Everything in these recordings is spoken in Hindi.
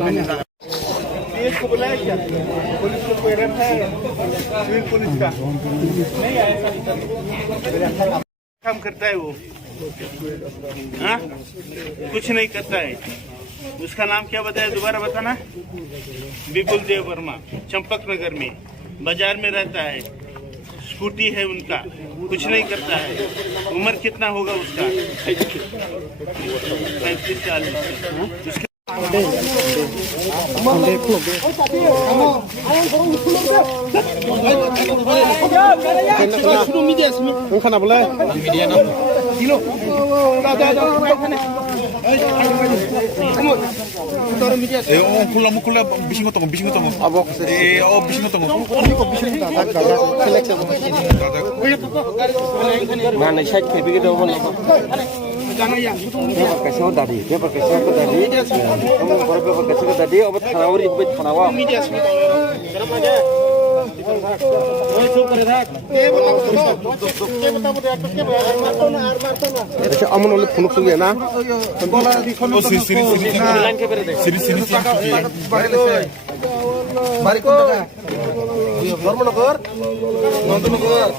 पुलिस को बुलाया क्या? पुलिस को कोई रखा है? सिविल पुलिस का नहीं आया काम करता है वो। हाँ, कुछ नहीं करता है। उसका नाम क्या बताया, दोबारा बताना। विपुल देव वर्मा, चंपक नगर में बाजार में रहता है। स्कूटी है उनका, कुछ नहीं करता है। उम्र कितना होगा उसका? 35-40। Kasih tadi, dia pakai siapa tadi? Kamu baru pakai siapa tadi? Obat tanawari, obat tanawa. Amun oleh punuk sugi na. Bari kau jaga. Normanagor, Nandunagor,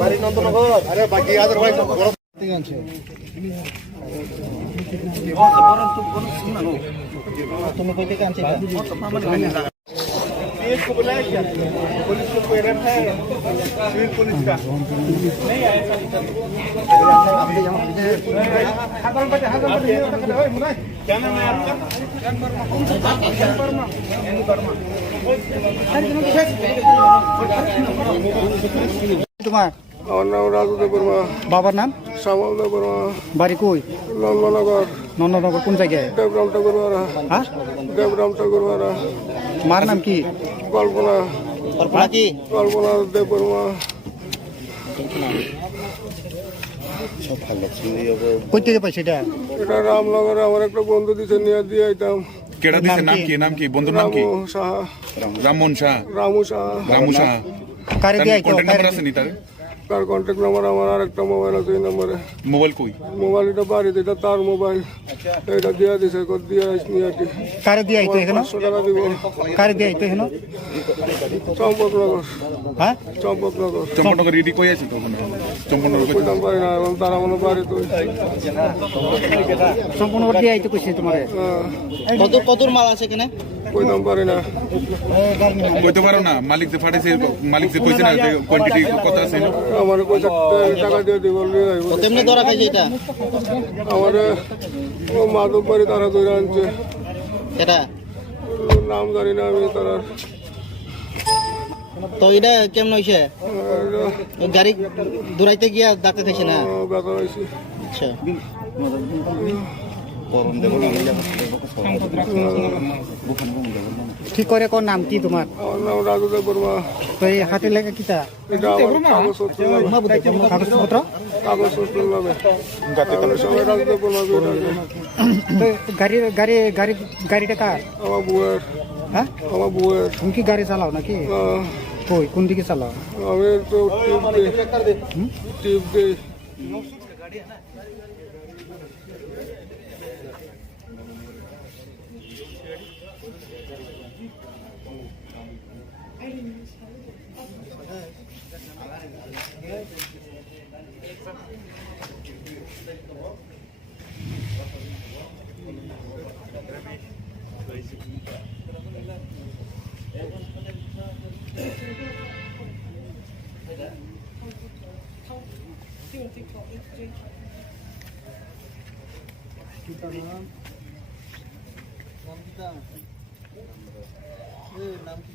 Bari Nandunagor. Ada bagi otherwise. Police को बुलाया क्या? पुलिस को कोई रखा है? सिविल पुलिस का नहीं आया क्या नाम है आपका? তোমার আমার নাম রাজুদেব বর্মা। বাবার নাম শ্যামলদেব বর্মা। বাড়ি কই? নন্দনগর। নন্দনগর কোন জায়গায়? দেবরাম ঠাকুরবাড়া। হ্যাঁ, দেবরাম ঠাকুরবাড়া। মার নাম কি? কল্পনা। কল্পনা কি? কল্পনা দেব বর্মা। কই থেকে পাইছে এটা? এটা রামনগরে আমার একটা বন্ধু দিছে, নিয়ে দিয়ে আইতাম। কেডা দিছে? নাম কি? নাম কি? বন্ধুর নাম কি? রামু সাহা। রামমোহন শাহ। রামু সাহা। রামু শাহ। কারে দিয়ে আইতো? কন্টাক্ট নাম্বার আছে নি তার? তার কন্ট্যাক্ট নাম্বার আমার আর একটা মোবাইল আছে, এই নম্বরে। মোবাইল কই? মোবাইল এটা বাড়িতে, এটা তার মোবাইল। এটা দিয়ে দিছে, দিয়ে আসনি আর কি। কারে দিয়ে আইতো এখানে? 500 টাকা দিব। কারে দিয়ে আইতো এখানে? চম্পকনগর। হ্যাঁ, চম্পকনগর। চম্পনগর ইডি কই আছে তখন? চম্পনগর কই? কইতাম পারি না, এবং তারা মনে বাড়ি তো। সম্পূর্ণ দিয়ে আইতো কইছে তোমারে। কতর মাল আছে এখানে? কইতাম পারি না। কইতে পারো না? মালিক যে ফাটাইছে, মালিক যে কইছে না যে কোয়ান্টিটি কত আছে? আমার কইছে টাকা দিয়ে দিব। তেমনি ধরা খাইছে এটা? আমার ও মাধব বাড়ি তারা ধরে আনছে। এটা নাম জানি না আমি তারা। তো এটা কেমন হইছে? গাড়ি দৌড়াইতে গিয়া ডাক্তার খাইছে না? ব্যথা হয়েছে। আচ্ছা, ঠিক করে কোন নাম কি তোমার? আমার নাম রাজুদেব বর্মা। তো এই হাতে লেখা কিটা? এটা আমার কাগজপত্র নামে। কাগজপত্র কাগজপত্র নামে সবাই রাজুদেব বর্মা। তো গাড়িটা কার? আমার বউয়ের। হ্যাঁ, আমার বউয়ের। তুমি কি গাড়ি চালাও নাকি? কই কোন দিকে চালাও? আমি তো টিপ দিই। নাম কি?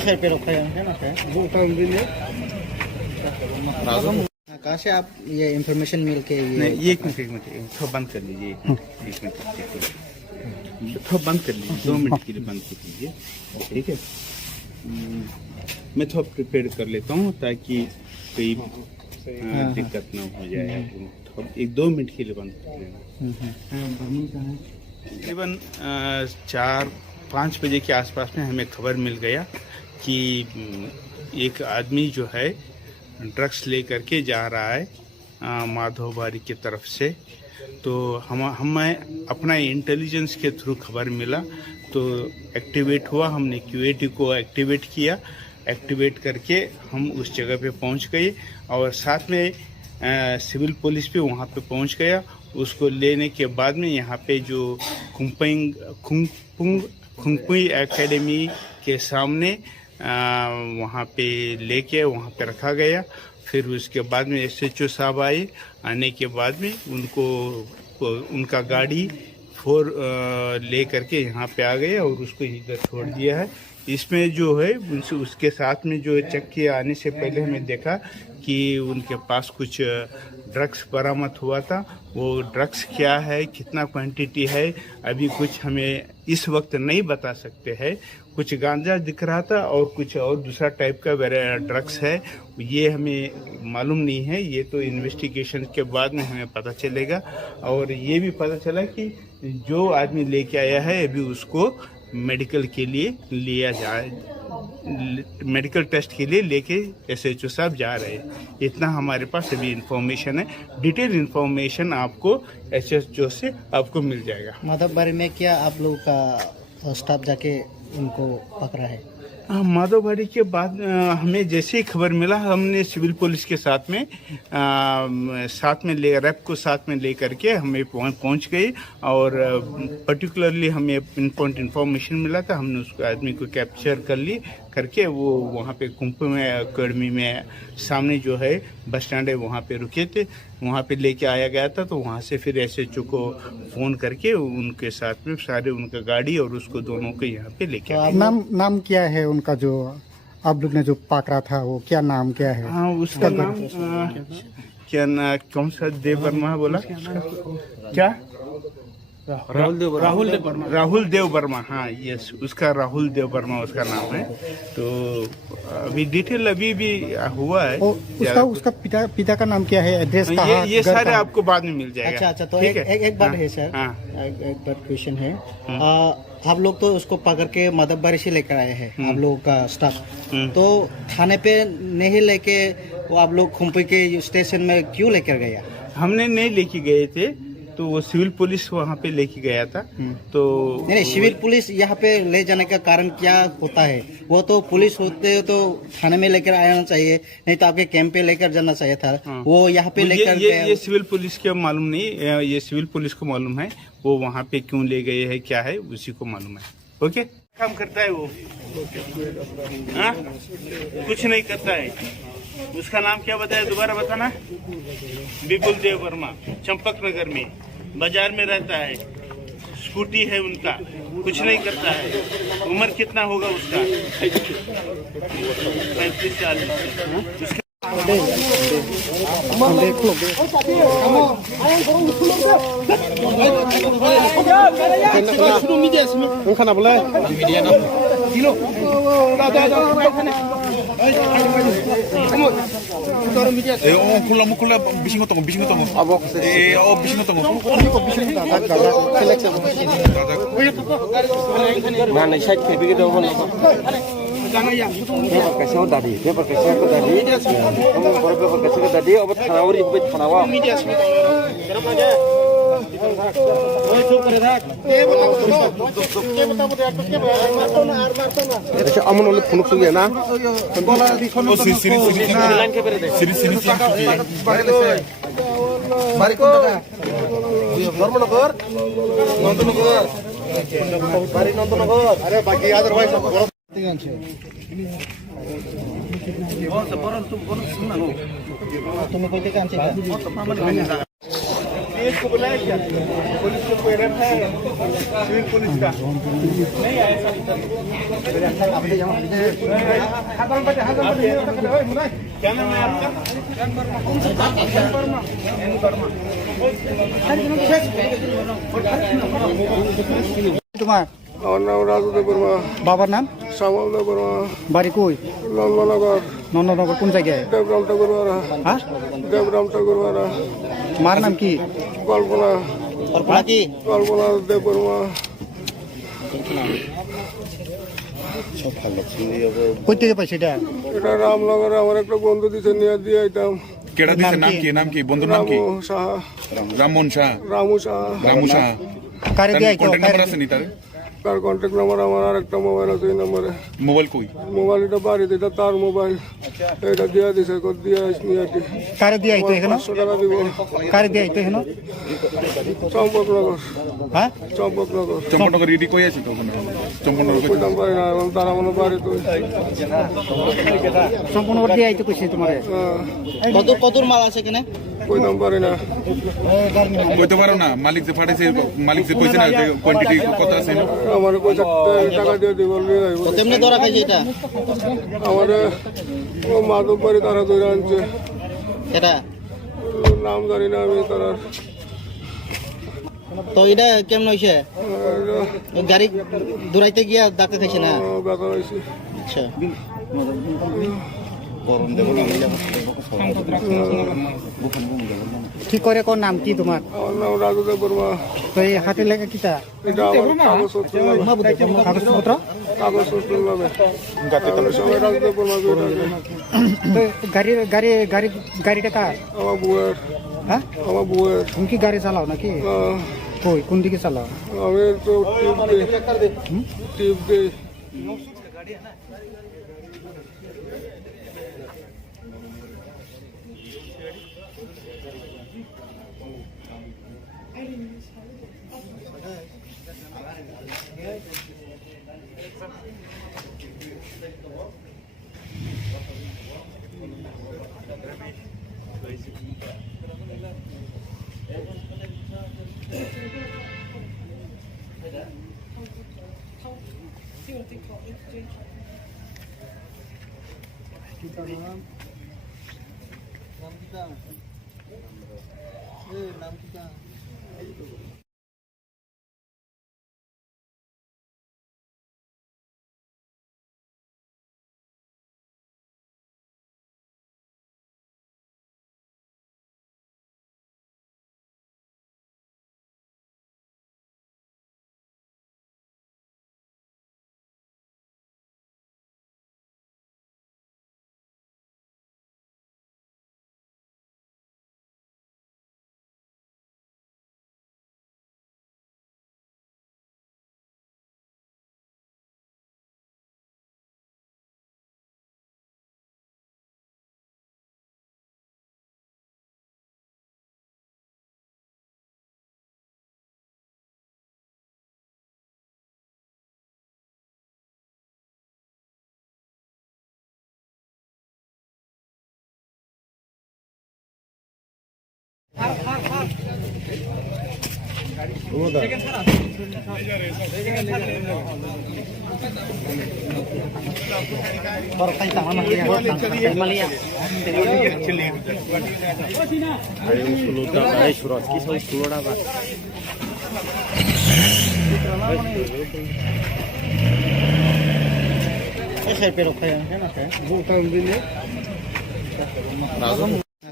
सर पे रखा है ना सर। कहाँ से आप ये इंफॉर्मेशन मिल के नहीं, ये एक मिनट थोड़ा बंद कर लीजिए। एक मिनट थोड़ा बंद कर लीजिए, 2 मिनट के लिए बंद कर लीजिए, ठीक है। मैं थोड़ा प्रिपेयर कर लेता हूँ ताकि कोई दिक्कत ना हो जाए। थोड़ा 1-2 मिनट के लिए बंद कर लेना। तकरीबन 4-5 बजे के आसपास में हमें खबर मिल गया कि एक आदमी जो है ड्रग्स लेकर के जा रहा है माधोबारी की तरफ से। तो हमें अपना इंटेलिजेंस के थ्रू खबर मिला, तो एक्टिवेट हुआ। हमने क्यूएटी को एक्टिवेट किया। एक्टिवेट करके हम उस जगह पे पहुंच गए और साथ में सिविल पुलिस भी वहां पे पहुंच गया। उसको लेने के बाद में यहाँ पे जो खुंगपुई एकेडमी के सामने वहाँ पे लेके वहाँ पे रखा गया। फिर उसके बाद में SHO साहब आए। आने के बाद में उनका गाड़ी 4 ले करके यहाँ पे आ गए और उसको इधर छोड़ दिया है। इसमें जो है उसके साथ में जो चक्की आने से पहले हमें देखा कि उनके पास कुछ ड्रग्स बरामद हुआ था। वो ड्रग्स क्या है, कितना क्वांटिटी है, अभी कुछ हमें इस वक्त नहीं बता सकते हैं। कुछ गांजा दिख रहा था और कुछ और दूसरा टाइप का ड्रग्स है, ये हमें मालूम नहीं है। ये तो इन्वेस्टिगेशन के बाद में हमें पता चलेगा। और ये भी पता चला कि जो आदमी लेके आया है अभी उसको मेडिकल के लिए लिया जाए, मेडिकल टेस्ट के लिए लेके SHO साहब जा रहे हैं। इतना हमारे पास अभी इंफॉर्मेशन है। डिटेल इंफॉर्मेशन आपको SHO से आपको मिल जाएगा। माधवबारी में क्या आप लोगों का स्टाफ जाके उनको पकड़ा है? माधवबारी के बाद हमें जैसे ही खबर मिला, हमने सिविल पुलिस के साथ में रैप को साथ में ले करके हमें पहुंच गए। और पर्टिकुलरली हमें पिनपॉइंट इन्फॉर्मेशन मिला था। हमने उसको आदमी को कैप्चर करके वो वहाँ पे खुंगपुई एकेडमी में सामने जो है बस स्टैंड है वहाँ पे रुके थे, वहाँ पे लेके आया गया था। तो वहाँ से फिर SHO को फ़ोन करके उनके साथ में सारे उनका गाड़ी और उसको दोनों को यहाँ पे लेके आए। नाम क्या है उनका, जो आप लोग ने जो पकड़ा था वो क्या नाम क्या है? हाँ, उसका नाम क्या ना, कौन सा देव वर्मा बोला क्या? राहुल देव वर्मा। हाँ, यस, उसका राहुल देव वर्मा उसका नाम है। तो अभी डिटेल अभी भी हुआ है। उसका पिता का नाम क्या है, एड्रेस कहाँ? ये सारे आपको बाद में मिल जाएगा। अच्छा, तो एक बात है सर, एक बात क्वेश्चन है। आप लोग तो उसको पकड़ के माधवबारी से लेकर आए हैं, आप लोगों का स्टाफ। तो थाने पे नहीं लेके वो आप लोग खुंगपुई के स्टेशन में क्यों लेकर गया? हमने नहीं लेके गए थे, तो वो सिविल पुलिस वहाँ पे लेके गया था। तो नहीं, सिविल पुलिस यहाँ पे ले जाने का कारण क्या होता है? वो तो पुलिस होते तो थाने में लेकर आना चाहिए, नहीं तो आपके कैंप पे लेकर जाना चाहिए था। वो यहाँ पे लेकर ये सिविल पुलिस के मालूम नहीं, ये सिविल पुलिस को मालूम है वो वहाँ पे क्यों ले गए है, क्या है, उसी को मालूम है। ओके, काम करता है वो? हाँ, कुछ नहीं करता है। उसका नाम क्या बताया, दोबारा बताना? विपुल देव वर्मा, चंपक नगर में बाजार में रहता है। स्कूटी है उनका, कुछ नहीं करता है। उम्र कितना होगा उसका? 35-40। 콜라 미신 것도 미신 것도 미신 것도 Mana saya begitu dong. Paper kasih tadi, paper kasih tadi. Kamu paper kasih tadi, obat thanawari, obat thanawa. अमन वाले फोन सुन गया ना तुम्ही कोणते काम पुलिस को बुलाया क्या? पुलिस को कोई रेप है? सिविल पुलिस का नहीं आया सर। क्या नाम है आपका? তোমার আমার নাম রাজু দেববর্মা, বাবার নাম শ্যামল দেববর্মা, বাড়ি কই? নন্দনগর, নন্দনগর কোন জায়গায়? দেবরাম ঠাকুরবাড়া, হ্যাঁ, দেবরাম ঠাকুরবাড়া। মার নাম কি? কল্পনা, কল্পনা দেববর্মা। কই থেকে পাইছে এটা? এটা রামনগরে আমার একটা বন্ধু দিছে, নিয়ে দিয়ে আইতাম। কেডা দিছে? নাম কি বন্ধুর নাম কি? রামু সাহা, রামমোহন শাহ। রামু সাহা। রামু শাহ। কারে দিয়ে আইতো? কন্টাক্ট নাম্বার আছে নি তার? তার কন্ট্যাক্ট নাম্বার আমার আর একটা মোবাইল আছে, এই নাম্বারে। মোবাইল কই? মোবাইল এটা বাড়িতে, এটা তার মোবাইল। এটা দিয়ে দিছে, দিয়ে আসনি আর কি। কারে দিয়ে আইতো এখানে? 500 টাকা দিব। কারে দিয়ে আইতো এখানে? চম্পকনগর, হ্যাঁ, চম্পকনগর। চম্পনগর রেডি কই আছে তো ওখানে? চম্পনগর কই? কইতাম পারি না, এখন তারা মনে বাড়ি তো। সম্পূর্ণ করে দিয়ে আইতো কইছে তোমারে? কতর মাল আছে এখানে? কইতাম পারি না। কইতে পারো না? মালিক যে ফাটাইছে, মালিক যে কইছে না যে কোয়ান্টিটি কত আছে? আমার কইছে টাকা দিয়ে দিব, নিয়ে আইব। কেমনে ধরা খাইছে এটা? আমার ও মাধব বাড়ি তারা ধরে আনছে, এটা নাম জানি না আমি তারা। তো এটা কেমন হইছে? গাড়ি দৌড়াইতে গিয়া ডাক্তার খাইছে না? ব্যথা হয়েছে। আচ্ছা, কি করে, কোন নাম কি তোমার? আমার নাম রাজু দেববর্মা। তো এই হাতে লেখা কিটা? এটা আমার কাগজপত্র নামে। কাগজপত্র? কাগজপত্র নামে সবাই রাজু দেববর্মা করে ডাকে। তো গাড়িটা কার? আমার বউয়ের। হ্যাঁ, আমার বউয়ের। তুমি কি গাড়ি চালাও নাকি? কই, কোন দিকে চালাও? আমি তো টিপ দিই।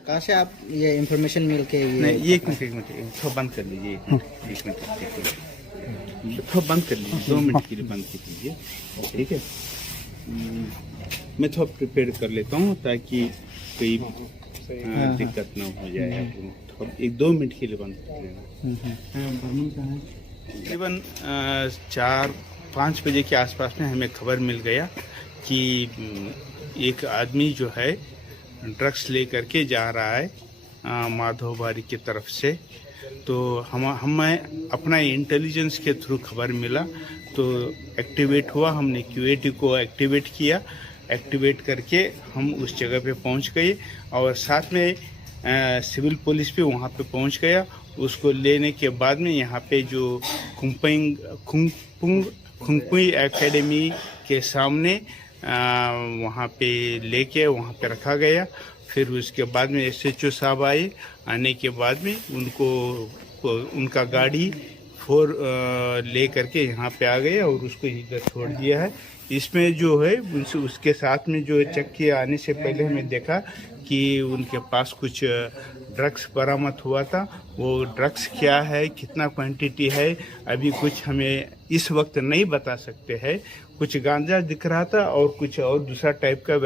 कहाँ से आप ये इंफॉर्मेशन मिल के नहीं, ये एक मिनट थोड़ा बंद कर लीजिए। एक मिनट थोड़ा बंद कर लीजिए, 2 मिनट के लिए बंद कर लीजिए, ठीक है? मैं थोड़ा प्रिपेयर कर लेता हूँ ताकि कोई दिक्कत ना हो जाए। तो 1-2 मिनट के लिए बंद कर देना। तकरीबन 4-5 बजे के आसपास में हमें खबर मिल गया कि एक आदमी जो है ड्रग्स लेकर के जा रहा है माधोबारी की तरफ से। तो हमें अपना इंटेलिजेंस के थ्रू खबर मिला तो एक्टिवेट हुआ। हमने QAT को एक्टिवेट किया। एक्टिवेट करके हम उस जगह पे पहुंच गए और साथ में सिविल पुलिस भी वहां पे पहुंच गया। उसको लेने के बाद में यहाँ पे जो खुंगपुई एकेडमी के सामने वहाँ पे लेके वहाँ पे रखा गया। फिर उसके बाद में SHO साहब आए। आने के बाद में उनका गाड़ी 4 ले करके यहाँ पे आ गया और उसको इधर छोड़ दिया है। इसमें जो है उसके साथ में जो चेक किया आने से पहले हमें देखा कि उनके पास कुछ ड्रग्स बरामद हुआ था। वो ड्रग्स क्या है, कितना क्वांटिटी है, अभी कुछ हमें इस वक्त नहीं बता सकते हैं। कुछ गांजा दिख रहा था और कुछ और दूसरा टाइप का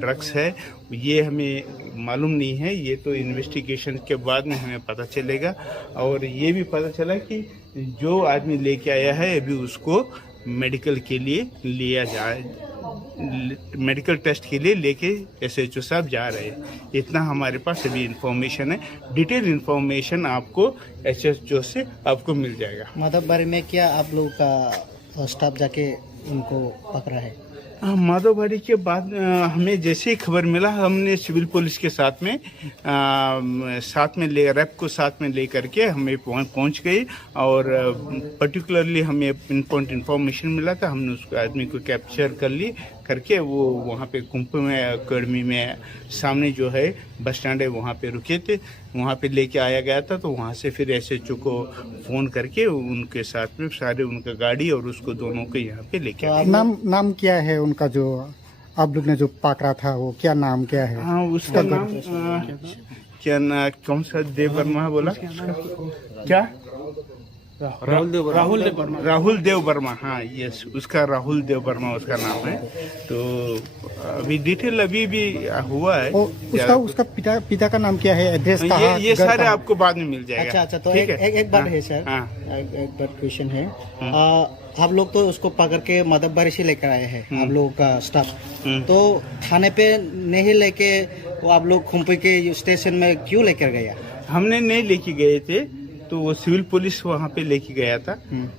ड्रग्स है, ये हमें मालूम नहीं है। ये तो इन्वेस्टिगेशन के बाद में हमें पता चलेगा। और ये भी पता चला कि जो आदमी लेके आया है अभी उसको मेडिकल के लिए लिया जाए, मेडिकल टेस्ट के लिए लेके SHO साहब जा रहे हैं। इतना हमारे पास अभी इंफॉर्मेशन है। डिटेल इंफॉर्मेशन आपको SHO से आपको मिल जाएगा। माधवबारी में क्या आप लोगों का स्टाफ जाके उनको पकड़ा है? माधवबारी के बाद हमें जैसे ही खबर मिला हमने सिविल पुलिस के साथ में रैप को साथ में ले करके हमें पहुंच गए। और पर्टिकुलरली हमें पिनपॉइंट इन्फॉर्मेशन मिला था। हमने उस आदमी को कैप्चर करके वो वहाँ पे खुंगपुई एकेडमी में सामने जो है बस स्टैंड है वहाँ पे रुके थे। वहाँ पे लेके आया गया था। तो वहाँ से फिर SHO को फ़ोन करके उनके साथ में सारे उनका गाड़ी और उसको दोनों को यहाँ पे लेके आए। नाम क्या है उनका जो आप लोग ने जो पकड़ा था, वो क्या नाम क्या है? हाँ, उसका नाम क्या ना, कौन सा देव वर्मा बोला क्या? राहुल देव वर्मा। हाँ, यस, उसका राहुल देव वर्मा उसका नाम है। तो अभी डिटेल अभी भी हुआ है। उसका पिता का नाम क्या है, एड्रेस कहाँ? ये सारे आपको बाद में मिल जाएगा। अच्छा, तो एक बात है सर। एक बात क्वेश्चन है। आप लोग तो उसको पकड़ के माधवबारी से लेकर आए हैं, आप लोगों का स्टाफ। तो थाने पे नहीं लेके वो आप लोग खुंपी के स्टेशन में क्यों लेकर गया? हमने नहीं लेके गए थे, तो वो सिविल पुलिस वहाँ पे लेके गया था।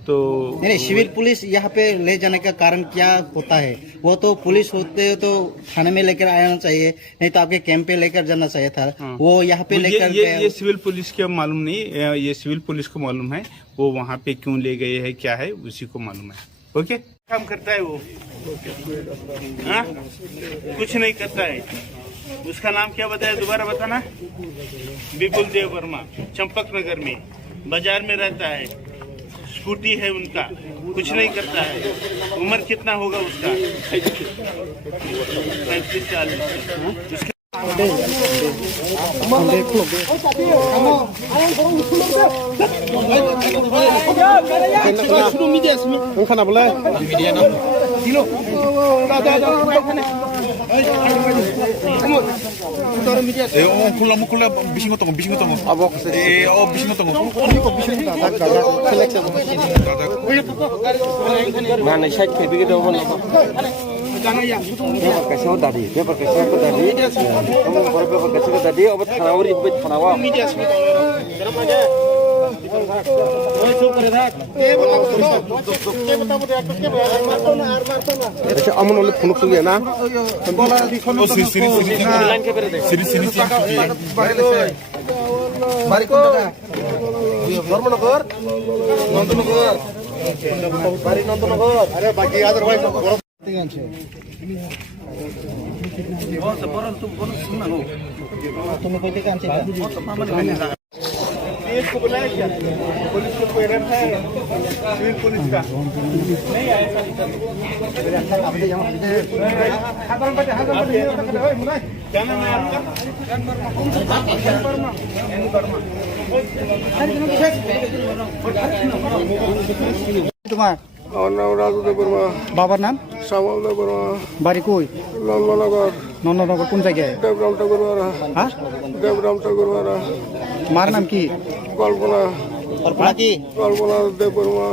तो नहीं, सिविल पुलिस यहाँ पे ले जाने का कारण क्या होता है? वो तो पुलिस होते तो थाने में लेकर आना चाहिए, नहीं तो आपके कैंप पे लेकर जाना चाहिए था। वो यहाँ पे लेकर ये सिविल पुलिस के मालूम नहीं, ये सिविल पुलिस को मालूम है वो वहाँ पे क्यों ले गए है, क्या है, उसी को मालूम है। ओके, काम करता है वो? हाँ, कुछ नहीं करता है। उसका नाम क्या बताया, दोबारा बताना? विपुल देव वर्मा, चंपक नगर में बाजार में रहता है। स्कूटी है उनका, कुछ नहीं करता है। उम्र कितना होगा उसका? 35-40। Pakai saus tadi, dia pakai saus tadi. Kamu berapa pakai saus tadi? Obat tanawuri, obat tanawa. अच्छा अमन वाले फोन कर लिया ना? अरे बाकी तुम्हें कोई काम चाहिए? इसको बुलाया क्या? पुलिस को कोई रेप है? सिविल पुलिस का नहीं आया। क्या नाम है आपका? तुम्हारा और नाम राजू देव वर्मा। बाबा नाम? শ্যামল দেব বর্মা বাড়ি কই নন্দনগর নন্দনগর কোন জায়গায় দেবরাম ঠাকুরবাড়া হ্যাঁ দেবরাম ঠাকুরবাড়া মার নাম কি কল্পনা कल्पना की কল্পনা দেব বর্মা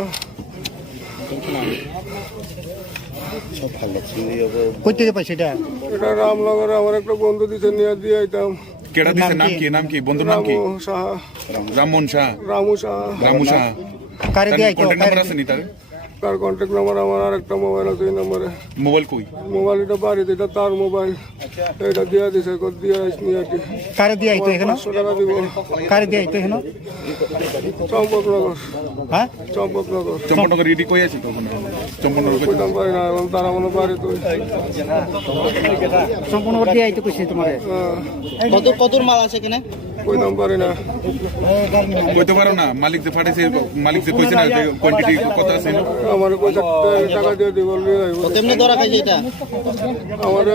কই থেকে পাইছে এটা এটা রামনগরে আমার একটা বন্ধু দিছে নিয়ে দিয়ে আইতাম কেডা দিছে নাম কি বন্ধুর নাম কি রামু সাহা রামমোহন শাহ রামু সাহা রামু শাহ কারে দিয়ে আইতো কন্টাক্ট নাম্বার আছে নি তার তার কন্ট্যাক্ট নাম্বার আমার আর একটা মোবাইল আছে এই নম্বরে মোবাইল কই মোবাইল এটা বাড়িতে এটা তার মোবাইল এটা দিয়ে দিছে দিয়ে আসনি আর কি কারে দিয়ে আইতো এখানে 500 টাকা দিব কারে দিয়ে আইতো এখানে চম্পকনগর হ্যাঁ চম্পকনগর চম্পনগর রেডি কই আছে তো ওখানে চম্পনগর কই কইতাম পারি না এখন তারা মনে পারে তো সম্পূর্ণ দিয়ে আইতো কইছে তোমারে কত মাল আছে এখানে কইতাম পারি না কইতে পারো না মালিক যে ফাটাইছে মালিক যে কইছে না যে কোয়ান্টিটি কত আছে আমার পয়সা টাকা দিয়ে দিব নিয়ে যাইব তেমনি ধরা খাইছে এটা আমার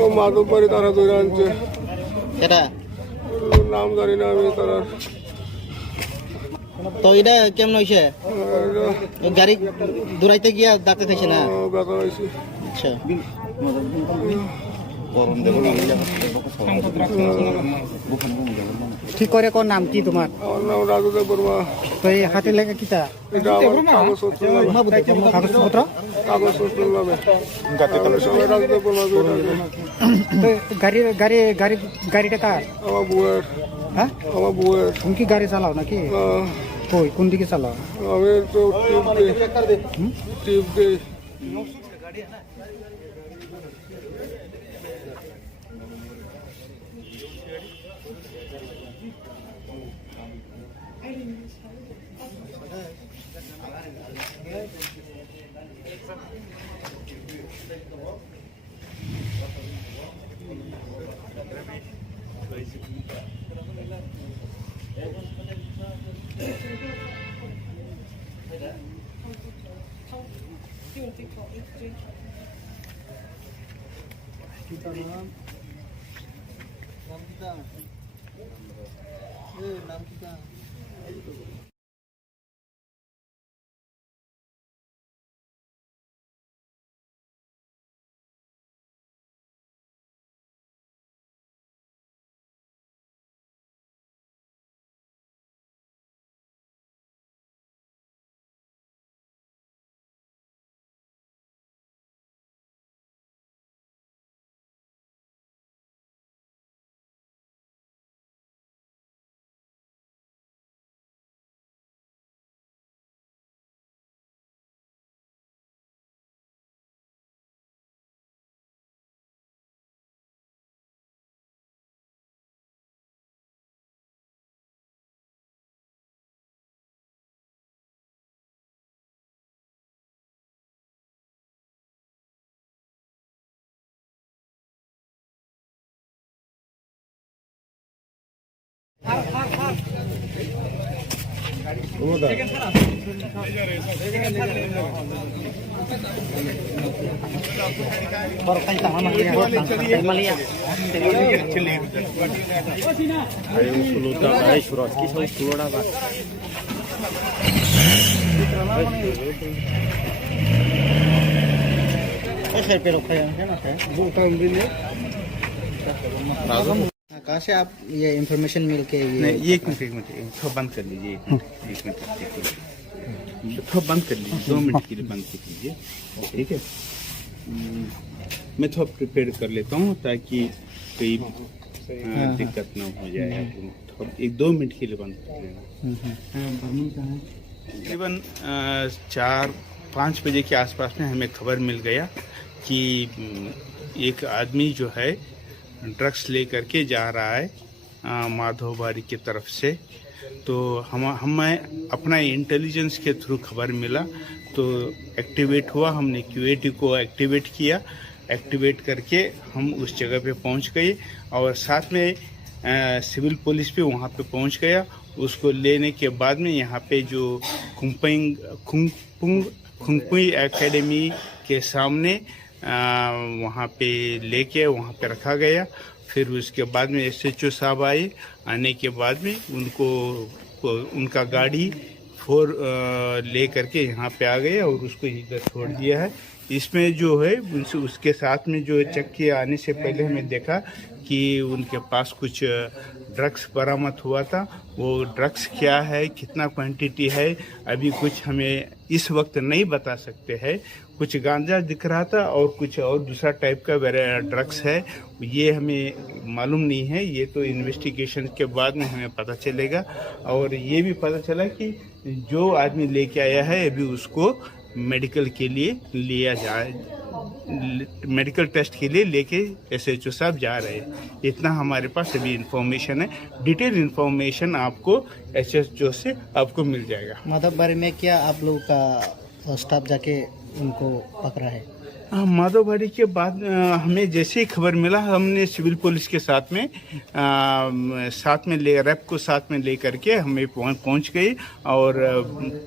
ও মাধব বাড়ি তারা ধরে আনছে এটা নাম জানি না আমি তারা তো এটা কেমন হয়েছে গাড়ি দৌড়াইতে গিয়া ডাকতে থাকছে না ব্যথা হয়েছে আচ্ছা ঠিক করে কোন নাম কি তোমার আমার নাম রাজু দেব বর্মা তো এই হাতে লেখা কিতা এটা আমার কাগজপত্র নামে কাগজপত্র কাগজপত্র নামে আমরা সবাই রাজু দেব বর্মা করে ডাকে। তো গাড়িটা কার আমার বউয়ের হ্যাঁ আমার বউয়ের তুমি কি গাড়ি চালাও নাকি কই কোন দিকে চালাও আমি তো টিপ দিই सर पे रखा है ना कहाँ से आप ये इंफॉर्मेशन मिल के नहीं ये एक मिनट थोड़ा बंद कर लीजिए एक मिनट थोड़ा बंद कर लीजिए 2 मिनट के लिए बंद कर लीजिए ठीक है मैं थोड़ा प्रिपेयर कर लेता हूँ ताकि कोई दिक्कत ना हो जाए थोड़ा 1-2 मिनट के लिए बंद कर लेना तकरीबन 4-5 बजे के आसपास में हमें खबर मिल गया कि एक आदमी जो है ड्रग्स लेकर के जा रहा है माधोबारी की तरफ से। तो हमें अपना इंटेलिजेंस के थ्रू खबर मिला तो एक्टिवेट हुआ, हमने क्यूएटी को एक्टिवेट किया। एक्टिवेट करके हम उस जगह पे पहुंच गए और साथ में सिविल पुलिस भी वहां पे पहुंच गया। उसको लेने के बाद में यहाँ पे जो खुंगपुई एकेडमी के सामने वहाँ पे लेके वहाँ पे रखा गया। फिर उसके बाद में SHO साहब आए। आने के बाद में उनका गाड़ी ले करके यहाँ पे आ गए और उसको इधर छोड़ दिया है। इसमें जो है उसके साथ में जो चेक किए आने से पहले हमें देखा कि उनके पास कुछ ड्रग्स बरामद हुआ था। वो ड्रग्स क्या है, कितना क्वांटिटी है, अभी कुछ हमें इस वक्त नहीं बता सकते हैं। कुछ गांजा दिख रहा था और कुछ और दूसरा टाइप का ड्रग्स है, ये हमें मालूम नहीं है। ये तो इन्वेस्टिगेशन के बाद में हमें पता चलेगा। और ये भी पता चला कि जो आदमी लेके आया है अभी उसको मेडिकल के लिए लिया जाए, मेडिकल टेस्ट के लिए लेके SHO साहब जा रहे हैं। इतना हमारे पास अभी इंफॉर्मेशन है। डिटेल इंफॉर्मेशन आपको SHO से आपको मिल जाएगा। माधवबारी में क्या आप लोग का स्टाफ जाके उनको पकड़ा है? माधवबाड़ी के बाद हमें जैसे ही खबर मिला, हमने सिविल पुलिस के साथ में रैप को साथ में ले करके हमें पहुंच गए। और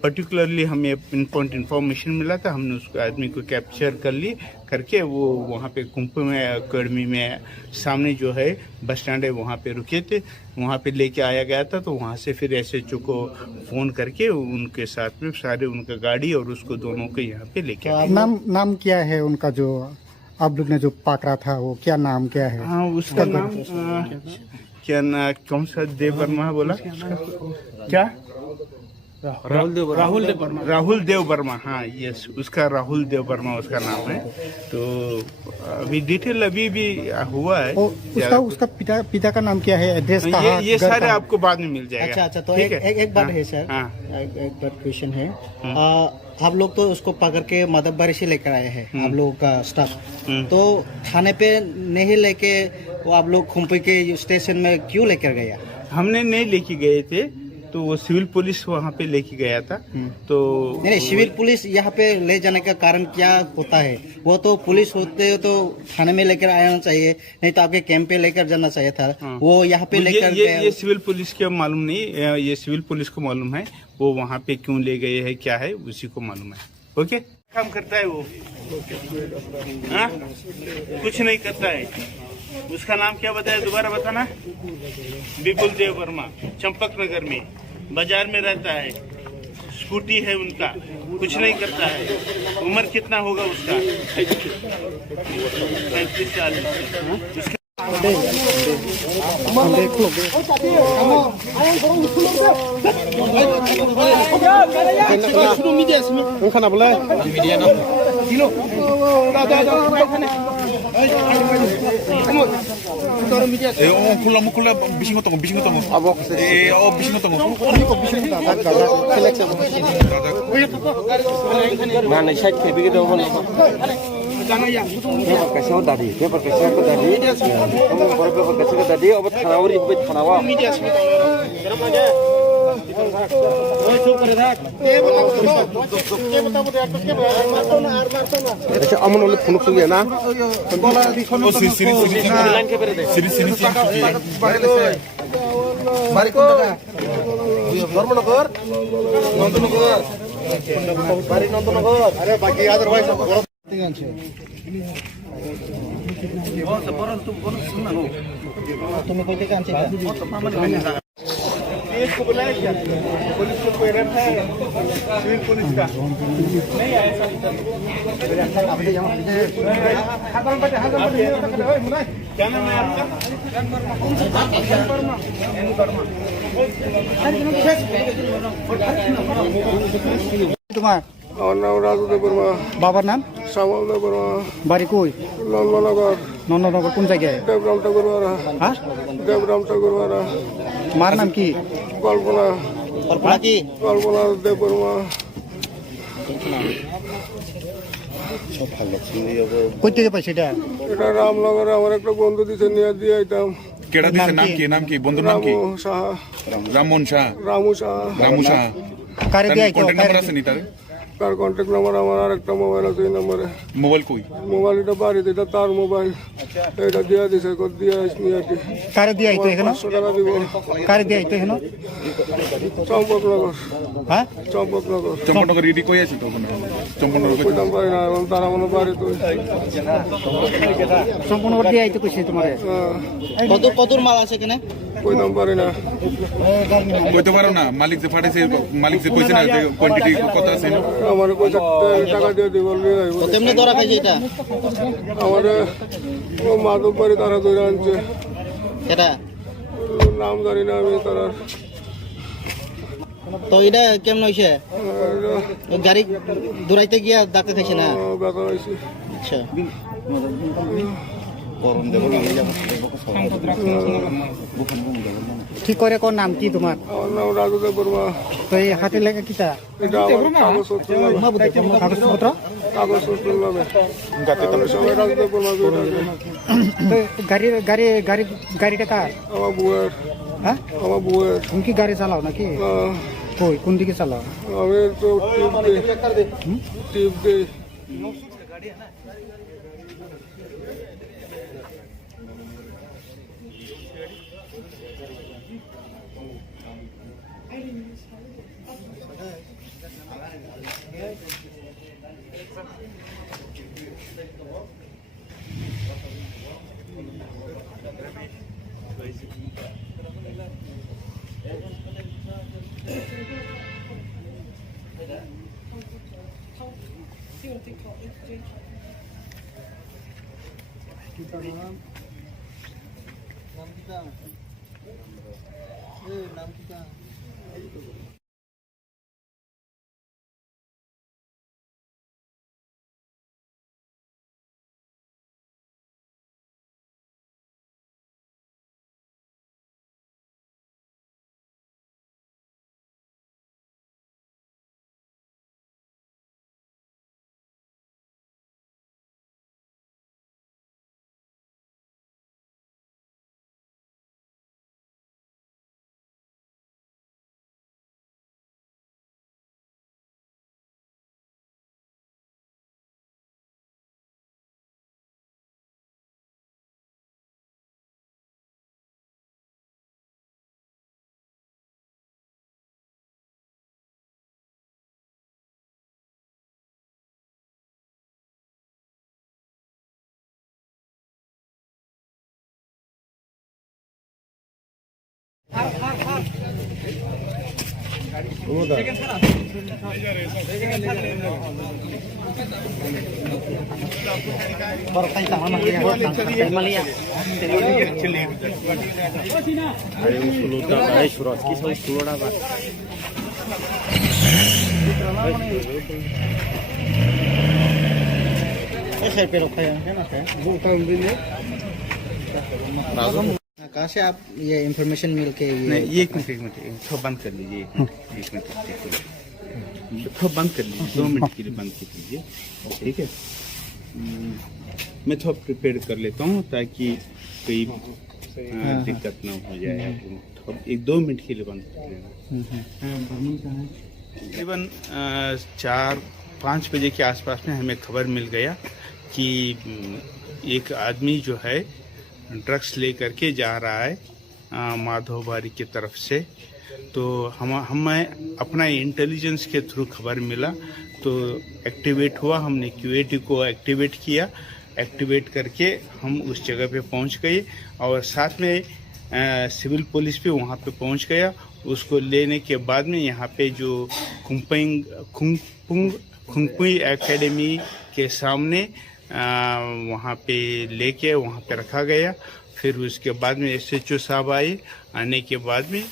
पर्टिकुलरली हमें पिन पॉइंट इन्फॉर्मेशन मिला था, हमने उस आदमी को कैप्चर कर ली करके वो वहाँ पे कुंभ में अकेडमी में सामने जो है बस स्टैंड है वहाँ पे रुके थे, वहाँ पे लेके आया गया था। तो वहाँ से फिर SHO को फ़ोन करके उनके साथ में सारे उनका गाड़ी और उसको दोनों को यहाँ पे लेके आए। नाम क्या है उनका जो आप लोग ने जो पकड़ा था, वो क्या नाम क्या है? हाँ, उसका नाम क्या ना, कौन सा देव वर्मा बोला क्या? राहुल देव वर्मा। हाँ, यस, उसका राहुल देव वर्मा उसका नाम है। तो अभी डिटेल अभी भी हुआ है। उसका पिता का नाम क्या है, एड्रेस कहाँ? ये सारे आपको बाद में मिल जाएगा। अच्छा, तो एक बात है सर, एक बात क्वेश्चन है। आप लोग तो उसको पकड़ के माधवबारी से लेकर आए हैं, आप लोगों का स्टाफ। तो थाने पे नहीं लेके वो आप लोग खुम्पी के स्टेशन में क्यों लेकर गया? हमने नहीं लेके गए थे, तो वो सिविल पुलिस वहाँ पे लेके गया था। तो नहीं, सिविल पुलिस यहाँ पे ले जाने का कारण क्या होता है? वो तो पुलिस होते तो थाने में लेकर आना चाहिए, नहीं तो आपके कैंप पे लेकर जाना चाहिए था। वो यहाँ पे लेकर ये सिविल पुलिस के मालूम नहीं, ये सिविल पुलिस को मालूम है वो वहाँ पे क्यों ले गए हैं, क्या है उसी को मालूम है। ओके, काम करता है वो? हाँ, कुछ नहीं करता है। उसका नाम क्या बताया, दोबारा बताना? विपुल देव वर्मा, चंपक नगर में बाजार में रहता है, स्कूटी है उनका, कुछ नहीं करता है। उम्र कितना होगा उसका? 35 साल। 콜라 미신 것도 미신 것도 Mana saya begitu pun. Pakai saus tadi, dia pakai saus tadi. Kamu berapa pakai saus tadi? Obat khanawari, obat khanawa. अच्छा अमन वाले फोन सुनिए ना बारी कौन जगह धर्मनगर बारी नंदनगर अरे बाकी अदरवाइज तुम्हें कोई काम चाहिए? इसको बुलाया क्या? पुलिस को कोई रख है सिविल पुलिस का नहीं आया। क्या नाम है आपका? तुम्हारा আমার নাম রাজু দেব বর্মা। बाबर नाम শ্যামল দেব বর্মা। बारी कोई নন্দনগর नंदनगर कौन जगह है? দেবরাম ঠাকুরবাড়া। हाँ, দেবরাম ঠাকুরবাড়া। मार नाम की কল্পনা কল্পনা দেব বর্মা। कोई থেকে পাইছে এটা? এটা রামনগরে আমার একটা বন্ধু দিছে, নিয়ে দিয়ে আইতাম। केड़ा दिसे नाम की बंधु नाम की? রামু সাহা। राममोहन शाह। রামু সাহা। रामू शाह। কারে দিয়ে আইতো? কন্টাক্ট নাম্বার আছে নি তার? তার কন্ট্যাক্ট নাম্বার আমার আর একটা মোবাইল আছে, এই নম্বরে। মোবাইল কই? মোবাইল এটা বাড়িতে, এটা তার মোবাইল। এটা দিয়ে দিছে, দিয়ে আসনি আর কি। কারে দিয়ে আইতো এখানে? 500 টাকা দিব। কারে দিয়ে আইতো এখানে? চম্পকনগর। হ্যাঁ, চম্পকনগর। চম্পকনগর ইডি কই আছে তো ওখানে? চম্পকনগর কই? কইতাম পারি না, এখন তারা মনে বাড়ি তো। সম্পূর্ণ দিয়ে আইতো কইছে তোমারে? কত মাল আছে এখানে? কইতাম পারি না কইতে পারো না মালিক যে ফাটাইছে মালিক যে কইছে না যে কোয়ান্টিটি কত আছে আমার পয়সা টাকা দিয়ে দিব কেমনে ধরা খাইছে এটা আমার ও মাধব বাড়ি তারা ধরে আনছে এটা নাম জানি না আমি তারা তো এটা কেমন হয়েছে গাড়ি দৌড়াইতে গিয়া ডাক্তার খাইছে না ব্যথা হয়েছে আচ্ছা ঠিক করে কোন নাম কি তোমার আমার নাম রাজু দেব বর্মা তো এই হাতে লেখা কিটা এটা আমার কাগজপত্র কাগজপত্র কাগজপত্র নামে সবাই রাজু দেব বর্মা তো গাড়িটা কার আমার বউয়ের হ্যাঁ আমার বউয়ের তুমি কি গাড়ি চালাও নাকি কই কোন দিকে চালাও আমি তো টিপ দিই कहाँ से आप ये इंफॉर्मेशन मिल के नहीं ये एक मिनट थोड़ा बंद कर लीजिए एक मिनट थोड़ा बंद कर लीजिए 2 मिनट के लिए बंद कर लीजिए ठीक है मैं थोड़ा प्रिपेयर कर लेता हूँ ताकि कोई दिक्कत ना हो जाए थोड़ा 1-2 मिनट के लिए बंद कर लेना तकरीबन 4-5 बजे के आसपास में हमें खबर मिल गया कि एक आदमी जो है ड्रग्स लेकर के जा रहा है माधोबारी की तरफ से। तो हमें अपना इंटेलिजेंस के थ्रू खबर मिला तो एक्टिवेट हुआ, हमने क्यूएटी को एक्टिवेट किया। एक्टिवेट करके हम उस जगह पे पहुंच गए और साथ में सिविल पुलिस भी वहां पे पहुंच गया। उसको लेने के बाद में यहाँ पे जो खुंगपुई एकेडमी के सामने वहाँ पे लेके वहाँ पे रखा गया। फिर उसके बाद में SHO साहब आए। आने के बाद में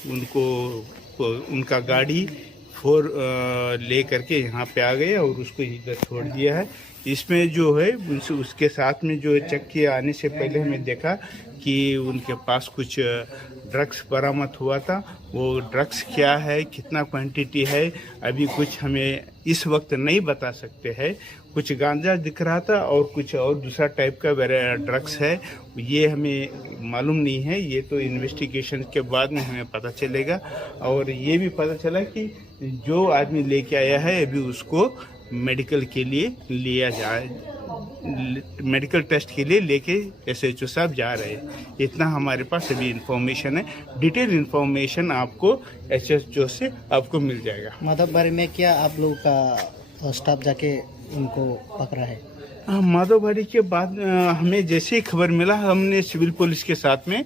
उनका गाड़ी 4 ले करके यहाँ पे आ गए और उसको इधर छोड़ दिया है। इसमें जो है उसके साथ में जो चेक किया आने से पहले हमें देखा कि उनके पास कुछ ड्रग्स बरामद हुआ था। वो ड्रग्स क्या है, कितना क्वांटिटी है, अभी कुछ हमें इस वक्त नहीं बता सकते हैं। कुछ गांजा दिख रहा था और कुछ और दूसरा टाइप का ड्रग्स है, ये हमें मालूम नहीं है। ये तो इन्वेस्टिगेशन के बाद में हमें पता चलेगा। और ये भी पता चला कि जो आदमी लेके आया है अभी उसको मेडिकल के लिए लिया जाए, मेडिकल टेस्ट के लिए लेके SHO साहब जा रहे हैं। इतना हमारे पास अभी इंफॉर्मेशन है। डिटेल इंफॉर्मेशन आपको SHO से आपको मिल जाएगा। माधवबारी में क्या आप लोग का स्टाफ जाके उनको पकड़ा है? माधोबाड़ी के बाद हमें जैसे ही खबर मिला हमने सिविल पुलिस के साथ में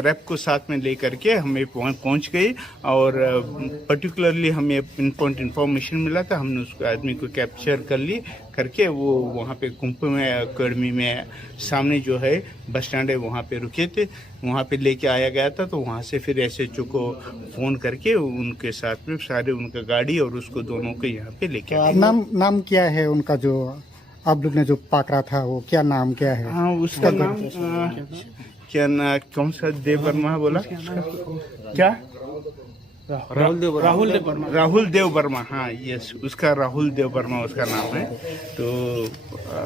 रैप को साथ में ले करके हमें पहुंच गई और पर्टिकुलरली हमें इन्फॉर्मेशन मिला था। हमने उस आदमी को कैप्चर कर ली करके वो वहाँ पे कुंभ में अकेडमी में सामने जो है बस स्टैंड है वहाँ पे रुके थे, वहाँ पे लेके आया गया था। तो वहाँ से फिर SHO को फ़ोन करके उनके साथ में सारे उनका गाड़ी और उसको दोनों को यहाँ पे लेके आए। नाम क्या है उनका जो आप लोग ने जो पकड़ा था, वो क्या नाम क्या है? हाँ उसका नाम क्या ना कौन सा देव वर्मा बोला क्या? राहुल देव वर्मा। हाँ यस, उसका राहुल देव वर्मा उसका नाम है। तो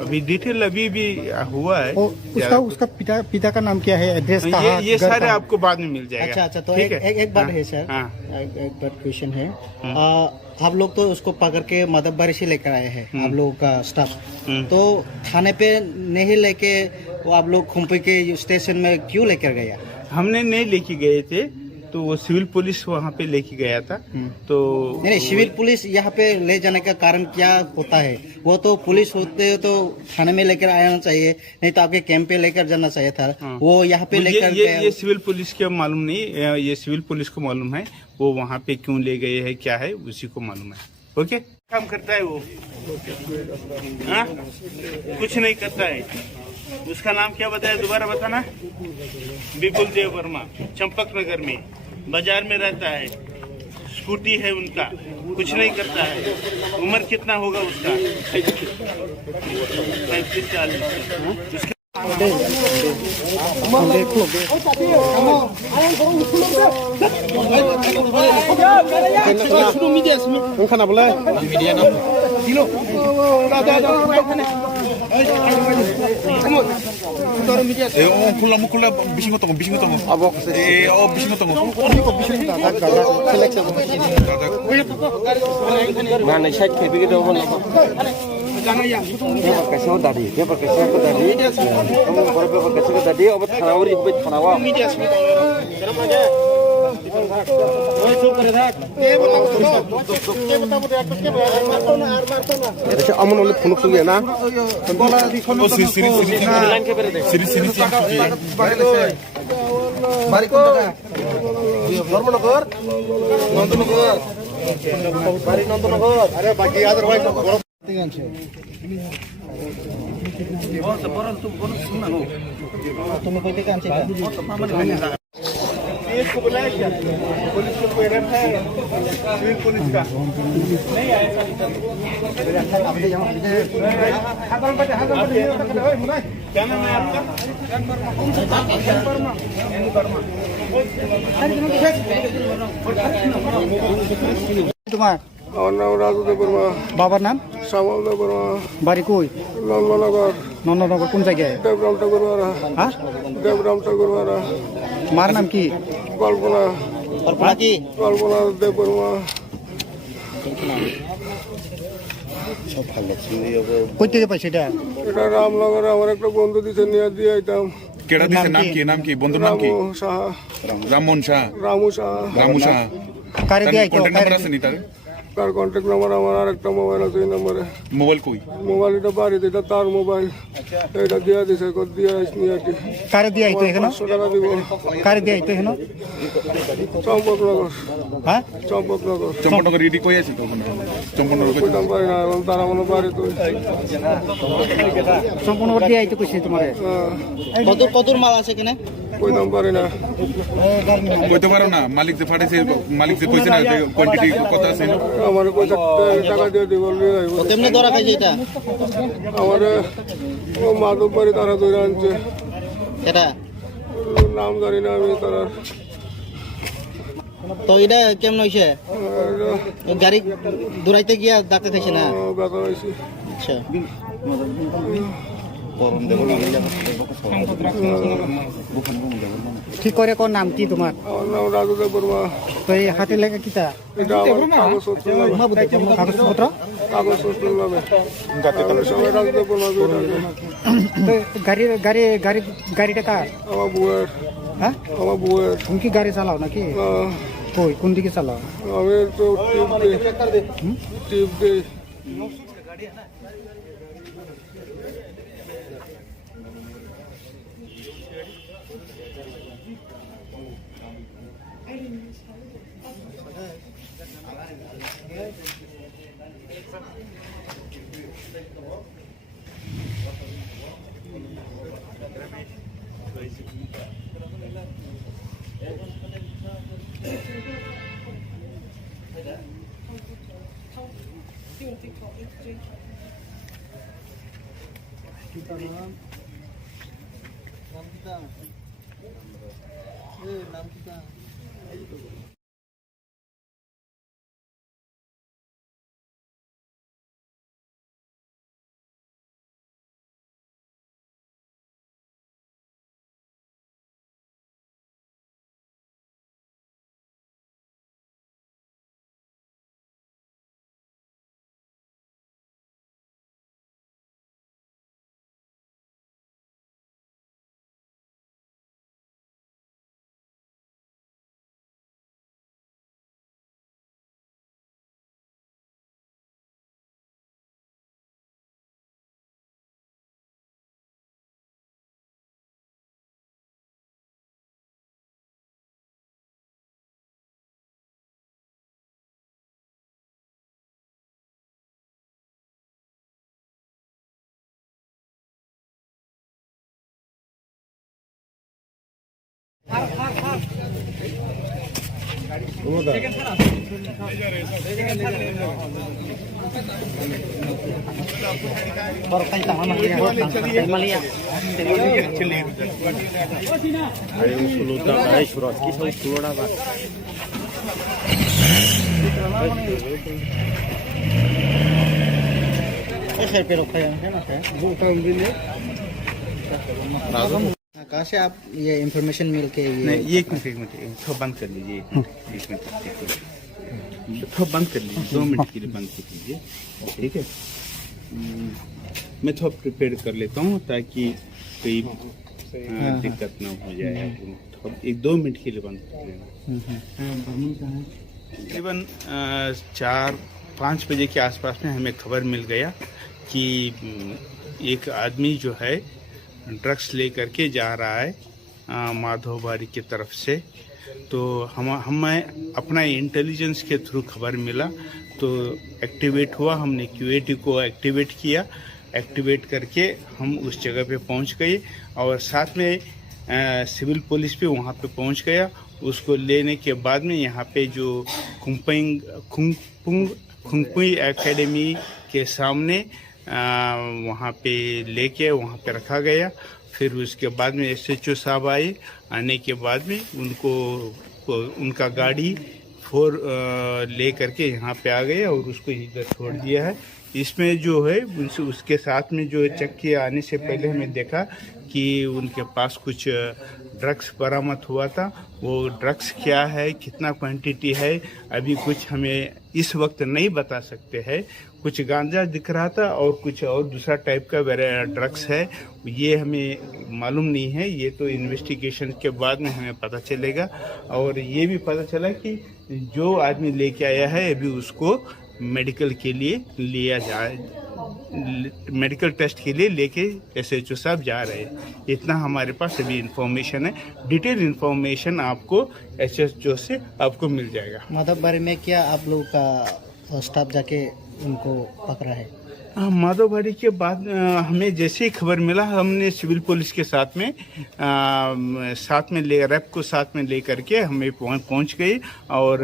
अभी डिटेल अभी भी हुआ है। उसका पिता का नाम क्या है, एड्रेस कहाँ? ये सारे आपको बाद में मिल जाएगा। अच्छा, तो एक बात है सर। हाँ। एक बात क्वेश्चन है। आप लोग तो उसको पकड़ के मदबबारी से लेकर आए हैं, आप लोगों का स्टाफ। तो थाने पे नहीं लेके वो आप लोग खुम्पी के स्टेशन में क्यों लेकर गया? हमने नहीं लेके गए थे, तो वो सिविल पुलिस वहाँ पे लेके गया था। तो नहीं, सिविल पुलिस यहाँ पे ले जाने का कारण क्या होता है? वो तो पुलिस होते तो थाने में लेकर आना चाहिए, नहीं तो आपके कैंप पे लेकर जाना चाहिए था। वो यहाँ पे लेकर ये सिविल पुलिस के मालूम नहीं, ये सिविल पुलिस को मालूम है वो वहाँ पे क्यों ले गए हैं, क्या है उसी को मालूम है। ओके, काम करता है वो? हाँ, कुछ नहीं करता है। उसका नाम क्या बताया, दोबारा बताना? विपुल देव वर्मा, चंपक नगर में बाजार में रहता है, स्कूटी है उनका, कुछ नहीं करता है। उम्र कितना होगा उसका? 35-40। 콜라 미신 것도 Mana saya kepikir dong Pakai tadi, dia pakai tadi. Kamu pakai tadi, obat tanawuri, obat tanawa. Amun oleh punuk sugi na. Siri. Bariko. Normanogor. Nontonogor. Bari Nontonogor. Are baki other white. तुम्हें कोई काम चाहिए? इसको बुलाया क्या? पुलिस को कोई रैप है सिविल पुलिस का नहीं आया। क्या नाम है आपका? तुम्हारा আমার নাম রাজু দেব বর্মা। বাবার নাম? শ্যামল দেব বর্মা। বাড়ি কই? নন্দনগর। নন্দনগর কোন জায়গায়? দেবরাম ঠাকুরবাড়া। হ্যাঁ, দেবরাম ঠাকুরবাড়া। মার নাম কি? কল্পনা। কল্পনা দেব বর্মা। কই থেকে পাইছে এটা? এটা রামনগরে আমার একটা বন্ধু দিছে, নিয়ে দিয়ে আইতাম। केड़ा दिसे नाम की बंधु नाम की? রামু সাহা। राममोहन शाह। রামু সাহা। रामू शाह। কারে দিয়ে আইতো? কন্টাক্ট নাম্বার আছে নি তার? তার কন্ট্যাক্ট নাম্বার আমার আর একটা মোবাইল আছে, এই নম্বরে। মোবাইল কই? মোবাইল এটা বাড়িতে, এটা তার মোবাইল। এটা দিয়ে দিছে, কত দিয়ে আসনি আর কি। কারে দিয়ে আইতো এখানে? 500 টাকা দিব। কারে দিয়ে আইতো এখানে? চম্পকনগর। হ্যাঁ, চম্পকনগর। চম্পকনগর রেডি কই আছে তো ওখানে? চম্পকনগর কই? কইতাম পারি না, এখন তারা মনে বাড়ি তো। সম্পূর্ণ করে দিয়ে আইতো কইছে তোমারে? কতর মাল আছে এখানে? কইতাম পারি না। কইতে পারো না? মালিক যে ফাটাইছে, মালিক যে কইছে না যে কোয়ান্টিটি কত আছে? আমার কইছে টাকা দিয়ে দিব, নিয়ে আইব। তেমনি ধরা খাইছে এটা? আমারে ও মাধববাড়ি তারা ধরে আনছে। এটা নাম জানি না আমি তারা। তো এটা কেমন হয়েছে? গাড়ি দৌড়াইতে গিয়া ডাকতে থাকছে না? ব্যথা হয়েছে। আচ্ছা, কি করে, কোন নাম কি তোমার? আমার নাম রাজু দেব বর্মা। তো এই হাতে লেখা কিতা? এটা আমার কাগজপত্র নামে। কাগজপত্র? কাগজপত্র নামে। সবাই রাজু দেব বর্মা দিয়ে ডাকে। তো গাড়িটা কার? আমার বউয়ের। হ্যাঁ, আমার বউয়ের। তুমি কি গাড়ি চালাও নাকি? কই, কোন দিকে চালাও? আমি তো টিপ দিই। कहाँ से आप ये इंफॉर्मेशन मिल के नहीं, ये एक मिनट थोड़ा बंद कर लीजिए। एक मिनट थोड़ा बंद कर लीजिए, 2 मिनट के लिए बंद कर लीजिए, ठीक है। मैं थोड़ा प्रिपेयर कर लेता हूँ ताकि कोई दिक्कत ना हो जाए। थोड़ा 1-2 मिनट के लिए बंद कर लेना। तकरीबन 4-5 बजे के आसपास में हमें खबर मिल गया कि एक आदमी जो है ड्रग्स लेकर के जा रहा है माधोबारी की तरफ से। तो हमें अपना इंटेलिजेंस के थ्रू खबर मिला तो एक्टिवेट हुआ। हमने QAT को एक्टिवेट किया। एक्टिवेट करके हम उस जगह पे पहुंच गए और साथ में सिविल पुलिस भी वहां पे पहुंच गया। उसको लेने के बाद में यहाँ पे जो खुंगपुई एकेडमी के सामने वहाँ पे लेके वहाँ पे रखा गया। फिर उसके बाद में SHO साहब आए। आने के बाद में उनका गाड़ी 4 ले करके यहाँ पे आ गए और उसको इधर छोड़ दिया है। इसमें जो है उसके साथ में जो चेक किया आने से पहले हमें देखा कि उनके पास कुछ ड्रग्स बरामद हुआ था। वो ड्रग्स क्या है, कितना क्वांटिटी है, अभी कुछ हमें इस वक्त नहीं बता सकते हैं। कुछ गांजा दिख रहा था और कुछ और दूसरा टाइप का ड्रग्स है, ये हमें मालूम नहीं है। ये तो इन्वेस्टिगेशन के बाद में हमें पता चलेगा। और ये भी पता चला कि जो आदमी लेके आया है अभी उसको मेडिकल के लिए लिया जाए, मेडिकल टेस्ट के लिए लेके SHO साहब जा रहे हैं। इतना हमारे पास अभी इंफॉर्मेशन है। डिटेल इंफॉर्मेशन आपको SHO से आपको मिल जाएगा। माधवबारी में क्या आप लोगों का स्टाफ जाके उनको पकड़ा है? माधवबारी के बाद हमें जैसे ही खबर मिला हमने सिविल पुलिस के साथ में रैप को साथ में ले करके हमें पहुंच गए। और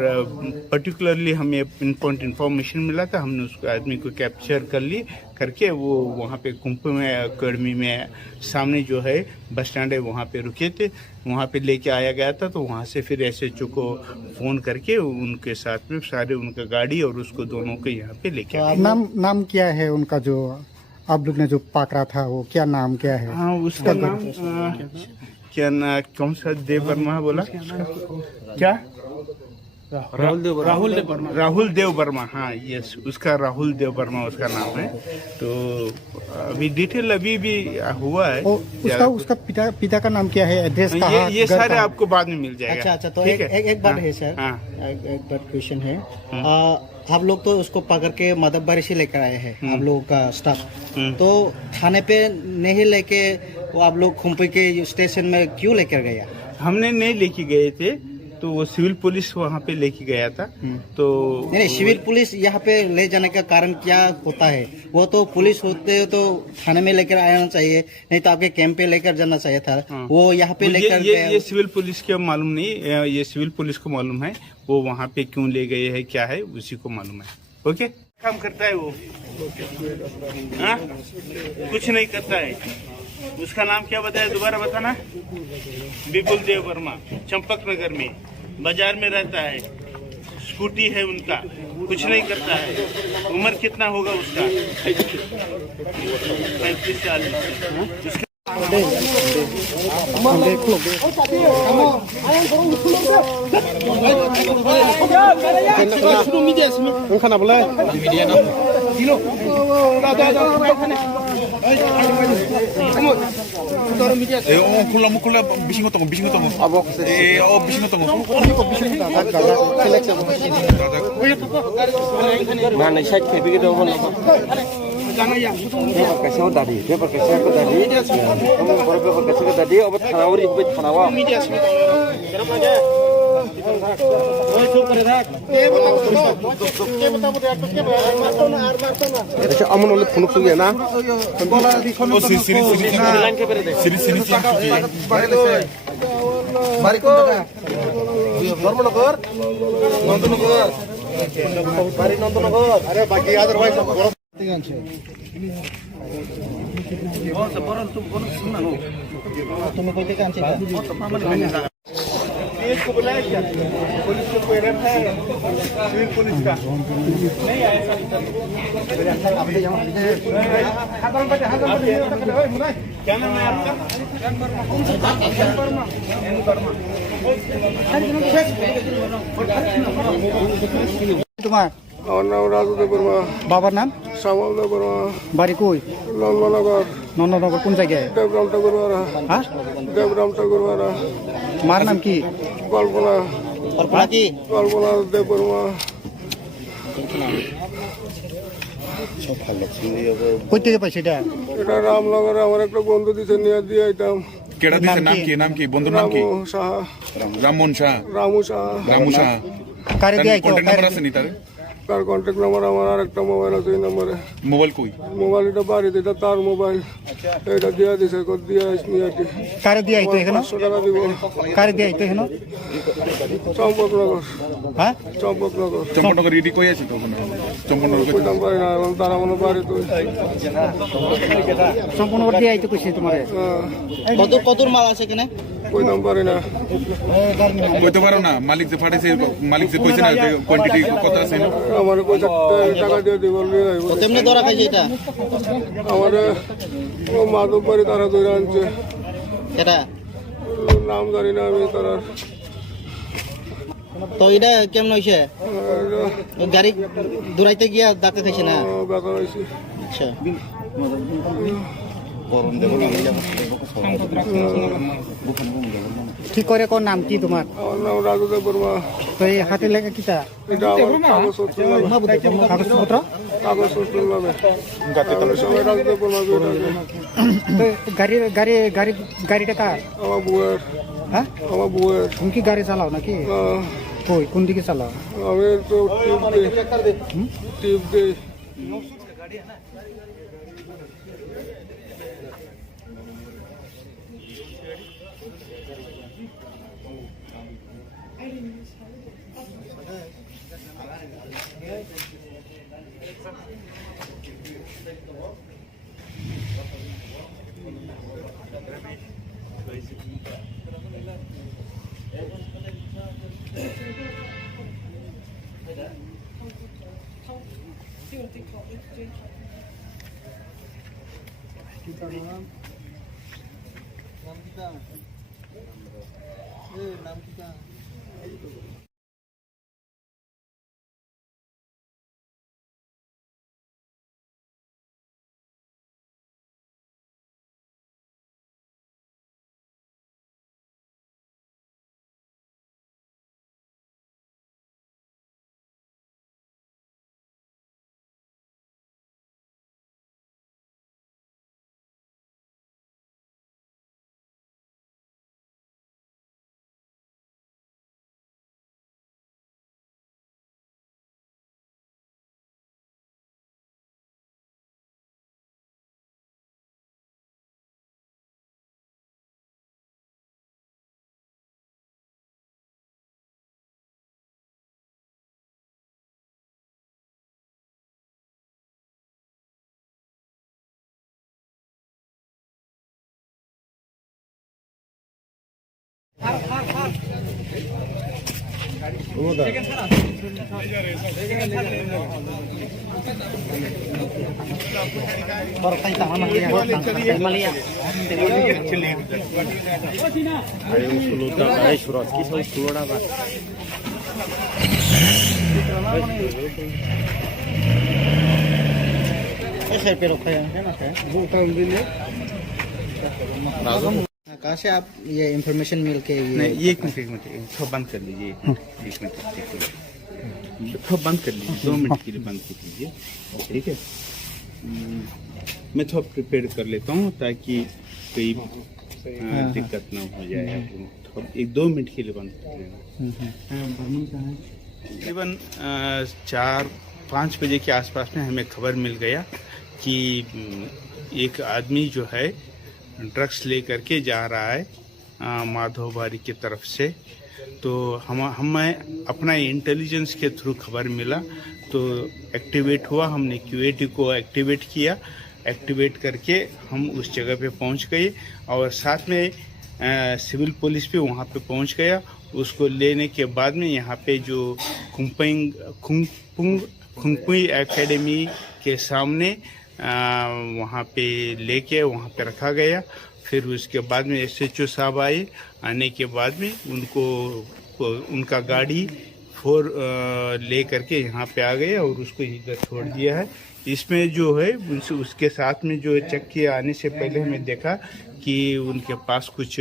पर्टिकुलरली हमें इंफॉर्मेशन मिला था, हमने उस आदमी को कैप्चर कर ली करके वो वहाँ पे खुंगपुई एकेडमी में सामने जो है बस स्टैंड है वहाँ पे रुके थे, वहाँ पे लेके आया गया था। तो वहाँ से फिर SHO को फ़ोन करके उनके साथ में सारे उनका गाड़ी और उसको दोनों को यहाँ पे लेके आए। नाम क्या है उनका जो आप लोग ने जो पकड़ा था, वो क्या नाम क्या है? हाँ, उसका नाम क्या ना, कौन सा देव वर्मा बोला क्या? राहुल देव वर्मा, हाँ यस, उसका राहुल देव वर्मा उसका नाम है। तो अभी डिटेल अभी भी हुआ है। उसका पिता का नाम क्या है, एड्रेस कहाँ? ये सारे आपको बाद में मिल जाएगा। अच्छा अच्छा, तो ठीक एक बात है सर, हाँ। एक बात क्वेश्चन है। आप लोग तो उसको पकड़ के मदबबारी से लेकर आए हैं, आप लोगों का स्टाफ। तो थाने पे नहीं लेके वो आप लोग खुम्पी के स्टेशन में क्यों लेकर गया? हमने नहीं लेके गए थे, तो वो सिविल पुलिस वहाँ पे लेके गया था। तो नहीं, सिविल पुलिस यहाँ पे ले जाने का कारण क्या होता है? वो तो पुलिस होते तो थाने में लेकर आना चाहिए, नहीं तो आपके कैंप पे लेकर जाना चाहिए था। वो यहाँ पे लेकर ये सिविल पुलिस के मालूम नहीं, ये सिविल पुलिस को मालूम है वो वहाँ पे क्यों ले गए हैं, क्या है उसी को मालूम है। ओके, काम करता है वो, हाँ कुछ नहीं करता है। उसका नाम क्या बताया, दोबारा बताना। विपुल देव वर्मा, चंपक नगर में बाजार में रहता है, स्कूटी है उनका, कुछ नहीं करता है। उम्र कितना होगा उसका? 35-40। खाना बोला 콜라 미신 것도 미신 것도 Mana saya pergi ke rumah lama. Pakai saya tadi, dia pakai saya tadi. Kamu berapa pakai saya tadi? Obat tanawari, obat tanawa. अच्छा अमन वाले फोन सुन गया ना धर्मनगर नंदनगर अरे बाकी अदरवाइज तुम्हें कोई काम चाहिए? इसको बुलाया क्या? पुलिस को कोई रखा है सिविल पुलिस का? नहीं आया क्या नाम है आपका? তোমার আমার নাম রাজু দেব বর্মা, বাবার নাম? শ্যামল দেব বর্মা, বাড়ি কই? নন্দনগর, নন্দনগর কোন জায়গায়? দেবরাম ঠাকুরবাড়া, হ্যাঁ, দেবরাম ঠাকুরবাড়া। মার নাম কি? কল্পনা, কল্পনা দেব বর্মা। কই থেকে পাইছে এটা? এটা রামনগরে আমার একটা বন্ধু দিছে, নিয়ে দিয়ে আইতাম। কেডা দিছে, নাম কি বন্ধুর নাম কি? রামু সাহা, রামমোহন শাহ। রামু সাহা। কারে দিয়ে আইতো? কন্টাক্ট নাম্বার আছে নি তার? তার কন্ট্যাক্ট নাম্বার আমার আর একটা মোবাইল আছে, এই নম্বরে। মোবাইল কই? মোবাইল এটা বাড়িতে, এটা তার মোবাইল, এটা দিয়ে দিছে, দিয়ে আইস নিয়ে আইতি। কারে দিয়ে আইতো এখানে? 500 টাকা দিব। কারে দিয়ে আইতো এখানে? চম্পকনগর, হ্যাঁ, চম্পকনগর। চম্পকনগর রেডি কই আছে তো ওখানে? চম্পকনগর কই? কইতাম পারি না, এখন তারা মনে পারি তো। সম্পূর্ণ দিয়ে আইতো কইছে তোমারে? কত মাল আছে এখানে? কইতাম পারি না। কইতে পারো না? মালিক যে ফাটাইছে, মালিক যে কইছে না যে কোয়ান্টিটি কত আছে? আমার কইছে টাকা দিয়ে দিব, নিয়ে আইব। কেমনে ধরা খাইছে এটা? আমার ও মাধব বাড়ি তারা ধরে আনছে, এটা নাম জানি না আমি তারা। তো এটা কেমন হয়েছে? গাড়ি দৌড়াইতে গিয়া ডাকতে খাইছে না? ব্যথা হয়েছে। আচ্ছা, ঠিক করে কোন নাম কি তোমার? আমার নাম রাজু দেব বর্মা। তো এই হাতে লেখা কিটা? এটা আমার কাগজপত্র নামে। কাগজপত্র? কাগজপত্র নামে সবাই রাজু দেব বর্মা। তো গাড়িটা কার? আমার বউয়ের। হ্যাঁ, আমার বউয়ের। তুমি কি গাড়ি চালাও নাকি? কই, কোন দিকে চালাও? আমি তো টিপ দিই। নাম কি? कहाँ से आप ये इंफॉर्मेशन मिल के नहीं, ये एक मिनट थोड़ा बंद कर लीजिए। एक मिनट थोड़ा बंद कर लीजिए, 2 मिनट के लिए बंद कर लीजिए, ठीक है। मैं थोड़ा प्रिपेयर कर लेता हूँ ताकि कोई दिक्कत ना हो जाए। थोड़ा 1-2 मिनट के लिए बंद कर लेना। तकरीबन 4-5 बजे के आसपास में हमें खबर मिल गया कि एक आदमी जो है ड्रग्स लेकर के जा रहा है माधोबारी की तरफ से। तो हमें अपना इंटेलिजेंस के थ्रू खबर मिला तो एक्टिवेट हुआ। हमने QAT को एक्टिवेट किया। एक्टिवेट करके हम उस जगह पे पहुंच गए और साथ में सिविल पुलिस भी वहां पे पहुंच गया। उसको लेने के बाद में यहाँ पे जो खुंगपुई एकेडमी के सामने वहाँ पे लेके वहाँ पे रखा गया। फिर उसके बाद में SHO साहब आए। आने के बाद में उनका गाड़ी 4 ले करके यहाँ पे आ गए और उसको इधर छोड़ दिया है। इसमें जो है उसके साथ में जो चेक किया आने से पहले हमें देखा कि उनके पास कुछ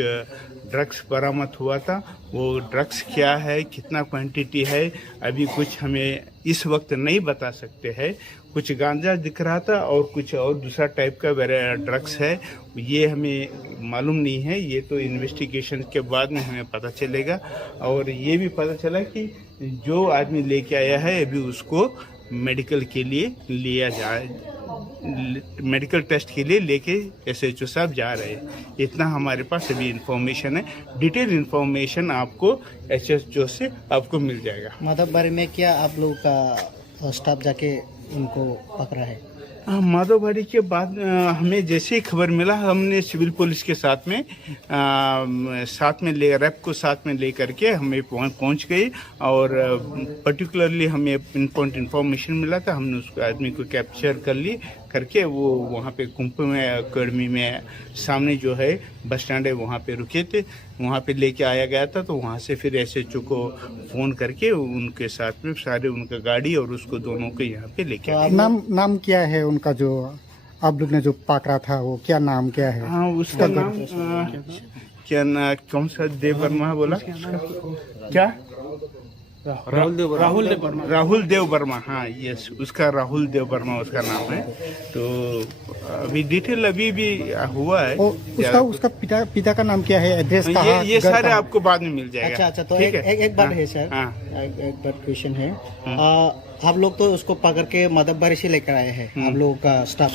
ड्रग्स बरामद हुआ था। वो ड्रग्स क्या है, कितना क्वांटिटी है, अभी कुछ हमें इस वक्त नहीं बता सकते हैं। कुछ गांजा दिख रहा था और कुछ और दूसरा टाइप का ड्रग्स है, ये हमें मालूम नहीं है। ये तो इन्वेस्टिगेशन के बाद में हमें पता चलेगा। और ये भी पता चला कि जो आदमी लेके आया है अभी उसको मेडिकल के लिए लिया जाए, मेडिकल टेस्ट के लिए लेके SHO साहब जा रहे हैं। इतना हमारे पास अभी इंफॉर्मेशन है। डिटेल इंफॉर्मेशन आपको SHO से आपको मिल जाएगा। माधवबारी में क्या आप लोग का स्टाफ जाके उनको पकड़ा है? माधवबारी के बाद हमें जैसे ही खबर मिला हमने सिविल पुलिस के साथ में रैप को साथ में ले करके हमें पहुंच गए और पर्टिकुलरली हमें पिनपॉइंट इन्फॉर्मेशन मिला था। हमने उस आदमी को कैप्चर कर ली करके वो वहाँ पे कुंभ में अकेडमी में सामने जो है बस स्टैंड है वहाँ पे रुके थे, वहाँ पे लेके आया गया था। तो वहाँ से फिर SHO को फ़ोन करके उनके साथ में सारे उनका गाड़ी और उसको दोनों को यहाँ पे लेके आए। नाम क्या है उनका जो आप लोग ने जो पकड़ा था, वो क्या नाम क्या है? हाँ, उसका नाम क्या ना, कौन सा देव वर्मा बोला क्या? राहुल देव वर्मा। हाँ, यस, उसका राहुल देव वर्मा उसका नाम है। तो अभी डिटेल अभी भी हुआ है। उसका पिता का नाम क्या है, एड्रेस कहाँ? ये सारे आपको बाद में मिल जाएगा। अच्छा, तो एक बात है सर, एक बात क्वेश्चन है। आप लोग तो उसको पकड़ के माधवबारी से लेकर आए हैं, आप लोगों का स्टाफ।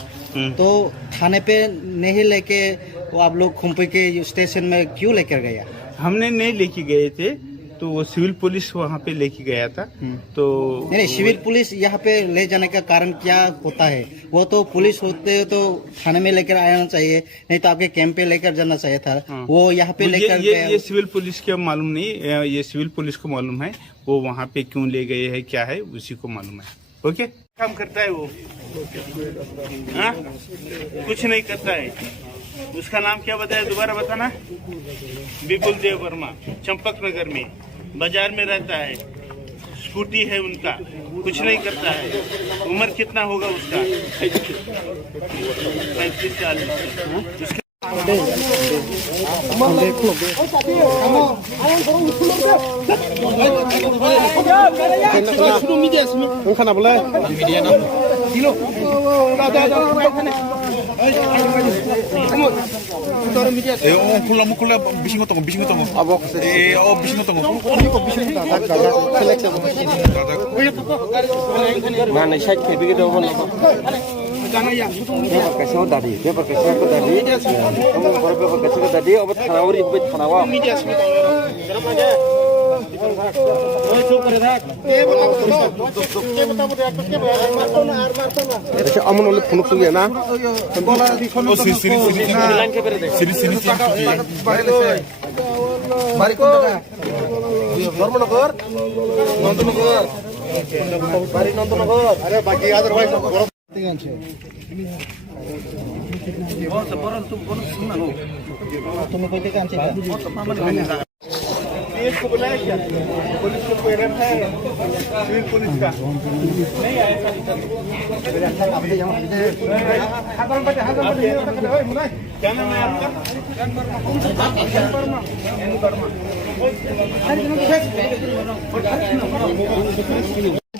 तो थाने पे नहीं लेके वो आप लोग खुंपी के स्टेशन में क्यों लेकर गया? हमने नहीं लेके गए थे, तो वो सिविल पुलिस वहाँ पे लेके गया था। तो नहीं, सिविल पुलिस यहाँ पे ले जाने का कारण क्या होता है? वो तो पुलिस होते तो थाने में लेकर आना चाहिए, नहीं तो आपके कैंप पे लेकर जाना चाहिए था। वो यहाँ पे लेकर ये सिविल पुलिस के मालूम नहीं, ये सिविल पुलिस को मालूम है वो वहाँ पे क्यों ले गए हैं, क्या है उसी को मालूम है। ओके, काम करता है वो? हाँ, कुछ नहीं करता है। उसका नाम क्या बताया, दोबारा बताना? विपुल देव वर्मा, चंपक नगर में बाजार में रहता है। स्कूटी है उनका, कुछ नहीं करता है। उम्र कितना होगा उसका? 35-40। 콜라 미신 것도 비신 것도 Mana saya kayak begitu mana? Pakai siapa tadi? Dia pakai siapa tadi? Kamu berapa pakai siapa tadi? Obat tanawari, obat tanawa. ऐसे अमन वाले फोन सुन लिया ना? सिरी বাড়ি কোন জায়গা? ধর্মনগর নন্দনগর বাড়ি নন্দনগর আরে বাকি আদারওয়াইজ ঠিক আছে তুমি কই থেকে আনছো पुलिस को बुलाया क्या? पुलिस को कोई रेप है? सिविल पुलिस का नहीं आया। क्या नाम है आपका?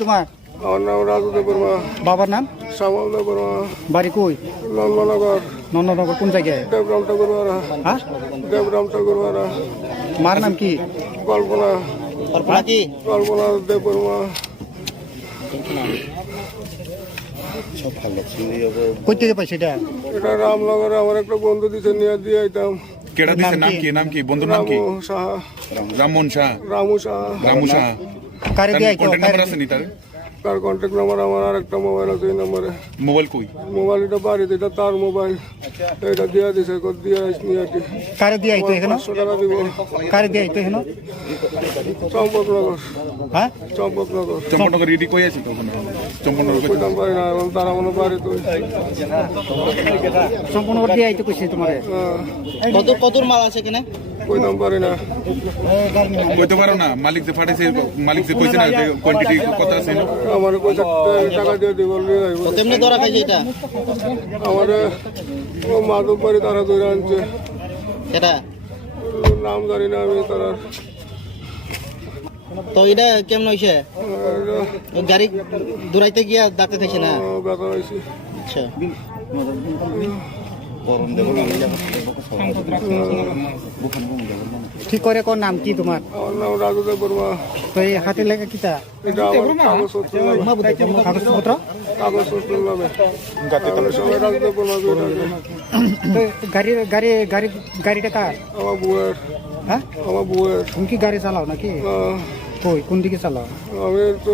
তোমার আমার নাম রাজুদেব বর্মা, বাবার নাম শ্যামলদেব বর্মা, বাড়ি কই নন্দনগর, নন্দনগর কোন জায়গায় দেবরাম ঠাকুরবাড়া, হ্যাঁ দেবরাম ঠাকুরবাড়া, মার নাম কি কল্পনা, কল্পনা কি কল্পনা দেব বর্মা। কই থেকে পাইছে এটা এটা রামনগরে আমার একটা বন্ধু দিছে নিয়ে দিয়ে আইতাম। কেডা দিছে নাম কি বন্ধুর নাম কি? রামু সাহা, রামমোহন শাহ। রামু সাহা। রামু শাহ। কারে দিয়ে আইতো কন্টাক্ট নাম্বার আছে নি তার? তার কন্ট্যাক্ট নাম্বার আমার আর একটা মোবাইল আছে এই নাম্বারে। মোবাইল কই? মোবাইল এটা বাড়িতে, এটা তার মোবাইল, এটা দিয়ে দিছে, দিয়ে আসনি আর কি। কারে দিয়ে আইতো এখানে 500 টাকা দিব। কারে দিয়ে আইতো এখানে চম্পকনগর, হ্যাঁ চম্পকনগর। চম্পনগর ইডি কই আছে তো ওখানে? চম্পনগর কই? কইতাম পারি না, এবং তারা মনে বাড়ি তো। সম্পূর্ণ করে দিয়ে আইতো কইছে তোমারে কত মাল আছে এখানে কইতাম পারি না। কইতে পারো না? মালিক যে ফাটাইছে, মালিক যে কইছে না যে কোয়ান্টিটি কত আছে? আমার কইছে টাকা দিয়ে দিব, নিয়ে আইব। তেমনি ধরা খাইছে এটা আমার ও মাধব বাড়ি তারা ধরে আনছে, এটা নাম জানি না আমি তারা। তো এটা কেমন হইছে গাড়ি দৌড়াইতে গিয়া ডাকতে থাকছে না ব্যথা হয়েছি। আচ্ছা ঠিক করে কোন নাম কি তোমার? আমার নাম রাজুদেব বর্মা। তো এই হাতে লেখা কিটা এটা আমার কাগজপত্র নামে, কাগজপত্র কাগজপত্র নামে সবাই রাজুদেব বর্মা করে ডাকে। তো গাড়িটা কার? আমার বউয়ের, হ্যাঁ আমার বউয়ের। তুমি কি গাড়ি চালাও নাকি কই কোন দিকে চালাও? আমি তো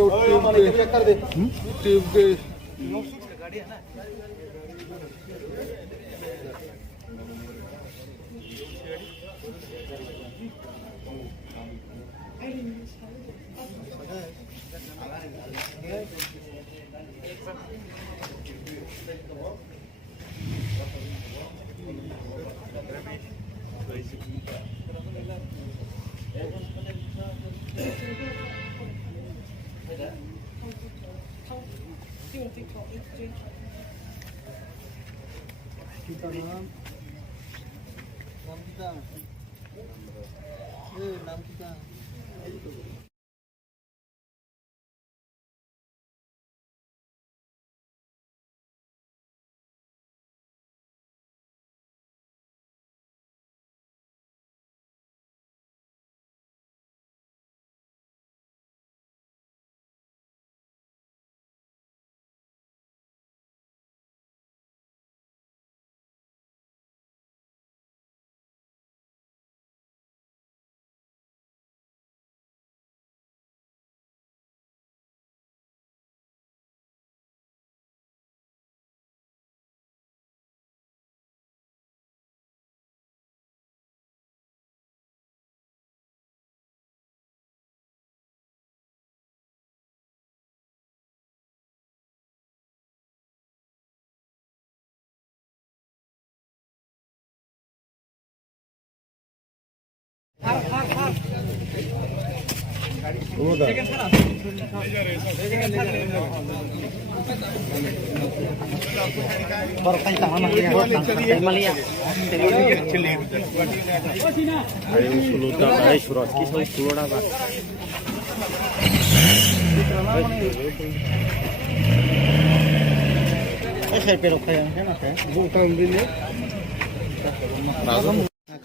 টিপ দিই।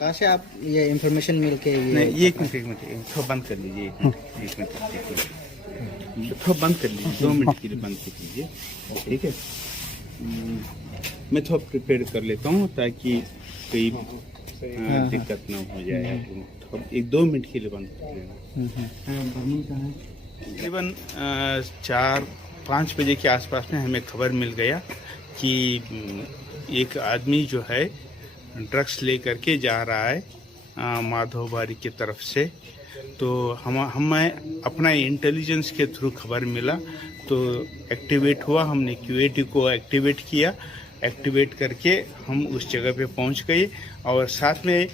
कहाँ से आप ये इंफॉर्मेशन मिल के नहीं, ये एक मिनट थोड़ा बंद कर लीजिए। एक मिनट थोड़ा बंद कर लीजिए, 2 मिनट के लिए बंद कर लीजिए, ठीक है। मैं थोड़ा प्रिपेयर कर लेता हूँ ताकि कोई दिक्कत ना हो जाए। थोड़ा 1-2 मिनट के लिए बंद कर लेना। तकरीबन 4-5 बजे के आसपास में हमें खबर मिल गया कि एक आदमी जो है ड्रग्स लेकर के जा रहा है माधव बारी की तरफ से। तो हमें अपना इंटेलिजेंस के थ्रू खबर मिला तो एक्टिवेट हुआ, हमने क्यूएटी को एक्टिवेट किया। एक्टिवेट करके हम उस जगह पे पहुंच गए और साथ में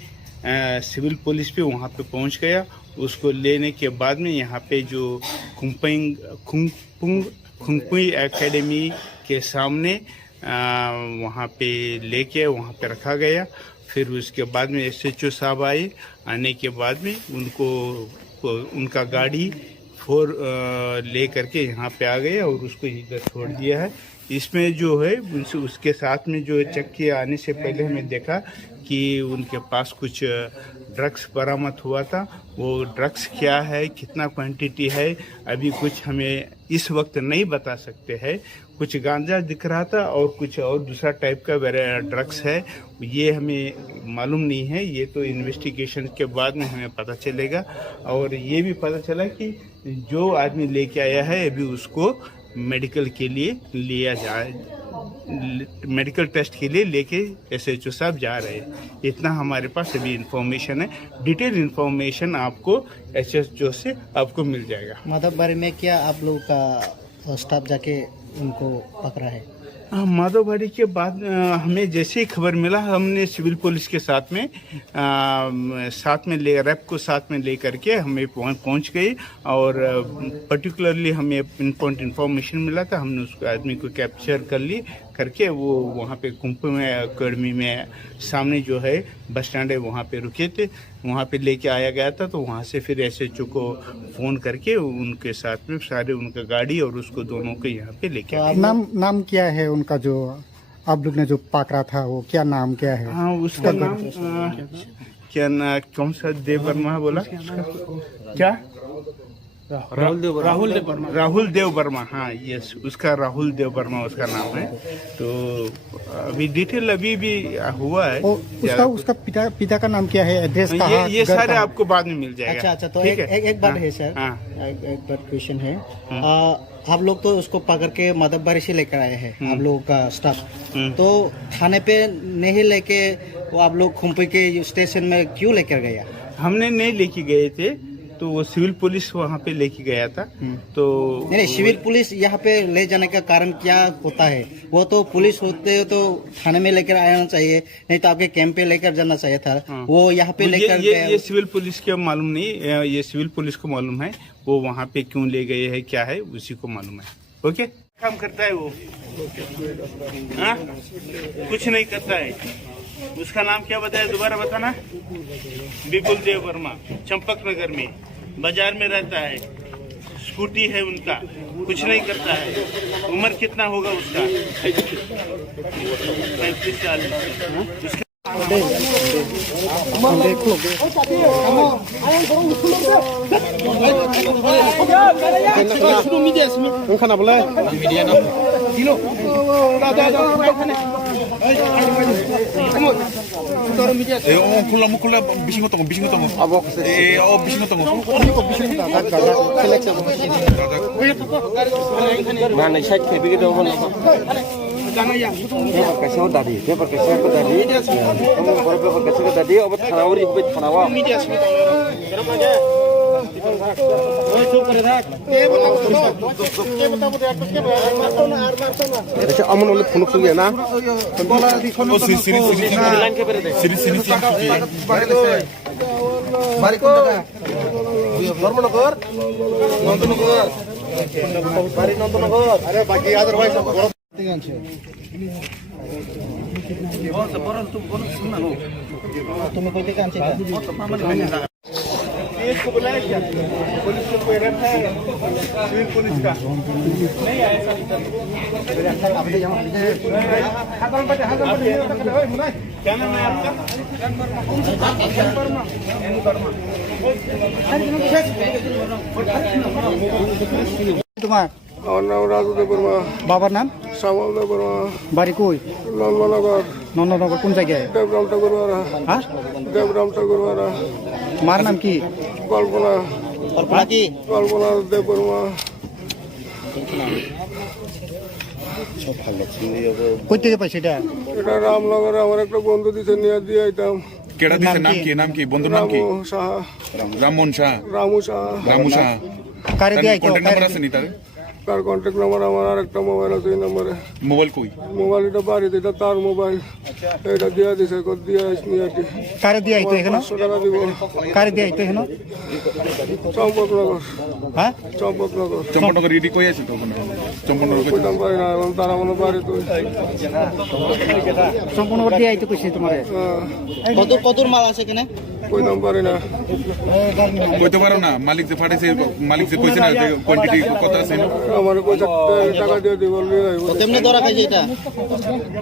सिविल पुलिस भी वहां पे पहुंच गया। उसको लेने के बाद में यहाँ पे जो खुंगपुई एकेडमी के सामने वहाँ पे लेके वहाँ पे रखा गया। फिर उसके बाद में SHO साहब आए। आने के बाद में उनका गाड़ी ले करके यहाँ पे आ गए और उसको इधर छोड़ दिया है। इसमें जो है उसके साथ में जो चेक किया, आने से पहले हमें देखा कि उनके पास कुछ ड्रग्स बरामद हुआ था। वो ड्रग्स क्या है, कितना क्वांटिटी है, अभी कुछ हमें इस वक्त नहीं बता सकते हैं। कुछ गांजा दिख रहा था और कुछ और दूसरा टाइप का ड्रग्स है, ये हमें मालूम नहीं है। ये तो इन्वेस्टिगेशन के बाद में हमें पता चलेगा। और ये भी पता चला कि जो आदमी लेके आया है अभी उसको मेडिकल के लिए लिया जाए, मेडिकल टेस्ट के लिए लेके SHO साहब जा रहे हैं। इतना हमारे पास अभी इंफॉर्मेशन है। डिटेल इंफॉर्मेशन आपको SHO से आपको मिल जाएगा। माधव बारी में क्या आप लोग का स्टाफ जाके उनको पकड़ा है? माधवबाड़ी के बाद हमें जैसे ही खबर मिला, हमने सिविल पुलिस के साथ में रैप को साथ में ले करके हमें पहुंच गए और पर्टिकुलरली हमें पिनपॉइंट इन्फॉर्मेशन मिला था। हमने उस आदमी को कैप्चर करके वो वहाँ पे खुंगपुई एकेडमी में सामने जो है बस स्टैंड है वहाँ पे रुके थे, वहाँ पे लेके आया गया था। तो वहाँ से फिर SHO को फ़ोन करके उनके साथ में सारे उनका गाड़ी और उसको दोनों को यहाँ पे लेके आए। नाम क्या है उनका, जो आप लोग ने जो पकड़ा था वो क्या नाम क्या है? हाँ, उसका नाम क्या ना, कौन सा देव वर्मा बोला क्या? राहुल देव वर्मा। हाँ, यस, उसका राहुल देव वर्मा उसका नाम है। तो अभी डिटेल अभी भी हुआ है। उसका पिता का नाम क्या है, एड्रेस कहाँ? ये सारे आपको बाद में मिल जाएगा। अच्छा, तो एक बात है सर, एक बात क्वेश्चन है। आप लोग तो उसको पकड़ के माधवबारी से लेकर आए हैं, आप लोगों का स्टाफ। तो थाने पे नहीं लेके वो आप लोग खुंपी के स्टेशन में क्यों लेकर गया? हमने नहीं लेके गए थे, तो वो सिविल पुलिस वहाँ पे लेके गया था। तो नहीं, सिविल पुलिस यहाँ पे ले जाने का कारण क्या होता है? वो तो पुलिस होते तो थाने में लेकर आना चाहिए, नहीं तो आपके कैंप पे लेकर जाना चाहिए था। वो यहाँ पे लेकर ये सिविल पुलिस के मालूम नहीं, ये सिविल पुलिस को मालूम है वो वहाँ पे क्यों ले गए हैं, क्या है उसी को मालूम है। ओके, काम करता है वो? हाँ, कुछ नहीं करता है। उसका नाम क्या बताया, दोबारा बताना? विपुल देव वर्मा, चंपक नगर में बाजार में रहता है। स्कूटी है उनका, कुछ नहीं करता है। उम्र कितना होगा उसका? 35 साल। 콜라 미싱거 똥 비싱거 똥 Mana saya begitu dong. Pakai saus tadi, dia pakai saus tadi. Kamu pakai saus tadi, obat khanawari, obat khanawa. अच्छा अमन वाले फोन कर लिया ना ओ सिरी बारी कौन था धर्मनगर नंदनगर बारी नंदनगर अरे बाकी यादर भाई सब तुम्हें कोई दिक्कत नहीं? इसको बुलाया क्या? पुलिस को कोई रखा है? सिविल पुलिस का नहीं आया सर। क्या नाम है आपका? तुम्हारा नाम राजदेव वर्मा, बाबर नाम श्यामल देव वर्मा, बारी कोई नंदनगर कौन सा क्या है? देवराम ठाकुरवारा, हाँ, देवराम ठाकुरवारा, मार नाम की कल्पना देव वर्मा। কই থেকে পাইছে এটা? এটা রামনগরে আমার একটা বন্ধু দিছে নিয়ে দিয়ে আইতাম। केड़ा दिसे नाम की बंधु नाम की রামু সাহা राममोहन शाह রামু সাহা रामू शाह कार्य दिया क्या कॉन्टैक्ट नंबर আছে নি তার তার কন্ট্যাক্ট নাম্বার আমার আর একটা মোবাইল আছে এই নম্বরে মোবাইল কই মোবাইল এটা বাড়িতে এটা তার মোবাইল এটা দিয়া দিছে কত দিয়া আসনি আর কি कार्य दिया तो है ना 500 টাকা দিব कार्य दिया तो है ना চম্পকনগর हाँ চম্পকনগর চম্পনগর রেডি কই আছে তো ওখানে চম্পনগর কই কইতাম পারি না এবং তারা মনে পারে তো সম্পূর্ণ করে दिया तो कुछ तुम्हारे কতর মাল আছে এখানে কইতাম পারি না কইতে পারো না মালিক যে ফাটাইছে মালিক যে কইছে না যে কোয়ান্টিটি কত আছে আমার কইছে টাকা দিয়ে দিব নিয়ে আইব তেমনি ধরা খাইছে এটা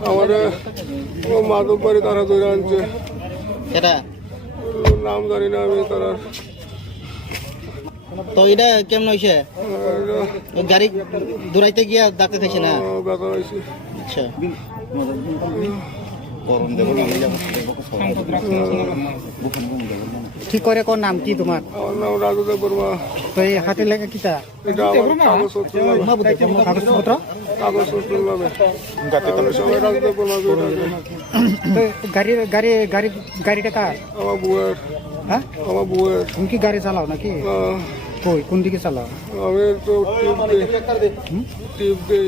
আমার ও মাধব বাড়ি তারা ধরে আনছে এটা নাম জানি না আমি তারা তো এটা কেমন হয়েছে গাড়ি দৌড়াইতে গিয়া ডাকতে খাইছে না ব্যথা হয়েছে আচ্ছা কি করে কোন নাম কি তোমার আমার নাম রাজুদেব বর্মা তো এই হাতে লেগে কিটা এটা আমার কাগজপত্র নামে কাগজপত্র কাগজপত্র নামে সবাই রাজুদেব বর্মা তো গাড়িটা কার আমার বউয়ের হ্যাঁ আমার বউয়ের তুমি কি গাড়ি চালাও নাকি কই কোন দিকে চালাও আমি তো টিপ দিই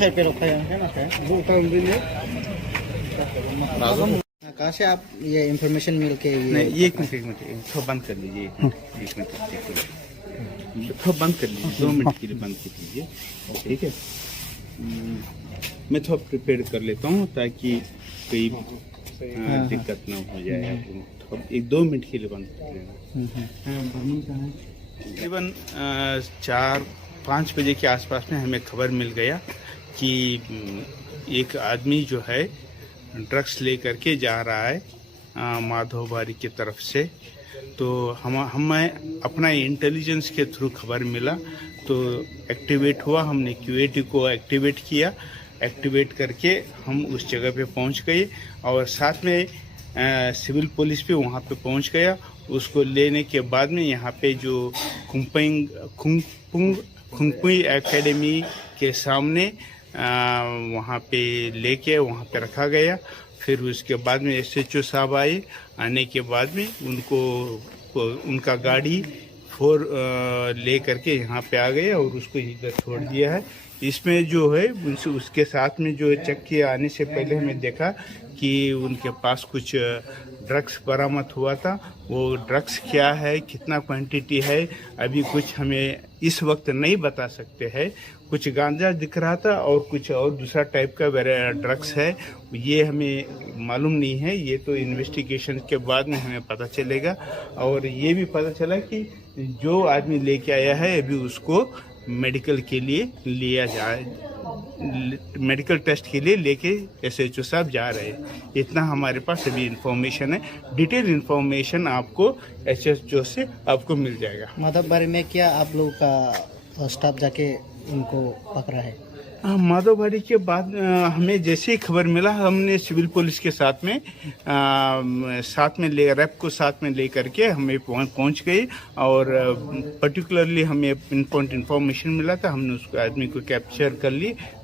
साइड पे रखा है ना कहाँ से आप ये इंफॉर्मेशन मिल के नहीं ये एक मिनट थोड़ा बंद कर लीजिए एक मिनट थोड़ा बंद कर लीजिए 2 मिनट के लिए बंद कर लीजिए ठीक है मैं थोड़ा प्रिपेयर कर लेता हूँ ताकि कोई दिक्कत ना हो जाए थोड़ा 1-2 मिनट के लिए बंद कर लेना तकरीबन 4-5 बजे के आसपास में हमें खबर मिल गया कि एक आदमी जो है ड्रग्स लेकर के जा रहा है माधोबारी की तरफ से। तो हमें अपना इंटेलिजेंस के थ्रू खबर मिला तो एक्टिवेट हुआ, हमने क्यूएटी को एक्टिवेट किया। एक्टिवेट करके हम उस जगह पे पहुंच गए और साथ में सिविल पुलिस भी वहां पे पहुंच गया। उसको लेने के बाद में यहाँ पे जो खुंगपुई एकेडमी के सामने वहाँ पे लेके वहाँ पे रखा गया। फिर उसके बाद में SHO साहब आए। आने के बाद में उनका गाड़ी ले करके यहाँ पे आ गए और उसको इधर छोड़ दिया है। इसमें जो है उसके साथ में जो चेक किया आने से पहले हमें देखा कि उनके पास कुछ ड्रग्स बरामद हुआ था। वो ड्रग्स क्या है, कितना क्वांटिटी है, अभी कुछ हमें इस वक्त नहीं बता सकते हैं। कुछ गांजा दिख रहा था और कुछ और दूसरा टाइप का ड्रग्स है, ये हमें मालूम नहीं है। ये तो इन्वेस्टिगेशन के बाद में हमें पता चलेगा। और ये भी पता चला कि जो आदमी लेके आया है अभी उसको मेडिकल के लिए लिया जाए, मेडिकल टेस्ट के लिए लेके SHO साहब जा रहे हैं। इतना हमारे पास अभी इंफॉर्मेशन है। डिटेल इंफॉर्मेशन आपको SHO से आपको मिल जाएगा। माधवबारी में क्या आप लोगों का स्टाफ जाके उनको पकड़ा है? माधवबारी के बाद हमें जैसे ही खबर मिला, हमने सिविल पुलिस के साथ में ले रैप को साथ में ले करके हमें पहुंच गए। और पर्टिकुलरली हमें इन्फॉर्मेशन मिला था, हमने उसको आदमी को कैप्चर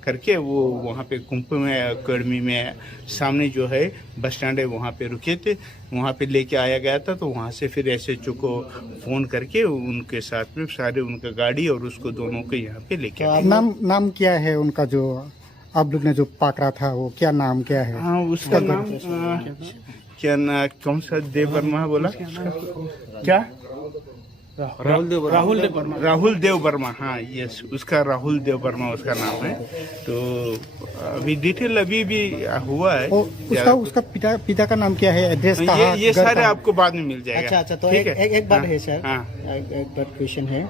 करके वो वहाँ पे कुंभ में अकेडमी में सामने जो है बस स्टैंड है वहाँ पे रुके थे, वहाँ पे लेके आया गया था। तो वहाँ से फिर SHO को फ़ोन करके उनके साथ में सारे उनका गाड़ी और उसको दोनों को यहाँ पे लेके आए। नाम क्या है उनका, जो आप लोग ने जो पकड़ा था वो क्या नाम क्या है? हाँ, उसका नाम क्या ना, कौन सा देव वर्मा बोला क्या? राहुल देव वर्मा। हाँ, यस, उसका राहुल देव वर्मा उसका नाम है। तो अभी डिटेल अभी भी हुआ है। उसका पिता का नाम क्या है, एड्रेस कहाँ? ये सारे आपको बाद में मिल जाएगा। अच्छा, तो एक बात है सर, एक बात क्वेश्चन है।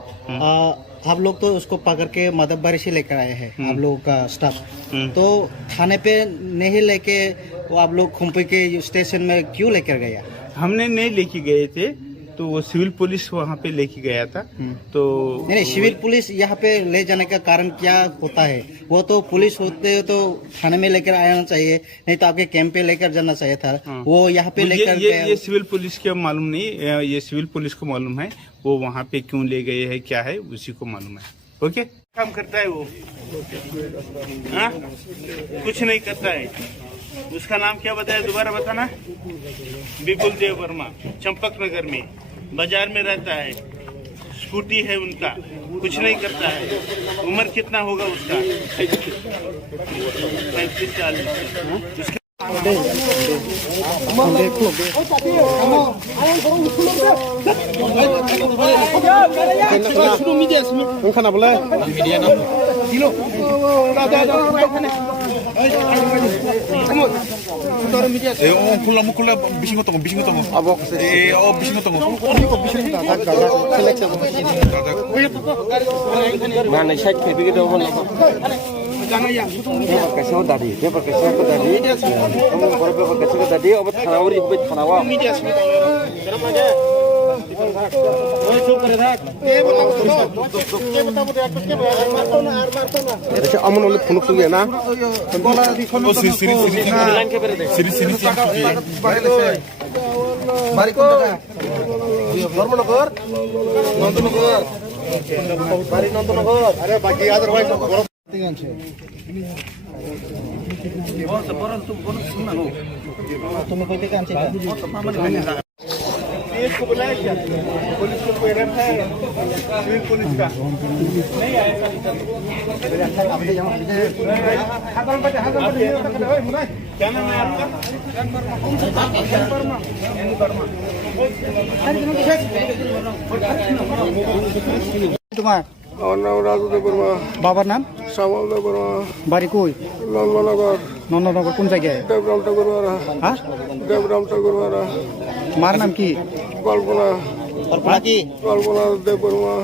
आप लोग तो उसको पकड़ के माधवबारी से लेकर आए हैं, आप लोगों का स्टाफ। तो थाने पे नहीं लेके वो आप लोग खुम्पी के स्टेशन में क्यों लेकर गया? हमने नहीं लेके गए थे, तो वो सिविल पुलिस वहाँ पे लेके गया था। तो नहीं, सिविल पुलिस यहाँ पे ले जाने का कारण क्या होता है? वो तो पुलिस होते तो थाने में लेकर आना चाहिए, नहीं तो आपके कैंप पे लेकर जाना चाहिए था। वो यहाँ पे लेकर ये सिविल पुलिस के मालूम नहीं, ये सिविल पुलिस को मालूम है वो वहाँ पे क्यों ले गए हैं, क्या है उसी को मालूम है। ओके, काम करता है वो? हाँ, कुछ नहीं करता है। उसका नाम क्या बताया, दोबारा बताना? विपुल देव वर्मा, चंपक नगर में बाजार में रहता है, स्कूटी है उनका, कुछ नहीं करता है। उम्र कितना होगा उसका? 35-40। 콜라 미신 것도 아버 미신 것도 mana syak ke bigi do bole pakai so dadi kamu berapa pakai so dadi obat khanawari obat khanawa अच्छा अमन वाले फोन तो गया ना बारी कौन जगह धर्मनगर नंदनगर बारी नंदनगर अरे बाकी याद भाई तुम्हें कोई काम चाहिए? पुलिस को बुलाया क्या? पुलिस को कोई रैप है सिविल पुलिस का नहीं आया। क्या नाम है आपका? तुम्हारा और नाम राजू देव वर्मा, बाबर नाम श्यामल देव वर्मा, बारी कोई नंदनगर नंदनगर कौन जगह है? देवराम ठाकुर वाला, हाँ, देवराम ठाकुर वाला, मार नाम की कल्पना देव वर्मा।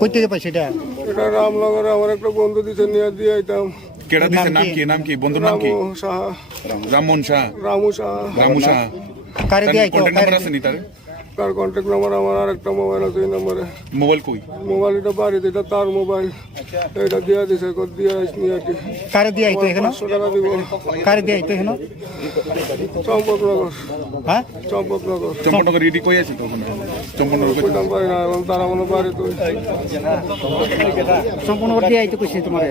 কই থেকে পাইছে এটা? এটা রামনগরে আমার একটা বন্ধু দিছে নিয়ে দিয়ে আইতাম। কেডা দিছে? নাম কি বন্ধুর নাম কি? রামু সাহা, রামমোহন শাহ। রামু সাহা। কারে দিয়ে আইতো? কন্টাক্ট নাম্বার আছে নি তার? তার কন্ট্যাক্ট নাম্বার আমার আর একটা মোবাইল আছে এই নম্বরে। মোবাইল কই? মোবাইল এটা বাড়িতে, এটা তার মোবাইল, এটা দিয়া দিছে কত দিয়া নিয়ে আইতি। কারে দিয়ে আইতো এখানে? 500 টাকা দিব। কারে দিয়ে আইতো এখানে? চম্পকনগর। হ্যাঁ, চম্পকনগর রেডি কই আছে তো ওখানে? চম্পকনগর কই? কইতাম পারি না, তারা মনে বাড়ি তো। সম্পূর্ণ দিয়ে আইতো কইছে তোমারে?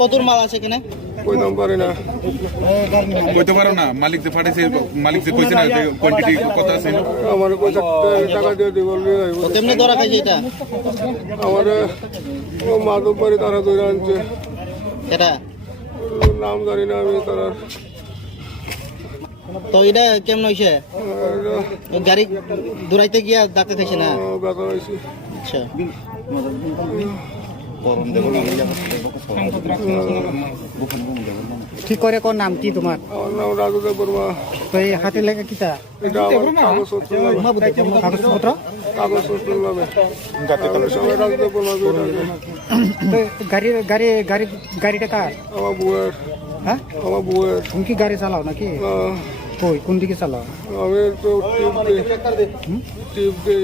কত মাল আছে এখানে? কইতাম পারি না কইতে পারো না মালিক যে ফাটাইছে মালিক যে কইছে না যে কোয়ান্টিটি কত আছে আমার কইছে টাকা দিয়ে দিব তেমনি ধরা খাইছে এটা আমার ও মাধব বাড়ি তারা ধরে আনছে এটা নাম জানি না আমি তারা তো এটা কেমন হয়েছে গাড়ি দৌড়াইতে গিয়া ডাকতে থাকছে না ব্যথা হয়েছে আচ্ছা ঠিক করে কোন নাম কি তোমার আমার নাম রাজুদেব বর্মা তো এই হাতে লেগে কিতা এটা আমার কাগজপত্র কাগজপত্র কাগজপত্র নামে সবাই রাজুদেব বর্মা তো গাড়িটা কার আমার বউয়ের হ্যাঁ আমার বউয়ের তুমি কি গাড়ি চালাও নাকি কই কোন দিকে চালাও আমি তো টিপ দিই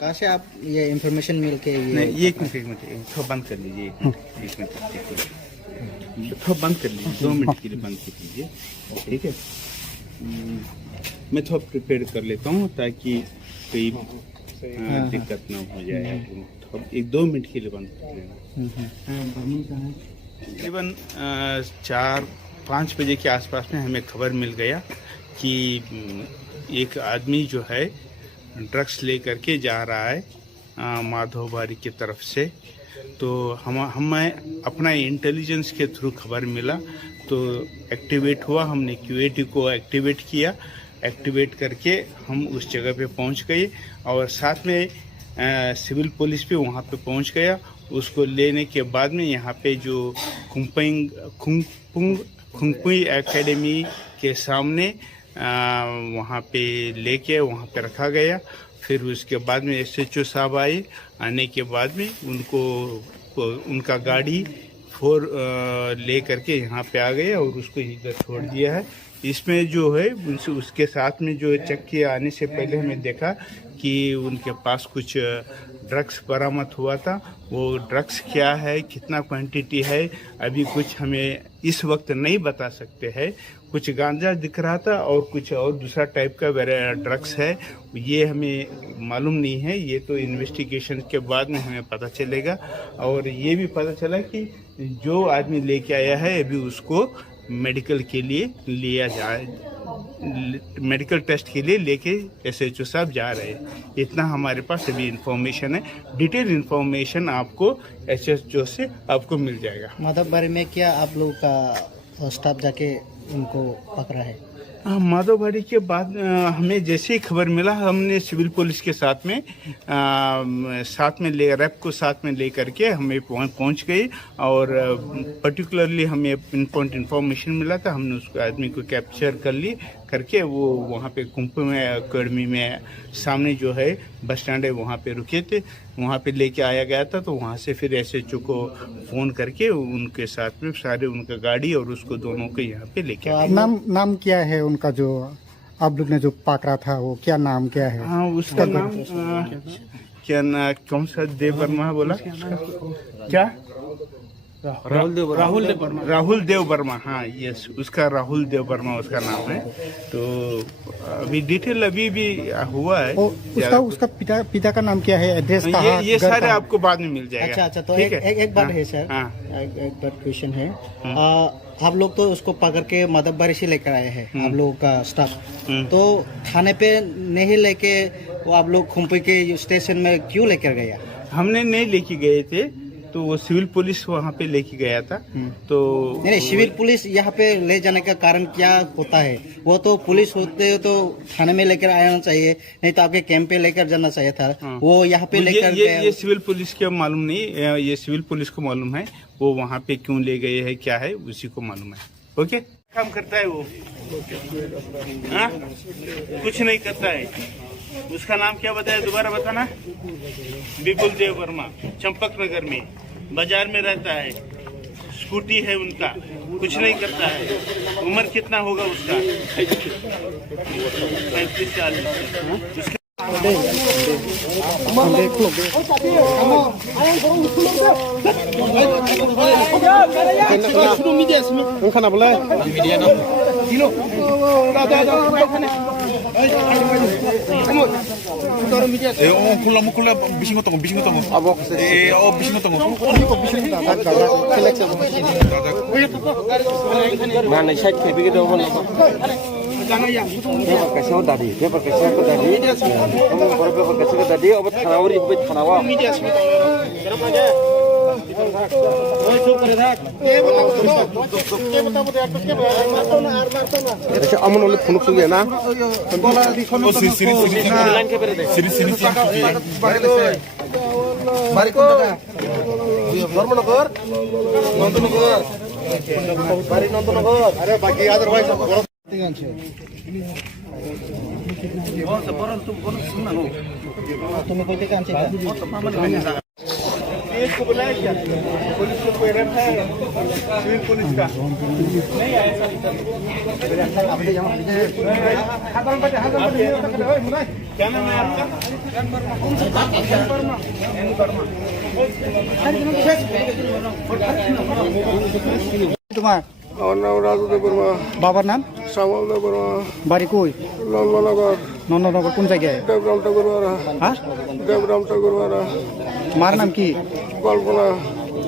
कहाँ से आप ये इंफॉर्मेशन मिल के नहीं ये एक मिनट थोड़ा बंद कर लीजिए एक मिनट थोड़ा बंद कर लीजिए 2 मिनट के लिए बंद कर लीजिए ठीक है मैं थोड़ा प्रिपेयर कर लेता हूँ ताकि कोई दिक्कत ना हो जाए थोड़ा 1-2 मिनट के लिए बंद कर लेना तकरीबन 4-5 बजे के आसपास में हमें खबर मिल गया कि एक आदमी जो है ड्रग्स लेकर के जा रहा है माधोबारी की तरफ से। तो हमें अपना इंटेलिजेंस के थ्रू खबर मिला तो एक्टिवेट हुआ, हमने क्यूएटी को एक्टिवेट किया। एक्टिवेट करके हम उस जगह पे पहुंच गए और साथ में सिविल पुलिस भी वहां पे पहुंच गया। उसको लेने के बाद में यहाँ पे जो खुंगपुई एकेडमी के सामने वहाँ पे लेके वहाँ पे रखा गया। फिर उसके बाद में SHO साहब आए। आने के बाद में उनका गाड़ी 4 ले करके यहाँ पे आ गए और उसको इधर छोड़ दिया है। इसमें जो है उसके साथ में जो चेक किए आने से पहले हमें देखा कि उनके पास कुछ ड्रग्स बरामद हुआ था। वो ड्रग्स क्या है, कितना क्वांटिटी है, अभी कुछ हमें इस वक्त नहीं बता सकते हैं। कुछ गांजा दिख रहा था और कुछ और दूसरा टाइप का ड्रग्स है, ये हमें मालूम नहीं है। ये तो इन्वेस्टिगेशन के बाद में हमें पता चलेगा। और ये भी पता चला कि जो आदमी लेके आया है अभी उसको मेडिकल के लिए लिया जाए, मेडिकल टेस्ट के लिए लेके SHO साहब जा रहे हैं। इतना हमारे पास अभी इंफॉर्मेशन है। डिटेल इंफॉर्मेशन आपको SHO से आपको मिल जाएगा। माधवबारी में क्या आप लोग का स्टाफ जाके उनको पकड़ा है? माधोबाड़ी के बाद हमें जैसे ही खबर मिला हमने सिविल पुलिस के साथ में रैप को साथ में ले करके हमें पहुंच गए और पर्टिकुलरली हमें पिनपॉइंट इन्फॉर्मेशन मिला था। हमने उसको आदमी को कैप्चर कर ली करके वो वहाँ पे कुंभ में अकेडमी में सामने जो है बस स्टैंड है वहाँ पे रुके थे, वहाँ पे लेके आया गया था। तो वहाँ से फिर SHO को फ़ोन करके उनके साथ में सारे उनका गाड़ी और उसको दोनों को यहाँ पे लेके आए। नाम क्या है उनका जो आप लोग ने जो पकड़ा था, वो क्या नाम क्या है? हाँ उसका नाम क्या ना कौन सा देव वर्मा बोला क्या राहुल देव वर्मा। हाँ यस, उसका राहुल देव वर्मा उसका नाम है। तो अभी डिटेल अभी भी हुआ है। उसका पिता का नाम क्या है, एड्रेस कहाँ? ये सारे आपको बाद में मिल जाएगा। अच्छा तो एक बात है सर, एक बात क्वेश्चन है। आप लोग तो उसको पकड़ के माधवबाड़ी से लेकर आए हैं, आप लोगों का स्टाफ। तो थाने पे नहीं लेके वो आप लोग खुम्पी के स्टेशन में क्यों लेकर गया? हमने नहीं लेके गए थे, तो वो सिविल पुलिस वहाँ पे लेके गया था। तो नहीं, सिविल पुलिस यहाँ पे ले जाने का कारण क्या होता है? वो तो पुलिस होते तो थाने में लेकर आना चाहिए, नहीं तो आपके कैंप पे लेकर जाना चाहिए था। वो यहाँ पे लेकर ये सिविल पुलिस के मालूम नहीं, ये सिविल पुलिस को मालूम है वो वहाँ पे क्यों ले गए है क्या है उसी को मालूम है। ओके, काम करता है वो? कुछ नहीं करता है। उसका नाम क्या बताया, दोबारा बताना? विपुल देव वर्मा, चंपक नगर में बाजार में रहता है, स्कूटी है उनका, कुछ नहीं करता है। उम्र कितना होगा उसका? 35-40। 콜라 미신 거 아버 미신 거 나는 샷 개비기도 하고 पेपर कैसे हो दादी, पेपर कैसे हो दादी, हम बड़े पेपर कैसे हो दादी, अब थानावरी पे थानावा ऐसे अमन वाले फोन सुन ना धर्मनगर नंदनगर अरे बाकी अदरवाइज तुम्हें कोई काम चाहिए? इसको बुलाया क्या? पुलिस को कोई रखा है सिविल पुलिस का? नहीं आया क्या नाम है आपका? तुम्हारा আমার নাম রাজুদেব বর্মা। বাবার নাম? শ্যামল বর্মা। বাড়ি কই? নন্দনগর। নন্দনগর কোন জায়গায়? দেবরাম ঠাকুরবাড়া। হ্যাঁ, দেবরাম ঠাকুরবাড়া। মার নাম কি? কল্পনা।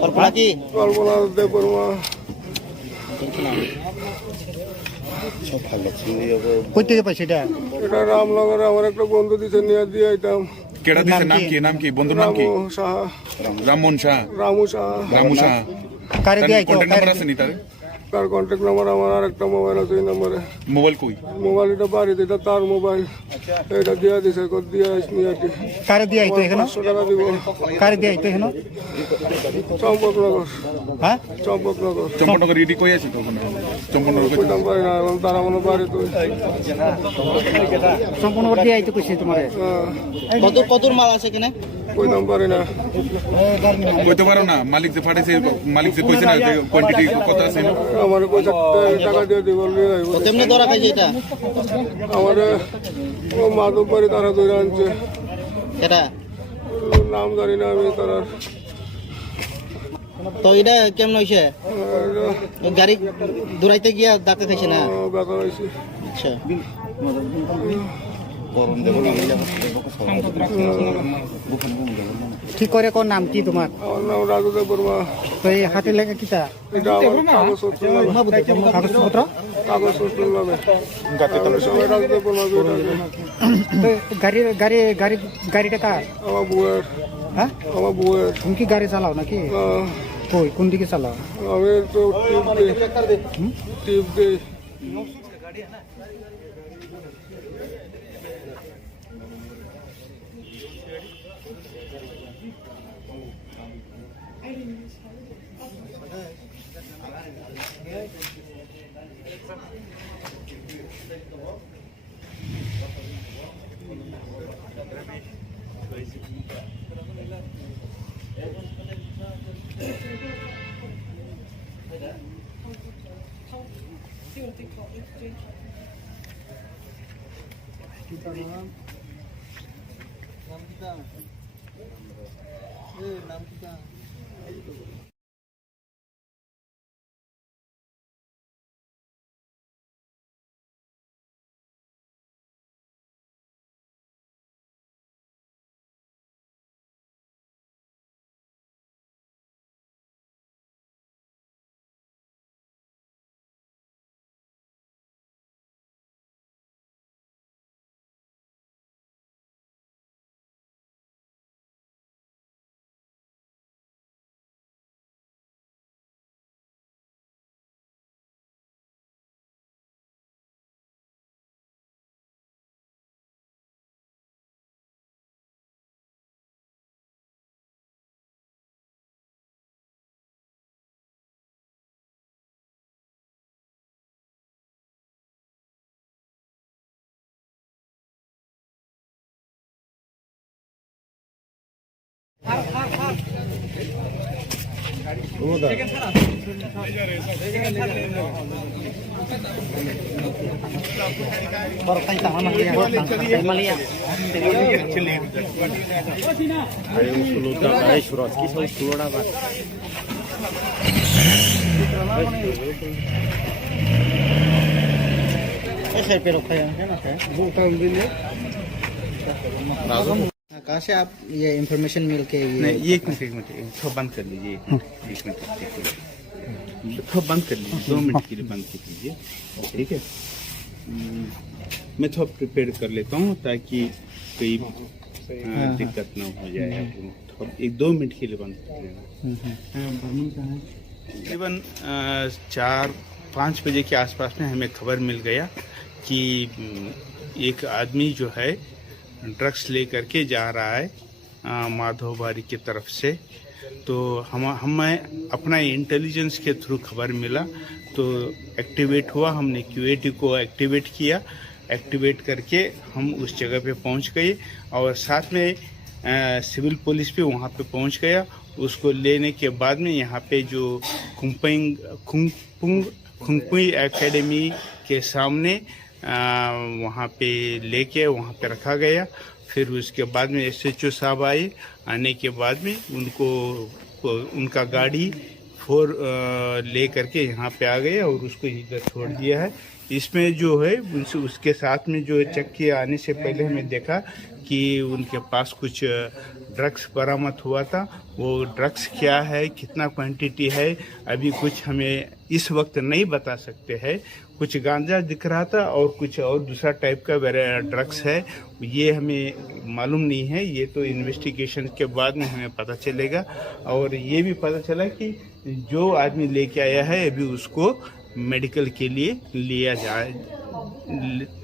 কল্পনা কি? কল্পনা দেব বর্মা। কই থেকে পাইছে এটা? এটা রামনগরে আমার একটা বন্ধু দিছে, নিয়ে দিয়ে আইতাম। केड़ा दिसे नाम की बंधु नाम की? রামু সাহা। राममोहन शाह। রামু সাহা। रामू शाह। কারে দিয়ে আইতো? কন্টাক্ট নাম্বার আছে নি তার? তার কন্ট্যাক্ট নাম্বার আমার আরেকটা মোবাইল আছে, এই নম্বরে। মোবাইল কই? মোবাইল এটা বাড়িতে, এটা তার মোবাইল। এটা দিয়ে দিছে, কত দিয়ে আসনি আর কি। কারে দিয়ে আইতো এখানে? 500 টাকা দিব। কারে দিয়ে আইতো এখানে? চম্পকনগর। হ্যাঁ, চম্পকনগর। চম্পকনগর ইডি কই আছে তো ওখানে? চম্পকনগর কই? কইতাম পারি না, এখন তারা মনে বাড়ি তো। সম্পূর্ণ দিয়ে আইতো কইছে তোমারে? কতর মাল আছে এখানে? কইতাম পারি না। কইতে পারো না? মালিক যে ফাটাইছে, মালিক যে কইছে না যে কোয়ান্টিটি কত আছে? আমার কইছে টাকা দিয়ে দিব, নিয়ে আইব। তেমনি ধরা খাইছে এটা? আমার ও মাধববাড়ি তারা ধরে আনছে, এটা নাম জানি না আমি তারার। তো এটা কেমন হয়েছে? গাড়ি দৌড়াইতে গিয়া ডাক্তার খাইছে না? ব্যথা হয়েছে। আচ্ছা, ঠিক করে কোন নাম কি তোমার? আমার নাম রাজুদেব বর্মা। তো এই হাতে লেখা কিটা? এটা আমার কাগজপত্র নামে। কাগজপত্র? কাগজপত্র নামে সবাই রাজুদেব বর্মা দিয়ে ডাকে। তো গাড়িটা কার? আমার বউয়ের। হ্যাঁ, আমার বউয়ের। তুমি কি গাড়ি চালাও নাকি? কই কোন দিকে চালাও? আমি তো টিপ দিই। ऐसे पे रखा है ना सर? कहाँ से आप ये इंफॉर्मेशन मिल के नहीं, ये एक मिनट थोड़ा बंद कर लीजिए। एक मिनट थोड़ा बंद कर लीजिए, 2 मिनट के लिए बंद कर लीजिए, ठीक है। मैं थोड़ा प्रिपेयर कर लेता हूँ ताकि कोई दिक्कत ना हो जाए। थोड़ा 1-2 मिनट के लिए बंद कर लेना। तकरीबन 4-5 बजे के आसपास में हमें खबर मिल गया कि एक आदमी जो है ड्रग्स लेकर के जा रहा है माधोबारी की तरफ से। तो हमें अपना इंटेलिजेंस के थ्रू खबर मिला, तो एक्टिवेट हुआ। हमने QAT को एक्टिवेट किया। एक्टिवेट करके हम उस जगह पे पहुंच गए और साथ में सिविल पुलिस भी वहां पे पहुंच गया। उसको लेने के बाद में यहाँ पे जो खुंगपुई एकेडमी के सामने वहाँ पे लेके वहाँ पे रखा गया। फिर उसके बाद में SHO साहब आए। आने के बाद में उनका गाड़ी 4 ले करके यहाँ पे आ गए और उसको इधर छोड़ दिया है। इसमें जो है उसके साथ में जो चेक किया, आने से पहले हमें देखा कि उनके पास कुछ ड्रग्स बरामद हुआ था। वो ड्रग्स क्या है, कितना क्वांटिटी है, अभी कुछ हमें इस वक्त नहीं बता सकते हैं। कुछ गांजा दिख रहा था और कुछ और दूसरा टाइप का ड्रग्स है, ये हमें मालूम नहीं है। ये तो इन्वेस्टिगेशन के बाद में हमें पता चलेगा। और ये भी पता चला कि जो आदमी लेके आया है अभी उसको मेडिकल के लिए लिया जाए,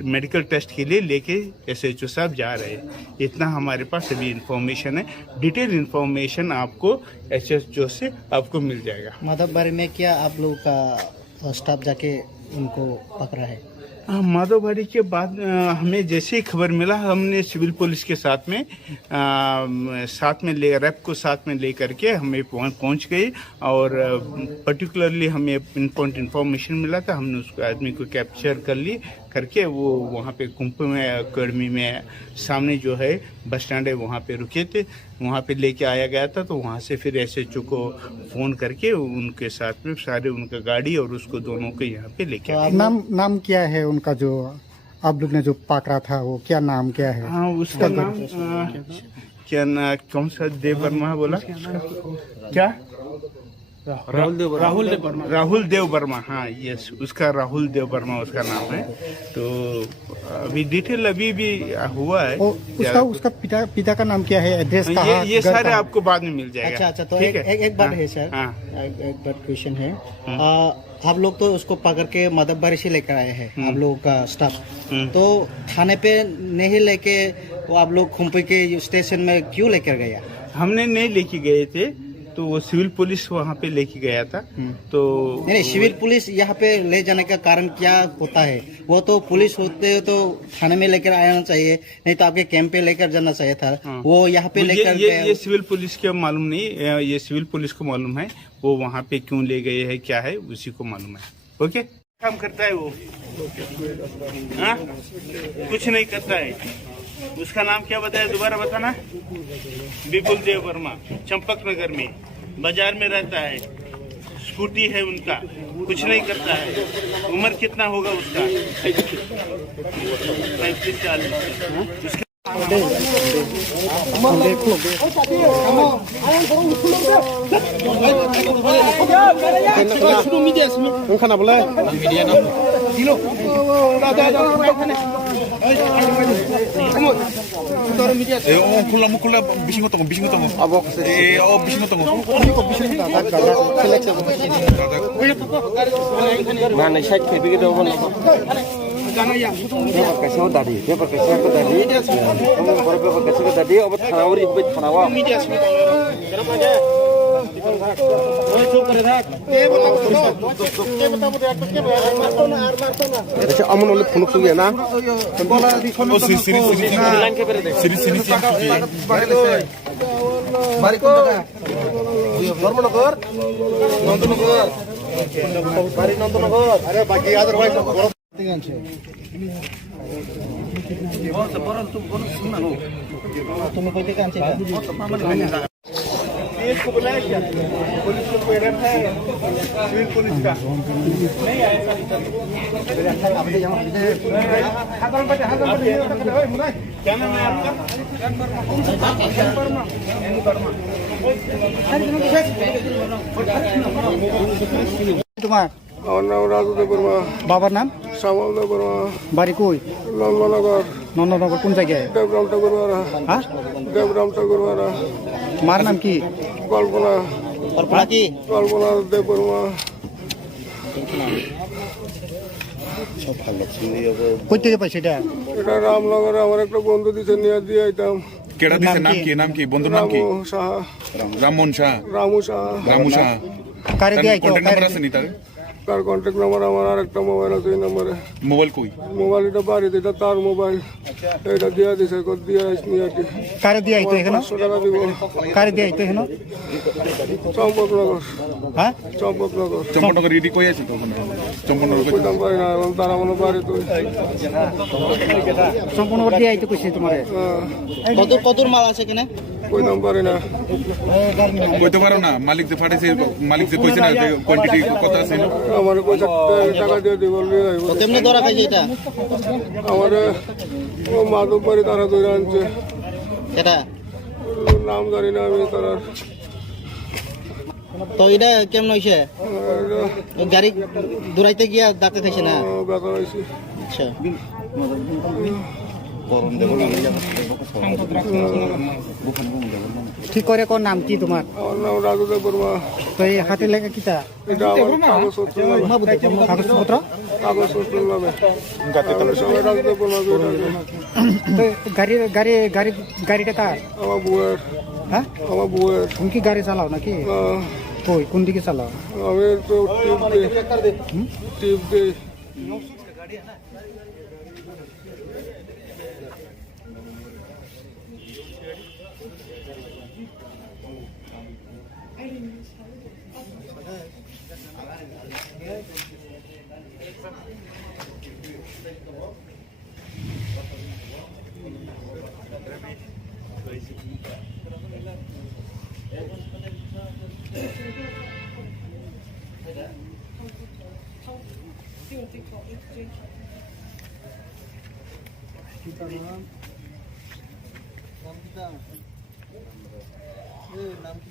मेडिकल टेस्ट के लिए लेके SHO साहब जा रहे हैं। इतना हमारे पास अभी इंफॉर्मेशन है। डिटेल इंफॉर्मेशन आपको SHO से आपको मिल जाएगा। माधवबारी में क्या आप लोगों का स्टाफ जाके उनको पकड़ा है? माधवबारी के बाद हमें जैसे ही खबर मिला, हमने सिविल पुलिस के साथ में रैप को साथ में ले करके हमें पहुंच गए। और पर्टिकुलरली हमें इंफॉर्मेशन मिला था, हमने उसको आदमी को कैप्चर करके वो वहाँ पे खुंगपुई एकेडमी में सामने जो है बस स्टैंड है वहाँ पे रुके थे, वहाँ पे लेके आया गया था। तो वहाँ से फिर SHO को फ़ोन करके उनके साथ में सारे उनका गाड़ी और उसको दोनों को यहाँ पे लेके आए। नाम क्या है उनका, जो आप लोग ने जो पकड़ा था वो क्या नाम क्या है? हाँ, उसका नाम क्या ना, कौन सा देव वर्मा बोला क्या? राहुल देव वर्मा, हाँ यस, उसका राहुल देव वर्मा उसका नाम है। तो अभी डिटेल अभी भी हुआ है। उसका पिता का नाम क्या है, एड्रेस कहाँ? ये सारे आपको बाद में मिल जाएगा। अच्छा, तो ठीक एक बात है सर, हाँ। एक बात क्वेश्चन है। आप लोग तो उसको पकड़ के मदबबारी से लेकर आए हैं, आप लोगों का स्टाफ। तो थाने पे नहीं लेके वो आप लोग खुम्पी के स्टेशन में क्यों लेकर गया? हमने नहीं लेके गए थे, तो वो सिविल पुलिस वहाँ पे लेके गया था। तो नहीं, सिविल पुलिस यहाँ पे ले जाने का कारण क्या होता है? वो तो पुलिस होते तो थाने में लेकर आना चाहिए, नहीं तो आपके कैंप पे लेकर जाना चाहिए था। वो यहाँ पे लेकर ये सिविल पुलिस को मालूम नहीं, ये सिविल पुलिस को मालूम है वो वहाँ पे क्यों ले गए हैं, क्या है उसी को मालूम है। ओके, काम करता है वो? हाँ, कुछ नहीं करता है। उसका नाम क्या बताया, दोबारा बताना। विपुल देव वर्मा, चंपक नगर में बाजार में रहता है, स्कूटी है उनका, कुछ नहीं करता है। उम्र कितना होगा उसका? 35-40। खाना बोला 콜라 미신 거 똥 미신 거 똥 mana saya kayak begitu mana kasih tadi kamu baru kasih tadi obat tanawari obat tanawa अच्छा अमन वाले फोन सुन गया ना ओ सिरी बारी कौन जगह धर्मनगर नंदनगर बारी नंदनगर अरे बाकी अदरवाइज तुम्हें कोई काम चाहिए? पुलिस को बुलाया क्या? पुलिस को कोई रखा है सिविल पुलिस का? नहीं आया। क्या नाम है आपका? तुम्हार আমার নাম রাজু দেব বর্মা, বাবার নাম? শ্যামল দেব বর্মা, বাড়ি কই? নন্দনগর, নন্দনগর কোন জায়গায়? দেবরাম ঠাকুরবাড়া, হ্যাঁ, দেবরাম ঠাকুরবাড়া। মার নাম কি? কল্পনা, কল্পনা দেব বর্মা। কই থেকে পাইছে এটা? এটা রামনগরে আমার একটা বন্ধু দিছে, নিয়ে দিয়ে আইতাম। কেডা দিছে? নাম কি বন্ধুর নাম কি? রামু সাহা, রামমোহন শাহ। রামু সাহা। রামু শাহ কারে দিয়ে আইতো? কন্টাক্ট নাম্বার আছে নি তার? তার কন্ট্যাক্ট নাম্বার আমার আর একটা মোবাইল আছে, এই নাম্বারে। মোবাইল কই? মোবাইল এটা বাড়িতে, এটা তার মোবাইল, এটা দিয়ে দিছে, দিয়ে আসনি আর কি। কারে দিয়ে আইতো এখানে? 500 টাকা দিব। কারে দিয়ে আইতো এখানে? চম্পকনগর, হ্যাঁ, চম্পকনগর। চম্পকনগর রেডি কই আছে তো ওখানে? চম্পকনগর কই? কইতাম পারি না, এবং তারা মনে বাড়ি তো। সম্পূর্ণ দিয়ে আইতো কইছে তোমারে? কত মাল আছে এখানে? কইতাম পারি না। কইতে পারো না? মালিক যে ফাটাইছে, মালিক যে কইছে না যে কোয়ান্টিটি কত আছে? আমার পয়সা টাকা দিয়ে দিব, নিয়ে আইব। কেমনে ধরা খাইছে এটা? আমার ও মাধব বাড়ি তারা ধরে আনছে, এটা নাম জানি না আমি তারা। তো এটা কেমন হইছে? গাড়ি দৌড়াইতে গিয়া ডাকতে থাকছে না? ব্যথা হয়েছি। আচ্ছা, ঠিক করে কোন নাম কি তোমার? আমার নাম রাজু দেব বর্মা। তো এই হাতে লেখা কিটা? এটা আমার কাগজপত্র নামে। কাগজপত্র? কাগজপত্র নামে সবাই রাজু দেব বর্মা করে ডাকে। তো গাড়িটা কার? আমার বউয়ের। হ্যাঁ, আমার বউয়ের। তুমি কি গাড়ি চালাও নাকি? কই, কোন দিকে চালাও? আমি তো টিপ দিই। নাম কি?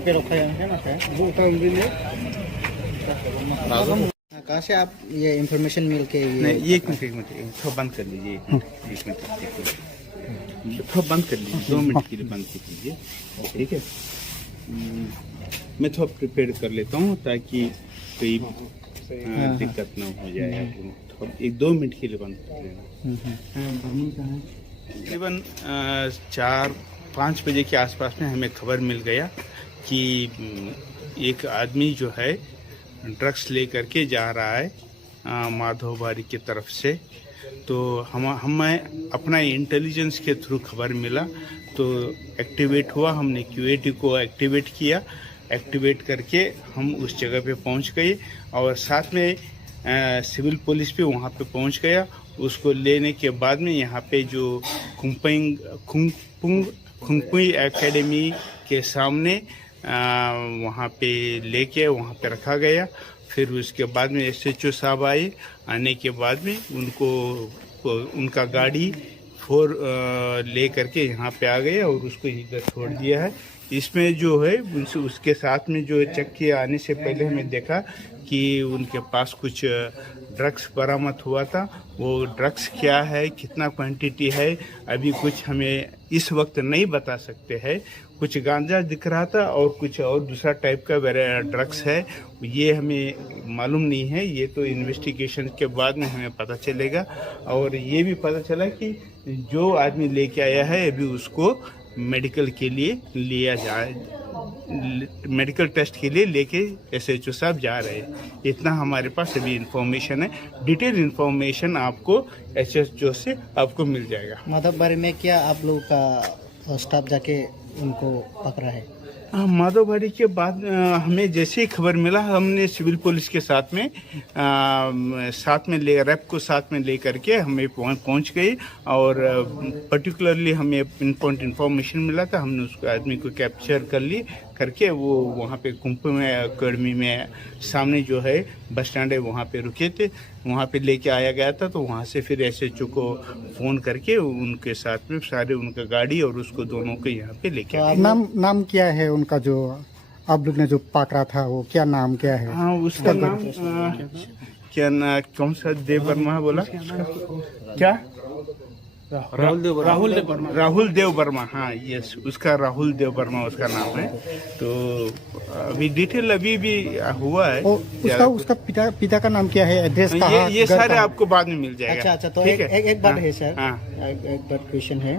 पे रखा है ना सर? कहाँ से आप ये इंफॉर्मेशन मिल के नहीं, ये एक मिनट थोड़ा बंद कर लीजिए। एक मिनट थोड़ा बंद कर लीजिए, 2 मिनट के लिए बंद कर लीजिए, ठीक है। मैं थोड़ा प्रिपेयर कर लेता हूँ ताकि कोई दिक्कत ना हो जाए। थोड़ा 1-2 मिनट के लिए बंद कर लेना। तकरीबन 4-5 बजे के आसपास में हमें खबर मिल गया कि एक आदमी जो है ड्रग्स लेकर के जा रहा है माधोबारी की तरफ से। तो हमें अपना इंटेलिजेंस के थ्रू खबर मिला, तो एक्टिवेट हुआ। हमने क्यूएटी को एक्टिवेट किया। एक्टिवेट करके हम उस जगह पे पहुंच गए और साथ में सिविल पुलिस भी वहां पे पहुंच गया। उसको लेने के बाद में यहाँ पे जो खुंगपुई एकेडमी के सामने वहाँ पे लेके वहाँ पे रखा गया। फिर उसके बाद में SHO साहब आए। आने के बाद में उनका गाड़ी 4 ले करके यहाँ पे आ गए और उसको इधर छोड़ दिया है। इसमें जो है उसके साथ में जो चक्की आने से पहले हमें देखा कि उनके पास कुछ ड्रग्स बरामद हुआ था। वो ड्रग्स क्या है, कितना क्वांटिटी है, अभी कुछ हमें इस वक्त नहीं बता सकते हैं। कुछ गांजा दिख रहा था और कुछ और दूसरा टाइप का ड्रग्स है, ये हमें मालूम नहीं है। ये तो इन्वेस्टिगेशन के बाद में हमें पता चलेगा। और ये भी पता चला कि जो आदमी लेके आया है अभी उसको मेडिकल के लिए लिया जाए, मेडिकल टेस्ट के लिए लेके SHO साहब जा रहे हैं। इतना हमारे पास अभी इंफॉर्मेशन है। डिटेल इंफॉर्मेशन आपको SHO से आपको मिल जाएगा। माधवबारी में क्या आप लोग का स्टाफ जाके उनको पकड़ा है? माधवबारी के बाद हमें जैसे ही खबर मिला, हमने सिविल पुलिस के साथ में रैप को साथ में ले करके हमें पहुंच गए। और पर्टिकुलरली हमें इंफॉर्मेशन मिला था, हमने उसको आदमी को कैप्चर करके वो वहाँ पे खुंगपुई एकेडमी में सामने जो है बस स्टैंड है वहाँ पे रुके थे, वहाँ पे लेके आया गया था। तो वहाँ से फिर SHO को फ़ोन करके उनके साथ में सारे उनका गाड़ी और उसको दोनों को यहाँ पे लेके आए। नाम क्या है उनका जो आप लोग ने जो पकड़ा था, वो क्या नाम क्या है? हाँ, उसका नाम क्या ना, कौन सा देव वर्मा बोला क्या? राहुल देव वर्मा। हाँ, यस, उसका राहुल देव वर्मा उसका नाम है। तो अभी डिटेल अभी भी हुआ है। उसका पिता का नाम क्या है, एड्रेस कहाँ? ये सारे आपको बाद में मिल जाएगा। अच्छा, तो एक बात है सर, एक बात क्वेश्चन है।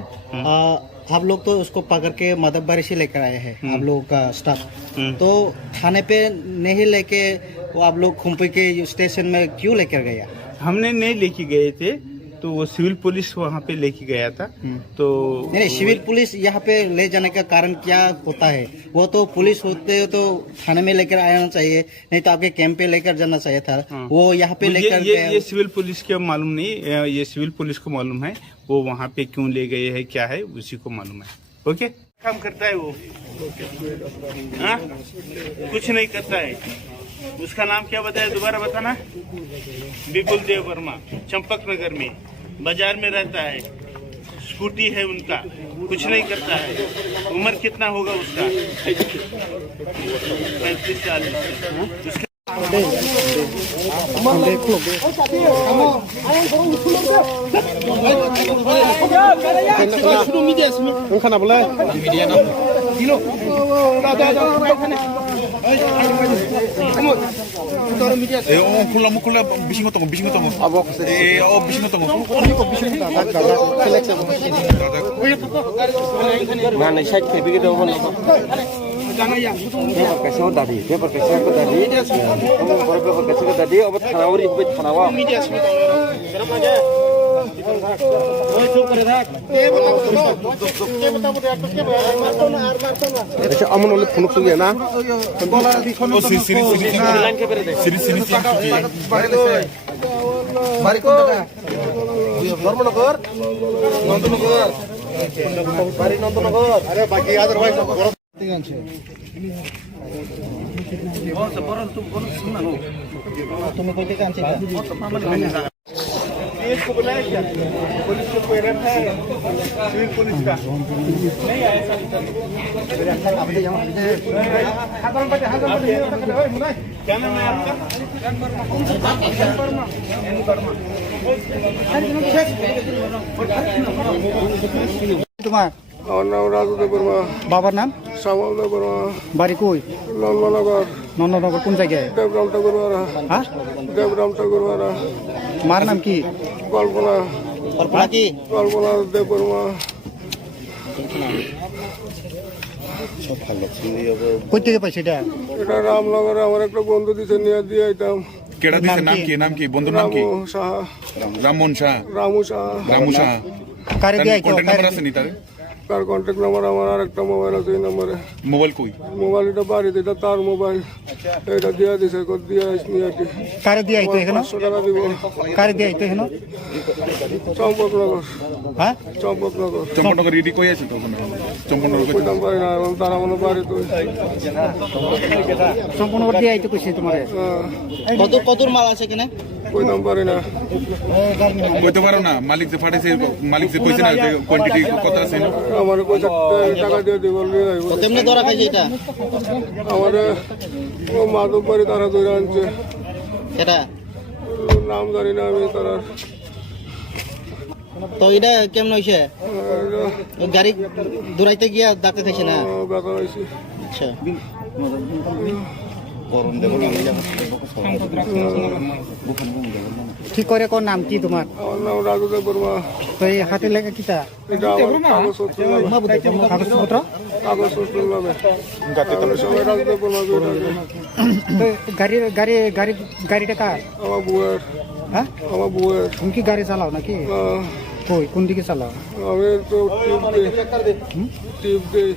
आप लोग तो उसको पकड़ के माधवबारी से लेकर आए हैं, आप लोगों का स्टाफ। तो थाने पे नहीं लेके वो आप लोग खुंपी के स्टेशन में क्यों लेकर गया? हमने नहीं लेके गए थे, तो वो सिविल पुलिस वहाँ पे लेके गया था। तो नहीं, सिविल पुलिस यहाँ पे ले जाने का कारण क्या होता है? वो तो पुलिस होते तो थाने में लेकर आना चाहिए, नहीं तो आपके कैंप पे लेकर जाना चाहिए था। वो यहाँ पे लेकर ये सिविल पुलिस के मालूम नहीं, ये सिविल पुलिस को मालूम है वो वहाँ पे क्यों ले गए हैं, क्या है उसी को मालूम है। ओके, काम करता है वो? हाँ, कुछ नहीं करता है। उसका नाम क्या बताया, दोबारा बताना? विपुल देव वर्मा, चंपक नगर में बाजार में रहता है। स्कूटी है उनका, कुछ नहीं करता है। उम्र कितना होगा उसका? 35-40। 콜라 미싱거 똥 미싱거 똥 Mana saya begitu dong. Paper kasih tadi, kamu paper kasih tadi, obat khanawari, obat khanawa. अच्छा अमन वाले फोन तो गया ना ओ सिरी लाइन के पे दे सिरी बारी कौन ধর্মনগর নন্দনগর বাড়ি নন্দনগর আরে বাকি আদার ভাই তুমি কই থেকে আনছিলা पुलिस को बुलाया क्या? पुलिस को कोई रेप है? सिविल पुलिस का नहीं आया सब क्या नाम है आपका? তোমার আমার নাম রাজুদেব বর্মা, বাবার নাম শ্যামল দেব বর্মা, বাড়ি কই নন্দনগর, নন্দনগর কোন জায়গায় দেবরাম ঠাকুরবাড়া, হ্যাঁ দেবরাম ঠাকুরবাড়া, মার নাম কি কল্পনা, কল্পনা কি কল্পনা দেব বর্মা। কই থেকে পাইছে এটা এটা রামনগরে আমার একটা বন্ধু দিছে নিয়ে দিয়ে আইতাম। কেডা দিছে নাম কি বন্ধুর নাম কি রামু সাহা, রামমোহন শাহ রামু সাহা। রামু শাহ কারে দিয়ে আইতো কন্টাক্ট নাম্বার আছে নি তার তার কন্ট্যাক্ট নাম্বার আমার আর একটা মোবাইল আছে এই নাম্বারে। মোবাইল কই মোবাইল এটা বাড়িতে, এটা তার মোবাইল, এটা দিয়ে দিছে দিয়ে আসনি আর কি। কারে দিয়ে আইতো এখানে 500 টাকা দিব। কারে দিয়ে আইতো এখানে চম্পকনগর, হ্যাঁ চম্পকনগর চম্পনগর রেডি কই আছে তো চম্পনগর কই কইতাম পারি না, এবং তারা মনে বাড়ি তো সম্পূর্ণ দিয়ে আইতো কইছে তোমারে কতর মাল আছে এখানে কইতাম পারি না। কইতে পারো না মালিক যে ফাটাইছে মালিক যে কইছে না যে কোয়ান্টিটি কত আছে আমার কইছে টাকা দিয়ে দিব নিয়ে আইব। কেমনে ধরা খাইছে এটা আমার ও মাধব বাড়ি তারা ধরে আনছে, এটা নাম জানি না আমি তারা। তো এটা কেমন হইছে গাড়ি দৌড়াইতে গিয়া ডাকতে খাইছে না ব্যথা হয়েছে। আচ্ছা ঠিক করে কোন নাম কি তোমার আমার নাম রাজুদেব বর্মা। তো এই হাতে লেখা কিটা এটা আমার কাগজপত্র নামে, কাগজপত্র কাগজপত্র নামে সবাই রাজুদেব বর্মা করে ডাকে। তো গাড়িটা কার আমার বউয়ের, হ্যাঁ আমার বউয়ের। তুমি কি গাড়ি চালাও নাকি কই কোন দিকে চালাও আমি তো টিপ দিই।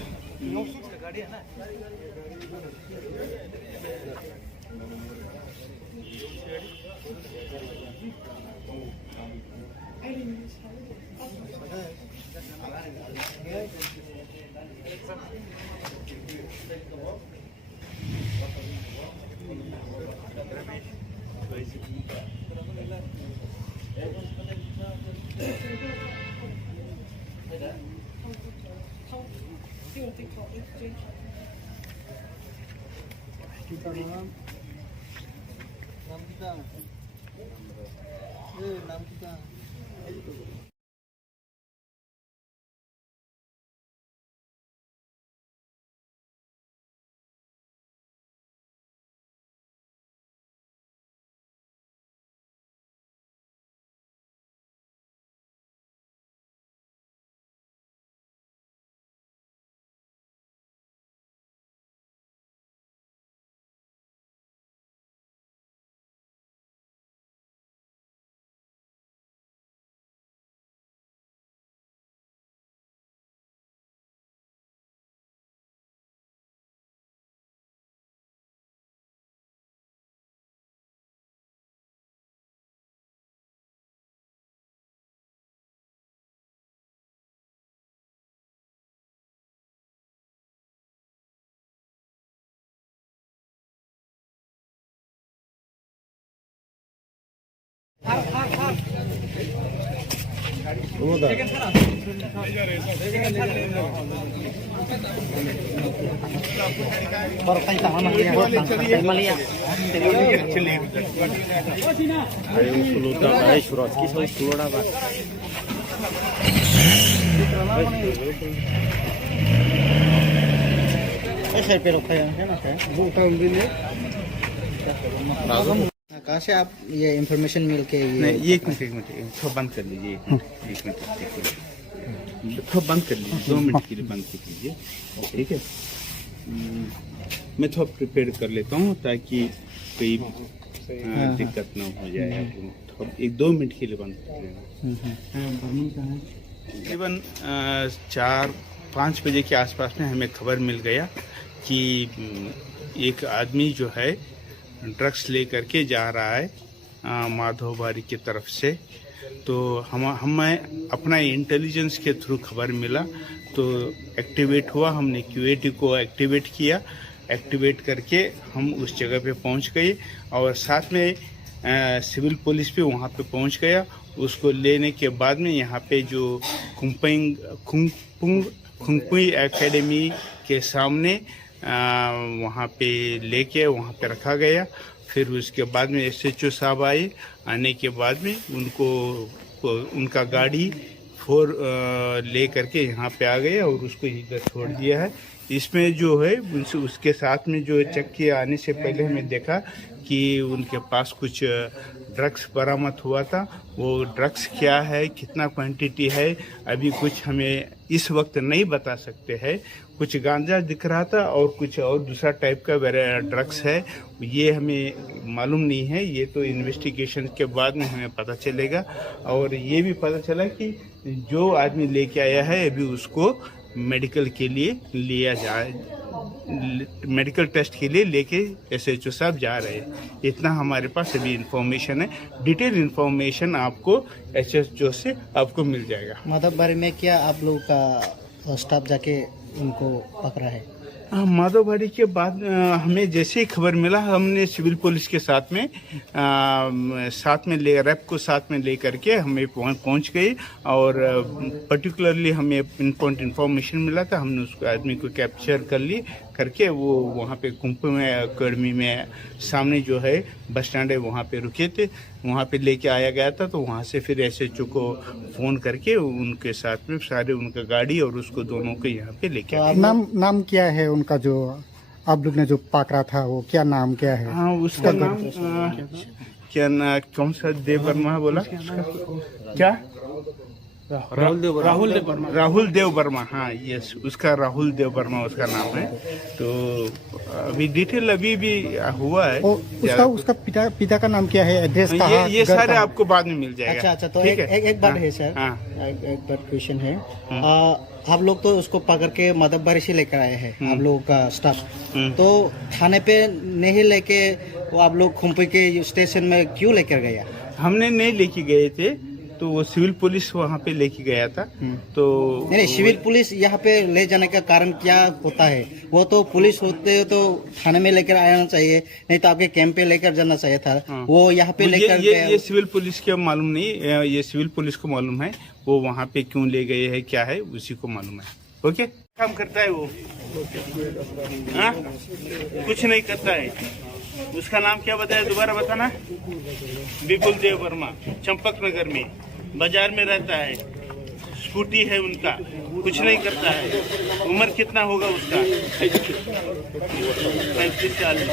कहाँ से आप ये इंफॉर्मेशन मिल के नहीं ये एक मिनट थोड़ा बंद कर लीजिए एक मिनट थोड़ा बंद कर लीजिए 2 मिनट के लिए बंद कर लीजिए ठीक है मैं थोड़ा प्रिपेयर कर लेता हूँ ताकि कोई दिक्कत ना हो जाए थोड़ा 1-2 मिनट के लिए बंद कर लेना तकरीबन 4-5 बजे के आसपास में हमें खबर मिल गया कि एक आदमी जो है ड्रग्स लेकर के जा रहा है माधोबारी की तरफ से तो हमें अपना इंटेलिजेंस के थ्रू खबर मिला तो एक्टिवेट हुआ। हमने क्यूएटी को एक्टिवेट किया। एक्टिवेट करके हम उस जगह पे पहुंच गए और साथ में सिविल पुलिस भी वहां पे पहुंच गया। उसको लेने के बाद में यहाँ पे जो खुंगपुई एकेडमी के सामने वहाँ पे लेके वहाँ पे रखा गया। फिर उसके बाद में SHO साहब आए। आने के बाद में उनका गाड़ी ले करके यहाँ पे आ गए और उसको इधर छोड़ दिया है। इसमें जो है उसके साथ में जो चेक किया आने से पहले हमें देखा कि उनके पास कुछ ड्रग्स बरामद हुआ था। वो ड्रग्स क्या है, कितना क्वांटिटी है, अभी कुछ हमें इस वक्त नहीं बता सकते हैं। कुछ गांजा दिख रहा था और कुछ और दूसरा टाइप का ड्रग्स है, ये हमें मालूम नहीं है। ये तो इन्वेस्टिगेशन के बाद में हमें पता चलेगा। और ये भी पता चला कि जो आदमी लेके आया है अभी उसको मेडिकल के लिए लिया जाए, मेडिकल टेस्ट के लिए लेके SHO साहब जा रहे हैं। इतना हमारे पास अभी इंफॉर्मेशन है। डिटेल इंफॉर्मेशन आपको SHO से आपको मिल जाएगा। माधवबाड़ी में क्या आप लोगों का स्टाफ जाके उनको पकड़ा है? माधवबाड़ी के बाद हमें जैसे ही खबर मिला हमने सिविल पुलिस के साथ में रैप को साथ में ले करके हमें पहुंच गए और पर्टिकुलरली हमें पिनपॉइंट इन्फॉर्मेशन मिला था। हमने उसको आदमी को कैप्चर कर ली करके वो वहाँ पे खुंगपुई में एकेडमी में सामने जो है बस स्टैंड है वहाँ पे रुके थे। वहाँ पे लेके आया गया था। तो वहाँ से फिर SHO को फ़ोन करके उनके साथ में सारे उनका गाड़ी और उसको दोनों को यहाँ पे लेके आए। नाम क्या है उनका जो आप लोग ने जो पकड़ा था, वो क्या नाम क्या है? हाँ, उसका नाम क्या ना कौन सा देव वर्मा बोला क्या? राहुल देव वर्मा। हाँ यस, उसका राहुल देव वर्मा उसका नाम है। तो अभी डिटेल अभी भी हुआ है। उसका पिता का नाम क्या है, एड्रेस कहाँ? ये सारे आपको बाद में मिल जाएगा। अच्छा, तो एक बात है सर। एक बात क्वेश्चन है। आप लोग तो उसको पकड़ के माधवबाड़ी से लेकर आए हैं, आप लोगों का स्टाफ। तो थाने पे नहीं लेके वो आप लोग खुंपी के स्टेशन में क्यों लेकर गया? हमने नहीं लेके गए थे, तो वो सिविल पुलिस वहाँ पे लेके गया था। तो नहीं, सिविल पुलिस यहाँ पे ले जाने का कारण क्या होता है? वो तो पुलिस होते तो थाने में लेकर आना चाहिए, नहीं तो आपके कैंप पे लेकर जाना चाहिए था। वो यहाँ पे लेकर ये सिविल पुलिस के मालूम नहीं, ये सिविल पुलिस को मालूम है वो वहाँ पे क्यों ले गए हैं, क्या है उसी को मालूम है। ओके, काम करता है वो? हाँ, कुछ नहीं करता है। उसका नाम क्या बताया, दोबारा बताना? विपुल देव वर्मा, चंपक नगर में बाजार में रहता है। स्कूटी है उनका, कुछ नहीं करता है। उम्र कितना होगा उसका? 35-40।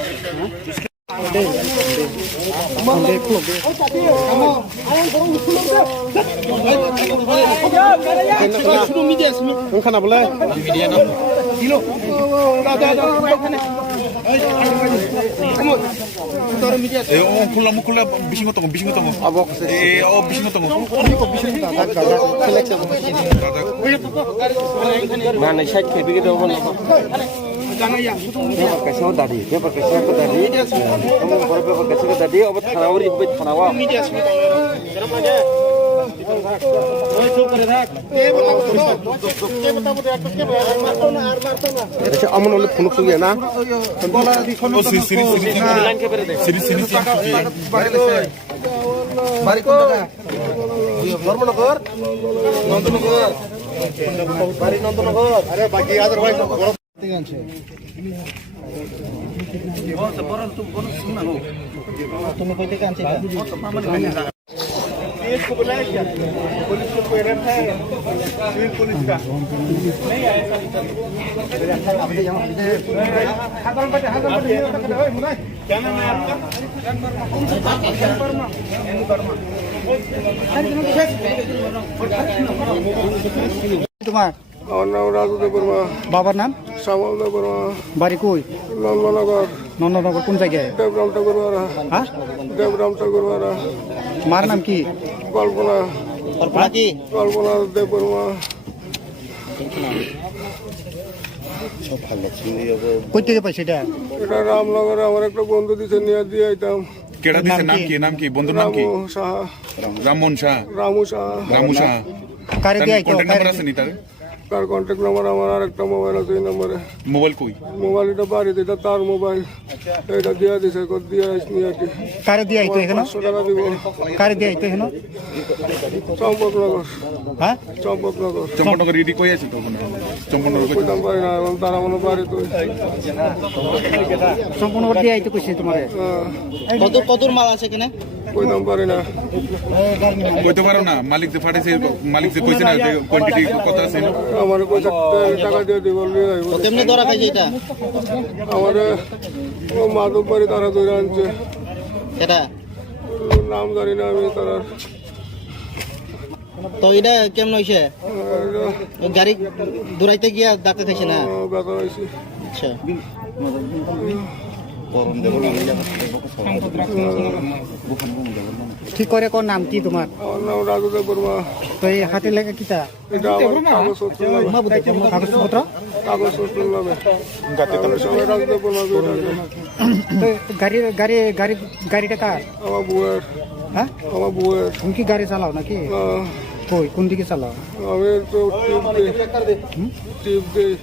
अमन वाले फोन सुन गया ना धर्मनगर नंदनगर बारी नंदनगर। अरे बाकी आदर भाई तुम्हें कोई कांचे का को बुलाया क्या? पुलिस को कोई रखा है? सिविल पुलिस का नहीं आया। क्या नाम है आपका? तुम्हार আমার নাম রাজু দেববর্মা। বাবার নাম? শ্যামল দেববর্মা। বাড়ি কই? নন্দনগর। নন্দনগর কোন জায়গায়? দেবরাম ঠাকুরবাড়া। হ্যাঁ, দেবরাম ঠাকুরবাড়া। মার নাম কি? কল্পনা। কল্পনা কি? কল্পনা দেববর্মা। কই থেকে পাইছে এটা? এটা রামনগরে আমার একটা বন্ধু দিছে নিয়ে দিয়ে আইতাম। केड़ा दिसे नाम की बंधुर नाम की रामू शाह राममोहन शाह रामू शाह रामू शाह কারে দিয়ে আইতো কন্টাক্ট নাম্বার আছে নি তার তার কন্ট্যাক্ট নাম্বার আমার আর একটা মোবাইল আছে এই নম্বরে মোবাইল কই মোবাইল এটা বাড়িতে এটা তার মোবাইল এটা দিয়া দিছে কত দিয়া আসনি আর কি কারে দিয়ে আইতো এখানে 500 টাকা দিব কারে দিয়ে আইতো এখানে চম্পকনগর হ্যাঁ চম্পকনগর চম্পনগর ইডি কই আছে তো চম্পনগর কই কইতাম পারি না এবং তারা মনে পারে তো সম্পূর্ণ দিয়ে আইতো কইছে তোমারে কতর মাল আছে এখানে কইতাম পারি না কইতে পারো না মালিক যে ফাটাইছে মালিক যে কইছে না যে কোয়ান্টিটি কত আছে আমার কইছে টাকা দিয়ে দিব নিয়ে আইব কেমনে ধরা খাইছে এটা আমার ও মাধব বাড়ি তারা ধরে আনছে এটা নাম জানি না আমি তারা তো এটা কেমন হইছে গাড়ি দৌড়াইতে গিয়া দাঁতে থাকছে না ব্যথা হয়েছে আচ্ছা ঠিক করে কোন নাম কি তোমার আমার নাম রাজুদেব বর্মা তো এই হাতে লেগে কিটা এটা আমার কাগজপত্র নামে কাগজপত্র কাগজপত্র নামে আমি সবাই রাজুদেব বর্মা করে তো গাড়িটা কার আমার বউয়ের হ্যাঁ আমার বউয়ের তুমি কি গাড়ি চালাও নাকি কই কোন দিকে চালাও আমি তো টিপ দিই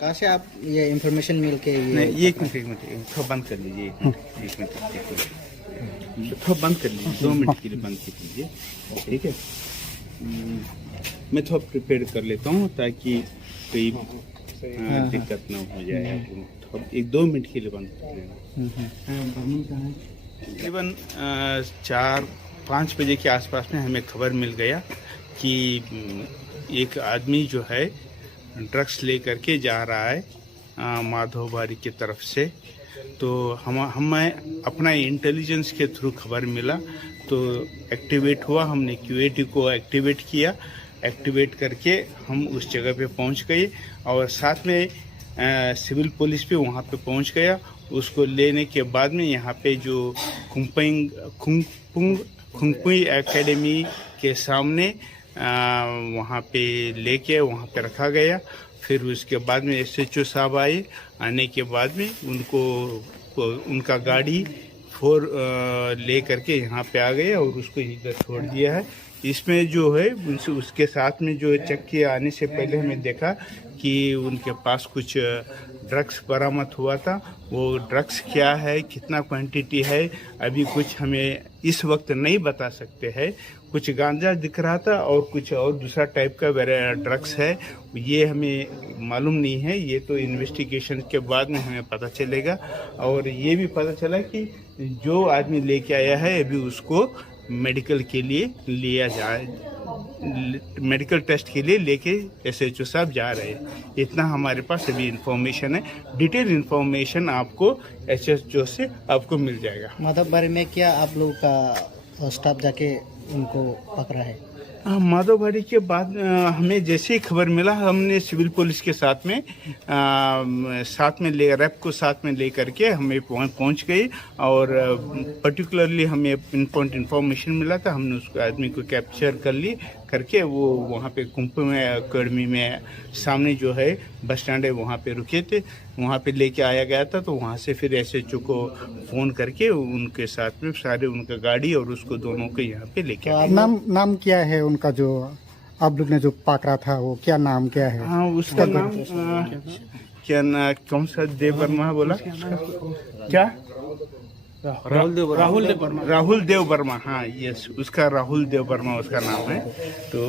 कहाँ से आप ये इंफॉर्मेशन मिल के नहीं ये एक मिनट थोड़ा बंद कर लीजिए एक मिनट थोड़ा बंद कर लीजिए 2 मिनट के लिए बंद कर लीजिए ठीक है मैं थोड़ा प्रिपेयर कर लेता हूँ ताकि कोई दिक्कत ना हो जाए थोड़ा 1-2 मिनट के लिए बंद कर लेना तकरीबन 4-5 बजे के आसपास में हमें खबर मिल गया कि एक आदमी जो है ड्रग्स लेकर के जा रहा है माधोबारी की तरफ से। तो हमें अपना इंटेलिजेंस के थ्रू खबर मिला तो एक्टिवेट हुआ, हमने क्यूएटी को एक्टिवेट किया। एक्टिवेट करके हम उस जगह पे पहुंच गए और साथ में सिविल पुलिस भी वहां पे पहुंच गया। उसको लेने के बाद में यहाँ पे जो खुंगपुई एकेडमी के सामने वहाँ पे लेके वहाँ पे रखा गया। फिर उसके बाद में SHO साहब आए। आने के बाद में उनका गाड़ी 4 ले करके यहाँ पे आ गए और उसको इधर छोड़ दिया है। इसमें जो है उसके साथ में जो चक्की आने से पहले हमें देखा कि उनके पास कुछ ड्रग्स बरामद हुआ था। वो ड्रग्स क्या है, कितना क्वांटिटी है, अभी कुछ हमें इस वक्त नहीं बता सकते हैं। कुछ गांजा दिख रहा था और कुछ और दूसरा टाइप का ड्रग्स है, ये हमें मालूम नहीं है। ये तो इन्वेस्टिगेशन के बाद में हमें पता चलेगा। और ये भी पता चला कि जो आदमी लेके आया है अभी उसको मेडिकल के लिए लिया जाए, मेडिकल टेस्ट के लिए लेके SHO साहब जा रहे हैं। इतना हमारे पास अभी इंफॉर्मेशन है। डिटेल इंफॉर्मेशन आपको SHO से आपको मिल जाएगा। माधवबारी में क्या आप लोग का स्टाफ जाके उनको पकड़ा है? माधवबारी के बाद हमें जैसे ही खबर मिला, हमने सिविल पुलिस के साथ में रैप को साथ में लेकर के हमें पहुंच गए। और पर्टिकुलरली हमें पिनपॉइंट इन्फॉर्मेशन मिला था, हमने उसको आदमी को कैप्चर कर ली करके वो वहाँ पे कुंभ में अकेडमी में सामने जो है बस स्टैंड है वहाँ पे रुके थे, वहाँ पे लेके आया गया था। तो वहाँ से फिर SHO को फ़ोन करके उनके साथ में सारे उनका गाड़ी और उसको दोनों को यहाँ पे लेके आए। नाम क्या है उनका जो आप लोग ने जो पकड़ा था, वो क्या नाम क्या है? हाँ, उसका नाम क्या ना, कौन सा देव वर्मा बोला क्या? राहुल देव वर्मा। हाँ, यस, उसका राहुल देव वर्मा उसका नाम है। तो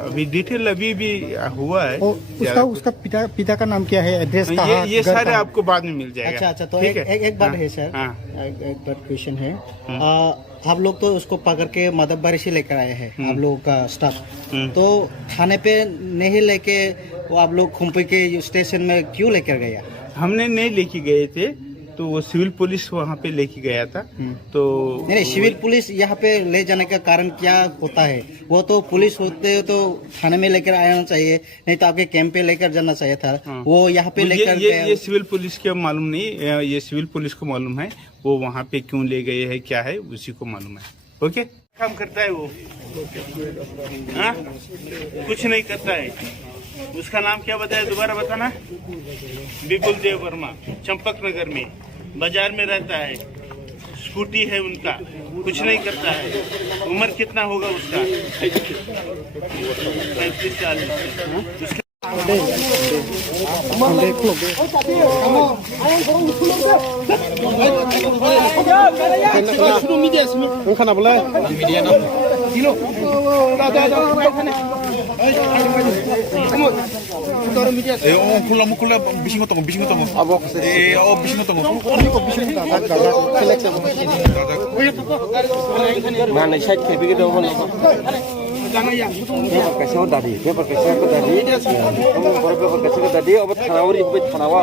अभी डिटेल अभी भी हुआ है। उसका पिता का नाम क्या है, एड्रेस कहाँ? ये सारे आपको बाद में मिल जाएगा। अच्छा, तो एक बात है सर, एक बात क्वेश्चन है। आप लोग तो उसको पकड़ के माधवबारी से लेकर आए हैं, आप लोगों का स्टाफ। तो थाने पे नहीं लेके वो आप लोग खुम्पी के स्टेशन में क्यों लेकर गया? हमने नहीं लेके गए थे, तो वो सिविल पुलिस वहाँ पे लेके गया था। तो नहीं, सिविल पुलिस यहाँ पे ले जाने का कारण क्या होता है? वो तो पुलिस होते तो थाने में लेकर आना चाहिए, नहीं तो आपके कैंप पे लेकर जाना चाहिए था। वो यहाँ पे लेकर ये सिविल पुलिस के मालूम नहीं, ये सिविल पुलिस को मालूम है वो वहाँ पे क्यों ले गए है, क्या है उसी को मालूम है। ओके, काम करता है वो? हाँ, कुछ नहीं करता है। उसका नाम क्या बताया, दोबारा बताना? विपुल देव वर्मा, चंपक नगर में बाजार में रहता है, स्कूटी है उनका, कुछ नहीं करता है। उम्र कितना होगा उसका? 35-40। 콜라 미신 것도 미신 것도 Mana saya begitu dong. Kasih tadi, kasih tadi. Kamu baru kasih tadi, obat tanawari, obat tanawa.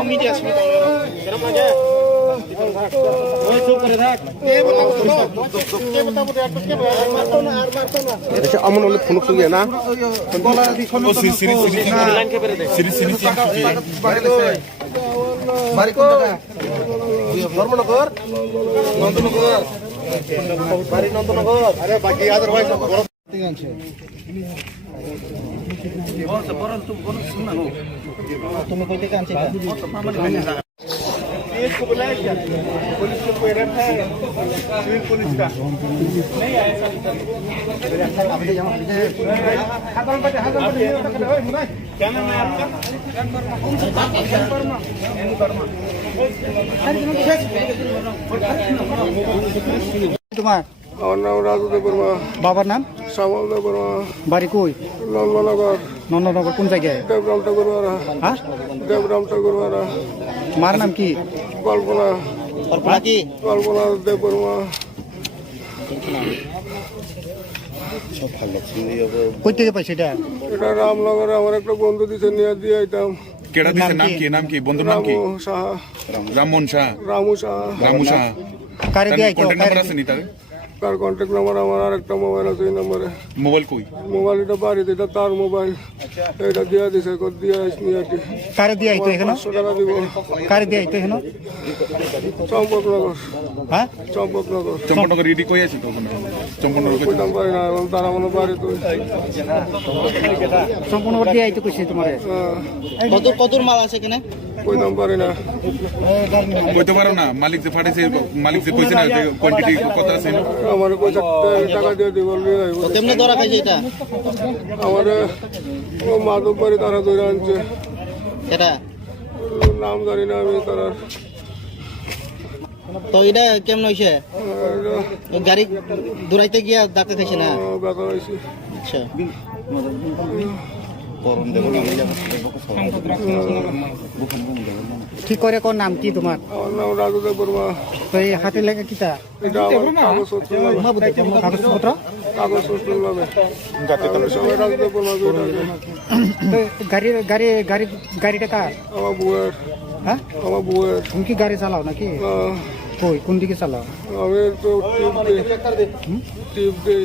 ऐसे अमन वाले फोन सुन गया ना? धर्मनगर, नंदनगर, बारी नंदनगर। अरे बाकी अदरवाइज तुम्हें कोई काम चाहिए? इसको बुलाया क्या? पुलिस को कोई रखा है? सिविल पुलिस का नहीं आया। क्या नाम है आपका? तुम्हारा আমার নাম রাজু দেব বর্মা। বাবার নাম? শ্যামল দেব বর্মা। বাড়ি কই? নন্দনগর। নন্দনগর কোন জায়গায়? দেবরাম ঠাকুরবাড়া। হ্যাঁ, দেবরাম ঠাকুরবাড়া। মার নাম কি? কল্পনা। কল্পনা কি? কল্পনা দেব বর্মা। কই থেকে পাইছে এটা? এটা রামনগরে আমার একটা বন্ধু দিছে, নিয়ে দিয়ে আইতাম। केड़ा दिसे नाम की बंधु नाम की? রামু সাহা। राममोहन शाह। রামু সাহা। रामू शाह। কারে দিয়ে আইতো? কন্টাক্ট নাম্বার আছে নি তার? তার কন্ট্যাক্ট নাম্বার আমার আরেকটা মোবাইল আছে, এই নম্বরে। মোবাইল কই? মোবাইল এটা বাড়িতে, এটা তার মোবাইল। এটা দিয়ে দিছে, দিয়ে আসনি আর কি। কারে দিয়ে আইতো এখানে? 500 টাকা দিব। কারে দিয়ে আইতো এখানে? চম্পকনগর। হ্যাঁ, চম্পকনগর। চম্পকনগর ইডি কই আছে তো ওখানে? চম্পকনগর কই? কইতাম পারি না, এবং তারা আমার বাড়ি তো। সম্পূর্ণ দিয়ে আইতো কইছে তোমারে? কত মাল আছে এখানে? কইতাম পারি না কইতে পারো না মালিক যে ফাটাইছে মালিক যে কইছে না যে কোয়ান্টিটি কত আছে আমার কইছে টাকা দিয়ে দিব কেমনে ধরা খাইছে এটা আমার ও মাদক বাড়ি তারা ধরে আনছে এটা নাম জানি না আমি তারা তো এটা কেমন হয়েছে গাড়ি দৌড়াইতে গিয়া ডাক্তার খাইছে না ব্যথা হয়েছে আচ্ছা কি করে কোন নাম কি তোমার আমার নাম রাজু দেব বর্মা তো এই হাতে লেগে কিটা এটা আমার কাগজপত্র নামে সবাই রাজু দেব বর্মা তো গাড়িটা কার আমার বউয়ের হ্যাঁ আমার বউয়ের তুমি কি গাড়ি চালাও নাকি কই কোন দিকে চালাও আমি তো টিপ দিই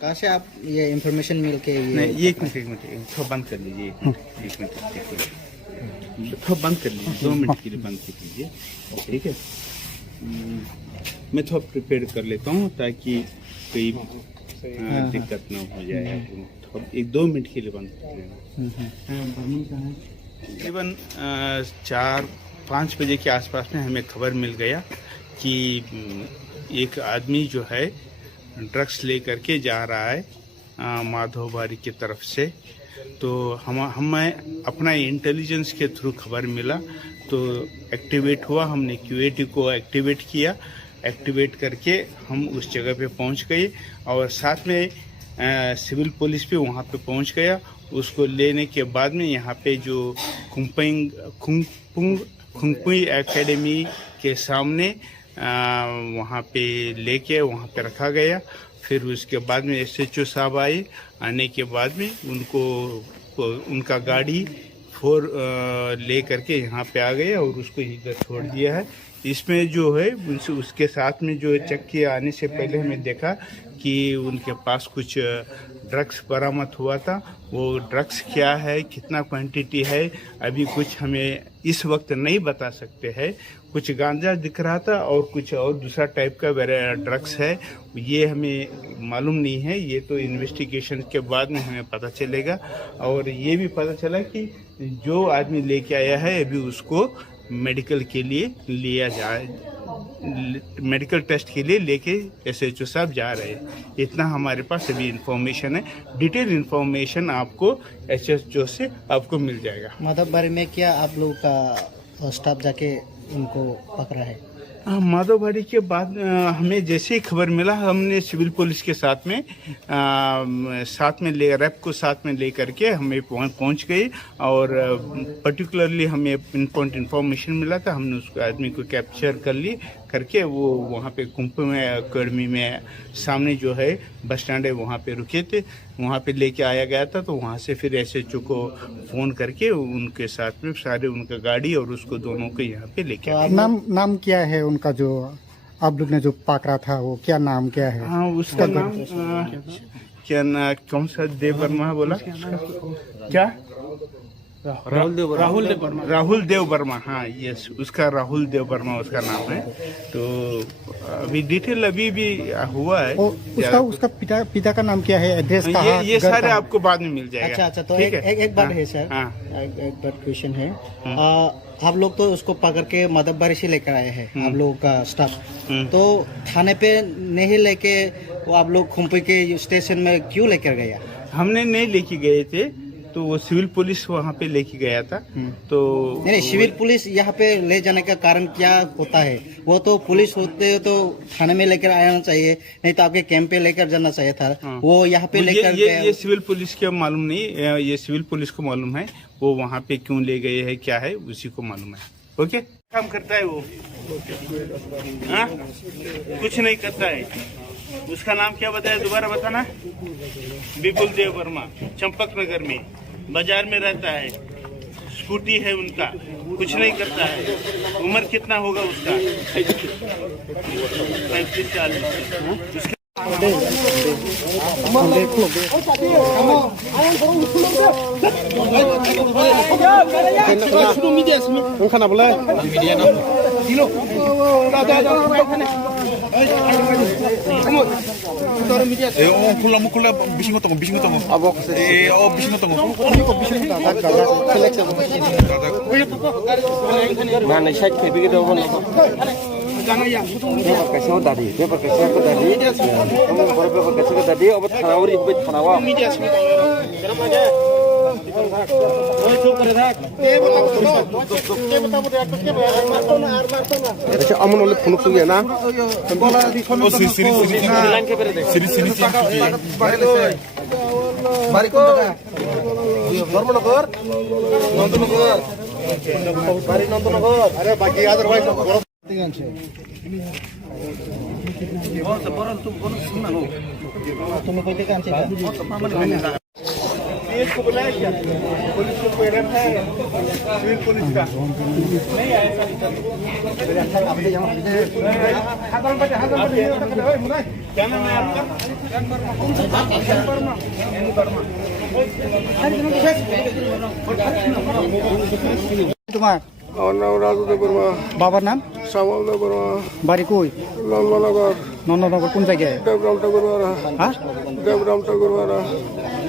कहाँ से आप ये इंफॉर्मेशन मिल के नहीं ये एक मिनट थोड़ा बंद कर लीजिए एक मिनट थोड़ा बंद कर लीजिए 2 मिनट के लिए बंद कर लीजिए ठीक है मैं थोड़ा प्रिपेयर कर लेता हूँ ताकि कोई दिक्कत ना हो जाए एक 2 मिनट के लिए बंद कर लेना तकरीबन 4-5 बजे के आसपास में हमें खबर मिल गया कि एक आदमी जो है ड्रग्स लेकर के जा रहा है माधोबारी की तरफ से। तो हमें अपना इंटेलिजेंस के थ्रू खबर मिला तो एक्टिवेट हुआ, हमने क्यूएटी को एक्टिवेट किया। एक्टिवेट करके हम उस जगह पे पहुंच गए और साथ में सिविल पुलिस भी वहां पे पहुंच गया। उसको लेने के बाद में यहाँ पे जो खुंगपुई एकेडमी के सामने वहाँ पे लेके वहाँ पे रखा गया। फिर उसके बाद में SHO साहब आए। आने के बाद में उनका गाड़ी 4 ले करके यहाँ पे आ गए और उसको इधर छोड़ दिया है। इसमें जो है उसके साथ में जो चेक किया आने से पहले हमें देखा कि उनके पास कुछ ड्रग्स बरामद हुआ था। वो ड्रग्स क्या है, कितना क्वांटिटी है, अभी कुछ हमें इस वक्त नहीं बता सकते हैं। कुछ गांजा दिख रहा था और कुछ और दूसरा टाइप का ड्रग्स है, ये हमें मालूम नहीं है। ये तो इन्वेस्टिगेशन के बाद में हमें पता चलेगा। और ये भी पता चला कि जो आदमी लेके आया है अभी उसको मेडिकल के लिए लिया जाए, मेडिकल टेस्ट के लिए लेके SHO साहब जा रहे हैं। इतना हमारे पास अभी इंफॉर्मेशन है। डिटेल इंफॉर्मेशन आपको SHO से आपको मिल जाएगा। माधवबारी में क्या आप लोग का स्टाफ जाके उनको पकड़ा है? माधोबाड़ी के बाद हमें जैसे ही खबर मिला हमने सिविल पुलिस के साथ में रैप को साथ में ले करके हमें पहुंच गए और पर्टिकुलरली हमें इन्फॉर्मेशन मिला था। हमने उस आदमी को कैप्चर करके वो वहाँ पे कुंभ में अकेडमी में सामने जो है बस स्टैंड है वहाँ पे रुके थे, वहाँ पे लेके आया गया था। तो वहाँ से फिर SHO को फ़ोन करके उनके साथ में सारे उनका गाड़ी और उसको दोनों को यहाँ पे लेके आए। नाम क्या है उनका जो आप लोग ने जो पकड़ा था, वो क्या नाम क्या है? हाँ उसका नाम क्या ना कौन सा देव वर्मा बोला क्या? राहुल देव वर्मा। हाँ यस, उसका राहुल देव वर्मा उसका नाम है। तो अभी डिटेल अभी भी हुआ है। उसका पिता का नाम क्या है, एड्रेस कहाँ? ये सारे आपको बाद में मिल जाएगा। अच्छा, तो एक बात है सर, एक बात क्वेश्चन है। आप लोग तो उसको पकड़ के मदबबारी से लेकर आए हैं, आप लोगों का स्टाफ। तो थाने पे नहीं लेके वो आप लोग खुम्पी के स्टेशन में क्यों लेकर गया? हमने नहीं लेके गए थे, तो वो सिविल पुलिस वहाँ पे लेके गया था। तो नहीं, सिविल पुलिस यहाँ पे ले जाने का कारण क्या होता है? वो तो पुलिस होते तो थाने में लेकर आना चाहिए, नहीं तो आपके कैंप पे लेकर जाना चाहिए था। वो यहाँ पे लेकर ये सिविल पुलिस के मालूम नहीं, ये सिविल पुलिस को मालूम है वो वहाँ पे क्यों ले गए हैं, क्या है उसी को मालूम है। ओके, काम करता है वो? हाँ, कुछ नहीं करता है। उसका नाम क्या बताया, दोबारा बताना? विपुल देव वर्मा, चंपक नगर में बाजार में रहता है, स्कूटी है उनका, कुछ नहीं करता है। उम्र कितना होगा उसका? 35-40। Kana boleh? 콜라 미신 거 똥. Abok. 미신 거 똥. Mana syak ke begitu pun. Paper kasih tadi. Kamu paper kasih tadi. Obat thanawari obat thanawa. अच्छा अमन वाले फोन तो गया ना बारी को धर्मनगर नंदनगर बारी नंदनगर अरे बाकी याद भाई तुम्हें कोई काम चाहिए? इसको बुलाया क्या? पुलिस को कोई रैप है सिविल पुलिस का नहीं आया। क्या नाम है आपका? तुम्हारा और नाम राजू वर्मा, बाबर नाम श्यामल वर्मा, बारी कोई नंदनगर कौन जगह है? देवराम ठाकुरवाड़ा, हाँ, देवराम ठाकुरवाड़ा,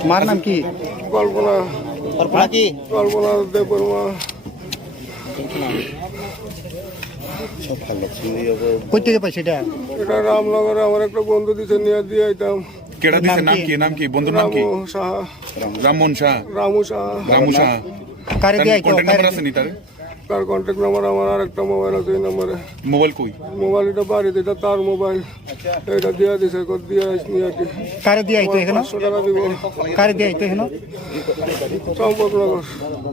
मार नाम की कल्पना देव वर्मा। কই থেকে পাইছে এটা? এটা রামনগরে আমার একটা বন্ধু দিছে নিয়ে দিয়ে আইতাম। কেডা দিছে? নাম কি বন্ধুর নাম কি? রামমোহন শাহ। রামু শাহ। কারে দিয়ে আইতো? কন্টাক্ট নাম্বার আছে নি তার? তার কন্ট্যাক্ট নাম্বার আমার আর একটা মোবাইল আছে, এই নম্বরে। মোবাইল কই? মোবাইল এটা বাড়িতে, এটা তার মোবাইল। এটা দিয়ে দিছে, কত দিয়ে আইসনি আর কি। কারে দিয়ে আইতো এখানে? 500 টাকা দিব। কারে দিয়ে আইতো এখানে? চম্পকনগর।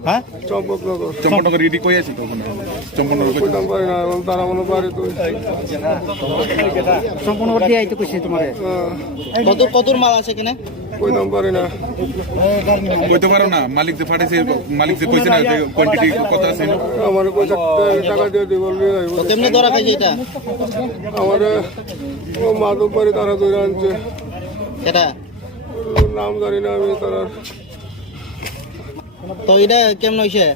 হ্যাঁ, চম্পকনগর ইডি কই আছে তখন? চম্পকনগর কই? কইতাম পারি না, তারা মনে বাড়ি তো। সম্পূর্ণ দিয়ে আইতো কইছে তোমারে? কতর মাল আছে এখানে? কইতাম পারি না। কইতে পারো না? মালিক যে ফাটাইছে, মালিক যে কইছে না যে কোয়ান্টিটি কত আছে? আমার কইছে টাকা দিয়ে দিব বললি তো কেমনে ধরা খাইছে এটা? আমারে ও মাধববাড়ি তারা ধরে আনছে। এটা নাম জানি না আমি তারা। তো এটা কেমন হইছে?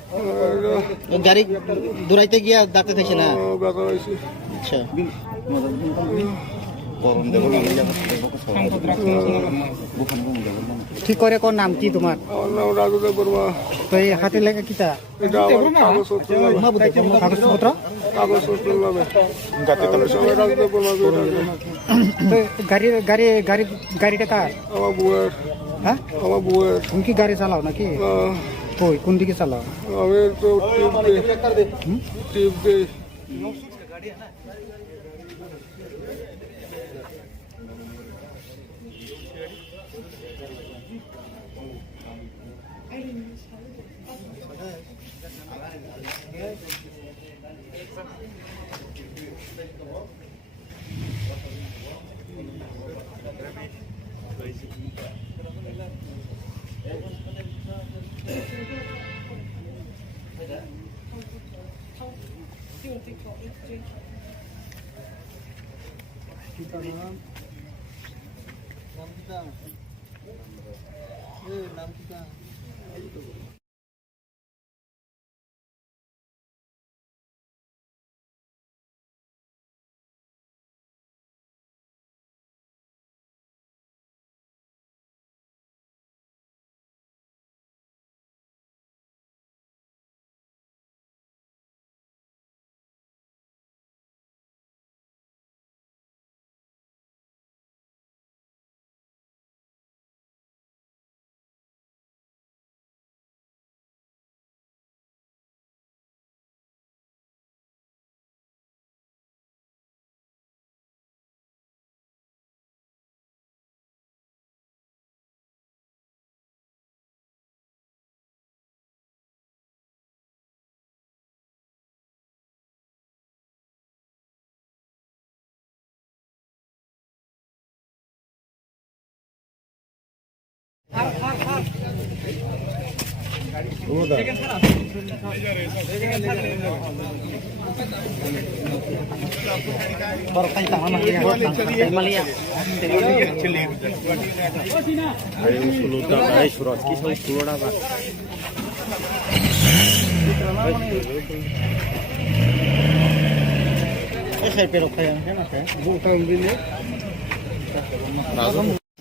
গাড়ি দৌড়াইতে গিয়া ডাক্তার খাইছে না? ব্যথা হয়েছে। আচ্ছা, ঠিক করে কোন নাম কি তোমার? আমার নাম রাজু দেব বর্মা। তো এই হাতে লেখা কিটা? এটা আমার কাগজপত্র নামে। সবাই রাজু দেব বর্মা দিয়ে ডাকে। গাড়িটা কার? আমার বউয়ের। হ্যাঁ, আমার বউয়ের। তুমি কি গাড়ি চালাও নাকি? কই কোন দিকে চালাও? আমি তো টিপ দিই।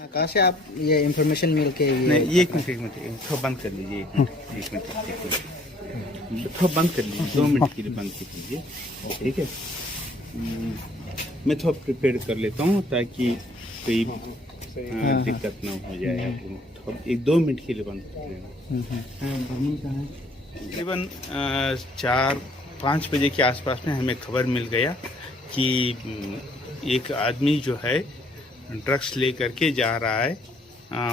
कहाँ से आप ये इंफॉर्मेशन मिल के नहीं, ये एक मिनट थोड़ा बंद कर लीजिए। एक मिनट थोड़ा बंद कर लीजिए, 2 मिनट के लिए बंद कर लीजिए, ठीक है। मैं थोड़ा प्रिपेयर कर लेता हूँ ताकि कोई दिक्कत ना हो जाए। आपको 1-2 मिनट के लिए बंद कर लेना। तकरीबन 4-5 बजे के आसपास में हमें खबर मिल गया कि एक आदमी जो है ड्रग्स लेकर के जा रहा है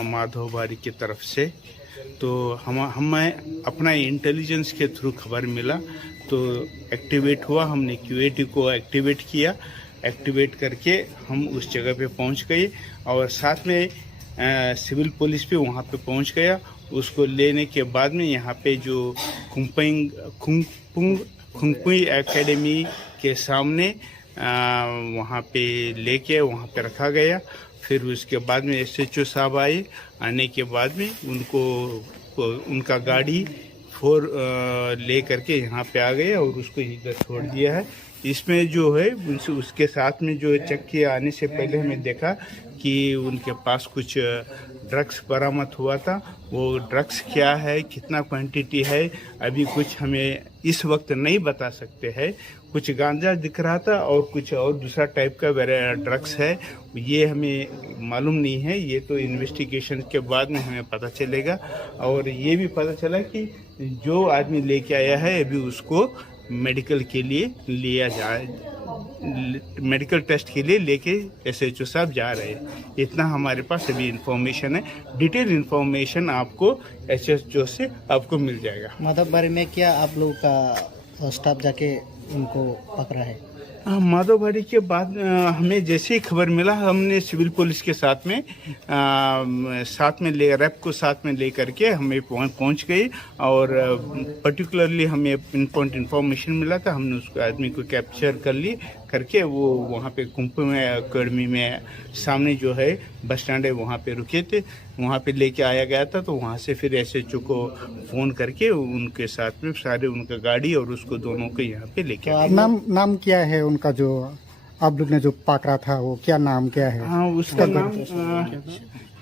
माधोबारी की तरफ से। तो हमें अपना इंटेलिजेंस के थ्रू खबर मिला तो एक्टिवेट हुआ। हमने QAT को एक्टिवेट किया। एक्टिवेट करके हम उस जगह पे पहुंच गए और साथ में सिविल पुलिस भी वहां पे पहुंच गया। उसको लेने के बाद में यहाँ पे जो खुंगपुई एकेडमी के सामने वहाँ पे लेके वहाँ पे रखा गया। फिर उसके बाद में SHO साहब आए। आने के बाद में उनका गाड़ी 4 ले करके यहाँ पे आ गए और उसको इधर छोड़ दिया है। इसमें जो है उसके साथ में जो चेक किया आने से पहले हमें देखा कि उनके पास कुछ ड्रग्स बरामद हुआ था। वो ड्रग्स क्या है, कितना क्वांटिटी है, अभी कुछ हमें इस वक्त नहीं बता सकते हैं। कुछ गांजा दिख रहा था और कुछ और दूसरा टाइप का ड्रग्स है, ये हमें मालूम नहीं है। ये तो इन्वेस्टिगेशन के बाद में हमें पता चलेगा। और ये भी पता चला कि जो आदमी लेके आया है अभी उसको मेडिकल के लिए लिया जाए, मेडिकल टेस्ट के लिए लेके SHO साहब जा रहे हैं। इतना हमारे पास अभी इंफॉर्मेशन है। डिटेल इंफॉर्मेशन आपको SHO से आपको मिल जाएगा। माधवबारी में क्या आप लोगों का स्टाफ जाके उनको पकड़ा है? माधवबारी के बाद हमें जैसे ही खबर मिला हमने सिविल पुलिस के साथ में रैप को साथ में ले करके हमें पहुंच गए और पर्टिकुलरली हमें इंफॉर्मेशन मिला था। हमने उस आदमी को कैप्चर कर ली करके वो वहाँ पे खुंगपुई एकेडमी में सामने जो है बस स्टैंड है वहाँ पे रुके थे, वहाँ पे लेके आया गया था। तो वहाँ से फिर SHO को फ़ोन करके उनके साथ में सारे उनका गाड़ी और उसको दोनों को यहाँ पे लेके आए। नाम क्या है उनका जो आप लोग ने जो पकड़ा था, वो क्या नाम क्या है? हाँ, उसका नाम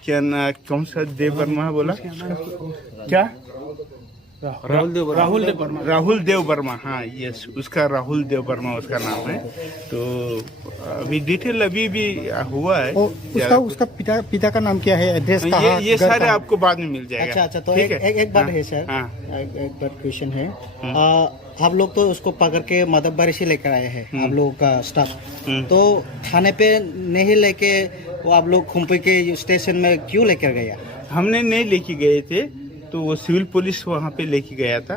क्या ना, कौन सा देव वर्मा बोला क्या? राहुल देव वर्मा। हाँ, यस, उसका राहुल देव वर्मा उसका नाम है। तो अभी डिटेल अभी भी हुआ है। उसका पिता का नाम क्या है, एड्रेस कहाँ? ये सारे आपको बाद में मिल जाएगा। अच्छा, तो एक बात है सर, एक बात क्वेश्चन है। आप लोग तो उसको पकड़ के माधवबारी से लेकर आए हैं, आप लोगों का स्टाफ। तो थाने पे नहीं लेके वो आप लोग खुंपी के स्टेशन में क्यों लेकर गया? हमने नहीं लेके गए थे, तो वो सिविल पुलिस वहाँ पे लेके गया था।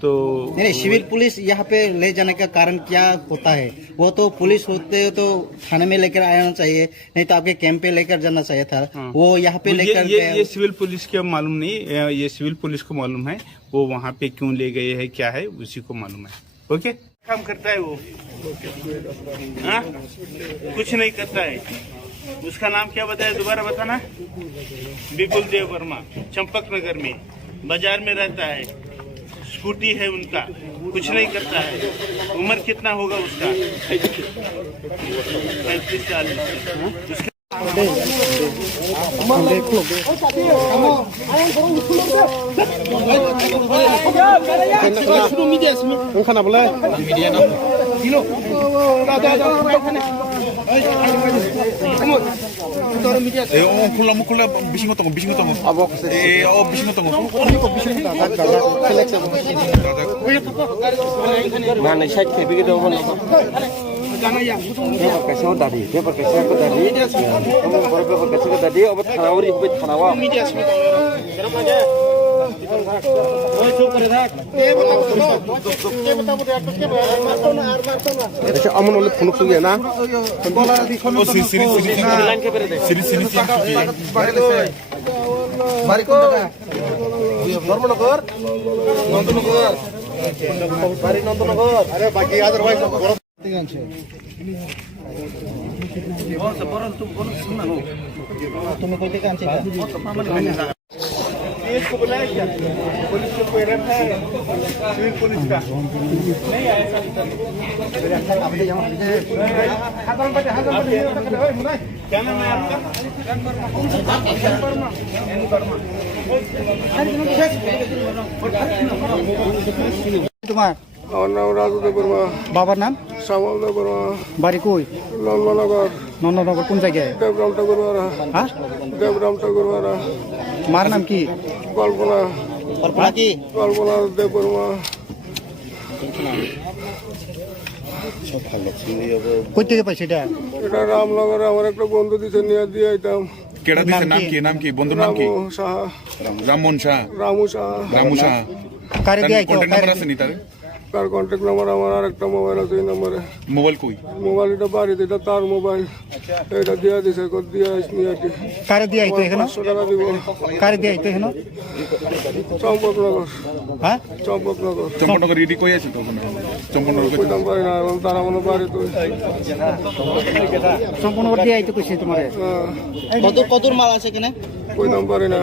तो नहीं, सिविल पुलिस यहाँ पे ले जाने का कारण क्या होता है? वो तो पुलिस होते तो थाने में लेकर आना चाहिए, नहीं तो आपके कैंप पे लेकर जाना चाहिए था। वो यहाँ पे लेकर ये सिविल पुलिस के मालूम नहीं, ये सिविल पुलिस को मालूम है वो वहाँ पे क्यों ले गए हैं क्या है उसी को मालूम है। ओके। काम करता है वो? हाँ? कुछ नहीं करता है। उसका नाम क्या बताया, दोबारा बताना। विपुल देव वर्मा, चंपक नगर में, बाजार में रहता है। स्कूटी है उनका, कुछ नहीं करता है। उम्र कितना होगा उसका? 35 साल। उसका খানা বলে মিডিয়া না খোলা বিশিং তঙ্গ বিশিং তঙ্গ মানে 60 থেকে বিকে দেব না पेपर कैसे होता दी पेपर कैसे होता दी हम पर पेपर कैसे होता दी अब थानावरी हो थानावा अच्छा अमन वाले फोन सुन गया ना बारी कौन जगह धर्मनगर नंदनगर बारी नंदनगर अरे बाकी अदरवाइज तुम्हें कोई काम चाहिए इसको बुलाया क्या? पुलिस को कोई रखा है? सिविल पुलिस का नहीं आया सब। क्या नाम है आपका? तुम्हार আমার নাম রাজু দেব বর্মা বাবার নাম শ্যামল দেব বর্মা বাড়ি কই নন্দনগর নন্দনগর কোন জায়গায় দেবরাম ঠাকুরবাড়া হ্যাঁ দেবরাম ঠাকুরবাড়া মার নাম কি কল্পনা কল্পনা কি কল্পনা দেব বর্মা কই থেকে পাইছে এটা এটা রামনগরে আমার একটা বন্ধু দিছে নিয়ে দিয়ে আইতাম কেডা দিছে নাম কি বন্ধুর নাম কি রামু সাহা রামমোহন শাহ রামু সাহা রামু শাহ কারে দিয়ে আইতো কন্টাক্ট নাম্বার আছে নি তার তার কন্ট্যাক্ট নাম্বার আমার আর একটা মোবাইল আছে এই নম্বরে মোবাইল কই মোবাইল এটা বাড়িতে এটা তার মোবাইল এটা দিয়ে দিছে কত দিয়ে আইস নিয়ে আইতি কারে দিয়ে আইতো এখানে 500 টাকা দিব কারে দিয়ে আইতো এখানে চম্পকনগর হ্যাঁ চম্পকনগর চম্পনগর রেডি কই আছে তো চম্পনগর কই কইতাম পারি না এবং তারা মনে পারে তো সম্পূর্ণ দিয়ে আইতো কইছে তোমারে কতর মাল আছে এখানে কইতাম পারি না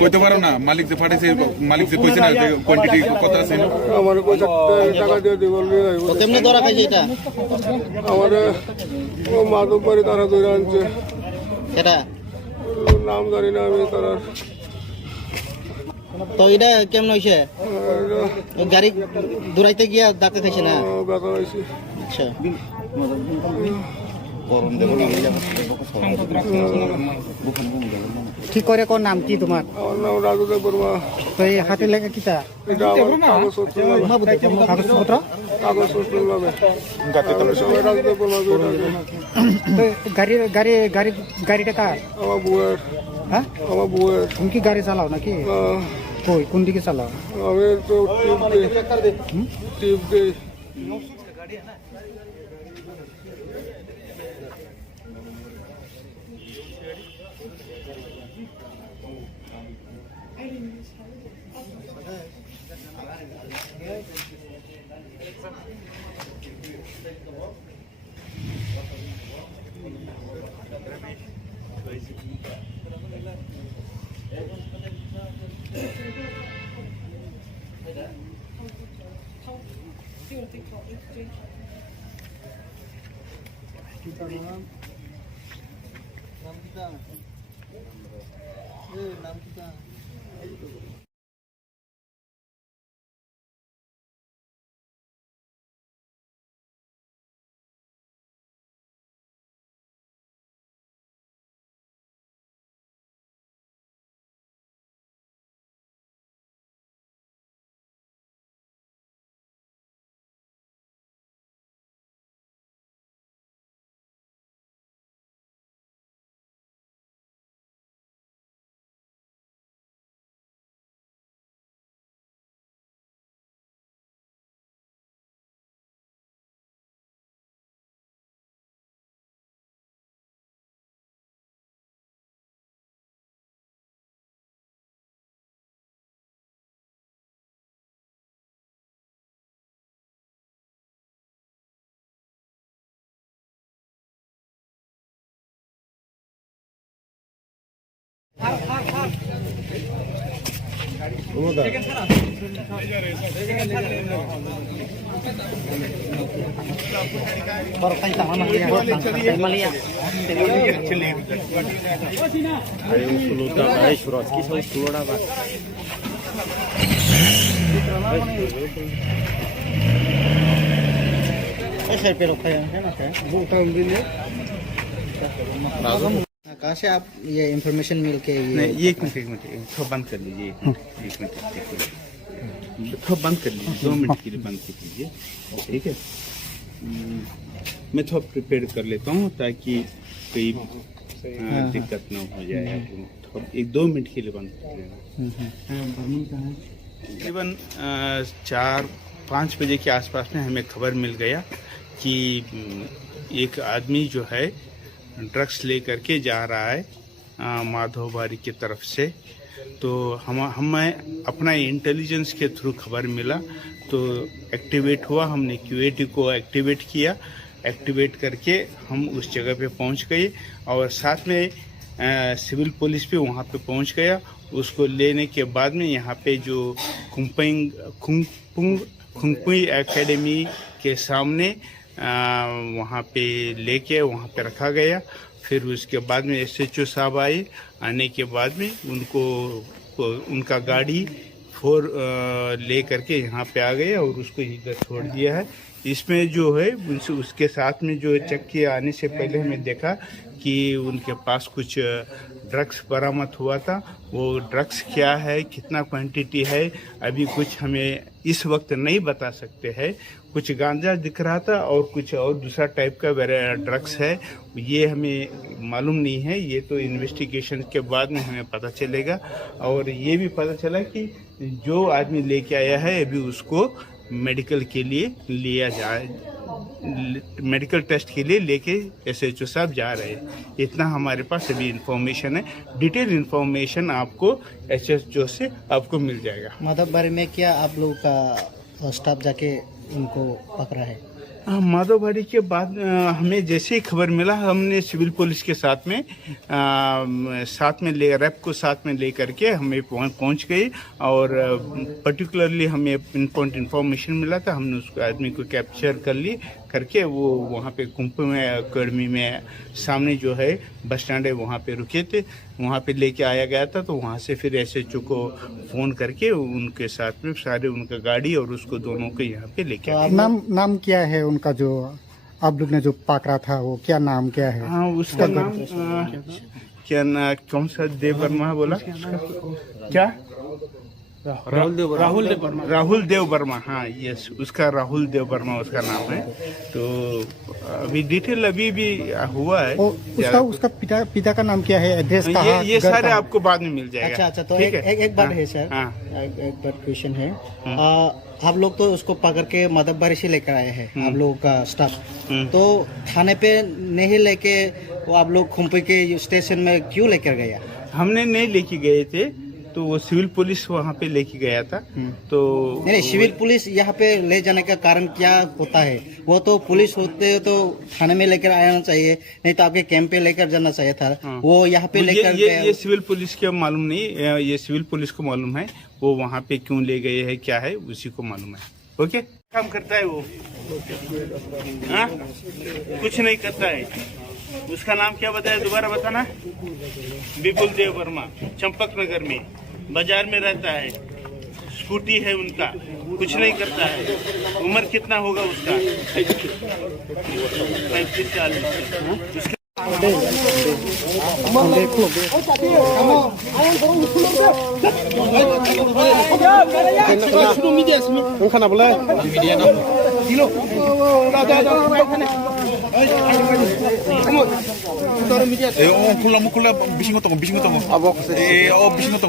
কইতে পারো না মালিক যে ফাটাইছে মালিক যে কইছে না যে কোয়ান্টিটি কত আছে আমার পয়সা টাকা দিয়ে দিব কেমনে ধরা খাইছে এটা আমার ও মাধব বাড়ি তারা ধরে আনছে এটা নাম জানি না আমি তারা তো এটা কেমন হইছে গাড়ি দৌড়াইতে গিয়া ডাকতে খাইছে না ব্যথা হয়েছে আচ্ছা কি করে কোন নাম কি তোমার আমার নাম রাজু দেব বর্মা তো এই হাতে লেখা কিটা এটা আমার কাগজপত্র কাগজপত্র কাগজপত্র নামে সবাই রাজু দেব বর্মা তো গাড়িটা কার আমার বউয়ের হ্যাঁ আমার বউয়ের তুমি কি গাড়ি চালাও নাকি কই কোন দিকে চালাও আমি তো টিপ দিই सर पे रखा है ना सर। कहाँ से आप ये इंफॉर्मेशन मिल के नहीं, एक मिनट थोड़ा बंद कर लीजिए। एक मिनट थोड़ा बंद कर लीजिए, 2 मिनट के लिए बंद कर लीजिए, ठीक है। मैं थोड़ा प्रिपेयर कर लेता हूँ ताकि कोई दिक्कत ना हो जाए। थोड़ा 1-2 मिनट के लिए बंद कर लेना। तकरीबन 4-5 बजे के आसपास में हमें खबर मिल गया कि एक आदमी जो है ड्रग्स लेकर के जा रहा है माधोबारी की तरफ से। तो हमें अपना इंटेलिजेंस के थ्रू खबर मिला तो एक्टिवेट हुआ। हमने QAT को एक्टिवेट किया। एक्टिवेट करके हम उस जगह पे पहुंच गए और साथ में सिविल पुलिस भी वहां पे पहुंच गया। उसको लेने के बाद में यहाँ पे जो खुंगपुई एकेडमी के सामने वहाँ पे लेके वहाँ पे रखा गया। फिर उसके बाद में SHO साहब आए। आने के बाद में उनका गाड़ी 4 ले करके यहाँ पे आ गए और उसको इधर छोड़ दिया है। इसमें जो है उसके साथ में जो चेक किए आने से पहले हमें देखा कि उनके पास कुछ ड्रग्स बरामद हुआ था। वो ड्रग्स क्या है, कितना क्वांटिटी है, अभी कुछ हमें इस वक्त नहीं बता सकते हैं। कुछ गांजा दिख रहा था और कुछ और दूसरा टाइप का ड्रग्स है, ये हमें मालूम नहीं है। ये तो इन्वेस्टिगेशन के बाद में हमें पता चलेगा। और ये भी पता चला कि जो आदमी लेके आया है अभी उसको मेडिकल के लिए लिया जाए, मेडिकल टेस्ट के लिए लेके SHO साहब जा रहे हैं। इतना हमारे पास अभी इंफॉर्मेशन है। डिटेल इंफॉर्मेशन आपको SHO से आपको मिल जाएगा। माधवबारी में क्या आप लोगों का स्टाफ जाके उनको पकड़ा है? माधवबारी के बाद हमें जैसे ही खबर मिला हमने सिविल पुलिस के साथ में रैप को साथ में ले करके हमें पहुंच गए और पर्टिकुलरली हमें पिनपॉइंट इन्फॉर्मेशन मिला था। हमने उस आदमी को कैप्चर कर ली करके वो वहाँ पे कुंभ में अकेडमी में सामने जो है बस स्टैंड है वहाँ पे रुके थे, वहाँ पे लेके आया गया था। तो वहाँ से फिर SHO को फ़ोन करके उनके साथ में सारे उनका गाड़ी और उसको दोनों को यहाँ पे लेके आए। नाम क्या है उनका जो आप लोग ने जो पकड़ा था, वो क्या नाम क्या है? हाँ, उसका नाम क्या ना, कौन सा देव वर्मा बोला क्या? राहुल देव वर्मा। हाँ, यस, उसका राहुल देव वर्मा उसका नाम है। तो अभी डिटेल अभी भी हुआ है। उसका पिता का नाम क्या है, एड्रेस कहाँ? ये सारे आपको बाद में मिल जाएगा। अच्छा, तो एक बात है सर। एक बात क्वेश्चन है। आप लोग तो उसको पकड़ के माधवबारी से लेकर आए हैं, आप लोगों का स्टाफ। तो थाने पे नहीं लेके वो आप लोग खुंपी के स्टेशन में क्यों लेकर गया? हमने नहीं लेके गए थे, तो वो सिविल पुलिस वहाँ पे लेके गया था। तो नहीं, सिविल पुलिस यहाँ पे ले जाने का कारण क्या होता है? वो तो पुलिस होते तो थाने में लेकर आना चाहिए, नहीं तो आपके कैंप पे लेकर जाना चाहिए था। वो यहाँ पे लेकर ये सिविल पुलिस के मालूम नहीं, ये सिविल पुलिस को मालूम है वो वहाँ पे क्यों ले गए हैं, क्या है उसी को मालूम है। ओके, काम करता है वो? हाँ, कुछ नहीं करता है। उसका नाम क्या बताया, दोबारा बताना? विपुल देव वर्मा, चंपक नगर में बाजार में रहता है। स्कूटी है उनका, कुछ नहीं करता है। उम्र कितना होगा उसका? 35-40। 콜라 미신 것도 아버 미신 것도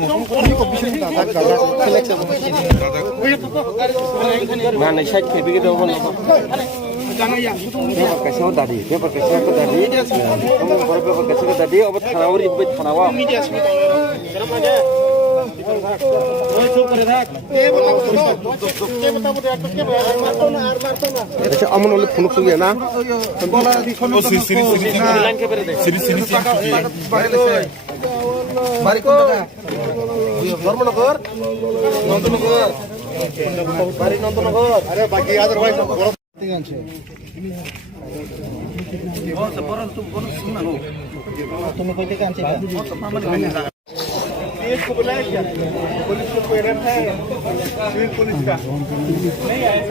나는 샷 개비기도 하고 पेपर कैसे को दादी हम बड़े पेपर कैसे को दादी अब थानावरी थानावा আচ্ছা আমন হলে ফোন সঙ্গে না ও সিরি বাড়ি কোন জায়গা ধর্মনগর নন্দনগর বাড়ি নন্দনগর আরে বাকি আদারওয়াইজ तुम्हें कोई काम चाहिए को बुलाया क्या पुलिस को कोई रेप है सिविल पुलिस का नहीं आया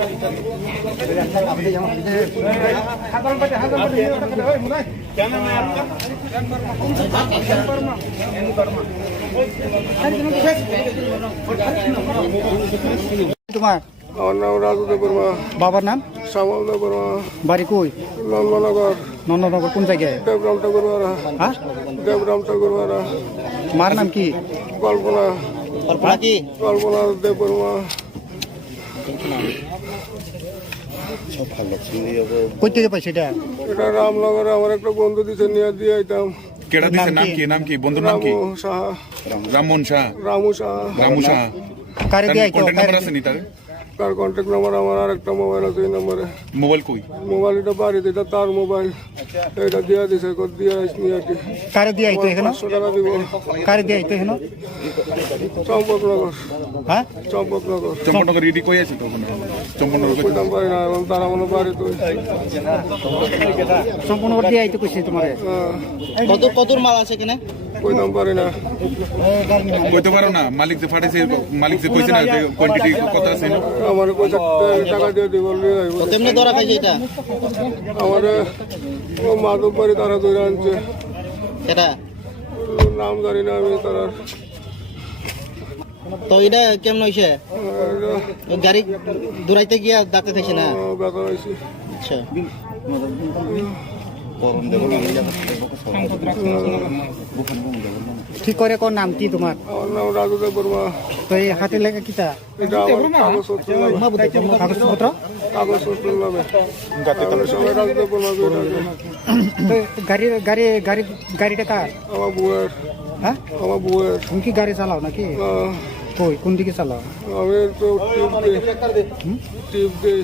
क्या नाम है आपका তোমার আমার নাম রাজুদেব বর্মা, বাবার নাম শ্যামলদেব বর্মা, বাড়ি কই নন্দনগর, নন্দনগর কোন জায়গায় দেবরাম ঠাকুরবাড়া, হ্যাঁ দেবরাম ঠাকুরবাড়া, মার নাম কি কল্পনা, कल्पना की কল্পনা দেব বর্মা। কই থেকে পাইছে এটা এটা রামনগরে আমার একটা বন্ধু দিছে নিয়ে দিয়ে আইতাম। কেডা দিছে নাম কি বন্ধুর নাম কি রামু সাহা, রামমোহন শাহ রামু সাহা, রামু শাহ কারে দিয়ে আইতো কন্টাক্ট নাম্বার আছে নি তার তার কন্ট্যাক্ট নাম্বার আমার আর একটা মোবাইল আছে এই নাম্বারে। মোবাইল কই মোবাইল এটা বাড়িতে, এটা তার মোবাইল, এটা দিয়ে দিছে দিয়ে আসনি আর কি। কারে দিয়ে আইতো এখানে 500 টাকা দিব। কারে দিয়ে আইতো এখানে চম্পকনগর, হ্যাঁ চম্পকনগর চম্পনগর রেডি কই আছে তো চম্পনগর কই কইতাম পারি না, এবং তারা মনে বাড়ি তো সম্পূর্ণ করে দিয়ে আইতো কইছে তোমারে কত মাল আছে এখানে কইতাম পারি না। কইতে পারো না মালিক যে ফাটাইছে মালিক যে কইছে না যে কোয়ান্টিটি কত আছে আমার পয়সা টাকা দিয়ে দিব তেমনি ধরা খাইছে এটা আমার ও মাধব বাড়ি তারা ধরে আনছে, এটা নাম জানি না আমি তারা। তো এটা কেমন হইছে গাড়ি দৌড়াইতে গিয়া ডাকতে থাকছে না ব্যথা হয়েছি। আচ্ছা ঠিক করে কোন নাম কি তোমার আমার নাম রাজুদেব বর্মা। তো এই হাতে লেখা কিটা এটা আমার কাগজপত্র নামে, কাগজপত্র কাগজপত্র নামে আমি সবাই রাজুদেব বর্মা করে ডাকে। তো গাড়িটা কার আমার বউয়ের, হ্যাঁ আমার বউয়ের। তুমি কি গাড়ি চালাও নাকি কই কোন দিকে চালাও আমি তো টিপ দিই।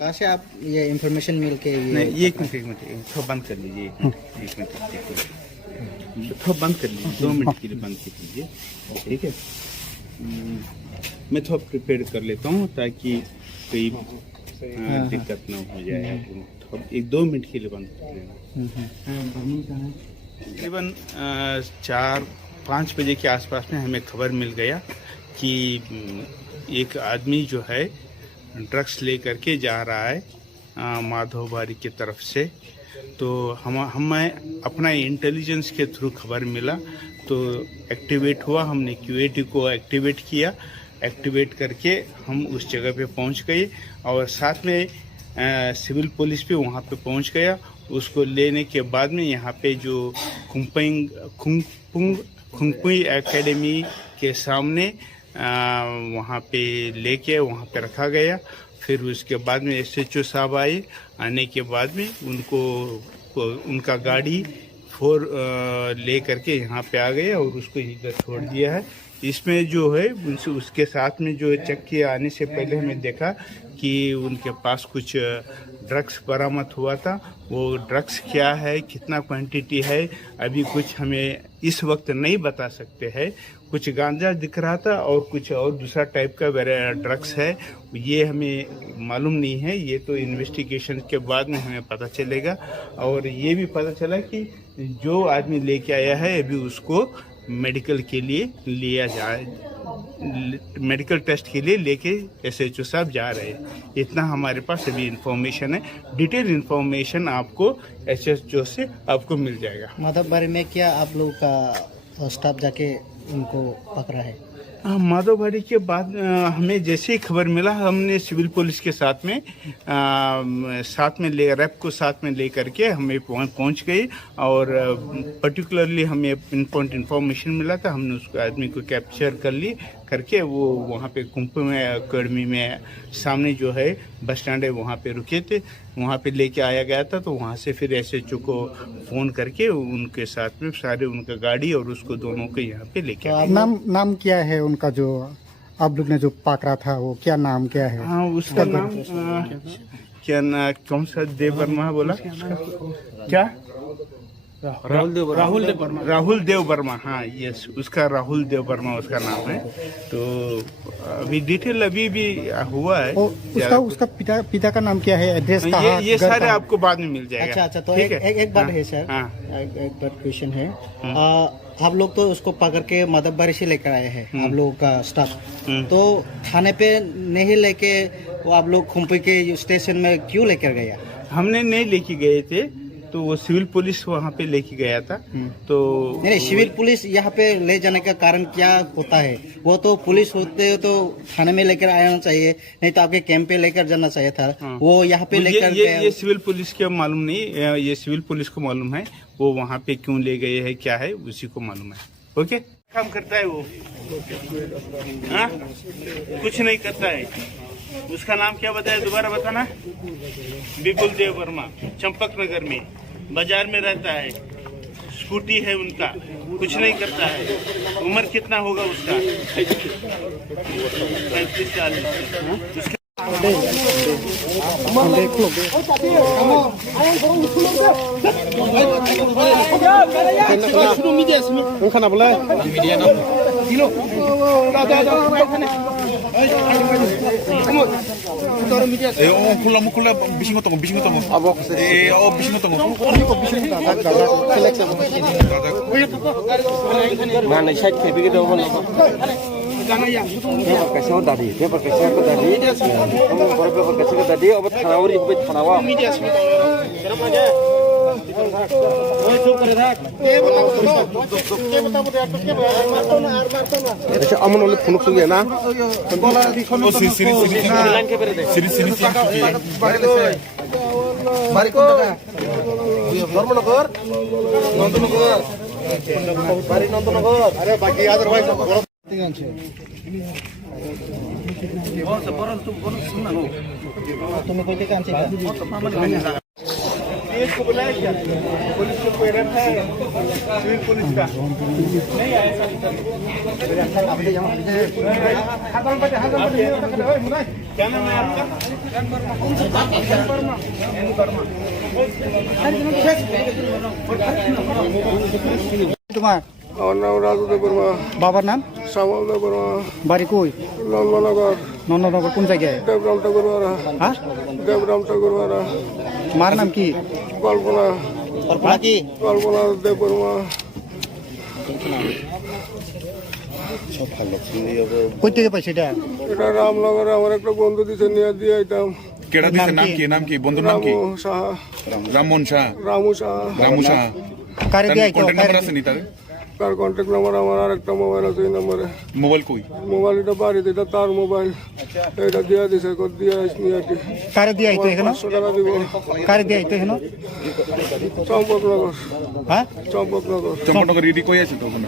कहाँ से आप ये इंफॉर्मेशन मिल के नहीं ये एक मिनट थोड़ा बंद कर लीजिए, एक मिनट थोड़ा बंद कर लीजिए, 2 मिनट के लिए बंद कर लीजिए, ठीक है। मैं थोड़ा प्रिपेयर कर लेता हूँ ताकि कोई दिक्कत ना हो जाए। एक 2 मिनट के लिए बंद कर देना। तकरीबन 4-5 बजे के आसपास में हमें खबर मिल गया कि एक आदमी जो है ड्रग्स लेकर के जा रहा है माधोबारी की तरफ से। तो हमें अपना इंटेलिजेंस के थ्रू खबर मिला तो एक्टिवेट हुआ, हमने QAT को एक्टिवेट किया। एक्टिवेट करके हम उस जगह पे पहुंच गए और साथ में सिविल पुलिस भी वहां पे पहुंच गया। उसको लेने के बाद में यहाँ पे जो खुंगपुई एकेडमी के सामने वहाँ पे लेके वहाँ पे रखा गया। फिर उसके बाद में SHO साहब आए। आने के बाद में उनका गाड़ी 4 ले करके यहाँ पे आ गए और उसको इधर छोड़ दिया है। इसमें जो है उसके साथ में जो चेक किया आने से पहले हमें देखा कि उनके पास कुछ ड्रग्स बरामद हुआ था। वो ड्रग्स क्या है, कितना क्वांटिटी है, अभी कुछ हमें इस वक्त नहीं बता सकते हैं। कुछ गांजा दिख रहा था और कुछ और दूसरा टाइप का ड्रग्स है, ये हमें मालूम नहीं है। ये तो इन्वेस्टिगेशन के बाद में हमें पता चलेगा। और ये भी पता चला कि जो आदमी लेके आया है अभी उसको मेडिकल के लिए लिया जाए, मेडिकल टेस्ट के लिए लेके SHO साहब जा रहे हैं। इतना हमारे पास अभी इंफॉर्मेशन है। डिटेल इंफॉर्मेशन आपको SHO से आपको मिल जाएगा। माधवबारी में क्या आप लोग का स्टाफ जाके उनको पकड़ा है? माधवबारी के बाद हमें जैसे ही खबर मिला हमने सिविल पुलिस के साथ में रैप को साथ में ले करके हमें पहुंच गए और पर्टिकुलरली हमें पिनपॉइंट इन्फॉर्मेशन मिला था। हमने उस आदमी को कैप्चर करके वो वहाँ पे खुंगपुई एकेडमी में सामने जो है बस स्टैंड है वहाँ पे रुके थे, वहाँ पे लेके आया गया था। तो वहाँ से फिर SHO को फ़ोन करके उनके साथ में सारे उनका गाड़ी और उसको दोनों को यहाँ पे लेके आए। नाम क्या है उनका जो आप लोग ने जो पकड़ा था, वो क्या नाम क्या है? हाँ, उसका नाम क्या ना, कौन सा देव वर्मा बोला क्या? राहुल देव वर्मा। हाँ, यस, उसका राहुल देव वर्मा उसका नाम है। तो अभी डिटेल अभी भी हुआ है। उसका पिता का नाम क्या है, एड्रेस कहाँ? ये सारे आपको बाद में मिल जाएगा। अच्छा, तो एक बात है सर, एक बात क्वेश्चन है। आप लोग तो उसको पकड़ के माधवबारी से लेकर आए हैं, आप लोगों का स्टाफ। तो थाने पे नहीं लेके वो आप लोग खुंपी के स्टेशन में क्यों लेकर गया? हमने नहीं लेके गए थे, तो वो सिविल पुलिस वहाँ पे लेके गया था। तो नहीं, सिविल पुलिस यहाँ पे ले जाने का कारण क्या होता है? वो तो पुलिस होते तो थाने में लेकर आना चाहिए, नहीं तो आपके कैंप पे लेकर जाना चाहिए था। वो यहाँ पे लेकर ये सिविल पुलिस के मालूम नहीं, ये सिविल पुलिस को मालूम है वो वहाँ पे क्यों ले गए हैं, क्या है उसी को मालूम है। ओके, काम करता है वो? हाँ, कुछ नहीं करता है। उसका नाम क्या बताया, दोबारा बताना? विपुल देव वर्मा, चंपक नगर में बाजार में रहता है। स्कूटी है उनका, कुछ नहीं करता है। उम्र कितना होगा उसका? 35-40। khula bising tong abok bising tong mana side ke bigi do bola paper kaise ko dadi हम paper kaise ko dadi अब थानावरी होबे थानावा अच्छा अमन वाले फोन सुन गया ना ओ सिरी बारी को धर्मनगर नंदनगर बारी नंदनगर अरे बाकी याद भाई तुम्हें कोई काम चाहिए? इसको बुलाया क्या? पुलिस को कोई रखा है? सिविल पुलिस का नहीं आया। क्या नाम है आपका? तुम्हारा और नाम राजू देव वर्मा। बाबर नाम? শ্যামল দেব বর্মা বাড়ি কই নন্দনগর নন্দনগর কোন জায়গায় দেবরাম ঠাকুরবাড়া হ্যাঁ দেবরাম ঠাকুরবাড়া মার নাম কি কল্পনা কল্পনা কি কল্পনা দেব বর্মা কই থেকে পাইছে এটা এটা রামনগরে আমার একটা বন্ধু দিছে নিয়ে দিয়ে আইতাম কেডা দিছে নাম কি বন্ধুর নাম কি রামু সাহা রামমোহন শাহ রামু সাহা রামু শাহ কারে দিয়ে আইতো কন্টাক্ট নাম্বার আছে নি তার তার কন্ট্যাক্ট নাম্বার আমার আর একটা মোবাইল আছে এই নম্বরে মোবাইল কই মোবাইল এটা বাড়িতে এটা তার মোবাইল এটা দিয়ে দিছে কত দিয়ে আসনি আর কি কারে দিয়ে আইতো এখানে 500 টাকা দিব কারে দিয়ে আইতো এখানে চম্পকনগর হ্যাঁ চম্পকনগর চম্পনগর রেডি কই আছে তো ওখানে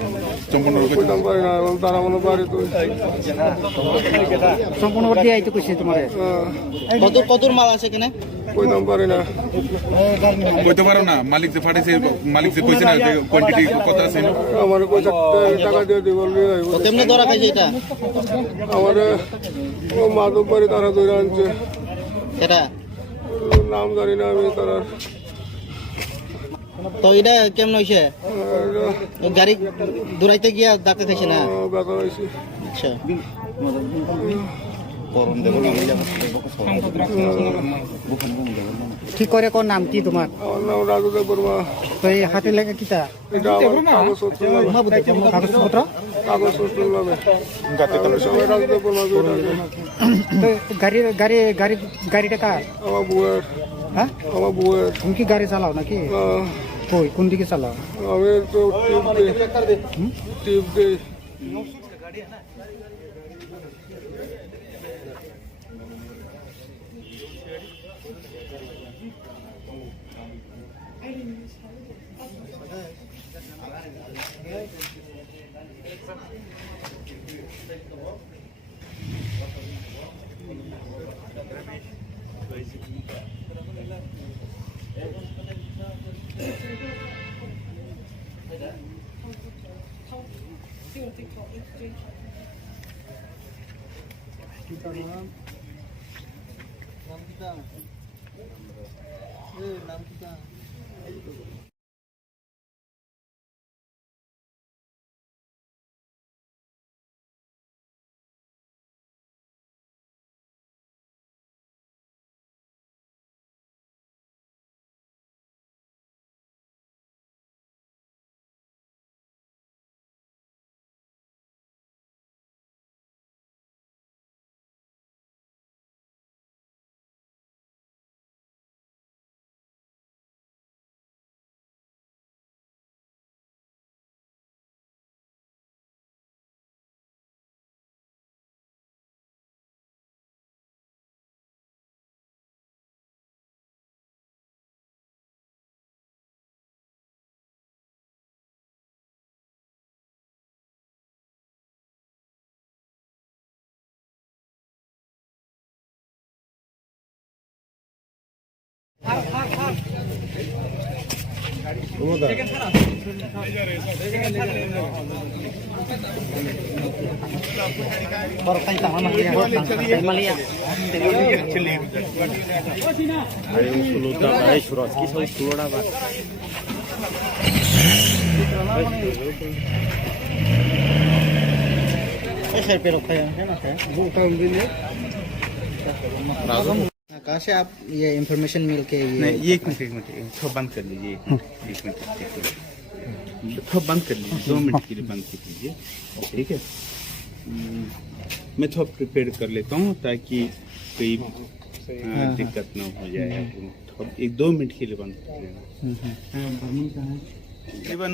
চম্পনগর কই কইতাম পারি না এবং তারা মনে বাড়ি তো সম্পূর্ণ করে দিয়ে আইতো কইছে তোমারে কত মাল আছে এখানে কইতাম পারি না কইতে পারো না মালিক যে ফাটাইছে মালিক যে কইছে না যে কোয়ান্টিটি কত আছে আমার কইছে টাকা দিয়ে দিব কেমনে ধরা খাইছে এটা আমার ও মাধব বাড়ি তারা ধরে আনছে এটা নাম জানি না আমি তারা তো এটা কেমন হইছে গাড়ি দৌড়াইতে গিয়া ডাক্তার খাইছে না ব্যথা হয়েছে আচ্ছা ঠিক করে কোন নাম কি তোমার আমার নাম রাজু দেব বর্মা তো এই হাতে লেখা কিটা এটা আমার কাগজপত্র নামে কাগজপত্র কাগজপত্র নামে সবাই রাজু দেব বর্মা তো গাড়িটা কার আমার বউয়ের হ্যাঁ আমার বউয়ের তুমি কি গাড়ি চালাও নাকি কই কোন দিকে চালাও আমি তো টিপ দিই सर पे रखा है ना कहाँ से आप ये इंफॉर्मेशन मिल के नहीं ये एक मिनट थोड़ा बंद कर लीजिए एक मिनट थोड़ा बंद कर लीजिए 2 मिनट के लिए बंद कर लीजिए ठीक है मैं थोड़ा प्रिपेयर कर लेता हूँ ताकि कोई दिक्कत ना हो जाए थोड़ा 1-2 मिनट के लिए बंद कर लेना तकरीबन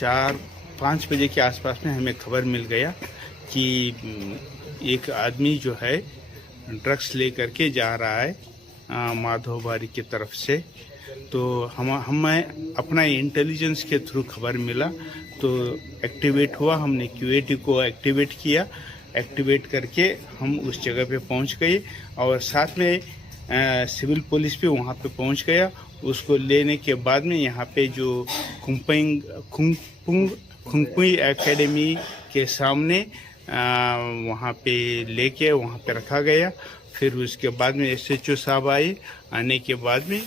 4-5 बजे के आसपास में हमें खबर मिल गया कि एक आदमी जो है ड्रग्स लेकर के जा रहा है माधोबारी की तरफ से। तो हमें अपना इंटेलिजेंस के थ्रू खबर मिला तो एक्टिवेट हुआ, हमने क्यूएटी को एक्टिवेट किया। एक्टिवेट करके हम उस जगह पे पहुंच गए और साथ में सिविल पुलिस भी वहां पे पहुंच गया। उसको लेने के बाद में यहाँ पे जो खुंगपुई एकेडमी के सामने वहाँ पे लेके वहाँ पे रखा गया। फिर उसके बाद में SHO साहब आए। आने के बाद में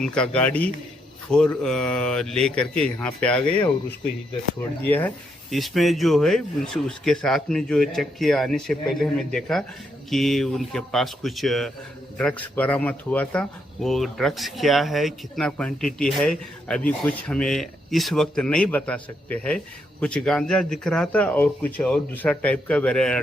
उनका गाड़ी ले करके यहाँ पे आ गए और उसको इधर छोड़ दिया है। इसमें जो है उसके साथ में जो चेक किया आने से पहले हमें देखा कि उनके पास कुछ ड्रग्स बरामद हुआ था। वो ड्रग्स क्या है, कितना क्वांटिटी है, अभी कुछ हमें इस वक्त नहीं बता सकते हैं। कुछ गांजा दिख रहा था और कुछ और दूसरा टाइप का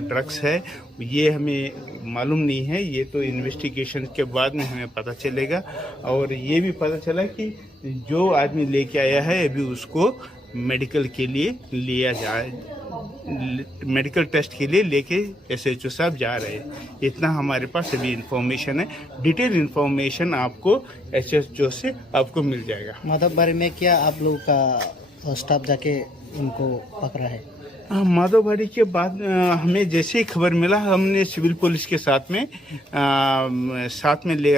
ड्रग्स है, ये हमें मालूम नहीं है। ये तो इन्वेस्टिगेशन के बाद में हमें पता चलेगा। और ये भी पता चला कि जो आदमी लेके आया है अभी उसको मेडिकल के लिए लिया जाए, मेडिकल टेस्ट के लिए लेके SHO साहब जा रहे हैं। इतना हमारे पास अभी इंफॉर्मेशन है। डिटेल इंफॉर्मेशन आपको SHO से आपको मिल जाएगा। माधवबारी में क्या आप लोगों का स्टाफ जाके उनको पकड़ा है? माधवबाड़ी के बाद हमें जैसे ही खबर मिला, हमने सिविल पुलिस के साथ में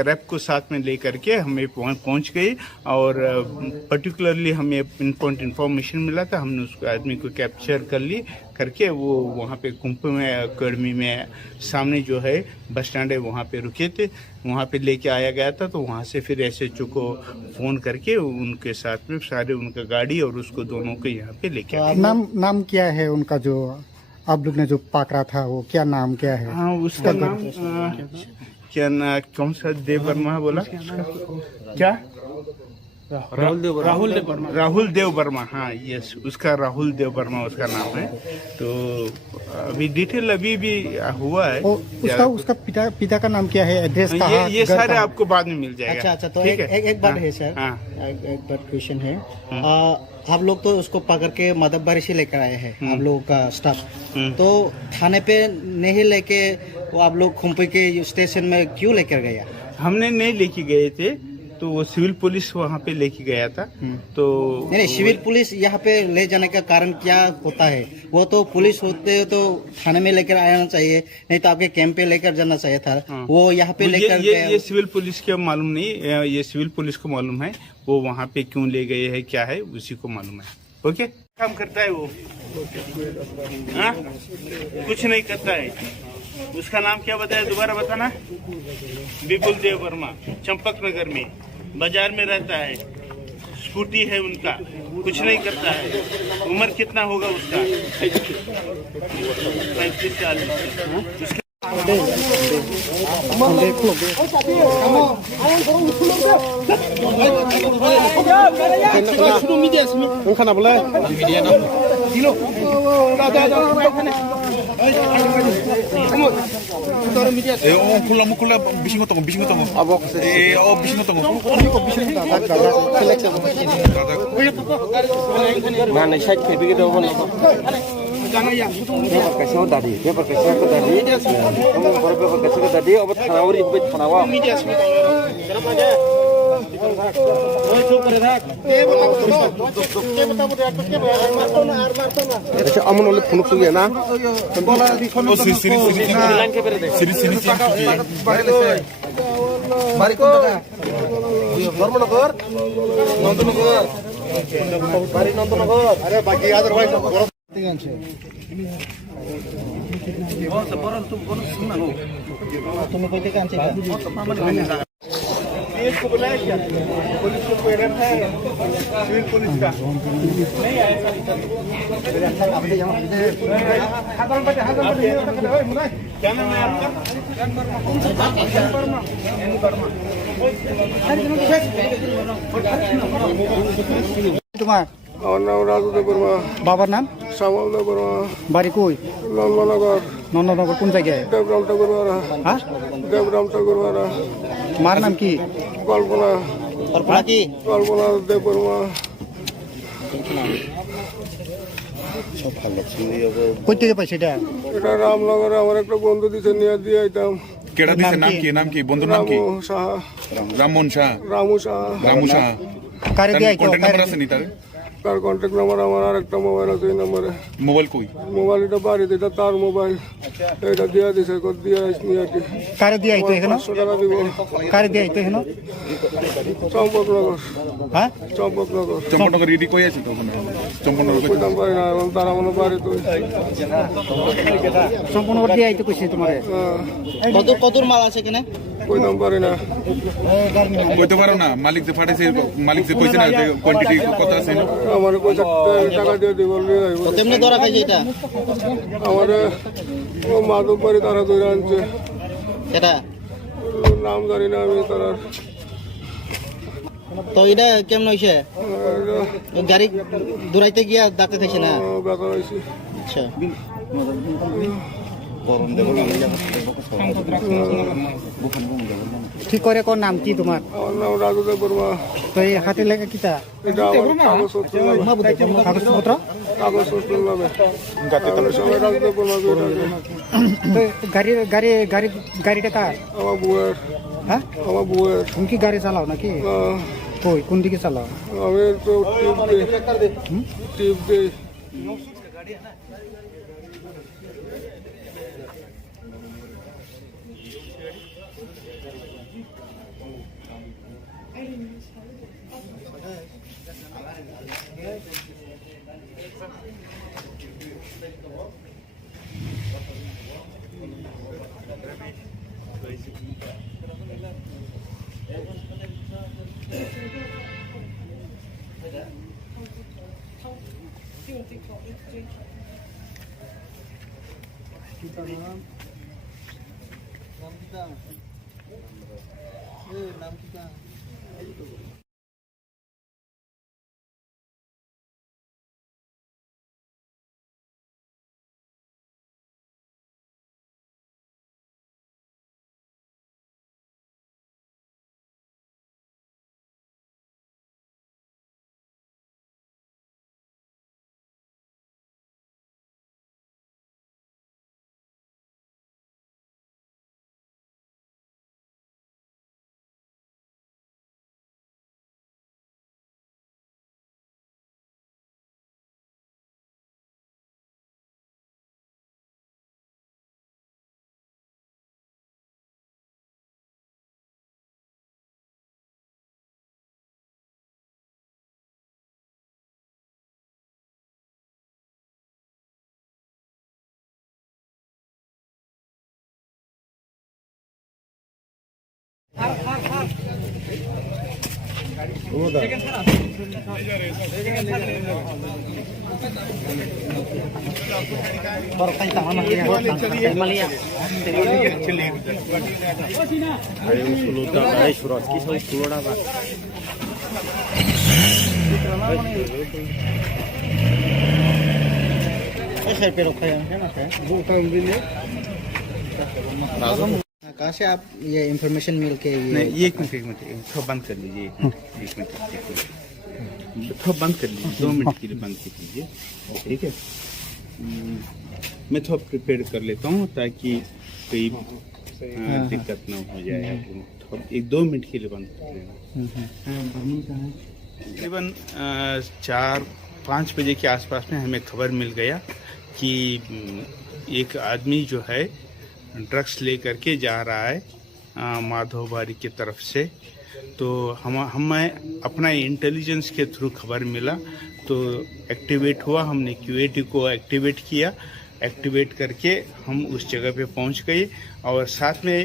रैप को साथ में ले करके हमें पहुंच गए। और पर्टिकुलरली हमें इन्फॉर्मेशन मिला था, हमने उस आदमी को कैप्चर करके वो वहाँ पे कुंभ में अकेडमी में सामने जो है बस स्टैंड है वहाँ पे रुके थे, वहाँ पे लेके आया गया था। तो वहाँ से फिर SHO को फ़ोन करके उनके साथ में सारे उनका गाड़ी और उसको दोनों को यहाँ पे लेके आए। नाम क्या है उनका, जो आप लोग ने जो पकड़ा था वो क्या नाम क्या है? हाँ, उसका नाम कौन सा देव वर्मा बोला क्या? राहुल देव वर्मा। हाँ, यस, उसका राहुल देव वर्मा उसका नाम है। तो अभी डिटेल अभी भी हुआ है। उसका पिता का नाम क्या है, एड्रेस कहाँ? ये सारे आपको बाद में मिल जाएगा। अच्छा, तो एक बात है सर, एक बात क्वेश्चन है। आप लोग तो उसको पकड़ के माधवबारी से लेकर आए हैं, आप लोगों का स्टाफ। तो थाने पे नहीं लेके वो आप लोग खुम्पी के स्टेशन में क्यों लेकर गया? हमने नहीं लेके गए थे, तो वो सिविल पुलिस वहाँ पे लेके गया था। तो नहीं, सिविल पुलिस यहाँ पे ले जाने का कारण क्या होता है? वो तो पुलिस होते तो थाने में लेकर आना चाहिए, नहीं तो आपके कैंप पे लेकर जाना चाहिए था। वो यहाँ पे लेकर ये सिविल पुलिस के मालूम नहीं, ये सिविल पुलिस को मालूम है वो वहाँ पे क्यों ले गए हैं, क्या है उसी को मालूम है। ओके, काम करता है वो? हाँ, कुछ नहीं करता है। उसका नाम क्या बताया, दोबारा बताना? विपुल देव वर्मा, चंपक नगर में बाजार में रहता है, स्कूटी है उनका, कुछ नहीं करता है। उम्र कितना होगा उसका? 35-40। 콜라 미신 것도 아버 미신 것도 나는 샷 개비기도 보내. पेपर कैसे होता है? पेपर कैसे होता है? पेपर कैसे होता है? अब थाना और ये थाना हुआ। अच्छा, अमन वाले फोन कर लिया ना? बारी कौन था? धर्मनगर, नंदनगर, बारी नंदनगर। अरे बाकी याद रखो। तुम्हें कोई काम चाहिए? पुलिस को बुलाया क्या? पुलिस को कोई रखा है सिविल पुलिस का? नहीं आया। क्या नाम है आपका? तुम्हारा আমার নাম রাজু দেব বর্মা। বাবার নাম? শ্যামল দেব বর্মা। বাড়ি কই? নন্দনগর। নন্দনগর কোন জায়গায়? দেবরাম ঠাকুরবাড়া। হ্যাঁ, দেবরাম ঠাকুরবাড়া। মার নাম কি? কল্পনা। কল্পনা কি? কল্পনা দেব বর্মা। কই থেকে পাইছে এটা? এটা রামনগরে আমার একটা বন্ধু দিছে, নিয়ে দিয়ে আইতাম। केड़ा दिसे नाम की बंधु नाम की? রামু সাহা। राममोहन शाह। রামু সাহা। रामू शाह। কারে দিয়ে আইতো? कॉन्टैक्ट नंबर আছে নি তার? তার কন্ট্যাক্ট নাম্বার আমার আর একটা মোবাইল আছে, এই নম্বরে। মোবাইল কই? মোবাইল এটা বাড়িতে, এটা তার মোবাইল। এটা দিয়া দিছে, কত দিয়া আসনি আর কি। কারে দিয়ে আইতো এখানে? 500 টাকা দিব। কারে দিয়ে আইতো এখানে? চম্পকনগর। হ্যাঁ, চম্পকনগর। চম্পকনগর রেডি কই আছে তো ওখানে? চম্পকনগর কই? কইতাম পারি না, তারা মনে পারে তো। সম্পূর্ণ দিয়ে আইতো কইছে তোমারে? কত মাল আছে এখানে? কইতাম পারি না কইতে পারো না মালিক যে ফাটাইছে মালিক যে কইছে না যে কোয়ান্টিটি কত আছে আমার পয়সা টাকা দিয়ে দিব কেমনে ধরা খাইছে এটা আমার ও মাধব বাড়ি তারা ধরে আনছে এটা নাম জানি না আমি তারা তো এটা কেমন হয়েছে গাড়ি দৌড়াইতে গিয়া দাঁতে থাকছে না ব্যথা হয়েছে আচ্ছা ঠিক করে কোন নাম কি তোমার আমার নাম রাজুদেব বর্মা তো এই হাতে লেগে কিতা এটা আমার কাগজপত্র নামে কাগজপত্র কাগজপত্র নামে সবাই রাজুদেব বর্মা তো গাড়িটা কার আমার বউয়ের হ্যাঁ আমার বউয়ের তুমি কি গাড়ি চালাও নাকি কই কোন দিকে চালাও আমি তো টিপ দিই कहाँ से आप ये इंफॉर्मेशन मिल के नहीं ये एक मिनट थोड़ा बंद कर लीजिए एक मिनट थोड़ा बंद कर लीजिए 2 मिनट के लिए बंद कर लीजिए ठीक है मैं थोड़ा प्रिपेयर कर लेता हूँ ताकि कोई दिक्कत ना हो जाए थोड़ा 1-2 मिनट के लिए बंद कर लेना तकरीबन 4-5 बजे के आसपास में हमें खबर मिल गया कि एक आदमी जो है ड्रग्स लेकर के जा रहा है माधोबारी की तरफ से। तो हमें अपना इंटेलिजेंस के थ्रू खबर मिला तो एक्टिवेट हुआ, हमने क्यूएटी को एक्टिवेट किया। एक्टिवेट करके हम उस जगह पे पहुंच गए और साथ में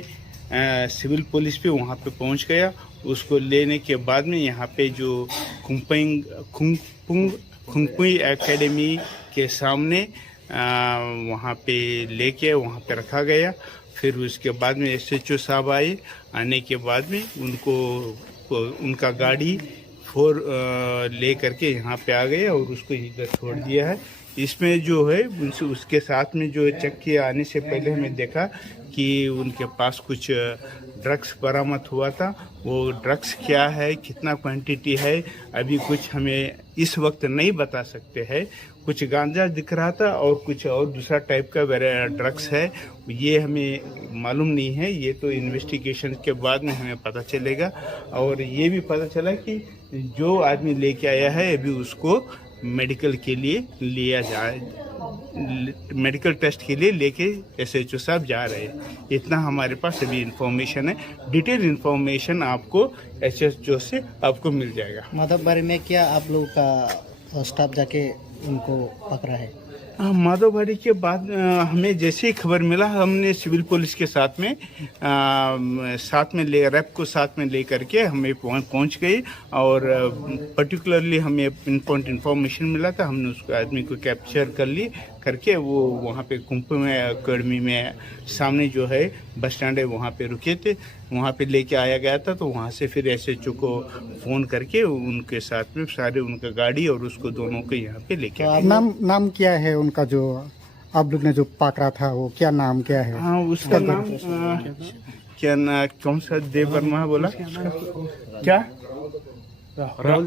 सिविल पुलिस भी वहां पे पहुंच गया। उसको लेने के बाद में यहाँ पे जो खुंगपुई एकेडमी के सामने वहाँ पे लेके वहाँ पे रखा गया। फिर उसके बाद में SHO साहब आए। आने के बाद में उनका गाड़ी 4 ले करके यहाँ पे आ गए और उसको इधर छोड़ दिया है। इसमें जो है उसके साथ में जो चेक किए आने से पहले हमें देखा कि उनके पास कुछ ड्रग्स बरामद हुआ था। वो ड्रग्स क्या है, कितना क्वांटिटी है, अभी कुछ हमें इस वक्त नहीं बता सकते हैं। कुछ गांजा दिख रहा था और कुछ और दूसरा टाइप का ड्रग्स है, ये हमें मालूम नहीं है। ये तो इन्वेस्टिगेशन के बाद में हमें पता चलेगा। और ये भी पता चला कि जो आदमी लेके आया है अभी उसको मेडिकल के लिए लिया जाए, मेडिकल टेस्ट के लिए लेके SHO साहब जा रहे हैं। इतना हमारे पास अभी इंफॉर्मेशन है। डिटेल इंफॉर्मेशन आपको SHO से आपको मिल जाएगा। माधवबारी में क्या आप लोगों का स्टाफ जाके उनको पकड़ा है? माधोबाड़ी के बाद हमें जैसे ही खबर मिला हमने सिविल पुलिस के साथ में रैप को साथ में ले करके हमें पहुंच गए और पर्टिकुलरली हमें इन्फॉर्मेशन मिला था। हमने उस आदमी को कैप्चर कर ली करके वो वहाँ पे कुंभ में अकेडमी में सामने जो है बस स्टैंड है वहाँ पे रुके थे, वहाँ पे लेके आया गया था। तो वहाँ से फिर SHO को फ़ोन करके उनके साथ में सारे उनका गाड़ी और उसको दोनों को यहाँ पे लेके आए। नाम क्या है उनका जो आप लोग ने जो पकड़ा था, वो क्या नाम क्या है? हाँ उसका नाम क्या ना कौन सा देव वर्मा बोला क्या राहुल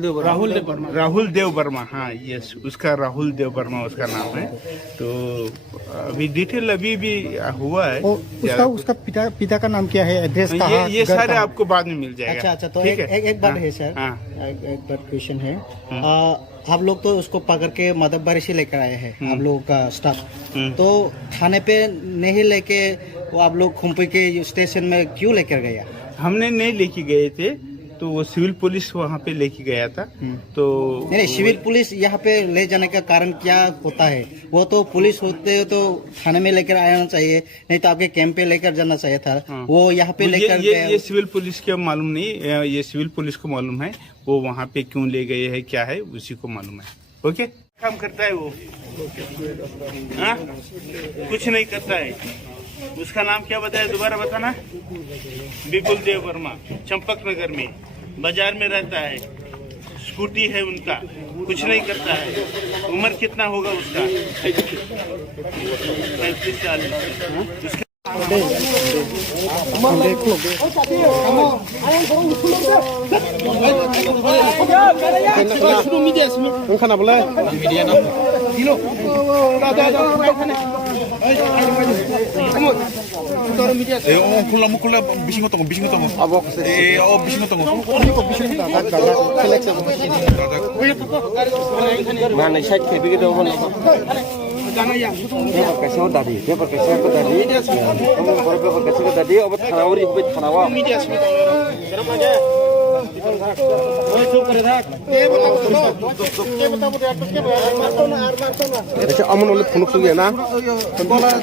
देव वर्मा। हाँ यस, उसका राहुल देव वर्मा उसका नाम है। तो अभी डिटेल अभी भी हुआ है। उसका पिता का नाम क्या है, एड्रेस कहाँ? ये सारे आपको बाद में मिल जाएगा। अच्छा तो एक बात है सर, एक बात क्वेश्चन है। आप लोग तो उसको पकड़ के माधवबाड़ी से लेकर आए हैं, आप लोगों का स्टाफ। तो थाने पे नहीं लेके वो आप लोग खुम्पी के स्टेशन में क्यों लेकर गया? हमने नहीं लेके गए थे, तो वो सिविल पुलिस वहाँ पे लेके गया था। तो नहीं, सिविल पुलिस यहाँ पे ले जाने का कारण क्या होता है? वो तो पुलिस होते तो थाने में लेकर आना चाहिए, नहीं तो आपके कैंप पे लेकर जाना चाहिए था। वो यहाँ पे लेकर ये सिविल पुलिस के मालूम नहीं, ये सिविल पुलिस को मालूम है वो वहाँ पे क्यों ले गए है क्या है उसी को मालूम है। ओके, काम करता है वो? कुछ नहीं करता है। उसका नाम क्या बताया, दोबारा बताना? विपुल देव वर्मा, चंपक नगर में बाजार में रहता है, स्कूटी है उनका, कुछ नहीं करता है। उम्र कितना होगा उसका? 35-40। 콜라 미신 거 Mana saya begitu pun. Pakai saya tadi, kamu berapa pakai saya tadi? Obat tanawari, obat tanawa. अच्छा अमन वाले फोन सुन गया ना धर्मनगर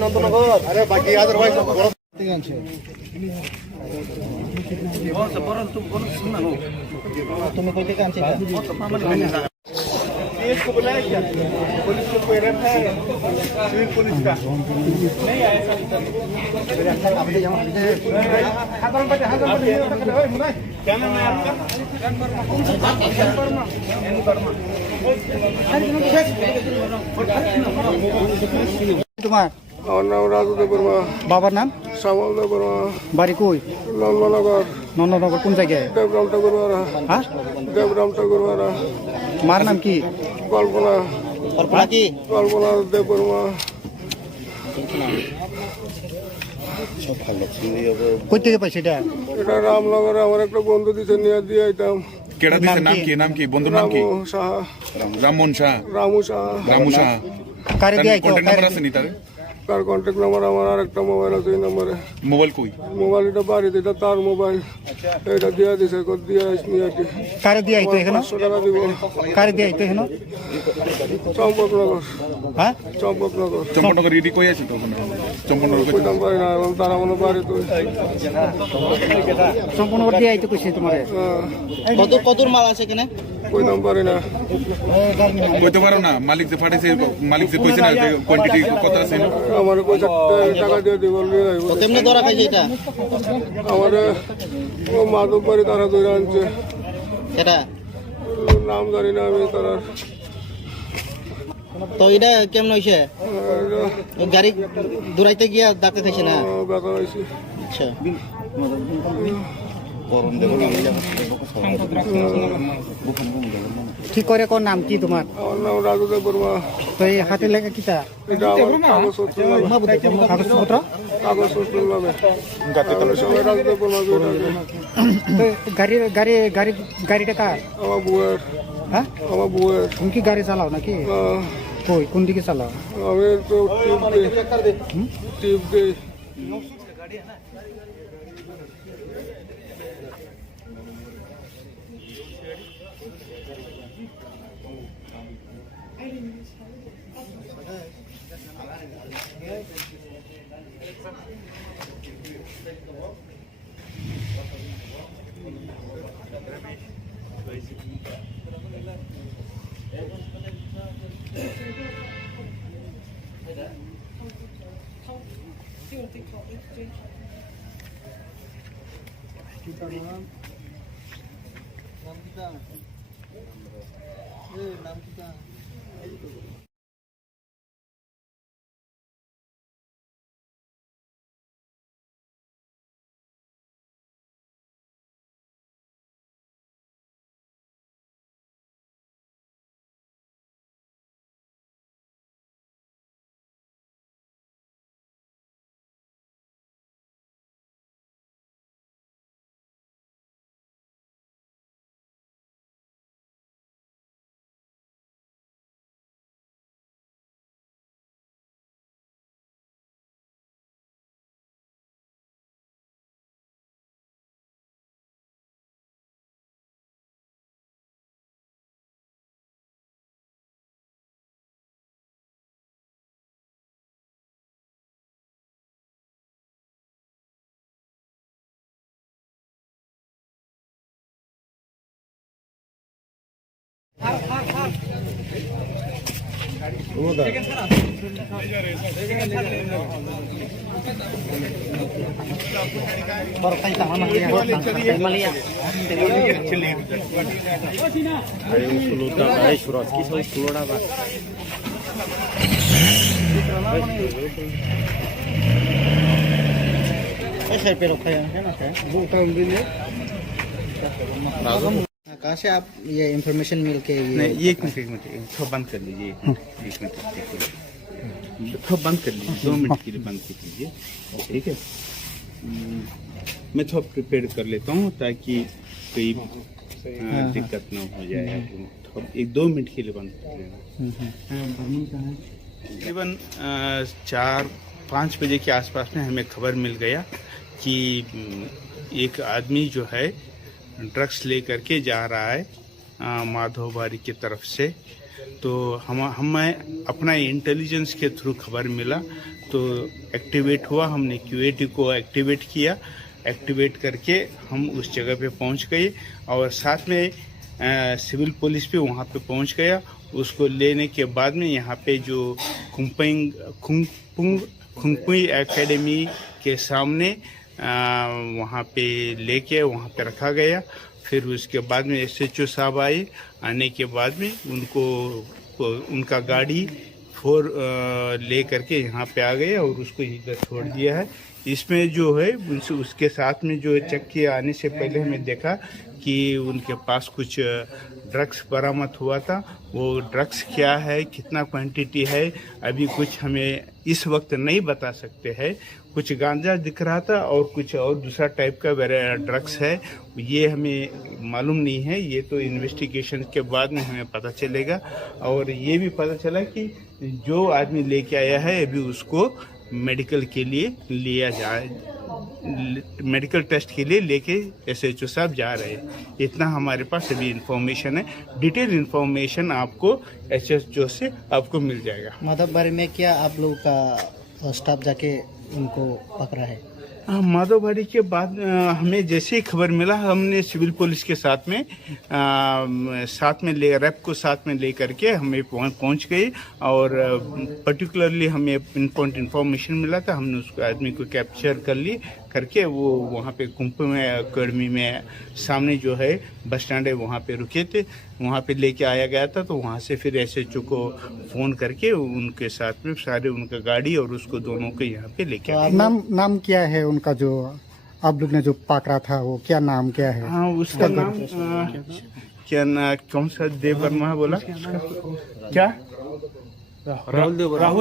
नंदनगर अरे बाकी अदरवाइज तुम्हें कोई काम चाहिए? इसको बुलाया क्या? पुलिस को कोई रैप है सिविल पुलिस का नहीं आया। क्या नाम है आपका? तुम्हार আমার নাম রাজু দেব বর্মা, বাবার নাম শ্যামল দেব বর্মা, বাড়ি কই? নন্দনগর, নন্দনগর কোন জায়গায়? দেবরাম ঠাকুরবাড়া, হ্যাঁ, দেবরাম ঠাকুরবাড়া। মার নাম কি? কল্পনা, কল্পনা দেব বর্মা। কই থেকে পাইছে এটা? এটা রামনগরে আমার একটা বন্ধু দিছে, নিয়ে দিয়ে আইতাম। কেডা দিছে? নাম কি বন্ধুর নাম কি? রামু সাহা, রামমোহন শাহ। রামু সাহা। রামু শাহ কারে দিয়ে আইতো? কন্টাক্ট নাম্বার আছে নি তার? তার কন্ট্যাক্ট নাম্বার আমার আর একটা মোবাইল আছে, এই নম্বরে। মোবাইল কই? মোবাইল এটা বাড়িতে, এটা তার মোবাইল, এটা দিয়ে দিছে, দিয়ে আসনি আর কি। কারে দিয়ে আইতো এখানে? 500 টাকা দিব। কারে দিয়ে আইতো এখানে? চম্পকনগর, হ্যাঁ, চম্পকনগর। চম্পকনগর ইডি কই আছে তো ওখানে? চম্পকনগর কই? কইতাম পারি না, এবং তারা মনে বাড়ি তো। সম্পূর্ণ দিয়ে আইতো কইছে তোমারে? কতর মাল আছে এখানে? কইতাম পারি না। কইতে পারো না? মালিক যে ফাটাইছে, মালিক যে কইছে না যে কোয়ান্টিটি কত আছে? আমার কইছে টাকা দিয়ে দিব, নিয়ে আইব। কেমনে ধরা খাইছে এটা? আমার ও মাধববাড়ি তারা ধরে আনছে, এটা নাম জানি না আমি তারা। তো এটা কেমন হইছে? গাড়ি দৌড়াইতে গিয়া ডাকতে থাকছে না? ব্যথা হয়েছে। আচ্ছা, ঠিক করে কোন নাম কি তোমার? আমার নাম রাজু দেব বর্মা। তো এই হাতে লেখা কিটা? এটা আমার কাগজপত্র নামে। কাগজপত্র কাগজপত্র নামে সবাই রাজু দেব বর্মা করে ডাকে। তো গাড়িটা কার? আমার বউয়ের। হ্যাঁ, আমার বউয়ের। তুমি কি গাড়ি চালাও নাকি? কই কোন দিকে চালাও? আমি তো টিপ দিই। सर पे रखा है ना सर। कहाँ से आप ये इंफॉर्मेशन मिल के नहीं, ये एक मिनट थोड़ा बंद कर लीजिए। एक मिनट थोड़ा बंद कर लीजिए, 2 मिनट के लिए बंद कर लीजिए, ठीक है। मैं थोड़ा प्रिपेयर कर लेता हूँ ताकि कोई दिक्कत ना हो जाए। थोड़ा 1-2 मिनट के लिए बंद कर लेना। तकरीबन 4-5 बजे के आसपास में हमें खबर मिल गया कि एक आदमी जो है ड्रग्स लेकर के जा रहा है माधोबारी की तरफ से। तो हमें अपना इंटेलिजेंस के थ्रू खबर मिला तो एक्टिवेट हुआ। हमने QAT को एक्टिवेट किया। एक्टिवेट करके हम उस जगह पे पहुंच गए और साथ में सिविल पुलिस भी वहां पे पहुंच गया। उसको लेने के बाद में यहाँ पे जो खुंगपुई एकेडमी के सामने वहाँ पे लेके वहाँ पे रखा गया। फिर उसके बाद में SHO साहब आए। आने के बाद में उनका गाड़ी 4 ले करके यहाँ पे आ गए और उसको इधर छोड़ दिया है। इसमें जो है उसके साथ में जो चेक किया, आने से पहले हमें देखा कि उनके पास कुछ ड्रग्स बरामद हुआ था। वो ड्रग्स क्या है, कितना क्वांटिटी है, अभी कुछ हमें इस वक्त नहीं बता सकते हैं। कुछ गांजा दिख रहा था और कुछ और दूसरा टाइप का ड्रग्स है, ये हमें मालूम नहीं है। ये तो इन्वेस्टिगेशन के बाद में हमें पता चलेगा। और ये भी पता चला कि जो आदमी लेके आया है अभी उसको मेडिकल के लिए लिया जाए, मेडिकल टेस्ट के लिए लेके SHO साहब जा रहे हैं। इतना हमारे पास अभी इंफॉर्मेशन है। डिटेल इंफॉर्मेशन आपको SHO से आपको मिल जाएगा। माधवबारी में क्या आप लोग का स्टाफ जाके उनको पकड़ा है? माधवबारी के बाद हमें जैसे ही खबर मिला हमने सिविल पुलिस के साथ में रैप को साथ में ले करके हमें पहुंच गए। और पर्टिकुलरली हमें इंफॉर्मेशन मिला था, हमने उसको आदमी को कैप्चर करके वो वहाँ पे खुंगपुई एकेडमी में सामने जो है बस स्टैंड है वहाँ पे रुके थे, वहाँ पे लेके आया गया था। तो वहाँ से फिर SHO को फ़ोन करके उनके साथ में सारे उनका गाड़ी और उसको दोनों को यहाँ पे लेके आए। नाम क्या है उनका जो आप लोग ने जो पकड़ा था, वो क्या नाम क्या है? हाँ, उसका नाम क्या ना, कौन सा देव वर्मा बोला क्या? राहुल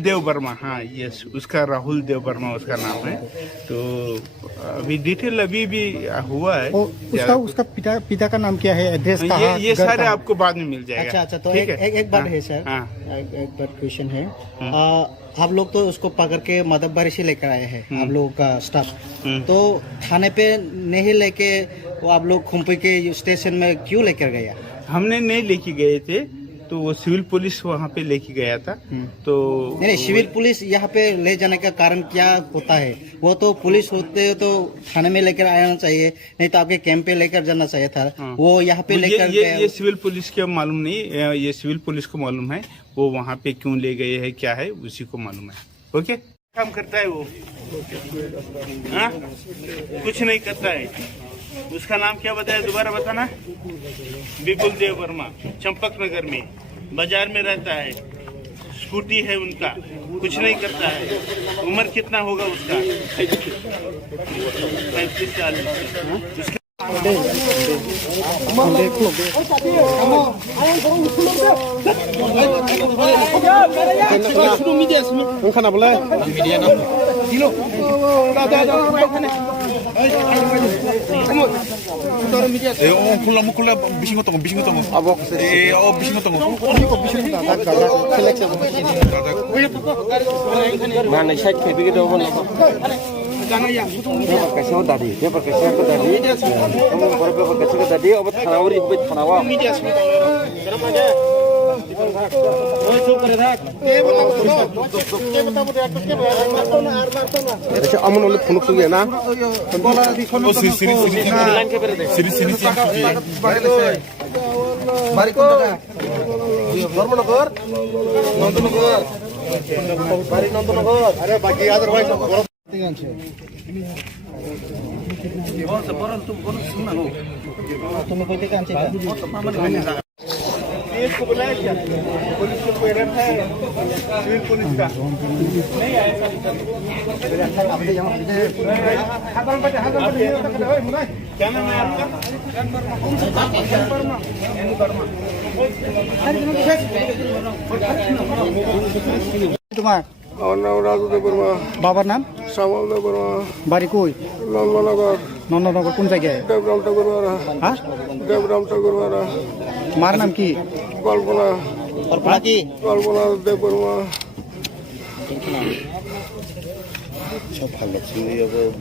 देव वर्मा। हाँ, यस, उसका राहुल देव वर्मा उसका नाम है। तो अभी डिटेल अभी भी हुआ है। उसका पिता का नाम क्या है, एड्रेस कहाँ? ये सारे आपको बाद में मिल जाएगा। अच्छा, तो एक बात है सर। हाँ। एक बात क्वेश्चन है। आप लोग तो उसको पकड़ के मदबबारी से लेकर आए हैं आप लोगों का स्टाफ। तो थाने पे नहीं लेके वो आप लोग खुम्पी के स्टेशन में क्यों लेकर गया? हमने नहीं लेके गए थे, तो वो सिविल पुलिस वहाँ पे लेके गया था। तो नहीं, सिविल पुलिस यहाँ पे ले जाने का कारण क्या होता है? वो तो पुलिस होते तो थाने में लेकर आना चाहिए, नहीं तो आपके कैंप पे लेकर जाना चाहिए था। वो यहाँ पे लेकर ये सिविल पुलिस को मालूम नहीं, ये सिविल पुलिस को मालूम है वो वहाँ पे क्यों ले गए हैं, क्या है उसी को मालूम है। ओके, काम करता है वो? हाँ? कुछ नहीं करता है। उसका नाम क्या बताया, दोबारा बताना। विपुल देव वर्मा, चंपक नगर में बाजार में रहता है, स्कूटी है उनका, कुछ नहीं करता है। उम्र कितना होगा उसका? 35-40। Engkana boleh? 콜라 콜라 미신 거 미신 거 Abok 미신 거 mana syak kayak begitu mana? Dia berkasih tadi, kamu baru berkasih tadi, obat tanawari, obat tanawa. Jadi amun oleh punuk sugi na. sini Bariko, Normanagor, Nandunagor, Bari Nandunagor. Are bagi otherwise police को बुलाया क्या? पुलिस को कोई रखा है? सिविल पुलिस का नहीं आया। क्या नाम है आपका? তোমার আমার নাম রাজুদেব বর্মা, বাবার নাম? শ্যামলদেব বর্মা, বাড়ি কই? নন্দনগর, নন্দনগর কোন জায়গায়? দেবরাম ঠাকুরবাড়া, হ্যাঁ, দেবরাম ঠাকুরবাড়া। মার নাম কি? কল্পনা, কল্পনা দেব বর্মা।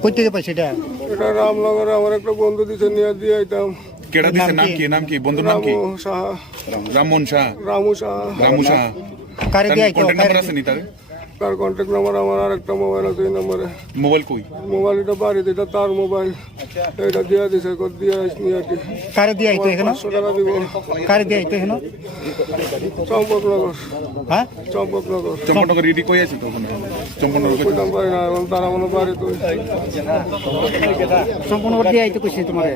কই থেকে পাইছে এটা? এটা রামনগরে আমার একটা বন্ধু দিছে, নিয়ে দিয়ে আইতাম। কেডা দিছে? নাম কি বন্ধুর নাম কি? রামু সাহা, রামমোহন শাহ। রামু সাহা। রামু শাহ। কারে দিয়ে আইতো? কন্টাক্ট নাম্বার আছে নি তার? তার কন্ট্যাক্ট নাম্বার আমার আরেকটা মোবাইল আছে, এই নম্বরে। মোবাইল কই? মোবাইল এটা বাড়িতে, এটা তার মোবাইল, এটা দিয়ে দিছে, দিয়ে আসনি আর কি। কারে দিয়ে আইতো এখানে? 500 টাকা দিব। কারে দিয়ে আইতো এখানে? চম্পকনগর, হ্যাঁ, চম্পকনগর। চম্পকনগর রেডি কই আছে তো ওখানে? চম্পকনগর কই? কইতাম পারি না, এখন তারা মনে পারে তো। সম্পূর্ণ করে দিয়ে আইতো কইছি তোমারে।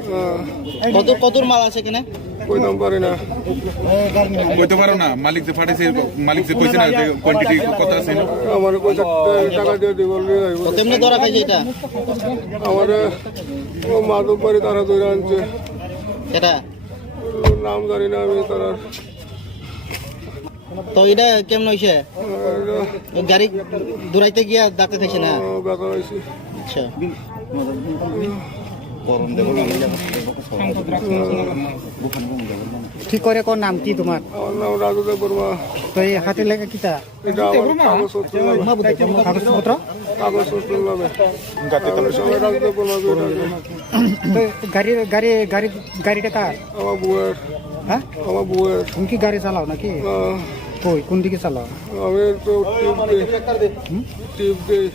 কত মাল আছে এখানে? কইতাম পারি না। কইতে পারো না? মালিক যে ফাটাইছে, মালিক যে কইছে না যে কোয়ান্টিটি কত আছে? আমার পয়সা টাকা দিয়ে দিব, নিয়ে আইব। তেমনি ধরা খাইছে এটা? আমার ও মাধব বাড়ি তারা ধরে আনছে, এটা নাম জানি না আমি তারা। তো এটা কেমন হয়েছে? গাড়ি দৌড়াইতে গিয়া ডাক্তার খাইছে না? ব্যথা হয়েছে। আচ্ছা, ঠিক করে কোন নাম কি তোমার? আমার নাম রাজুদেব বর্মা। তো এই হাতে লেখা কিটা? এটা আমার কাগজপত্র নামে। কাগজপত্র? কাগজপত্র নামে। সবাই রাজুদেব বর্মা করে ডাকে। তো গাড়িটা কার? আমার বউয়ের। হ্যাঁ, আমার বউয়ের। তুমি কি গাড়ি চালাও নাকি? কই কোন দিকে চালাও? আমি তো টিপ দিই।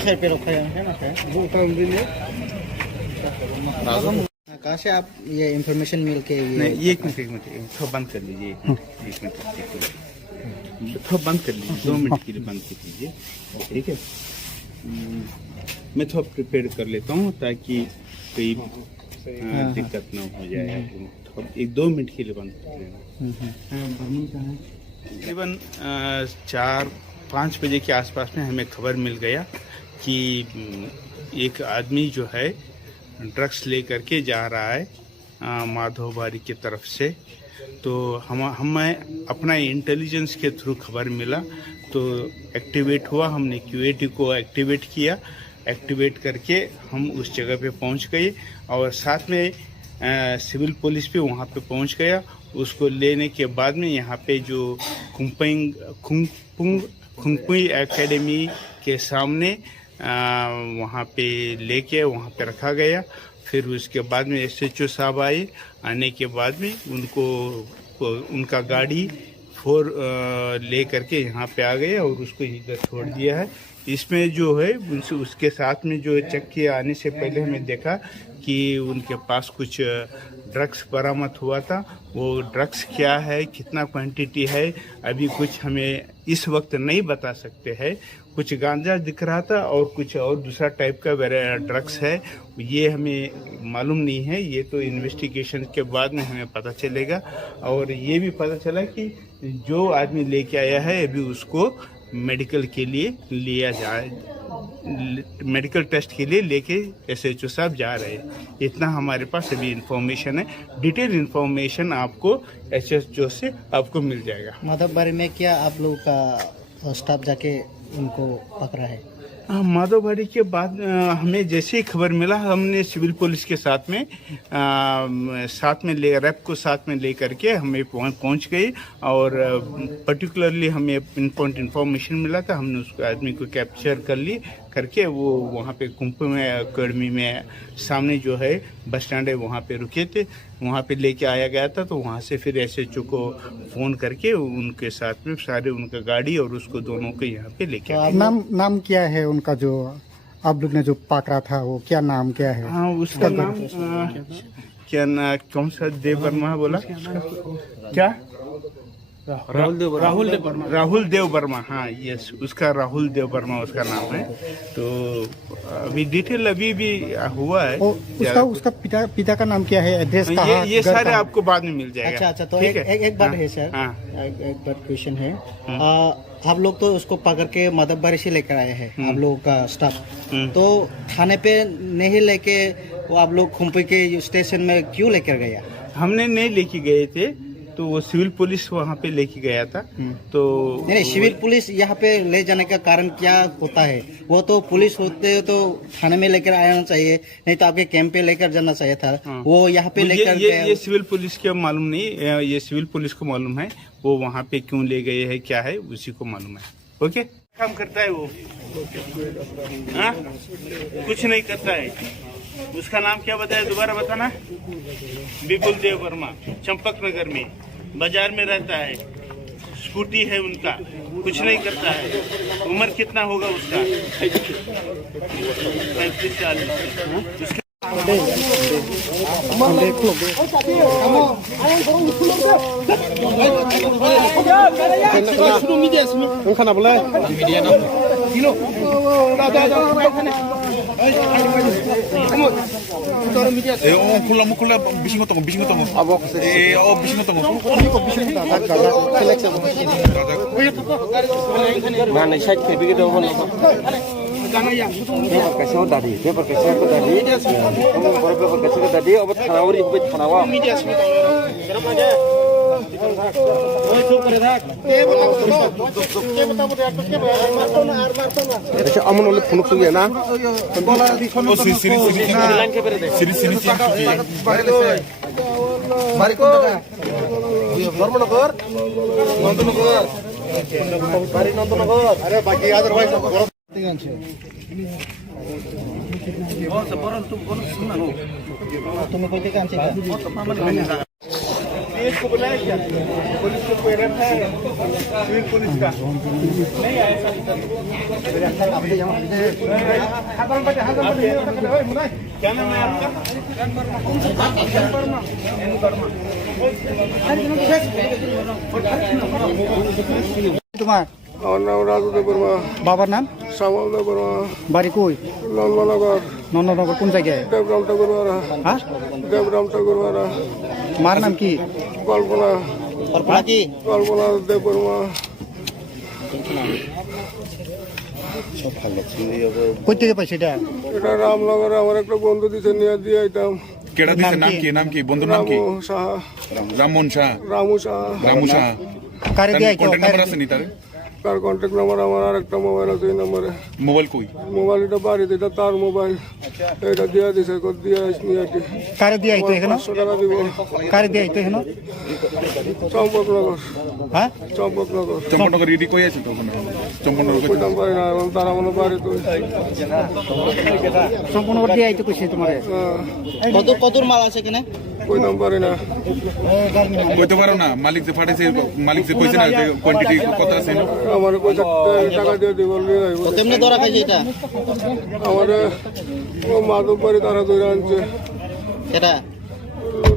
सर पे रखा है ना सर। कहाँ से आप ये इंफॉर्मेशन मिल के नहीं, ये एक मिनट थोड़ा बंद कर लीजिए। एक मिनट थोड़ा बंद कर लीजिए, 2 मिनट के लिए बंद कर लीजिए, ठीक है। मैं थोड़ा प्रिपेयर कर लेता हूँ ताकि कोई दिक्कत ना हो जाए। थोड़ा 1-2 मिनट के लिए बंद कर लेना। तकरीबन 4-5 बजे के आसपास में हमें खबर मिल गया कि एक आदमी जो है ड्रग्स लेकर के जा रहा है माधोबारी की तरफ से। तो हमें अपना इंटेलिजेंस के थ्रू खबर मिला, तो एक्टिवेट हुआ। हमने QAT को एक्टिवेट किया। एक्टिवेट करके हम उस जगह पे पहुंच गए और साथ में सिविल पुलिस भी वहां पे पहुंच गया। उसको लेने के बाद में यहाँ पे जो खुंगपुई एकेडमी के सामने वहाँ पे लेके वहाँ पे रखा गया। फिर उसके बाद में SHO साहब आए। आने के बाद में उनका गाड़ी 4 ले करके यहाँ पे आ गए और उसको इधर छोड़ दिया है। इसमें जो है उसके साथ में जो चेक किए आने से पहले हमें देखा कि उनके पास कुछ ड्रग्स बरामद हुआ था। वो ड्रग्स क्या है, कितना क्वांटिटी है, अभी कुछ हमें इस वक्त नहीं बता सकते हैं। कुछ गांजा दिख रहा था और कुछ और दूसरा टाइप का ड्रग्स है, ये हमें मालूम नहीं है। ये तो इन्वेस्टिगेशन के बाद में हमें पता चलेगा। और ये भी पता चला कि जो आदमी लेके आया है अभी उसको मेडिकल के लिए लिया जाए, मेडिकल टेस्ट के लिए लेके SHO साहब जा रहे हैं। इतना हमारे पास अभी इंफॉर्मेशन है। डिटेल इंफॉर्मेशन आपको SHO से आपको मिल जाएगा। माधवबारी में क्या आप लोग का स्टाफ जाके उनको पकड़ा है? माधवबारी के बाद हमें जैसे ही खबर मिला, हमने सिविल पुलिस के साथ में रैप को साथ में ले करके हमें पहुंच गए। और पर्टिकुलरली हमें इंफॉर्मेशन मिला था, हमने उस आदमी को कैप्चर करके वो वहाँ पे खुंगपुई एकेडमी में सामने जो है बस स्टैंड है वहाँ पे रुके थे, वहाँ पे लेके आया गया था। तो वहाँ से फिर SHO को फ़ोन करके उनके साथ में सारे उनका गाड़ी और उसको दोनों को यहाँ पे लेके आए। नाम क्या है उनका जो आप लोग ने जो पकड़ा था, वो क्या नाम क्या है? हाँ, उसका नाम क्या ना, कौन सा देव वर्मा बोला क्या? राहुल देव वर्मा। हाँ, यस, उसका राहुल देव वर्मा उसका नाम है। तो अभी डिटेल अभी भी हुआ है। उसका पिता का नाम क्या है, एड्रेस कहाँ? ये सारे आपको बाद में मिल जाएगा। अच्छा, तो एक बात है सर। एक बात क्वेश्चन है। आप लोग तो उसको पकड़ के माधवबारी से लेकर आए हैं, आप लोगों का स्टाफ। तो थाने पे नहीं लेके वो आप लोग खुंपी के स्टेशन में क्यों लेकर गया? हमने नहीं लेके गए थे, तो वो सिविल पुलिस वहाँ पे लेके गया था। तो नहीं, सिविल पुलिस यहाँ पे ले जाने का कारण क्या होता है? वो तो पुलिस होते तो थाने में लेकर आना चाहिए, नहीं तो आपके कैंप पे लेकर जाना चाहिए था। वो यहाँ पे लेकर ये सिविल पुलिस के मालूम नहीं, ये सिविल पुलिस को मालूम है वो वहाँ पे क्यों ले गए हैं, क्या है उसी को मालूम है। ओके, काम करता है वो? हाँ, कुछ नहीं करता है। उसका नाम क्या बताया, दोबारा बताना? विपुल देव वर्मा, चंपक नगर में बाजार में रहता है। स्कूटी है उनका, कुछ नहीं करता है। उम्र कितना होगा उसका? 35-40। 콜라 미싱거 동거 Mana saya begitu dong. Paper kasih tadi. Kamu paper kasih tadi. Obat khanawari, obat khanawa. अच्छा अमन वाले फोन तो गया ना ओ सिरी लाइन के पे दे सिरी बारी कौन ধর্মনগর নন্দনগর বাড়ি নন্দনগর আরে বাকি আদার ভাই তুমি কই থেকে আনছি पुलिस को बुलाया क्या? पुलिस को कोई रेप है? सिविल पुलिस का नहीं आया सर। क्या नाम है आपका? তোমার আমার নাম রাজুদেব বর্মা, বাবার নাম শ্যামল দেব বর্মা, বাড়ি কই নন্দনগর, নন্দনগর কোন জায়গায় দেবরাম ঠাকুরবাড়া, হ্যাঁ দেবরাম ঠাকুরবাড়া, মার নাম কি কল্পনা, কল্পনা কি কল্পনা দেব বর্মা। কই থেকে পাইছে এটা এটা রামনগরে আমার একটা বন্ধু দিছে নিয়ে দিয়ে আইতাম। কেডা দিছে নাম কি বন্ধুর নাম কি রামু সাহা, রামমোহন শাহ রামু সাহা। রামু শাহ কারে দিয়ে আইতো কন্টাক্ট নাম্বার আছে নি তার তার কন্ট্যাক্ট নাম্বার আমার আর একটা মোবাইল আছে এই নাম্বারে। মোবাইল কই মোবাইল এটা বাড়িতে, এটা তার মোবাইল, এটা দিয়ে দিছে দিয়ে আসনি আর কি। কারে দিয়ে আইতো এখানে 500 টাকা দিব। কারে দিয়ে আইতো এখানে চম্পকনগর, হ্যাঁ চম্পকনগর। চম্পনগর রেডি কই আছে তো ওখানে চম্পনগর কই কইতাম পারি না, এবং তারা মনে বাড়ি তো সম্পূর্ণ দিয়ে আইতো কইছে তোমারে কতর মাল আছে এখানে কইতাম পারি না। কইতে পারো না মালিক যে ফাটাইছে মালিক যে কইছে না যে কোয়ান্টিটি কত আছে আমার কইছে টাকা দিয়ে দিব নিয়ে আইব। তো কেমনে ধরা খাইছে এটা আমার ও মাধব বাড়ি তারা ধরে আনছে, এটা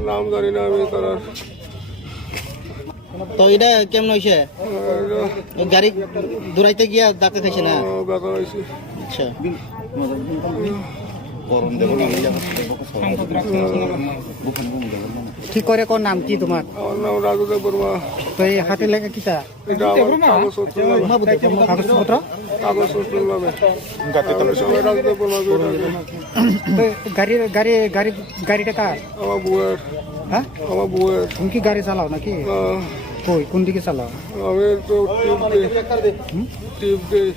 নাম জানি না আমি তারা। তো এটা কেমন হইছে গাড়ি দৌড়াইতে গিয়া ধাক্কা খাইছে না ব্যথা হয়েছে। আচ্ছা ঠিক করে কোন নাম কি তোমার আমার নাম রাজুদেব বর্মা। তো এই হাতে লেখা কিটা এটা আমার কাগজপত্র নামে, কাগজপত্র কাগজপত্র নামে সবাই রাজুদেব বর্মা করে রাখে। তো গাড়িটা কার আমার বউয়ের, হ্যাঁ আমার বউয়ের। তুমি কি গাড়ি চালাও নাকি কই কোন দিকে চালাও আমি তো টিপ দিই।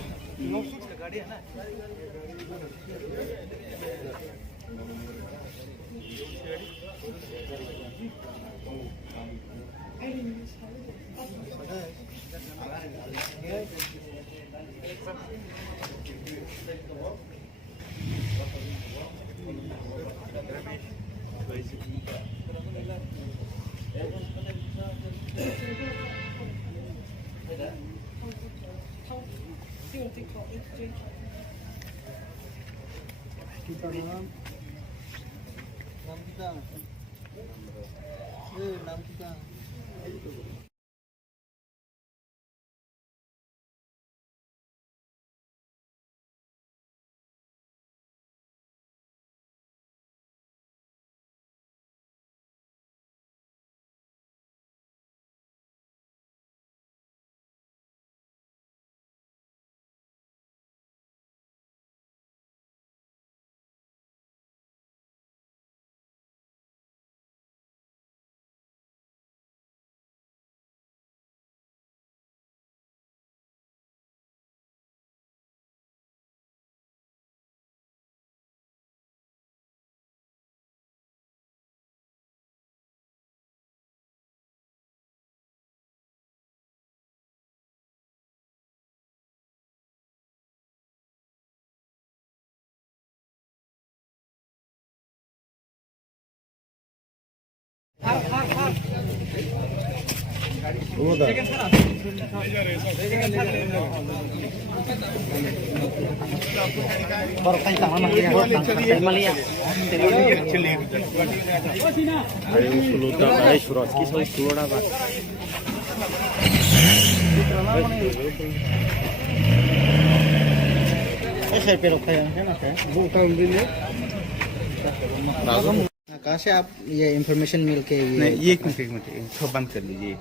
कहाँ से आप ये इंफॉर्मेशन मिल के नहीं ये एक मिनट थोड़ा बंद कर लीजिए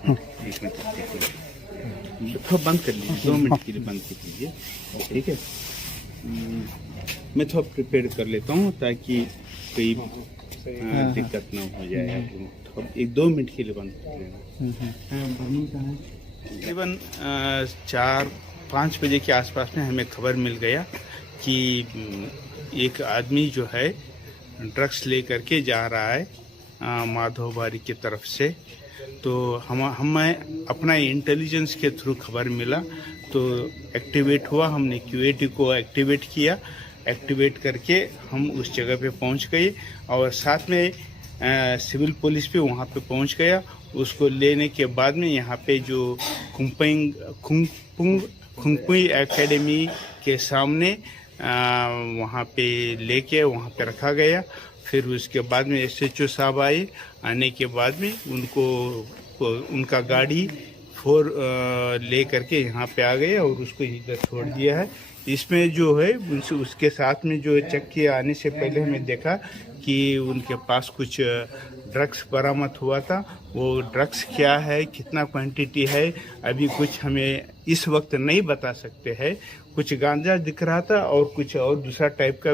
एक मिनट थोड़ा बंद कर लीजिए 2 मिनट के लिए बंद कर लीजिए ठीक है मैं थोड़ा प्रिपेयर कर लेता हूँ ताकि कोई दिक्कत ना हो जाए थोड़ा 1-2 मिनट के लिए बंद कर लेना तकरीबन 4-5 बजे के आसपास में हमें खबर मिल गया कि एक आदमी जो है ड्रग्स लेकर के जा रहा है माधोबारी की तरफ से तो हमें अपना इंटेलिजेंस के थ्रू खबर मिला, तो एक्टिवेट हुआ। हमने QAT को एक्टिवेट किया। एक्टिवेट करके हम उस जगह पे पहुंच गए और साथ में सिविल पुलिस भी वहां पे पहुंच गया। उसको लेने के बाद में यहाँ पे जो खुंगपुई एकेडमी के सामने वहाँ पे लेके वहाँ पे रखा गया। फिर उसके बाद में SHO साहब आए। आने के बाद में उनका गाड़ी 4 ले करके यहाँ पे आ गए और उसको इधर छोड़ दिया है। इसमें जो है उसके साथ में जो चेक किया, आने से पहले हमें देखा कि उनके पास कुछ ड्रग्स बरामद हुआ था। वो ड्रग्स क्या है, कितना क्वांटिटी है, अभी कुछ हमें इस वक्त नहीं बता सकते हैं। कुछ गांजा दिख रहा था और कुछ और दूसरा टाइप का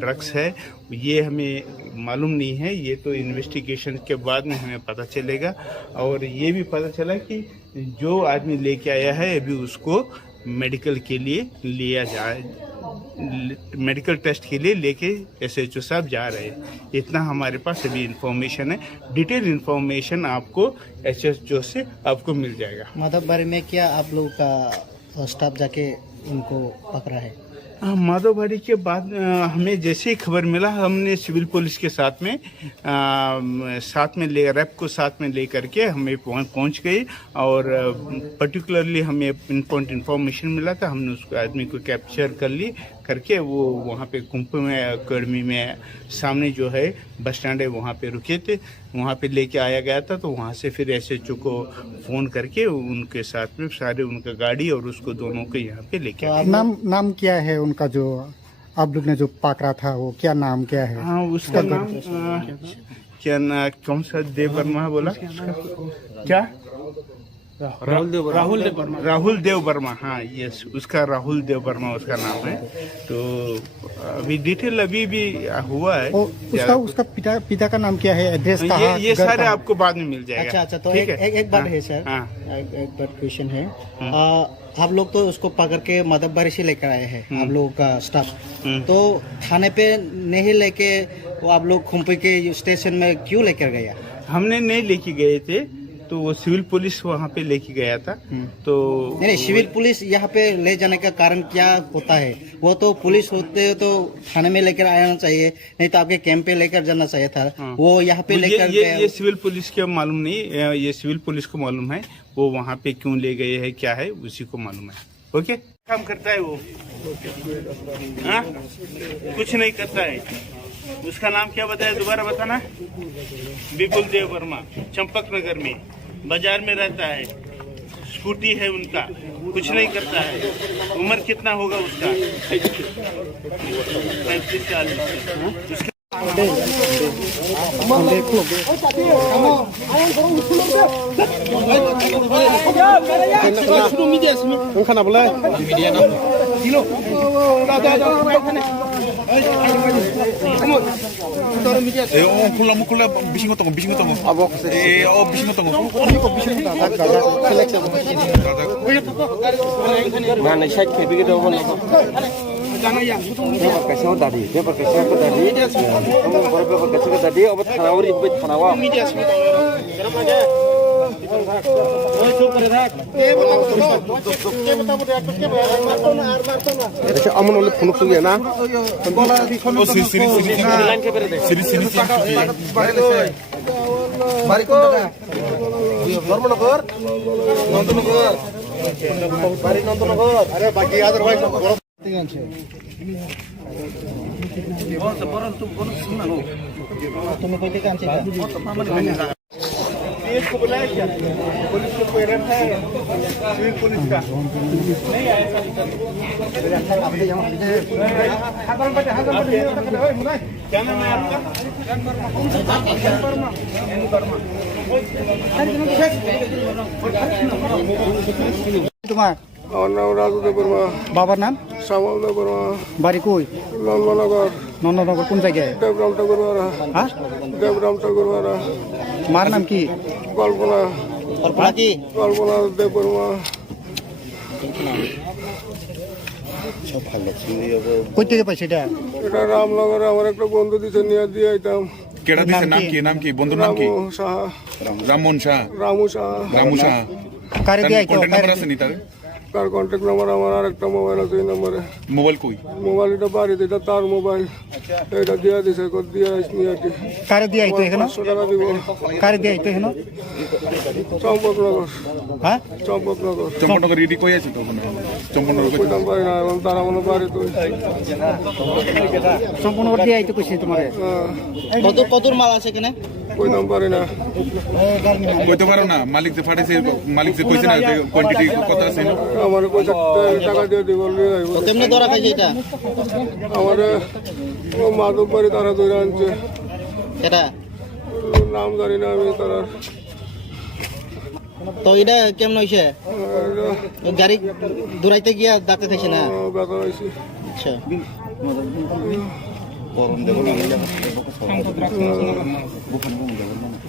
ड्रग्स है, ये हमें मालूम नहीं है। ये तो इन्वेस्टिगेशन के बाद में हमें पता चलेगा। और ये भी पता चला कि जो आदमी लेके आया है अभी उसको मेडिकल के लिए लिया जाए, मेडिकल टेस्ट के लिए लेके SHO साहब जा रहे हैं। इतना हमारे पास अभी इंफॉर्मेशन है। डिटेल इंफॉर्मेशन आपको SHO से आपको मिल जाएगा। माधवबाड़ी में क्या आप लोगों का स्टाफ जाके उनको पकड़ा है? माधवबाड़ी के बाद हमें जैसे ही खबर मिला, हमने सिविल पुलिस के साथ में रैप को साथ में ले करके हमें पहुंच गए। और पर्टिकुलरली हमें इन्फॉर्मेशन मिला था, हमने उस आदमी को कैप्चर करके वो वहाँ पे खुंगपुई एकेडमी में सामने जो है बस स्टैंड है वहाँ पे रुके थे, वहाँ पे लेके आया गया था। तो वहाँ से फिर SHO को फ़ोन करके उनके साथ में सारे उनका गाड़ी और उसको दोनों को यहाँ पे लेके आए। नाम क्या है उनका, जो आप लोग ने जो पकड़ा था वो क्या नाम क्या है? हाँ, उसका नाम क्या ना, कौन सा देव वर्मा बोला क्या? राहुल देव वर्मा। हाँ, यस, उसका राहुल देव वर्मा उसका नाम है। तो अभी डिटेल अभी भी हुआ है। उसका पिता का नाम क्या है, एड्रेस कहाँ? ये सारे आपको बाद में मिल जाएगा। अच्छा, तो एक बात है सर, एक बात क्वेश्चन है। आप लोग तो उसको पकड़ के माधवबाड़ी से लेकर आए हैं, आप लोगों का स्टाफ। तो थाने पे नहीं लेके वो आप लोग खुंपी के स्टेशन में क्यों लेकर गया? हमने नहीं लेके गए थे, तो वो सिविल पुलिस वहाँ पे लेके गया था। तो नहीं, सिविल पुलिस यहाँ पे ले जाने का कारण क्या होता है? वो तो पुलिस होते तो थाने में लेकर आना चाहिए, नहीं तो आपके कैंप पे लेकर जाना चाहिए था। वो यहाँ पे लेकर ये सिविल पुलिस के मालूम नहीं, ये सिविल पुलिस को मालूम है वो वहाँ पे क्यों ले गए हैं, क्या है उसी को मालूम है। ओके, काम करता है वो? हाँ, कुछ नहीं करता है। उसका नाम क्या बताया, दोबारा बताना? विपुल देव वर्मा, चंपक नगर में बाजार में रहता है। स्कूटी है उनका, कुछ नहीं करता है। उम्र कितना होगा उसका? 35-40। खाना बोला 콜라 미신 것도 아버 미신 것도 mana shak ke bigi do bole pepa kaisa dadi हम बरबे पर कैसे ददी अब थानावरी पे थानावा अच्छा अमन वाले फोन सुन गया ना ओ सिरी बारी कौन लगा धर्मनगर नंदनगर बारी नंदनगर अरे बाकी याद भाई तुम्हें कोई काम चाहिए? को बुलाया क्या? पुलिस को कोई रखा है? सिविल पुलिस का नहीं आया। क्या नाम है आपका? तुम्हारा আমার নাম রাজু দেববর্মা। বাবার নাম? শ্যামল দেববর্মা। বাড়ি কই? নন্দনগর। নন্দনগর কোন জায়গায়? দেবরাম ঠাকুরবাড়া। হ্যাঁ, দেবরাম ঠাকুরবাড়া। মার নাম কি? কল্পনা। কল্পনা কি? কল্পনা দেববর্মা। কই থেকে পাইছে এটা? এটা রামনগরে আমার একটা বন্ধু দিছে নিয়ে দিয়ে আইতাম। কেডা দিছে, নাম কি বন্ধুর নাম কি? সাহা। রামমোহন শাহ রামু শাহ। রামু শাহ কারে দিয়ে আইতো কন্ট্যাক্ট নাম্বার আছে নি তার তার কন্ট্যাক্ট নাম্বার আমার আর একটা মোবাইল আছে এই নম্বরে। মোবাইল কই মোবাইল এটা বাড়িতে, এটা তার মোবাইল, এটা দিয়ে দিছে, দিয়ে আসনি আর কি। কারে দিয়ে আইতো এখানে 500 টাকা দিব। কারে দিয়ে আইতো এখানে চম্পকনগর, হ্যাঁ চম্পকনগর। চম্পনগর রেডি কই আছে তো ওখানে চম্পনগর কই কইতাম পারি না, এবং তারা মনে বাড়ি তো। সম্পূর্ণ দিয়ে আইতো কইছে তোমারে কত মাল আছে এখানে কইতাম পারি না। কইতে পারো না মালিক যে ফাটাইছে মালিক যে কইছে না যে কোয়ান্টিটি কত আছে আমার পয়সা টাকা দিয়ে দিব, নিয়ে যাইব। কেমনে ধরা খাইছে এটা আমার মাধব বাড়ি তারা ধরে আনছে, এটা নাম জানি না আমি তারা। তো এটা কেমন হইছে গাড়ি দৌড়াইতে গিয়া দাঁতে থাকছে না ব্যথা হয়েছে। আচ্ছা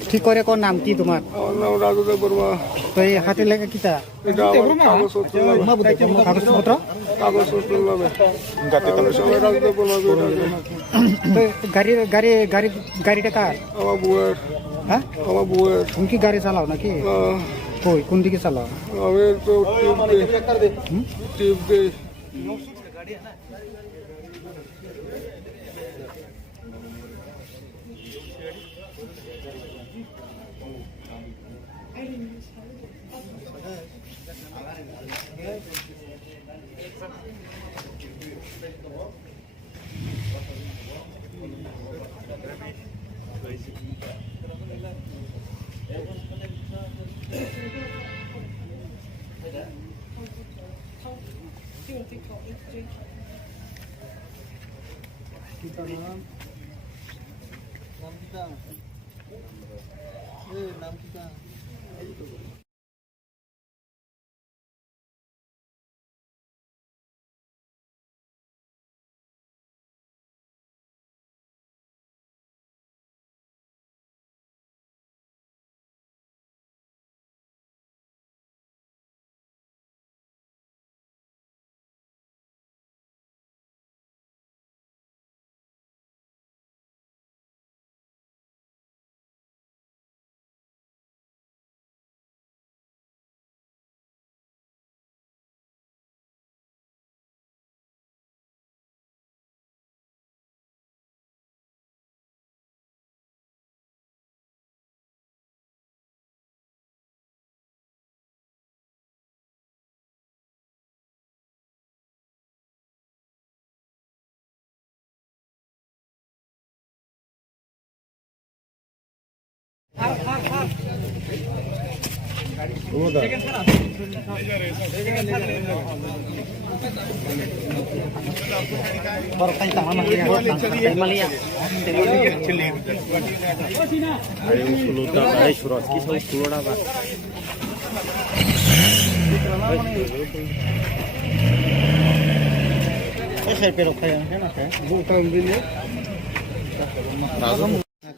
ঠিক করে কোন নাম কি তোমার আমার নাম রাজুদেব বর্মা। তো এই হাতে লেখা কিতা এটা আমার কাগজপত্র নামে, কাগজপত্র কাগজপত্র নামে। আমি সবাই রাজুদেব বর্মা করে ডাকে। তো গাড়িটা কার আমার বউয়ের, হ্যাঁ আমার বউয়ের। তুমি কি গাড়ি চালাও নাকি কই কোন দিকে চালাও আমি তো টিপ দিই।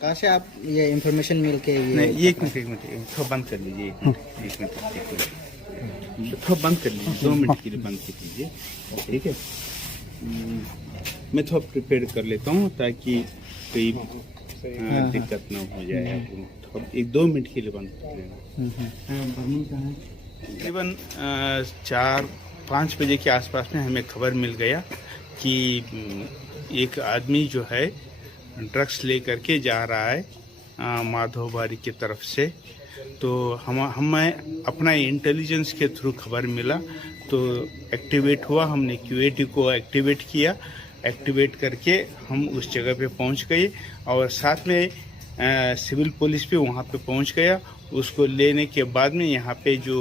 कहाँ से आप ये इंफॉर्मेशन मिल के नहीं ये एक मिनट थोड़ा बंद कर लीजिए, एक मिनट थोड़ा बंद कर लीजिए, 2 मिनट के लिए बंद कर लीजिए, ठीक है। मैं थोड़ा प्रिपेयर कर लेता हूँ ताकि कोई दिक्कत ना हो जाए। थोड़ा 1-2 मिनट के लिए बंद कर लेना। तकरीबन 4-5 बजे के आसपास में हमें खबर मिल गया कि एक आदमी जो है ड्रग्स लेकर के जा रहा है माधोबारी की तरफ से। तो हमें अपना इंटेलिजेंस के थ्रू खबर मिला तो एक्टिवेट हुआ, हमने क्यूएटी को एक्टिवेट किया। एक्टिवेट करके हम उस जगह पे पहुंच गए और साथ में सिविल पुलिस भी वहां पे पहुंच गया। उसको लेने के बाद में यहाँ पे जो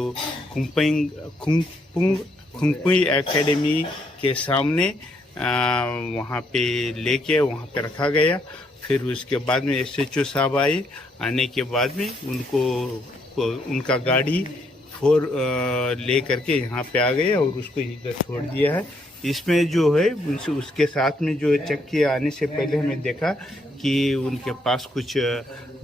खुंगपुई एकेडमी के सामने वहाँ पे लेके वहाँ पे रखा गया। फिर उसके बाद में SHO साहब आए। आने के बाद में उनका गाड़ी 4 ले करके यहाँ पे आ गए और उसको इधर छोड़ दिया है। इसमें जो है उसके साथ में जो चक्की आने से पहले हमें देखा कि उनके पास कुछ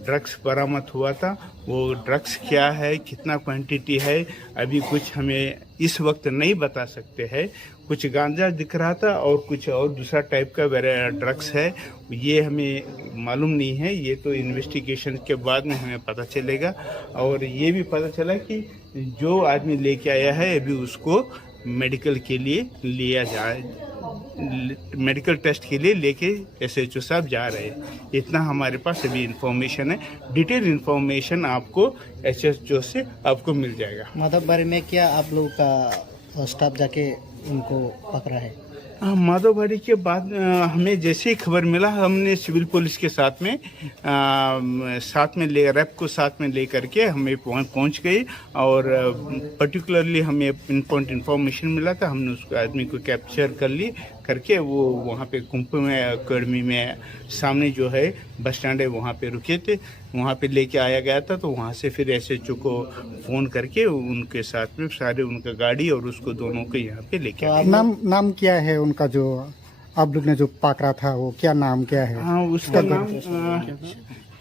ड्रग्स बरामद हुआ था। वो ड्रग्स क्या है, कितना क्वांटिटी है, अभी कुछ हमें इस वक्त नहीं बता सकते हैं। कुछ गांजा दिख रहा था और कुछ और दूसरा टाइप का ड्रग्स है, ये हमें मालूम नहीं है। ये तो इन्वेस्टिगेशन के बाद में हमें पता चलेगा। और ये भी पता चला कि जो आदमी लेके आया है अभी उसको मेडिकल के लिए लिया जाए, मेडिकल टेस्ट के लिए लेके SHO साहब जा रहे हैं। इतना हमारे पास अभी इंफॉर्मेशन है। डिटेल इंफॉर्मेशन आपको SHO से आपको मिल जाएगा। माधवबारी में क्या आप लोग का स्टाफ जाके उनको पकड़ा है? माधवबारी के बाद हमें जैसे ही खबर मिला, हमने सिविल पुलिस के साथ में रैप को साथ में लेकर के हमें पहुंच गए। और पर्टिकुलरली हमें पिनपॉइंट इन्फॉर्मेशन मिला था, हमने उस आदमी को कैप्चर कर ली करके वो वहाँ पे कुंभ में अकेडमी में सामने जो है बस स्टैंड है वहाँ पे रुके थे, वहाँ पे लेके आया गया था। तो वहाँ से फिर SHO को फ़ोन करके उनके साथ में सारे उनका गाड़ी और उसको दोनों को यहाँ पे लेके आए। नाम क्या है उनका जो आप लोग ने जो पकड़ा था, वो क्या नाम क्या है? हाँ, उसका नाम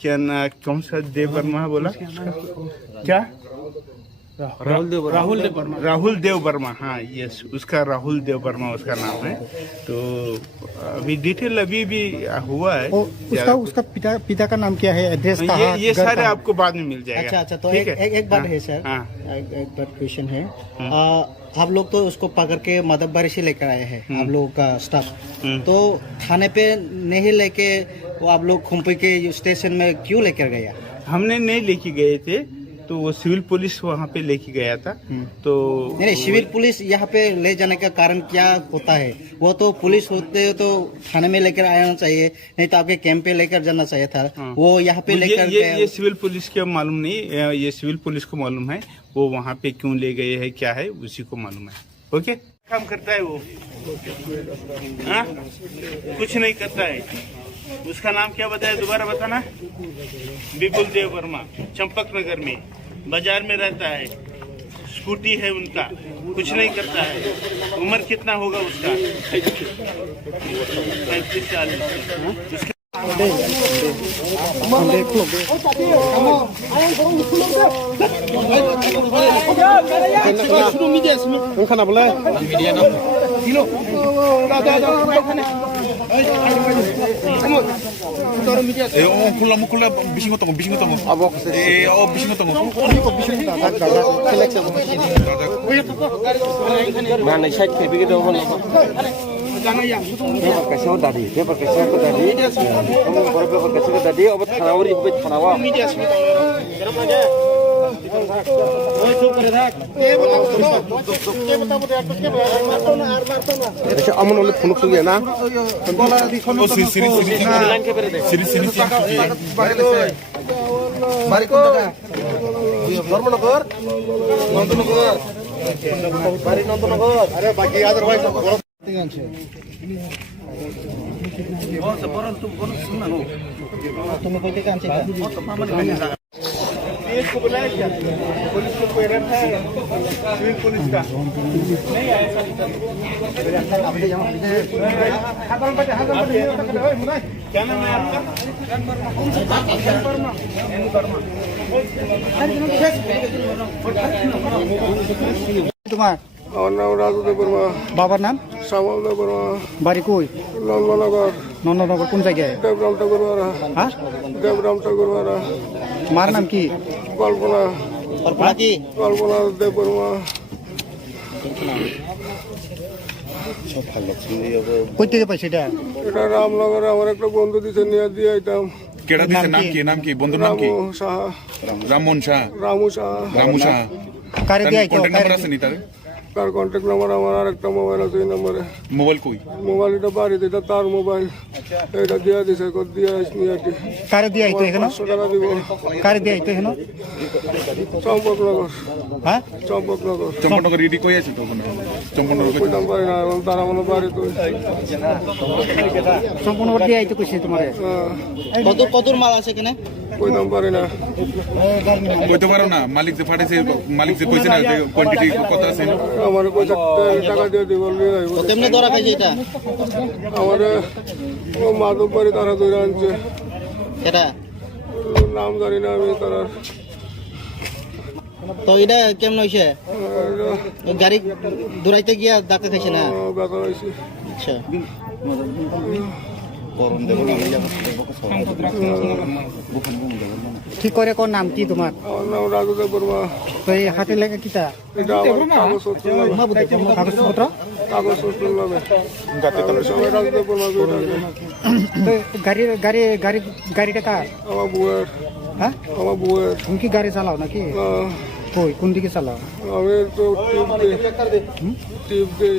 क्या ना, कौन सा देव वर्मा बोला क्या? राहुल देव वर्मा। हाँ, यस, उसका राहुल देव वर्मा उसका नाम है। तो अभी डिटेल अभी भी हुआ है। उसका पिता का नाम क्या है, एड्रेस कहाँ? ये सारे आपको बाद में मिल जाएगा। अच्छा, तो एक बात है सर, एक बात क्वेश्चन है। आप लोग तो उसको पकड़ के माधवबारी से लेकर आए हैं, आप लोगों का स्टाफ। तो थाने पे नहीं लेके वो आप लोग खुम्पी के स्टेशन में क्यों लेकर गया? हमने नहीं लेके गए थे, तो वो सिविल पुलिस वहाँ पे लेके गया था। तो नहीं, सिविल पुलिस यहाँ पे ले जाने का कारण क्या होता है? वो तो पुलिस होते तो थाने में लेकर आना चाहिए, नहीं तो आपके कैंप पे लेकर जाना चाहिए था। वो यहाँ पे लेकर ये सिविल पुलिस के मालूम नहीं, ये सिविल पुलिस को मालूम है वो वहाँ पे क्यों ले गए हैं, क्या है उसी को मालूम है। ओके, काम करता है वो? हाँ, कुछ नहीं करता है। उसका नाम क्या बताया, दोबारा बताना? विपुल देव वर्मा, चंपक नगर में बाजार में रहता है, स्कूटी है उनका, कुछ नहीं करता है। उम्र कितना होगा उसका? 35-40। 콜라 미신 것도 미신 것도 Mana saya begitu pun. Paper kasih tadi, kamu paper kasih tadi, obat kharawari, obat kharawa. ऐसे अमन वाले फोन सुन गया ना? बारिको धर्मनगर नंदनगर बारी नंदनगर अरे बाकी याद रहो तुम्हें कोई काम चाहिए? इसको बुलाया क्या? पुलिस को कोई रखा है? सिविल पुलिस का नहीं आया। क्या नाम है आपका? तुम्हारा আমার নাম রাজু দেব বর্মা। বাবার নাম? শ্যামল দেব বর্মা। বাড়ি কই? নন্দনগর। নন্দনগর কোন জায়গায়? দেবরাম ঠাকুরবাড়া। হ্যাঁ, দেবরাম ঠাকুরবাড়া। মার নাম কি? কল্পনা। কল্পনা দেব বর্মা। কই থেকে পাইছে এটা? এটা রামনগরে আমার একটা বন্ধু দিছে, নিয়ে দিয়ে আইতাম। केड़ा दिसे नाम की बंधु नाम की? রামু সাহা। राममोहन शाह। রামু সাহা। रामू शाह। কারে দিয়ে আইতো? কন্টাক্ট নাম্বার আছে নি তার? তার কন্ট্যাক্ট নাম্বার আমার আরেকটা মোবাইল আছে, এই নম্বরে। মোবাইল কই? মোবাইল এটা বাড়িতে, এটা তার মোবাইল। এটা দিয়ে দিছে, কত দিয়ে আসনি আর কি। কারে দিয়ে আইতো এখানে? 500 টাকা দিব। কারে দিয়ে আইতো এখানে? চম্পকনগর। হ্যাঁ, চম্পকনগর। চম্পকনগর ইডি কই আছে তো ওখানে? চম্পকনগর কই? কইতাম পারি না, এখন তারা মনে বাড়ি তো। সম্পূর্ণ দিয়ে আইতো কইছে তোমারে? কতর মাল আছে এখানে? কইতাম পারি না। কইতে পারো না? মালিক যে ফাটাইছে, মালিক যে কইছে না যে কোয়ান্টিটি কত আছে? আমার কইছে টাকা দিয়ে দিব, নিয়ে আইব। কেমনে ধরা খাইছে এটা? আমার ও মাধববাড়ি তারা ধরে আনছে। এটা নাম জানি না আমি তার তো এটা কেমন হয়েছে গাড়ি দৌড়াইতে গিয়া ধাক্কা খাইছে না ব্যথা হয়েছে। আচ্ছা ঠিক করে কোন নাম কি তোমার আমার নাম রাজুদেব বর্মা। তো এই হাতে লেখা কিটা এটা আমার কাগজপত্র নামে সবাই রাজুদেব বর্মা গাড়িটা কার আমার বউয়ের। হ্যাঁ আমার বউয়ের। তুমি কি গাড়ি চালাও নাকি কই কোন দিকে চালাও আমি তো টিপ দিই।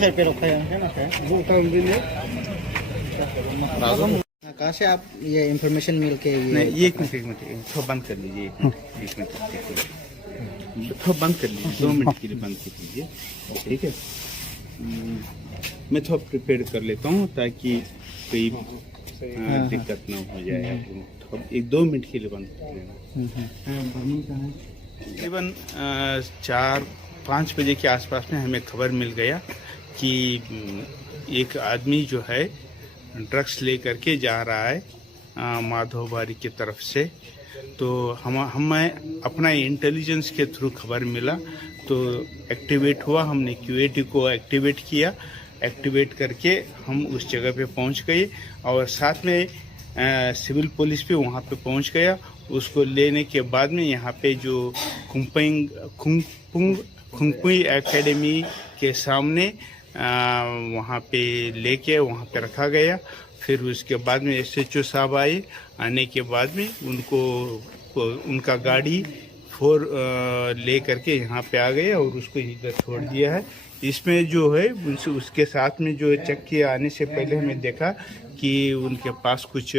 सर पे रखा है ना कहाँ से आप ये इंफॉर्मेशन मिल के नहीं ये एक मिनट थोड़ा बंद कर लीजिए एक मिनट थोड़ा बंद कर लीजिए 2 मिनट के लिए बंद कर लीजिए ठीक है। मैं थोड़ा प्रिपेयर कर लेता हूँ ताकि कोई दिक्कत ना हो जाए। थोड़ा 1-2 मिनट के लिए बंद कर लेना। तकरीबन 4-5 बजे के आसपास में हमें खबर मिल गया कि एक आदमी जो है ड्रग्स लेकर के जा रहा है माधोबारी की तरफ से। तो हमें अपना इंटेलिजेंस के थ्रू खबर मिला तो एक्टिवेट हुआ। हमने क्यूएटी को एक्टिवेट किया। एक्टिवेट करके हम उस जगह पे पहुंच गए और साथ में सिविल पुलिस भी वहां पे पहुंच गया। उसको लेने के बाद में यहाँ पे जो खुंगपुई एकेडमी के सामने वहाँ पे लेके वहाँ पे रखा गया। फिर उसके बाद में SHO साहब आए। आने के बाद में उनका गाड़ी 4 ले करके यहाँ पे आ गए और उसको इधर छोड़ दिया है। इसमें जो है उसके साथ में जो चेक किया आने से पहले हमें देखा कि उनके पास कुछ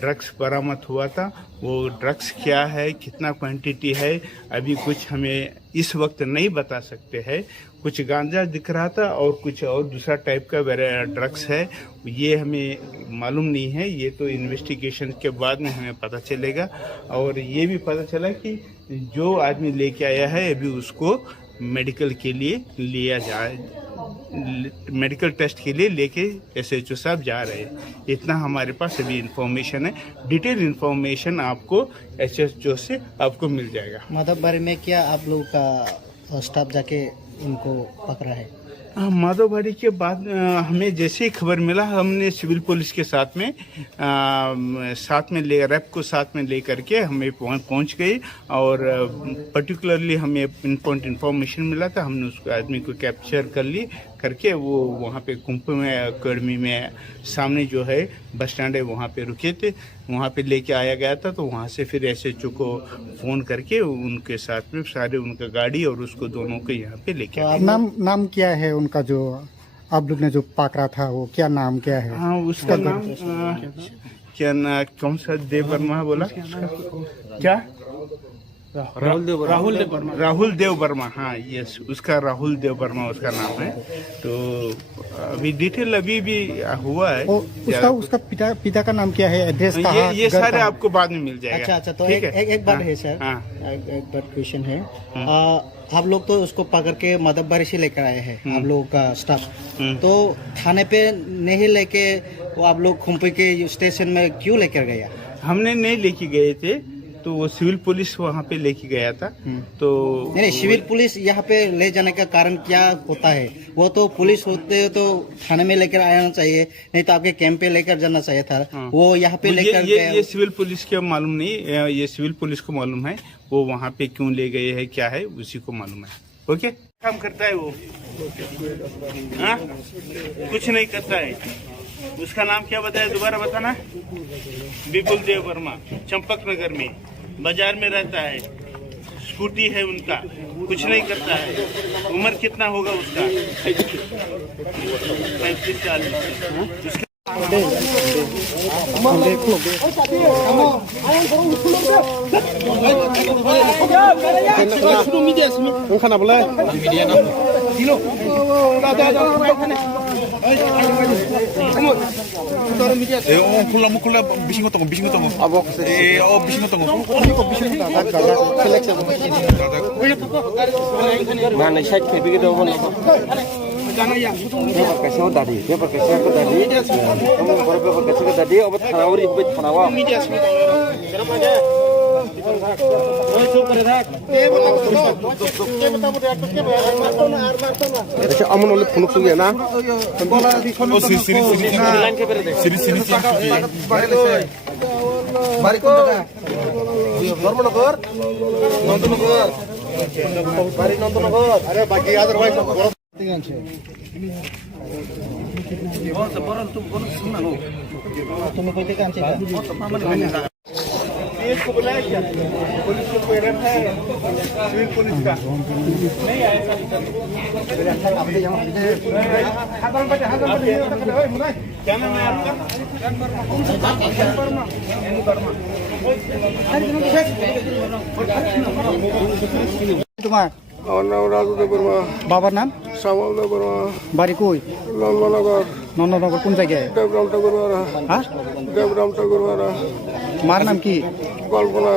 ड्रग्स बरामद हुआ था। वो ड्रग्स क्या है कितना क्वांटिटी है अभी कुछ हमें इस वक्त नहीं बता सकते हैं। कुछ गांजा दिख रहा था और कुछ और दूसरा टाइप का ड्रग्स है ये हमें मालूम नहीं है। ये तो इन्वेस्टिगेशन के बाद में हमें पता चलेगा। और ये भी पता चला कि जो आदमी लेके आया है अभी उसको मेडिकल के लिए लिया जाए मेडिकल टेस्ट के लिए लेके SHO साहब जा रहे हैं। इतना हमारे पास अभी इंफॉर्मेशन है। डिटेल इंफॉर्मेशन आपको SHO से आपको मिल जाएगा। माधवबारी में क्या आप लोग का स्टाफ जाके उनको पकड़ा है? माधवबारी के बाद हमें जैसे ही खबर मिला हमने सिविल पुलिस के साथ में रैप को साथ में ले करके हमें पहुंच गए और पर्टिकुलरली हमें इंफॉर्मेशन मिला था। हमने उस आदमी को कैप्चर कर ली। करके वो वहाँ पे कुंभ में अकेडमी में सामने जो है बस स्टैंड है वहाँ पे रुके थे, वहाँ पे लेके आया गया था। तो वहाँ से फिर SHO को फ़ोन करके उनके साथ में सारे उनका गाड़ी और उसको दोनों को यहाँ पे लेके आए। नाम क्या है उनका, जो आप लोग ने जो पकड़ा था वो क्या नाम क्या है? हाँ उसका नाम क्या ना, कौन सा देव वर्मा बोला क्या? राहुल देव वर्मा। हाँ यस, उसका राहुल देव वर्मा उसका नाम है। तो अभी डिटेल अभी भी हुआ है। उसका पिता का नाम क्या है, एड्रेस कहाँ? ये सारे आपको बाद में मिल जाएगा। अच्छा, तो एक बात है सर, एक बात क्वेश्चन है। आप लोग तो उसको पकड़ के मदबबारी से लेकर आए हैं, आप लोगों का स्टाफ। तो थाने पे नहीं लेके वो आप लोग खुम्पी के स्टेशन में क्यों लेकर गया? हमने नहीं लेके गए थे, तो वो सिविल पुलिस वहाँ पे लेके गया था। तो नहीं, सिविल पुलिस यहाँ पे ले जाने का कारण क्या होता है? वो तो पुलिस होते तो थाने में लेकर आना चाहिए, नहीं तो आपके कैंप पे लेकर जाना चाहिए था। वो यहाँ पे लेकर ये सिविल पुलिस को मालूम नहीं, ये सिविल पुलिस को मालूम है वो वहाँ पे क्यों ले गए हैं, क्या है उसी को मालूम है। ओके, काम करता है वो? हाँ, कुछ नहीं करता है। उसका नाम क्या बताया, दोबारा बताना? विपुल देव वर्मा, चंपक नगर में बाजार में रहता है, स्कूटी है उनका, कुछ नहीं करता है। उम्र कितना होगा उसका? 35-40। Kana boleh? 콜라 미신 것도 abok 미신 것도 Mana syak begitu dong. Paper kasih tadi, kamu paper kasih tadi, obat kharawari obat kharawa. अच्छा अमन वाले फोन सुन गया ना अरे बाकी इसको बुलाया क्या? पुलिस को कोई रखा है, सिविल पुलिस का नहीं आया। क्या नाम है आपका? तुम्हारा আমার নাম রাজু দেব বর্মা। বাবার নাম? শ্যামল দেব বর্মা। বাড়ি কই? নন্দনগর। নন্দনগর কোন জায়গায়? দেবরাম ঠাকুরবাড়া। হ্যাঁ, দেবরাম ঠাকুরবাড়া। মার নাম কি? কল্পনা।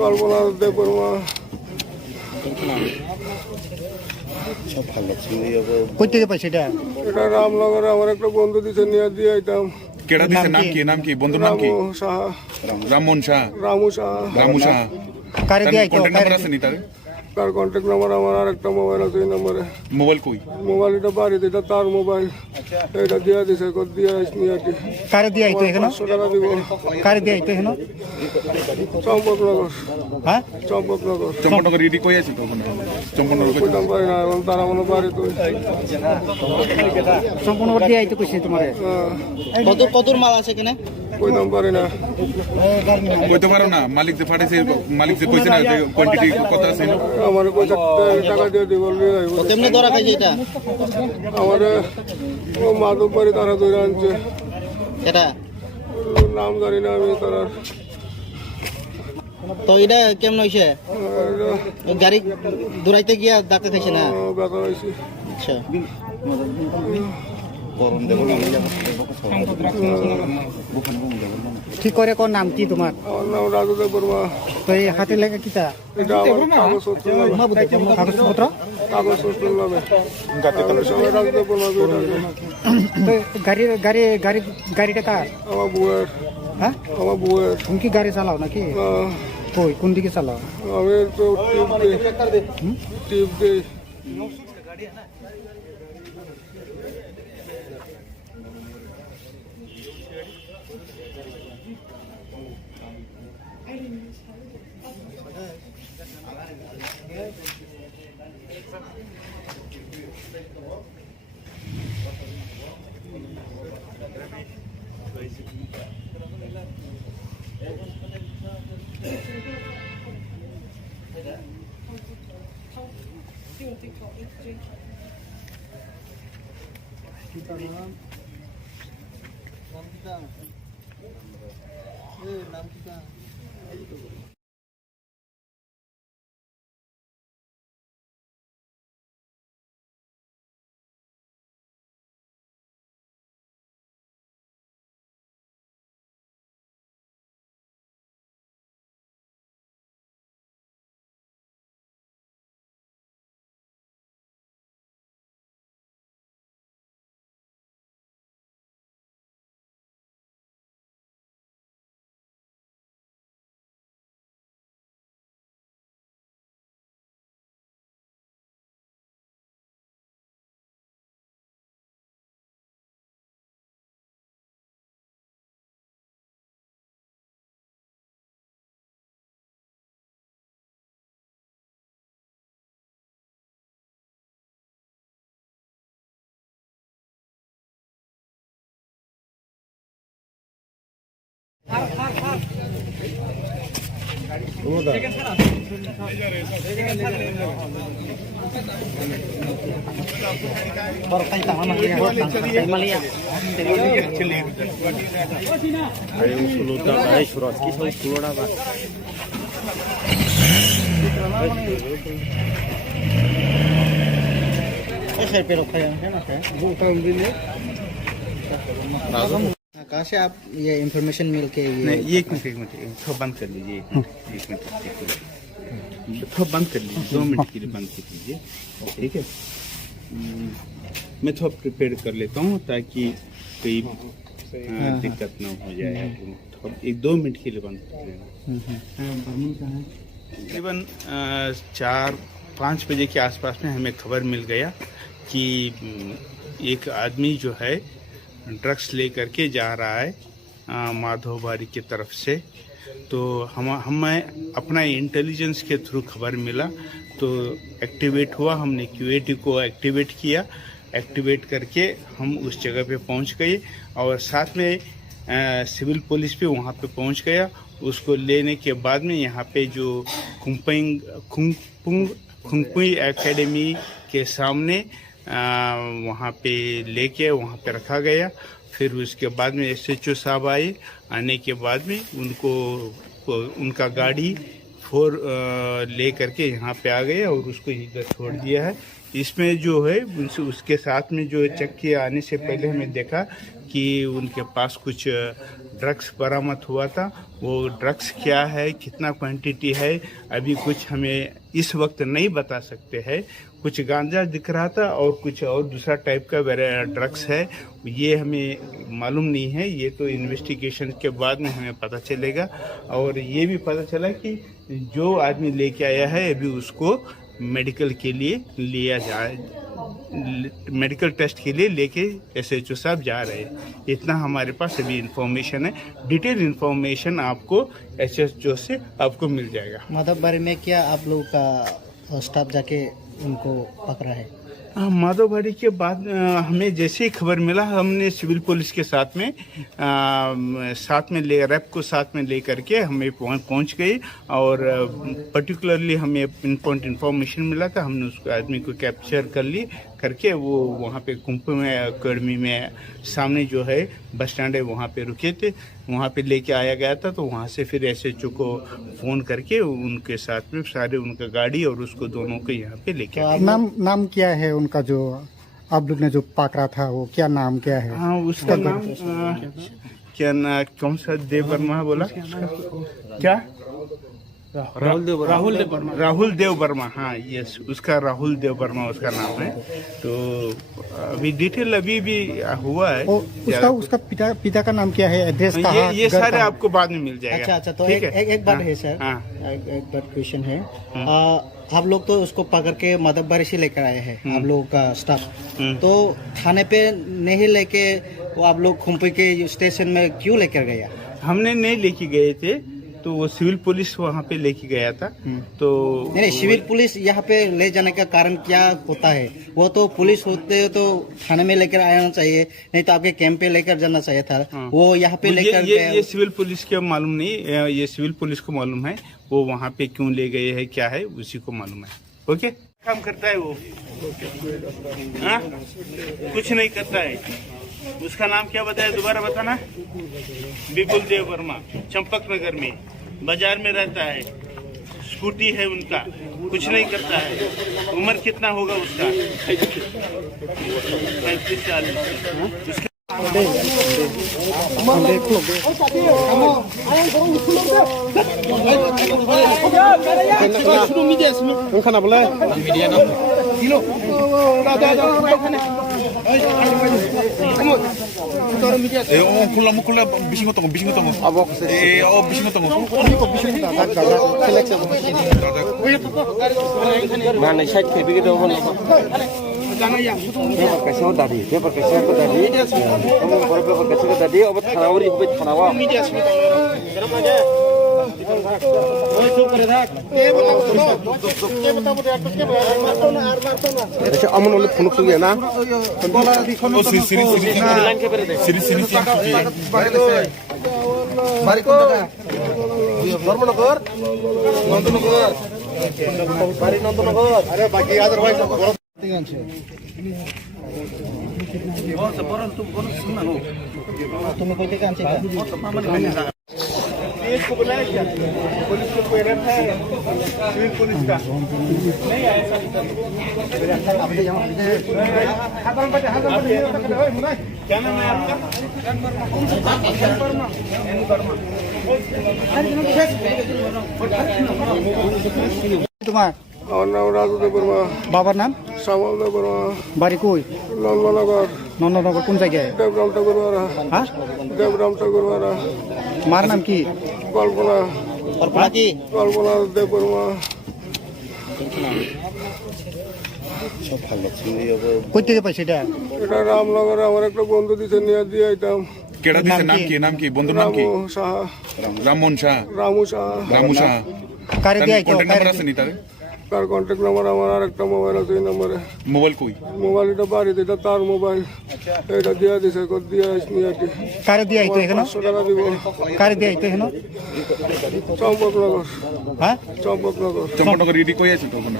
কল্পনা দেব বর্মা। কই থেকে পাইছে এটা? এটা রামনগরে আমার একটা বন্ধু দিছে, নিয়ে দিয়ে আইতাম। কেডা দিছে? নাম কি বন্ধুর নাম কি? রামু সাহা। রামমোহন শাহ। রামু সাহা। কারে দিয়ে আইতো? কন্টাক্ট নাম্বার আছে নি তার? তার কন্ট্যাক্ট নাম্বার আমার আর একটা মোবাইল আছে, এই নম্বরে। মোবাইল কই? মোবাইল এটা বাড়িতে, এটা তার মোবাইল। এটা দিয়ে দিছে, দিয়ে আসনি আর কি। কারে দিয়ে আইতো এখানে? 500 টাকা দিব। কারে দিয়ে আইতো এখানে? চম্পকনগর। হ্যাঁ, চম্পকনগর ইডি কই আছে তো ওখানে? চম্পকনগর কই? কইতাম পারি না, এখন তারা মনে বাড়ি তো। সম্পূর্ণ দিয়ে আইতো কইছে তোমারে? কতর মাল আছে এখানে? কইতাম পারি না। কইতে পারো না? মালিক যে ফাটাইছে, মালিক যে কইছে না যে কোয়ান্টিটি কত আছে? আমার কইছে টাকা দিয়ে দিব। কেমনে ধরা খাইছে এটা? আমার ও মাধববাড়ি তারা ধরে আনছে, এটা নাম জানি না আমি তারা। তো এটা কেমন হয়েছে? গাড়ি দৌড়াইতে গিয়া ডাক্তার খাইছে না? ব্যথা হয়েছে। আচ্ছা, ঠিক করে কোন নাম কি তোমার? আমার নাম রাজু দেব বর্মা। তো এই হাতে লেখা কিটা? এটা আমার কাগজপত্র নামে। সবাই রাজু দেব বর্মা। গাড়িটা কার? আমার বউয়ের। হ্যাঁ, আমার বউয়ের। তুমি কি গাড়ি চালাও নাকি? কই কোন দিকে চালাও? আমি তো টিপ দিই। कहाँ से आप ये इंफॉर्मेशन मिल के नहीं, ये एक मिनट थोड़ा बंद कर लीजिए। एक मिनट थोड़ा बंद कर लीजिए, 2 मिनट के लिए बंद कर लीजिए, ठीक है। मैं थोड़ा प्रिपेयर कर लेता हूँ ताकि कोई दिक्कत ना हो जाए। थोड़ा 1-2 मिनट के लिए बंद कर लेना। तकरीबन 4-5 बजे के आसपास में हमें खबर मिल गया कि एक आदमी जो है ड्रग्स लेकर के जा रहा है माधोबारी की तरफ से। तो हमें अपना इंटेलिजेंस के थ्रू खबर मिला तो एक्टिवेट हुआ। हमने QAT को एक्टिवेट किया। एक्टिवेट करके हम उस जगह पे पहुंच गए और साथ में सिविल पुलिस भी वहां पे पहुंच गया। उसको लेने के बाद में यहाँ पे जो खुंगपुई एकेडमी के सामने वहाँ पे लेके वहाँ पे रखा गया। फिर उसके बाद में SHO साहब आए। आने के बाद में उनका गाड़ी 4 ले करके यहाँ पे आ गए और उसको इधर छोड़ दिया है। इसमें जो है उसके साथ में जो चेक किया आने से पहले हमें देखा कि उनके पास कुछ ड्रग्स बरामद हुआ था। वो ड्रग्स क्या है, कितना क्वांटिटी है, अभी कुछ हमें इस वक्त नहीं बता सकते हैं। कुछ गांजा दिख रहा था और कुछ और दूसरा टाइप का ड्रग्स है, ये हमें मालूम नहीं है। ये तो इन्वेस्टिगेशन के बाद में हमें पता चलेगा। और ये भी पता चला कि जो आदमी लेके आया है अभी उसको मेडिकल के लिए लिया जाए, मेडिकल टेस्ट के लिए लेके SHO साहब जा रहे हैं। इतना हमारे पास अभी इंफॉर्मेशन है। डिटेल इंफॉर्मेशन आपको SHO से आपको मिल जाएगा। माधवबारी में क्या आप लोगों का स्टाफ जाके उनको पकड़ा है? माधवबारी के बाद हमें जैसे ही खबर मिला हमने सिविल पुलिस के साथ में रैप को साथ में ले करके हमें पहुंच गए। और पर्टिकुलरली हमें इंफॉर्मेशन मिला था, हमने उस आदमी को कैप्चर कर ली करके वो वहाँ पे खुंगपुई एकेडमी में सामने जो है बस स्टैंड है वहाँ पे रुके थे, वहाँ पे लेके आया गया था। तो वहाँ से फिर SHO को फ़ोन करके उनके साथ में सारे उनका गाड़ी और उसको दोनों को यहाँ पे लेके आए। नाम क्या है उनका जो आप लोग ने जो पकड़ा था, वो क्या नाम क्या है? हाँ, उसका नाम क्या ना, कौन सा देव वर्मा बोला क्या? राहुल देव वर्मा। हाँ, यस, उसका राहुल देव वर्मा उसका नाम है। तो अभी डिटेल अभी भी हुआ है। उसका पिता का नाम क्या है, एड्रेस कहाँ? ये सारे आपको बाद में मिल जाएगा। अच्छा, तो एक बात है सर, एक बात क्वेश्चन है। आप लोग तो उसको पकड़ के माधवबारी से लेकर आए हैं, आप लोगों का स्टाफ। तो थाने पे नहीं लेके वो आप लोग खुंपी के स्टेशन में क्यों लेकर गया? हमने नहीं लेके गए थे, तो वो सिविल पुलिस वहाँ पे लेके गया था। तो नहीं, सिविल पुलिस यहाँ पे ले जाने का कारण क्या होता है? वो तो पुलिस होते तो थाने में लेकर आना चाहिए, नहीं तो आपके कैंप पे लेकर जाना चाहिए था। वो यहाँ पे लेकर ये सिविल पुलिस के मालूम नहीं, ये सिविल पुलिस को मालूम है वो वहाँ पे क्यों ले गए हैं क्या है उसी को मालूम है। ओके। काम करता है वो? हाँ? कुछ नहीं करता है। उसका नाम क्या बताया, दोबारा बताना। विपुल देव वर्मा, चंपक नगर में, बाजार में रहता है। स्कूटी है उनका, कुछ नहीं करता है। उम्र कितना होगा उसका? 35-40। उसका খানা বলে khula bising tong bising tong মানে 60 থেকে বিকে দেবো না পেপার কাছে দাদি পেপার কাছে দাদি আমার বড় পেপার কাছে দাদি अब থানাওরি হবে থানাওয়া अमन वाले फोन सुन गया ना धर्मनगर नंदनगर बारी नंदनगर अरे बाकी अदरवाइज तुम्हें कोई काम चाहिए पुलिस को बुलाया क्या? पुलिस को कोई रहता है सिविल पुलिस का नहीं आया सब। क्या नाम है आपका? तुम्हार আমার নাম রাজু দেব বর্মা বাবার নাম শ্যামল দেব বর্মা বাড়ি কই নন্দনগর নন্দনগর কোন জায়গায় দেবরাম ঠাকুরবাড়া হ্যাঁ দেবরাম ঠাকুরবাড়া মার নাম কি কল্পনা কল্পনা কি কল্পনা দেব বর্মা কই থেকে পাইছে এটা এটা রামনগরে আমার একটা বন্ধু দিছে নিয়ে দিয়ে আইতাম কেডা দিছে নাম কি বন্ধুর নাম কি? রামু সাহা রামমোহন শাহ। রামু সাহা রামু শাহ। কারে দিয়ে আইতো কন্টাক্ট নাম্বার আছে নি তার? তার কন্ট্যাক্ট নাম্বার আমার আর একটা মোবাইল আছে এই নম্বরে মোবাইল কই? মোবাইল এটা বাড়িতে এটা তার মোবাইল এটা দিয়ে দিছে দিয়ে আসনি আর কি কারে দিয়ে আইতো এখানে 500 টাকা দিব কারে দিয়ে আইতো এখানে চম্পকনগর হ্যাঁ চম্পকনগর চম্পনগর রেডি কই আছে তো ওখানে?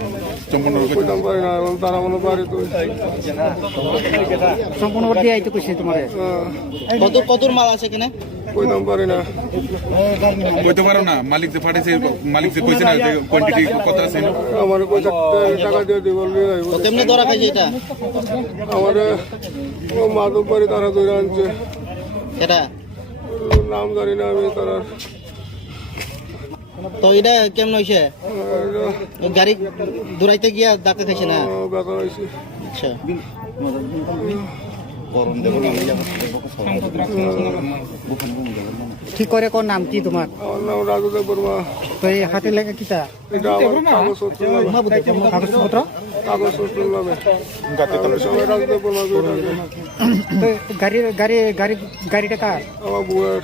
চম্পনগর কই? কইতাম পারি না এখন তারা মনে পারে তো সম্পূর্ণ দিয়ে আইতো কইছে তোমারে কতর মাল আছে এখানে কইতাম পারি না কইতে পারো না? মালিক যে ফাটাইছে মালিক যে কইছে না যে কোয়ান্টিটি কত আছে? আমার পয়সা টাকা দিয়ে দিব কেমনে ধরা খাইছে এটা আমার মাধব বাড়ি তারা ধরে আনছে এটা নাম জানি না আমি তারা তো এটা কেমন হইছে গাড়ি দৌড়াইতে গিয়া ডাক্তার খাইছে না ব্যথা হয়েছে আচ্ছা কি করে কোন নাম কি তোমার আমার নাম রাজু দেব বর্মা তো এই হাতে লেখা কিটা এটা আমার কাগজপত্র কাগজপত্র কাগজপত্র নামে আমি সবাই রাজু দেব বর্মা তো গাড়িটা কার আমার বউয়ের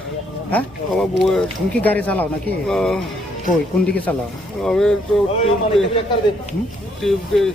হ্যাঁ আমার বউয়ের তুমি কি গাড়ি চালাও নাকি কই কোন দিকে চালাও আমি তো টিপ দিই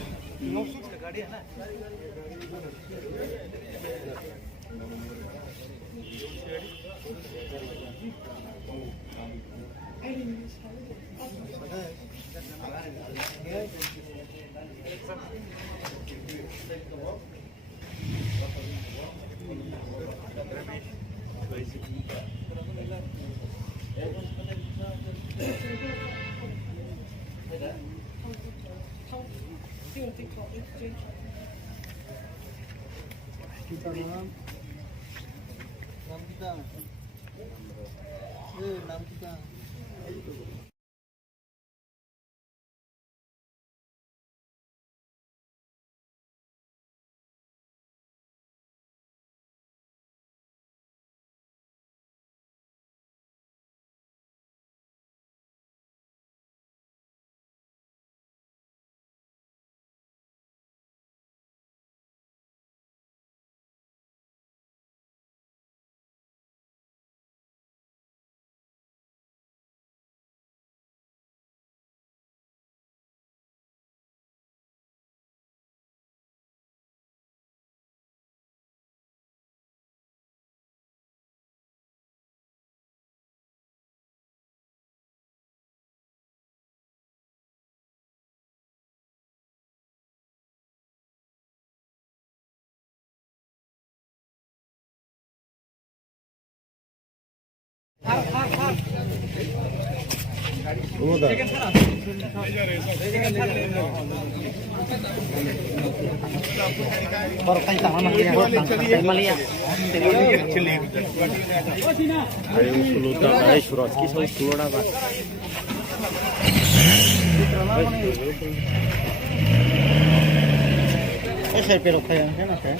ऐसे पे रखा है ना सर।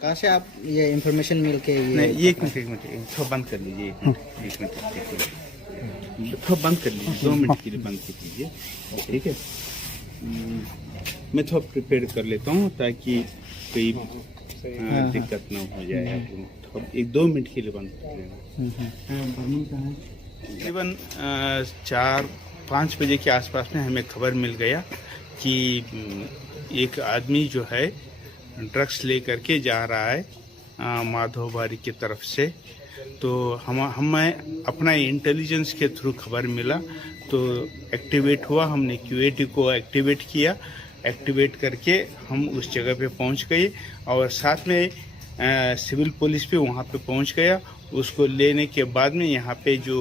कहाँ से आप ये इंफॉर्मेशन मिल के नहीं, ये एक मिनट थोड़ा बंद कर लीजिए। एक मिनट थोड़ा बंद कर लीजिए, 2 मिनट के लिए बंद कर लीजिए, ठीक है। मैं थोड़ा प्रिपेयर कर लेता हूँ ताकि कोई दिक्कत ना हो जाए। थोड़ा 1-2 मिनट के लिए बंद कर लेना। तकरीबन 4-5 बजे के आसपास में हमें खबर मिल गया कि एक आदमी जो है ड्रग्स ले करके जा रहा है माधोबारी की तरफ से। तो हमें अपना इंटेलिजेंस के थ्रू खबर मिला तो एक्टिवेट हुआ। हमने QAT को एक्टिवेट किया। एक्टिवेट करके हम उस जगह पे पहुंच गए और साथ में सिविल पुलिस भी वहां पे पहुंच गया। उसको लेने के बाद में यहाँ पे जो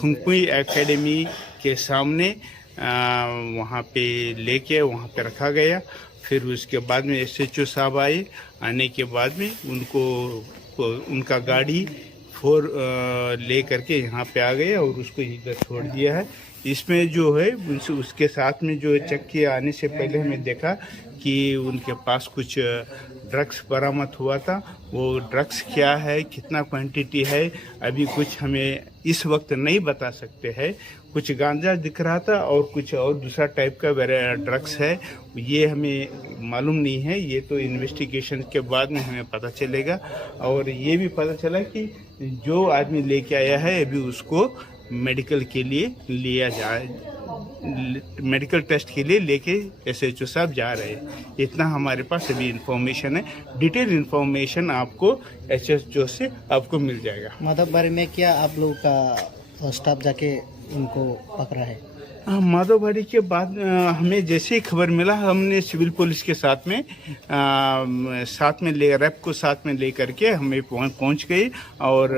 खुंगपुई एकेडमी के सामने वहाँ पे लेके वहाँ पे रखा गया। फिर उसके बाद में SHO साहब आए। आने के बाद में उनका गाड़ी 4 ले करके यहाँ पे आ गए और उसको इधर छोड़ दिया है। इसमें जो है उसके साथ में जो चेक किए आने से पहले हमें देखा कि उनके पास कुछ ड्रग्स बरामद हुआ था। वो ड्रग्स क्या है, कितना क्वांटिटी है, अभी कुछ हमें इस वक्त नहीं बता सकते हैं। कुछ गांजा दिख रहा था और कुछ और दूसरा टाइप का ड्रग्स है, ये हमें मालूम नहीं है। ये तो इन्वेस्टिगेशन के बाद में हमें पता चलेगा। और ये भी पता चला कि जो आदमी लेके आया है अभी उसको मेडिकल के लिए लिया जाए, मेडिकल टेस्ट के लिए लेके SHO साहब जा रहे हैं। इतना हमारे पास अभी इंफॉर्मेशन है। डिटेल इंफॉर्मेशन आपको SHO से आपको मिल जाएगा। माधवबारी में क्या आप लोग का स्टाफ जाके उनको पकड़ा है? माधवबारी के बाद हमें जैसे ही खबर मिला हमने सिविल पुलिस के साथ में रैप को साथ में ले करके हमें पहुंच गए और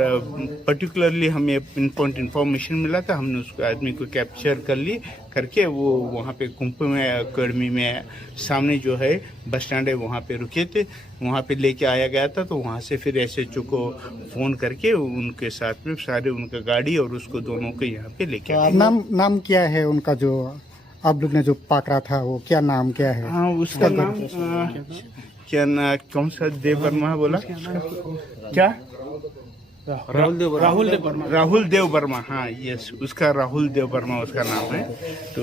पर्टिकुलरली हमें पिनपॉइंट इन्फॉर्मेशन मिला था। हमने उस आदमी को कैप्चर कर ली करके वो वहाँ पे कुंभ में अकेडमी में सामने जो है बस स्टैंड है वहाँ पे रुके थे, वहाँ पे लेके आया गया था। तो वहाँ से फिर SHO को फ़ोन करके उनके साथ में सारे उनका गाड़ी और उसको दोनों को यहाँ पे लेके आए। नाम क्या है उनका जो आप लोग ने जो पकड़ा था, वो क्या नाम क्या है? हाँ, उसका नाम क्या ना, कौन सा देव वर्मा बोला क्या? राहुल देव वर्मा। हाँ, यस, उसका राहुल देव वर्मा उसका नाम है। तो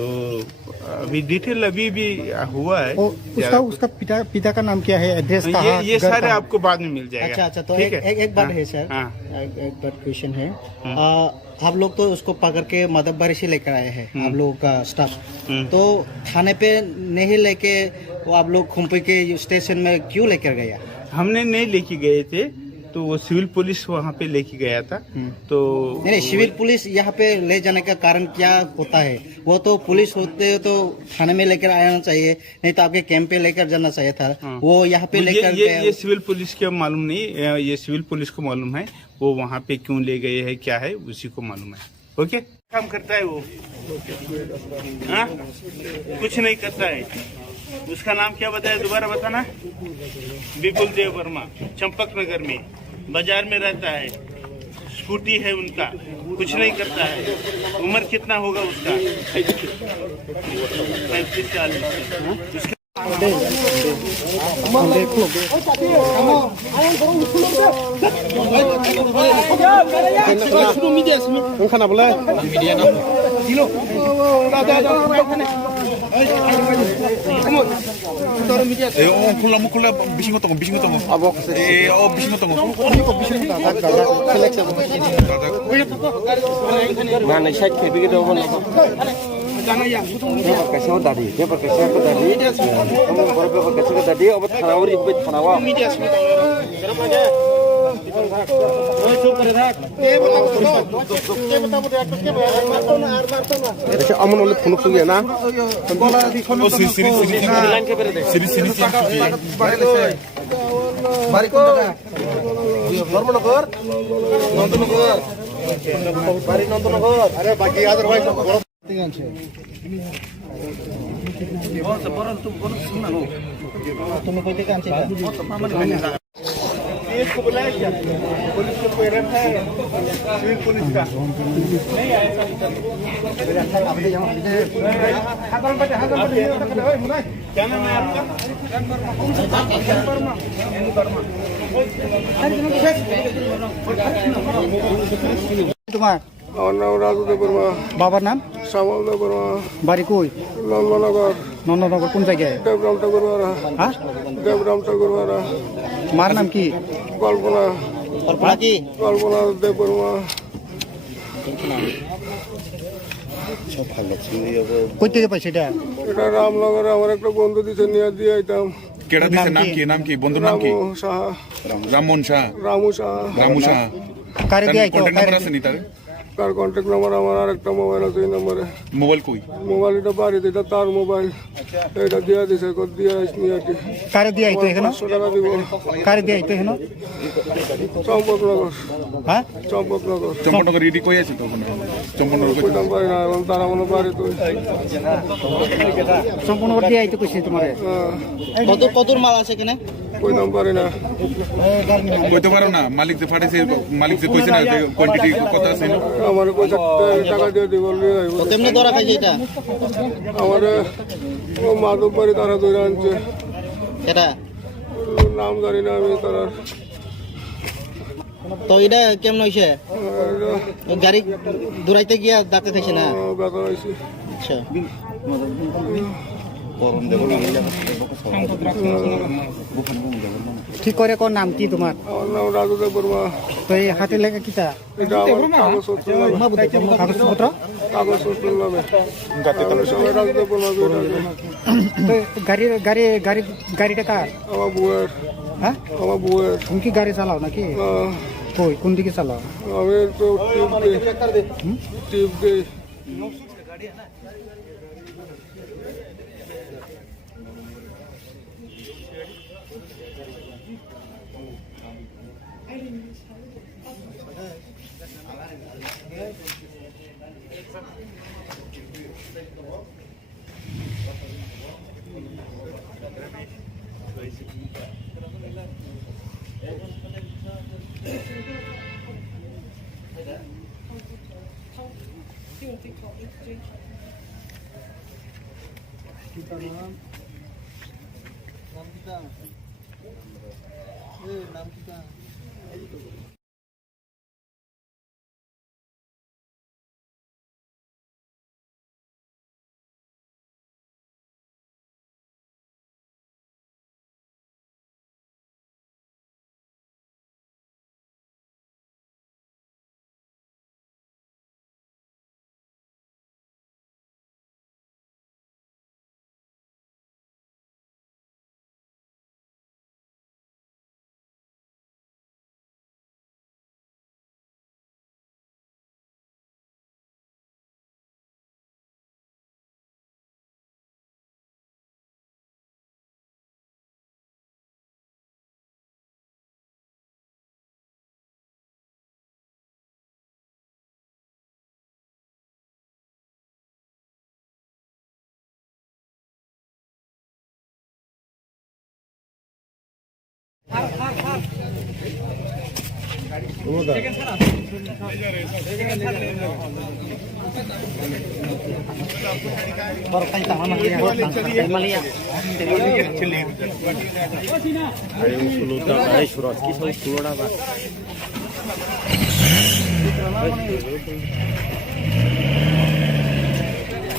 अभी डिटेल अभी भी हुआ है। उसका पिता का नाम क्या है, एड्रेस कहाँ? ये सारे आपको बाद में मिल जाएगा। अच्छा, तो एक बात है सर, एक बात क्वेश्चन है। आप लोग तो उसको पकड़ के माधवबारी से लेकर आए हैं, आप लोगों का स्टाफ। तो थाने पे नहीं लेके वो आप लोग खुंपी के स्टेशन में क्यों लेकर गया? हमने नहीं लेके गए थे, तो वो सिविल पुलिस वहाँ पे लेके गया था। तो नहीं, सिविल पुलिस यहाँ पे ले जाने का कारण क्या होता है? वो तो पुलिस होते तो थाने में लेकर आना चाहिए, नहीं तो आपके कैंप पे लेकर जाना चाहिए था। वो यहाँ पे लेकर ये सिविल पुलिस के मालूम नहीं, ये सिविल पुलिस को मालूम है वो वहाँ पे क्यों ले गए हैं, क्या है उसी को मालूम है। ओके, काम करता है वो? हाँ, कुछ नहीं करता है। उसका नाम क्या बताया, दोबारा बताना? विपुल देव वर्मा, चंपक नगर में बाजार में रहता है। स्कूटी है उनका, कुछ नहीं करता है। उम्र कितना होगा उसका? 35-40। 콜라 미신 것도 거. 미신 것도 거. Mana saya kepikir dah mana? Dia pakai siapa tadi? Kamu berapa pakai siapa tadi? Obat tanawari, obat tanawa. अच्छा अमन वाले फोन सुन गया ना सीरीज বাড়ি কোন জায়গা? ধর্মনগর, নন্দনগর, বাড়ি নন্দনগর। আরে বাকি আদার ভাই তুমি কই থেকে আনছিস पुलिस को बुलाया क्या? पुलिस को कोई रखा है? सिविल पुलिस का नहीं आया क्या नाम है आपका? তোমার আমার নাম রাজুদেব বর্মা, বাবার নাম শ্যামলদেব বর্মা, বাড়ি কই নন্দনগর, নন্দনগর কোন জায়গায় দেবরাম ঠাকুরবাড়া, হ্যাঁ দেবরাম ঠাকুরবাড়া, মার নাম কি কল্পনা, কল্পনা কি কল্পনা দেব বর্মা। কই থেকে পাইছে এটা এটা রামনগরে আমার একটা বন্ধু দিছে, নিয়ে দিয়ে আইতাম। কেডা দিছে? নাম কি বন্ধুর নাম কি? রামু সাহা, রামমোহন শাহ। রামু সাহা। রামু শাহ। কারে দিয়ে আইতো কন্টাক্ট নাম্বার আছে নি তার? তার কন্ট্যাক্ট নাম্বার আমার আর একটা মোবাইল আছে, এই নাম্বারে। মোবাইল কই? মোবাইল এটা বাড়িতে, এটা তার মোবাইল, এটা দিয়ে দিছে, দিয়ে আসনি আর কি। কারে দিয়ে আইতো এখানে 500 টাকা দিব। কারে দিয়ে আইতো এখানে চম্পকনগর, হ্যাঁ চম্পকনগর। চম্পনগর রেডি কই আছে তো ওখানে? চম্পনগর কই? কইতাম পারি না, এবং তারা মনে বাড়ি তো। সম্পূর্ণ করে দিয়ে আইতো কইছি তোমারে কতর মাল আছে এখানে কইতাম পারি না। কইতে পারো না? মালিক যে ফাটাইছে, মালিক যে কইছে না যে কোয়ান্টিটি কত আছে? আমার পয়সা টাকা দিয়ে দিব, নিয়ে আইব। কেমনে ধরা খাইছে এটা আমার ও মাধব বাড়ি তারা ধরে আনছে, এটা নাম জানি না আমি তারা। তো এটা কেমন হইছে গাড়ি দৌড়াইতে গিয়া ডাকতে থাকছে না ব্যথা হয়েছে। আচ্ছা ঠিক করে কোন নাম কি তোমার আমার নাম রাজুদেব বর্মা। তো এই হাতে লেখা কিটা এটা আমার কাগজপত্র নামে, কাগজপত্র কাগজপত্র নামে। আমি সবাই রাজুদেব বর্মা করে ডাকে। তো গাড়িটা কার আমার বউয়ের, হ্যাঁ আমার বউয়ের। তুমি কি গাড়ি চালাও নাকি কই কোন দিকে চালাও আমি তো টিপ দিই।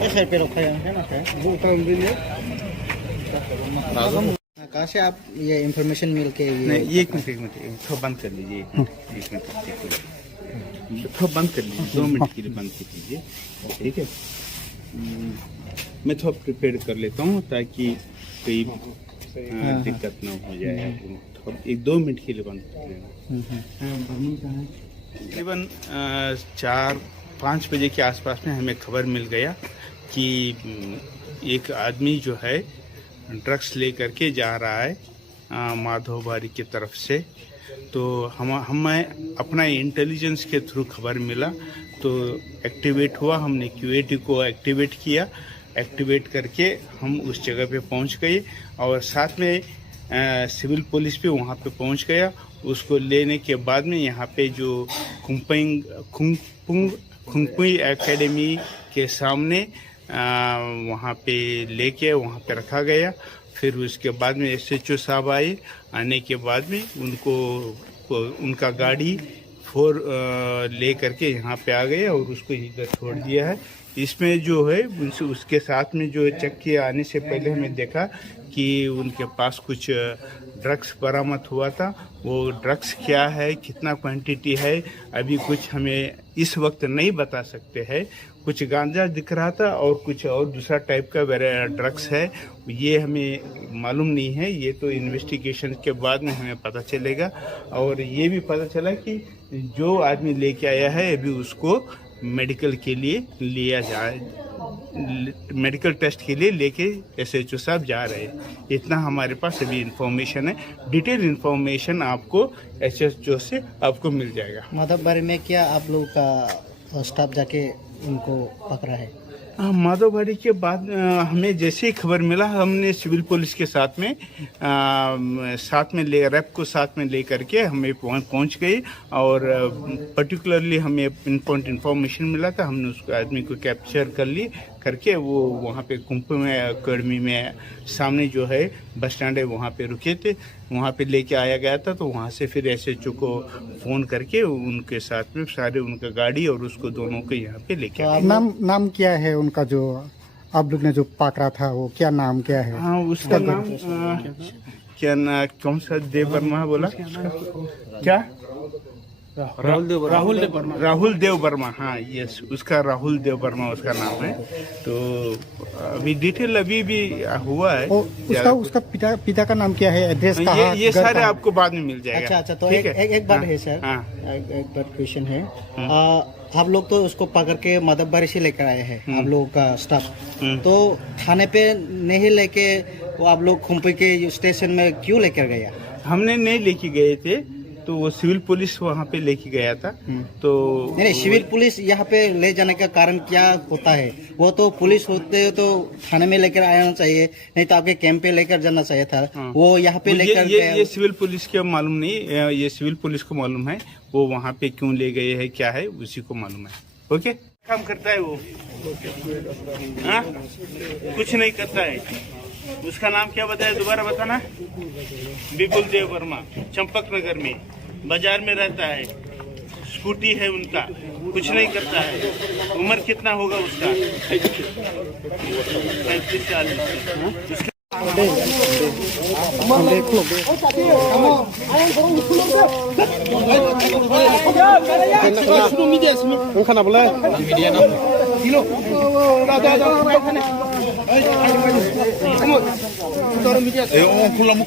ऐसे पे रखा है ना कहाँ से आप ये इंफॉर्मेशन मिल के नहीं, ये एक मिनट इसको बंद कर लीजिए। एक मिनट इसको बंद कर लीजिए, 2 मिनट के लिए बंद कर लीजिए, ठीक है। मैं थोड़ा प्रिपेयर कर लेता हूँ ताकि कोई दिक्कत ना हो जाए। थोड़ा 1-2 मिनट के लिए बंद कर लेना। तकरीबन 4-5 बजे के आसपास में हमें खबर मिल गया कि एक आदमी जो है ड्रग्स ले करके जा रहा है माधव बारी की तरफ से। तो हमें अपना इंटेलिजेंस के थ्रू खबर मिला तो एक्टिवेट हुआ, हमने QAT को एक्टिवेट किया। एक्टिवेट करके हम उस जगह पे पहुंच गए और साथ में सिविल पुलिस भी वहां पे पहुंच गया। उसको लेने के बाद में यहाँ पे जो खुंगपुई एकेडमी के सामने वहाँ पे लेके वहाँ पे रखा गया। फिर उसके बाद में SHO साहब आए। आने के बाद में उनका गाड़ी ले करके यहाँ पे आ गए और उसको इधर छोड़ दिया है। इसमें जो है उसके साथ में जो चेक किया, आने से पहले हमें देखा कि उनके पास कुछ ड्रग्स बरामद हुआ था। वो ड्रग्स क्या है, कितना क्वांटिटी है, अभी कुछ हमें इस वक्त नहीं बता सकते हैं। कुछ गांजा दिख रहा था और कुछ और दूसरा टाइप का ड्रग्स है, ये हमें मालूम नहीं है। ये तो इन्वेस्टिगेशन के बाद में हमें पता चलेगा। और ये भी पता चला कि जो आदमी लेके आया है अभी उसको मेडिकल के लिए लिया जाए, मेडिकल टेस्ट के लिए लेके SHO साहब जा रहे हैं। इतना हमारे पास अभी इंफॉर्मेशन है। डिटेल इंफॉर्मेशन आपको SHO से आपको मिल जाएगा। माधवबारी में क्या आप लोग का स्टाफ जाके उनको पकड़ा है? माधवबारी के बाद हमें जैसे ही खबर मिला, हमने सिविल पुलिस के साथ में रैप को साथ में ले करके हमें पहुंच गए और पर्टिकुलरली हमें पिनपॉइंट इन्फॉर्मेशन मिला था। हमने उस आदमी को कैप्चर करके वो वहाँ पे खुंगपुई एकेडमी में सामने जो है बस स्टैंड है वहाँ पे रुके थे, वहाँ पे लेके आया गया था। तो वहाँ से फिर SHO को फ़ोन करके उनके साथ में सारे उनका गाड़ी और उसको दोनों को यहाँ पे लेके आए। नाम क्या है उनका जो आप लोग ने जो पकड़ा था, वो क्या नाम क्या है? हाँ, उसका नाम क्या ना, कौन सा देव वर्मा बोला क्या? राहुल देव वर्मा। हाँ, यस, उसका राहुल देव वर्मा उसका नाम है। तो अभी डिटेल अभी भी हुआ है। उसका पिता का नाम क्या है, एड्रेस कहाँ? ये सारे आपको बाद में मिल जाएगा। अच्छा, तो एक बात है सर, एक बात क्वेश्चन है। आप लोग तो उसको पकड़ के माधवबारी से लेकर आए हैं, आप लोगों का स्टाफ। तो थाने पे नहीं लेके वो आप लोग खुंपी के स्टेशन में क्यों लेकर गया? हमने नहीं लेके गए थे, तो वो सिविल पुलिस वहाँ पे लेके गया था। तो नहीं, सिविल पुलिस यहाँ पे ले जाने का कारण क्या होता है? वो तो पुलिस होते तो थाने में लेकर आना चाहिए, नहीं तो आपके कैंप पे लेकर जाना चाहिए था। वो यहाँ पे लेकर ये सिविल पुलिस के मालूम नहीं, ये सिविल पुलिस को मालूम है वो वहाँ पे क्यों ले गए हैं, क्या है उसी को मालूम है। ओके, काम करता है वो? हाँ, कुछ नहीं करता है। उसका नाम क्या बताया, दोबारा बताना? विपुल देव वर्मा, चंपक नगर में बाजार में रहता है। स्कूटी है उनका, कुछ नहीं करता है। उम्र कितना होगा उसका? 35-40।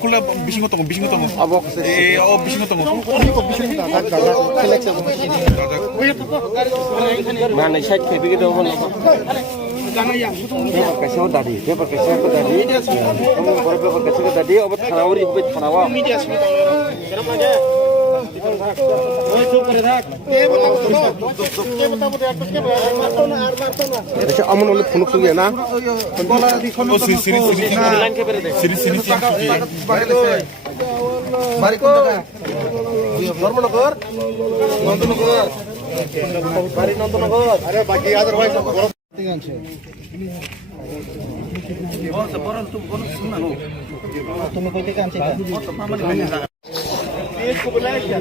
khula bising tong abok bising tong mana side ke bigi do bon paper kaise dadi kamu paper kaise dadi obat khanawari hobe khanawa अच्छा अमन वाले फोन कर गया ना ओ सिरी बारी को धर्मनगर नंदनगर बारी नंदनगर अरे बाकी याद भाई तुम्हें कोई काम चाहिए? इसको बुलाया क्या?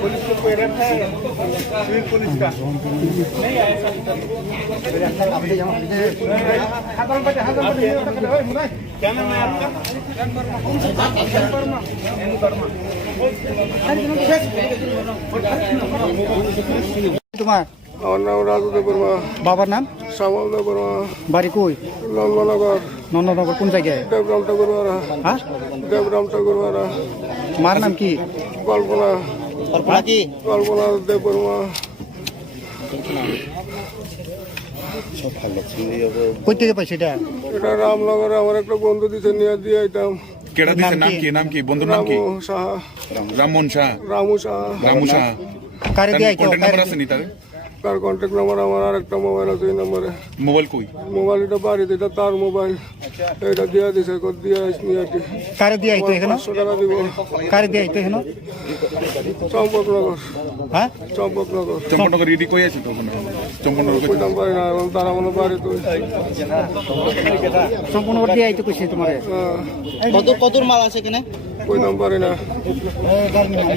पुलिस को कोई रखा है? सिविल पुलिस का नहीं आया। क्या नाम है आपका? तुम्हारा राजू वर्मा, बाबर नाम श्यामल वर्मा, बारी कोई नंदनगर कौन जगह है? देवराम टगरवारा, हाँ, देवराम टगरवारा, मार नाम की कल्पना देव वर्मा। কই থেকে পাইছে এটা? এটা রামনগরে আমার একটা বন্ধু দিছে নিয়ে দিয়ে আইতাম। केड़ा दिसे नाम की बंधु नाम की रामू शाह राममोहन शाह रामू शाह रामू शाह কারে দিয়ে আইতো কন্টাক্ট নাম্বার আছে নি তার তার কন্ট্যাক্ট নাম্বার আমার আরেকটা মোবাইল আছে এই নম্বরে মোবাইল কই মোবাইল এটা বাড়িতে এটা তার মোবাইল এটা দিয়া দিছে কত দিয়া আসনি আর কি কারে দিয়ে আইতো এখানে 500 টাকা দিব কারে দিয়ে আইতো এখানে চম্পকনগর হ্যাঁ চম্পকনগর চম্পনগর ইডি কই আছে তো চম্পনগর কই কইতাম পারি না এবং তারা মনে বাড়ি তো সম্পূর্ণ দিয়ে আইতো কইছে তোমারে কতর মাল আছে এখানে কইতাম পারি না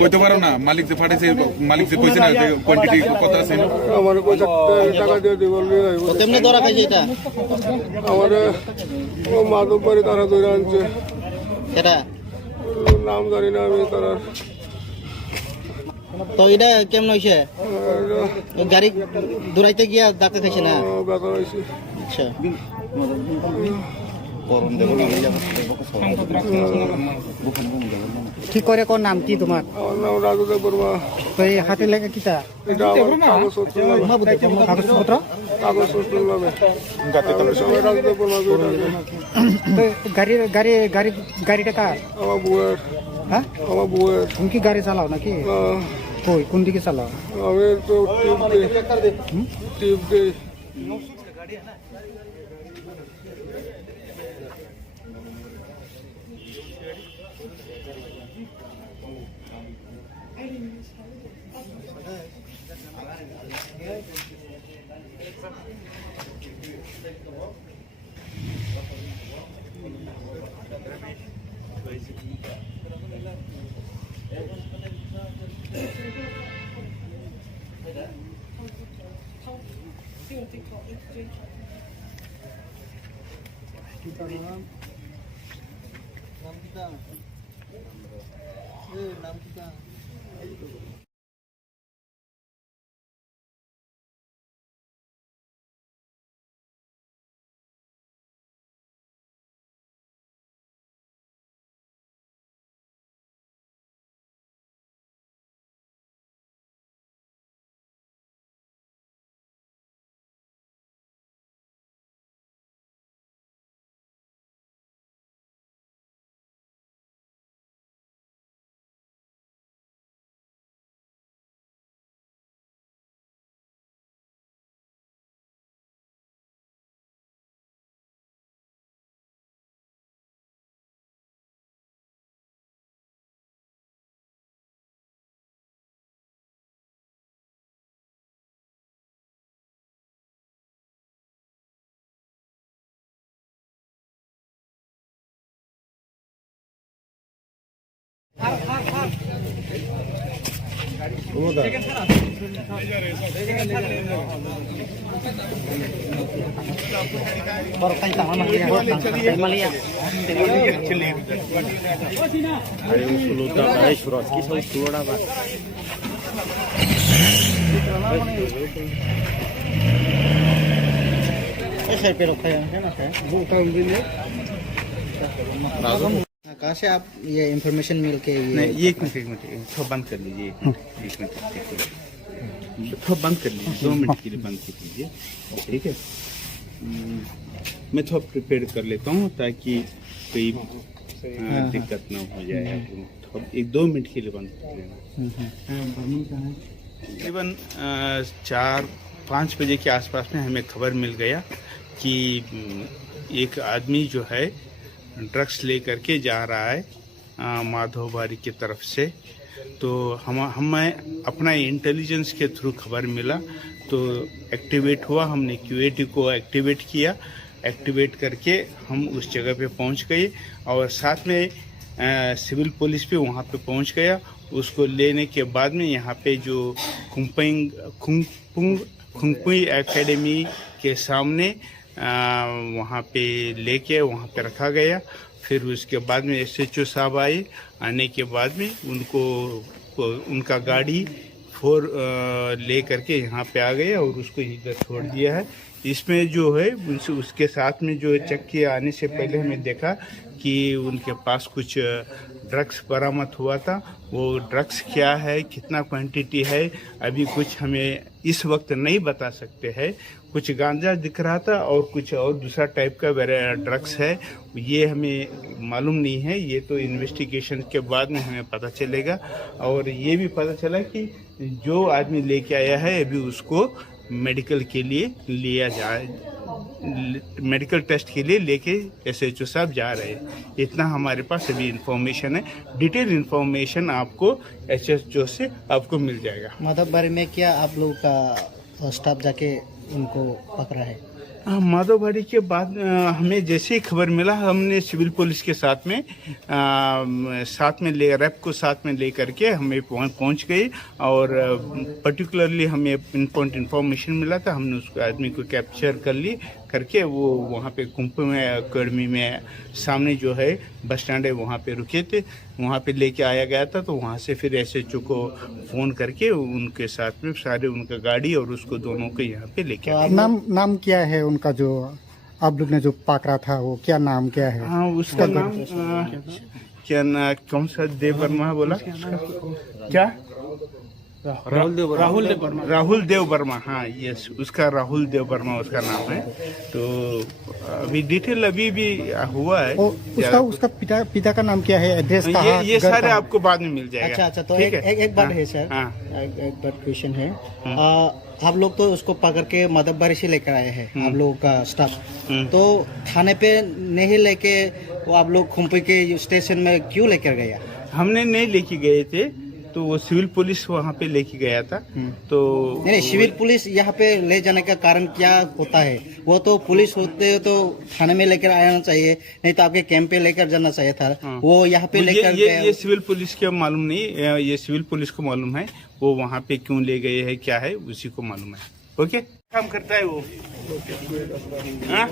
কইতে পারো না মালিক যে ফাটাইছে মালিক যে কইছে না কোয়ান্টিটি কত আছে আমার কইছে টাকা দিয়ে দিব নিয়ে আইব তেমনি ধরা খাইছে এটা আমার ও মাধব বাড়ি তারা ধরে আনছে এটা নাম জানি না আমি তারা তো এটা কেমন হইছে গাড়ি দৌড়াইতে গিয়া ধাক্কা খাইছে না ব্যথা হয়েছে আচ্ছা কি করে কোন নাম কি তোমার আমার নাম রাজুদেব বর্মা তো এই হাতে লেখা কিটা এটা আমার কাগজপত্র কাগজপত্র কাগজপত্র নামে সবাই রাজুদেব বর্মা তো গাড়িটা কার আমার বউয়ের হ্যাঁ আমার বউয়ের তুমি কি গাড়ি চালাও নাকি কই কোন দিকে চালাও আমি তো টিপ দিই कहाँ से आप ये इंफॉर्मेशन मिल के नहीं ये एक मिनट थोड़ा बंद कर लीजिए एक मिनट थोड़ा बंद कर लीजिए 2 मिनट के लिए बंद कर लीजिए ठीक है मैं थोड़ा प्रिपेयर कर लेता हूँ ताकि कोई दिक्कत ना हो जाए थोड़ा 1-2 मिनट के लिए बंद कर लेना तकरीबन 4-5 बजे के आसपास में हमें खबर मिल गया कि एक आदमी जो है ड्रग्स लेकर के जा रहा है माधोबारी की तरफ से। तो हमें अपना इंटेलिजेंस के थ्रू खबर मिला तो एक्टिवेट हुआ, हमने क्यूएटी को एक्टिवेट किया। एक्टिवेट करके हम उस जगह पे पहुंच गए और साथ में सिविल पुलिस भी वहां पे पहुंच गया। उसको लेने के बाद में यहाँ पे जो खुंगपुई एकेडमी के सामने वहाँ पे लेके वहाँ पे रखा गया। फिर उसके बाद में SHO साहब आए। आने के बाद में उनका गाड़ी 4 ले करके यहाँ पे आ गए और उसको इधर छोड़ दिया है। इसमें जो है उसके साथ में जो चेक किया आने से पहले हमें देखा कि उनके पास कुछ ड्रग्स बरामद हुआ था। वो ड्रग्स क्या है, कितना क्वांटिटी है, अभी कुछ हमें इस वक्त नहीं बता सकते हैं। कुछ गांजा दिख रहा था और कुछ और दूसरा टाइप का ड्रग्स है, ये हमें मालूम नहीं है। ये तो इन्वेस्टिगेशन के बाद में हमें पता चलेगा। और ये भी पता चला कि जो आदमी लेके आया है अभी उसको मेडिकल के लिए लिया जाए, मेडिकल टेस्ट के लिए लेके SHO साहब जा रहे हैं। इतना हमारे पास अभी इंफॉर्मेशन है। डिटेल इंफॉर्मेशन आपको SHO से आपको मिल जाएगा। माधवबारी में क्या आप लोगों का स्टाफ जाके उनको पकड़ा है? माधवबाड़ी के बाद हमें जैसे ही खबर मिला, हमने सिविल पुलिस के साथ में रैप को साथ में ले करके हमें पहुंच गए। और पर्टिकुलरली हमें इंफॉर्मेशन मिला था, हमने उस आदमी को कैप्चर कर ली करके वो वहाँ पे कुंभ में अकेडमी में सामने जो है बस स्टैंड है वहाँ पे रुके थे, वहाँ पे लेके आया गया था। तो वहाँ से फिर SHO को फ़ोन करके उनके साथ में सारे उनका गाड़ी और उसको दोनों को यहाँ पे लेके आए। नाम क्या है उनका, जो आप लोग ने जो पकड़ा था वो क्या नाम क्या है? हाँ, उसका नाम क्या ना, कौन सा देव वर्मा बोला क्या? राहुल देव वर्मा। हाँ, यस, उसका राहुल देव वर्मा उसका नाम है। तो अभी डिटेल अभी भी हुआ है। उसका पिता का नाम क्या है, एड्रेस कहाँ? ये सारे आपको बाद में मिल जाएगा। अच्छा, तो एक बात है सर, एक बात क्वेश्चन है। आप लोग तो उसको पकड़ के माधवबारी से लेकर आए हैं, आप लोगों का स्टाफ। तो थाने पे नहीं लेके वो आप लोग खुम्पी के स्टेशन में क्यों लेकर गया? हमने नहीं लेके गए थे, तो वो सिविल पुलिस वहाँ पे लेके गया था। तो नहीं, सिविल पुलिस यहाँ पे ले जाने का कारण क्या होता है? वो तो पुलिस होते तो थाने में लेकर आना चाहिए, नहीं तो आपके कैंप पे लेकर जाना चाहिए था। वो यहाँ पे लेकर ये सिविल पुलिस के मालूम नहीं, ये सिविल पुलिस को मालूम है वो वहाँ पे क्यों ले गए हैं, क्या है उसी को मालूम है। ओके, काम करता है वो? हाँ,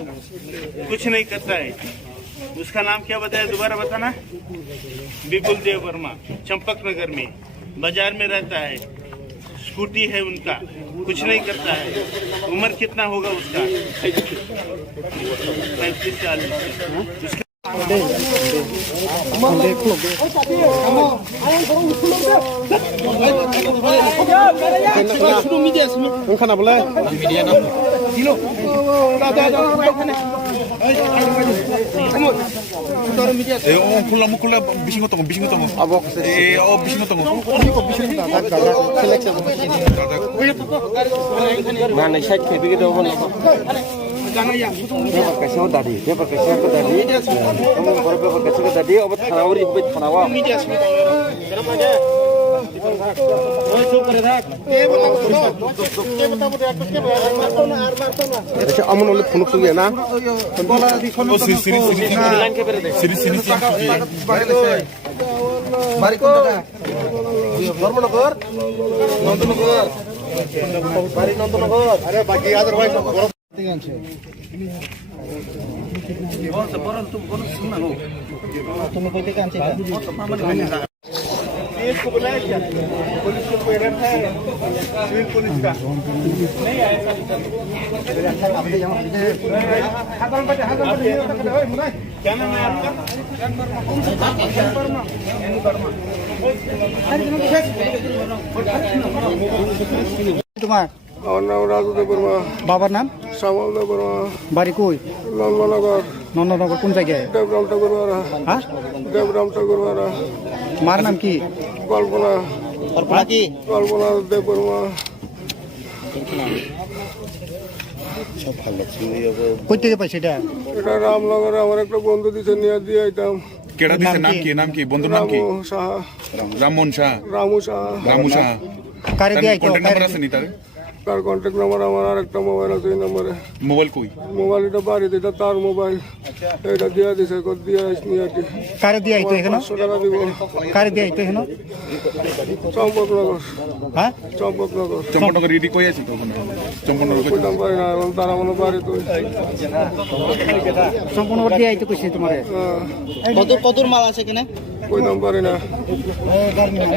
कुछ नहीं करता है। उसका नाम क्या बताया, दोबारा बताना? विपुल देव वर्मा, चंपक नगर में बाजार में रहता है, स्कूटी है उनका, कुछ नहीं करता है। उम्र कितना होगा उसका? 35-40। खाना बोला 콜라 미신 것도 아버 미신 것도 나는 샷 개비기도 보내 पेपर कैसे हो दादी, पेपर कैसे हो दादी, हम बड़े पेपर कैसे हो दादी, अब थानावरी पे थानावा अच्छा अमन वाले फोन कर लिया ना बारी कौन था धर्मनगर नंदनगर बारी नंदनगर अरे बाकी याद भाई तुम्हें कोई काम चाहिए? इसको बुलाया क्या? पुलिस को कोई रखा है सिविल पुलिस का? नहीं आया। क्या नाम है आपका? तुम्हारा और नाम राजू देव वर्मा, बाबर नाम श्यामल देव वर्मा, बारी कोई नंदनगर नंदनगर कौन जगह है? देवराम ठाकुर वाला, हाँ, देवराम ठाकुर वाला, मार नाम की कल्पना कल्पना देव वर्मा কই থেকে পাইছে এটা? এটা রামনগরে আমার একটা বন্ধু দিছে নিয়ে দিয়ে আইতাম। কেডা দিছে? নাম কি বন্ধুর নাম কি? রামু সাহা, রামমোহন শাহ। রামু সাহা কারে দিয়ে আইতো? কন্টাক্ট নাম্বার আছে নি তার? তার কন্ট্যাক্ট নাম্বার আমার আর একটা মোবাইল আছে এই নম্বরে। মোবাইল কই? মোবাইল এটা বাড়িতে, এটা তার মোবাইল, এটা দিয়ে দিছে কত দিয়ে আসনি আর কি। কারে দিয়ে আইতো এখানে? 500 টাকা দিব। কারে দিয়ে আইতো এখানে? চম্পকনগর। হ্যাঁ, চম্পকনগর রেডি কই আছে তো ওখানে? চম্পকনগর কই? কইতাম পারি না, তারা মনে বাড়ি তো সম্পূর্ণ দিয়ে আইতো কইছে তোমারে। কতর মাল আছে এখানে? কইতাম পারি না।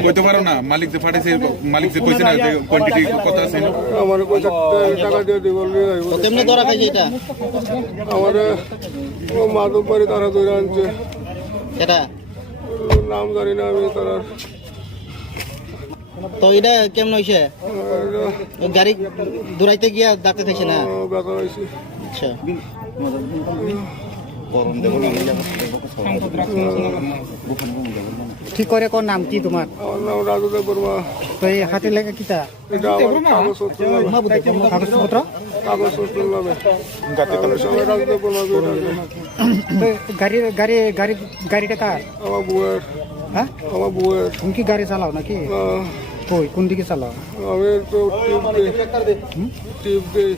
কইতে পারো না? মালিক যে ফাটাইছে, মালিক যে কইছে না যে কোয়ান্টিটি কত আছে? আমার কইছে টাকা দিয়ে দিব নিয়ে আইব। কেমনে ধরা খাইছে এটা? আমার ও মাধববাড়ি তারা ধরে আনছে, এটা নাম জানি না আমি তারা। তো এটা কেমন হয়েছে গাড়ি দৌড়াইতে গিয়া ডাকতে থাকছে না ব্যথা হয়েছে আচ্ছা ঠিক করে কোন নাম কি তোমার আমার নাম রাজুদেব বর্মা তো এই হাতে লেগে কিটা এটা আমার কাগজপত্র কাগজপত্র কাগজপত্র নামে আমি সবাই রাজুদেব বর্মা গাড়িটা কার আমার বউয়ের হ্যাঁ আমার বউয়ের তুমি কি গাড়ি চালাও নাকি কই কোন দিকে চালাও আমি তো টিপ দিই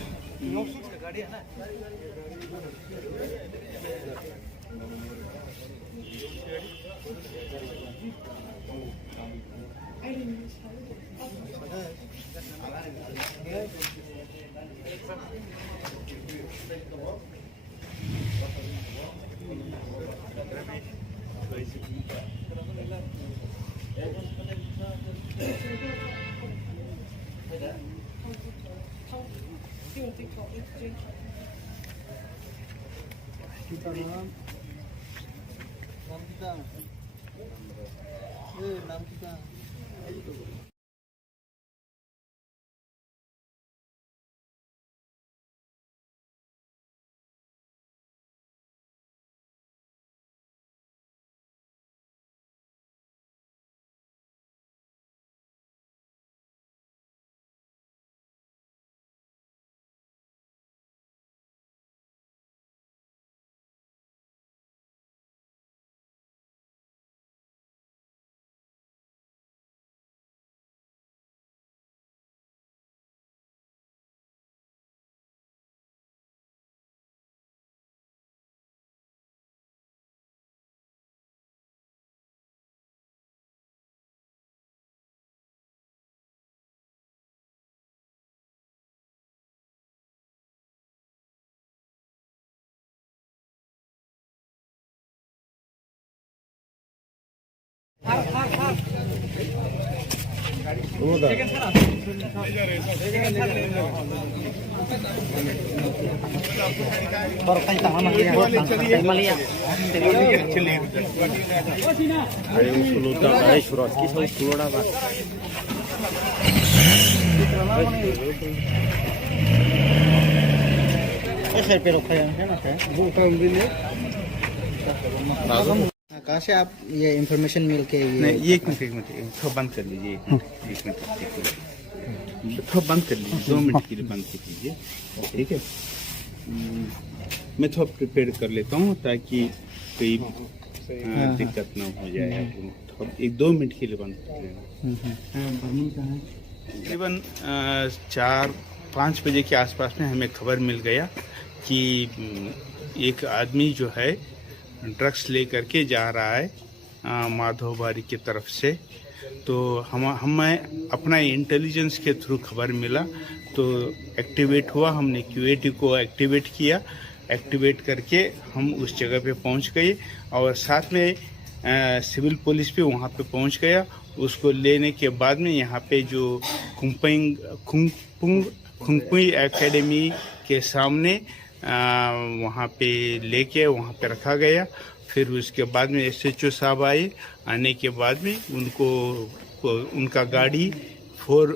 कहाँ से आप ये इंफॉर्मेशन मिल के नहीं ये एक मिनट थोड़ा बंद कर लीजिए एक मिनट थोड़ा बंद कर लीजिए 2 मिनट के लिए बंद कर लीजिए ठीक है मैं थोड़ा प्रिपेयर कर लेता हूँ ताकि कोई दिक्कत ना हो जाए थोड़ा 1-2 मिनट के लिए बंद कर लेना तकरीबन 4-5 बजे के आसपास में हमें खबर मिल गया कि एक आदमी जो है ड्रग्स लेकर के जा रहा है माधोबारी की तरफ से। तो हमें अपना इंटेलिजेंस के थ्रू खबर मिला तो एक्टिवेट हुआ, हमने क्यूएटी को एक्टिवेट किया। एक्टिवेट करके हम उस जगह पे पहुंच गए और साथ में सिविल पुलिस भी वहां पे पहुंच गया। उसको लेने के बाद में यहाँ पे जो खुंगपुई एकेडमी के सामने वहाँ पे लेके वहाँ पे रखा गया। फिर उसके बाद में SHO साहब आए। आने के बाद में उनका गाड़ी 4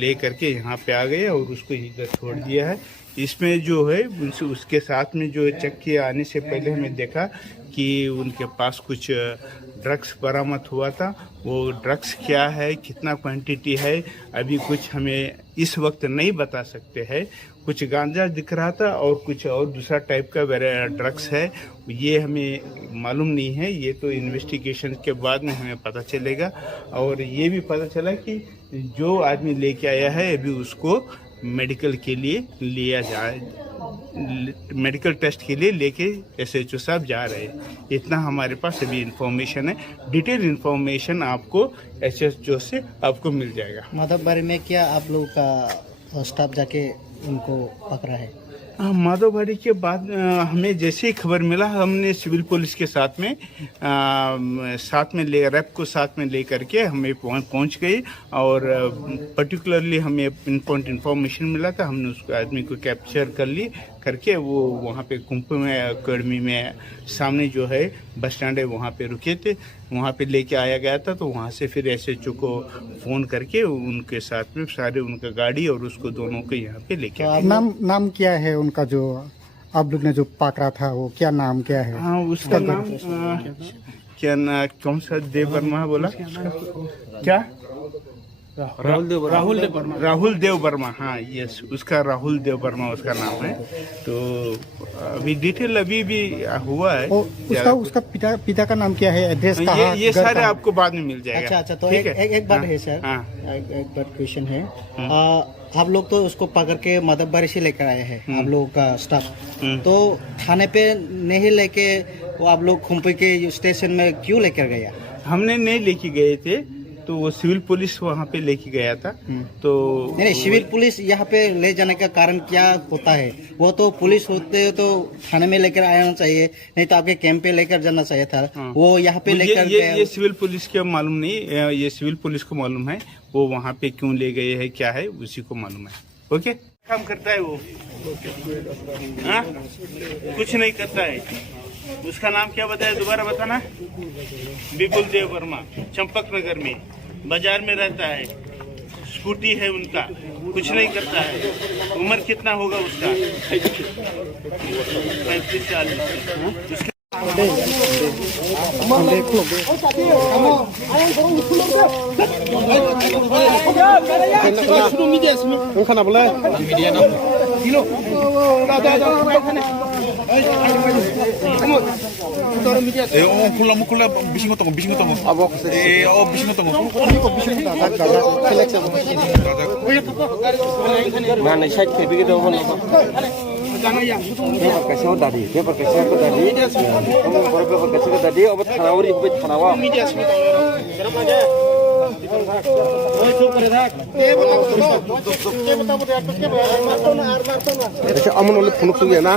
ले करके यहाँ पे आ गए और उसको इधर छोड़ दिया है। इसमें जो है उसके साथ में जो चेक किए आने से पहले हमें देखा कि उनके पास कुछ ड्रग्स बरामद हुआ था। वो ड्रग्स क्या है, कितना क्वांटिटी है, अभी कुछ हमें इस वक्त नहीं बता सकते हैं। कुछ गांजा दिख रहा था और कुछ और दूसरा टाइप का ड्रग्स है, ये हमें मालूम नहीं है। ये तो इन्वेस्टिगेशन के बाद में हमें पता चलेगा। और ये भी पता चला कि जो आदमी लेके आया है अभी उसको मेडिकल के लिए लिया जाए, मेडिकल टेस्ट के लिए लेके SHO साहब जा रहे हैं। इतना हमारे पास अभी इंफॉर्मेशन है। डिटेल इंफॉर्मेशन आपको SHO से आपको मिल जाएगा। माधवबारी में क्या आप लोगों का स्टाफ जाके उनको पकड़ा है? माधवबारी के बाद हमें जैसे ही खबर मिला हमने सिविल पुलिस के साथ में रैप को साथ में ले करके हमें पहुंच गए। और पर्टिकुलरली हमें पिन पॉइंट इन्फॉर्मेशन मिला था, हमने उसको आदमी को कैप्चर कर ली। करके वो वहाँ पे कुंभ में अकेडमी में सामने जो है बस स्टैंड है वहाँ पे रुके थे, वहाँ पे लेके आया गया था। तो वहाँ से फिर SHO को फ़ोन करके उनके साथ में सारे उनका गाड़ी और उसको दोनों को यहाँ पे लेके आए। नाम क्या है उनका, जो आप लोग ने जो पकड़ा था वो क्या नाम क्या है? हाँ, उसका नाम क्या ना, कौन सा देव वर्मा बोला क्या? राहुल देव वर्मा। हाँ यस, उसका राहुल देव वर्मा उसका नाम है। तो अभी डिटेल अभी भी हुआ है। उसका पिता का नाम क्या है, एड्रेस कहाँ? ये सारे आपको बाद में मिल जाएगा। अच्छा, तो एक बात है सर, एक बात क्वेश्चन है। आप लोग तो उसको पकड़ के मददबारी से लेकर आए हैं, आप लोगों का स्टाफ। तो थाने पे नहीं लेके वो आप लोग खुम्पी के स्टेशन में क्यों लेकर गया? हमने नहीं लेके गए थे, तो वो सिविल पुलिस वहाँ पे लेके गया था। तो नहीं, सिविल पुलिस यहाँ पे ले जाने का कारण क्या होता है? वो तो पुलिस होते तो थाने में लेकर आना चाहिए, नहीं तो आपके कैंप पे लेकर जाना चाहिए था। वो यहाँ पे लेकर ये सिविल पुलिस के मालूम नहीं, ये सिविल पुलिस को मालूम है वो वहाँ पे क्यों ले गए हैं, क्या है उसी को मालूम है। ओके, काम करता है वो? हाँ, कुछ नहीं करता है। उसका नाम क्या बताया, दोबारा बताना। विपुल देव वर्मा, चंपक नगर में बाजार में रहता है, स्कूटी है उनका, कुछ नहीं करता है। उम्र कितना होगा उसका? 35-40। 콜라 미신 거 abo 미신 거 Mana saya begitu pun. Kasih tadi, kasih tadi. Kamu berapa kasih tadi? Obat tanawari, obat tanawa. ऐसे अमन वाले फोन सुन गया ना?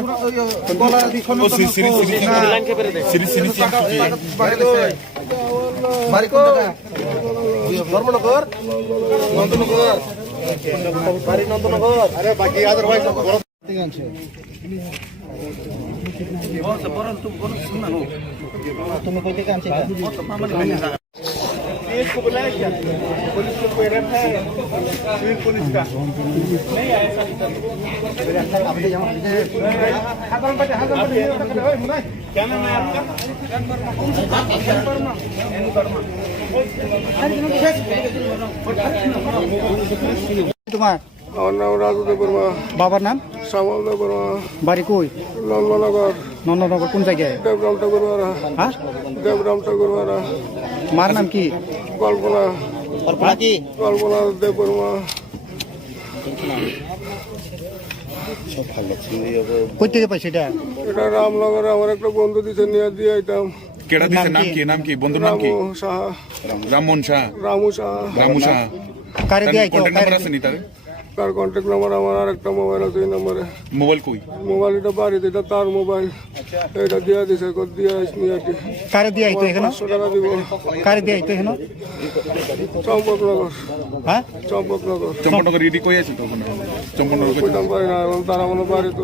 धर्मनगर, नंदनगर, बारी नंदनगर। अरे बाकी अदरवाइज तुम्हें कोई काम से इसको बुलाया क्या? पुलिस को कोई रखा है सिविल पुलिस का? नहीं आया सर। क्या नाम है आपका? तुम्हारा नाम राजदेव वर्मा, बाबर नाम श्यामल वर्मा, बारी कोई नंदनगर, नंदनगर कौन जगह है? देवराम ठाकुरवाड़ा, हाँ, देवराम ठाकुरवाड़ा। मार नाम की कल्पना, कल्पना देव वर्मा। কই থেকে পাইছে এটা? এটা রামনগরে আমার একটা বন্ধু দিছে নিয়ে দিয়ে আইতাম। কেডা দিছে? নাম কি বন্ধুর নাম কি? রামু সাহা, রামমোহন শাহ। রামু সাহা। রামু শাহ। কারে দিয়ে আইতো? কন্টাক্ট নাম্বার আছে নি তার? তার কন্ট্যাক্ট নাম্বার আমার আর একটা মোবাইল আছে এই নম্বরে। মোবাইল কই? মোবাইল এটা বাড়িতে, এটা তার মোবাইল। এটা দিয়ে দিছে, কত দিয়ে আসনি আর কি। কারে দিয়ে আইতো এখানে? 500 টাকা দিব। কারে দিয়ে আইতো এখানে? চম্পকনগর, হ্যাঁ, চম্পকনগর। চম্পকনগর ইডি কই আছে তো ওখানে? চম্পকনগর কই? কইতাম পারি না, এবং তারা মনে বাড়ি তো।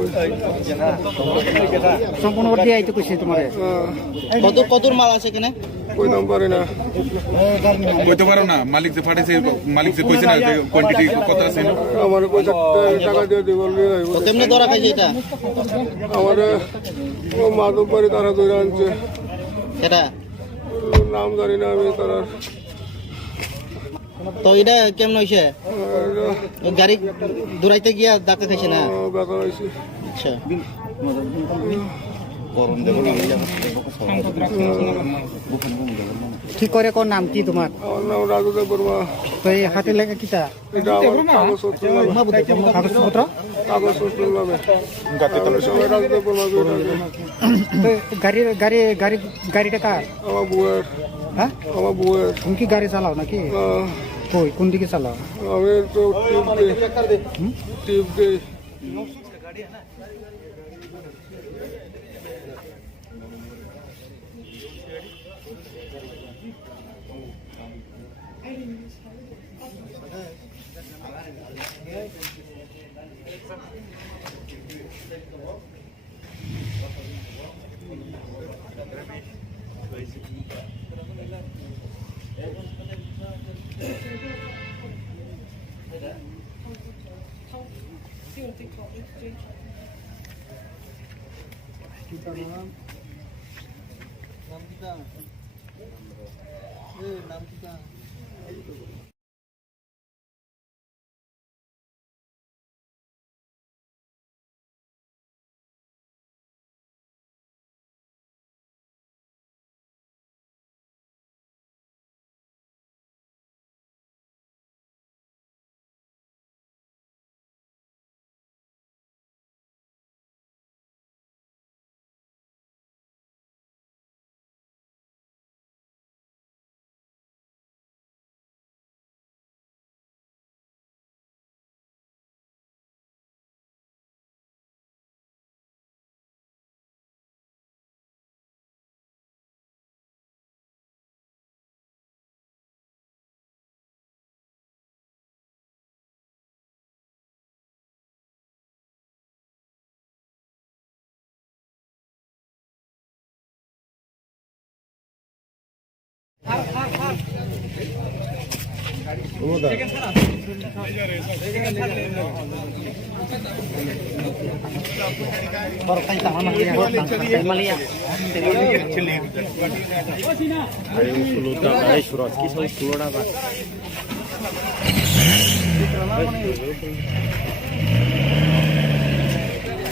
সম্পূর্ণ দিয়ে আইতো কইছে তোমারে। কতর মাল আছে এখানে? কইতাম পারি না। কইতে পারো না? মালিক যে ফাটাইছে, মালিক যে কইছে না যে কোয়ান্টিটি কত আছে? আমার কইছে টাকা দিয়ে দিব বললি তেমনি ধরা খাইছে এটা? আমার ও মাধববাড়ি তারা ধরে আনছে, এটা নাম জানি না আমি তারা। তো এটা কেমন হয়েছে? গাড়ি দৌড়াইতে গিয়া ধাক্কা খাইছে না? ব্যথা হয়েছে। আচ্ছা, ঠিক করে কোন নাম কি তোমার? আমার নাম রাজদেব বর্মা। তো এই হাতে লেখা কিটা? এটা আমার কাগজপত্র নামে। কাগজপত্র কাগজপত্র নামে সবাই রাজদেব বর্মা করে থাকে। তো গাড়িটা কার? আমার বউয়ের। হ্যাঁ, আমার বউয়ের। তুমি কি গাড়ি চালাও নাকি? কই কোন দিকে চালাও? আমি তো টিপ দিই।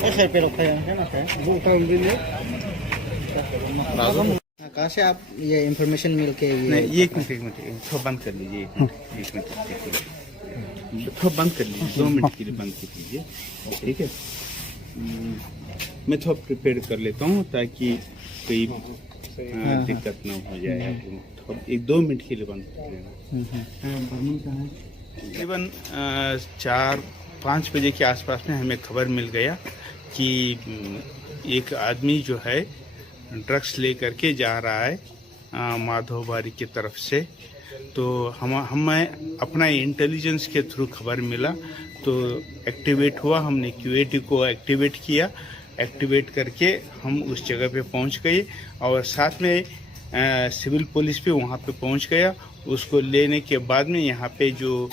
ऐसे पे रखा है ना सर? कहाँ से आप ये इंफॉर्मेशन मिल के नहीं, ये एक मिनट थोड़ा बंद कर लीजिए। एक मिनट थोड़ा बंद कर लीजिए, 2 मिनट के लिए बंद कर लीजिए, ठीक है। मैं थोड़ा प्रिपेयर कर लेता हूँ ताकि कोई दिक्कत ना हो जाए। थोड़ा 1-2 मिनट के लिए बंद कर लेना। तकरीबन 4-5 बजे के आसपास में हमें खबर मिल गया कि एक आदमी जो है ड्रग्स लेकर के जा रहा है माधोबारी की तरफ से। तो हमें अपना इंटेलिजेंस के थ्रू खबर मिला, तो एक्टिवेट हुआ। हमने क्यूएटी को एक्टिवेट किया। एक्टिवेट करके हम उस जगह पे पहुंच गए और साथ में सिविल पुलिस भी वहां पे पहुंच गया। उसको लेने के बाद में यहाँ पे जो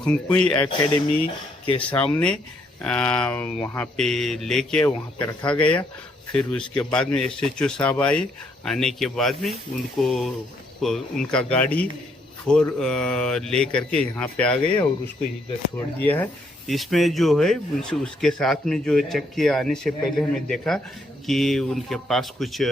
खुंगपुई एकेडमी के सामने वहाँ पे लेके वहाँ पे रखा गया। फिर उसके बाद में SHO साहब आए। आने के बाद में उनका गाड़ी 4 ले करके यहाँ पे आ गए और उसको इधर छोड़ दिया है। इसमें जो है उसके साथ में जो चेक किया, आने से पहले हमें देखा कि उनके पास कुछ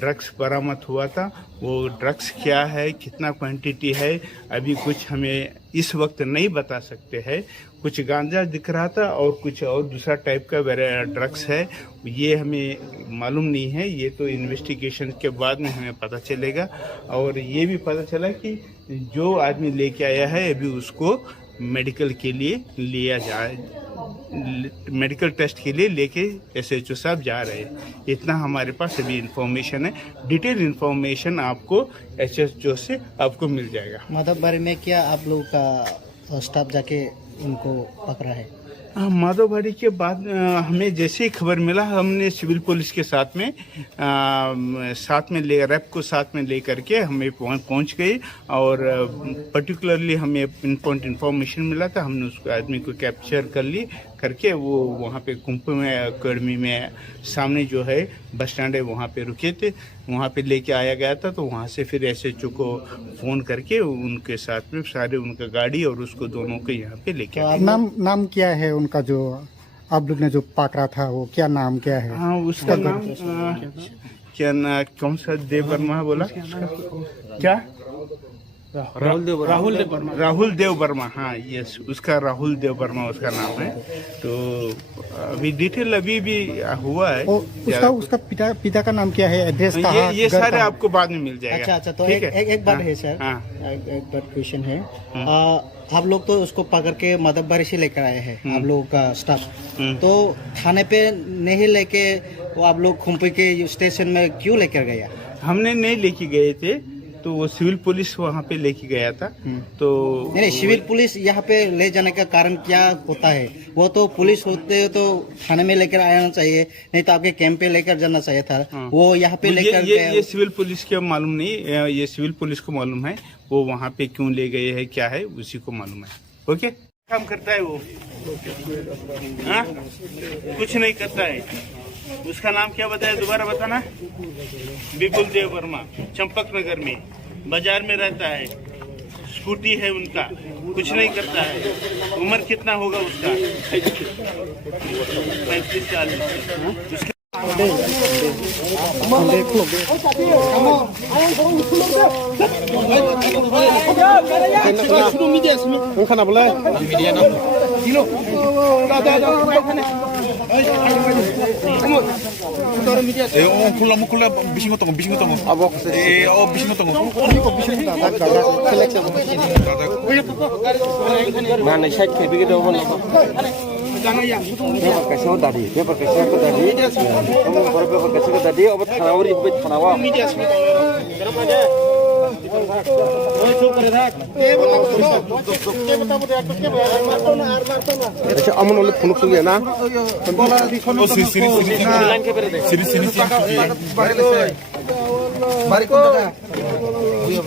ड्रग्स बरामद हुआ था। वो ड्रग्स क्या है, कितना क्वांटिटी है, अभी कुछ हमें इस वक्त नहीं बता सकते हैं। कुछ गांजा दिख रहा था और कुछ और दूसरा टाइप का ड्रग्स है, ये हमें मालूम नहीं है। ये तो इन्वेस्टिगेशन के बाद में हमें पता चलेगा। और ये भी पता चला कि जो आदमी लेके आया है अभी उसको मेडिकल के लिए लिया जाए, मेडिकल टेस्ट के लिए लेके SHO साहब जा रहे हैं। इतना हमारे पास अभी इंफॉर्मेशन है। डिटेल इंफॉर्मेशन आपको SHO से आपको मिल जाएगा। माधवबारी में क्या आप लोग का स्टाफ जाके उनको पकड़ा है? माधवबारी के बाद हमें जैसे ही खबर मिला, हमने सिविल पुलिस के साथ में रैप को साथ में ले करके हमें पहुंच गए। और पर्टिकुलरली हमें इंफॉर्मेशन मिला था, हमने उस आदमी को कैप्चर करके वो वहाँ पे खुंगपुई एकेडमी में सामने जो है बस स्टैंड है वहाँ पे रुके थे, वहाँ पे लेके आया गया था। तो वहाँ से फिर SHO को फ़ोन करके उनके साथ में सारे उनका गाड़ी और उसको दोनों को यहाँ पे लेके आए। नाम क्या है उनका, जो आप लोग ने जो पकड़ा था वो क्या नाम क्या है? हाँ, उसका नाम क्या ना, कौन सा देव वर्मा बोला क्या? राहुल देव वर्मा। हाँ, यस, उसका राहुल देव वर्मा उसका नाम है। तो अभी डिटेल अभी भी हुआ है। उसका पिता का नाम क्या है, एड्रेस कहाँ? ये सारे आपको बाद में मिल जाएगा। अच्छा, तो एक बात है सर, एक बात क्वेश्चन है। आप लोग तो उसको पकड़ के माधवबारी से लेकर आए हैं, आप लोगों का स्टाफ। तो थाने पे नहीं लेके वो आप लोग खुंगपुई के स्टेशन में क्यों लेकर गया? हमने नहीं लेके गए थे। तो वो सिविल पुलिस वहाँ पे लेके गया था। तो नहीं, सिविल पुलिस यहाँ पे ले जाने का कारण क्या होता है? वो तो पुलिस होते तो थाने में लेकर आना चाहिए, नहीं तो आपके कैंप पे लेकर जाना चाहिए था। वो यहाँ पे लेकर ये सिविल पुलिस को मालूम नहीं, ये सिविल पुलिस को मालूम है वो वहाँ पे क्यों ले गए हैं, क्या है उसी को मालूम है। ओके, काम करता है वो? हाँ, कुछ नहीं करता है। उसका नाम क्या बताया, दोबारा बताना। विपुल देव वर्मा, चंपक नगर में बाजार में रहता है, स्कूटी है उनका, कुछ नहीं करता है। उम्र कितना होगा उसका? 35-40। उसके Kan boleh? 콜라 콜라 비신 거 비신 거 Abok sih. 비신 거 Mana saya kayak begitu pun. Dia pakai sewa tadi, Kamu baru pakai sewa tadi, obat tanawari, obat tanawa. अच्छा अमन वाले फोन सुन गया ना बारी कौन जगह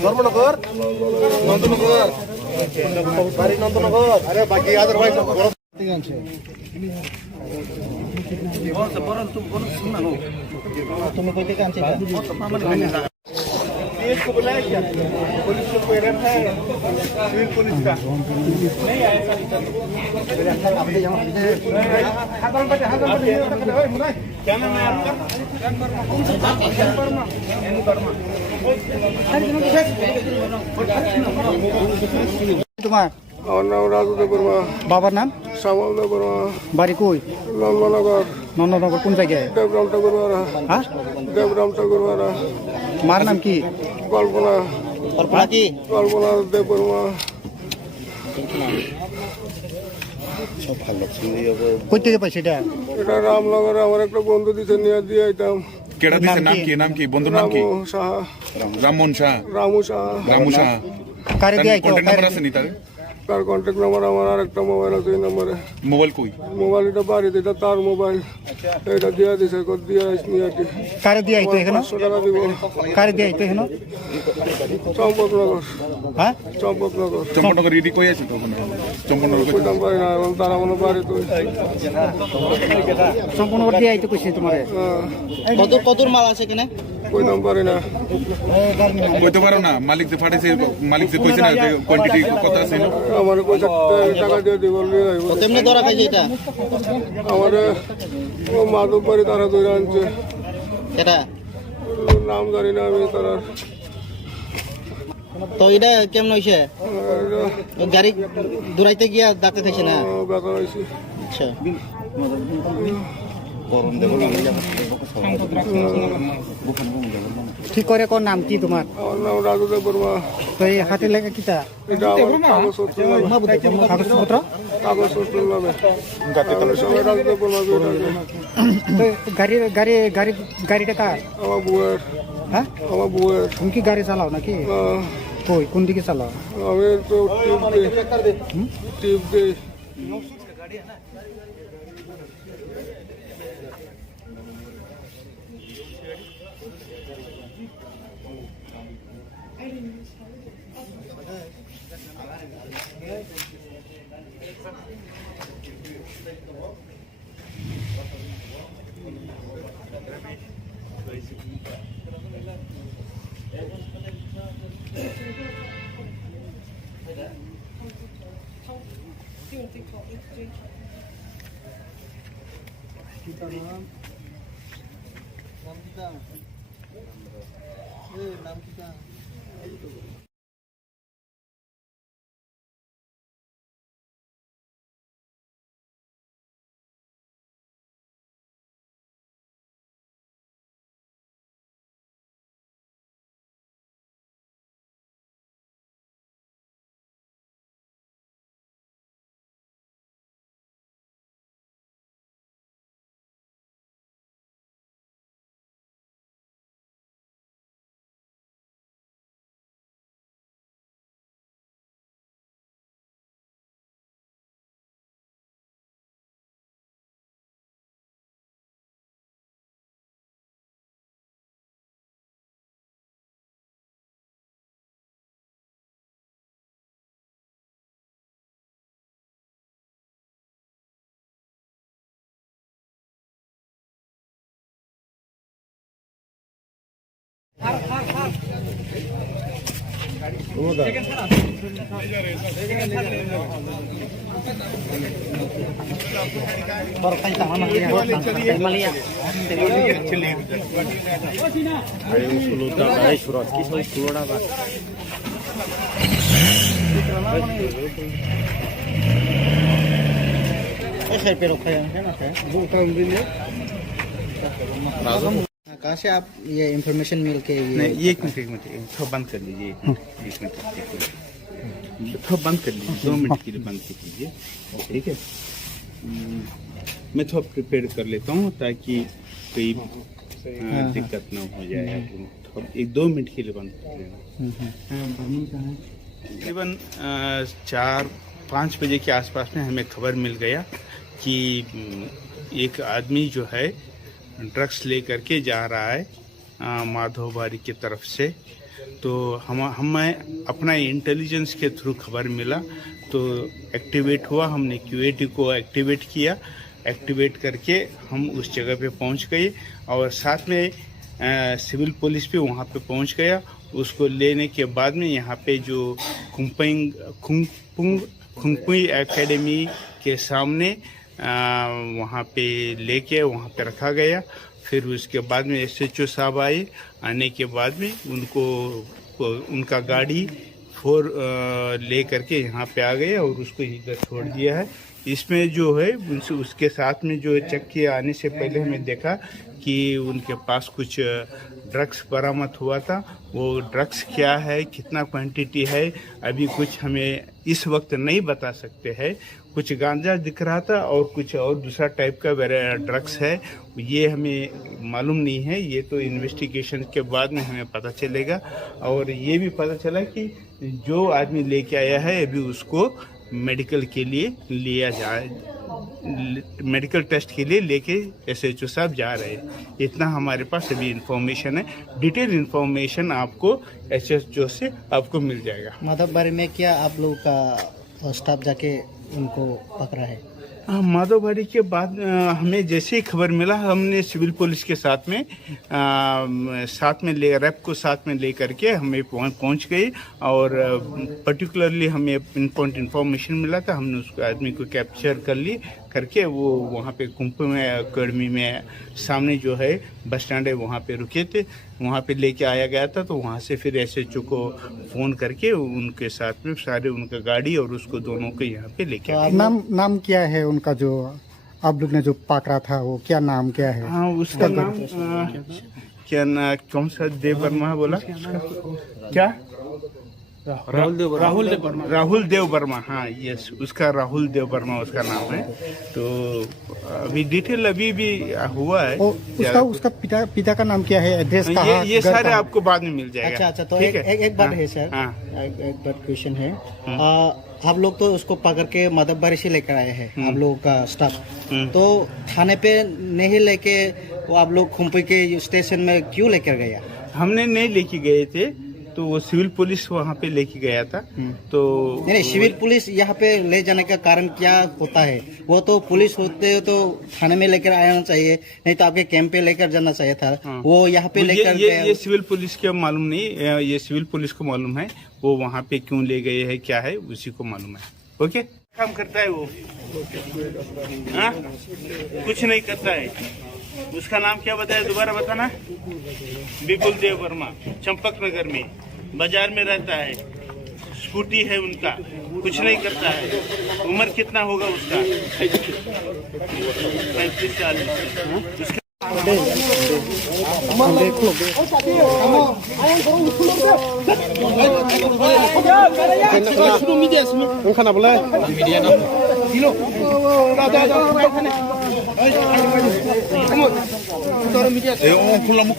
धर्मनगर नंदनगर बारी नंदनगर अरे बाकी अदरवाइज तुम्हें कोई काम चाहिए? पुलिस को बुलाया क्या? पुलिस को कोई रेप है सिविल पुलिस का? नहीं आया सर। क्या नाम है आपका? तुम्हार আমার নাম রাজু দেববর্মা বাবার নাম? শ্যামল দেববর্মা বাড়ি কই? নন্দনগর নন্দনগর কোন জায়গায়? দেবরাম ঠাকুরবাড়া হ্যাঁ, দেবরাম ঠাকুরবাড়া মার নাম কি? কল্পনা কল্পনা কি? কল্পনা দেববর্মা কই থেকে পাইছে এটা? এটা রামনগরে আমার একটা বন্ধু দিছে নিয়ে দিয়ে আইতাম কেডা দিছে? নাম কি বন্ধুর নাম কি? রামু সাহা রামমোহন শাহ। রামু সাহা রামু শাহ কারে দিয়ে আইতো? কন্টাক্ট নাম্বার আছে নি তার? তার কন্ট্যাক্ট নাম্বার আমার আর একটা মোবাইল আছে এই নম্বরে মোবাইল কই? মোবাইল এটা বাড়িতে এটা তার মোবাইল এটা দিয়ে দিছে দিয়ে আসনি আর কি কারে দিয়ে আইতো এখানে? 500 টাকা দিব কারে দিয়ে আইতো এখানে? চম্পকনগর হ্যাঁ, চম্পকনগর চম্পকনগর রেডি কই আছে তো ওখানে? চম্পকনগর কই? কইতাম পারি না এবং তারা মনে বাড়ি তো সম্পূর্ণ করে দিয়ে আইতো কইছে তোমারে। কত মাল আছে এখানে? কইতাম পারি না কইতে পারো না? মালিক যে ফাটাইছে, মালিক যে কইছে না কোয়ান্টিটি কত আছে? আমার পয়সা টাকা দিয়ে দিব তেমনি ধরা খাইছে এটা? আমার ও মাধব বাড়ি তারা ধরে আনছে এটা নাম জানি না আমি তারা তো এটা কেমন হইছে? গাড়ি দৌড়াইতে গিয়া ডাক্তার খাইছে না? ব্যথা হয়েছি আচ্ছা, ঠিক করে কোন নাম কি তোমার? আমার নাম রাজু দেববর্মা তো এই হাতে লেখা কিটা? এটা আমার কাগজপত্র? কাগজপত্র নামে সবাই রাজু দেববর্মা তো গাড়িটা কার? আমার বউয়ের হ্যাঁ, আমার বউয়ের তুমি কি গাড়ি চালাও নাকি? কই কোন দিকে চালাও? আমি তো টিপ দিই ऐसे पे रखा है ना सर? कहाँ से आप ये इंफॉर्मेशन मिल के नहीं, ये एक मिनट थोड़ा बंद कर लीजिए। एक मिनट थोड़ा बंद कर लीजिए, 2 मिनट के लिए बंद कर लीजिए, ठीक है। मैं थोड़ा प्रिपेयर कर लेता हूँ ताकि कोई दिक्कत ना हो जाए। थोड़ा 1-2 मिनट के लिए बंद कर लेना। तकरीबन 4-5 बजे के आसपास में हमें खबर मिल गया कि एक आदमी जो है ड्रग्स लेकर के जा रहा है माधोबारी की तरफ से। तो हमें अपना इंटेलिजेंस के थ्रू खबर मिला तो एक्टिवेट हुआ। हमने क्यूएटी को एक्टिवेट किया। एक्टिवेट करके हम उस जगह पे पहुंच गए और साथ में सिविल पुलिस भी वहां पे पहुंच गया। उसको लेने के बाद में यहाँ पे जो खुंगपुई एकेडमी के सामने वहाँ पे लेके वहाँ पे रखा गया। फिर उसके बाद में SHO साहब आए। आने के बाद में उनका गाड़ी 4 ले करके यहाँ पे आ गए और उसको इधर छोड़ दिया है। इसमें जो है उसके साथ में जो चेक किया आने से पहले हमें देखा कि उनके पास कुछ ड्रग्स बरामद हुआ था। वो ड्रग्स क्या है, कितना क्वांटिटी है, अभी कुछ हमें इस वक्त नहीं बता सकते हैं। कुछ गांजा दिख रहा था और कुछ और दूसरा टाइप का ड्रग्स है, ये हमें मालूम नहीं है। ये तो इन्वेस्टिगेशन के बाद में हमें पता चलेगा। और ये भी पता चला कि जो आदमी लेके आया है अभी उसको मेडिकल के लिए लिया जाए, मेडिकल टेस्ट के लिए लेके SHO साहब जा रहे हैं। इतना हमारे पास अभी इंफॉर्मेशन है। डिटेल इंफॉर्मेशन आपको SHO से आपको मिल जाएगा। माधवबारी में क्या आप लोग का स्टाफ जाके उनको पकड़ा है? माधवबारी के बाद हमें जैसे ही खबर मिला हमने सिविल पुलिस के साथ में रैप को साथ में ले करके हमें पहुंच गए। और पर्टिकुलरली हमें पिनपॉइंट इन्फॉर्मेशन मिला था। हमने उस आदमी को कैप्चर करके वो वहाँ पे खुंगपुई एकेडमी में सामने जो है बस स्टैंड है वहाँ पे रुके थे। वहाँ पे लेके आया गया था। तो वहाँ से फिर SHO को फ़ोन करके उनके साथ में सारे उनका गाड़ी और उसको दोनों को यहाँ पे लेके आए। नाम क्या है उनका जो आप लोग ने जो पकड़ा था, वो क्या नाम क्या है? हाँ, उसका नाम क्या ना, कौन सा देव वर्मा बोला क्या? राहुल देव वर्मा। हाँ, यस, उसका राहुल देव वर्मा उसका नाम है। तो अभी डिटेल अभी भी हुआ है। उसका पिता का नाम क्या है, एड्रेस कहाँ? ये सारे आपको बाद में मिल जाएगा। अच्छा, तो एक बात है सर। एक बात क्वेश्चन है। आप लोग तो उसको पकड़ के माधवबारी से लेकर आए हैं, आप लोगों का स्टाफ। तो थाने पे नहीं लेके वो आप लोग खुंपी के स्टेशन में क्यों लेकर गया? हमने नहीं लेके गए थे, तो वो सिविल पुलिस वहाँ पे लेके गया था। तो नहीं, सिविल पुलिस यहाँ पे ले जाने का कारण क्या होता है? वो तो पुलिस होते तो थाने में लेकर आना चाहिए, नहीं तो आपके कैंप पे लेकर जाना चाहिए था। वो यहाँ पे लेकर ये सिविल पुलिस के मालूम नहीं, ये सिविल पुलिस को मालूम है वो वहाँ पे क्यों ले गए हैं, क्या है उसी को मालूम है। ओके, काम करता है वो? हाँ, कुछ नहीं करता है। उसका नाम क्या बताया, दोबारा बताना? विपुल देव वर्मा, चंपक नगर में बाजार में रहता है। स्कूटी है उनका, कुछ नहीं करता है। उम्र कितना होगा उसका? 35 साल।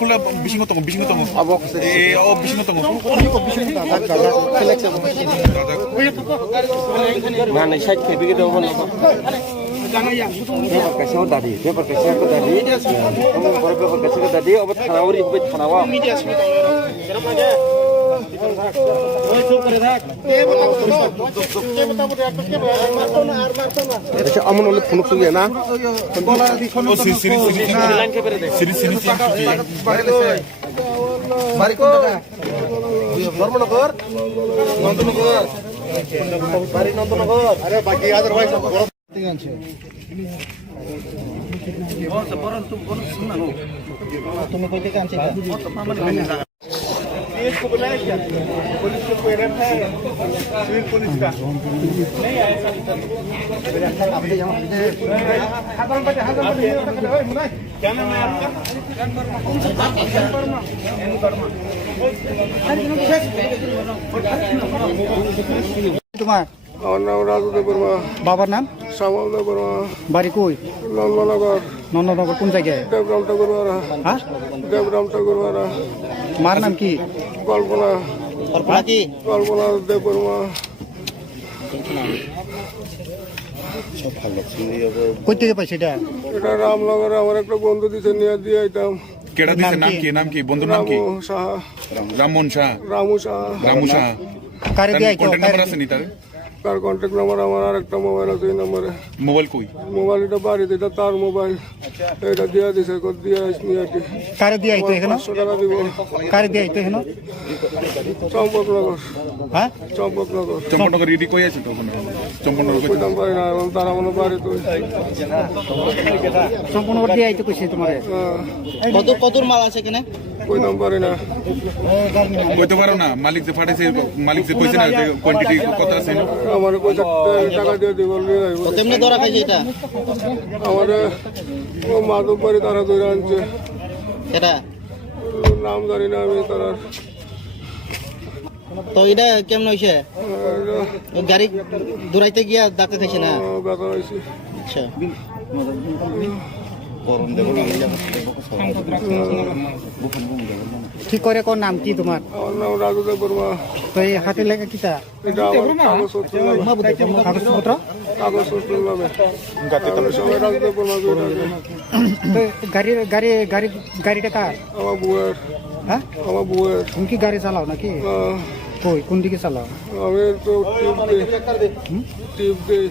콜라 미신 것도 Mana saya begitu dong. Paper kasih tadi, kamu paper kasih tadi, obat khanawari, obat khanawa. अच्छा अमन वाले फोन सुन गया ना सिरी बारी कौन ধর্মনগর নন্দনগর বাড়ি নন্দনগর আরে বাকি আদার ভাই তুমি কই থেকে আনছো पुलिस को बुलाया क्या? पुलिस को कोई रेप है? सिविल पुलिस का नहीं आया सब क्या नाम है आपका? তোমার আমার নাম রাজুদেব বর্মা, বাবার নাম শ্যামল দেব বর্মা, বাড়ি কই নন্দনগর, নন্দনগর কোন জায়গায় দেবরাম ঠাকুরবাড়া, হ্যাঁ দেবরাম ঠাকুরবাড়া, মার নাম কি কল্পনা, কল্পনা দেব বর্মা। কই থেকে পাইছে এটা এটা রামনগরে আমার একটা বন্ধু দিছে নিয়ে দিয়ে আইতাম। কেডা দিছে নাম কি বন্ধুর নাম কি রামু সাহা, রামমোহন শাহ রামু সাহা। রামু শাহ কারে দিয়ে আইতো কন্টাক্ট নাম্বার আছে নি তার তার কন্ট্যাক্ট নাম্বার আমার আর একটা মোবাইল আছে, এই নাম্বারে। মোবাইল কই মোবাইল এটা বাড়িতে, এটা তার মোবাইল, এটা দিয়ে দিছে, দিয়ে আসনি আর কি। কারে দিয়ে আইতো এখানে 500 টাকা দিব। কারে দিয়ে আইতো এখানে চম্পকনগর, হ্যাঁ চম্পকনগর। চম্পনগর রেডি কই আছে তো চম্পনগর কই কইতাম পারি না, এখন তারা মনে বাড়ি তো। সম্পূর্ণ দিয়ে আইতো কইছে তোমারে কতর মাল আছে এখানে কইতাম পারি না। কইতে পারো না মালিক যে ফাটাইছে মালিক যে কইছে না কোয়ান্টিটি কত আছে আমার কইছে টাকা দিয়ে দিব, নিয়ে আইব। কেমনে ধরা খাইছে এটা আমার ও মাধব বাড়ি তারা ধরে আনছে, এটা নাম জানি না আমি তার। তো এটা কেমন হইছে গাড়ি দৌড়াইতে গিয়া ডাক্তার খাইছে না ব্যথা হয়েছে। আচ্ছা ঠিক করে কোন নাম কি তোমার আমার নাম রাজুদেব বর্মা। তো এই হাতে লেখা কিটা এটা আমার কাগজপত্রের নামে, কাগজপত্র কাগজপত্রের নামে। সবাই রাজুদেব বর্মা করে রাখে। তো গাড়িটা কার আমার বউয়ের, হ্যাঁ আমার বউয়ের। তুমি কি গাড়ি চালাও নাকি কই কোন দিকে চালাও আমি তো টিপ দিই।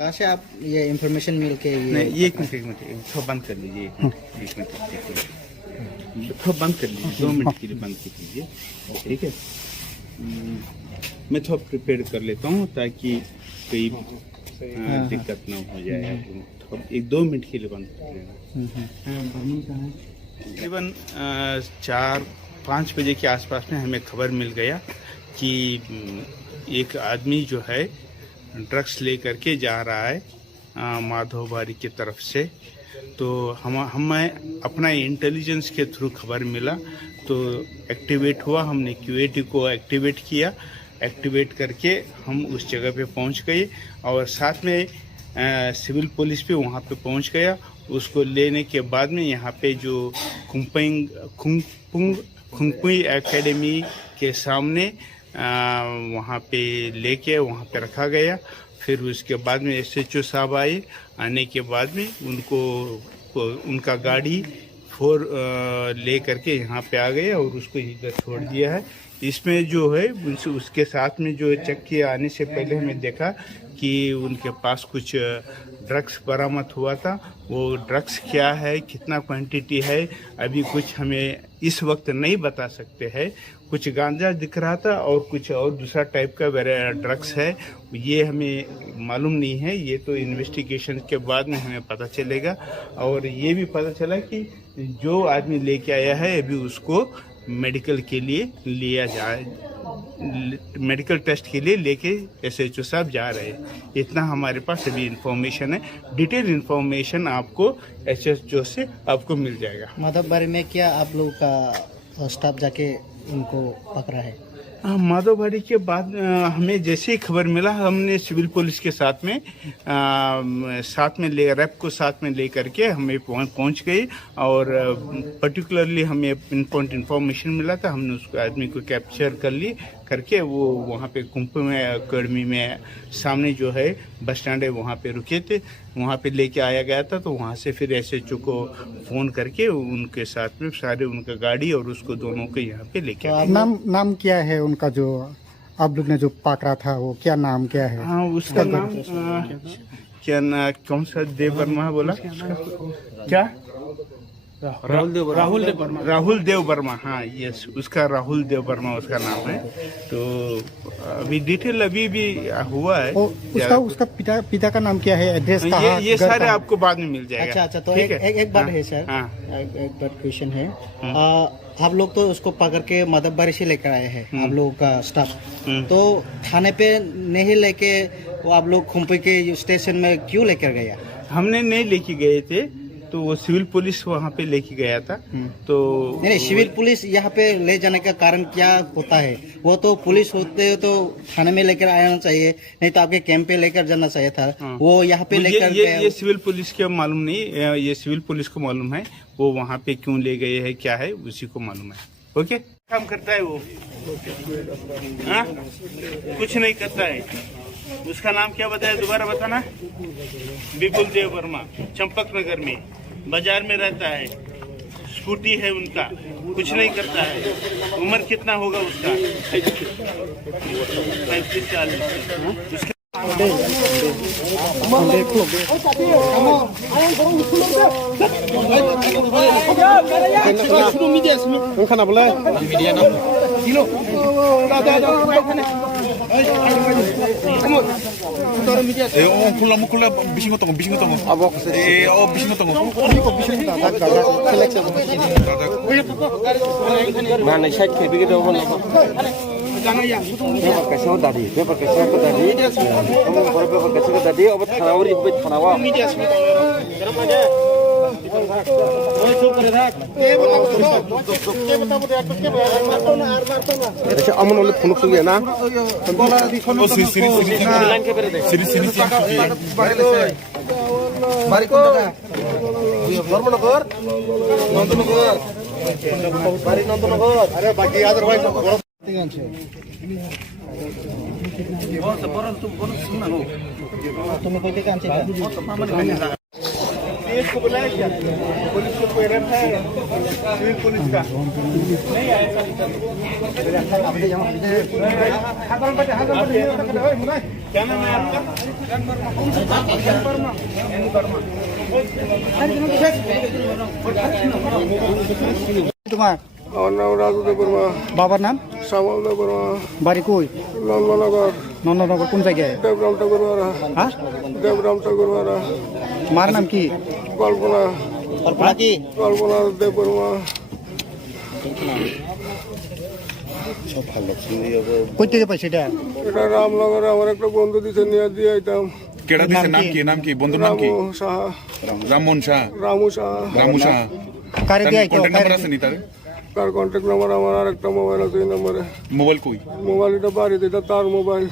कहाँ से आप ये इंफॉर्मेशन मिल के नहीं ये एक मिनट थोड़ा बंद कर लीजिए, एक मिनट थोड़ा बंद कर लीजिए, 2 मिनट के लिए बंद कर लीजिए, ठीक है। मैं थोड़ा प्रिपेयर कर लेता हूँ ताकि कोई दिक्कत ना हो जाए। थोड़ा 1-2 मिनट के लिए बंद कर लेना। तकरीबन 4-5 बजे के आसपास में हमें खबर मिल गया कि एक आदमी जो है ड्रग्स लेकर के जा रहा है माधोबारी की तरफ से तो हमें अपना इंटेलिजेंस के थ्रू खबर मिला, तो एक्टिवेट हुआ। हमने क्यूएटी को एक्टिवेट किया। एक्टिवेट करके हम उस जगह पे पहुंच गए और साथ में सिविल पुलिस भी वहां पे पहुंच गया। उसको लेने के बाद में यहाँ पे जो खुंगपुई एकेडमी के सामने वहाँ पे लेके वहाँ पे रखा गया। फिर उसके बाद में SHO साहब आए। आने के बाद में उनका गाड़ी ले करके यहाँ पे आ गए और उसको इधर छोड़ दिया है। इसमें जो है उसके साथ में जो चेक किया, आने से पहले हमें देखा कि उनके पास कुछ ड्रग्स बरामद हुआ था। वो ड्रग्स क्या है, कितना क्वांटिटी है, अभी कुछ हमें इस वक्त नहीं बता सकते हैं। कुछ गांजा दिख रहा था और कुछ और दूसरा टाइप का ड्रग्स है, ये हमें मालूम नहीं है। ये तो इन्वेस्टिगेशन के बाद में हमें पता चलेगा। और ये भी पता चला कि जो आदमी लेके आया है अभी उसको मेडिकल के लिए लिया जाए, मेडिकल टेस्ट के लिए लेके SHO साहब जा रहे हैं। इतना हमारे पास अभी इंफॉर्मेशन है। डिटेल इंफॉर्मेशन आपको SHO से आपको मिल जाएगा। माधवबारी में क्या आप लोगों का स्टाफ जाके उनको पकड़ा है? माधवबाड़ी के बाद हमें जैसे ही खबर मिला, हमने सिविल पुलिस के साथ में रैप को साथ में ले करके हमें पहुंच गए। और पर्टिकुलरली हमें पिनपॉइंट इन्फॉर्मेशन मिला था। हमने उस आदमी को कैप्चर करके वो वहाँ पे खुंगपुई एकेडमी में सामने जो है बस स्टैंड है, वहाँ पे रुके थे। वहाँ पे लेके आया गया था। तो वहाँ से फिर SHO को फ़ोन करके उनके साथ में सारे उनका गाड़ी और उसको दोनों को यहाँ पे लेके आए। नाम क्या है उनका, जो आप लोग ने जो पकड़ा था वो क्या नाम क्या है? हाँ, उसका नाम क्या ना, कौन सा देव वर्मा बोला क्या? राहुल देव वर्मा। हाँ, यस, उसका राहुल देव वर्मा उसका नाम है। तो अभी डिटेल अभी भी हुआ है। उसका पिता का नाम क्या है, एड्रेस कहाँ? ये सारे आपको बाद में मिल जाएगा। अच्छा, तो एक बात है सर, एक बात क्वेश्चन है। आप लोग तो उसको पकड़ के माधवबारी से लेकर आए हैं, आप लोगों का स्टाफ। तो थाने पे नहीं लेके वो आप लोग खुंपी के स्टेशन में क्यों लेकर गया? हमने नहीं लेके गए थे, तो वो सिविल पुलिस वहाँ पे लेके गया था। तो नहीं, सिविल पुलिस यहाँ पे ले जाने का कारण क्या होता है? वो तो पुलिस होते तो थाने में लेकर आना चाहिए, नहीं तो आपके कैंप पे लेकर जाना चाहिए था। वो यहाँ पे लेकर ये सिविल पुलिस के मालूम नहीं, ये सिविल पुलिस को मालूम है वो वहाँ पे क्यों ले गए हैं, क्या है, उसी को मालूम है। ओके, काम करता है वो? हाँ, कुछ नहीं करता है। उसका नाम क्या बताया, दोबारा बताना? विपुल देव वर्मा, चंपक नगर में बाजार में रहता है। स्कूटी है उनका, कुछ नहीं करता है। उम्र कितना होगा उसका? 35-40। अमन वाले फोन सुन ना धर्मनगर नंदनगर बारी नंदनगर। अरे बाकी याद भाई तुम्हें कोई काम चाहिए? को बुलाया क्या? पुलिस को कोई रखा है? सिविल पुलिस का नहीं आया। क्या नाम है आपका? तुम्हार আমার নাম রাজু দেববর্মা। বাবার নাম? শ্যামল দেববর্মা। বাড়ি কই? নন্দনগর। নন্দনগর কোন জায়গায়? দেবরাম ঠাকুরমারা। হ্যাঁ, দেবরাম ঠাকুরমারা। মার নাম কি? কল্পনা। कल्पना की? কল্পনা দেববর্মা। কই থেকে পাইছে এটা? এটা রামনগরে আমার একটা বন্ধু দিছে নিয়ে দিয়ে আইতাম। केड़ा दिसे नाम की बंधुर नाम की रामू शाह राममोहन शाह रामू शाह रामू शाह কারে দিয়ে আইতো কন্টাক্ট নাম্বার আছে নি তার তার কন্ট্যাক্ট নাম্বার আমার আরেকটা মোবাইল আছে এই নম্বরে মোবাইল কই মোবাইল এটা বাড়িতে এটা তার মোবাইল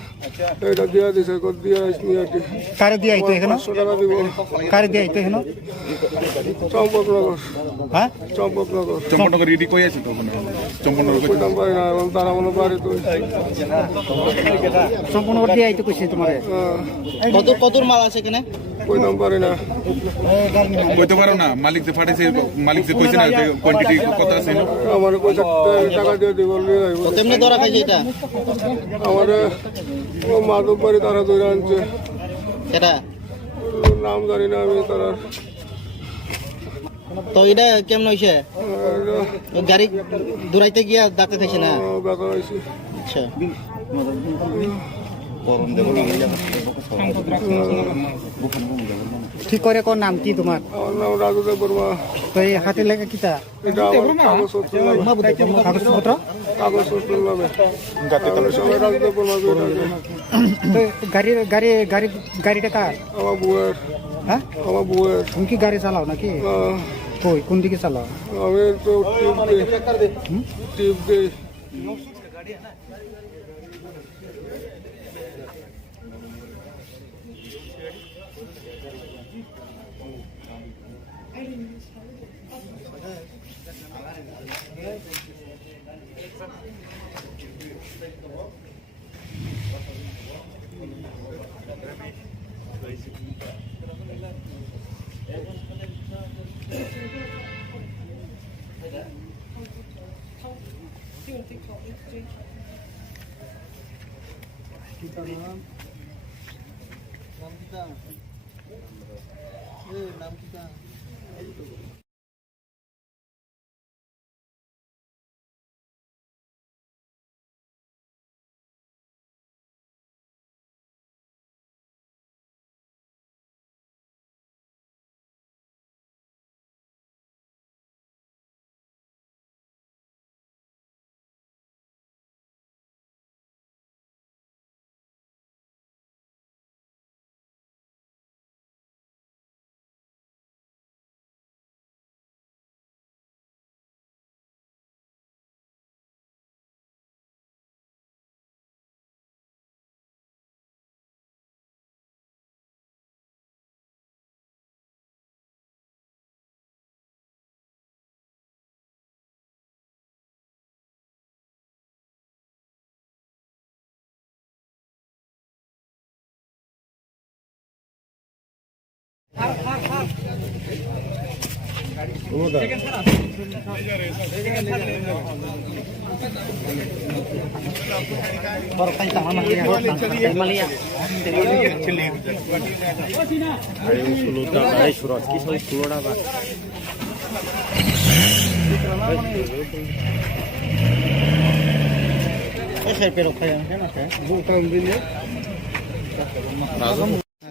এটা দিয়ে দিছে কত দিয়ে আসনি আটি কারে দিয়ে আইতো এখানে 500 টাকা দিব কারে দিয়ে আইতো এখানে চম্পকনগর হ্যাঁ চম্পকনগর চম্পনগর ইডি কই আছে তো চম্পনগর কই কইতাম পারি না এবং তারা মনে বাড়ি তো সম্পূর্ণ দিয়ে আইতো কইছে তোমারে কত মাল আছে এখানে কইতাম পারি না কইতে পারো না মালিক যে ফাটাইছে মালিক যে কইছে না কোয়ান্টিটি কত আছে আমার পয়সা টাকা দিয়ে দিব নিয়ে যাইব তেমনি ধরা খাইছে এটা আমার মাধব বাড়ি তারা ধরে আনছে এটা নাম জানি না আমি তারা তো এটা কেমন হইছে গাড়ি দৌড়াইতে গিয়া দাঁতে থাকছে না ব্যথা হয়েছে আচ্ছা ঠিক করে কোন নাম কি তোমার আমার নাম রাজুদেব বর্মা তো এই হাতে লেগে কিটা এটা আমার কাগজপত্র নামে কাগজপত্র কাগজপত্র নামে আমি সবাই রাজুদেব বর্মা করে তো গাড়িটা কার আমার বউয়ের হ্যাঁ আমার বউয়ের তুমি কি গাড়ি চালাও নাকি কই কোন দিকে চালাও আমি তো টিপ দিই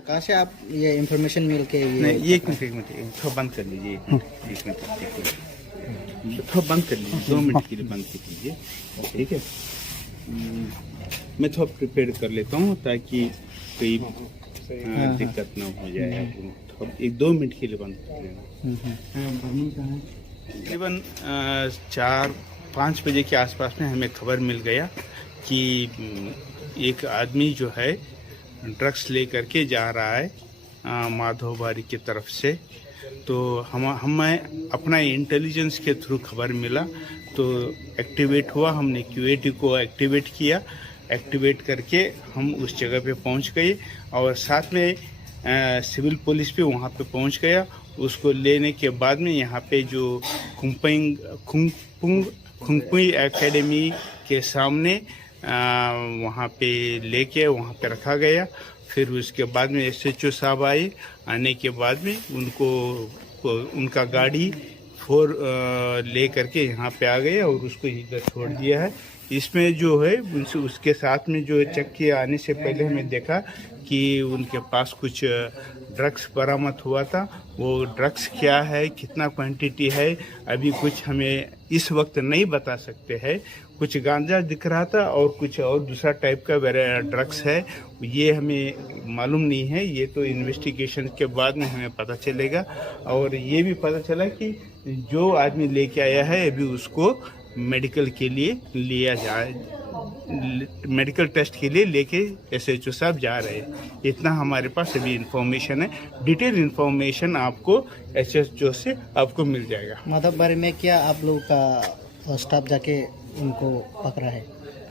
कहाँ से आप ये इंफॉर्मेशन मिल के नहीं ये एक मिनट थोड़ा बंद कर लीजिए एक मिनट थोड़ा बंद कर लीजिए 2 मिनट के लिए बंद कर लीजिए ठीक है मैं थोड़ा प्रिपेयर कर लेता हूँ ताकि कोई दिक्कत ना हो जाए एक 2 मिनट के लिए बंद कर लेना तकरीबन 4-5 बजे के आसपास में हमें खबर मिल गया कि एक आदमी जो है ड्रग्स लेकर के जा रहा है माधोबारी की तरफ से। तो हमें अपना इंटेलिजेंस के थ्रू खबर मिला तो एक्टिवेट हुआ, हमने क्यूएटी को एक्टिवेट किया। एक्टिवेट करके हम उस जगह पे पहुंच गए और साथ में सिविल पुलिस भी वहां पे पहुंच गया। उसको लेने के बाद में यहाँ पे जो खुंगपुई एकेडमी के सामने वहाँ पे लेके वहाँ पे रखा गया। फिर उसके बाद में SHO साहब आए। आने के बाद में उनका गाड़ी 4 ले करके यहाँ पे आ गया और उसको इधर छोड़ दिया है। इसमें जो है उसके साथ में जो चेक किया आने से पहले हमें देखा कि उनके पास कुछ ड्रग्स बरामद हुआ था। वो ड्रग्स क्या है, कितना क्वांटिटी है, अभी कुछ हमें इस वक्त नहीं बता सकते हैं। कुछ गांजा दिख रहा था और कुछ और दूसरा टाइप का ड्रग्स है, ये हमें मालूम नहीं है। ये तो इन्वेस्टिगेशन के बाद में हमें पता चलेगा। और ये भी पता चला कि जो आदमी लेके आया है अभी उसको मेडिकल के लिए लिया जाए, मेडिकल टेस्ट के लिए लेके SHO साहब जा रहे हैं। इतना हमारे पास अभी इंफॉर्मेशन है। डिटेल इंफॉर्मेशन आपको SHO से आपको मिल जाएगा। माधवबारी में क्या आप लोग का स्टाफ जाके उनको पकड़ा है?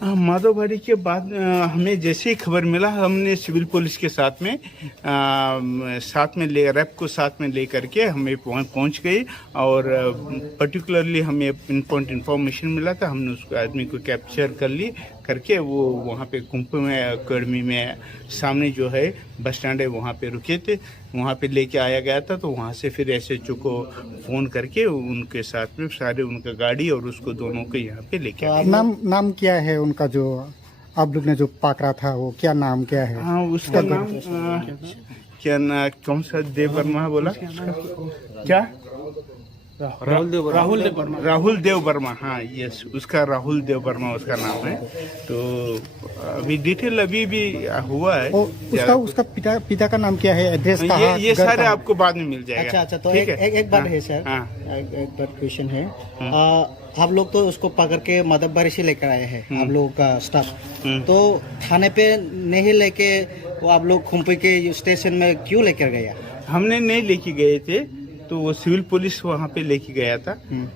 माधवबारी के बाद हमें जैसे ही खबर मिला, हमने सिविल पुलिस के साथ में ले रैप को साथ में ले करके हमें पहुंच गए। और पर्टिकुलरली हमें इन्फॉर्मेशन मिला था, हमने उसको आदमी को कैप्चर कर ली करके वो वहाँ पे कुंभ में अकेडमी में सामने जो है बस स्टैंड है वहाँ पे रुके थे, वहाँ पे लेके आया गया था। तो वहाँ से फिर SHO को फ़ोन करके उनके साथ में सारे उनका गाड़ी और उसको दोनों को यहाँ पे लेके आए। नाम क्या है उनका जो आप लोग ने जो पकड़ा था, वो क्या नाम क्या है? हाँ, उसका नाम क्या ना, कौन सा देव वर्मा बोला क्या? राहुल देव वर्मा। हाँ यस, उसका राहुल देव वर्मा उसका नाम है। तो अभी डिटेल अभी भी हुआ है। उसका पिता का नाम क्या है, एड्रेस कहाँ? ये सारे आपको बाद में मिल जाएगा। अच्छा, तो एक बात है सर, एक बात क्वेश्चन है। आप लोग तो उसको पकड़ के माधवबारी से लेकर आए हैं, आप लोगों का स्टाफ। तो थाने पे नहीं लेके वो आप लोग खुम्पी के स्टेशन में क्यों लेकर गया? हमने नहीं लेके गए थे, तो वो सिविल पुलिस वहाँ पे लेके गया था।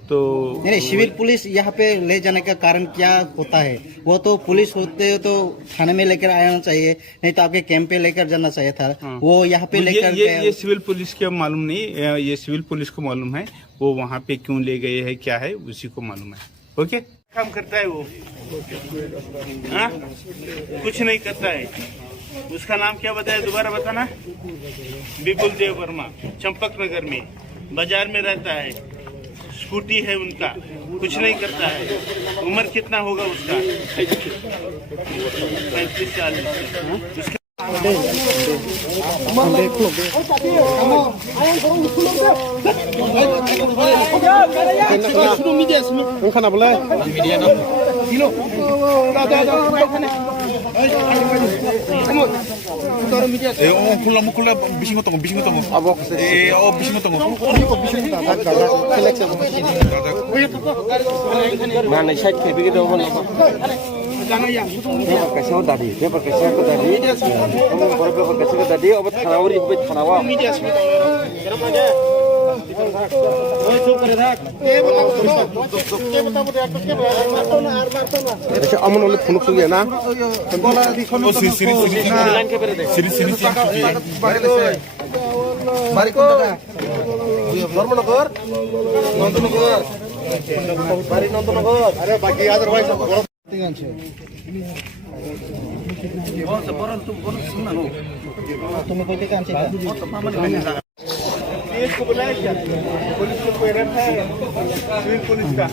तो नहीं, सिविल पुलिस यहाँ पे ले जाने का कारण क्या होता है? वो तो पुलिस होते तो थाने में लेकर आना चाहिए, नहीं तो आपके कैंप पे लेकर जाना चाहिए था। वो यहाँ पे लेकर ये सिविल पुलिस के मालूम नहीं, ये सिविल पुलिस को मालूम है वो वहाँ पे क्यों ले गए हैं, क्या है उसी को मालूम है। ओके, काम करता है वो? हाँ, कुछ नहीं करता है। उसका नाम क्या बताया, दोबारा बताना? विपुल देव वर्मा, चंपक नगर में बाजार में रहता है, स्कूटी है उनका, कुछ नहीं करता है। उम्र कितना होगा उसका? 35-40। 콜라 미신 것도 미신 것도 Mana saya begitu pun. Kasih tadi, dia kasih tadi. Kamu baru kasih tadi, obat kharawari, obat kharawa. ऐसे अमन वाले फोन सुन गया ना? धर्मनगर, नंदनगर, बारी नंदनगर। अरे बाकी अदरवाइज तुम्हें कोई काम चाहिए? इसको बुलाया क्या? पुलिस को कोई रखा है? सिविल पुलिस का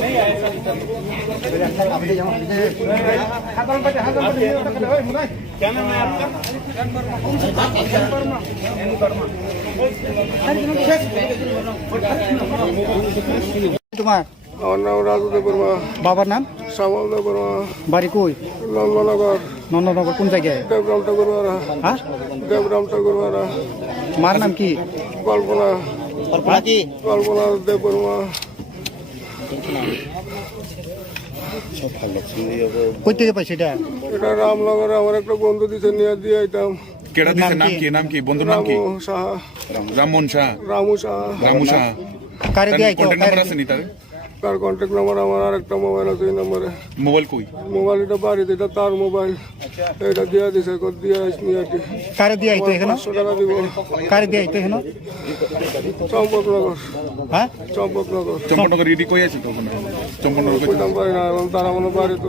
नहीं आया। क्या नाम है आपका? तुम्हारा আমার নাম রাজু দেব বর্মা। বাবার নাম? শ্যামল দেব বর্মা। বাড়ি কই? নন্দনগর। নন্দনগর কোন জায়গায়? দেবরাম ঠাকুরবাড়া। হ্যাঁ, দেবরাম ঠাকুরবাড়া। মার নাম কি? কল্পনা। কল্পনা কি? কল্পনা দেব বর্মা। কই থেকে পাইছে এটা? এটা রামনগরে আমার একটা বন্ধু দিছে, নিয়ে দিয়ে আইতাম। केड़ा दिसे नाम की बंधु नाम की? রামু সাহা। राममोहन शाह। রামু সাহা। रामू शाह। কারে দিয়ে আইতো? কন্টাক্ট নাম্বার আছে নি তার? তার কন্ট্যাক্ট নাম্বার আমার আরেকটা মোবাইল আছে, এই নম্বরে। মোবাইল কই? মোবাইল এটা বাড়িতে, এটা তার মোবাইল। এটা দিয়ে দিছে, কত দিয়ে আসনি আর কি। কারে দিয়ে আইতো এখানে? 500 টাকা দিব। কারে দিয়ে আইতো এখানে? চম্পকনগর। হ্যাঁ, চম্পকনগর। চম্পকনগর ইডি কই আছে তো ওখানে? চম্পকনগর কই? কইতাম পারি না, এবং তারা আমার বাড়ি তো।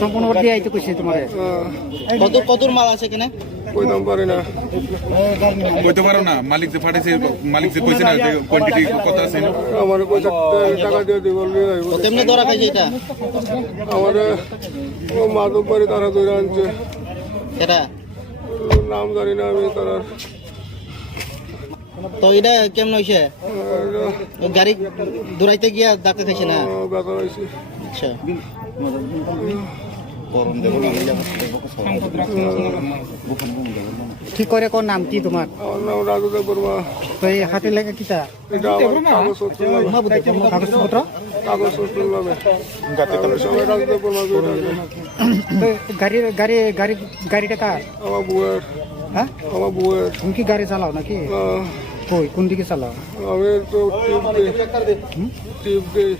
সম্পূর্ণ দিয়ে আইতো কইছে তোমারে? কতর মাল আছে এখানে? কইতাম পারি না। কইতে পারো না? মালিক যে ফাটাইছে, মালিক যে কইছে না যে কোয়ান্টিটি কত আছে? আমার পয়সা টাকা দিয়ে দিব। তেমনি ধরা খাইছে এটা? আমার ও মাধব বাড়ি তারা ধরে আনছে, এটা নাম জানি না আমি তার। তো এটা কেমন হয়েছে গাড়ি দৌড়াইতে গিয়া ডাক্তার খাইছে না ব্যথা হয়েছে আচ্ছা ঠিক করে কোন নাম কি তোমার আমার নাম রাজুদেব বর্মা তো এই হাতে লেখা কিটা এটা আমার কাগজপত্র নামে সবাই রাজুদেব বর্মা গাড়িটা কার আমার বউয়ের হ্যাঁ আমার বউয়ের তুমি কি গাড়ি চালাও নাকি কই কোন দিকে চালাও আমি তো টিপ দিই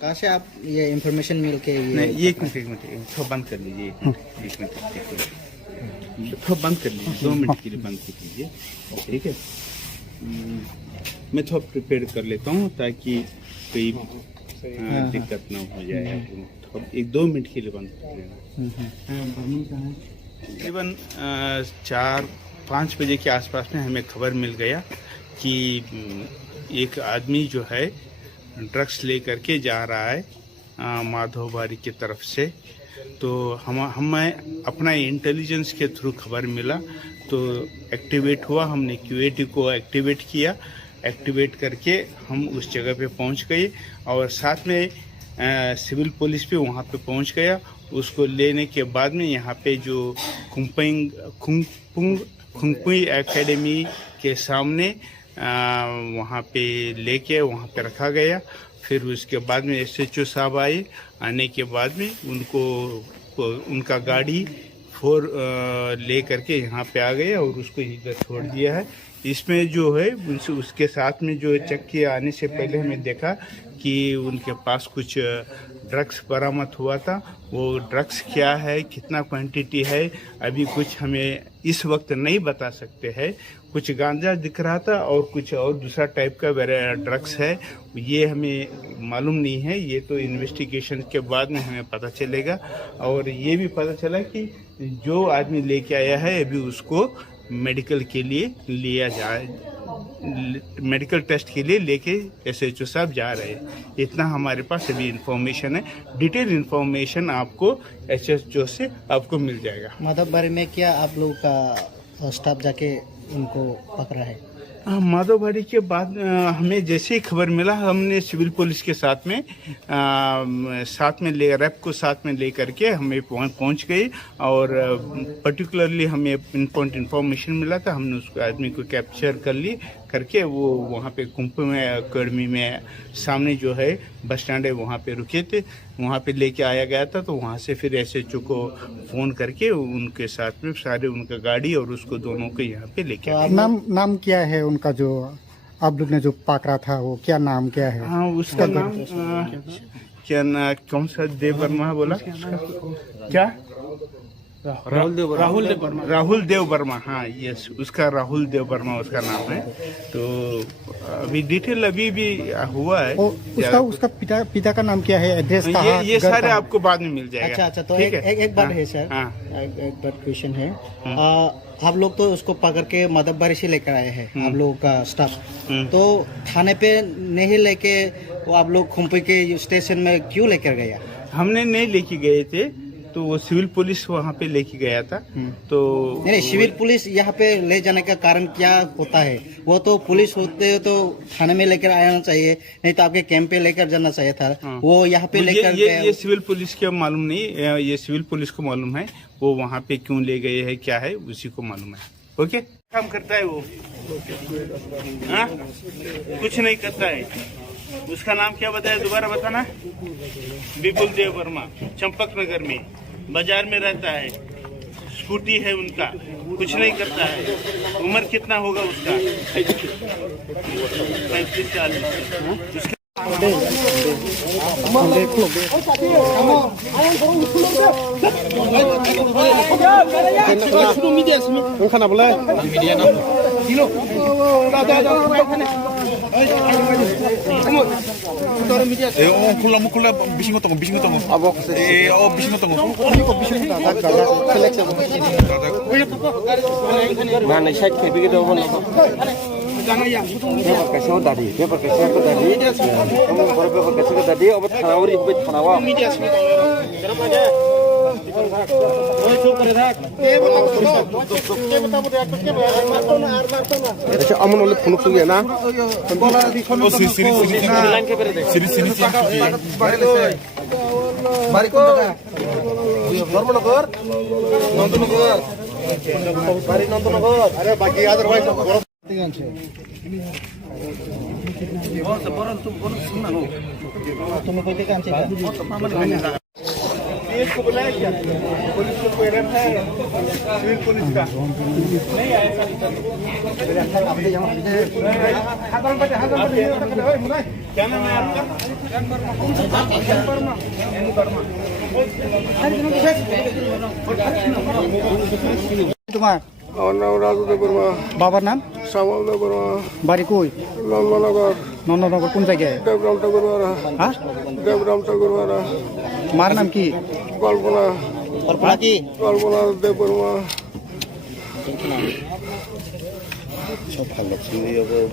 कहाँ से आप ये इंफॉर्मेशन मिल के नहीं ये एक मिनट थोड़ा बंद कर लीजिए एक मिनट थोड़ा बंद कर लीजिए 2 मिनट के लिए बंद कर लीजिए ठीक है मैं थोड़ा प्रिपेयर कर लेता हूँ ताकि कोई दिक्कत ना हो जाए एक 2 मिनट के लिए बंद कर लेना तकरीबन 4-5 बजे के आसपास में हमें खबर मिल गया कि एक आदमी जो है ड्रग्स लेकर के जा रहा है माधोबारी की तरफ से। तो हमें अपना इंटेलिजेंस के थ्रू खबर मिला तो एक्टिवेट हुआ, हमने क्यूएटी को एक्टिवेट किया। एक्टिवेट करके हम उस जगह पे पहुंच गए और साथ में सिविल पुलिस भी वहां पे पहुंच गया। उसको लेने के बाद में यहाँ पे जो खुंगपुई एकेडमी के सामने वहाँ पे लेके वहाँ पे रखा गया। फिर उसके बाद में SHO साहब आए। आने के बाद में उनका गाड़ी 4 ले करके यहाँ पे आ गए और उसको इधर छोड़ दिया है। इसमें जो है उसके साथ में जो चेक किया आने से पहले हमें देखा कि उनके पास कुछ ड्रग्स बरामद हुआ था। वो ड्रग्स क्या है, कितना क्वांटिटी है, अभी कुछ हमें इस वक्त नहीं बता सकते हैं। कुछ गांजा दिख रहा था और कुछ और दूसरा टाइप का ड्रग्स है, ये हमें मालूम नहीं है। ये तो इन्वेस्टिगेशन के बाद में हमें पता चलेगा। और ये भी पता चला कि जो आदमी लेके आया है अभी उसको मेडिकल के लिए लिया जाए, मेडिकल टेस्ट के लिए लेके SHO साहब जा रहे हैं। इतना हमारे पास अभी इंफॉर्मेशन है। डिटेल इंफॉर्मेशन आपको SHO से आपको मिल जाएगा। माधवबारी में क्या आप लोग का स्टाफ जाके उनको पकड़ा है? माधवबारी के बाद हमें जैसे ही खबर मिला हमने सिविल पुलिस के साथ में रैप को साथ में ले करके हमें पहुंच गए और पर्टिकुलरली हमें इंफॉर्मेशन मिला था। हमने उसको आदमी को कैप्चर करके वो वहाँ पे कुंभ में अकेडमी में सामने जो है बस स्टैंड है वहाँ पे रुके थे, वहाँ पे लेके आया गया था। तो वहाँ से फिर SHO को फ़ोन करके उनके साथ में सारे उनका गाड़ी और उसको दोनों को यहाँ पे लेके आए। नाम क्या है उनका, जो आप लोग ने जो पकड़ा था वो क्या नाम क्या है? हाँ उसका नाम क्या ना, कौन सा देव वर्मा बोला क्या? राहुल देव वर्मा। हाँ यस, उसका राहुल देव वर्मा उसका नाम है। तो अभी डिटेल अभी भी हुआ है। उसका पिता का नाम क्या है, एड्रेस कहाँ? ये सारे आपको बाद में मिल जाएगा। अच्छा, तो एक बात है सर। हाँ। एक बात क्वेश्चन है। आप लोग तो उसको पकड़ के मदबबारी से लेकर आए हैं, आप लोगों का स्टाफ। तो थाने पे नहीं लेके वो आप लोग खुम्पी के स्टेशन में क्यों लेकर गया? हमने नहीं लेके गए थे, तो वो सिविल पुलिस वहाँ पे लेके गया था। तो नहीं, सिविल पुलिस यहाँ पे ले जाने का कारण क्या होता है? वो तो पुलिस होते तो थाने में लेकर आना चाहिए, नहीं तो आपके कैंप पे लेकर जाना चाहिए था। वो यहाँ पे लेकर ये सिविल पुलिस को मालूम नहीं, ये सिविल पुलिस को मालूम है वो वहाँ पे क्यों ले गए हैं, क्या है उसी को मालूम है। ओके, काम करता है वो? हाँ, कुछ नहीं करता है। उसका नाम क्या बताया, दोबारा बताना। विपुल देव वर्मा, चंपक नगर में बाजार में रहता है, स्कूटी है उनका, कुछ नहीं करता है। उम्र कितना होगा उसका? 35-40। Kana boleh? Media na. Dilo. 콜라 미신 거 똥. Abok. 미신 거 똥. Mana syak ke begitu pun. Paper kasih tadi. Kamu paper kasih tadi. Obat khanawari obat khanawa. अच्छा अमन वाले फोन तो गया ना नंदनगर अरे बाकी इसको बुलाया क्या? पुलिस को कोई रैंप है? सिविल पुलिस का नहीं आया। क्या नाम है आपका? तुम्हारा और नाम राजू देव वर्मा। बाबर नाम श्यामल देव वर्मा। बारी कोई नंदनगर कौन जगह है? देवराम ठाकुर वाला। हाँ, देवराम ठाकुर वाला। मार नाम की कल्पना देव वर्मा।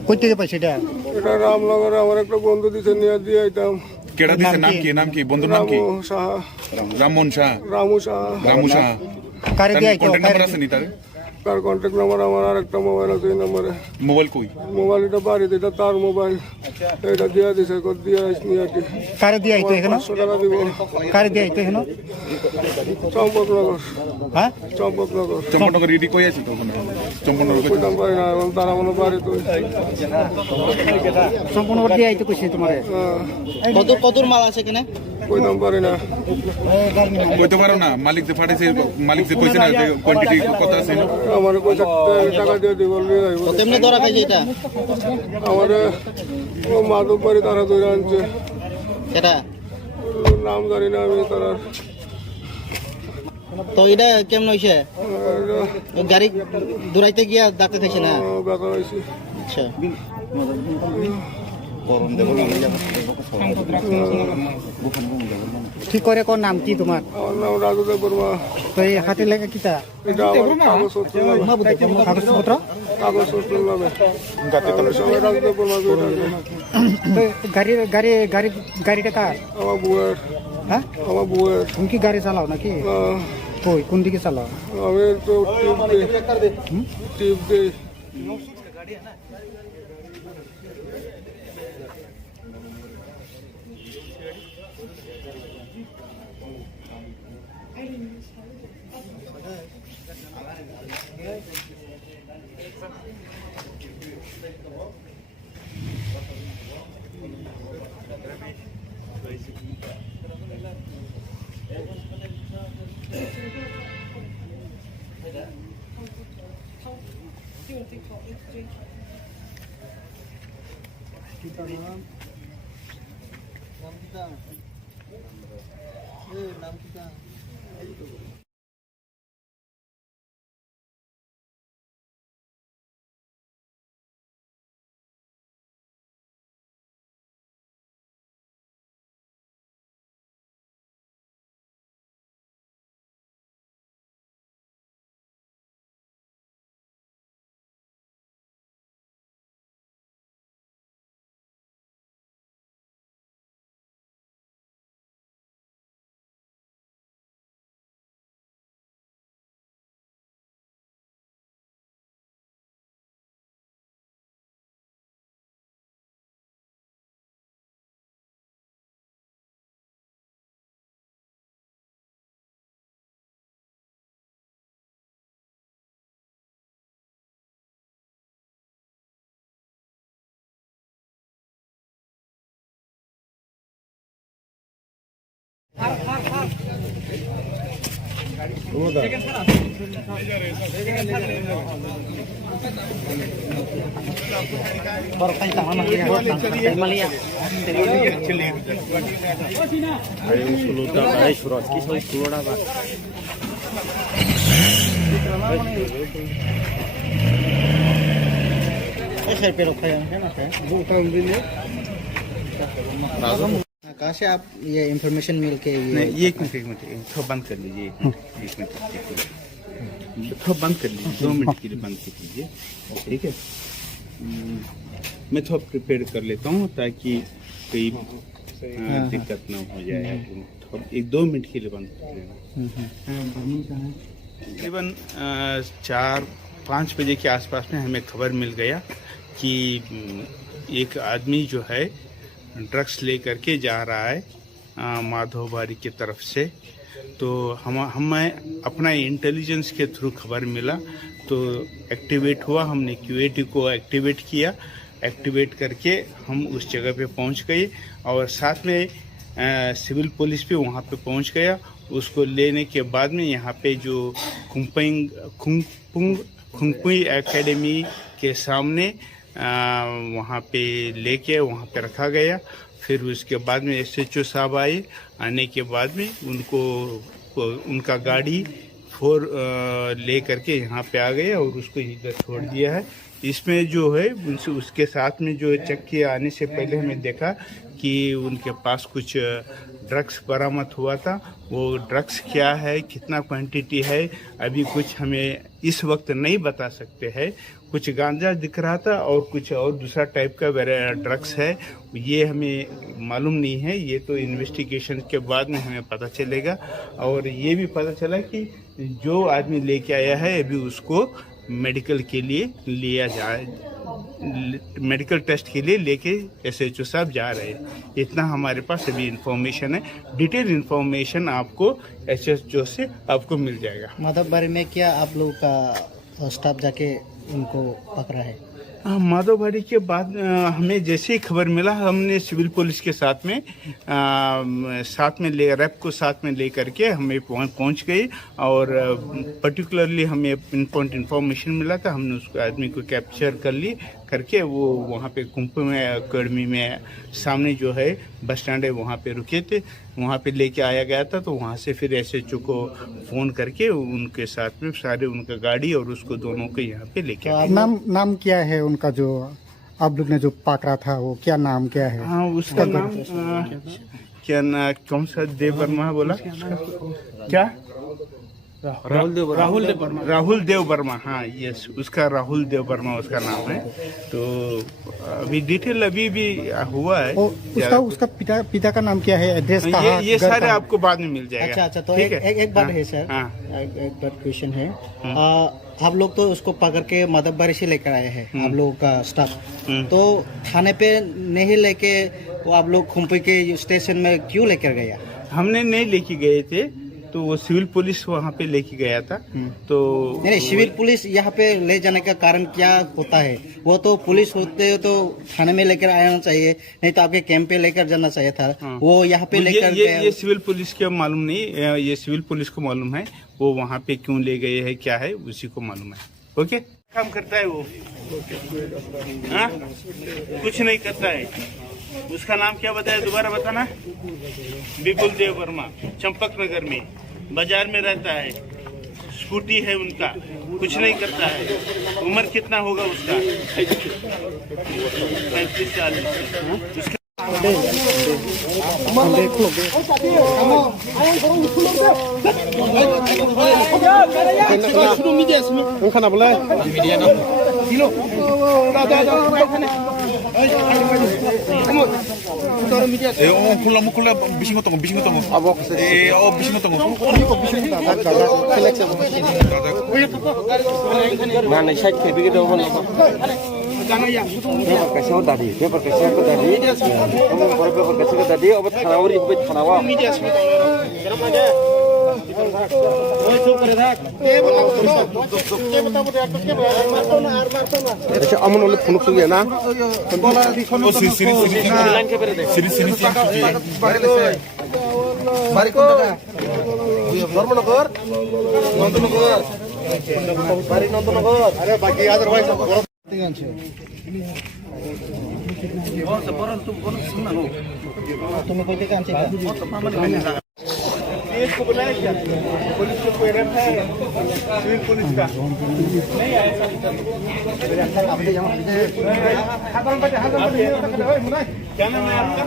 কই থেকে পাইছে এটা? এটা রামনগরে আমার একটা বন্ধু দিছে নিয়ে দিয়ে আইতাম। কেডা দিছে? নাম কি বন্ধুর নাম কি? রামমোহন শাহ। রামু শাহ। কারে দিয়ে আইতো? কন্টাক্ট নাম্বার আছে নি তার? তার কন্ট্যাক্ট নাম্বার আমার আর একটা মোবাইল আছে, এই নম্বরে। মোবাইল কই? মোবাইল এটা বাড়িতে, এটা তার মোবাইল। এটা দিয়ে দিছে, কত দিয়ে আসনি আর কি। কারে দিয়ে আইতো এখানে? 500 টাকা দিব। কারে দিয়ে আইতো এখানে? চম্পকনগর। হ্যাঁ, চম্পকনগর ইডি কই আছে তো ওখানে? চম্পকনগর কই? কইতাম পারি না, এখন তারা মনে বাড়ি তো। সম্পূর্ণ করে দিয়ে আইতো কইছে তোমারে। কতর মাল আছে এখানে? কইতাম পারি না। কইতে পারো না? মালিক যে ফাটাইছে, মালিক যে কইছে না যে কোয়ান্টিটি কত আছে? আমার কইছে টাকা দিয়ে দিব বললি। কেমনে ধরা খাইছে এটা? আমারে ও মাধববাড়ি তারা ধরে আনছে। এটা নাম জানি না আমি তারা। তো এটা কেমন হইছে? গাড়ি দৌড়াইতে গিয়া ধাক্কা খাইছে না? ব্যথা হয়েছে। আচ্ছা, ঠিক করে কোন নাম কি তোমার? আমার নাম রাজু দেব বর্মা। তো এই হাতে লেখা কিটা? এটা আমার কাগজপত্র নামে। সবাই রাজু দেব বর্মা। গাড়িটা কার? আমার বউয়ের। হ্যাঁ, আমার বউয়ের। তুমি কি গাড়ি চালাও নাকি? কই কোন দিকে চালাও? আমি তো টিপ দিই। Thank you. सर पे रखा है ना सर। कहाँ से आप ये इंफॉर्मेशन मिल के नहीं, एक मिनट थोड़ा बंद कर लीजिए। एक मिनट थोड़ा बंद कर लीजिए, 2 मिनट के लिए बंद कर लीजिए, ठीक है। मैं थोड़ा प्रिपेयर कर लेता हूँ ताकि कोई दिक्कत ना हो जाए। थोड़ा 1-2 मिनट के लिए बंद कर लेना। तकरीबन 4-5 बजे के आसपास में हमें खबर मिल गया कि एक आदमी जो है ड्रग्स लेकर के जा रहा है माधोबारी की तरफ से। तो हमें अपना इंटेलिजेंस के थ्रू खबर मिला तो एक्टिवेट हुआ। हमने क्यूएटी को एक्टिवेट किया। एक्टिवेट करके हम उस जगह पे पहुंच गए और साथ में सिविल पुलिस भी वहां पे पहुंच गया। उसको लेने के बाद में यहाँ पे जो खुंगपुई एकेडमी के सामने वहाँ पे लेके वहाँ पे रखा गया। फिर उसके बाद में SHO साहब आए। आने के बाद में उनका गाड़ी 4 ले करके यहाँ पे आ गए और उसको इधर छोड़ दिया है। इसमें जो है उसके साथ में जो चेक किया आने से पहले हमें देखा कि उनके पास कुछ ड्रग्स बरामद हुआ था। वो ड्रग्स क्या है, कितना क्वांटिटी है, अभी कुछ हमें इस वक्त नहीं बता सकते हैं। कुछ गांजा दिख रहा था और कुछ और दूसरा टाइप का ड्रग्स है, ये हमें मालूम नहीं है। ये तो इन्वेस्टिगेशन के बाद में हमें पता चलेगा। और ये भी पता चला कि जो आदमी लेके आया है अभी उसको मेडिकल के लिए लिया जाए, मेडिकल टेस्ट के लिए लेके SHO साहब जा रहे हैं। इतना हमारे पास अभी इंफॉर्मेशन है। डिटेल इंफॉर्मेशन आपको SHO से आपको मिल जाएगा। माधवबारी में क्या आप लोग का स्टाफ जाके उनको पकड़ा है? माधवबारी के बाद हमें जैसे ही खबर मिला हमने सिविल पुलिस के साथ में रैप को साथ में ले करके हमें पहुंच गई। और पर्टिकुलरली हमें इंफॉर्मेशन मिला था। हमने उसको आदमी को कैप्चर करके वो वहाँ पे खुंगपुई एकेडमी में सामने जो है बस स्टैंड है वहाँ पे रुके थे, वहाँ पे लेके आया गया था। तो वहाँ से फिर SHO को फ़ोन करके उनके साथ में सारे उनका गाड़ी और उसको दोनों को यहाँ पे लेके आए। नाम क्या है उनका जो आप लोग ने जो पकड़ा था, वो क्या नाम क्या है? हाँ, उसका नाम क्या ना, कौन सा देव वर्मा बोला क्या? राहुल देव वर्मा। हाँ, यस, उसका राहुल देव वर्मा उसका नाम है। तो अभी डिटेल अभी भी हुआ है। उसका पिता का नाम क्या है, एड्रेस कहाँ? ये सारे आपको बाद में मिल जाएगा। अच्छा, तो एक बात है सर। एक बात क्वेश्चन है। आप लोग तो उसको पकड़ के माधवबारी से लेकर आए हैं, आप लोगों का स्टाफ। तो थाने पे नहीं लेके वो आप लोग खुंगपुई के स्टेशन में क्यों लेकर गया? हमने नहीं लेके गए थे। तो वो सिविल पुलिस वहाँ पे लेके गया था। तो नहीं, सिविल पुलिस यहाँ पे ले जाने का कारण क्या होता है? वो तो पुलिस होते तो थाने में लेकर आना चाहिए, नहीं तो आपके कैंप पे लेकर जाना चाहिए था। वो यहाँ पे लेकर ये सिविल पुलिस के मालूम नहीं, ये सिविल पुलिस को मालूम है वो वहाँ पे क्यों ले गए है, क्या है उसी को मालूम है। ओके, काम करता है वो? हाँ, कुछ नहीं करता है। उसका नाम क्या बताया, दोबारा बताना। विपुल देव वर्मा, चंपक नगर में बाजार में रहता है, स्कूटी है उनका, कुछ नहीं करता है। उम्र कितना होगा उसका? 35 साल। उसका Kan boleh? খোলা মুখ খোলা বিশিং তঙ্গ বিশিং তঙ্গ Mana side kayak begitu kan? Paper kasih tadi, paper kasih tadi. Kamu paper kasih tadi, obat kanawari, obat kanawa. अच्छा अमन वाले फोन सुन गया ना ও সিরি সিরি ধর্মনগর নন্দনগর বাড়ি নন্দনগর আরে বাকি আদারওয়াইজ तुम्हें कोई काम चाहिए? पुलिस को बुलाया क्या? पुलिस को कोई रखा है सिविल पुलिस का? नहीं आया। क्या नाम है आपका?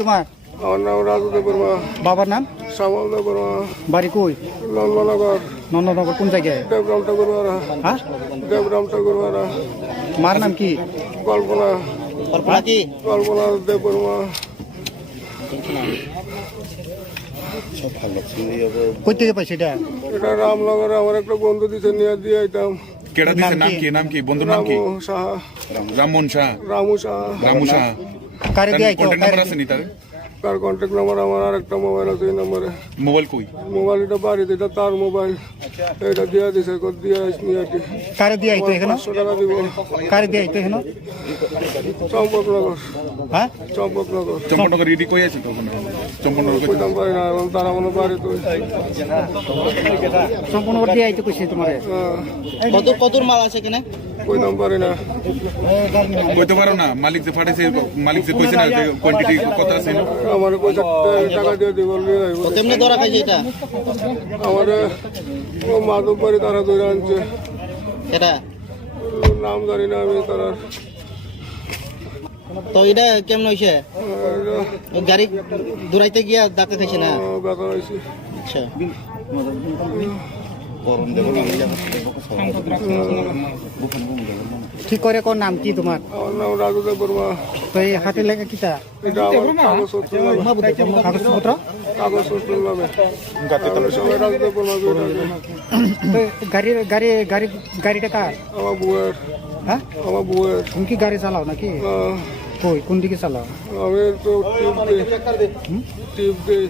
तुम्हार আমার নাম রাজুদেব বর্মা, বাবার নাম? শ্যামলদেব বর্মা, বাড়ি কই? নন্দনগর, নন্দনগর কোন জায়গায়? দেবরাম ঠাকুরবাড়া, হ্যাঁ, দেবরাম ঠাকুরবাড়া। মার নাম কি? কল্পনা, কল্পনা কি? কল্পনা দেব বর্মা। কই থেকে পাইছে এটা? এটা রামনগরে আমার একটা বন্ধু দিছে, নিয়ে দিয়ে আইতাম। কেডা দিছে, নাম কি বন্ধুর নাম কি? রামু সাহা, রামমোহন শাহ। রামু সাহা। রামু শাহ। কারে দিয়ে আইতো? কন্টাক্ট নাম্বার আছে নি তার? তার কন্ট্যাক্ট নাম্বার আমার আর একটা মোবাইল আছে, এই নম্বরে। মোবাইল কই? মোবাইল এটা বাড়িতে, এটা তার মোবাইল, এটা দিয়ে দিছে, দিয়ে আসি নিয়ে আসি। কারে দিয়ে আইতো এখানে? 500 টাকা দিব। কারে দিয়ে আইতো এখানে? চম্পকনগর, হ্যাঁ, চম্পকনগর। চম্পনগর রেডি কই আছে তো ওখানে? চম্পনগর কই? কইতাম পারি না, এখন তারা মনে পারে তো। সম্পূর্ণ দিয়ে আইতো কইছে তোমারে? কতর মাল আছে এখানে? কইতাম পারি না। কইতে পারো না? মালিক যে ফাটাইছে, মালিক যে কইছে না যে কোয়ান্টিটি কত আছে? আমার পয়সা টাকা দিয়ে দিব, নিয়ে যাইব। তেমনি ধরা খাইছে এটা? আমার মাধব বাড়ি তারা ধরে আনছে, এটা নাম জানি না আমি তারা। তো এটা কেমন হইছে? গাড়ি দৌড়াইতে গিয়া ডাক্তার খাইছে না? ব্যথা হয়েছে। আচ্ছা, ঠিক করে কোন নাম কি তোমার? আমার নাম রাজুদেব বর্মা। তো এই হাতে লেগে কিটা? এটা আমার কাগজপত্র নামে। কাগজপত্র কাগজপত্র নামে আমরা সবাই রাজুদেব বর্মা করে থাকি। গাড়িটা কার? আমার বউয়ের। হ্যাঁ, আমার বউয়ের। তুমি কি গাড়ি চালাও নাকি? কই কোন দিকে চালাও? আমি তো টিপ দিই।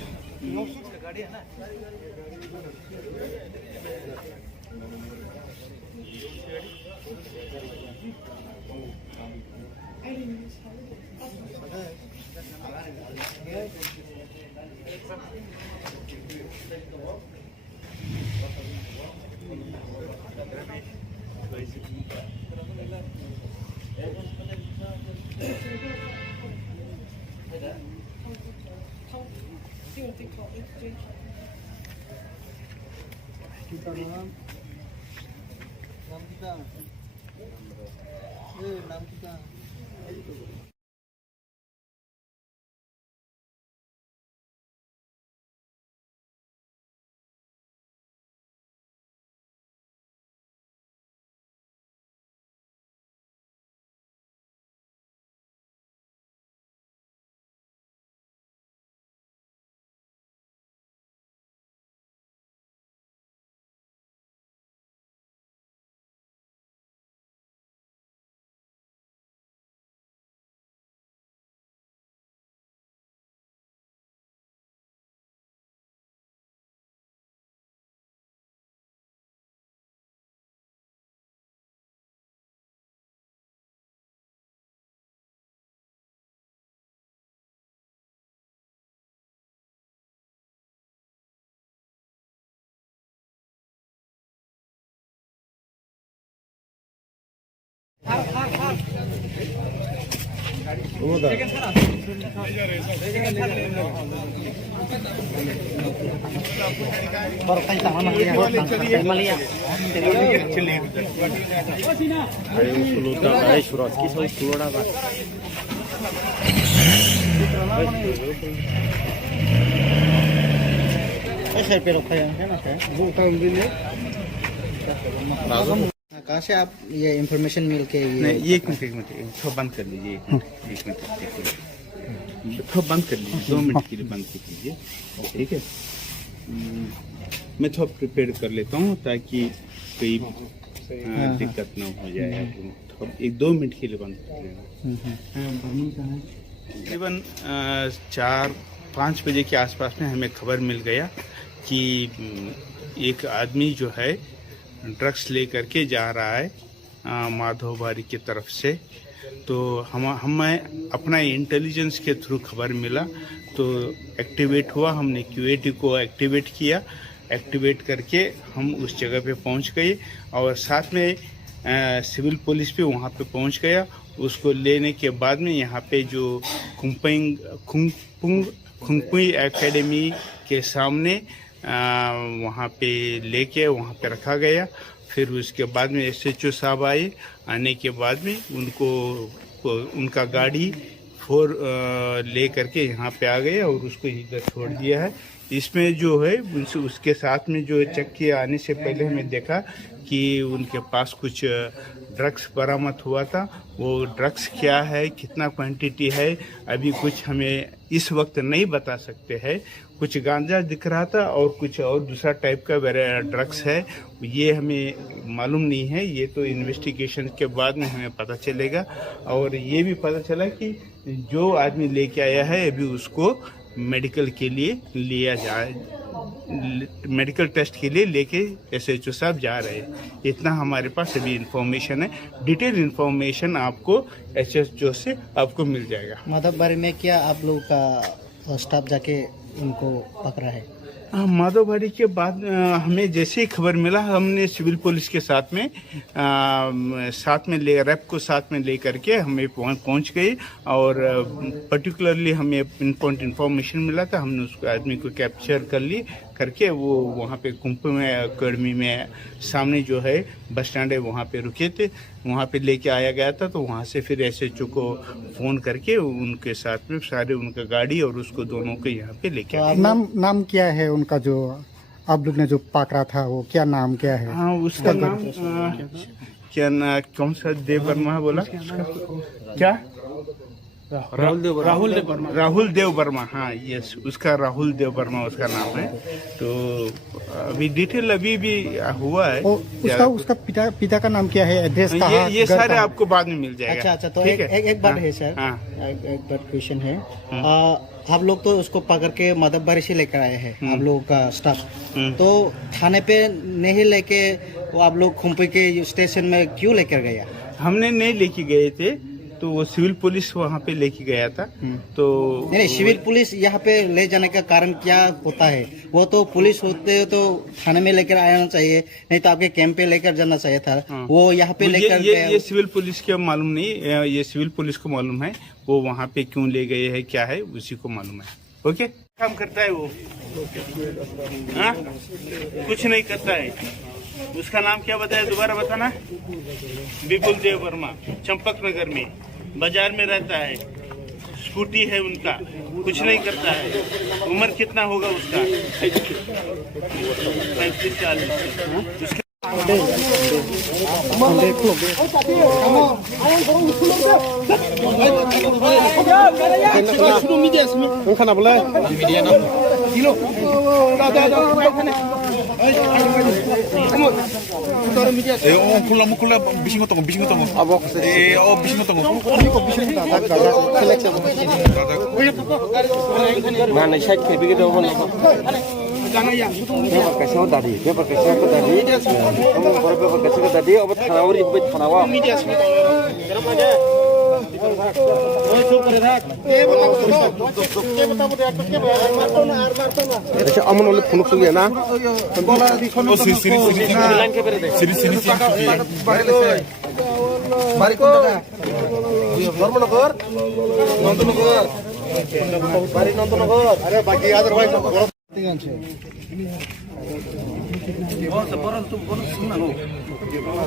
कहाँ से आप ये इंफॉर्मेशन मिल के नहीं, ये एक मिनट थोड़ा बंद कर लीजिए। एक मिनट थोड़ा बंद कर लीजिए, 2 मिनट के लिए बंद कर लीजिए, ठीक है। मैं थोड़ा प्रिपेयर कर लेता हूँ ताकि कोई दिक्कत ना हो जाए। थोड़ा 1-2 मिनट के लिए बंद कर लेना। तकरीबन 4-5 बजे के आसपास में हमें खबर मिल गया कि एक आदमी जो है ड्रग्स ले करके जा रहा है माधोबारी की तरफ से। तो हमें अपना इंटेलिजेंस के थ्रू खबर मिला तो एक्टिवेट हुआ। हमने QAT को एक्टिवेट किया। एक्टिवेट करके हम उस जगह पे पहुंच गए और साथ में सिविल पुलिस भी वहां पे पहुंच गया। उसको लेने के बाद में यहाँ पे जो खुंगपुई एकेडमी के सामने वहाँ पे लेके वहाँ पे रखा गया। फिर उसके बाद में SHO साहब आए। आने के बाद में उनका गाड़ी 4 ले करके यहाँ पे आ गए और उसको इधर छोड़ दिया है। इसमें जो है उसके साथ में जो चेक किए आने से पहले हमें देखा कि उनके पास कुछ ड्रग्स बरामद हुआ था। वो ड्रग्स क्या है, कितना क्वांटिटी है, अभी कुछ हमें इस वक्त नहीं बता सकते हैं। कुछ गांजा दिख रहा था और कुछ और दूसरा टाइप का ड्रग्स है, ये हमें मालूम नहीं है। ये तो इन्वेस्टिगेशन के बाद में हमें पता चलेगा। और ये भी पता चला कि जो आदमी लेके आया है अभी उसको मेडिकल के लिए लिया जाए, मेडिकल टेस्ट के लिए लेके SHO साहब जा रहे हैं। इतना हमारे पास अभी इंफॉर्मेशन है। डिटेल इंफॉर्मेशन आपको SHO से आपको मिल जाएगा। माधवबारी में क्या आप लोग का स्टाफ जाके उनको पकड़ा है? माधवबारी के बाद हमें जैसे ही खबर मिला हमने सिविल पुलिस के साथ में रैप को साथ में ले करके हमें पहुंच गए और पर्टिकुलरली हमें पिनपॉइंट इन्फॉर्मेशन मिला था। हमने उस आदमी को कैप्चर कर ली करके वो वहाँ पे कुंभ में अकेडमी में सामने जो है बस स्टैंड है वहाँ पे रुके थे, वहाँ पे लेके आया गया था। तो वहाँ से फिर SHO को फ़ोन करके उनके साथ में सारे उनका गाड़ी और उसको दोनों को यहाँ पे लेके आए। नाम क्या है उनका जो आप लोग ने जो पकड़ा था, वो क्या नाम क्या है? हाँ, उसका नाम क्या ना, कौन सा देव वर्मा बोला क्या? राहुल देव वर्मा। हाँ, यस, उसका राहुल देव वर्मा उसका नाम है। तो अभी डिटेल अभी भी हुआ है। उसका पिता का नाम क्या है, एड्रेस कहाँ? ये सारे आपको बाद में मिल जाएगा। अच्छा, तो एक बात है सर, एक बात क्वेश्चन है। आप लोग तो उसको पकड़ के माधवबारी से लेकर आए हैं, आप लोगों का स्टाफ। तो थाने पे नहीं लेके वो आप लोग खुंपी के स्टेशन में क्यों लेकर गया? हमने नहीं लेके गए थे, तो वो सिविल पुलिस वहाँ पे लेके गया था। तो नहीं, सिविल पुलिस यहाँ पे ले जाने का कारण क्या होता है? वो तो पुलिस होते तो थाने में लेकर आना चाहिए, नहीं तो आपके कैंप पे लेकर जाना चाहिए था। वो यहाँ पे लेकर ये सिविल पुलिस के मालूम नहीं, ये सिविल पुलिस को मालूम है वो वहाँ पे क्यों ले गए हैं, क्या है उसी को मालूम है। ओके, काम करता है वो? हाँ, कुछ नहीं करता है। उसका नाम क्या बताया, दोबारा बताना? विपुल देव वर्मा, चंपक नगर में बाजार में रहता है। स्कूटी है उनका, कुछ नहीं करता है। उम्र कितना होगा उसका? 35-40। 콜라 미신 것도 아버 미신 것도 나는 샷 개비기도 하고 पेपर कैसे होता है? पेपर कैसे होता है? हम पेपर कैसे होता है? अब थानावरी हो थानावा अच्छा अमन वाले फोन सुन लिया ना? सिरी বাড়ি কোন জায়গা? ধর্মনগর, নন্দনগর, বাড়ি নন্দনগর। আরে বাকি আদার ভাই ঠিক আছে।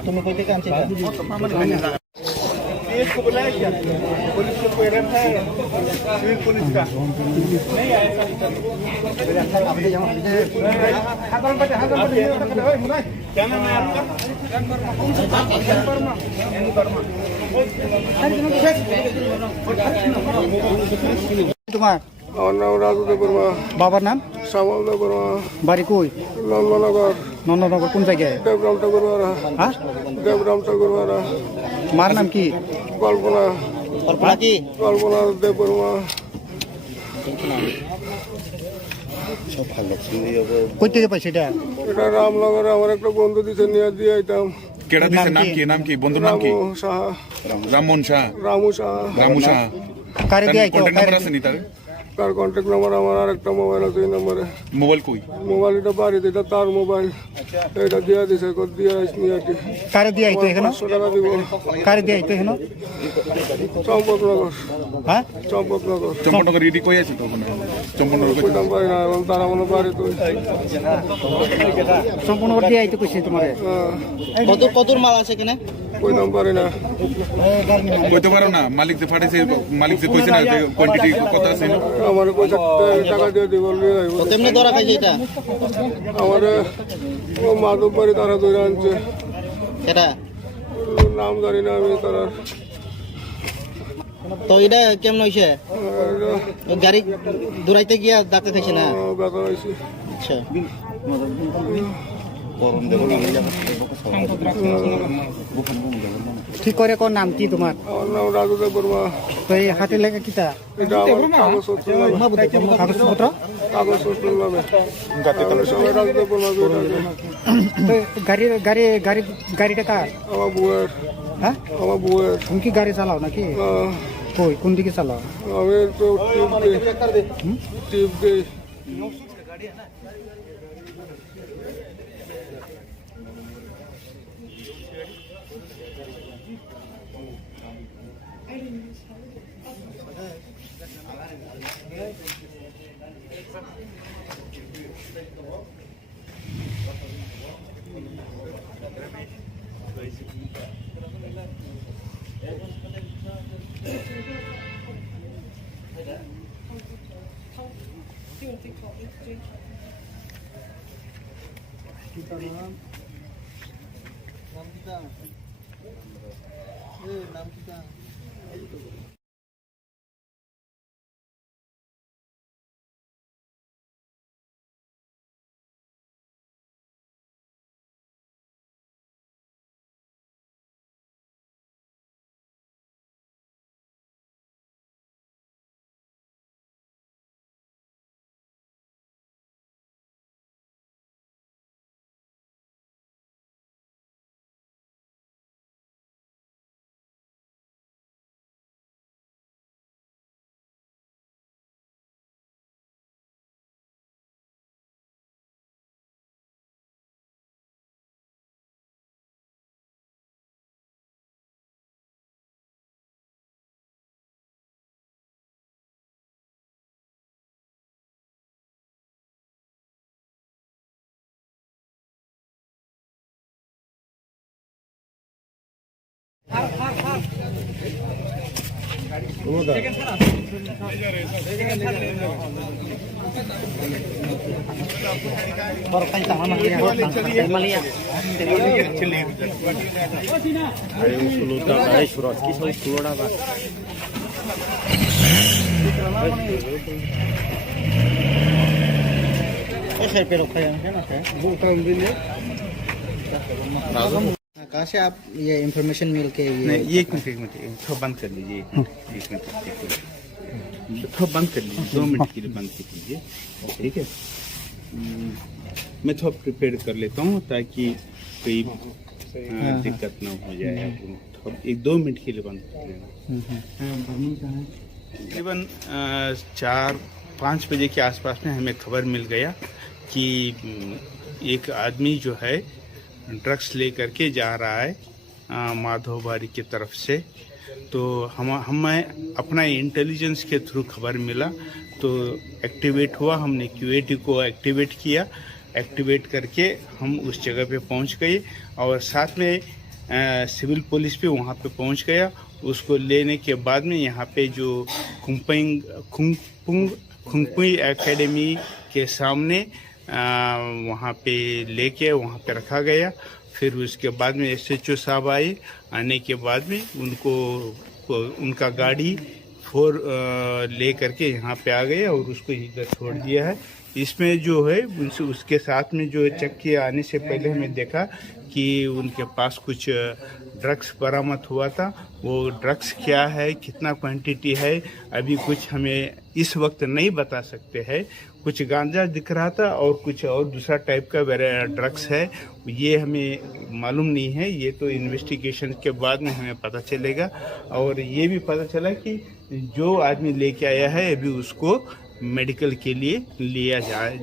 তুমি কই থেকে আনছিস? पुलिस को बुलाया क्या? पुलिस को कोई रखा है? सिविल पुलिस का नहीं आया सर। क्या नाम है आपका? তোমার আমার নাম রাজুদেব বর্মা, বাবার নাম? শ্যামলদেব বর্মা, বাড়ি কই? নন্দনগর, নন্দনগর কোন জায়গায়? দেবরাম ঠাকুরবাড়া, হ্যাঁ, দেবরাম ঠাকুরবাড়া। মার নাম কি? কল্পনা, কল্পনা কি? কল্পনা দেব বর্মা। কই থেকে পাইছে এটা? এটা রামনগরে আমার একটা বন্ধু দিছে, নিয়ে দিয়ে আইতাম। কেডা দিছে? নাম কি? বন্ধুর নাম কি? রামু সাহা, রামমোহন শাহ। রামু সাহা। রামু শাহ। কারে দিয়ে আইতো? কন্টাক্ট নাম্বার আছে নি তার? তার কন্ট্যাক্ট নাম্বার আমার আর একটা মোবাইল আছে, এই নাম্বারে। মোবাইল কই? মোবাইল এটা বাড়িতে, এটা তার মোবাইল। এটা দিয়ে দিছে, দিয়ে আসনি আর কি। কারে দিয়ে আইতো এখানে? 500 টাকা দিব। কারে দিয়ে আইতো এখানে? চম্পকনগর, হ্যাঁ, চম্পকনগর। চম্পনগর রেডি কই আছে তো ওখানে? চম্পনগর কই? কইতাম পারি না, এবং তারা মনে বাড়ি তো। সম্পূর্ণ করে দিয়ে আইতো কইছে তোমারে? কতর মাল আছে এখানে? কইতাম পারি না। কইতে পারো না? মালিক যে ফাটাইছে, মালিক যে কইছে না যে কোয়ান্টিটি কত আছে? আমার পয়সা টাকা দিয়ে দিব, নিয়ে আইব। তো তেমনি ধরা খাইছে এটা? আমার ও মাধব বাড়ি তারা ধরে আনছে, এটা নাম জানি না আমি তারা। তো এটা কেমন হইছে? গাড়ি দৌড়াইতে গিয়া ডাকতে থাকছে না? ব্যথা হয়েছি। আচ্ছা, ঠিক করে কোন নাম কি তোমার? আমার নাম রাজুদেব বর্মা। তো এই হাতে লেখা কিটা? এটা আমার কাগজপত্র নামে। কাগজপত্র? কাগজপত্র নামে। আমি সবাই রাজুদেব বর্মা করে ডাকে। তো গাড়িটা কার? আমার বউয়ের। হ্যাঁ, আমার বউয়ের। তুমি কি গাড়ি চালাও নাকি? কই, কোন দিকে চালাও? আমি তো টিপ দিই। कहाँ से आप ये इंफॉर्मेशन मिल के नहीं, ये एक मिनट थोड़ा बंद कर लीजिए। एक मिनट थोड़ा बंद कर लीजिए, 2 मिनट के लिए बंद कर लीजिए, ठीक है। मैं थोड़ा प्रिपेयर कर लेता हूँ ताकि कोई दिक्कत ना हो जाए। थोड़ा 1-2 मिनट के लिए बंद कर लेना। तकरीबन 4-5 बजे के आसपास में हमें खबर मिल गया कि एक आदमी जो है ड्रग्स लेकर के जा रहा है माधव बारी की तरफ से। तो हमें अपना इंटेलिजेंस के थ्रू खबर मिला तो एक्टिवेट हुआ, हमने QAT को एक्टिवेट किया। एक्टिवेट करके हम उस जगह पे पहुंच गए और साथ में सिविल पुलिस भी वहां पे पहुंच गया। उसको लेने के बाद में यहाँ पे जो खुंगपुई एकेडमी के सामने वहाँ पे लेके वहाँ पे रखा गया। फिर उसके बाद में SHO साहब आए। आने के बाद में उनका गाड़ी ले करके यहाँ पे आ गए और उसको इधर छोड़ दिया है। इसमें जो है उसके साथ में जो चेक किया, आने से पहले हमें देखा कि उनके पास कुछ ड्रग्स बरामद हुआ था। वो ड्रग्स क्या है, कितना क्वांटिटी है, अभी कुछ हमें इस वक्त नहीं बता सकते हैं। कुछ गांजा दिख रहा था और कुछ और दूसरा टाइप का ड्रग्स है, ये हमें मालूम नहीं है। ये तो इन्वेस्टिगेशन के बाद में हमें पता चलेगा। और ये भी पता चला कि जो आदमी लेके आया है अभी उसको मेडिकल के लिए लिया जाए,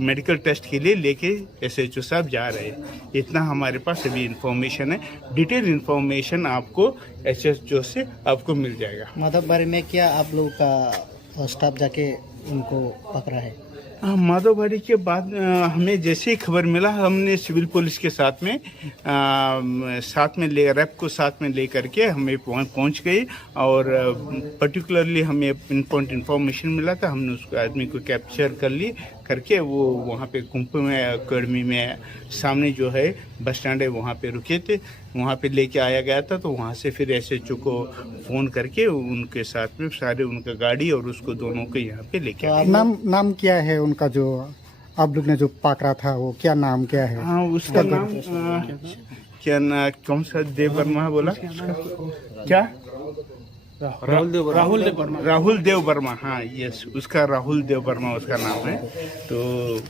मेडिकल टेस्ट के लिए लेके SHO साहब जा रहे हैं। इतना हमारे पास अभी इंफॉर्मेशन है। डिटेल इंफॉर्मेशन आपको SHO से आपको मिल जाएगा। माधवबारी में क्या आप लोग का स्टाफ जाके उनको पकड़ा है? माधवबारी के बाद हमें जैसे ही खबर मिला, हमने सिविल पुलिस के साथ में रैप को साथ में ले करके हमें पहुंच गए और पर्टिकुलरली हमें पिनपॉइंट इन्फॉर्मेशन मिला था। हमने उस आदमी को कैप्चर करके वो वहाँ पे खुंगपुई एकेडमी में सामने जो है बस स्टैंड है वहाँ पे रुके थे, वहाँ पे लेके आया गया था। तो वहाँ से फिर SHO को फ़ोन करके उनके साथ में सारे उनका गाड़ी और उसको दोनों को यहाँ पे लेके आए। नाम क्या है उनका, जो आप लोग ने जो पकड़ा था वो क्या नाम क्या है? हाँ, उसका नाम क्या ना, कौन सा देव वर्मा बोला क्या? राहुल देव वर्मा। हाँ, यस, उसका राहुल देव वर्मा उसका नाम है। तो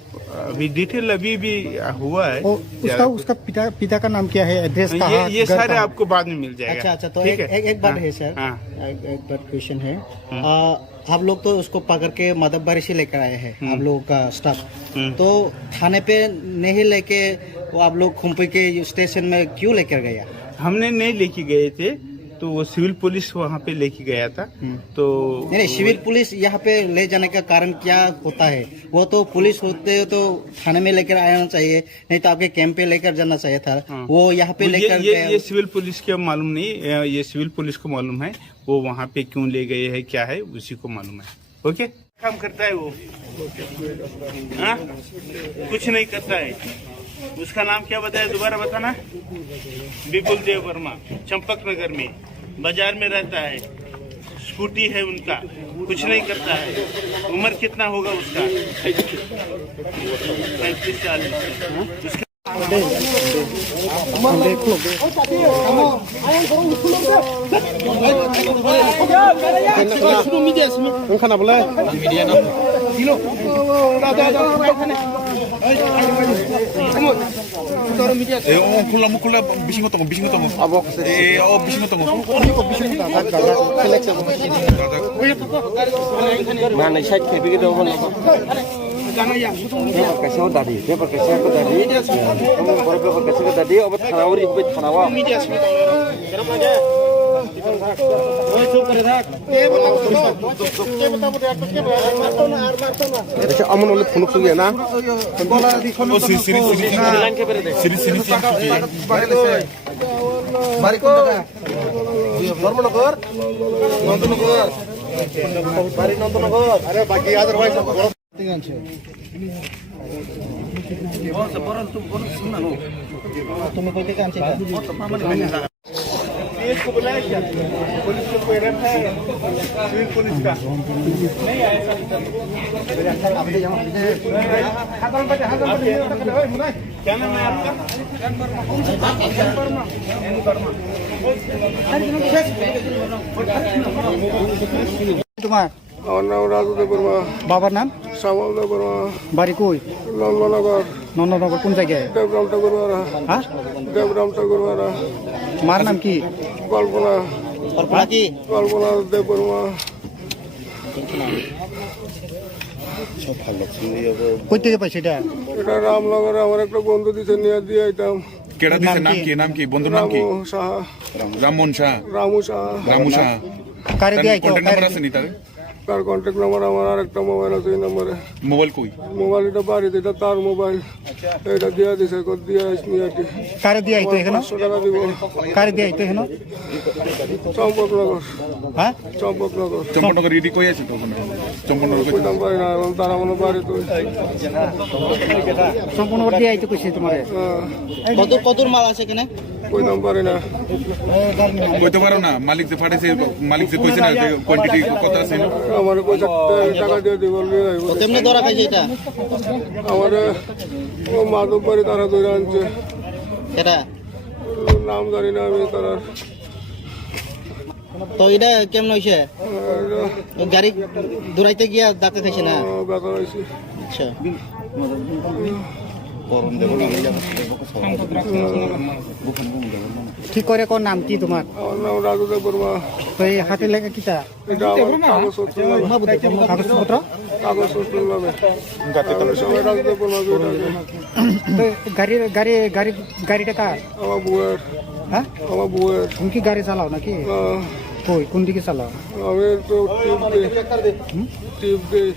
अभी डिटेल अभी भी हुआ है। उसका पिता का नाम क्या है, एड्रेस कहाँ? ये सारे आपको बाद में मिल जाएगा। अच्छा, तो एक बात है सर, एक बात क्वेश्चन है। आप लोग तो उसको पकड़ के माधवबारी से लेकर आए हैं, आप लोगों का स्टाफ। तो थाने पे नहीं लेके वो आप लोग खुंगपुई के स्टेशन में क्यों लेकर गया? हमने नहीं लेके गए थे, तो वो सिविल पुलिस वहाँ पे लेके गया था। तो नहीं, सिविल पुलिस यहाँ पे ले जाने का कारण क्या होता है? वो तो पुलिस होते तो थाने में लेकर आना चाहिए, नहीं तो आपके कैंप पे लेकर जाना चाहिए था। वो यहाँ पे लेकर ये सिविल पुलिस के मालूम नहीं, ये सिविल पुलिस को मालूम है वो वहाँ पे क्यों ले गए हैं, क्या है उसी को मालूम है। ओके, काम करता है वो? हाँ, कुछ नहीं करता है। उसका नाम क्या बताया, दोबारा बताना? विपुल देव वर्मा, चंपक नगर में बाजार में रहता है। स्कूटी है उनका, कुछ नहीं करता है। उम्र कितना होगा उसका? 35-40। 콜라 미신 것도 Mana saya kepikir dah mana? Dia pakai siapa tadi? Kamu pakai siapa tadi? Obat khanawari, obat khanawa. अच्छा अमन वाले फोन कर लिया ना? अरे बाकी इसको बुलाया क्या? पुलिस को कोई रैप है? सिविल पुलिस का नहीं आया सर। क्या नाम है आपका? तुम्हारा আমার নাম রাজু দেব বর্মা। বাবার নাম? শ্যামল দেব বর্মা। বাড়ি কই? নন্দনগর। নন্দনগর কোন জায়গায়? দেবরাম ঠাকুরবাড়া। হ্যাঁ, দেবরাম ঠাকুরবাড়া। মার নাম কি? কল্পনা। কল্পনা দেব বর্মা। কই থেকে পাইছে এটা? এটা রামনগরে আমার একটা বন্ধু দিছে, নিয়ে দিয়ে আইতাম। केड़ा दिसे नाम की बंधु नाम की रामू शाह राममोहन शाह रामू शाह रामू शाह कार्य दिया क्या কন্টাক্ট নাম্বার আছে নি তার তার কন্ট্যাক্ট নাম্বার আমার আরেকটা মোবাইল আছে এই নম্বরে মোবাইল কই মোবাইল এটা বাড়িতে এটা তার মোবাইল এটা দিয়া দিছে কত দিয়া আসনি আর কি कार्य दिया तो है ना 500 টাকা দিব कार्य दिया तो है ना চম্পকনগর हाँ চম্পকনগর চম্পনগর রেডি কই আছে তো চম্পনগর কই কইতাম পারি না এখন তারা মনে বাড়ি তো संपूर्ण कर दिया तो कुछ तुम्हारे কতর মাল আছে এখানে কইতাম পারি না কইতে পারো না মালিক যে ফাটাইছে মালিক যে কইছে না যে কোয়ান্টিটি কত আছে আমার কইছে টাকা দিয়ে দিব কেমনে ধরা খাইছে এটা আমার ও মাধব বাড়ি তারা ধরে আনছে এটা নাম জানি না আমি তারা তো এটা কেমন হইছে গাড়ি দৌড়াইতে গিয়া ডাক্তার খাইছে না ব্যথা হয়েছে আচ্ছা কি করে কোন নাম কি তোমার আমার নাম রাজুদেব বর্মা তো এই হাতে লেখা কিটা এটা আমার কাগজপত্র কাগজপত্র কাগজপত্র নামে সবাই রাজুদেব বর্মা তো গাড়িটা কার আমার বউয়ের হ্যাঁ আমার বউয়ের তুমি কি গাড়ি চালাও নাকি কই কোন দিকে চালাও আমি তো টিপ দিই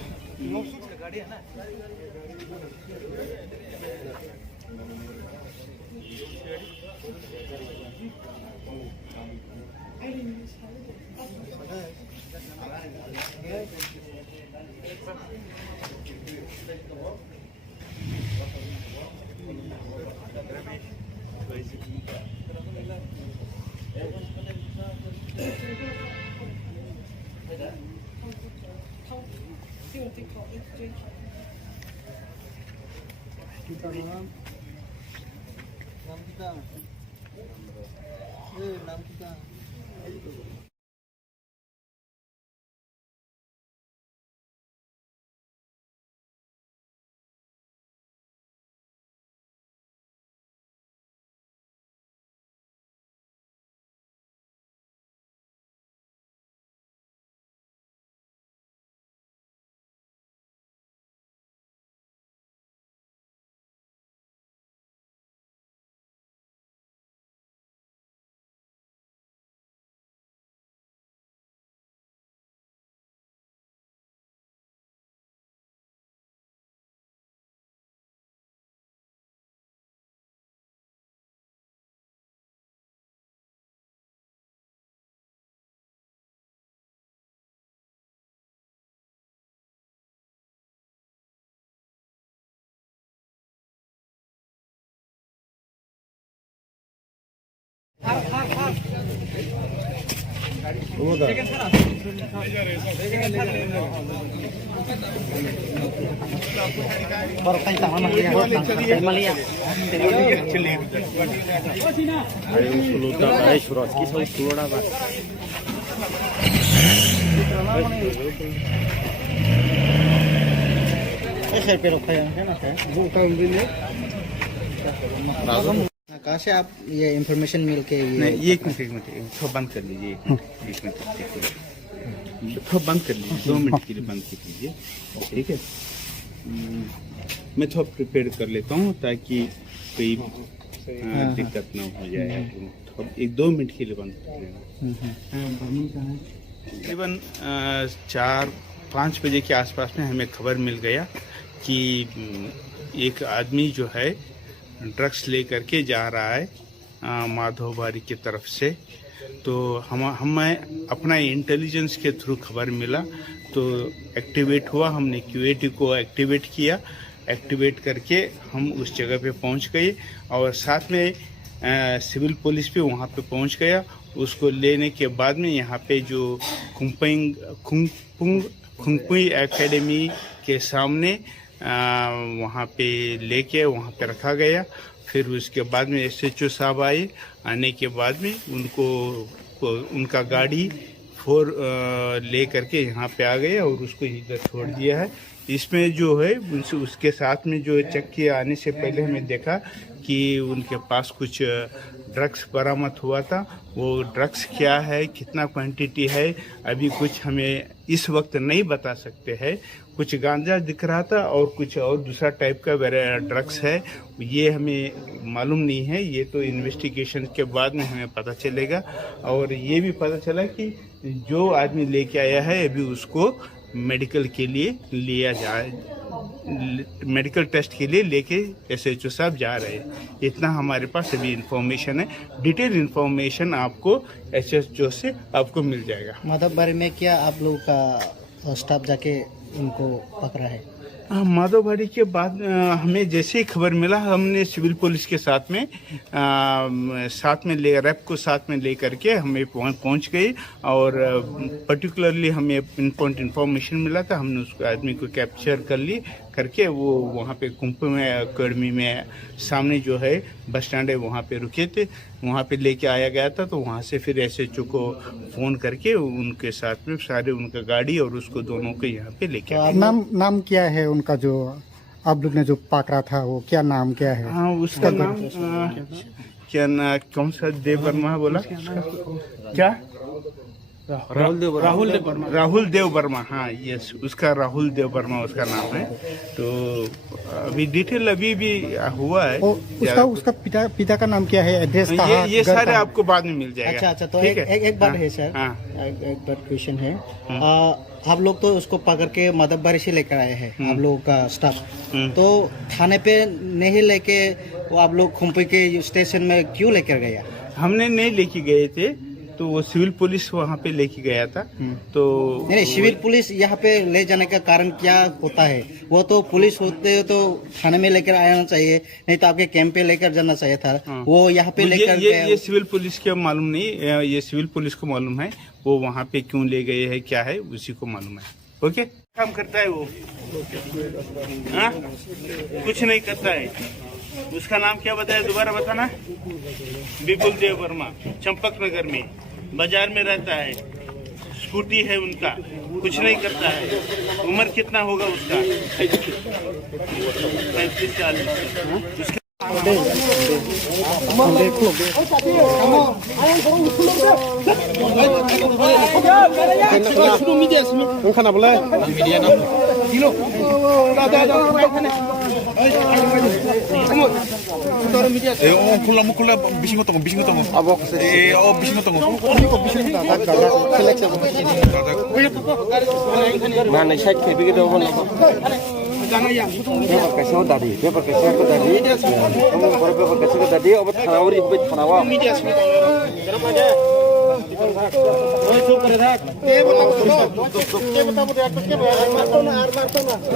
सर पे रखा है ना कहाँ से आप ये इंफॉर्मेशन मिल के नहीं ये एक मिनट थोड़ा बंद कर लीजिए एक मिनट थोड़ा बंद कर लीजिए 2 मिनट के लिए बंद कर लीजिए ठीक है मैं थोड़ा प्रिपेयर कर लेता हूँ ताकि कोई दिक्कत ना हो जाए एक 2 मिनट के लिए बंद कर लेना तकरीबन 4-5 बजे के आसपास में हमें खबर मिल गया कि एक आदमी जो है ड्रग्स लेकर के जा रहा है माधोबारी की तरफ से। तो हमें अपना इंटेलिजेंस के थ्रू खबर मिला तो एक्टिवेट हुआ, हमने क्यूएटी को एक्टिवेट किया। एक्टिवेट करके हम उस जगह पे पहुंच गए और साथ में सिविल पुलिस भी वहां पे पहुंच गया। उसको लेने के बाद में यहाँ पे जो खुंगपुई एकेडमी के सामने वहाँ पे लेके वहाँ पे रखा गया। फिर उसके बाद में SHO साहब आए। आने के बाद में उनका गाड़ी 4 ले करके यहाँ पे आ गए और उसको इधर छोड़ दिया है। इसमें जो है उसके साथ में जो चेक किया आने से पहले हमें देखा कि उनके पास कुछ ड्रग्स बरामद हुआ था। वो ड्रग्स क्या है, कितना क्वांटिटी है, अभी कुछ हमें इस वक्त नहीं बता सकते हैं। कुछ गांजा दिख रहा था और कुछ और दूसरा टाइप का ड्रग्स है, ये हमें मालूम नहीं है। ये तो इन्वेस्टिगेशन के बाद में हमें पता चलेगा। और ये भी पता चला कि जो आदमी लेके आया है अभी उसको मेडिकल के लिए लिया जाए, मेडिकल टेस्ट के लिए लेके SHO साहब जा रहे हैं। इतना हमारे पास अभी इंफॉर्मेशन है। डिटेल इंफॉर्मेशन आपको SHO से आपको मिल जाएगा। माधवबारी में क्या आप लोगों का स्टाफ जाके उनको पकड़ा है? माधवबाड़ी के बाद हमें जैसे ही खबर मिला, हमने सिविल पुलिस के साथ में रैप को साथ में ले करके हमें पहुंच गए। और पर्टिकुलरली हमें इन्फॉर्मेशन मिला था, हमने उस आदमी को कैप्चर करके वो वहाँ पे कुंभ में अकेडमी में सामने जो है बस स्टैंड है वहाँ पे रुके थे, वहाँ पे लेके आया गया था। तो वहाँ से फिर SHO को फ़ोन करके उनके साथ में सारे उनका गाड़ी और उसको दोनों को यहाँ पे लेके आए। नाम क्या है उनका, जो आप लोग ने जो पकड़ा था वो क्या नाम क्या है? हाँ, उसका नाम क्या ना, कौन सा देव वर्मा बोला क्या? राहुल देव वर्मा। हाँ, यस, उसका राहुल देव वर्मा उसका नाम है। तो अभी डिटेल अभी भी हुआ है। उसका पिता का नाम क्या है, एड्रेस कहाँ? ये सारे आपको बाद में मिल जाएगा। अच्छा, तो एक बात है सर, एक बात क्वेश्चन है। आप लोग तो उसको पकड़ के माधवबारी से लेकर आए हैं, आप लोगों का स्टाफ। तो थाने पे नहीं लेके वो आप लोग खुम्पी के स्टेशन में क्यों लेकर गया? हमने नहीं लेके गए थे, तो वो सिविल पुलिस वहाँ पे लेके गया था। तो नहीं, सिविल पुलिस यहाँ पे ले जाने का कारण क्या होता है? वो तो पुलिस होते तो थाने में लेकर आना चाहिए, नहीं तो आपके कैंप पे लेकर जाना चाहिए था। वो यहाँ पे लेकर ये सिविल पुलिस के मालूम नहीं, ये सिविल पुलिस को मालूम है वो वहाँ पे क्यों ले गए हैं, क्या है उसी को मालूम है। ओके, काम करता है वो? हाँ, कुछ नहीं करता है। उसका नाम क्या बताया, दोबारा बताना? विपुल देव वर्मा, चंपक नगर में बाजार में रहता है, स्कूटी है उनका, कुछ नहीं करता है। उम्र कितना होगा उसका? 35-40। 콜라 미신 것도 아버 미신 것도 나는 샤이크 비기도 보내. पेपर कैसे हो दादी, पेपर कैसे हो दादी, हम पर पेपर कैसे हो दादी, अब थानावरी पे थानावा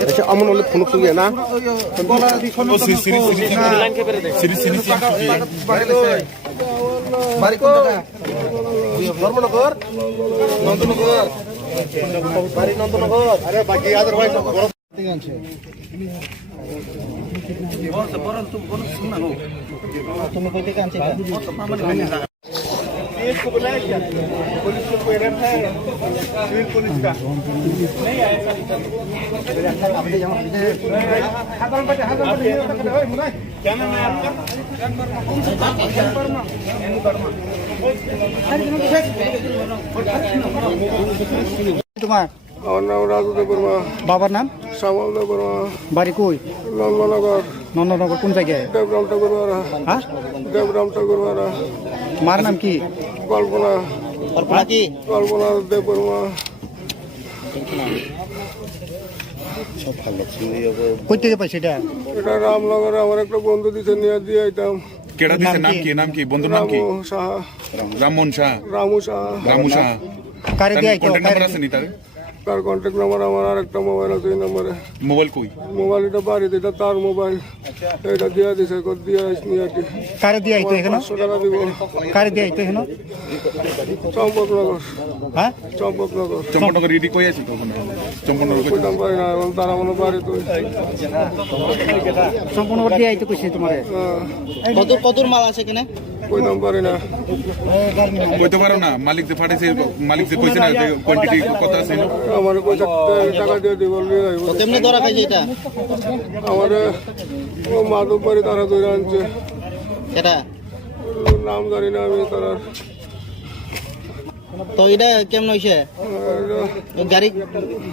अच्छा अमन वाले फोन कर लिया ना बारी को धर्मनगर नंदनगर बारी नंदनगर अरे बाकी याद भाई तुम्हें कोई काम चाहिए? पुलिस को बुलाया क्या? पुलिस को कोई रेप है सिविल पुलिस का? नहीं आया। क्या नाम है आपका? तुम्हारा আমার নাম রাজু দেববর্মা, বাবার নাম শ্যামল দেববর্মা, বাড়ি কই? নন্দনগর, নন্দনগর কোন জায়গায়? দেবরাম ঠাকুরবাড়া, হ্যাঁ, দেবরাম ঠাকুরবাড়া। মার নাম কি? কল্পনা, কল্পনা কি? কল্পনা দেববর্মা। কই থেকে পাইছে এটা? এটা রামনগরে আমার একটা বন্ধু দিছে, নিয়ে দিয়ে আইতাম। केड़ा दिसे नाम की बंधु नाम की? রামু সাহা, राममोहन शाह। রামু সাহা। रामू शाह কারে দিয়ে আইতো? कॉन्टैक्ट नंबर আছে নি তার? তার কন্ট্যাক্ট নাম্বার আমার আর একটা মোবাইল আছে, এই নাম্বারে মোবাইল কই? মোবাইল এটা বাড়িতে, এটা তার মোবাইল, এটা দিয়ে দিছে, দিয়ে নিয়ে আইতি। কারে দিয়ে আইতো এখানে? 500 টাকা দিব। কারে দিয়ে আইতো এখানে? চম্পকনগর, হ্যাঁ, চম্পকনগর। চম্পকনগর রেডি কই আছে তো ওখানে? চম্পকনগর কই? কইতাম পারি না, তারা মনে বাড়ি তো সম্পূর্ণ দিয়ে আইতো কইছে তোমারে? কতর মাল আছে এখানে? কইতাম পারি না। কইতে পারো না? মালিক যে ফাটাইছে, মালিক যে কইছে না যে কোয়ান্টিটি কত আছে? আমার পয়সা টাকা দিয়ে দিব, নিয়ে যাইব। তো তেমনি ধরা খাইছে এটা? আমার ও মাধববাড়ি তারা ধরে আনছে, এটা নাম জানি না আমি তার তো এটা কেমন হয়েছে গাড়ি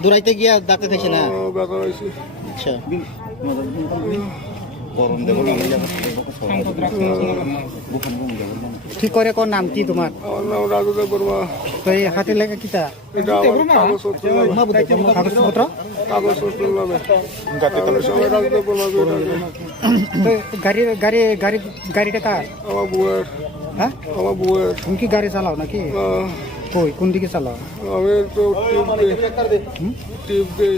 দৌড়াইতে গিয়া ডাকতে থাকছে না ব্যথা হয়েছে। আচ্ছা ঠিক করে কোন নাম কি তোমার আমার নাম রাজুদেব বর্মা। তো এই হাতে লেগে কিটা এটা আমার কাগজপত্র নামে কাগজপত্র কাগজপত্র নামে আমি সবাই রাজুদেব বর্মা করে ডাকে। তো গাড়িটা কার আমার বউয়ের হ্যাঁ আমার বউয়ের তুমি কি গাড়ি চালাও নাকি কই কোন দিকে চালাও আমি তো টিপ দিই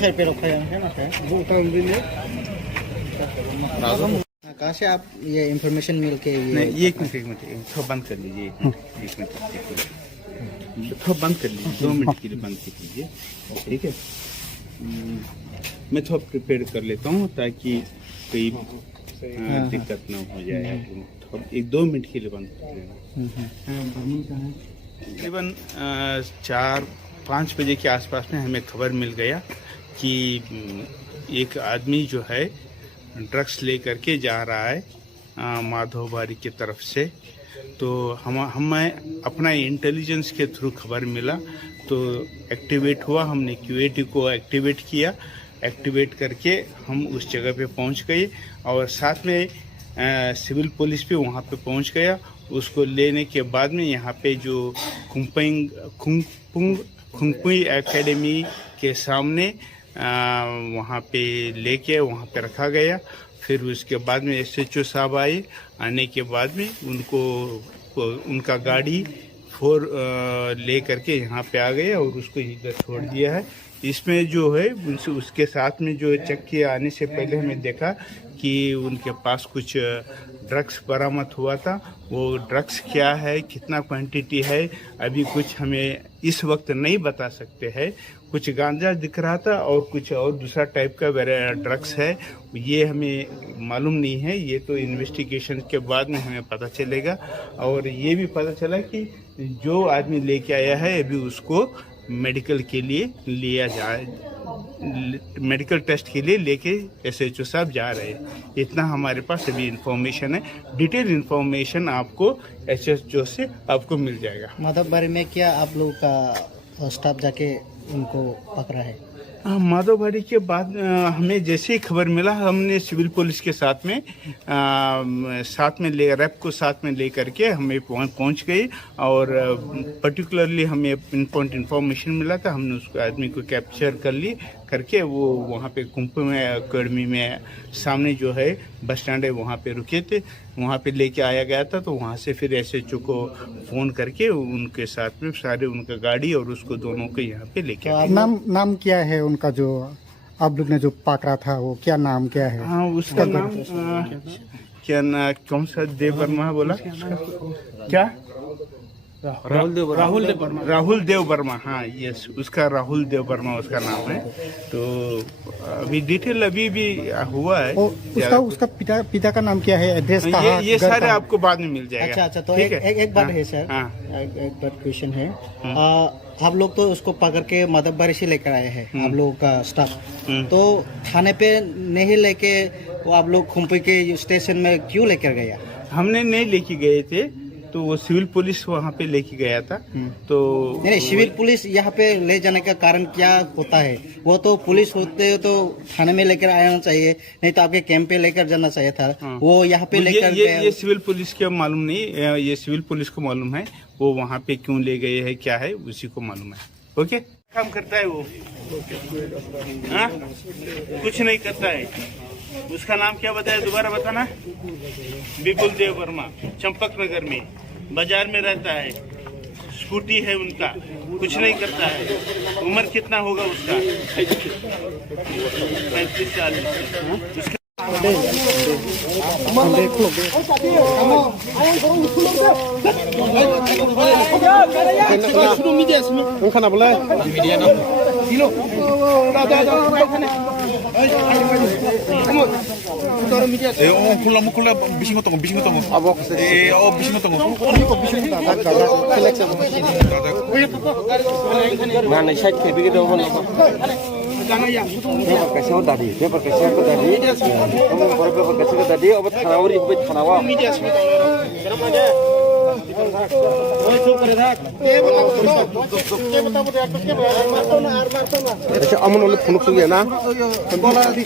सर पे रखा है ना सर कहाँ से आप ये इंफॉर्मेशन मिल के नहीं ये एक मिनट थोड़ा बंद कर लीजिए एक मिनट थोड़ा बंद कर लीजिए 2 मिनट के लिए बंद कर लीजिए ठीक है मैं थोड़ा प्रिपेयर कर लेता हूँ ताकि कोई दिक्कत ना हो जाए थोड़ा 1-2 मिनट के लिए बंद कर लेना तकरीबन 4-5 बजे के आसपास में हमें खबर मिल गया कि एक आदमी जो है ड्रग्स लेकर के जा रहा है माधोबारी की तरफ से। तो हमें अपना इंटेलिजेंस के थ्रू खबर मिला तो एक्टिवेट हुआ, हमने क्यूएटी को एक्टिवेट किया। एक्टिवेट करके हम उस जगह पे पहुंच गए और साथ में सिविल पुलिस भी वहां पे पहुंच गया। उसको लेने के बाद में यहाँ पे जो खुंगपुई एकेडमी के सामने वहाँ पे लेके वहाँ पे रखा गया। फिर उसके बाद में SHO साहब आए। आने के बाद में उनका गाड़ी 4 ले करके यहाँ पे आ गए और उसको इधर छोड़ दिया है। इसमें जो है उसके साथ में जो चेक किए आने से पहले हमें देखा कि उनके पास कुछ ड्रग्स बरामद हुआ था। वो ड्रग्स क्या है, कितना क्वांटिटी है, अभी कुछ हमें इस वक्त नहीं बता सकते हैं। कुछ गांजा दिख रहा था और कुछ और दूसरा टाइप का ड्रग्स है, ये हमें मालूम नहीं है। ये तो इन्वेस्टिगेशन के बाद में हमें पता चलेगा। और ये भी पता चला कि जो आदमी लेके आया है अभी उसको मेडिकल के लिए लिया जाए, मेडिकल टेस्ट के लिए लेके SHO साहब जा रहे हैं। इतना हमारे पास अभी इंफॉर्मेशन है। डिटेल इंफॉर्मेशन आपको SHO से आपको मिल जाएगा। माधवबारी में क्या आप लोगों का स्टाफ जाके उनको पकड़ा है? माधवबारी के बाद हमें जैसे ही खबर मिला हमने सिविल पुलिस के साथ में रैप को साथ में ले करके हमें पहुंच गए और पर्टिकुलरली हमें पिन पॉइंट इन्फॉर्मेशन मिला था। हमने उसको आदमी को कैप्चर कर ली। करके वो वहाँ पे कुंभ में अकेडमी में सामने जो है बस स्टैंड है वहाँ पे रुके थे, वहाँ पे लेके आया गया था। तो वहाँ से फिर SHO को फ़ोन करके उनके साथ में सारे उनका गाड़ी और उसको दोनों को यहाँ पे लेके आए। नाम क्या है उनका, जो आप लोग ने जो पकड़ा था वो क्या नाम क्या है? हाँ, उसका नाम क्या ना, कौन सा देव वर्मा बोला क्या? राहुल देव वर्मा। हाँ यस, उसका राहुल देव वर्मा उसका नाम है। तो अभी डिटेल अभी भी हुआ है। उसका पिता का नाम क्या है, एड्रेस कहाँ? ये सारे आपको बाद में मिल जाएगा। अच्छा, तो एक बात है सर, एक बात क्वेश्चन है। आप लोग तो उसको पकड़ के मददबारी से लेकर आए हैं, आप लोगों का स्टाफ। तो थाने पे नहीं लेके वो आप लोग खुम्पी के स्टेशन में क्यों लेकर गया? हमने नहीं लेके गए थे, तो वो सिविल पुलिस वहाँ पे लेके गया था। तो नहीं, सिविल पुलिस यहाँ पे ले जाने का कारण क्या होता है? वो तो पुलिस होते तो थाने में लेकर आना चाहिए, नहीं तो आपके कैंप पे लेकर जाना चाहिए था। वो यहाँ पे लेकर ये सिविल पुलिस के मालूम नहीं, ये सिविल पुलिस को मालूम है वो वहाँ पे क्यों ले गए है, क्या है उसी को मालूम है। ओके, काम करता है वो? हाँ, कुछ नहीं करता है। उसका नाम क्या बताया, दोबारा बताना। विपुल देव वर्मा, चंपक नगर में बाजार में रहता है, स्कूटी है उनका, कुछ नहीं करता है। उम्र कितना होगा उसका? 35-40। 콜라 미신 거 나는 샷 개비기도 하고 पेपर कैसे हो दादी, पेपर कैसे हो दादी, हम बड़े पेपर कैसे हो दादी, अब थानावरी हो थानावा अच्छा अमन वाले फोन सुन गया ना धर्मनगर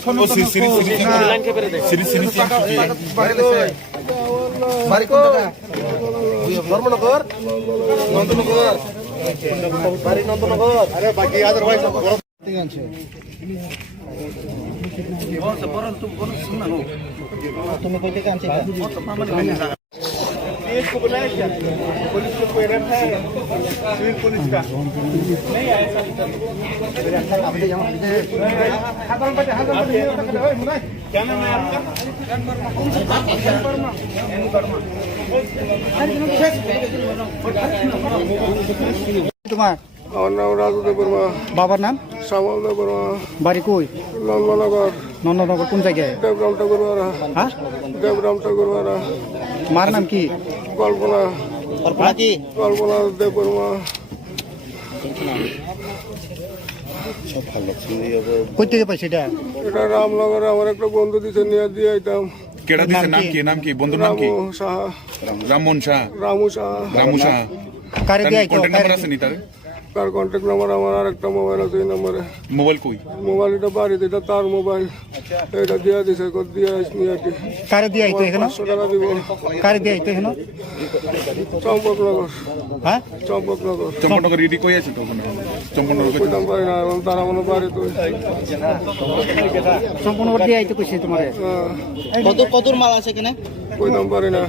नंदनगर बारी नंदनगर अरे बाकी अदरवाइज तुम्हें कोई काम से इसको बुलाया क्या? पुलिस को कोई रखा है सिविल पुलिस का? नहीं आया क्या नाम है आपका? तुम्हार আমার নাম রাজুদেব বর্মা, বাবার নাম শ্যামলদেব বর্মা, বাড়ি কই? নন্দনগর, নন্দনগর কোন জায়গায়? দেবরাম ঠাকুরবাড়া, হ্যাঁ, দেবরাম ঠাকুরবাড়া। মার নাম কি? কল্পনা, কল্পনা দেব বর্মা। কই থেকে পাইছে এটা? এটা রামনগরে আমার একটা বন্ধু দিছে, নিয়ে দিয়ে আইতাম। কেডা দিছে? নাম কি বন্ধুর নাম কি? রামু সাহা, রামমোহন শাহ। রামু সাহা। রামু শাহ কারে দিয়ে আইতো? কন্টাক্ট নাম্বার আছে নি তার? তার কন্ট্যাক্ট নাম্বার আমার আর একটা মোবাইল আছে, এই নম্বরে। মোবাইল কই? মোবাইল এটা বাড়িতে, এটা তার মোবাইল, এটা দিয়ে দিছে, দিয়ে আসনি আর কি। কারে দিয়ে আইতো এখানে? 500 টাকা দিব। কারে দিয়ে আইতো এখানে? চম্পকনগর, হ্যাঁ, চম্পকনগর। চম্পকনগর রেডি কই আছে তো ওখানে? চম্পকনগর কই? কইতাম পারি না, এবং তারা মনে বাড়ি তো সম্পূর্ণ দিয়ে আইতো কইছে তোমারে। কতর মাল আছে এখানে? কইতাম পারি না।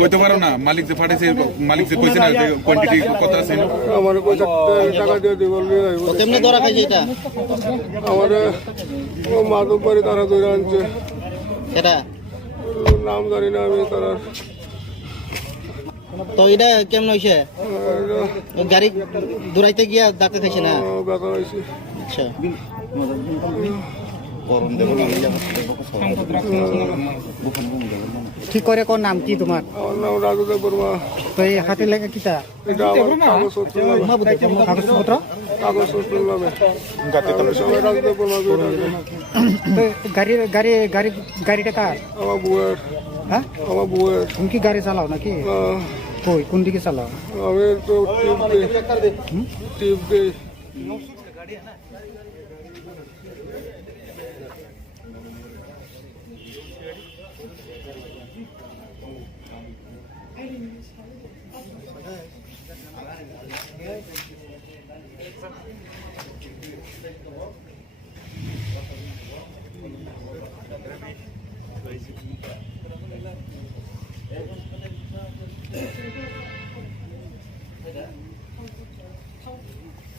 কইতে পারো না? মালিক যে ফাটাইছে, মালিক যে কইছে না যে কোয়ান্টিটি কত আছে? আমার পয়সা টাকা দিয়ে দিব, নিয়ে আইব। কেমনে ধরা খাইছে এটা? আমার ও মাধববাড়ি তারা ধরে আনছে, এটা নাম জানি না আমি তারার। তো এটা কেমন হয়েছে? গাড়ি দৌড়াইতে গিয়া ডাক্তার খাইছে না? ব্যথা হয়েছে। আচ্ছা, ঠিক করে কোন নাম কি তোমার? আমার নাম রাজুদেব বর্মা। তো এই হাতে লেখা কিটা? এটা আমার কাগজপত্র নামে, কাগজপত্র কাগজপত্র নামে সবাই রাজুদেব বর্মা করে ডাকে। তো গাড়িটা কার? আমার বউয়ের, হ্যাঁ, আমার বউয়ের। তুমি কি গাড়ি চালাও নাকি? কই কোন দিকে চালাও? আমি তো টিপ দিই।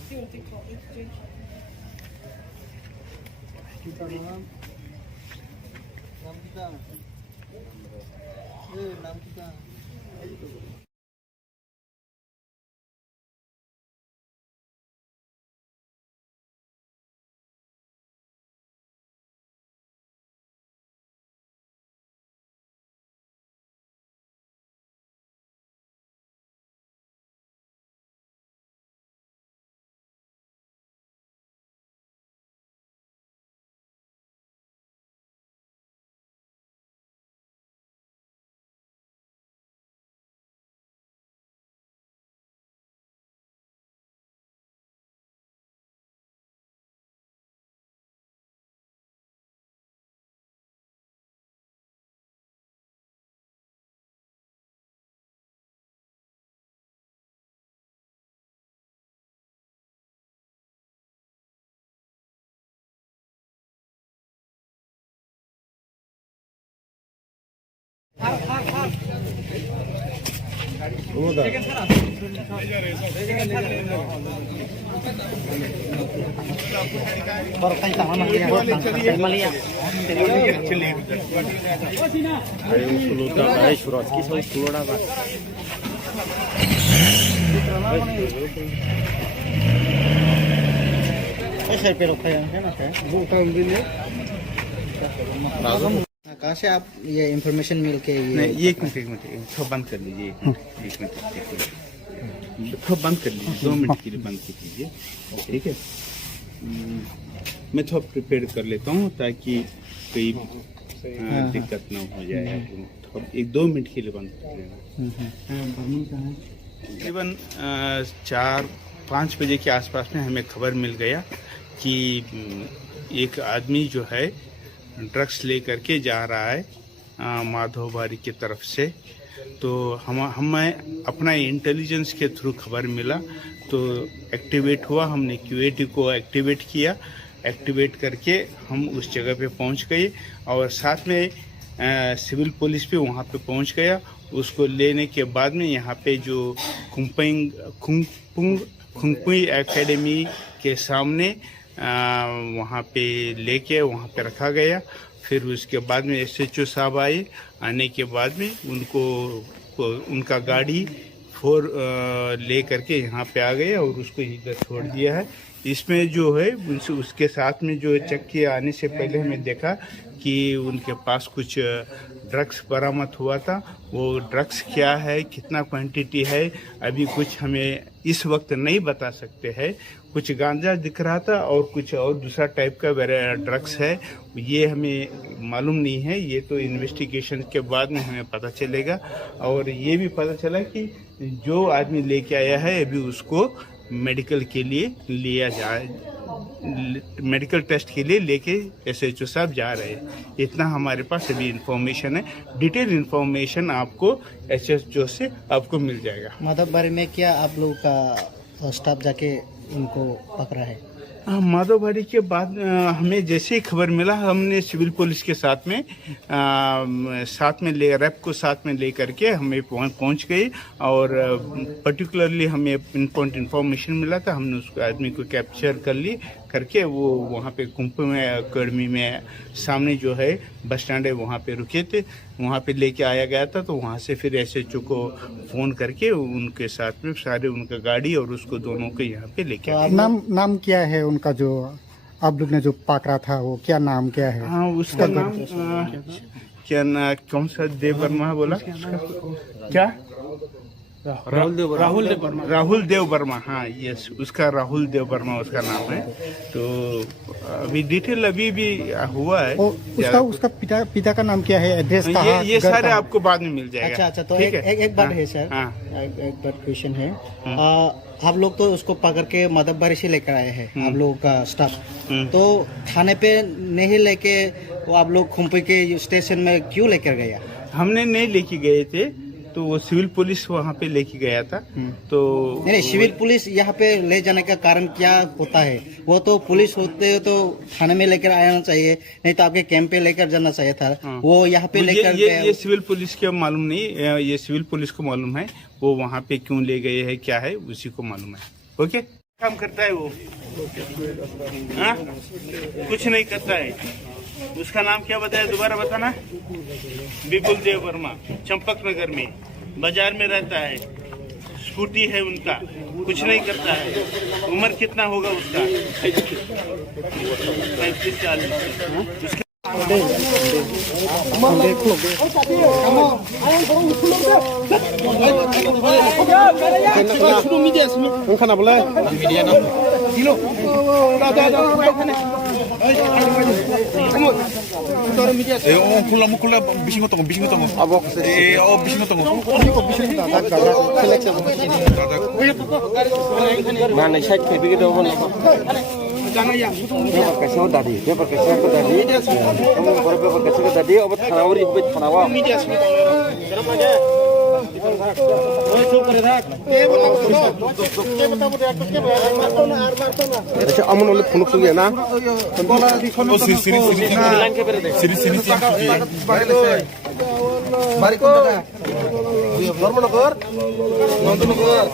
सर पे रखा है ना सर। कहाँ से आप ये इंफॉर्मेशन मिल के नहीं, ये एक मिनट थोड़ा बंद कर लीजिए। एक मिनट थोड़ा बंद कर लीजिए, 2 मिनट के लिए बंद कर लीजिए, ठीक है। मैं थोड़ा प्रिपेयर कर लेता हूँ ताकि कोई दिक्कत ना हो जाए। थोड़ा 1-2 मिनट के लिए बंद कर लेना। तकरीबन 4-5 बजे के आसपास में हमें खबर मिल गया कि एक आदमी जो है ड्रग्स लेकर के जा रहा है माधोबारी की तरफ से। तो हमें अपना इंटेलिजेंस के थ्रू खबर मिला, तो एक्टिवेट हुआ। हमने क्यूएटी को एक्टिवेट किया। एक्टिवेट करके हम उस जगह पे पहुंच गए और साथ में सिविल पुलिस भी वहां पे पहुंच गया। उसको लेने के बाद में यहाँ पे जो खुंगपुई एकेडमी के सामने वहाँ पे लेके वहाँ पे रखा गया। फिर उसके बाद में SHO साहब आए। आने के बाद में उनका गाड़ी 4 ले करके यहाँ पे आ गए और उसको इधर छोड़ दिया है। इसमें जो है उसके साथ में जो चेक किया, आने से पहले हमें देखा कि उनके पास कुछ ड्रग्स बरामद हुआ था। वो ड्रग्स क्या है, कितना क्वांटिटी है, अभी कुछ हमें इस वक्त नहीं बता सकते हैं। कुछ गांजा दिख रहा था और कुछ और दूसरा टाइप का ड्रग्स है, ये हमें मालूम नहीं है। ये तो इन्वेस्टिगेशन के बाद में हमें पता चलेगा। और ये भी पता चला कि जो आदमी लेके आया है अभी उसको मेडिकल के लिए लिया जाए, मेडिकल टेस्ट के लिए लेके SHO साहब जा रहे हैं। इतना हमारे पास अभी इंफॉर्मेशन है। डिटेल इंफॉर्मेशन आपको SHO से आपको मिल जाएगा। माधवबारी में क्या आप लोगों का स्टाफ जाके उनको पकड़ा है? माधवबारी के बाद हमें जैसे ही खबर मिला, हमने सिविल पुलिस के साथ में रैप को साथ में ले करके हमें पहुंच गए। और पर्टिकुलरली हमें इंफॉर्मेशन मिला था, हमने उस आदमी को कैप्चर करके वो वहाँ पे खुंगपुई एकेडमी में सामने जो है बस स्टैंड है वहाँ पे रुके थे, वहाँ पे लेके आया गया था। तो वहाँ से फिर SHO को फ़ोन करके उनके साथ में सारे उनका गाड़ी और उसको दोनों को यहाँ पे लेके आए। नाम क्या है उनका, जो आप लोग ने जो पकड़ा था वो क्या नाम क्या है? हाँ, उसका नाम कौन सा देव वर्मा बोला क्या? राहुल देव वर्मा। हाँ, यस, उसका राहुल देव वर्मा उसका नाम है। तो अभी डिटेल अभी भी हुआ है। उसका पिता का नाम क्या है, एड्रेस कहाँ? ये सारे आपको बाद में मिल जाएगा। अच्छा, तो एक बात है सर। हाँ, एक बात क्वेश्चन है। आप लोग तो उसको पकड़ के माधवबारी से लेकर आए हैं, आप लोगों का स्टाफ। तो थाने पे नहीं लेके वो आप लोग खुंपी के स्टेशन में क्यों लेकर गया? हमने नहीं लेके गए थे, तो वो सिविल पुलिस वहाँ पे लेके गया था। तो नहीं, सिविल पुलिस यहाँ पे ले जाने का कारण क्या होता है? वो तो पुलिस होते तो थाने में लेकर आना चाहिए, नहीं तो आपके कैंप पे लेकर जाना चाहिए था। वो यहाँ पे लेकर ये सिविल पुलिस के मालूम नहीं, ये सिविल पुलिस को मालूम है। वो वहाँ पे क्यों ले गए हैं क्या है उसी को मालूम है। ओके। काम करता है वो? हाँ? कुछ नहीं करता है। उसका नाम क्या बताया, दोबारा बताना। विपुल देव वर्मा, चंपक नगर में बाजार में रहता है। स्कूटी है उनका, कुछ नहीं करता है। उम्र कितना होगा उसका? 35-40। उसका Kan boleh? 콜라 콜라 비신 거 비신 거 Abok 비신 거 mana syak ke begitu pun. Kasih tadi, kasih tadi. Kamu berapa kasih tadi? Obat tanawari, obat tanawa. अच्छा अमन वाले फोन सुन गया ना धर्मनगर नंदनगर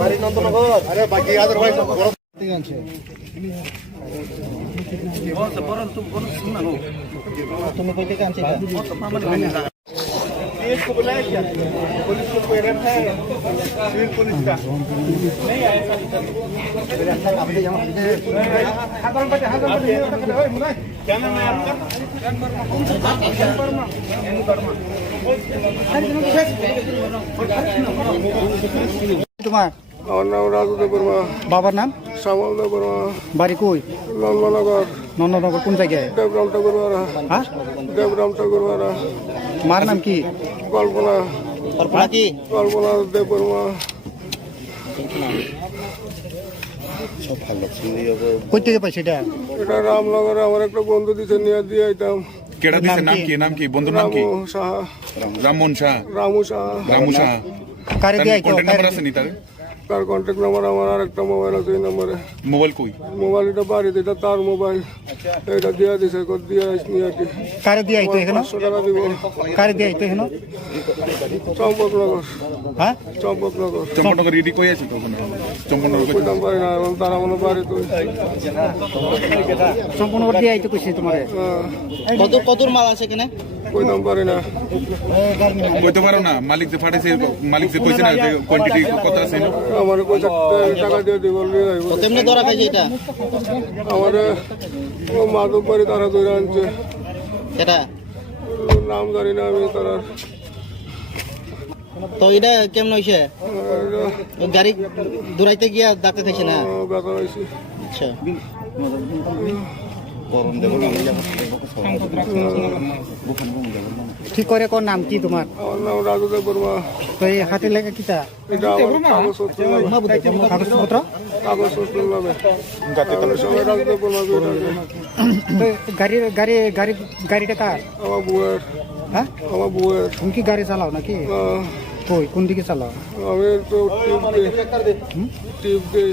बारी नंदनगर अरे बाकी अदरवाइज तुम्हें कोई काम चाहिए इसको बुलाया क्या? पुलिस को कोई रेप है? सिविल पुलिस का नहीं आया। क्या नाम है आपका? तुम्हार আমার নাম রাজুদেব বর্মা বাবার নাম শ্যামলদেব বর্মা বাড়ি কই নন্দনগর নন্দনগর কোন জায়গায় দেবরাম ঠাকুরবাড়া হ্যাঁ দেবরাম ঠাকুরবাড়া মার নাম কি কল্পনা কল্পনা কি কল্পনা দেব বর্মা কই থেকে পাইছে এটা এটা রামনগরে আমার একটা বন্ধু দিছে নিয়ে দিয়ে আইতাম কেডা দিছে নাম কি বন্ধুর নাম কি? রামু সাহা রামমোহন শাহ। রামু সাহা রামু শাহ। কারে দিয়ে আইতো কন্টাক্ট নাম্বার আছে নি তার? তার কন্ট্যাক্ট নাম্বার আমার আর একটা মোবাইল আছে এই নম্বরে মোবাইল কই? মোবাইল এটা বাড়িতে এটা তার মোবাইল এটা দিয়ে দিছে দিয়ে আসনি আর কি কারে দিয়ে আইতো এখানে 500 টাকা দিব কারে দিয়ে আইতো এখানে চম্পকনগর হ্যাঁ চম্পকনগর চম্পনগর রেডি কই আছে তো ওখানে? চম্পনগর কই? কইতাম পারি না এবং তারা মনে বাড়ি তো সম্পূর্ণ করে দিয়ে আইতো কইছি তোমারে কতর মাল আছে এখানে কইতাম পারি না কইতে পারো না? মালিক যে ফাটাইছে, মালিক যে কইছে না যে কোয়ান্টিটি কত আছে? আমার পয়সা টাকা দিয়ে দিব তেমনি ধরা খাইছে এটা আমার ও মাধব বাড়ি তারা ধরে আনছে এটা নাম জানি না আমি তারা তো এটা কেমন হইছে গাড়ি দৌড়াইতে গিয়া ডাক্তার খাইছে না ব্যথা হয়েছি আচ্ছা ঠিক করে কোন নাম কি তোমার আমার নাম রাজুদেব বর্মা তো এই হাতে লেখা কিটা এটা আমার কাগজপত্র কাগজপত্র নামে সবাই রাজুদেব বর্মা গাড়িটা কার আমার বউয়ের হ্যাঁ আমার বউয়ের তুমি কি গাড়ি চালাও নাকি কই কোন দিকে চালাও আমি তো টিপ দিই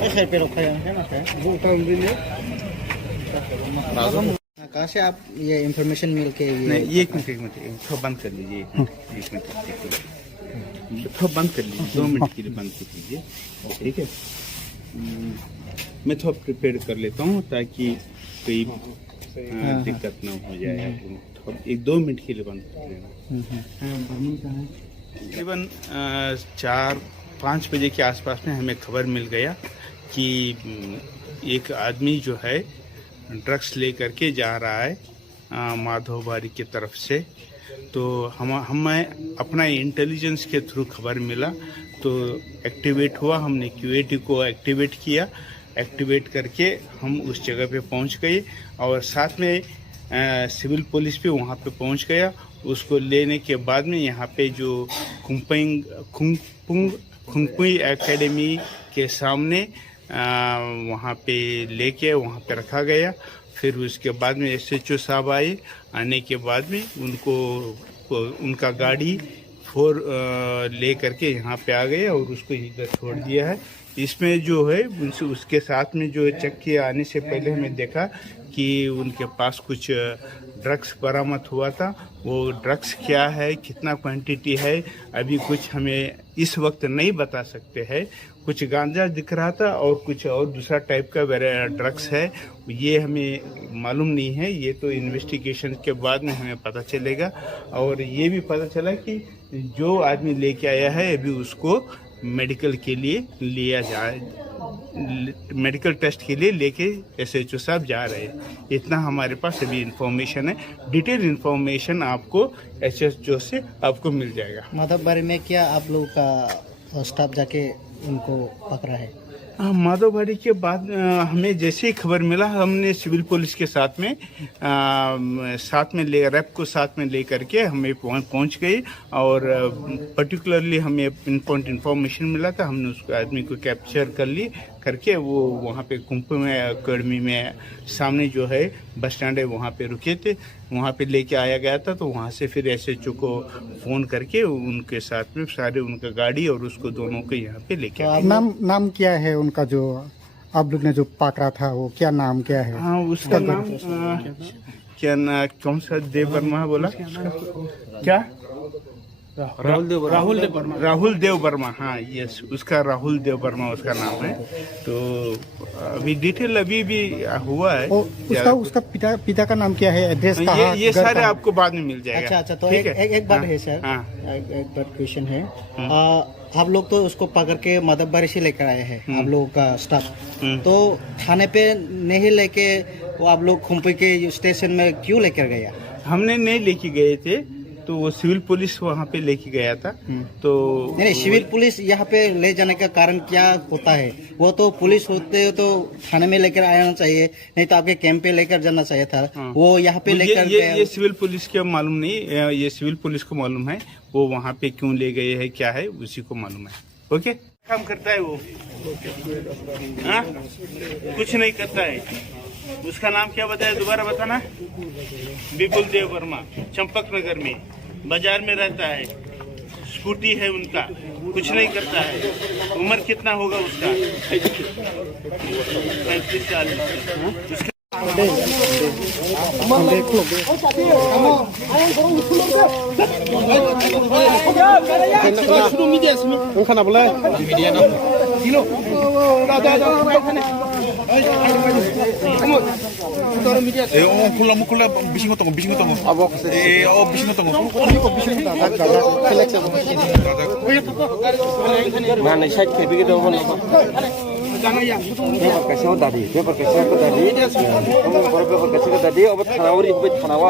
ऐसे पे रखा है ना सर? कहाँ से आप ये इंफॉर्मेशन मिल के नहीं, ये एक मिनट थोड़ा बंद कर लीजिए। एक मिनट थोड़ा बंद कर लीजिए, 2 मिनट के लिए बंद कर लीजिए, ठीक है। मैं थोड़ा प्रिपेयर कर लेता हूँ ताकि कोई दिक्कत ना हो जाए। थोड़ा 1-2 मिनट के लिए बंद कर लेना। तकरीबन 4-5 बजे के आसपास में हमें खबर मिल गया कि एक आदमी जो है ड्रग्स लेकर के जा रहा है माधोबारी की तरफ से। तो हमें अपना इंटेलिजेंस के थ्रू खबर मिला तो एक्टिवेट हुआ। हमने क्यूएटी को एक्टिवेट किया। एक्टिवेट करके हम उस जगह पे पहुंच गए और साथ में सिविल पुलिस भी वहां पे पहुंच गया। उसको लेने के बाद में यहाँ पे जो खुंगपुई एकेडमी के सामने वहाँ पे लेके वहाँ पे रखा गया। फिर उसके बाद में SHO साहब आए। आने के बाद में उनका गाड़ी 4 ले करके यहाँ पे आ गए और उसको इधर छोड़ दिया है। इसमें जो है उसके साथ में जो चेक किया आने से पहले हमें देखा कि उनके पास कुछ ड्रग्स बरामद हुआ था। वो ड्रग्स क्या है, कितना क्वांटिटी है, अभी कुछ हमें इस वक्त नहीं बता सकते हैं। कुछ गांजा दिख रहा था और कुछ और दूसरा टाइप का ड्रग्स है, ये हमें मालूम नहीं है। ये तो इन्वेस्टिगेशन के बाद में हमें पता चलेगा। और ये भी पता चला कि जो आदमी लेके आया है अभी उसको मेडिकल के लिए लिया जाए, मेडिकल टेस्ट के लिए लेके SHO साहब जा रहे हैं। इतना हमारे पास अभी इंफॉर्मेशन है। डिटेल इंफॉर्मेशन आपको SHO से आपको मिल जाएगा। माधवबारी में क्या आप लोग का स्टाफ जाके उनको पकड़ा है? माधवबारी के बाद हमें जैसे ही खबर मिला हमने सिविल पुलिस के साथ में रैप को साथ में ले करके हमें पहुंच गए। और पर्टिकुलरली हमें इंफॉर्मेशन मिला था, हमने उस आदमी को कैप्चर करके वो वहाँ पे खुंगपुई एकेडमी में सामने जो है बस स्टैंड है वहाँ पे रुके थे, वहाँ पे लेके आया गया था। तो वहाँ से फिर SHO को फ़ोन करके उनके साथ में सारे उनका गाड़ी और उसको दोनों को यहाँ पे लेके आए। नाम क्या है उनका जो आप लोग ने जो पकड़ा था, वो क्या नाम क्या है? हाँ, उसका नाम क्या ना, कौन सा देव वर्मा बोला क्या? राहुल देव वर्मा। हाँ, यस, उसका राहुल देव वर्मा उसका नाम है। तो अभी डिटेल अभी भी हुआ है। उसका पिता का नाम क्या है, एड्रेस कहाँ? ये सारे आपको बाद में मिल जाएगा। अच्छा, तो एक बात है सर, एक बात क्वेश्चन है। आप लोग तो उसको पकड़ के माधवबारी से लेकर आए हैं, आप लोगों का स्टाफ। तो थाने पे नहीं लेके वो आप लोग खुंपी के स्टेशन में क्यों लेकर गया? हमने नहीं लेके गए थे, तो वो सिविल पुलिस वहाँ पे लेके गया था। तो नहीं, सिविल पुलिस यहाँ पे ले जाने का कारण क्या होता है? वो तो पुलिस होते तो थाने में लेकर आना चाहिए, नहीं तो आपके कैंप पे लेकर जाना चाहिए था। वो यहाँ पे लेकर ये सिविल पुलिस के मालूम नहीं, ये सिविल पुलिस को मालूम है वो वहाँ पे क्यों ले गए हैं, क्या है उसी को मालूम है। ओके, काम करता है वो? हाँ, कुछ नहीं करता है। उसका नाम क्या बताया, दोबारा बताना? विपुल देव वर्मा, चंपक नगर में बाजार में रहता है। स्कूटी है उनका, कुछ नहीं करता है। उम्र कितना होगा उसका? 35 साल। 콜라 미싱거 똥 미싱거 똥 Mana saya begitu dong. Paper kasih tadi. Kamu paper kasih tadi. Obat khanawari, obat khanawa.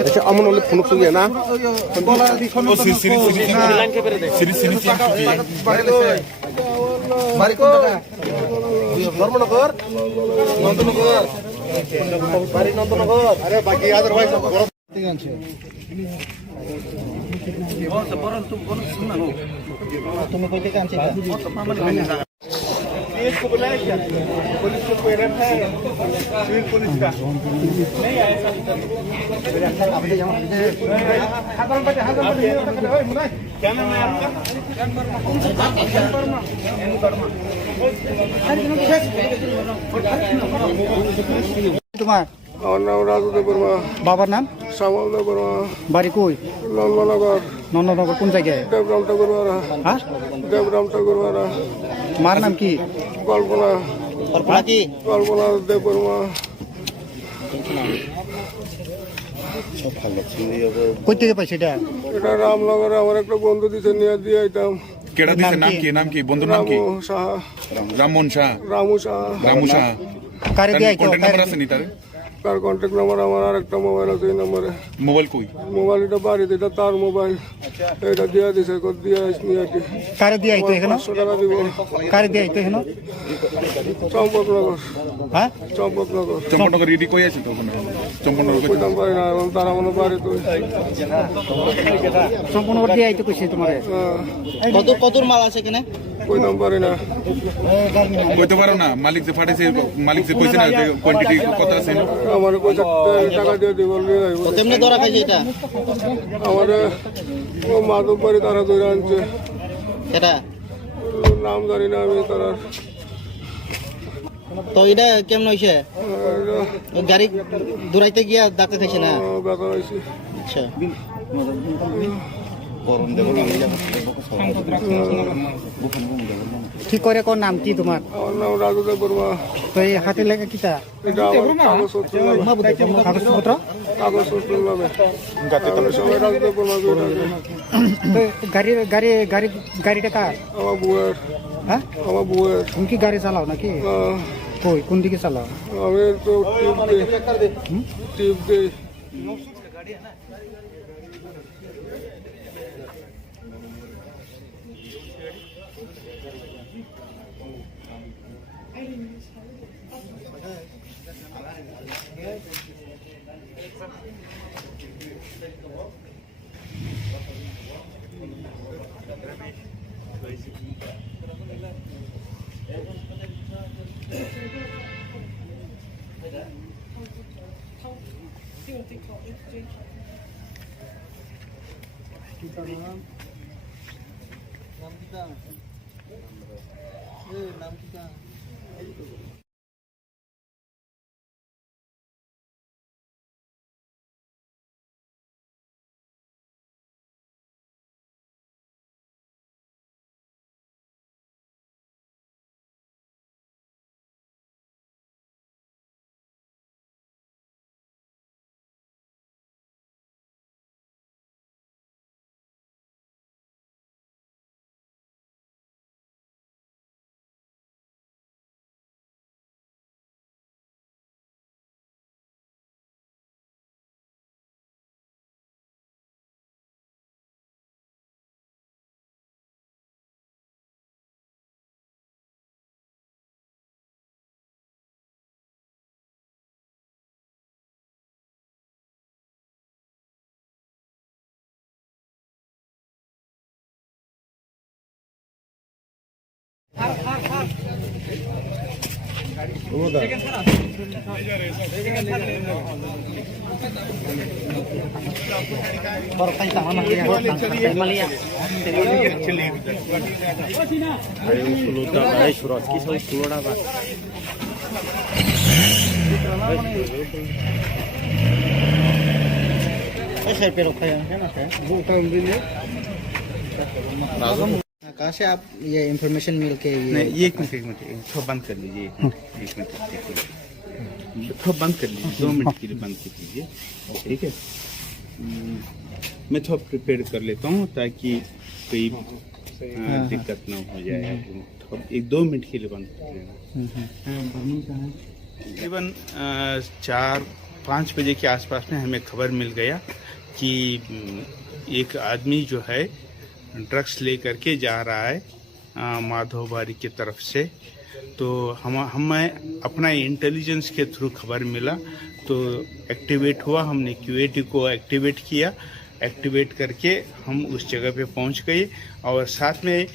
अच्छा अमन वाले फोन सुन गया ना ओ सिरी বাড়ি কোন জায়গা? ধর্মনগর, নন্দনগর, বাড়ি নন্দনগর। আরে বাকি আদার ভাই तुम्हें कोई काम चाहिए पुलिस को बुलाया क्या? पुलिस को कोई रखा है? सिविल पुलिस का नहीं आया क्या नाम है आपका? তোমার আমার নাম রাজুদেব বর্মা, বাবার নাম শ্যামল দেব বর্মা, বাড়ি কই? নন্দনগর, নন্দনগর কোন জায়গায়? দেবরাম ঠাকুরবাড়া, হ্যাঁ দেবরাম ঠাকুরবাড়া, মার নাম কি? কল্পনা, কল্পনা দেব বর্মা। কই থেকে পাইছে এটা? এটা রামনগরে আমার একটা বন্ধু দিতে নিয়ে দিয়ে আইতাম। কেডা দিছে? নাম কি বন্ধুর নাম কি? রামু সাহা, রামমোহন শাহ, রামু সাহা। রামু শাহ। কারে দিয়ে আইতো? কন্টাক্ট নাম্বার আছে নি তার? তার কন্ট্যাক্ট নাম্বার আমার আর একটা মোবাইল আছে, এই নাম্বারে। মোবাইল কই? মোবাইল এটা বাড়িতে, এটা তার মোবাইল, এটা দিয়ে দিছে, দিয়ে আসনি আর কি। কারে দিয়ে আইতো এখানে? 500 টাকা দিব। কারে দিয়ে আইতো এখানে? চম্পকনগর, হ্যাঁ চম্পকনগর। চম্পনগর রেডি কই আছে তো ওখানে? চম্পনগর কই? কইতাম পারি না, এবং তারা মনে বাড়ি তো। সম্পূর্ণ দিয়ে আইতো কইছে তোমারে? কতর মাল আছে এখানে? কইতাম পারি না। কইতে পারো না? মালিক যে ফাটাইছে, মালিক যে কইছে না যে কোয়ান্টিটি কত আছে? আমার কইছে টাকা দিয়ে দিব, নিয়ে যাইব। কেমনে ধরা খাইছে এটা? আমার ও মাধব বাড়ি তারা ধরে আনছে, এটা নাম জানি না আমি তারা। তো এটা কেমন হইছে? গাড়ি দৌড়াইতে গিয়া ডাকতে খাইছে না? ব্যথা হয়েছে। আচ্ছা ঠিক করে কোন নাম কি তোমার? আমার নাম রাজুদেব বর্মা। তো এই হাতে লেখা কিটা? এটা আমার কাগজপত্র নামে, কাগজপত্র? কাগজপত্র নামে। সবাই রাজুদেব বর্মা করে ডাকে। তো গাড়িটা কার? আমার বউয়ের, হ্যাঁ আমার বউয়ের। তুমি কি গাড়ি চালাও নাকি? কই কোন দিকে চালাও? আমি তো টিপ দিই। कहाँ से आप ये इंफॉर्मेशन मिल के नहीं, ये एक मिनट थोड़ा बंद कर लीजिए। एक मिनट थोड़ा बंद कर लीजिए, 2 मिनट के लिए बंद कर लीजिए, ठीक है। मैं थोड़ा प्रिपेयर कर लेता हूँ ताकि कोई दिक्कत ना हो जाए। थोड़ा 1-2 मिनट के लिए बंद कर लेना। तकरीबन 4-5 बजे के आसपास में हमें खबर मिल गया कि एक आदमी जो है ड्रग्स लेकर के जा रहा है माधव बारी की तरफ से। तो हमें अपना इंटेलिजेंस के थ्रू खबर मिला तो एक्टिवेट हुआ, हमने क्यूएटी को एक्टिवेट किया। एक्टिवेट करके हम उस जगह पे पहुंच गए और साथ में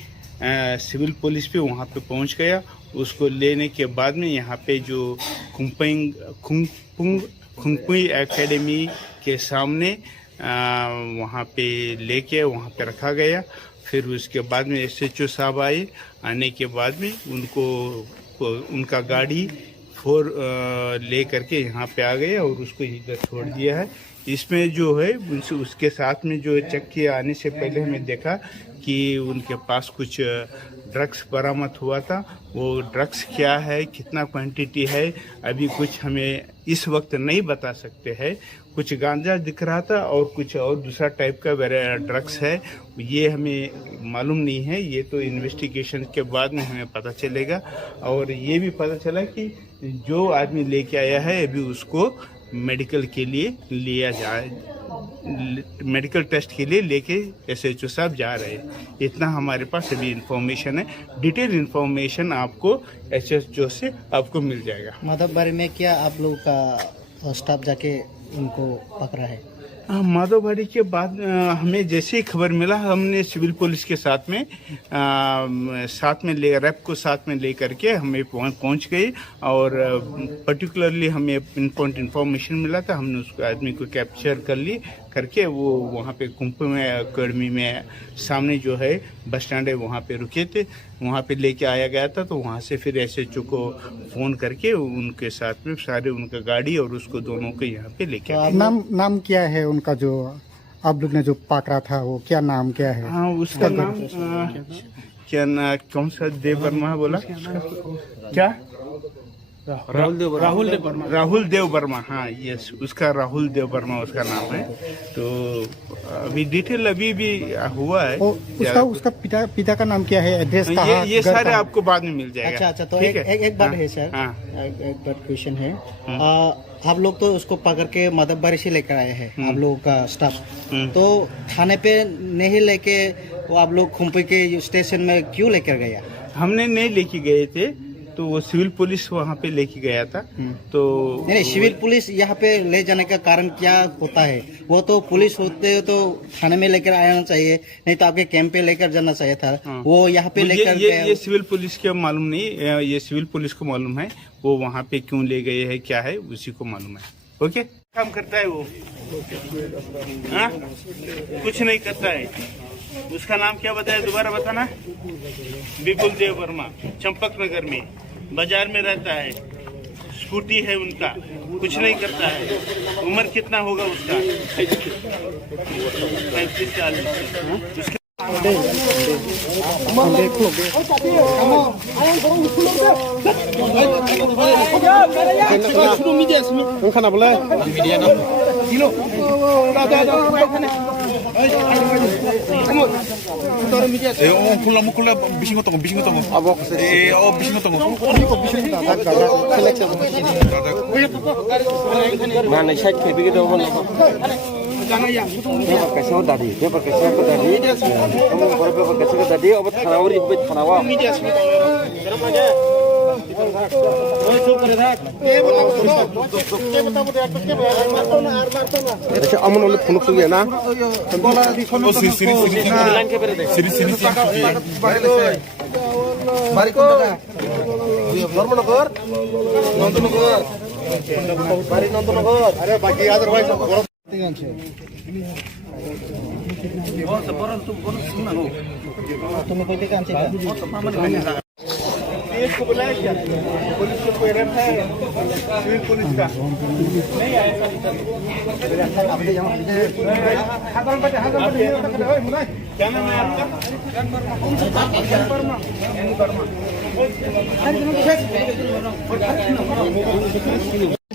सिविल पुलिस भी वहां पे पहुंच गया। उसको लेने के बाद में यहाँ पे जो खुंगपुई एकेडमी के सामने वहाँ पे लेके वहाँ पे रखा गया। फिर उसके बाद में SHO साहब आए। आने के बाद में उनका गाड़ी ले करके यहाँ पे आ गया और उसको इधर छोड़ दिया है। इसमें जो है उसके साथ में जो चेक किया, आने से पहले हमें देखा कि उनके पास कुछ ड्रग्स बरामद हुआ था। वो ड्रग्स क्या है, कितना क्वांटिटी है, अभी कुछ हमें इस वक्त नहीं बता सकते हैं। कुछ गांजा दिख रहा था और कुछ और दूसरा टाइप का ड्रग्स है, ये हमें मालूम नहीं है। ये तो इन्वेस्टिगेशन के बाद में हमें पता चलेगा। और ये भी पता चला कि जो आदमी लेके आया है अभी उसको मेडिकल के लिए लिया जाए, मेडिकल टेस्ट के लिए लेके SHO साहब जा रहे हैं। इतना हमारे पास अभी इंफॉर्मेशन है। डिटेल इंफॉर्मेशन आपको SHO से आपको मिल जाएगा। माधवबारी में क्या आप लोगों का स्टाफ जाके उनको पकड़ा है? माधवबारी के बाद हमें जैसे ही खबर मिला, हमने सिविल पुलिस के साथ में रैप को साथ में ले करके हमें पहुंच गए। और पर्टिकुलरली हमें पिनपॉइंट इन्फॉर्मेशन मिला था, हमने उस आदमी को कैप्चर करके वो वहाँ पे खुंगपुई एकेडमी में सामने जो है बस स्टैंड है वहाँ पे रुके थे, वहाँ पे लेके आया गया था। तो वहाँ से फिर SHO को फ़ोन करके उनके साथ में सारे उनका गाड़ी और उसको दोनों को यहाँ पे लेके आए। नाम क्या है उनका जो आप लोग ने जो पकड़ा था, वो क्या नाम क्या है? हाँ, उसका नाम कौन सा देव वर्मा बोला क्या? राहुल देव वर्मा। हाँ, यस, उसका राहुल देव वर्मा उसका नाम है। तो अभी डिटेल अभी भी हुआ है। उसका पिता का नाम क्या है, एड्रेस कहाँ? ये सारे आपको बाद में मिल जाएगा। अच्छा, तो एक बात है सर, एक बात क्वेश्चन है। आप लोग तो उसको पकड़ के माधवबारी से लेकर आए हैं, आप लोगों का स्टाफ। तो थाने पे नहीं लेके वो आप लोग खुंपी के स्टेशन में क्यों लेकर गया? हमने नहीं लेके गए थे, तो वो सिविल पुलिस वहाँ पे लेके गया था। तो नहीं, सिविल पुलिस यहाँ पे ले जाने का कारण क्या होता है? वो तो पुलिस होते तो थाने में लेकर आना चाहिए, नहीं तो आपके कैंप पे लेकर जाना चाहिए था। वो यहाँ पे लेकर ये सिविल पुलिस के मालूम नहीं, ये सिविल पुलिस को मालूम है वो वहाँ पे क्यों ले गए हैं, क्या है उसी को मालूम है। ओके, काम करता है वो? हाँ, कुछ नहीं करता है। उसका नाम क्या बताया, दोबारा बताना? विपुल देव वर्मा, चंपक नगर में बाजार में रहता है। स्कूटी है उनका, कुछ नहीं करता है। उम्र कितना होगा उसका? 35-40। अमन वाले फोन सुन ना धर्मनगर नंदनगर बारी नंदनगर। अरे बाकी अदरवाइज तुम्हें कोई काम चाहिए? को बुलाया क्या? पुलिस को कोई रखा है? सिविल पुलिस का नहीं आया। क्या नाम है आपका?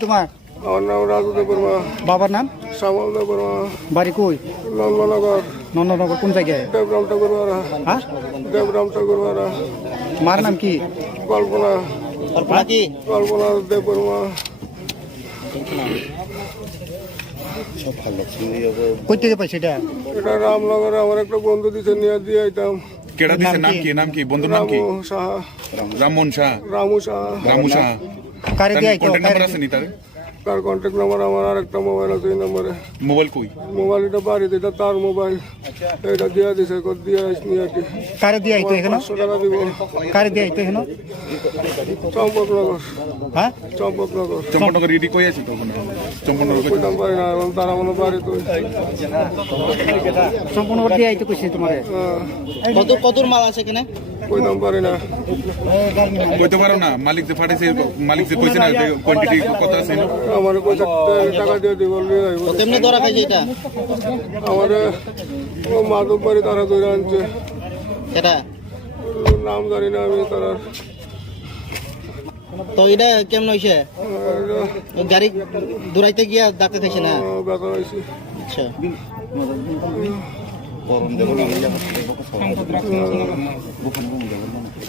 तुम्हार আমার নাম রাজু দেব বর্মা। বাবার নাম? শ্যামল দেব বর্মা। বাড়ি কই? নন্দনগর। নন্দনগর কোন জায়গায়? দেবরাম ঠাকুরবাড়া। হ্যাঁ, দেবরাম ঠাকুরবাড়া। মার নাম কি? কল্পনা। কল্পনা কি? কল্পনা দেব বর্মা। কই থেকে পাইছে এটা? এটা রামনগরে আমার একটা বন্ধু দিছে নিয়ে দিয়ে আইতাম। কেডা দিছে নাম কি বন্ধুর নাম কি রামু সাহা রামমোহন শাহ রামু সাহা রামু শাহ কারে দিয়ে আইতো কন্টাক্ট নাম্বার আছে নি তার তার কন্ট্যাক্ট নাম্বার আমার আরেকটা মোবাইল আছে এই নম্বরে মোবাইল কই মোবাইল এটা বাড়িতে এটা তার মোবাইল এটা দিয়া দিছে কত দিয়া আসনি আর কি কারে দিয়ে আইতো এখানে 500 টাকা দিব কারে দিয়ে আইতো এখানে চম্পকনগর হ্যাঁ চম্পকনগর চম্পনগর রেডি কই আছে তো ওখানে চম্পনগর কই কইতাম পারি না এবং তারা মনে পারে তো সম্পূর্ণ দিয়ে আইতো কইছে তোমারে কতর মাল আছে এখানে কইতাম পারি না কইতে পারো না মালিক যে ফাটাইছে মালিক যে কইছে না কোয়ান্টিটি কত আছে আমার পয়সা টাকা দিয়ে দিব নিয়ে যাইব তেমনি ধরা খাইছে এটা আমার ও মাধব বাড়ি তারা ধরে আনছে এটা নাম জানি না আমি তারা তো এটা কেমন হয়েছে গাড়ি দৌড়াইতে গিয়া ডাকতে থাকছে না ব্যথা হয়েছে আচ্ছা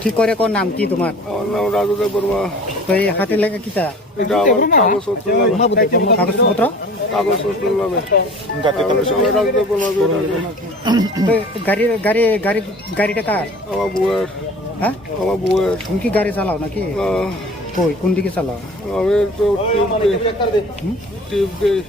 ঠিক করে কোন নাম কি তোমার আমার নাম রাজুদেব বর্মা তো এই হাতে লেগে কিটা এটা আমার কাগজপত্র নামে কাগজপত্র কাগজপত্র নামে আমি সবাই রাজুদেব বর্মা করে তো গাড়িটা কার আমার বউয়ের হ্যাঁ আমার বউয়ের তুমি কি গাড়ি চালাও নাকি কই কোন দিকে চালাও আমি তো টিপ দিই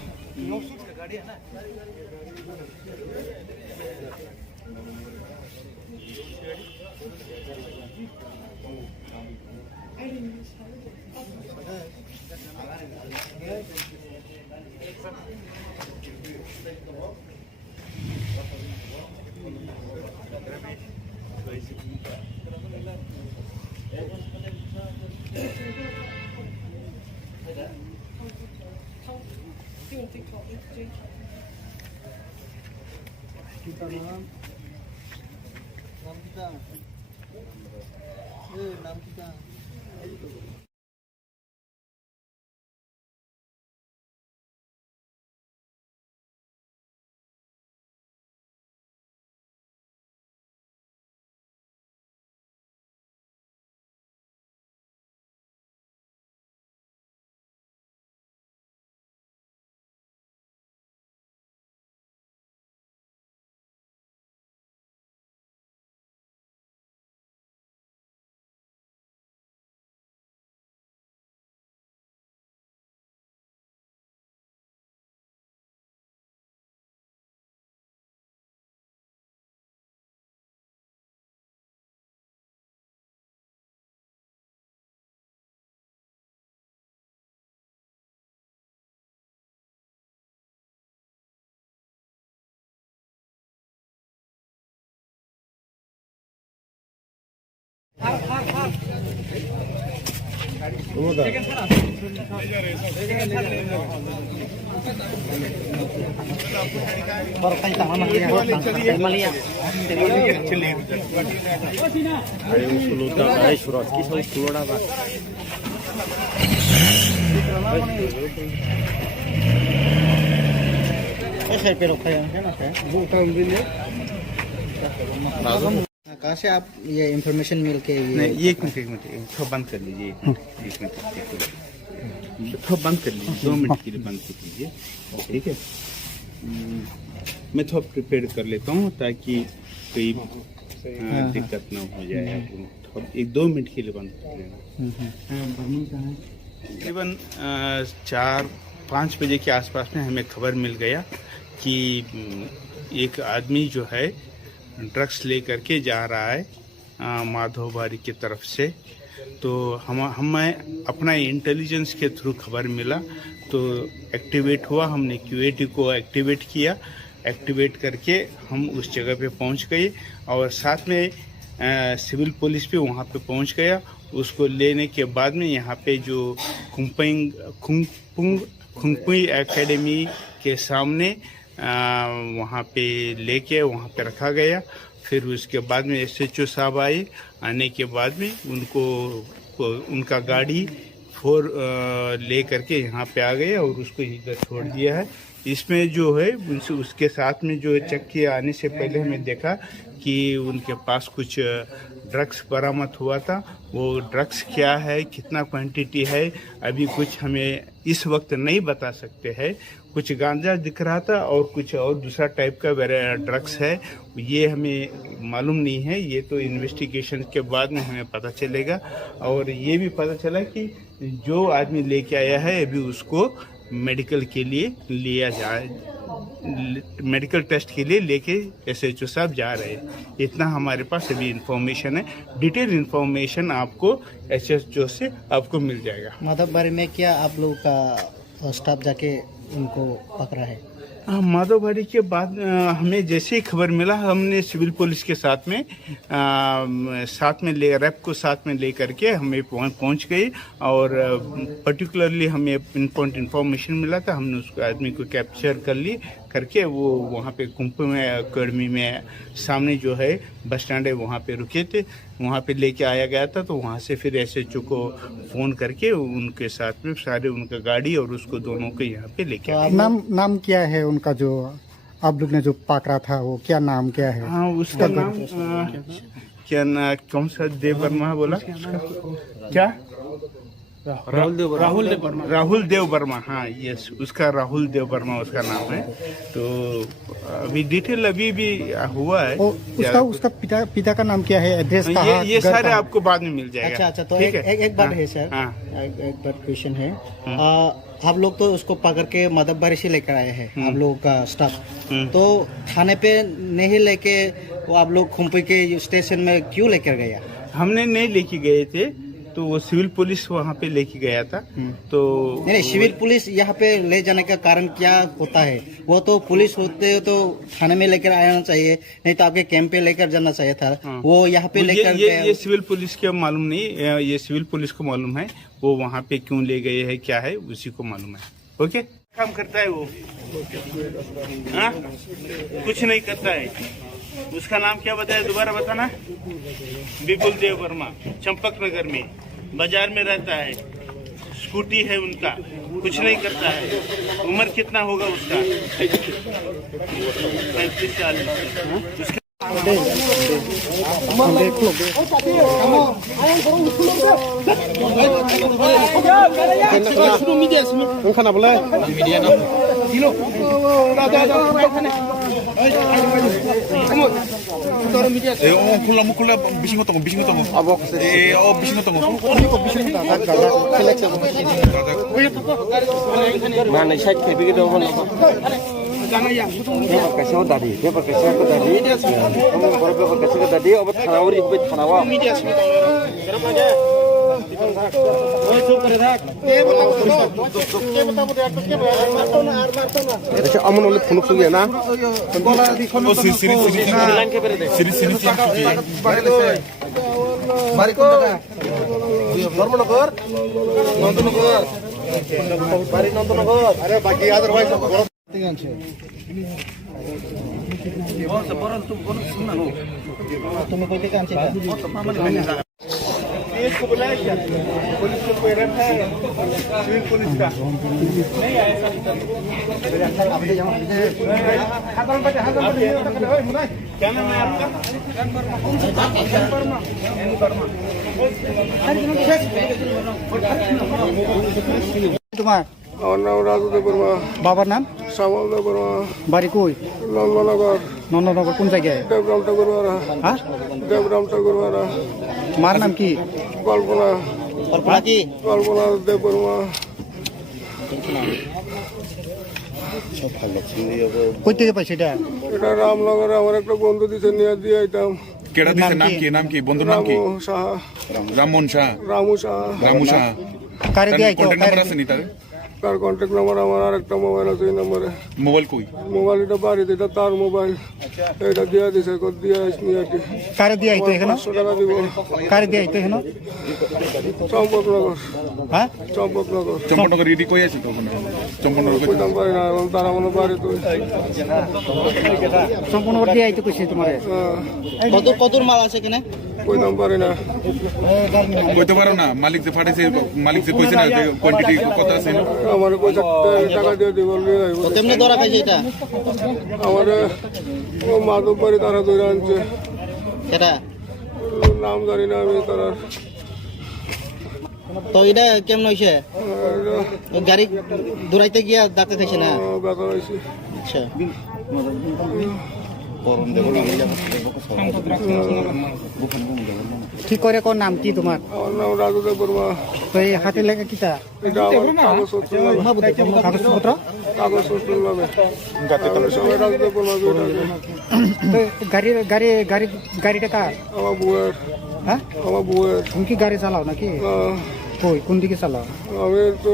कहाँ से आप ये इंफॉर्मेशन मिल के नहीं ये एक मिनट थोड़ा बंद कर लीजिए एक मिनट थोड़ा बंद कर लीजिए 2 मिनट के लिए बंद कर लीजिए ठीक है मैं थोड़ा प्रिपेयर कर लेता हूँ ताकि कोई दिक्कत ना हो जाए थोड़ा 1-2 मिनट के लिए बंद कर लेना तकरीबन 4-5 बजे के आसपास में हमें खबर मिल गया कि एक आदमी जो है ड्रग्स लेकर के जा रहा है माधोबारी की तरफ से। तो हमें अपना इंटेलिजेंस के थ्रू खबर मिला तो एक्टिवेट हुआ, हमने क्यूएटी को एक्टिवेट किया। एक्टिवेट करके हम उस जगह पे पहुंच गए और साथ में सिविल पुलिस भी वहां पे पहुंच गया। उसको लेने के बाद में यहाँ पे जो खुंगपुई एकेडमी के सामने वहाँ पे लेके वहाँ पे रखा गया। फिर उसके बाद में SHO साहब आए। आने के बाद में उनका गाड़ी ले करके यहाँ पे आ गए और उसको इधर छोड़ दिया है। इसमें जो है उसके साथ में जो चेक किए आने से पहले हमें देखा कि उनके पास कुछ ड्रग्स बरामद हुआ था। वो ड्रग्स क्या है, कितना क्वांटिटी है, अभी कुछ हमें इस वक्त नहीं बता सकते हैं। कुछ गांजा दिख रहा था और कुछ और दूसरा टाइप का ड्रग्स है, ये हमें मालूम नहीं है। ये तो इन्वेस्टिगेशन के बाद में हमें पता चलेगा। और ये भी पता चला कि जो आदमी लेके आया है अभी उसको मेडिकल के लिए लिया जाए, मेडिकल टेस्ट के लिए लेके SHO साहब जा रहे हैं। इतना हमारे पास अभी इंफॉर्मेशन है। डिटेल इंफॉर्मेशन आपको SHO से आपको मिल जाएगा। माधवबारी में क्या आप लोग का स्टाफ जाके उनको पकड़ा है? माधवबारी के बाद हमें जैसे ही खबर मिला, हमने सिविल पुलिस के साथ में रैप को साथ में ले करके हमें पहुंच गए। और पर्टिकुलरली हमें इन्फॉर्मेशन मिला था, हमने उस आदमी को कैप्चर कर ली करके वो वहाँ पे कुंभ में अकेडमी में सामने जो है बस स्टैंड है वहाँ पे रुके थे, वहाँ पे लेके आया गया था। तो वहाँ से फिर SHO को फ़ोन करके उनके साथ में सारे उनका गाड़ी और उसको दोनों को यहाँ पे लेके आए। नाम क्या है उनका जो आप लोग ने जो पकड़ा था, वो क्या नाम क्या है? हाँ, उसका नाम क्या ना, कौन सा देव वर्मा बोला क्या? राहुल देव वर्मा। हाँ यस, उसका राहुल देव वर्मा उसका नाम है। तो अभी डिटेल अभी भी हुआ है। उसका पिता का नाम क्या है, एड्रेस कहाँ? ये सारे आपको बाद में मिल जाएगा। अच्छा, तो एक बात है सर, एक बात क्वेश्चन है। आप लोग तो उसको पकड़ के माधवबारी से लेकर आए हैं, आप लोगों का स्टाफ। तो थाने पे नहीं लेके वो आप लोग खुम्पी के स्टेशन में क्यों लेकर गया? हमने नहीं लेके गए थे, तो वो सिविल पुलिस वहाँ पे लेके गया था। तो नहीं, सिविल पुलिस यहाँ पे ले जाने का कारण क्या होता है? वो तो पुलिस होते तो थाने में लेकर आना चाहिए, नहीं तो आपके कैंप पे लेकर जाना चाहिए था। वो यहाँ पे लेकर ये सिविल पुलिस के मालूम नहीं, ये सिविल पुलिस को मालूम है वो वहाँ पे क्यों ले गए हैं, क्या है उसी को मालूम है। ओके, काम करता है वो? हाँ, कुछ नहीं करता है। उसका नाम क्या बताया, दोबारा बताना? विपुल देव वर्मा, चंपक नगर में बाजार में रहता है, स्कूटी है उनका, कुछ नहीं करता है। उम्र कितना होगा उसका? 35-40। 콜라 미신 것도 미신 것도 Mana saya begitu dong. Paper kasih tadi, kamu paper kasih tadi, obat tanawari, obat tanawa. ऐसे अमन वाले फुनुक सुगे ना बारिको धर्मनगर नंदनगर बारी नंदनगर अरे बाकी अदरवाइज तुम्हें कोई काम चाहिए? इसको बुलाया क्या? पुलिस को कोई रखा है? सिविल पुलिस का नहीं आया। क्या नाम है आपका? तुम्हारा আমার নাম রাজু দেব বর্মা। বাবার নাম? শ্যামল দেব বর্মা। বাড়ি কই? নন্দনগর। নন্দনগর কোন জায়গায়? দেবরাম ঠাকুরবাড়া। হ্যাঁ, দেবরাম ঠাকুরবাড়া। মার নাম কি? কল্পনা। কল্পনা কি? কল্পনা দেব বর্মা। কই থেকে পাইছে এটা? এটা রামনগরে আমার একটা বন্ধু দিছে, নিয়ে দিয়ে আইতাম। केड़ा दिसे नाम की बंधु नाम की? রামু সাহা। राममोहन शाह। রামু সাহা। रामू शाह। কারে দিয়ে আইতো? কন্টাক্ট নাম্বার আছে নি তার? তার কন্ট্যাক্ট নাম্বার আমার আরেকটা মোবাইল আছে, এই নম্বরে। মোবাইল কই? মোবাইল এটা বাড়িতে, এটা তার মোবাইল। এটা দিয়ে দিছে, কত দিয়ে আসনি আর কি। কারে দিয়ে আইতো এখানে? 500 টাকা দিব। কারে দিয়ে আইতো এখানে? চম্পকনগর। হ্যাঁ, চম্পকনগর। চম্পকনগর ইডি কই আছে তো ওখানে? চম্পকনগর কই? কইতাম পারি না, এখন তারা মনে বাড়ি তো। সম্পূর্ণ দিয়ে আইতো কইছে তোমারে? কত মাল আছে এখানে? কইতাম পারি না কইতে পারো না মালিক যে ফাটাইছে মালিক যে কইছে না যে কোয়ান্টিটি কত আছে আমার পয়সা টাকা দিয়ে দিব কেমনে ধরা খাইছে এটা আমার ও মাধব বাড়ি তারা ধরে আনছে এটা নাম জানি না আমি তারা তো এটা কেমন হয়েছে গাড়ি দৌড়াইতে গিয়া ডাক্তার খাইছে না ব্যথা হয়েছে আচ্ছা ঠিক করে কোন নাম কি তোমার আমার নাম রাজু দেব বর্মা তো এই হাতে লেগে কিটা এটা আমার কাগজপত্র কাগজপত্র নামে আমি সবাই রাজু দেব বর্মা তো গাড়িটা কার আমার বউয়ের হ্যাঁ আমার বউয়ের তুমি কি গাড়ি চালাও নাকি কই কোন দিকে চালাও আমি তো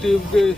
টিপ দিই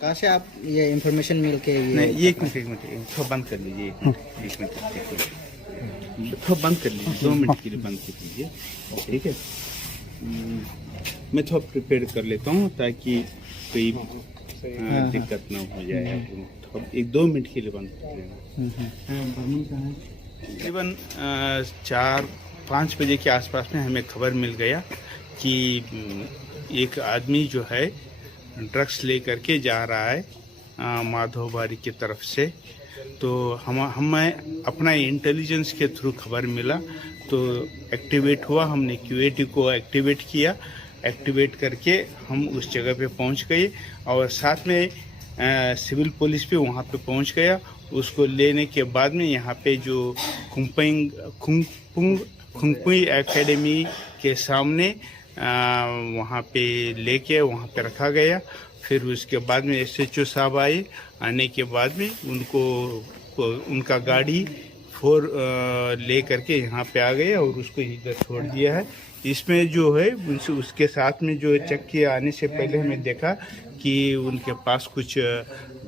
कहाँ से आप ये इंफॉर्मेशन मिल के नहीं ये एक मिनट थोड़ा बंद कर लीजिए एक मिनट थोड़ा बंद कर लीजिए 2 मिनट के लिए बंद कर लीजिए ठीक है मैं थोड़ा प्रिपेयर कर लेता हूँ ताकि कोई दिक्कत ना हो जाए थोड़ा 1-2 मिनट के लिए बंद कर लेना तकरीबन 4-5 बजे के आसपास में हमें खबर मिल गया कि एक आदमी जो है ड्रग्स लेकर के जा रहा है माधोबारी की तरफ से। तो हमें अपना इंटेलिजेंस के थ्रू खबर मिला तो एक्टिवेट हुआ, हमने क्यूएटी को एक्टिवेट किया। एक्टिवेट करके हम उस जगह पे पहुंच गए और साथ में सिविल पुलिस भी वहां पे पहुंच गया। उसको लेने के बाद में यहाँ पे जो खुंगपुई एकेडमी के सामने वहाँ पे लेके वहाँ पे रखा गया। फिर उसके बाद में SHO साहब आए। आने के बाद में उनका गाड़ी 4 ले करके यहाँ पे आ गए और उसको इधर छोड़ दिया है। इसमें जो है उसके साथ में जो चेक किया आने से पहले हमें देखा कि उनके पास कुछ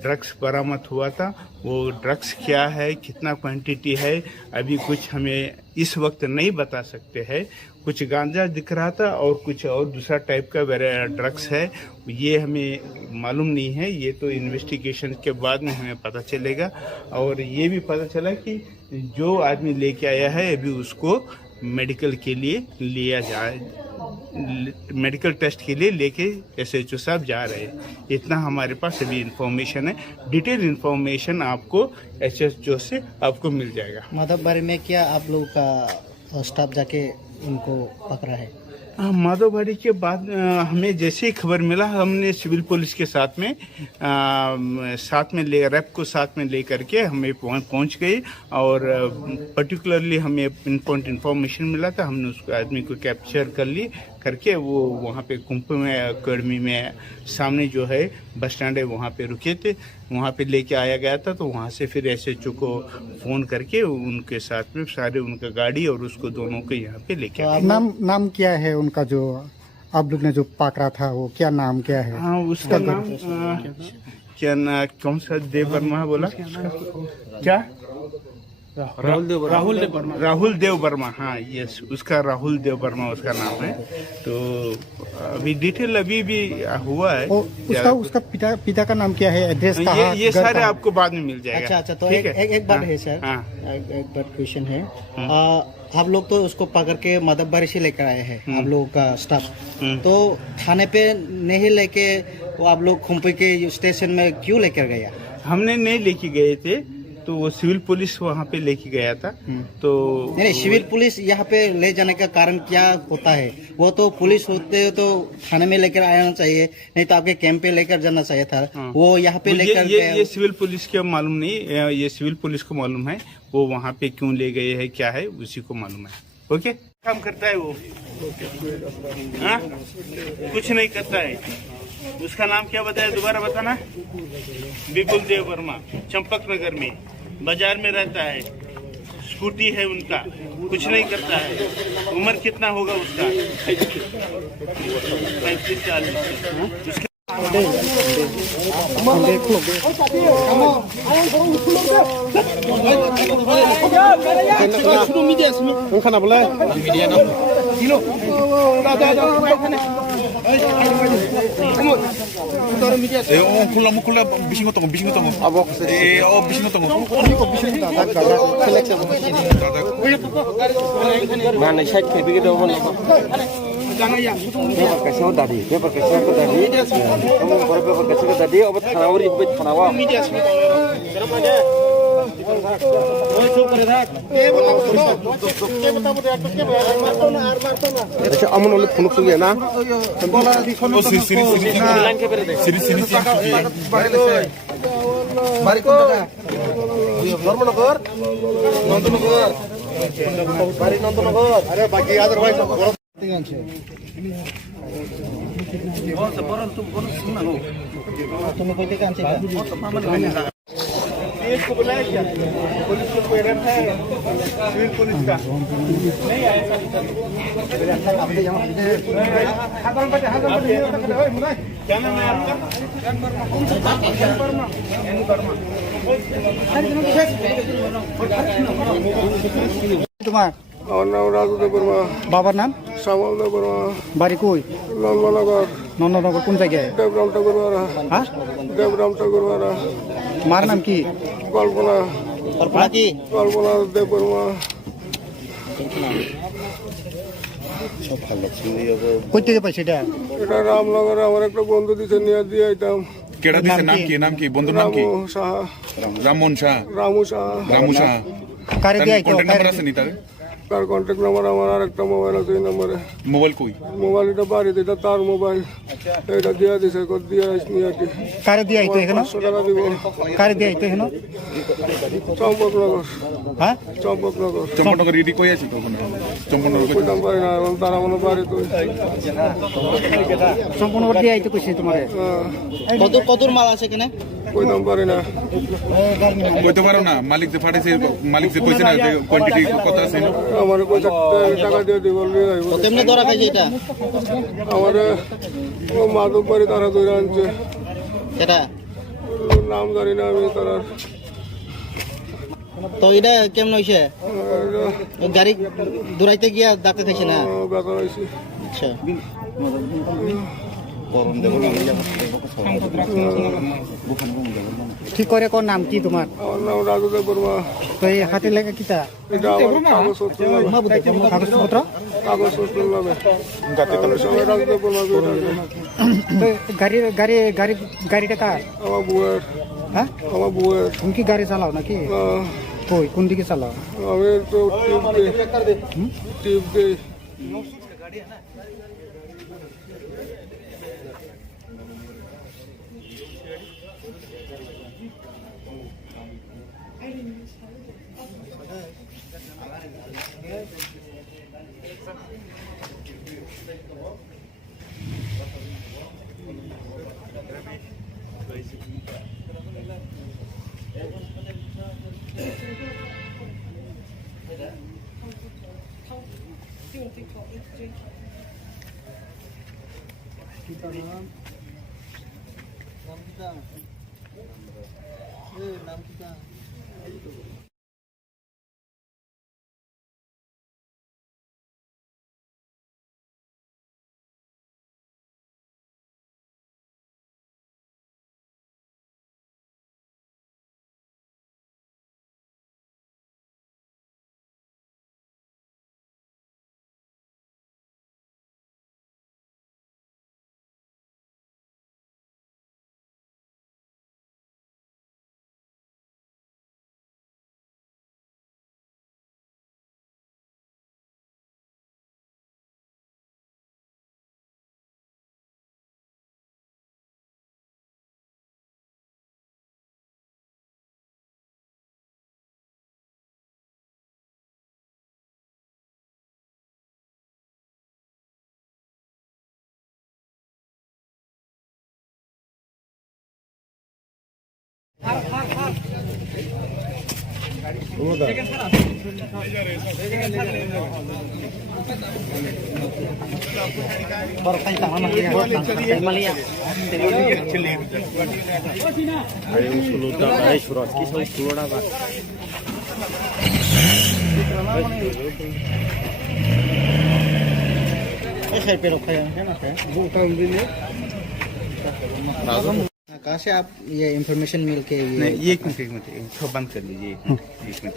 ड्रग्स बरामद हुआ था। वो ड्रग्स क्या है, कितना क्वांटिटी है, अभी कुछ हमें इस वक्त नहीं बता सकते हैं। कुछ गांजा दिख रहा था और कुछ और दूसरा टाइप का ड्रग्स है, ये हमें मालूम नहीं है। ये तो इन्वेस्टिगेशन के बाद में हमें पता चलेगा। और ये भी पता चला कि जो आदमी लेके आया है अभी उसको मेडिकल के लिए लिया जाए, मेडिकल टेस्ट के लिए लेके SHO साहब जा रहे हैं। इतना हमारे पास अभी इंफॉर्मेशन है। डिटेल इंफॉर्मेशन आपको SHO से आपको मिल जाएगा। माधवबारी में क्या आप लोग का स्टाफ जाके उनको पकड़ा है? माधोबाड़ी के बाद हमें जैसे ही खबर मिला हमने सिविल पुलिस के साथ में रैप को साथ में ले करके हमें पहुंच गए और पर्टिकुलरली हमें इन्फॉर्मेशन मिला था। हमने उस आदमी को कैप्चर करके वो वहाँ पे कुंभ में अकेडमी में सामने जो है बस स्टैंड है वहाँ पे रुके थे, वहाँ पे लेके आया गया था। तो वहाँ से फिर SHO को फ़ोन करके उनके साथ में सारे उनका गाड़ी और उसको दोनों को यहाँ पे लेके आए। नाम क्या है उनका जो आप लोग ने जो पकड़ा था, वो क्या नाम क्या है? हाँ उसका नाम क्या ना कौन सा देव वर्मा बोला क्या? राहुल देव वर्मा। हाँ यस, उसका राहुल देव वर्मा उसका नाम है। तो अभी डिटेल अभी भी हुआ है। उसका पिता का नाम क्या है, एड्रेस कहाँ? ये सारे आपको बाद में मिल जाएगा। अच्छा तो एक बात है सर, एक बात क्वेश्चन है। आप लोग तो उसको पकड़ के मदबबारी से लेकर आए हैं, आप लोगों का स्टाफ। तो थाने पे नहीं लेके वो आप लोग खुम्पी के स्टेशन में क्यों लेकर गया? हमने नहीं लेके गए थे, तो वो सिविल पुलिस वहाँ पे लेके गया था। तो नहीं, सिविल पुलिस यहाँ पे ले जाने का कारण क्या होता है? वो तो पुलिस होते तो थाने में लेकर आना चाहिए, नहीं तो आपके कैंप पे लेकर जाना चाहिए था। वो यहाँ पे लेकर ये सिविल पुलिस को मालूम नहीं, ये सिविल पुलिस को मालूम है वो वहाँ पे क्यों ले गए हैं, क्या है उसी को मालूम है। ओके, काम करता है वो? हाँ कुछ नहीं करता है। उसका नाम क्या बताया, दोबारा बताना? विपुल देव वर्मा, चंपक नगर में बाजार में रहता है, स्कूटी है उनका, कुछ नहीं करता है। उम्र कितना होगा उसका? 35-40। 콜라 미신 것도 Mana saya begitu orang ni. Paper kasih tadi, kamu paper kasih tadi, obat tanawuri, obat tanawa. अच्छा अमन वाले फोन सुनिए ना अरे बाकी इसको बुलाया क्या? पुलिस को कोई रैप है सिविल पुलिस का नहीं आया। क्या नाम है आपका? तुम्हारा और नाम राजू देव वर्मा, बाबर नाम श्यामल देव वर्मा, बारी कोई नंदनगर कौन जगह है? देवराम ठाकुर वाला, हाँ देवराम ठाकुर वाला, मार नाम की कल्पना देव वर्मा। কই থেকে পাইছে এটা? এটা রামনগরে আমার একটা বন্ধু দিছে নিয়ে দিয়ে আইতাম। কেডা দিছে? নাম কি বন্ধুর নাম কি? রামমোহন শাহ। রামু শাহ। কারে দিয়ে আইতো? কন্টাক্ট নাম্বার আছে নি তার? তার কন্ট্যাক্ট নাম্বার আমার আর একটা মোবাইল আছে, এই নম্বরে। মোবাইল কই? মোবাইল এটা বাড়িতে, এটা তার মোবাইল, এটা দিয়া দিছে, কত দিয়া আসনি আর কি। কারে দিয়ে আইতো এখানে? 500 টাকা দিব। কারে দিয়ে আইতো এখানে? চম্পকনগর। হ্যাঁ চম্পকনগর ইডি কই আছে তখন? চম্পকনগর কই? কইতাম পারি না, এখন তারা মনে বাড়ি তো। সম্পূর্ণ দিয়ে আইতো কইছে তোমারে? কতর মাল আছে এখানে? কইতাম পারি না। কইতে পারো না? মালিক যে ফাটাইছে, মালিক যে কইছে না যে কোয়ান্টিটি কত আছে? আমার কইছে টাকা দিয়ে দিব। কেমনে ধরা খাইছে এটা? আমার ও মাধববাড়ি তারা ধরে আনছে, এটা নাম জানি না আমি তারা। তো এটা কেমন হয়েছে? গাড়ি দৌড়াইতে গিয়া ধাক্কা খাইছে না? ব্যথা হয়েছে। আচ্ছা ঠিক করে কোন নাম কি তোমার? আমার নাম রাজু দেব বর্মা। তো এই হাতে লেখা কিটা? এটা আমার কাগজপত্র নামে। সবাই রাজু দেব বর্মা। গাড়িটা কার? আমার বউয়ের। হ্যাঁ আমার বউয়ের। তুমি কি গাড়ি চালাও নাকি? কই কোন দিকে চালাও? আমি তো টিপ দিই। कहाँ से आप ये इंफॉर्मेशन मिल के नहीं, ये एक मिनट थोड़ा बंद कर लीजिए। एक मिनट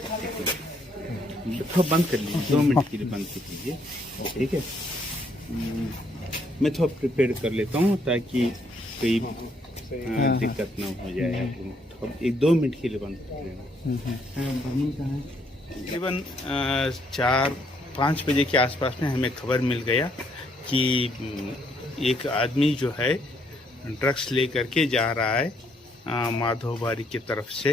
थोड़ा बंद कर लीजिए, 2 मिनट के लिए बंद कर लीजिए, ठीक है। मैं थोड़ा प्रिपेयर कर लेता हूँ ताकि कोई दिक्कत ना हो जाए। थोड़ा 1-2 मिनट के लिए बंद कर लेना। तकरीबन 4-5 बजे के आसपास में हमें खबर मिल गया कि एक आदमी जो है ड्रग्स लेकर के जा रहा है माधोबारी की तरफ से।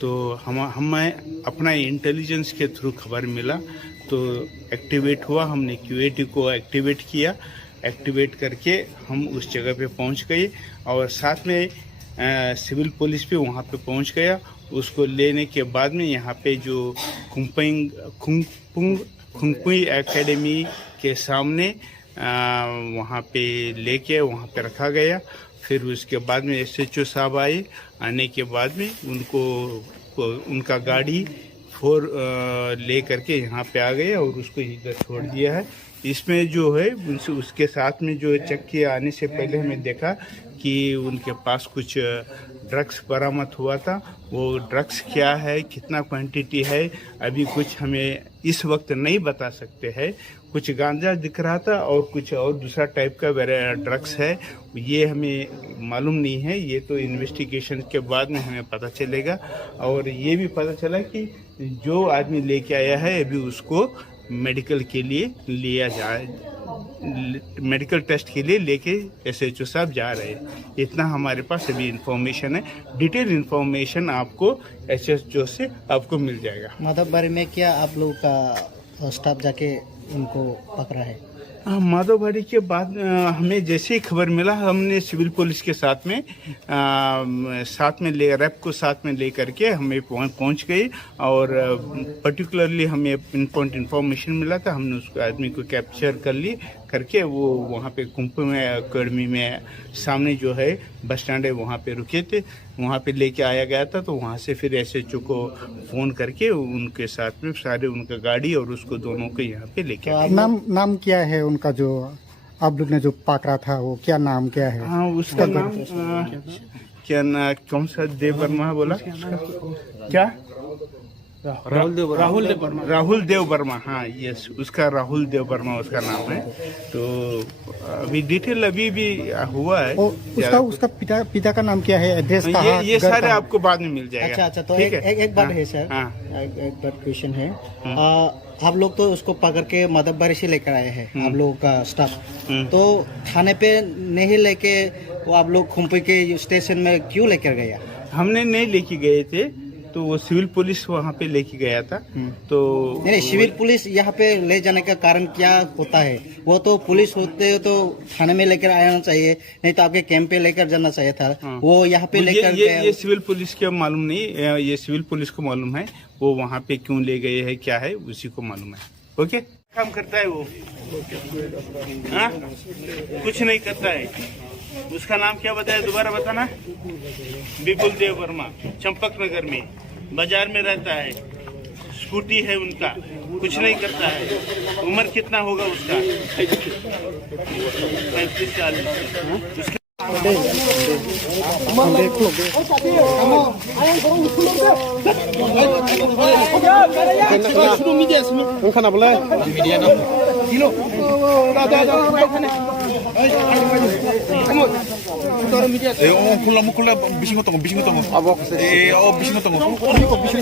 तो हमें अपना इंटेलिजेंस के थ्रू खबर मिला तो एक्टिवेट हुआ। हमने QAT को एक्टिवेट किया। एक्टिवेट करके हम उस जगह पे पहुंच गए और साथ में सिविल पुलिस भी वहां पे पहुंच गया। उसको लेने के बाद में यहाँ पे जो खुंगपुई एकेडमी के सामने वहाँ पे लेके वहाँ पे रखा गया। फिर उसके बाद में SHO साहब आए। आने के बाद में उनका गाड़ी 4 ले करके यहाँ पे आ गए और उसको इधर छोड़ दिया है। इसमें जो है उसके साथ में जो चेक किया आने से पहले हमें देखा कि उनके पास कुछ ड्रग्स बरामद हुआ था। वो ड्रग्स क्या है, कितना क्वांटिटी है, अभी कुछ हमें इस वक्त नहीं बता सकते हैं। कुछ गांजा दिख रहा था और कुछ और दूसरा टाइप का ड्रग्स है, ये हमें मालूम नहीं है। ये तो इन्वेस्टिगेशन के बाद में हमें पता चलेगा। और ये भी पता चला कि जो आदमी लेके आया है अभी उसको मेडिकल के लिए लिया जाए, मेडिकल टेस्ट के लिए लेके SHO साहब जा रहे हैं। इतना हमारे पास अभी इंफॉर्मेशन है। डिटेल इंफॉर्मेशन आपको SHO से आपको मिल जाएगा। माधवबारी में क्या आप लोगों का स्टाफ जाके उनको पकड़ा है? माधवबारी के बाद हमें जैसे ही खबर मिला हमने सिविल पुलिस के साथ में रैप को साथ में ले करके हमें पहुंच गए और पर्टिकुलरली हमें इंफॉर्मेशन मिला था। हमने उस आदमी को कैप्चर कर ली करके वो वहाँ पे खुंगपुई एकेडमी में सामने जो है बस स्टैंड है वहाँ पे रुके थे, वहाँ पे लेके आया गया था। तो वहाँ से फिर SHO को फ़ोन करके उनके साथ में सारे उनका गाड़ी और उसको दोनों को यहाँ पे लेके आए। नाम क्या है उनका जो आप लोग ने जो पकड़ा था, वो क्या नाम क्या है? हाँ, उसका नाम क्या ना, कौन सा देव वर्मा बोला क्या? राहुल देव वर्मा। हाँ, यस, उसका राहुल देव वर्मा उसका नाम है। तो अभी डिटेल अभी भी हुआ है। उसका पिता का नाम क्या है, एड्रेस कहाँ? ये सारे आपको बाद में मिल जाएगा। अच्छा, तो एक बात है सर, एक बात क्वेश्चन है। आप लोग तो उसको पकड़ के मददबारी से लेकर आए हैं आप लोगों का स्टाफ तो थाने पे नहीं लेके वो आप लोग खुम्पी के स्टेशन में क्यों लेकर गया? हमने नहीं लेके गए थे, तो वो सिविल पुलिस वहाँ पे लेके गया था। तो नहीं, सिविल पुलिस यहाँ पे ले जाने का कारण क्या होता है? वो तो पुलिस होते तो थाने में लेकर आना चाहिए, नहीं तो आपके कैंप पे लेकर जाना चाहिए था। वो यहाँ पे लेकर ये सिविल पुलिस को मालूम नहीं, ये सिविल पुलिस को मालूम है वो वहाँ पे क्यों ले गए हैं, क्या है उसी को मालूम है। ओके, काम करता है वो? हाँ, कुछ नहीं करता है। उसका नाम क्या बताया, दोबारा बताना। विपुल देव वर्मा, चंपक नगर में बाजार में रहता है, स्कूटी है उनका, कुछ नहीं करता है। उम्र कितना होगा उसका? 35-40। उसका Kan boleh? Kilo. 콜라 미신 것도 미신 것도 미신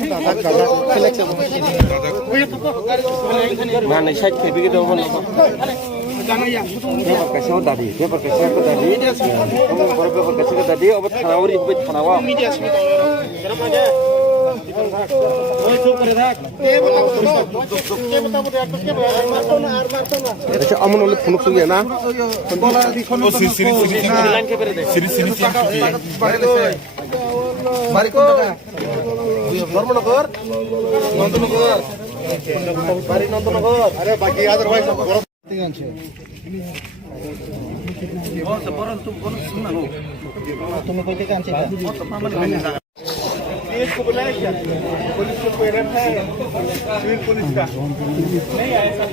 것도 Mana saya pergi ke mana? Dia pakai sewa tadi, Kamu berapa pakai sewa tadi? Obat tanawari, obat tanawa. अच्छा अमन वाले फोन सुन गया ना धर्मनगर नंदनगर बारी नंदनगर अरे बाकी अदरवाइज तुम्हें कोई काम चाहिए? इसको बुलाया क्या? पुलिस को कोई रखा है सिविल पुलिस का? नहीं आया सब।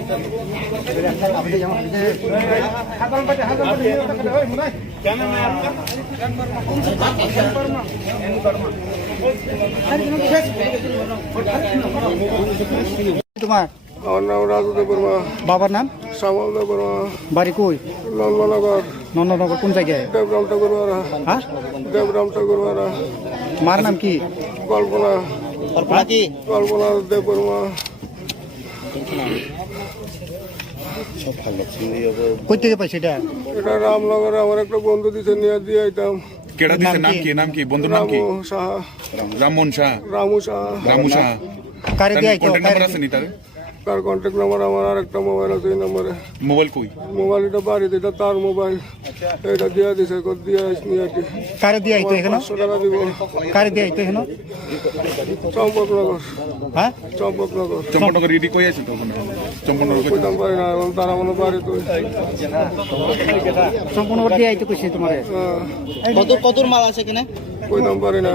क्या नाम है आपका? तुम्हार আমার নাম রাজু দেব বর্মা, বাবার নাম? শ্যামল দেব বর্মা, বাড়ি কই? নন্দনগর, নন্দনগর কোন জায়গায়? দেবরাম ঠাকুরবাড়া, হ্যাঁ, দেবরাম ঠাকুরবাড়া। মার নাম কি? কল্পনা, কল্পনা কি? কল্পনা দেব বর্মা। কই থেকে পাইছে এটা? এটা রামনগরে আমার একটা বন্ধু দিছে, নিয়ে দিয়ে আইতাম। কেডা দিছে? নাম কি বন্ধুর নাম কি? রামু সাহা, রামমোহন শাহ। রামু সাহা। কারে দিয়ে আইতো? কন্টাক্ট নাম্বার আছে নি তার? তার কন্ট্যাক্ট নাম্বার আমার আর একটা মোবাইল আছে, এই নম্বরে। মোবাইল কই? মোবাইল এটা বাড়িতে, এটা তার মোবাইল, এটা দিয়ে দিছে, দিয়ে আসি নিয়ে আসি। কারে দিয়ে আইতো এখানে? 500 টাকা দিব। কারে দিয়ে আইতো এখানে? চম্পকনগর, হ্যাঁ, চম্পকনগর। চম্পনগর রেডি কই আছে তো ওখানে? চম্পনগর কই? কইতাম পারি না, এখন তারা মনে পারে তো। সম্পূর্ণ দিয়ে আইতো কইছে তোমারে? কতর মাল আছে এখানে? কইতাম পারি না।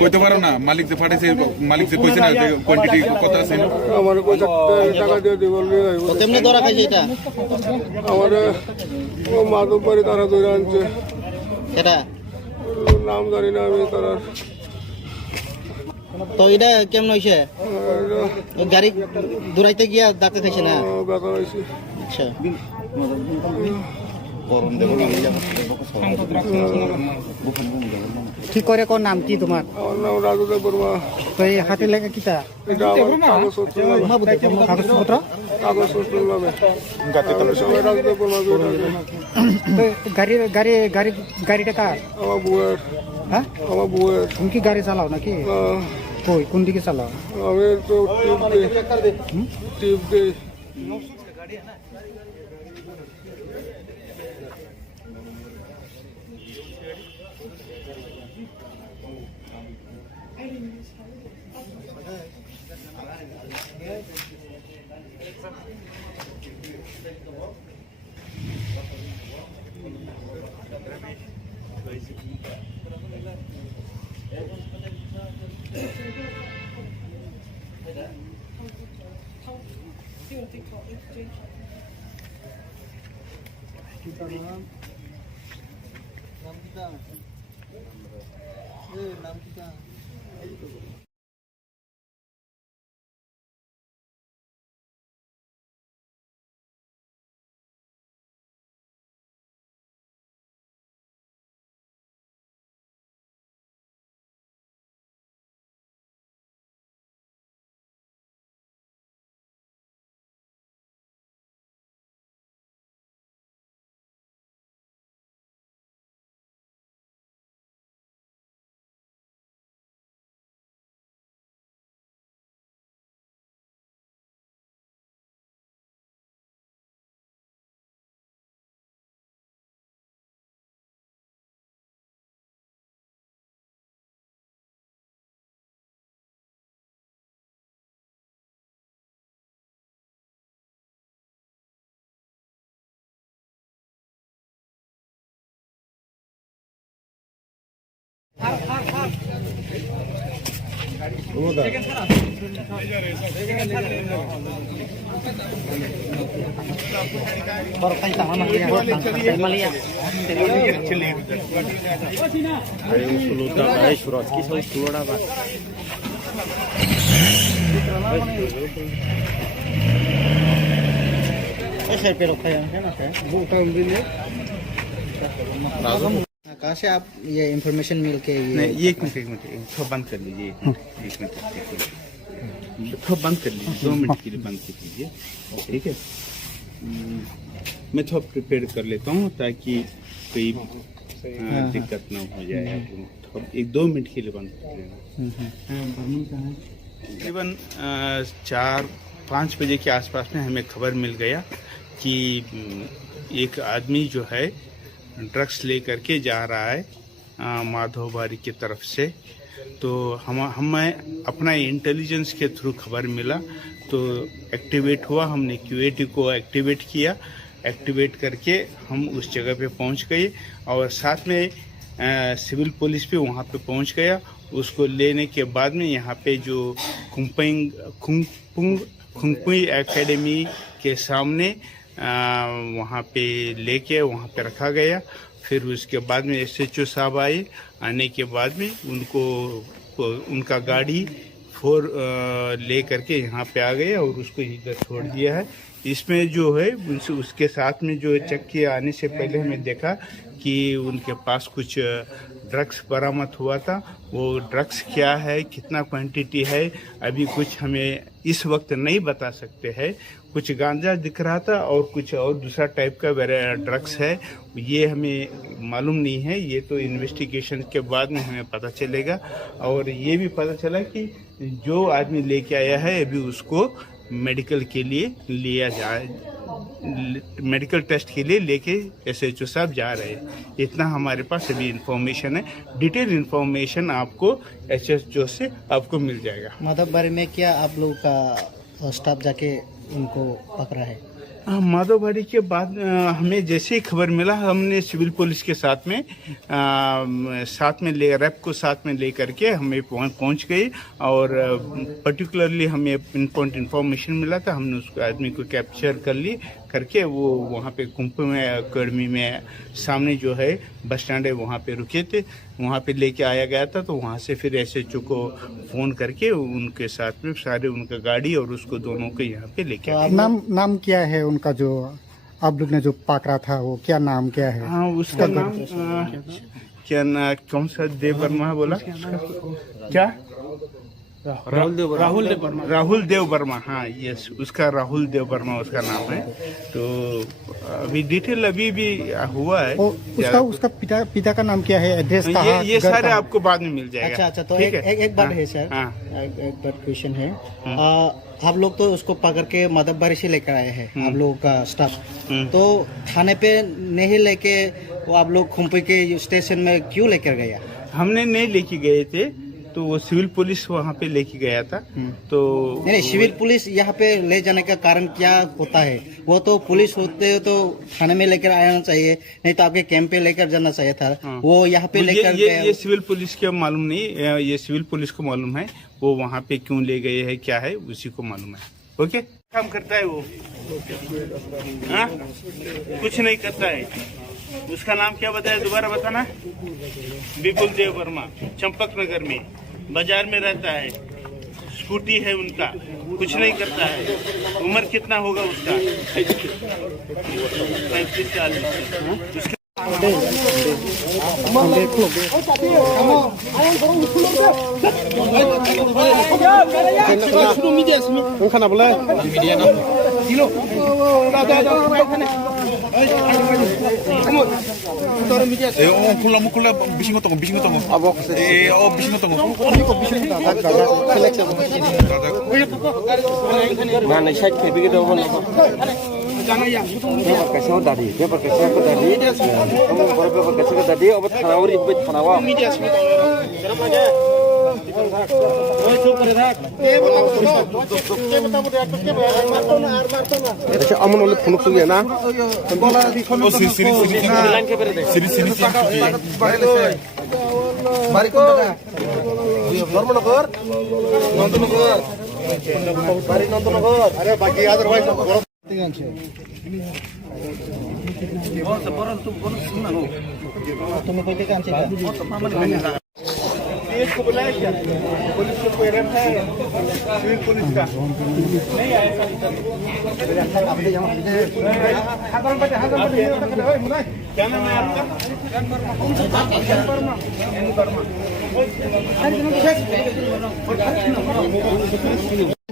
কইতে পারো না? মালিক যে ফাটাইছে, মালিক যে কইছে না যে কোয়ান্টিটি কত আছে? আমার কইছে টাকা দিয়ে দিব, নিয়ে যাইব। কেমনে ধরা খাইছে এটা? আমার মাধব বাড়ি তারা ধরে আনছে, এটা নাম জানি না আমি তারা। তো এটা কেমন হইছে? গাড়ি দৌড়াইতে গিয়া দাঁতে খাইছে না? ব্যথা হয়েছে। আচ্ছা, কি করে কোন নাম কি তোমার? আমার নাম রাজু দেব বর্মা। তো এই হাতে লেখা কিটা? এটা আমার কাগজপত্র নামে। কাগজপত্র? কাগজপত্র নামে। আমরা সবাই রাজু দেব বর্মা করে ডাকে। গাড়িটা কার? আমার বউয়ের। হ্যাঁ, আমার বউয়ের। তুমি কি গাড়ি চালাও নাকি? কই, কোন দিকে চালাও? আমি তো টিপ দিই। ऐसे पे रखा है ना सर। कहाँ से आप ये इंफॉर्मेशन मिल के नहीं, ये एक मिनट थोड़ा बंद कर लीजिए। एक मिनट थोड़ा बंद कर लीजिए, 2 मिनट के लिए बंद कर लीजिए, ठीक है। मैं थोड़ा प्रिपेयर कर लेता हूँ ताकि कोई दिक्कत ना हो जाए। थोड़ा 1-2 मिनट के लिए बंद कर लेना। तकरीबन 4-5 बजे के आसपास में हमें खबर मिल गया कि एक आदमी जो है ड्रग्स ले करके जा रहा है माधोबारी की तरफ से। तो हमें अपना इंटेलिजेंस के थ्रू खबर मिला तो एक्टिवेट हुआ। हमने QAT को एक्टिवेट किया। एक्टिवेट करके हम उस जगह पे पहुंच गए और साथ में सिविल पुलिस भी वहां पे पहुंच गया। उसको लेने के बाद में यहाँ पे जो खुंगपुई एकेडमी के सामने वहाँ पे लेके वहाँ पे रखा गया। फिर उसके बाद में SHO साहब आए। आने के बाद में उनका गाड़ी 4 ले करके यहाँ पे आ गए और उसको इधर छोड़ दिया है। इसमें जो है उसके साथ में जो चेक किए आने से पहले हमें देखा कि उनके पास कुछ ड्रग्स बरामद हुआ था। वो ड्रग्स क्या है, कितना क्वांटिटी है, अभी कुछ हमें इस वक्त नहीं बता सकते हैं। कुछ गांजा दिख रहा था और कुछ और दूसरा टाइप का ड्रग्स है, ये हमें मालूम नहीं है। ये तो इन्वेस्टिगेशन के बाद में हमें पता चलेगा। और ये भी पता चला कि जो आदमी लेके आया है अभी उसको मेडिकल के लिए लिया जाए, मेडिकल टेस्ट के लिए लेके SHO साहब जा रहे हैं। इतना हमारे पास अभी इंफॉर्मेशन है। डिटेल इंफॉर्मेशन आपको SHO से आपको मिल जाएगा। माधवबारी में क्या आप लोग का स्टाफ जाके उनको पकड़ा है? माधवबारी के बाद हमें जैसे ही खबर मिला हमने सिविल पुलिस के साथ में रैप को साथ में ले करके हमें पहुंच गए और पर्टिकुलरली हमें पिनपॉइंट इन्फॉर्मेशन मिला था। हमने उस आदमी को कैप्चर कर ली करके वो वहाँ पे कुंभ में अकेडमी में सामने जो है बस स्टैंड है वहाँ पे रुके थे, वहाँ पे लेके आया गया था। तो वहाँ से फिर SHO को फ़ोन करके उनके साथ में सारे उनका गाड़ी और उसको दोनों को यहाँ पे लेके आए। नाम क्या है उनका जो आप लोग ने जो पकड़ा था, वो क्या नाम क्या है? हाँ, उसका नाम क्या ना, कौन सा देव वर्मा बोला क्या? राहुल देव वर्मा। हाँ, यस, उसका राहुल देव वर्मा उसका नाम है। तो अभी डिटेल अभी भी हुआ है। उसका पिता का नाम क्या है, एड्रेस कहाँ? ये सारे आपको बाद में मिल जाएगा। अच्छा, तो एक बात है सर। एक बात क्वेश्चन है। आप लोग तो उसको पकड़ के माधवबारी से लेकर आए हैं, आप लोगों का स्टाफ। तो थाने पे नहीं लेके वो आप लोग खुंपी के स्टेशन में क्यों लेकर गया? हमने नहीं लेके गए थे, तो वो सिविल पुलिस वहाँ पे लेके गया था। तो नहीं, सिविल पुलिस यहाँ पे ले जाने का कारण क्या होता है? वो तो पुलिस होते तो थाने में लेकर आना चाहिए, नहीं तो आपके कैंप पे लेकर जाना चाहिए था। वो यहाँ पे लेकर ये सिविल पुलिस के मालूम नहीं, ये सिविल पुलिस को मालूम है वो वहाँ पे क्यों ले गए हैं, क्या है उसी को मालूम है। ओके, काम करता है वो? हाँ, कुछ नहीं करता है। उसका नाम क्या बताया, दोबारा बताना? विपुल देव वर्मा, चंपक नगर में बाजार में रहता है। स्कूटी है उनका, कुछ नहीं करता है। उम्र कितना होगा उसका? 35-40। 콜라 미신 것도 아버 미신 것도 나는 샷 개비기도 하는 거. पेपर कैसे हो दादी, पेपर कैसे हो दादी, हम बड़े पेपर कैसे हो दादी, अब थानावरी हो थानावा। अच्छा, अमन वाले फोन सुन लिया ना? सिरी বাড়ি কোন জায়গা? ধর্মনগর, নন্দনগর, বাড়ি নন্দনগর। আরে বাকি আদারওয়াইজ तुम्हें कोई काम चाहिए को बुलाया क्या? पुलिस को कोई रेप है? सिविल पुलिस का नहीं आया। क्या नाम है आपका?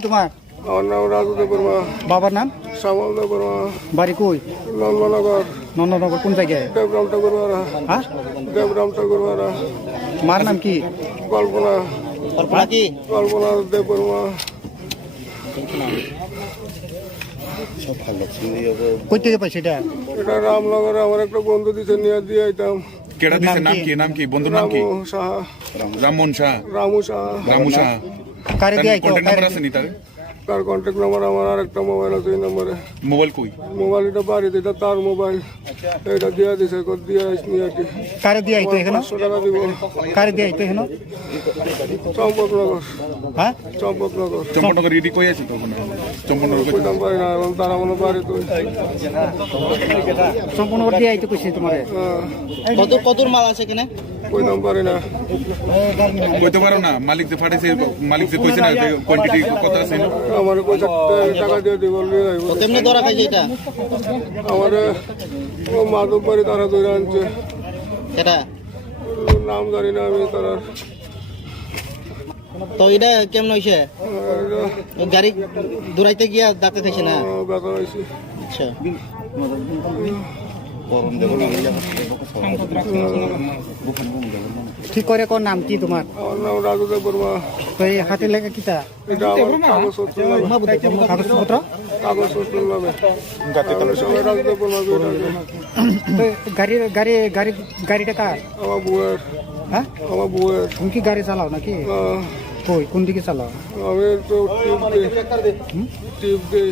তোমার আমার নাম রাজুদেব বর্মা, বাবার নাম শ্যামলদেব বর্মা, বাড়ি কই? নন্দনগর, নন্দনগর কোন জায়গায়? দেবরাম ঠাকুরবাড়া, হ্যাঁ, দেবরাম ঠাকুরবাড়া। মার নাম কি? কল্পনা, कल्पना की কল্পনা দেব বর্মা। কই থেকে পাইছে এটা? এটা রামনগরে আমার একটা বন্ধু দিছে, নিয়ে দিয়ে আইতাম। কেডা দিছে? নাম কি বন্ধুর নাম কি? রামু সাহা, রামমোহন শাহ। রামু সাহা। রামু শাহ। কারে দিয়ে আইতো? কন্টাক্ট নাম্বার আছে নি তার? তার কন্ট্যাক্ট নাম্বার আমার আর একটা মোবাইল আছে, এই নম্বরে। মোবাইল কই? মোবাইল এটা বাড়িতে, এটা তার মোবাইল। এটা দিয়ে দিছে, দিয়ে আসনি আর কি। কারে দিয়ে আইতো এখানে? 500 টাকা দিব। কারে দিয়ে আইতো এখানে? চম্পকনগর, হ্যাঁ, চম্পকনগর। চম্পনগর রেডি কই আছে তো ওখানে? চম্পনগর কই? কইতাম পারি না, এবং তারা মনে বাড়ি তো। সম্পূর্ণ করে দিয়ে আইতো কইছে তোমারে। কত মাল আছে এখানে? কইতাম পারি না। কইতে পারো না? মালিক যে ফাটাইছে, মালিক যে কইছে না যে কোয়ান্টিটি কত আছে? আমার কইছে টাকা দিয়ে দিব, নিয়ে আইব। তেমনি ধরা খাইছে এটা আমার ও মাধব বাড়ি তারা ধরে আনছে, এটা নাম জানি না আমি তারা। তো এটা কেমন হইছে? গাড়ি দৌড়াইতে গিয়া ডাকতে খাইছে না? ব্যথা হয়েছি। আচ্ছা, ঠিক করে কোন নাম কি তোমার? আমার নাম রাজুদেব বর্মা। তো এই হাতে লেখা কিতা? এটা আমার কাগজপত্র নামে। কাগজপত্র? কাগজপত্র নামে। আমি সবাই রাজুদেব বর্মা করে ডাকে। তো গাড়িটা কার? আমার বউয়ের। হ্যাঁ, আমার বউয়ের। তুমি কি গাড়ি চালাও নাকি? কই কোন দিকে চালাও? আমি তো টিপ দিই।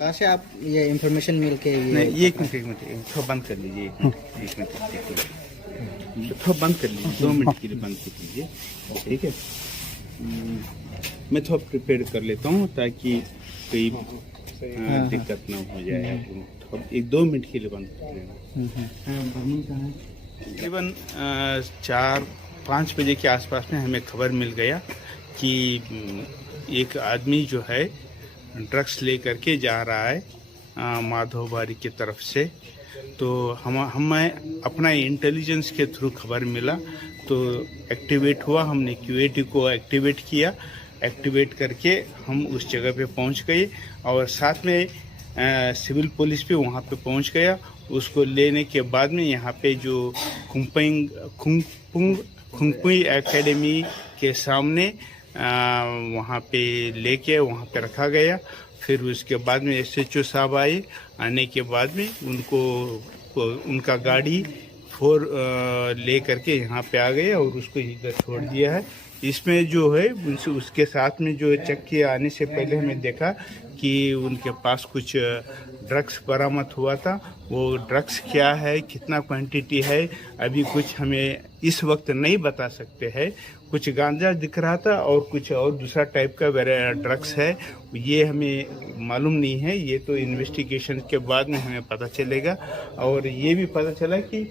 कहाँ से आप ये इंफॉर्मेशन मिल के नहीं, ये एक मिनट थोड़ा बंद कर लीजिए। एक मिनट थोड़ा बंद कर लीजिए, 2 मिनट के लिए बंद कर लीजिए, ठीक है। मैं थोड़ा प्रिपेयर कर लेता हूँ ताकि कोई दिक्कत ना हो जाए। थोड़ा 1-2 मिनट के लिए बंद कर लेना। तकरीबन 4-5 बजे के आसपास में हमें खबर मिल गया कि एक आदमी जो है ड्रग्स लेकर के जा रहा है माधव बारी की तरफ से। तो हमें अपना इंटेलिजेंस के थ्रू खबर मिला तो एक्टिवेट हुआ, हमने QAT को एक्टिवेट किया। एक्टिवेट करके हम उस जगह पे पहुंच गए और साथ में सिविल पुलिस भी वहां पे पहुंच गया। उसको लेने के बाद में यहाँ पे जो खुंगपुई एकेडमी के सामने वहाँ पे लेके वहाँ पे रखा गया। फिर उसके बाद में SHO साहब आए। आने के बाद में उनका गाड़ी ले करके यहाँ पे आ गए और उसको इधर छोड़ दिया है। इसमें जो है उसके साथ में जो चेक किया, आने से पहले हमें देखा कि उनके पास कुछ ड्रग्स बरामद हुआ था। वो ड्रग्स क्या है, कितना क्वांटिटी है, अभी कुछ हमें इस वक्त नहीं बता सकते हैं। कुछ गांजा दिख रहा था और कुछ और दूसरा टाइप का ड्रग्स है, ये हमें मालूम नहीं है। ये तो इन्वेस्टिगेशन के बाद में हमें पता चलेगा। और ये भी पता चला कि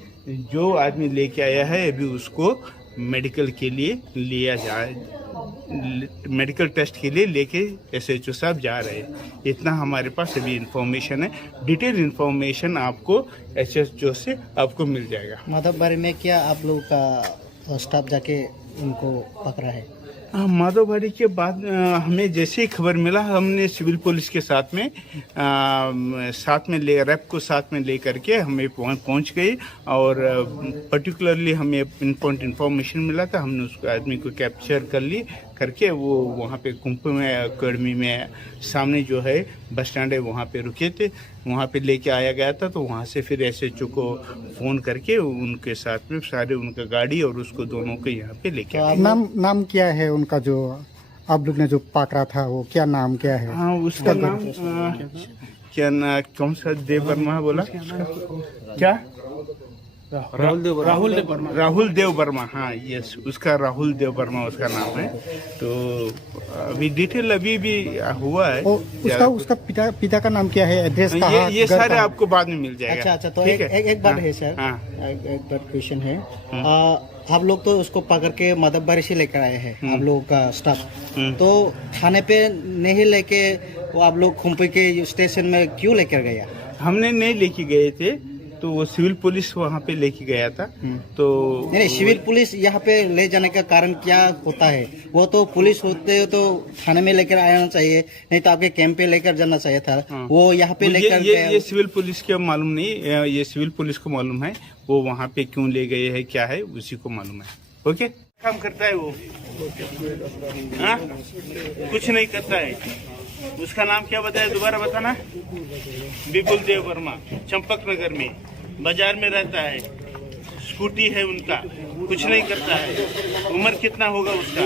जो आदमी लेके आया है अभी उसको मेडिकल के लिए लिया जाए, मेडिकल टेस्ट के लिए लेके SHO साहब जा रहे हैं। इतना हमारे पास अभी इंफॉर्मेशन है। डिटेल इंफॉर्मेशन आपको SHO से आपको मिल जाएगा। माधव बारे में क्या आप लोग का स्टाफ जाके उनको पकड़ा है? माधवबाड़ी के बाद हमें जैसे ही खबर मिला, हमने सिविल पुलिस के साथ में रैप को साथ में ले करके हमें पहुंच गए और पर्टिकुलरली हमें पिनपॉइंट इन्फॉर्मेशन मिला था। हमने उस आदमी को कैप्चर करके वो वहाँ पे खुंगपुई एकेडमी में सामने जो है बस स्टैंड है वहाँ पे रुके थे, वहाँ पे लेके आया गया था। तो वहाँ से फिर SHO को फ़ोन करके उनके साथ में सारे उनका गाड़ी और उसको दोनों को यहाँ पे लेके आए। नाम क्या है उनका, जो आप लोग ने जो पकड़ा था वो क्या नाम क्या है? हाँ, उसका नाम क्या ना, कौन सा देव वर्मा बोला क्या? राहुल देव वर्मा। हाँ, यस, उसका राहुल देव वर्मा उसका नाम है। तो अभी डिटेल अभी भी हुआ है। उसका पिता का नाम क्या है, एड्रेस कहाँ? ये सारे आपको बाद में मिल जाएगा। अच्छा, तो एक बात है सर, एक बात क्वेश्चन है। आप लोग तो उसको पकड़ के माधवबाड़ी से लेकर आए हैं, आप लोगों का स्टाफ। तो थाने पे नहीं लेके वो आप लोग खुंगपुई के स्टेशन में क्यों लेकर गया? हमने नहीं लेके गए थे, तो वो सिविल पुलिस वहाँ पे लेके गया था। तो नहीं, सिविल पुलिस यहाँ पे ले जाने का कारण क्या होता है? वो तो पुलिस होते तो थाने में लेकर आना चाहिए, नहीं तो आपके कैंप पे लेकर जाना चाहिए था। वो यहाँ पे लेकर ये सिविल पुलिस के मालूम नहीं, ये सिविल पुलिस को मालूम है वो वहाँ पे क्यों ले गए हैं, क्या है उसी को मालूम है। ओके, काम करता है वो? हाँ, कुछ नहीं करता है। उसका नाम क्या बताया, दोबारा बताना? विपुल देव वर्मा, चंपक नगर में बाजार में रहता है। स्कूटी है उनका, कुछ नहीं करता है। उम्र कितना होगा उसका?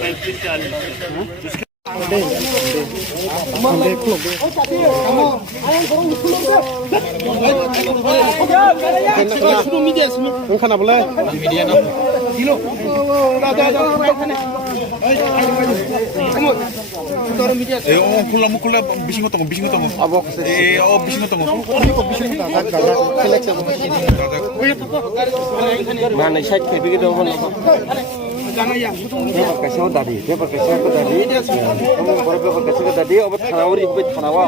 35-40। 콜라 미신 것도 Mana saya kepikir dah mana? Dia pakai siapa tadi? Kamu berapa pakai siapa tadi? Obat tanawar itu obat tanawar.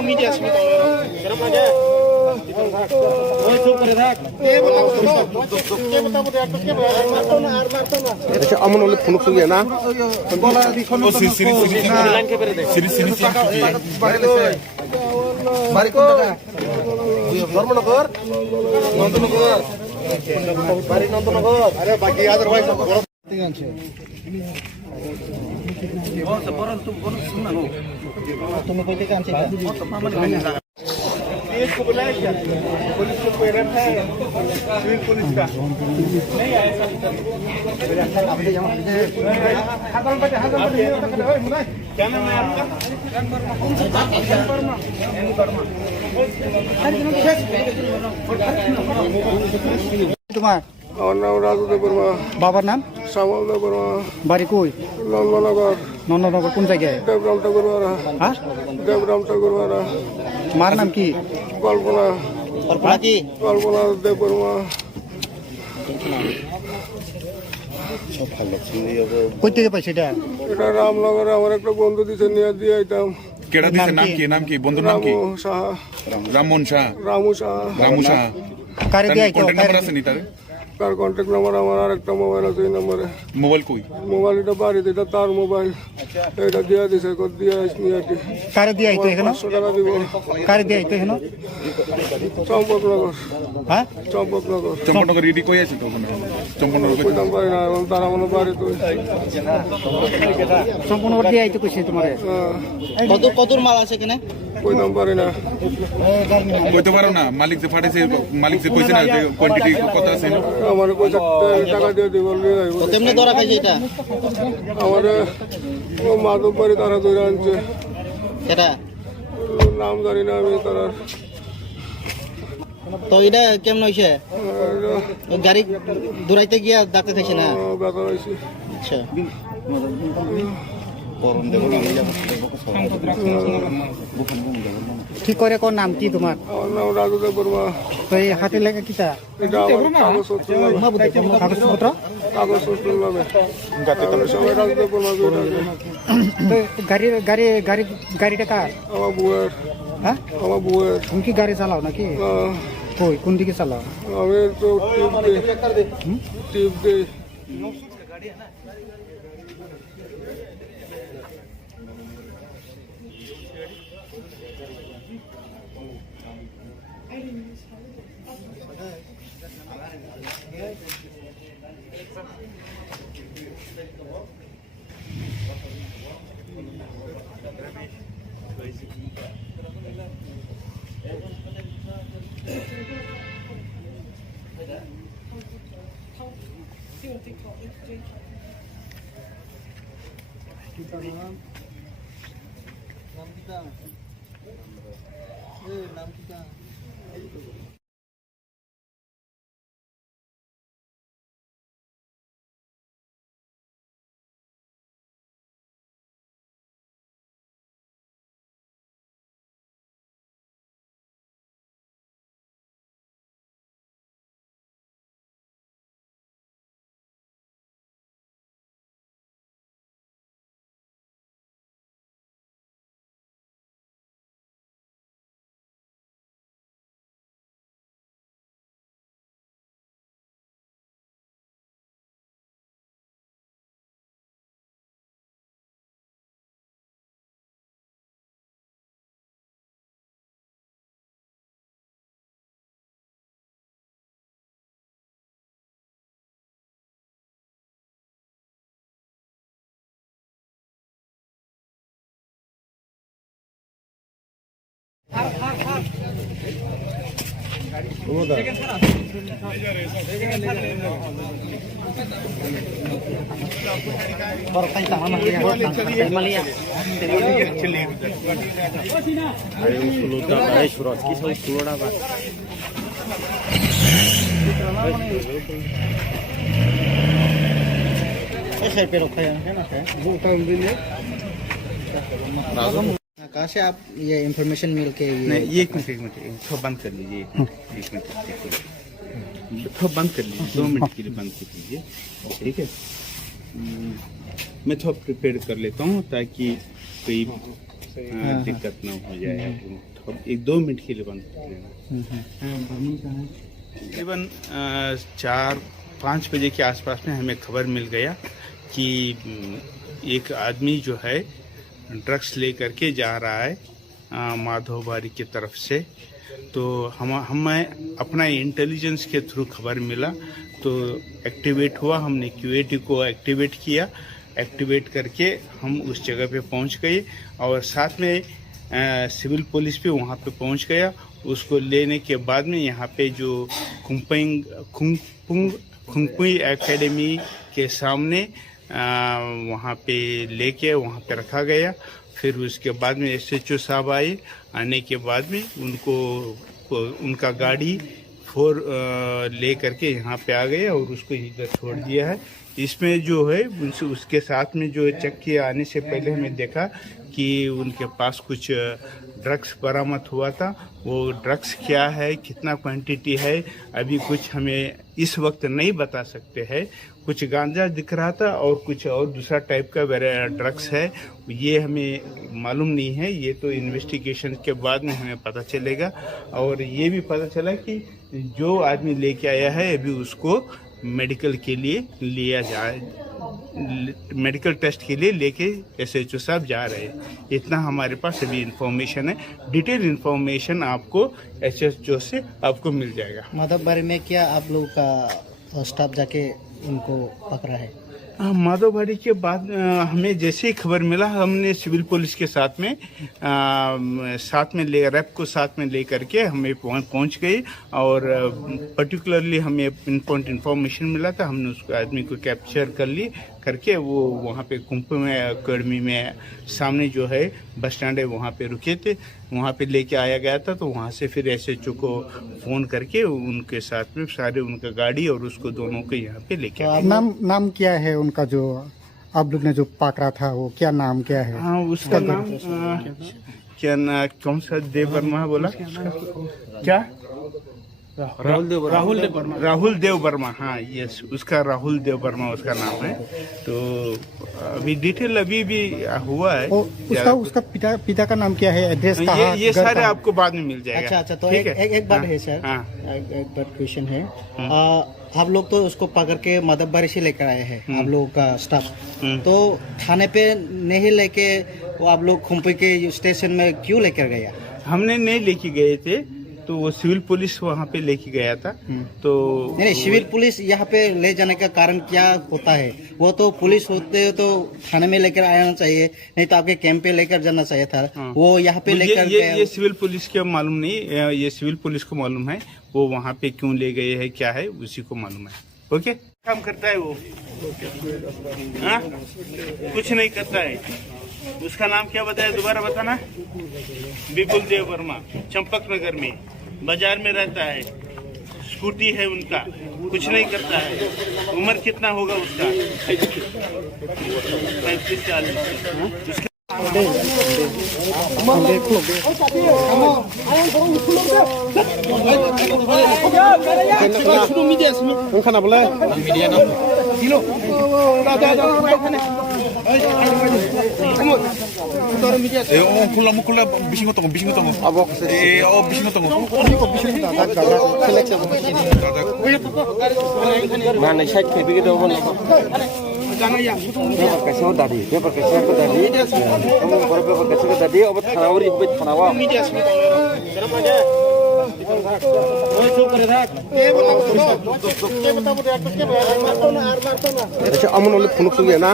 अच्छा अमन वाले फुनुक तो गया ना ओ सिरी बारी को धर्मनगर नंदनगर बारी नंदनगर अरे बाकी याद भाई तुम्हें कोई काम चाहिए? इसको बुलाया क्या? पुलिस को कोई रखा है सिविल पुलिस का? नहीं आया सर। क्या नाम है आपका? तुम्हारा আমার নাম রাজু দেব বর্মা, बाबर नाम শ্যামল দেব বর্মা, बारी कोई নন্দনগর, नंदनगर कौन जगह है? দেবরাম ঠাকুরবাড়া, हाँ, দেবরাম ঠাকুরবাড়া, मार नाम की কল্পনা কল্পনা দেব বর্মা। कोई থেকে পাইছে এটা? এটা রামনগরে আমার একটা বন্ধু দিছে নিয়ে দিয়ে আইতাম। केड़ा दिसे नाम की बंधु नाम की রামু সাহা राममोहन शाह রামু সাহা रामू शाह कार्य दिया तो कॉन्टैक्ट नंबर আছে নি তার তার কন্ট্যাক্ট নাম্বার আমার আর একটা মোবাইল আছে এই নম্বরে মোবাইল কই মোবাইল এটা বাড়িতে এটা তার মোবাইল এটা দিয়া দিছে কত দিয়া আসনি আর कार्य दिया तो है ना 500 টাকা দিব कार्य दिया तो है ना চম্পকনগর हाँ চম্পকনগর চম্পনগর রেডি কই আছে তো চম্পনগর কই কইতাম পারি না এখন তারা মনে বাড়ি তো संपूर्ण कर दिया तो कुछ तुम्हारे কতর মাল আছে এখানে কইতাম পারি না কইতে পারো না মালিক যে ফাটাইছে মালিক যে কইছে না যে কোয়ান্টিটি কত আছে আমার কইছে টাকা দিয়ে দিব কেমনে ধরা খাইছে এটা আমার ও মাধব বাড়ি তারা ধরে আনছে এটা নাম জানি না আমি তারা তো এটা কেমন হইছে গাড়ি দৌড়াইতে গিয়া দাঁতে থাকছে না ব্যথা হয়েছে আচ্ছা কি করে কোন নাম কি তোমার আমার নাম রাজুদেব বর্মা তো এই হাতে লেখা কিটা এটা আমার কাগজপত্র নামে কাগজপত্র কাগজপত্র নামে সবাই রাজুদেব বর্মা তো গাড়িটা কার আমার বউয়ের হ্যাঁ আমার বউয়ের তুমি কি গাড়ি চালাও নাকি কই কোন দিকে চালাও আমি তো টিপ দিই कहाँ से आप ये इंफॉर्मेशन मिल के नहीं ये एक मिनट थोड़ा बंद कर लीजिए एक मिनट थोड़ा बंद कर लीजिए 2 मिनट के लिए बंद कर लीजिए ठीक है मैं थोड़ा प्रिपेयर कर लेता हूँ ताकि कोई दिक्कत ना हो जाए थोड़ा 1-2 मिनट के लिए बंद कर लेना तकरीबन 4-5 बजे के आसपास में हमें खबर मिल गया कि एक आदमी जो है ड्रग्स लेकर के जा रहा है माधोबारी की तरफ से। तो हमें अपना इंटेलिजेंस के थ्रू खबर मिला तो एक्टिवेट हुआ, हमने क्यूएटी को एक्टिवेट किया। एक्टिवेट करके हम उस जगह पे पहुंच गए और साथ में सिविल पुलिस भी वहां पे पहुंच गया। उसको लेने के बाद में यहाँ पे जो खुंगपुई एकेडमी के सामने वहाँ पे लेके वहाँ पे रखा गया। फिर उसके बाद में SHO साहब आए। आने के बाद में उनका गाड़ी 4 ले करके यहाँ पे आ गए और उसको इधर छोड़ दिया है। इसमें जो है उसके साथ में जो चेक किया आने से पहले हमें देखा कि उनके पास कुछ ड्रग्स बरामद हुआ था। वो ड्रग्स क्या है, कितना क्वांटिटी है, अभी कुछ हमें इस वक्त नहीं बता सकते हैं। कुछ गांजा दिख रहा था और कुछ और दूसरा टाइप का ड्रग्स है, ये हमें मालूम नहीं है। ये तो इन्वेस्टिगेशन के बाद में हमें पता चलेगा। और ये भी पता चला कि जो आदमी लेके आया है अभी उसको मेडिकल के लिए लिया जाए, मेडिकल टेस्ट के लिए लेके SHO साहब जा रहे हैं। इतना हमारे पास अभी इंफॉर्मेशन है। डिटेल इंफॉर्मेशन आपको SHO से आपको मिल जाएगा। माधवबारी में क्या आप लोगों का स्टाफ जाके उनको पकड़ा है? माधवबाड़ी के बाद हमें जैसे ही खबर मिला, हमने सिविल पुलिस के साथ में रैप को साथ में ले करके हमें पहुंच गए। और पर्टिकुलरली हमें इन्फॉर्मेशन मिला था, हमने उस आदमी को कैप्चर कर ली करके वो वहाँ पे कुंभ में अकेडमी में सामने जो है बस स्टैंड है वहाँ पे रुके थे, वहाँ पे लेके आया गया था। तो वहाँ से फिर SHO को फ़ोन करके उनके साथ में सारे उनका गाड़ी और उसको दोनों को यहाँ पे लेके आए। नाम क्या है उनका, जो आप लोग ने जो पकड़ा था वो क्या नाम क्या है? हाँ, उसका नाम क्या ना, कौन सा देव वर्मा बोला क्या? राहुल देव वर्मा। हाँ, यस, उसका राहुल देव वर्मा उसका नाम है। तो अभी डिटेल अभी भी हुआ है। उसका पिता का नाम क्या है, एड्रेस कहाँ? ये सारे आपको बाद में मिल जाएगा। अच्छा, तो एक बात है सर, एक बात क्वेश्चन है। आप लोग तो उसको पकड़ के माधवबारी से लेकर आए हैं, आप लोगों का स्टाफ। तो थाने पे नहीं लेके वो आप लोग खुम्पी के स्टेशन में क्यों लेकर गया? हमने नहीं लेके गए थे, तो वो सिविल पुलिस वहाँ पे लेके गया था। तो नहीं, सिविल पुलिस यहाँ पे ले जाने का कारण क्या होता है? वो तो पुलिस होते तो थाने में लेकर आना चाहिए, नहीं तो आपके कैंप पे लेकर जाना चाहिए था। वो यहाँ पे लेकर ये सिविल पुलिस के मालूम नहीं, ये सिविल पुलिस को मालूम है वो वहाँ पे क्यों ले गए हैं, क्या है उसी को मालूम है। ओके, काम करता है वो? हाँ, कुछ नहीं करता है। उसका नाम क्या बताया, दोबारा बताना? विपुल देव वर्मा, चंपक नगर में बाजार में रहता है, स्कूटी है उनका, कुछ नहीं करता है। उम्र कितना होगा उसका? 35-40। 콜라 미신 것도 아버 미신 것도 mana syak ke bigi do bon paper kaise ho dadi kamu paper kaise ho dadi ob thana ori hobe thana wa अच्छा अमन वाले फोन सुन लिया ना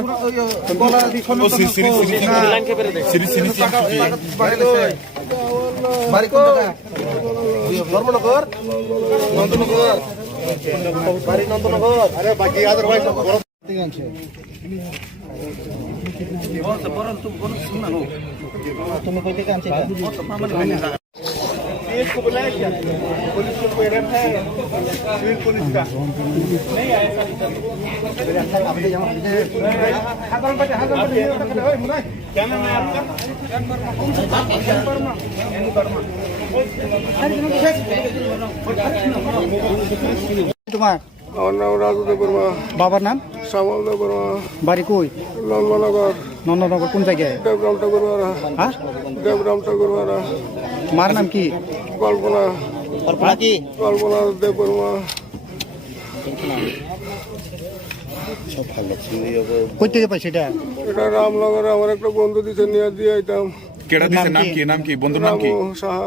बारी कौन जगह धर्मनगर नंदनगर बारी नंदनगर अरे बाकी अदरवाइज तुम्हें कोई काम चाहिए? को बुलाया क्या? पुलिस को कोई रेप है सिविल पुलिस का? नहीं आया। क्या नाम है आपका? तुम्हारा और नाम राजू देव वर्मा, बाबर नाम श्यामल देव वर्मा, बारी कोई नंदनगर नंदनगर कौन जगह है? देवराम ठाकुर वाला, हाँ, देवराम ठाकुर वाला, मार नाम की कल्पना कल्पना देव वर्मा। কই থেকে পাইছে এটা? এটা রামনগরে আমার একটা বন্ধু দিছে নিয়ে দিয়ে আইতাম। কেডা দিছে? নাম কি বন্ধুর নাম কি? রামু সাহা,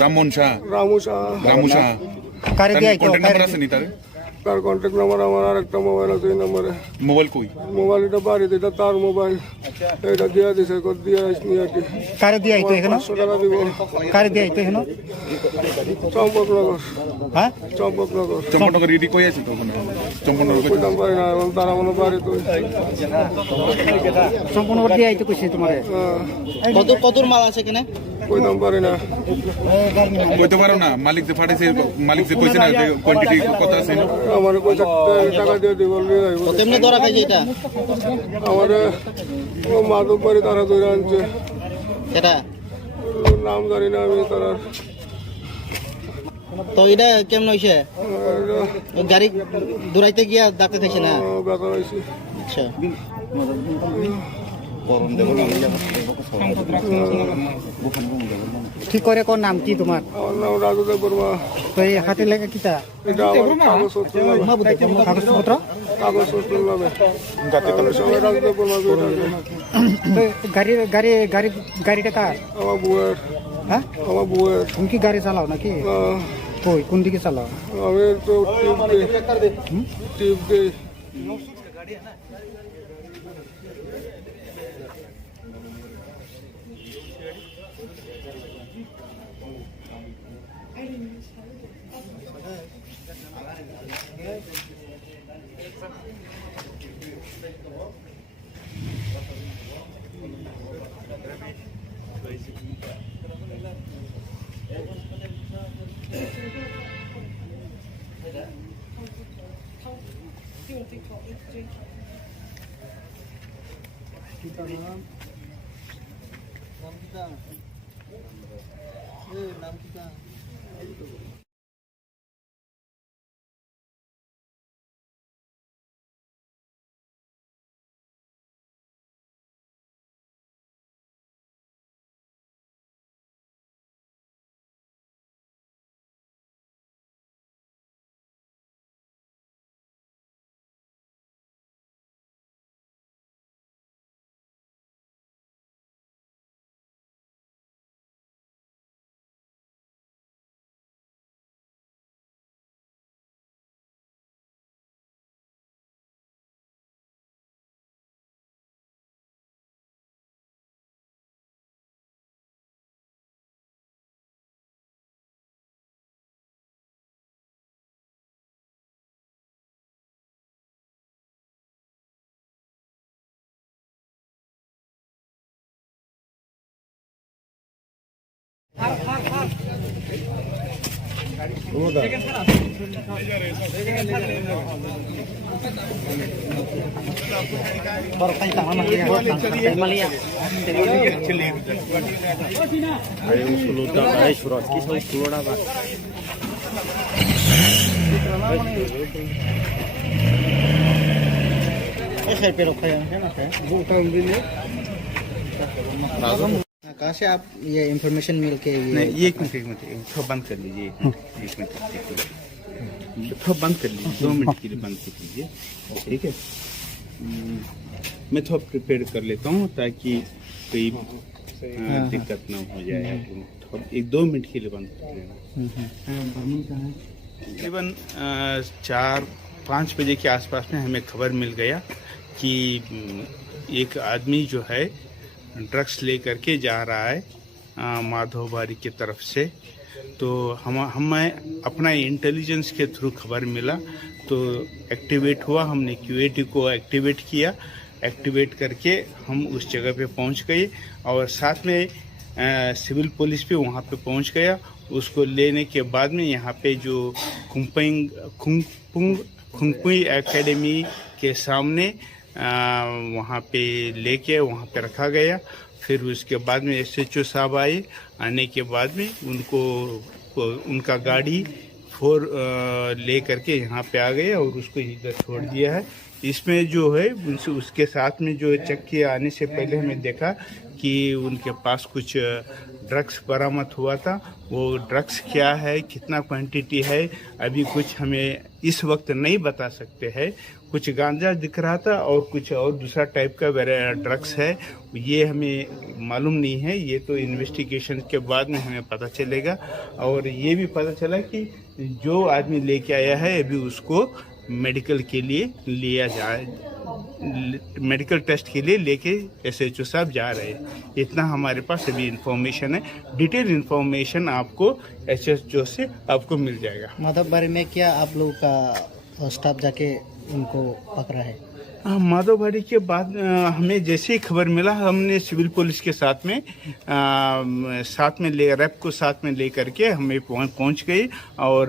রামমোহন শাহ। রামু সাহা। কারে দিয়ে আইতো? কন্টাক্ট নাম্বার আছে নি তার? তার কন্ট্যাক্ট নাম্বার আমার আর একটা মোবাইল আছে এই নম্বরে। মোবাইল কই? মোবাইল এটা বাড়িতে, এটা তার মোবাইল, এটা দিয়া দিছে কত দিয়া আসনি আর কি। কারে দিয়ে আইতো এখানে? 500 টাকা দিব। কারে দিয়ে আইতো এখানে? চম্পকনগর। হ্যাঁ, চম্পকনগর রেডি কই আছে তো ওখানে? চম্পকনগর কই? কইতাম পারি না, তারা মনে বাড়ি তো। সম্পূর্ণ দিয়ে আইতো কইছে তোমারে? কতর মাল আছে এখানে? কইতাম পারি না। কইতে পারো না? মালিক যে ফাটাইছে, মালিক যে কইছে না যে কোয়ান্টিটি কত আছে? আমার পয়সা টাকা দিয়ে দিব নিয়ে যাইব। কেমনে ধরা খাইছে এটা? আমার ও মাধববাড়ি তারা ধরে আনছে। এটা নাম জানি না আমি তারা তো এটা কেমন হয়েছে গাড়ি দৌড়াইতে গিয়া দাঁতে থাকছে না ব্যথা হয়েছে আচ্ছা ঠিক করে কোন নাম কি তোমার আমার নাম রাজুদেব বর্মা তো এই হাতে লেগে কিতা এটা আমার কাগজপত্র নামে কাগজপত্র কাগজপত্র নামে আমি সবাই রাজুদেব বর্মা তো গাড়িটা কার আমার বউয়ের হ্যাঁ আমার বউয়ের তুমি কি গাড়ি চালাও নাকি কই কোন দিকে চালাও আমি তো টিপ দিই सर पे रखा है ना कहाँ से आप ये इंफॉर्मेशन मिल के नहीं ये एक मिनट थोड़ा बंद कर लीजिए एक मिनट थोड़ा बंद कर लीजिए 2 मिनट के लिए बंद कर लीजिए ठीक है मैं थोड़ा प्रिपेयर कर लेता हूँ ताकि कोई दिक्कत ना हो जाए थोड़ा 1-2 मिनट के लिए बंद कर लेना तकरीबन 4-5 बजे के आसपास में हमें खबर मिल गया कि एक आदमी जो है ड्रग्स लेकर के जा रहा है माधोबारी की तरफ से। तो हमें अपना इंटेलिजेंस के थ्रू खबर मिला तो एक्टिवेट हुआ, हमने क्यूएटी को एक्टिवेट किया। एक्टिवेट करके हम उस जगह पे पहुंच गए और साथ में सिविल पुलिस भी वहां पे पहुंच गया। उसको लेने के बाद में यहाँ पे जो खुंगपुई एकेडमी के सामने वहाँ पे लेके वहाँ पे रखा गया। फिर उसके बाद में SHO साहब आए। आने के बाद में उनका गाड़ी 4 ले करके यहाँ पे आ गए और उसको इधर छोड़ दिया है। इसमें जो है उसके साथ में जो चेक किया आने से पहले हमें देखा कि उनके पास कुछ ड्रग्स बरामद हुआ था। वो ड्रग्स क्या है, कितना क्वांटिटी है, अभी कुछ हमें इस वक्त नहीं बता सकते हैं। कुछ गांजा दिख रहा था और कुछ और दूसरा टाइप का ड्रग्स है, ये हमें मालूम नहीं है। ये तो इन्वेस्टिगेशन के बाद में हमें पता चलेगा। और ये भी पता चला कि जो आदमी लेके आया है अभी उसको मेडिकल के लिए लिया जाए, मेडिकल टेस्ट के लिए लेके SHO साहब जा रहे हैं। इतना हमारे पास अभी इंफॉर्मेशन है। डिटेल इंफॉर्मेशन आपको SHO से आपको मिल जाएगा। माधवबारी में क्या आप लोगों का स्टाफ जाके उनको पकड़ा है? माधवबारी के बाद हमें जैसे ही खबर मिला हमने सिविल पुलिस के साथ में रैप को साथ में ले करके हमें पहुंच गए। और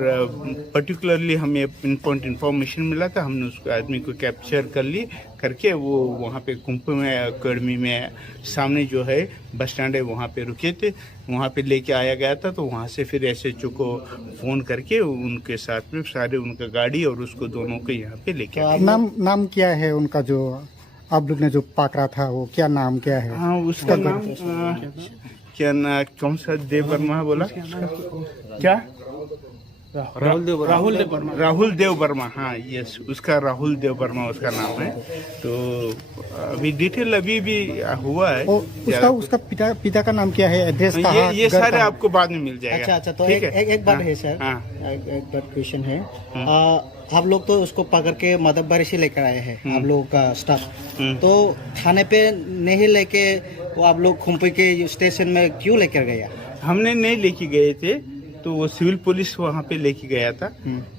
पर्टिकुलरली हमें पिन पॉइंट इन्फॉर्मेशन मिला था, हमने उस आदमी को कैप्चर कर ली। करके वो वहाँ पे कुंभ में अकेडमी में सामने जो है बस स्टैंड है वहाँ पे रुके थे, वहाँ पे लेके आया गया था। तो वहाँ से फिर SHO को फ़ोन करके उनके साथ में सारे उनका गाड़ी और उसको दोनों को यहाँ पे लेके आए। नाम क्या है उनका, जो आप लोग ने जो पकड़ा था वो क्या नाम क्या है? हाँ, उसका नाम क्या ना, कौन सा देव वर्मा बोला क्या? राहुल देव वर्मा। हाँ यस, उसका राहुल देव वर्मा उसका नाम है। तो अभी डिटेल अभी भी हुआ है। उसका पिता का नाम क्या है, एड्रेस कहाँ? ये सारे आपको बाद में मिल जाएगा। अच्छा, तो एक बात है सर, एक बात क्वेश्चन है। आप लोग तो उसको पकड़ के मददबारी से लेकर आए हैं, आप लोगों का स्टाफ। तो थाने पे नहीं लेके वो आप लोग खुम्पी के स्टेशन में क्यों लेकर गया? हमने नहीं लेके गए थे, तो वो सिविल पुलिस वहाँ पे लेके गया था।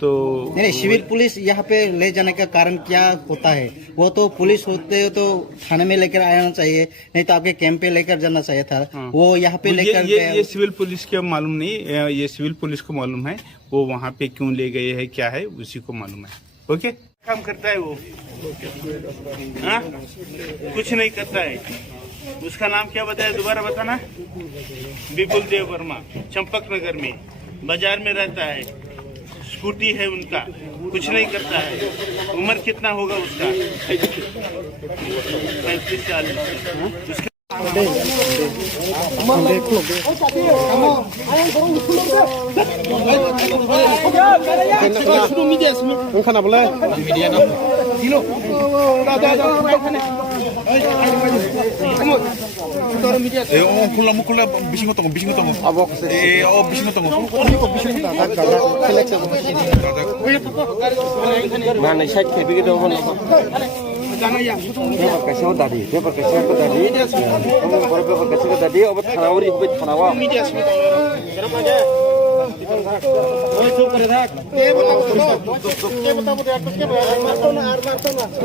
तो नहीं, सिविल पुलिस यहाँ पे ले जाने का कारण क्या होता है? वो तो पुलिस होते हो तो थाने में लेकर आना चाहिए, नहीं तो आपके कैंप पे लेकर जाना चाहिए था। वो यहाँ पे लेकर ये सिविल पुलिस के मालूम नहीं, ये सिविल पुलिस को मालूम है वो वहाँ पे क्यों ले गए है, क्या है उसी को मालूम है। ओके, काम करता है वो? हाँ, कुछ नहीं करता है। उसका नाम क्या बताया, दोबारा बताना। विपुल देव वर्मा, चंपक नगर में बाजार में रहता है, स्कूटी है उनका, कुछ नहीं करता है। उम्र कितना होगा उसका? 35-40। 콜라 미신 거 Mana saya begitu pun. Paper kasih tadi, kamu paper kasih tadi, obat thanawari, obat thanawa.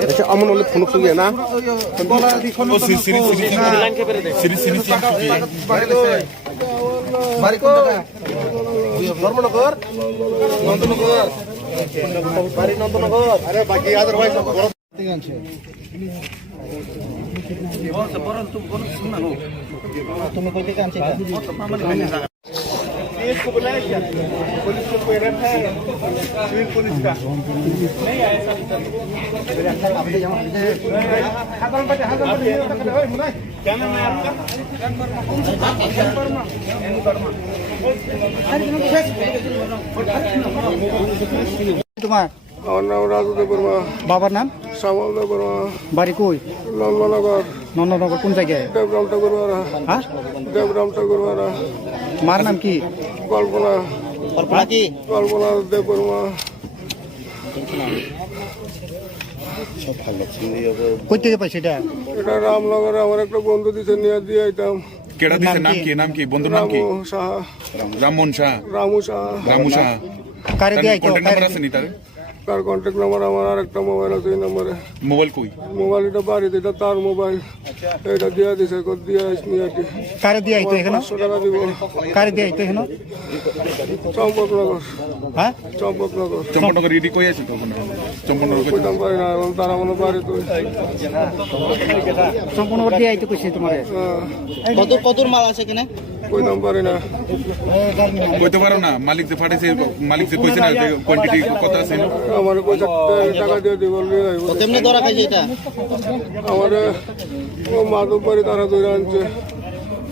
अच्छा अमन वाले फोन सुन गया ना ओ सिरी बारी को धर्मनगर नंदनगर बारी नंदनगर अरे बाकी अदरवाइज तुम्हें कोई काम चाहिए? इसको बुलाया क्या? पुलिस को कोई रखा है सिविल पुलिस का? नहीं आया सब। क्या नाम है आपका? तुम्हारा আমার নাম রাজু দেব বর্মা, বাবার নাম? শ্যামল দেব বর্মা, বাড়ি কই? নন্দনগর, নন্দনগর কোন জায়গায়? দেবরাম ঠাকুরবাড়া, হ্যাঁ, দেবরাম ঠাকুরবাড়া। মার নাম কি? কল্পনা, কল্পনা দেব বর্মা। কই থেকে পাইছে এটা? এটা রামনগরে আমার একটা বন্ধু দিছে, নিয়ে দিয়ে আইতাম। केड़ा दिसे नाम की बंधु नाम की? রামু সাহা, राममोहन शाह। রামু সাহা। रामू शाह কারে দিয়ে আইতো? কন্টাক্ট নাম্বার আছে নি তার? তার কন্ট্যাক্ট নাম্বার আমার আর একটা মোবাইল আছে, এই নম্বরে। মোবাইল কই? মোবাইল এটা বাড়িতে, এটা তার মোবাইল, এটা দিয়ে দিছে, দিয়ে আসনি আর কি। কারে দিয়ে আইতো এখানে? 500 টাকা দিব। কারে দিয়ে আইতো এখানে? চম্পকনগর, হ্যাঁ, চম্পকনগর। চম্পকনগর ইডি কই আছে তো ওখানে? চম্পকনগর কই? কইতাম পারি না, এবং তারা মনে বাড়ি তো। সম্পূর্ণ দিয়ে আইতো কইছে তোমারে? কতর মাল আছে এখানে? কইতাম পারি না। কইতে পারো না? মালিক যে ফাটাইছে, মালিক যে কইছে না যে কোয়ান্টিটি কত আছে? আমার কইছে টাকা দিয়ে দিব, বললি কেমনে ধরা খাইছে এটা? আমার ও মাধববাড়ি তারা ধরে আনছে,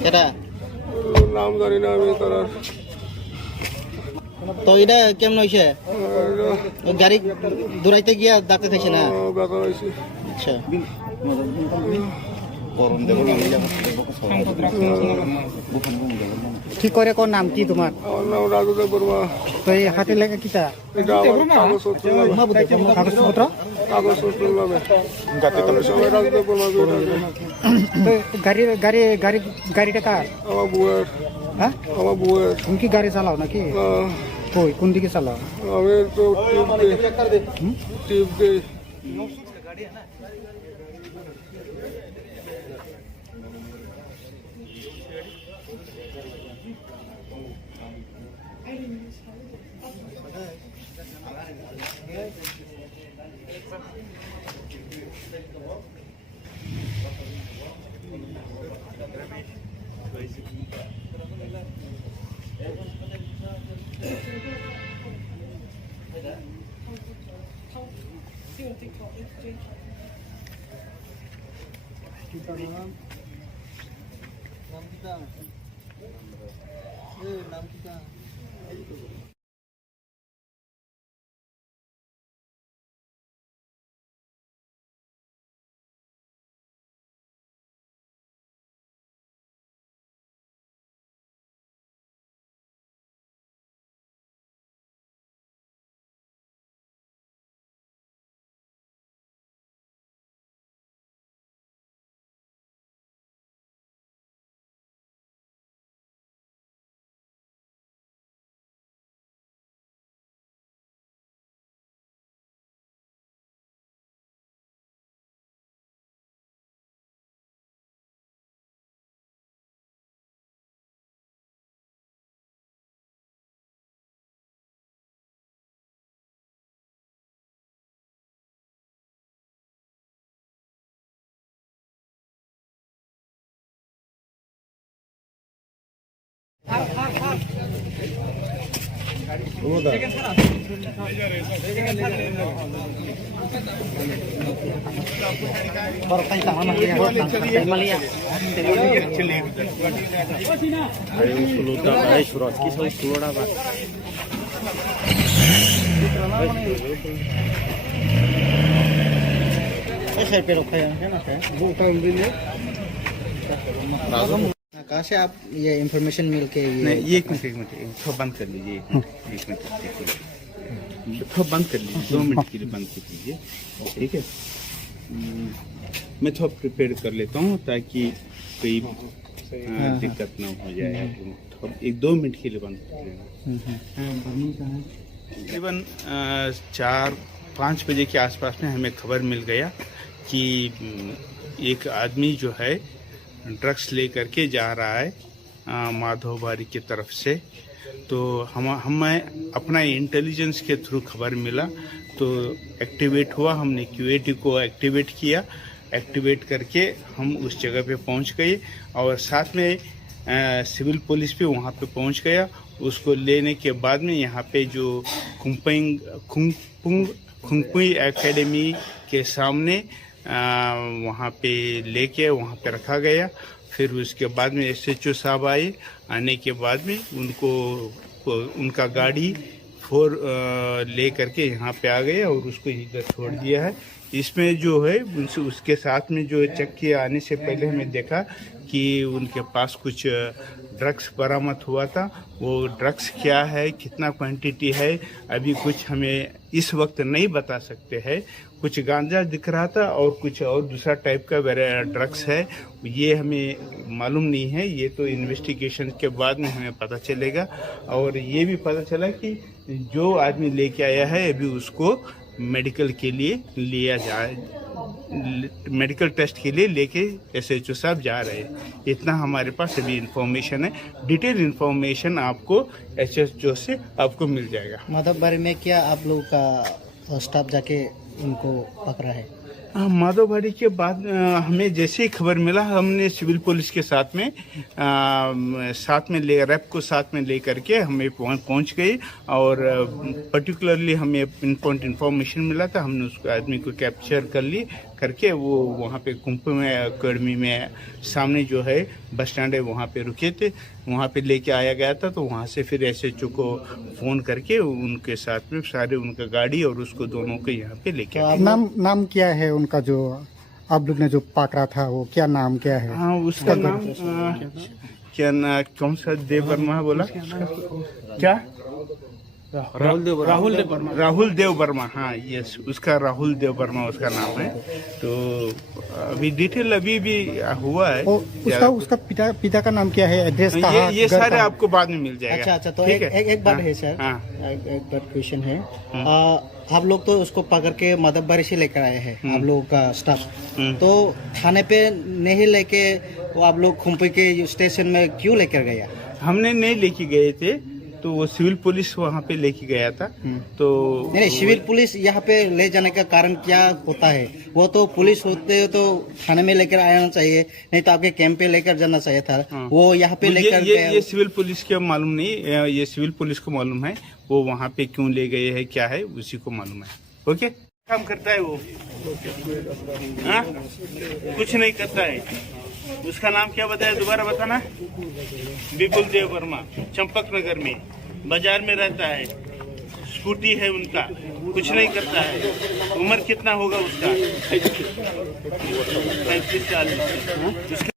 এটা নাম জানি না আমি তারার। তো এটা কেমন হয়েছে? গাড়ি দৌড়াইতে গিয়া ডাক্তার খাইছে না? ব্যথা হয়েছে। আচ্ছা, ঠিক করে কোন নাম কি তোমার? আমার নাম রাজু দেব বর্মা। তো এই হাতে লেখা কিটা? এটা আমার কাগজপত্র নামে। কাগজপত্র? কাগজপত্র নামে সবাই রাজু দেব বর্মা করে ডাকে। গাড়িটা কার? আমার বউয়ের। হ্যাঁ, আমার বউয়ের। তুমি কি গাড়ি চালাও নাকি? কই কোন দিকে চালাও? আমি তো টিপ দিই। ऐसे पे रखा है ना सर? कहाँ से आप ये इंफॉर्मेशन मिल के नहीं, ये एक मिनट थोड़ा बंद कर लीजिए। एक मिनट थोड़ा बंद कर लीजिए, 2 मिनट के लिए बंद कर लीजिए, ठीक है। मैं थोड़ा प्रिपेयर कर लेता हूँ ताकि कोई दिक्कत ना हो जाए। थोड़ा 1-2 मिनट के लिए बंद कर लेना। तकरीबन 4-5 बजे के आसपास में हमें खबर मिल गया कि एक आदमी जो है ड्रग्स लेकर के जा रहा है माधोबारी की तरफ से। तो हमें अपना इंटेलिजेंस के थ्रू खबर मिला, तो एक्टिवेट हुआ। हमने क्यूएटी को एक्टिवेट किया। एक्टिवेट करके हम उस जगह पे पहुंच गए और साथ में सिविल पुलिस भी वहां पे पहुंच गया। उसको लेने के बाद में यहाँ पे जो खुंगपुई एकेडमी के सामने वहाँ पे लेके वहाँ पे रखा गया। फिर उसके बाद में SHO साहब आए। आने के बाद में उनका गाड़ी 4 ले करके यहाँ पे आ गए और उसको इधर छोड़ दिया है। इसमें जो है उसके साथ में जो चेक किया, आने से पहले हमें देखा कि उनके पास कुछ ड्रग्स बरामद हुआ था। वो ड्रग्स क्या है, कितना क्वांटिटी है, अभी कुछ हमें इस वक्त नहीं बता सकते हैं। कुछ गांजा दिख रहा था और कुछ और दूसरा टाइप का ड्रग्स है, ये हमें मालूम नहीं है। ये तो इन्वेस्टिगेशन के बाद में हमें पता चलेगा। और ये भी पता चला कि जो आदमी लेके आया है अभी उसको मेडिकल के लिए लिया जाए, मेडिकल टेस्ट के लिए लेके SHO साहब जा रहे हैं। इतना हमारे पास अभी इंफॉर्मेशन है। डिटेल इंफॉर्मेशन आपको SHO से आपको मिल जाएगा। माधवबारी में क्या आप लोगों का स्टाफ जाके उनको पकड़ा है? माधवबारी के बाद हमें जैसे ही खबर मिला, हमने सिविल पुलिस के साथ में रैप को साथ में ले करके हमें पहुंच गए। और पर्टिकुलरली हमें इंफॉर्मेशन मिला था, हमने उस आदमी को कैप्चर करके वो वहाँ पे खुंगपुई एकेडमी में सामने जो है बस स्टैंड है वहाँ पे रुके थे, वहाँ पे लेके आया गया था। तो वहाँ से फिर SHO को फ़ोन करके उनके साथ में सारे उनका गाड़ी और उसको दोनों को यहाँ पे लेके आए। नाम क्या है उनका जो आप लोग ने जो पकड़ा था, वो क्या नाम क्या है? हाँ, उसका नाम कौन सा देव वर्मा बोला क्या? राहुल देव वर्मा। हाँ, यस, उसका राहुल देव वर्मा उसका नाम है। तो अभी डिटेल अभी भी हुआ है। उसका पिता का नाम क्या है, एड्रेस कहाँ? ये सारे आपको बाद में मिल जाएगा। अच्छा, तो एक बात है सर, एक बात क्वेश्चन है। आप लोग तो उसको पकड़ के माधवबारी से लेकर आए हैं, आप लोगों का स्टाफ। तो थाने पे नहीं लेके वो आप लोग खुंपी के स्टेशन में क्यों लेकर गया? हमने नहीं लेके गए थे, तो वो सिविल पुलिस वहाँ पे लेके गया था। तो नहीं, सिविल पुलिस यहाँ पे ले जाने का कारण क्या होता है? वो तो पुलिस होते तो थाने में लेकर आना चाहिए, नहीं तो आपके कैंप पे लेकर जाना चाहिए था। वो यहाँ पे लेकर ये सिविल पुलिस के मालूम नहीं, ये सिविल पुलिस को मालूम है। वो वहाँ पे क्यों ले गए हैं क्या है उसी को मालूम है। ओके। काम करता है वो? हाँ? कुछ नहीं करता है। उसका नाम क्या बताया, दोबारा बताना। विपुल देव वर्मा, चंपक नगर में, बाजार में रहता है। स्कूटी है उनका, कुछ नहीं करता है। उम्र कितना होगा उसका? 35-40। उसका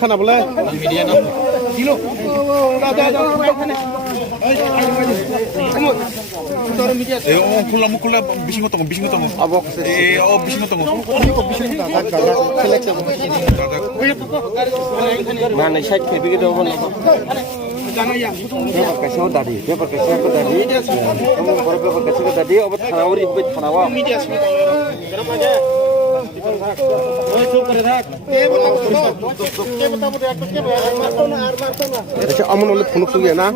খানা বলে khula bising ko abok bising ko mana side ke bigi do bon paper kaise ho dadi kamu bor paper kaise ko dadi ob thanawri hobe thanawa अच्छा अमन वाले फोन सुन गया ना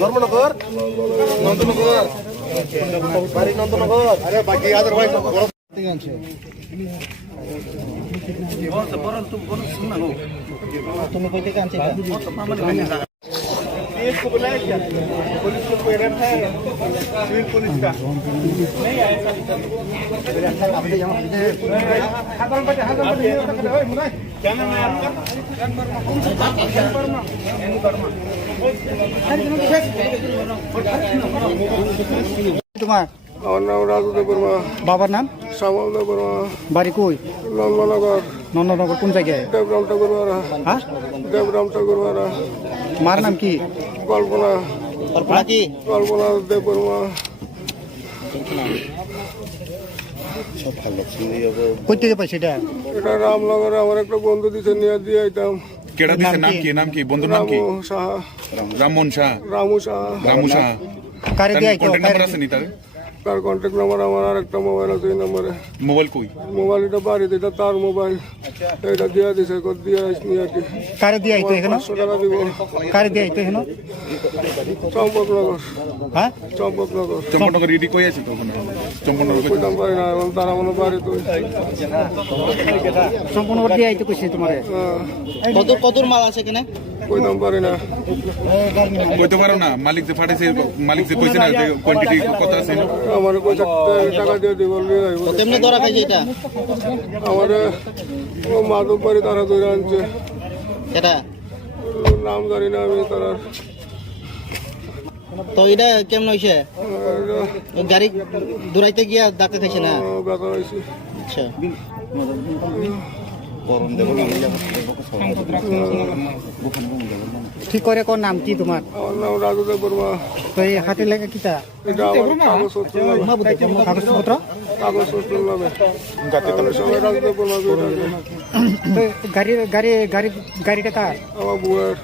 ধর্মনগর নন্দনগর বাড়ি নন্দনগর আরে বাকি আদারওয়াইজ तुम्हें कोई काम चाहिए को बुलाया क्या? पुलिस को कोई रख है? सिविल पुलिस का नहीं आया। क्या नाम है आपका? तुम्हार আমার নাম রাজুদেব বর্মা, बाबर नाम শ্যামলদেব বর্মা, बारी कोई নন্দনগর, नंदनगर कौन जगह है দেবরাম ঠাকুরবাড়া, हाँ দেবরাম ঠাকুরবাড়া, मार नाम की কল্পনা और पुरा की কল্পনা দেব বর্মা। कोई तेरे पैसे डा এটা রামনগরে আমার একটা বন্ধু দিছে নিয়ে দিয়ে আইতাম। কেডা দিছে নাম কি বন্ধুর নাম কি? রামু সাহা, রামমোহন শাহ। রামু সাহা। রামু শাহ कार्य दिया क्या কন্টাক্ট নাম্বার আছে নি তার? তার কন্ট্যাক্ট নাম্বার আমার আর একটা মোবাইল আছে, এই নাম্বারে মোবাইল কই? মোবাইল এটা বাড়িতে, এটা তার মোবাইল, এটা দিয়ে দিছে, দিয়ে আসনি আর কি। कार्य दिया तो है ना 500 টাকা দিব। कार्य दिया तो है ना চম্পকনগর, हाँ চম্পকনগর। চম্পনগর ইডি কই আছে তো ওখানে? চম্পনগর কই? কইতাম পারি না, এখন তারা মনে বাড়ি তো संपूर्ण कर दिया तो कुछ तुम्हारे कदर माल আছে কিনা কইতাম পারি না। কইতে পারো না? মালিক যে ফাটাইছে, মালিক যে কইছে না যে কোয়ান্টিটি কত আছে? আমার পয়সা টাকা দিয়ে দিব, নিয়ে আইব। তেমনি ধরা খাইছে এটা আমার ও মাধব বাড়ি তারা ধরে আনছে, এটা নাম জানি না আমি তারা। তো এটা কেমন হইছে গাড়ি দৌড়াইতে গিয়া ডাক্তার খাইছে না ব্যথা হয়েছে। আচ্ছা ঠিক করে কোন নাম কি তোমার? আমার নাম রাজুদেব বর্মা। তো এই হাতে লেখা কিটা এটা আমার কাগজপত্র নামে, কাগজপত্র কাগজপত্র নামে আমি সবাই রাজুদেব বর্মা করে ডাকে। তো গাড়িটা কার? আমার বউয়ের,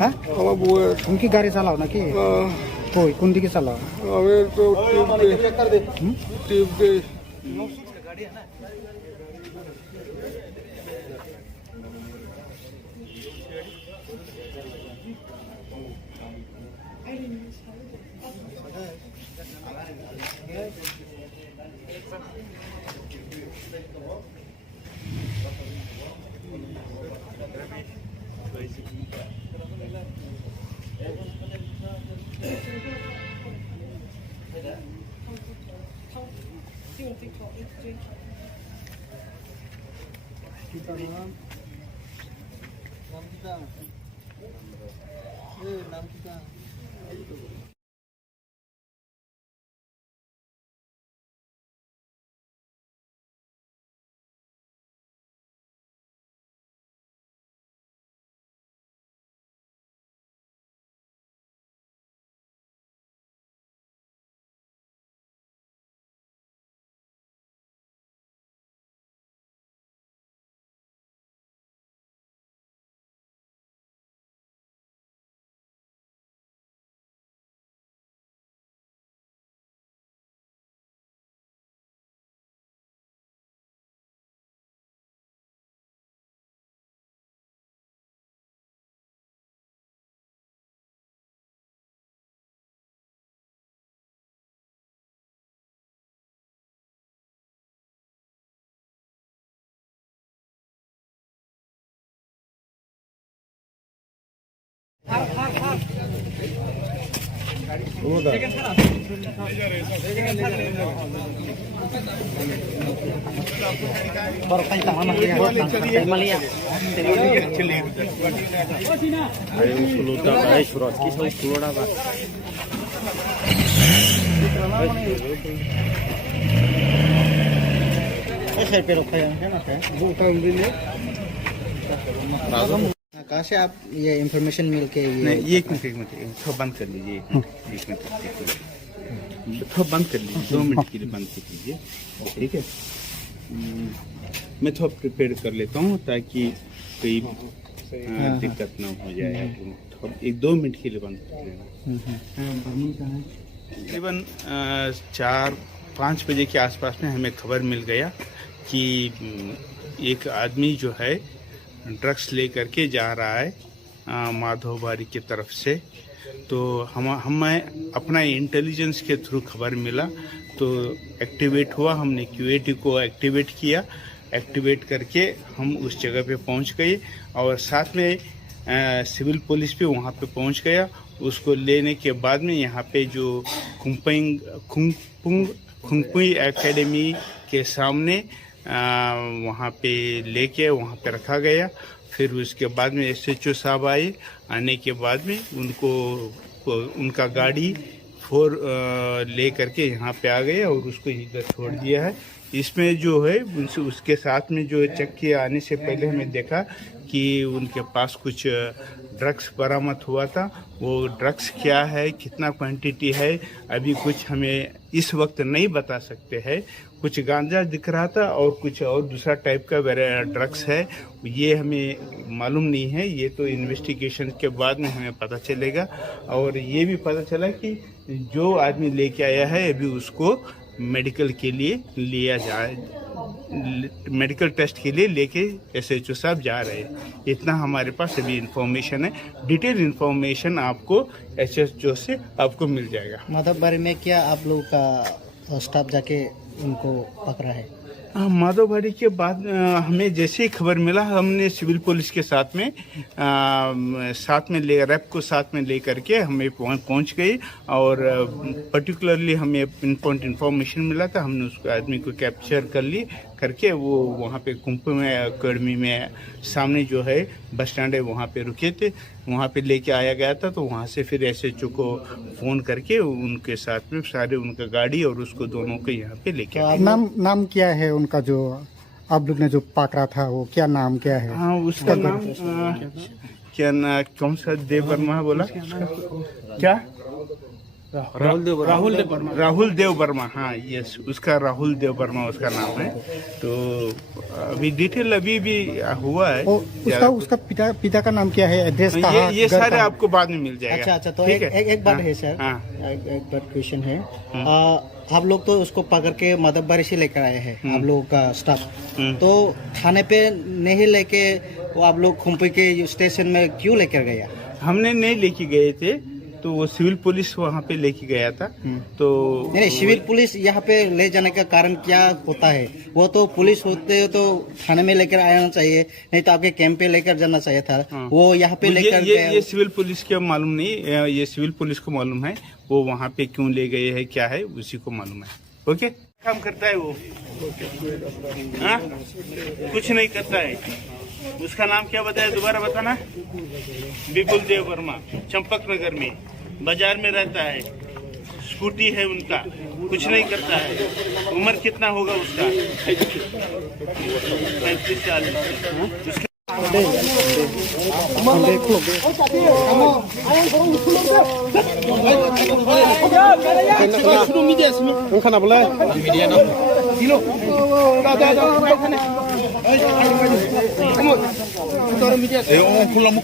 হ্যাঁ আমার বউয়ের। তুমি কি গাড়ি চালাও নাকি? কই কোন দিকে চালাও? আমি তো টিপ দিই। ऐसे पे रखा है ना कहाँ से आप ये इंफॉर्मेशन मिल के नहीं, ये एक मिनट थोड़ा बंद कर लीजिए। एक मिनट थोड़ा बंद कर लीजिए, 2 मिनट के लिए बंद कर लीजिए, ठीक है। मैं थोड़ा प्रिपेयर कर लेता हूँ ताकि कोई दिक्कत ना हो जाए। थोड़ा 1-2 मिनट के लिए बंद कर लेना। तकरीबन 4-5 बजे के आसपास में हमें खबर मिल गया कि एक आदमी जो है ड्रग्स लेकर के जा रहा है माधोबारी की तरफ से। तो हमें अपना इंटेलिजेंस के थ्रू खबर मिला तो एक्टिवेट हुआ। हमने क्यूएटी को एक्टिवेट किया। एक्टिवेट करके हम उस जगह पे पहुंच गए और साथ में सिविल पुलिस भी वहां पे पहुंच गया। उसको लेने के बाद में यहाँ पे जो खुंगपुई एकेडमी के सामने वहाँ पे लेके वहाँ पे रखा गया। फिर उसके बाद में SHO साहब आए। आने के बाद में उनका गाड़ी 4 ले करके यहाँ पे आ गए और उसको इधर छोड़ दिया है। इसमें जो है उसके साथ में जो चेक किए आने से पहले हमें देखा कि उनके पास कुछ ड्रग्स बरामद हुआ था। वो ड्रग्स क्या है, कितना क्वांटिटी है, अभी कुछ हमें इस वक्त नहीं बता सकते हैं। कुछ गांजा दिख रहा था और कुछ और दूसरा टाइप का ड्रग्स है, ये हमें मालूम नहीं है। ये तो इन्वेस्टिगेशन के बाद में हमें पता चलेगा। और ये भी पता चला कि जो आदमी लेके आया है अभी उसको मेडिकल के लिए लिया जाए, मेडिकल टेस्ट के लिए लेके SHO साहब जा रहे हैं। इतना हमारे पास अभी इंफॉर्मेशन है। डिटेल इंफॉर्मेशन आपको SHO से आपको मिल जाएगा। माधवबारी में क्या आप लोग का स्टाफ जाके उनको पकड़ा है? माधवबारी के बाद हमें जैसे ही खबर मिला हमने सिविल पुलिस के साथ में रैप को साथ में ले करके हमें पहुंच गई। और पर्टिकुलरली हमें पिनपॉइंट इन्फॉर्मेशन मिला था। हमने उस आदमी को कैप्चर करके वो वहाँ पे खुंगपुई एकेडमी में सामने जो है बस स्टैंड है वहाँ पे रुके थे, वहाँ पे लेके आया गया था। तो वहाँ से फिर SHO को फ़ोन करके उनके साथ में सारे उनका गाड़ी और उसको दोनों को यहाँ पे लेके आए। नाम क्या है उनका जो आप लोग ने जो पकड़ा था, वो क्या नाम क्या है? हाँ, उसका नाम कौन सा देव वर्मा बोला क्या? राहुल देव वर्मा। हाँ, यस, उसका राहुल देव वर्मा उसका नाम है। तो अभी डिटेल अभी भी हुआ है। उसका पिता का नाम क्या है, एड्रेस कहाँ? ये सारे आपको बाद में मिल जाएगा। अच्छा, तो एक बात है सर, एक बात क्वेश्चन है। आप लोग तो उसको पकड़ के माधवबारी से लेकर आए हैं, आप लोगों का स्टाफ। तो थाने पे नहीं लेके वो आप लोग खुंपी के स्टेशन में क्यों लेकर गया? हमने नहीं लेके गए थे, तो वो सिविल पुलिस वहाँ पे लेके गया था। तो नहीं, सिविल पुलिस यहाँ पे ले जाने का कारण क्या होता है? वो तो पुलिस होते तो थाने में लेकर आना चाहिए, नहीं तो आपके कैंप पे लेकर जाना चाहिए था। वो यहाँ पे लेकर ये सिविल पुलिस के मालूम नहीं, ये सिविल पुलिस को मालूम है वो वहाँ पे क्यों ले गए हैं, क्या है उसी को मालूम है। ओके, काम करता है वो? हाँ, कुछ नहीं करता है। उसका नाम क्या बताया, दोबारा बताना? विपुल देव वर्मा, चंपक नगर में बाजार में रहता है। स्कूटी है उनका, कुछ नहीं करता है। उम्र कितना होगा उसका? 35-40।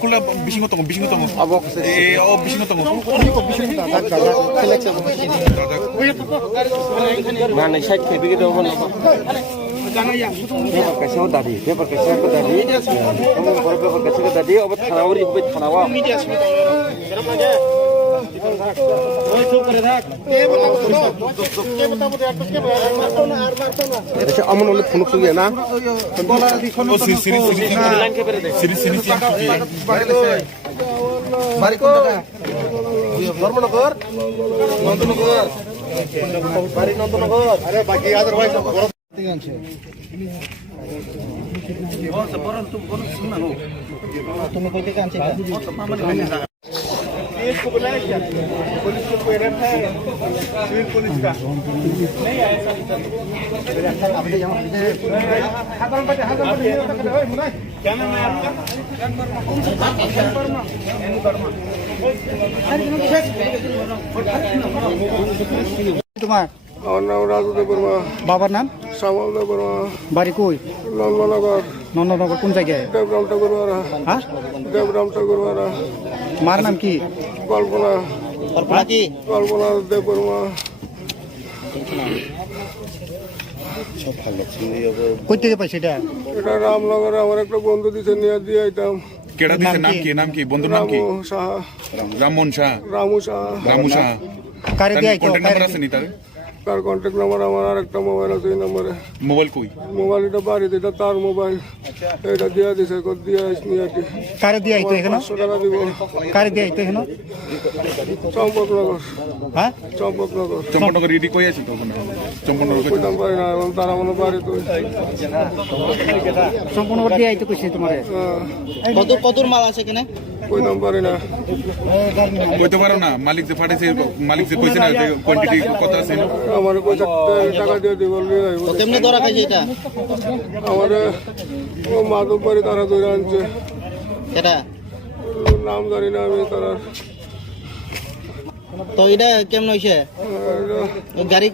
콜라 미싱거 똥 Mana saya begitu mana? Paper kasih tadi, paper kasih tadi. Kamu paper kasih tadi, obat thanawari, obat thanawa. अच्छा अमन वाले फोन सुन गया ना ओ सिरी बारी को धर्मनगर नंदनगर बारी नंदनगर अरे बाकी आदर भाई तुम्हें कोई काम चाहिए पुलिस को बुलाया क्या? पुलिस को कोई रेप है सिविल पुलिस का नहीं आया क्या नाम है आपका? तुम्हार আমার নাম রাজুদেব বর্মা বাবার নাম শ্যামল দেব বর্মা বাড়ি কই নন্দনগর নন্দনগর কোন জায়গায় দেবরাম ঠাকুর বাড়া হ্যাঁ দেবরাম ঠাকুর বাড়া মার নাম কি কল্পনা কল্পনা দেব বর্মা কই থেকে পাইছে এটা এটা রামনগরে আমার একটা বন্ধু দিছে নিয়ে দিয়ে আইতাম केड़ा दिसे नाम की बंधु नाम की রামু সাহা राममोहन शाह রামু সাহা रामू शाह কারে দিয়ে আইতো कॉन्टैक्ट नंबर আছে নি তার তার কন্ট্যাক্ট নাম্বার আমার আর একটা মোবাইল আছে এই নম্বরে মোবাইল কই মোবাইল এটা বাড়িতে এটা তার মোবাইল এটা দিয়ে দিছে কত দিয়ে আসনি আর কি কারে দিয়ে আইতো এখানে 500 টাকা দিব কারে দিয়ে আইতো এখানে চম্পকনগর হ্যাঁ চম্পকনগর চম্পনগর রেডি কই আছে তো চম্পনগর কই কইতাম পারি না এবং তারা মনে বাড়ি তো সম্পূর্ণ করে দিয়ে আইতো কইছে তোমারে কতর মাল আছে এখানে কইতাম পারি না কইতে পারো না মালিক যে ফাটাইছে মালিক যে কইছে না যে কোয়ান্টিটি কত আছে আমার কইছে টাকা দিয়ে দিব কেমনে ধরা খাইছে এটা আমার ও মাধব বাড়ি তারা ধরে আনছে এটা নাম জানি না আমি তারা তো এটা কেমন হইছে গাড়ি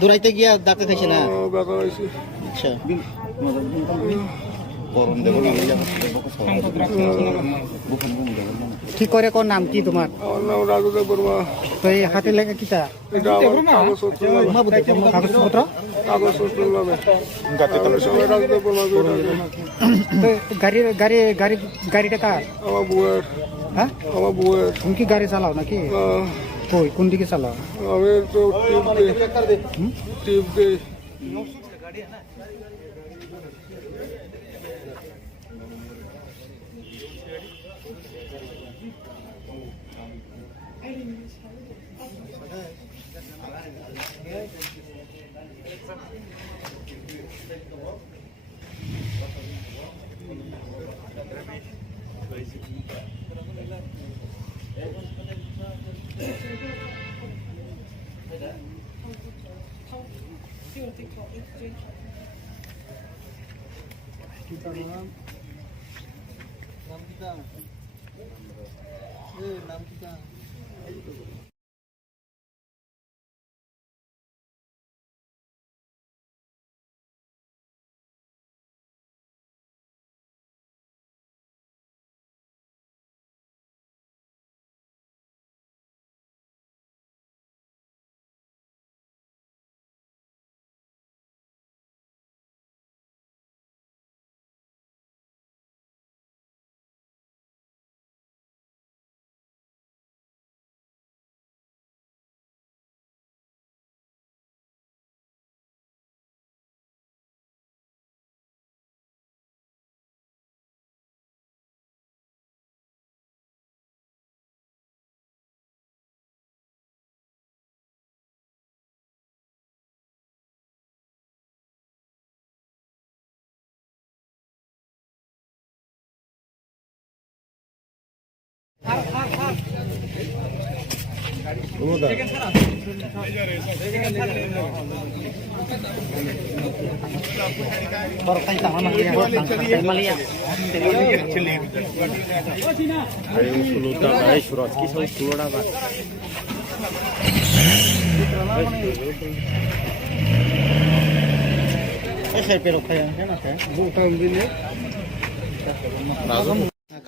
দৌড়াইতে গিয়া ডাক্তার খাইছে না ব্যথা হয়েছে আচ্ছা কি করে কোন নাম কি তোমার আমার নাম রাজুদেব বর্মা তো এই হাতে লেখা কিটা এটা আমার কাগজপত্র কাগজপত্র কাগজপত্র নামে সবাই রাজুদেব বর্মা তো গাড়িটা কার আমার বউয়ের হ্যাঁ আমার বউয়ের তুমি কি গাড়ি চালাও নাকি কই কোন দিকে চালাও আমি তো টিপ দিই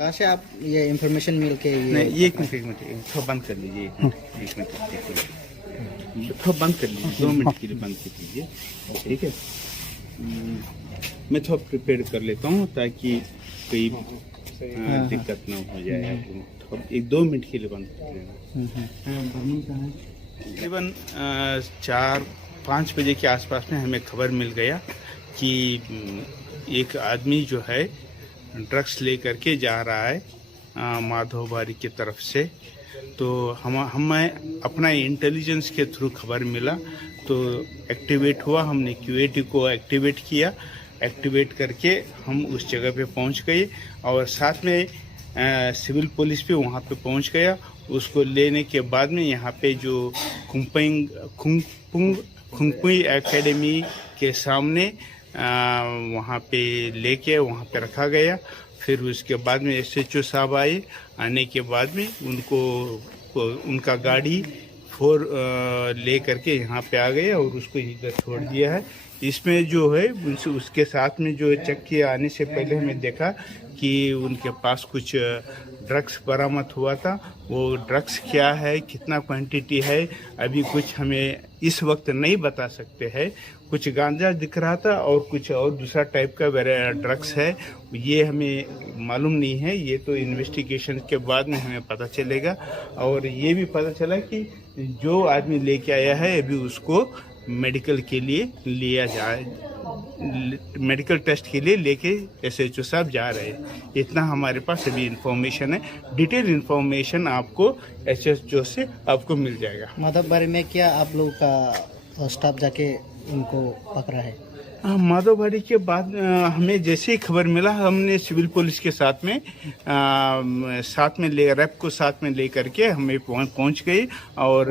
कहाँ से आप ये इंफॉर्मेशन मिल के ये एक मिनट थोड़ा बंद कर लीजिए एक मिनट थोड़ा बंद कर लीजिए 2 मिनट के लिए बंद कर लीजिए ठीक है मैं थोड़ा प्रिपेयर कर लेता हूँ ताकि कोई दिक्कत ना हो जाए एक 2 मिनट के लिए बंद कर देना। तकरीबन 4-5 बजे के आसपास में हमें खबर मिल गया कि एक आदमी जो है ड्रग्स लेकर के जा रहा है माधोबारी की तरफ से। तो हमें अपना इंटेलिजेंस के थ्रू खबर मिला तो एक्टिवेट हुआ, हमने QAT को एक्टिवेट किया। एक्टिवेट करके हम उस जगह पे पहुंच गए और साथ में सिविल पुलिस भी वहां पे पहुंच गया। उसको लेने के बाद में यहाँ पे जो खुंगपुई एकेडमी के सामने वहाँ पे लेके वहाँ पे रखा गया। फिर उसके बाद में SHO साहब आए। आने के बाद में उनका गाड़ी 4 ले करके यहाँ पे आ गए और उसको इधर छोड़ दिया है। इसमें जो है उसके साथ में जो चेक किया आने से पहले हमें देखा कि उनके पास कुछ ड्रग्स बरामद हुआ था। वो ड्रग्स क्या है, कितना क्वांटिटी है, अभी कुछ हमें इस वक्त नहीं बता सकते हैं। कुछ गांजा दिख रहा था और कुछ और दूसरा टाइप का ड्रग्स है, ये हमें मालूम नहीं है। ये तो इन्वेस्टिगेशन के बाद में हमें पता चलेगा। और ये भी पता चला कि जो आदमी लेके आया है अभी उसको मेडिकल के लिए लिया जाए, मेडिकल टेस्ट के लिए लेके SHO साहब जा रहे हैं। इतना हमारे पास अभी इंफॉर्मेशन है। डिटेल इंफॉर्मेशन आपको SHO से आपको मिल जाएगा। माधवबारी में क्या आप लोग का स्टाफ जाके उनको पकड़ा है? माधवबारी के बाद हमें जैसे ही खबर मिला हमने सिविल पुलिस के साथ में रैप को साथ में ले करके हमें पहुंच गए। और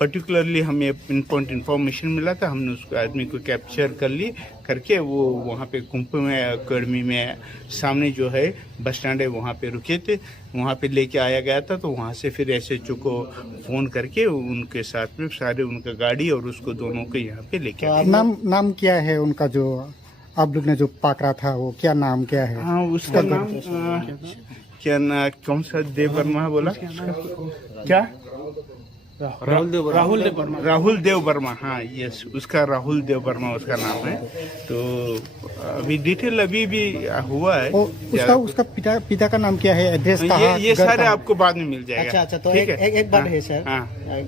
पर्टिकुलरली हमें इन्फॉर्मेशन मिला था, हमने उस आदमी को कैप्चर कर ली करके वो वहाँ पे कुंभ में अकेडमी में सामने जो है बस स्टैंड है वहाँ पे रुके थे, वहाँ पे लेके आया गया था। तो वहाँ से फिर SHO को फ़ोन करके उनके साथ में सारे उनका गाड़ी और उसको दोनों को यहाँ पे लेके आए। नाम क्या है उनका जो आप लोग ने जो पकड़ा था, वो क्या नाम क्या है? हाँ, उसका नाम क्या ना, कौन सा देव वर्मा बोला क्या? राहुल देव वर्मा। हाँ, यस, उसका राहुल देव वर्मा उसका नाम है। तो अभी डिटेल अभी भी हुआ है। उसका पिता का नाम क्या है, एड्रेस कहाँ? ये सारे आपको बाद में मिल जाएगा। अच्छा, तो एक बात है सर,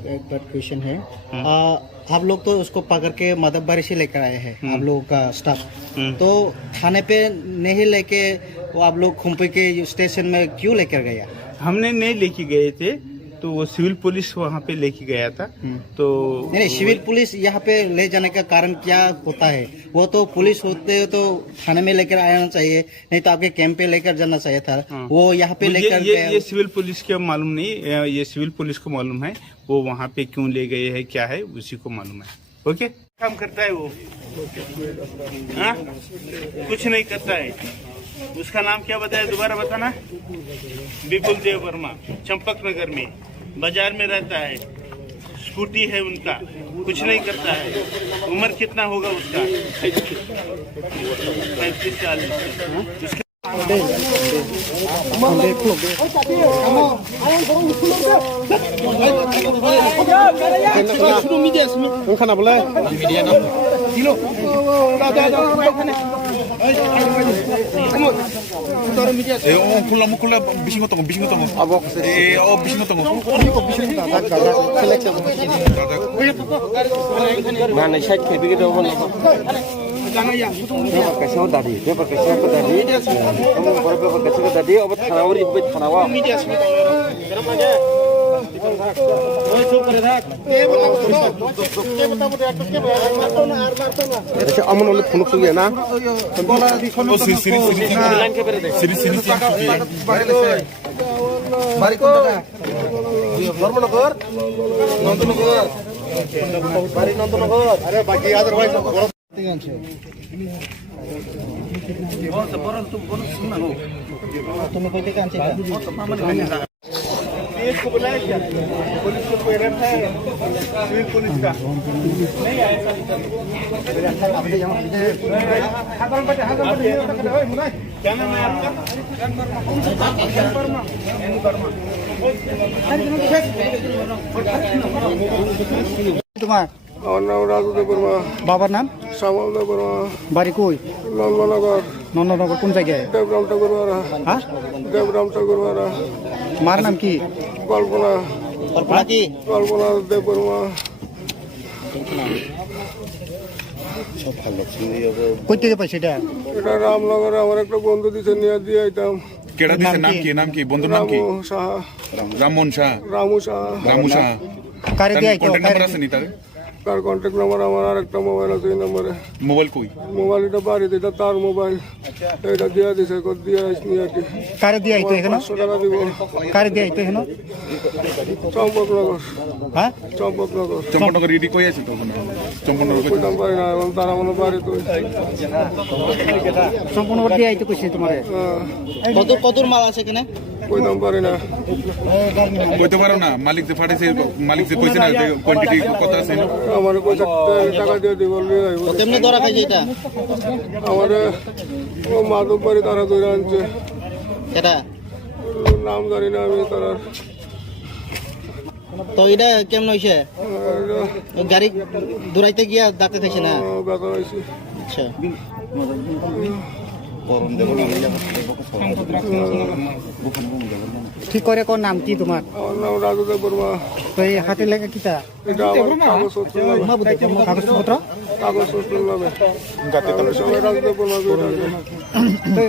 एक बात क्वेश्चन है। आप लोग तो उसको पकड़ के माधवबारी से लेकर आए हैं, आप लोगों का स्टाफ। तो थाने पे नहीं लेके वो आप लोग खुंपी के स्टेशन में क्यों लेकर गया? हमने नहीं लेके गए थे, तो वो सिविल पुलिस वहाँ पे लेके गया था। तो नहीं, सिविल पुलिस यहाँ पे ले जाने का कारण क्या होता है? वो तो पुलिस होते तो थाने में लेकर आना चाहिए, नहीं तो आपके कैंप पे लेकर जाना चाहिए था। वो यहाँ पे लेकर ये सिविल पुलिस के मालूम नहीं, ये सिविल पुलिस को मालूम है वो वहाँ पे क्यों ले गए हैं, क्या है उसी को मालूम है। ओके, काम करता है वो? हाँ, कुछ नहीं करता है। उसका नाम क्या बताया, दोबारा बताना? विपुल देव वर्मा, चंपक नगर में बाजार में रहता है। स्कूटी है उनका, कुछ नहीं करता है। उम्र कितना होगा उसका? 35-40। खाना बोला 콜라 미신 것도 아버 미신 것도 나는 샷 개비기도 보네 पेपर कैसे हो दादी, पेपर कैसे हो दादी, हम बड़े पेपर कैसे हो दादी, अब थाना और इब्बे थाना वा अच्छा अमन वाले फोन कर लिया ना बारी कौन लगा धर्मनगर नंदनगर बारी नंदनगर अरे बाकी याद रखो तुम्हें कोई कांचे का को बुलाया क्या? पुलिस को कोई रखा है? सिविल पुलिस का नहीं आया। क्या नाम है आपका? तुम्हारा আমার নাম রাজু দেববর্মা, বাবার নাম শ্যামল দেববর্মা, বাড়ি কই? নন্দনগর, নন্দনগর কোন জায়গায়? দেবরাম ঠাকুরবাড়া, হ্যাঁ, দেবরাম ঠাকুরবাড়া। মার নাম কি? কল্পনা কল্পনা কি? কল্পনা দেববর্মা। কই থেকে পাইছে এটা? এটা রামনগরে আমার একটা বন্ধু দিছে, নিয়ে দিয়ে আইতাম। কেডা দিছে? নাম কি বন্ধুর নাম কি? রামু সাহা। রামমোহন শাহ। রামু সাহা। রামু শাহ। কারে দিয়ে আইতো? কন্টাক্ট নাম্বার আছে নি তার? তার কন্ট্যাক্ট নাম্বার আমার আর একটা মোবাইল আছে, এই নম্বরে। মোবাইল কই? মোবাইল এটা বাড়িতে, এটা তার মোবাইল। এটা দিয়ে দিছে, দিয়ে আসি নিয়ে আসি। কারে দিয়ে আইতো এখানে? 500 টাকা দিব। কারে দিয়ে আইতো এখানে? চম্পকনগর। হ্যাঁ, চম্পকনগর। চম্পনগর রেডি কই আছে তো? চম্পনগর কই? কইতাম পারি না, এবং তারা মনে বাড়ি তো। সম্পূর্ণ দিয়ে আইতো কইছে তোমারে? কত মাল আছে এখানে? কইতাম পারি না। কইতে পারো না? মালিক যে ফাটাইছে, মালিক যে কইছে না যে কোয়ান্টিটি কত আছে? আমার কইছে টাকা দিয়ে দিব, নিয়ে আইব। কেমনে ধরা খাইছে এটা? আমার ও মাধব বাড়ি তারা ধরে আনছে, এটা নাম জানি না আমি তারা। তো এটা কেমন হয়েছে? গাড়ি দৌড়াইতে গিয়া দাঁতে থাকছে না? ব্যথা হয়েছে। আচ্ছা, ঠিক করে কোন নাম কি তোমার? আমার নাম রাজু দেববর্মা। তো এই হাতে লেখা কিটা? এটা আমার কাগজপত্র নামে। কাগজপত্র? কাগজপত্র নামে। আমি সবাই রাজু দেববর্মা করে ডাকে। তো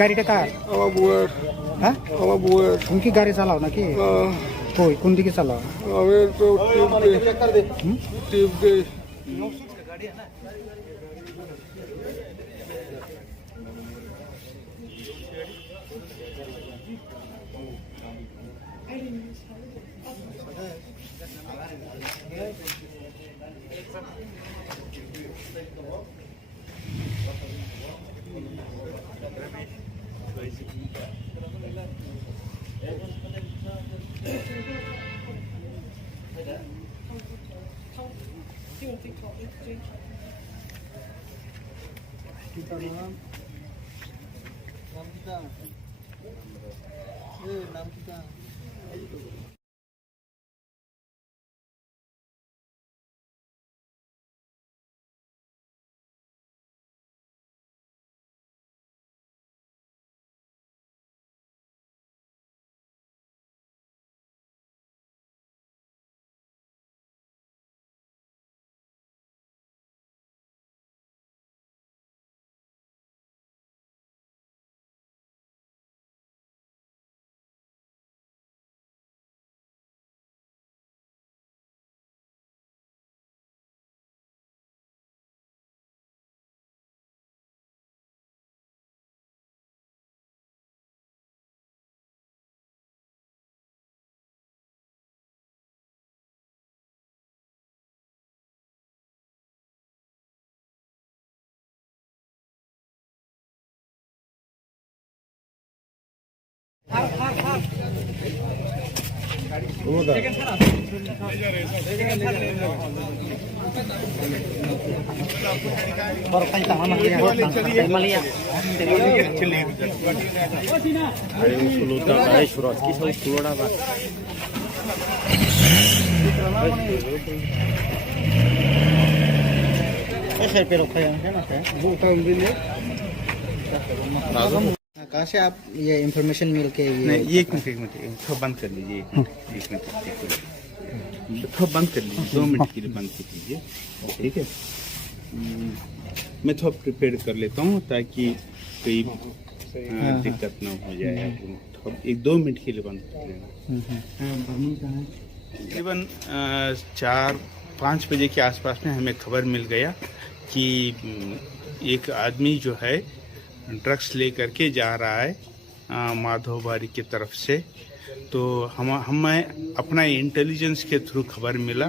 গাড়িটা কার? আমার বউয়ের। হ্যাঁ, আমার বউয়ের। তুমি কি গাড়ি চালাও নাকি? কই কোন দিকে চালাও? আমি তো টিপ দিই। कहाँ से आप ये इंफॉर्मेशन मिल के नहीं, ये एक मिनट थोड़ा बंद कर लीजिए। एक मिनट थोड़ा बंद कर लीजिए, 2 मिनट के लिए बंद कर लीजिए, ठीक है। मैं थोड़ा प्रिपेयर कर लेता हूँ ताकि कोई दिक्कत ना हो जाए। थोड़ा 1-2 मिनट के लिए बंद कर लेना। तकरीबन 4-5 बजे के आसपास में हमें खबर मिल गया कि एक आदमी जो है ड्रग्स लेकर के जा रहा है माधोबारी की तरफ से। तो हमें अपना इंटेलिजेंस के थ्रू खबर मिला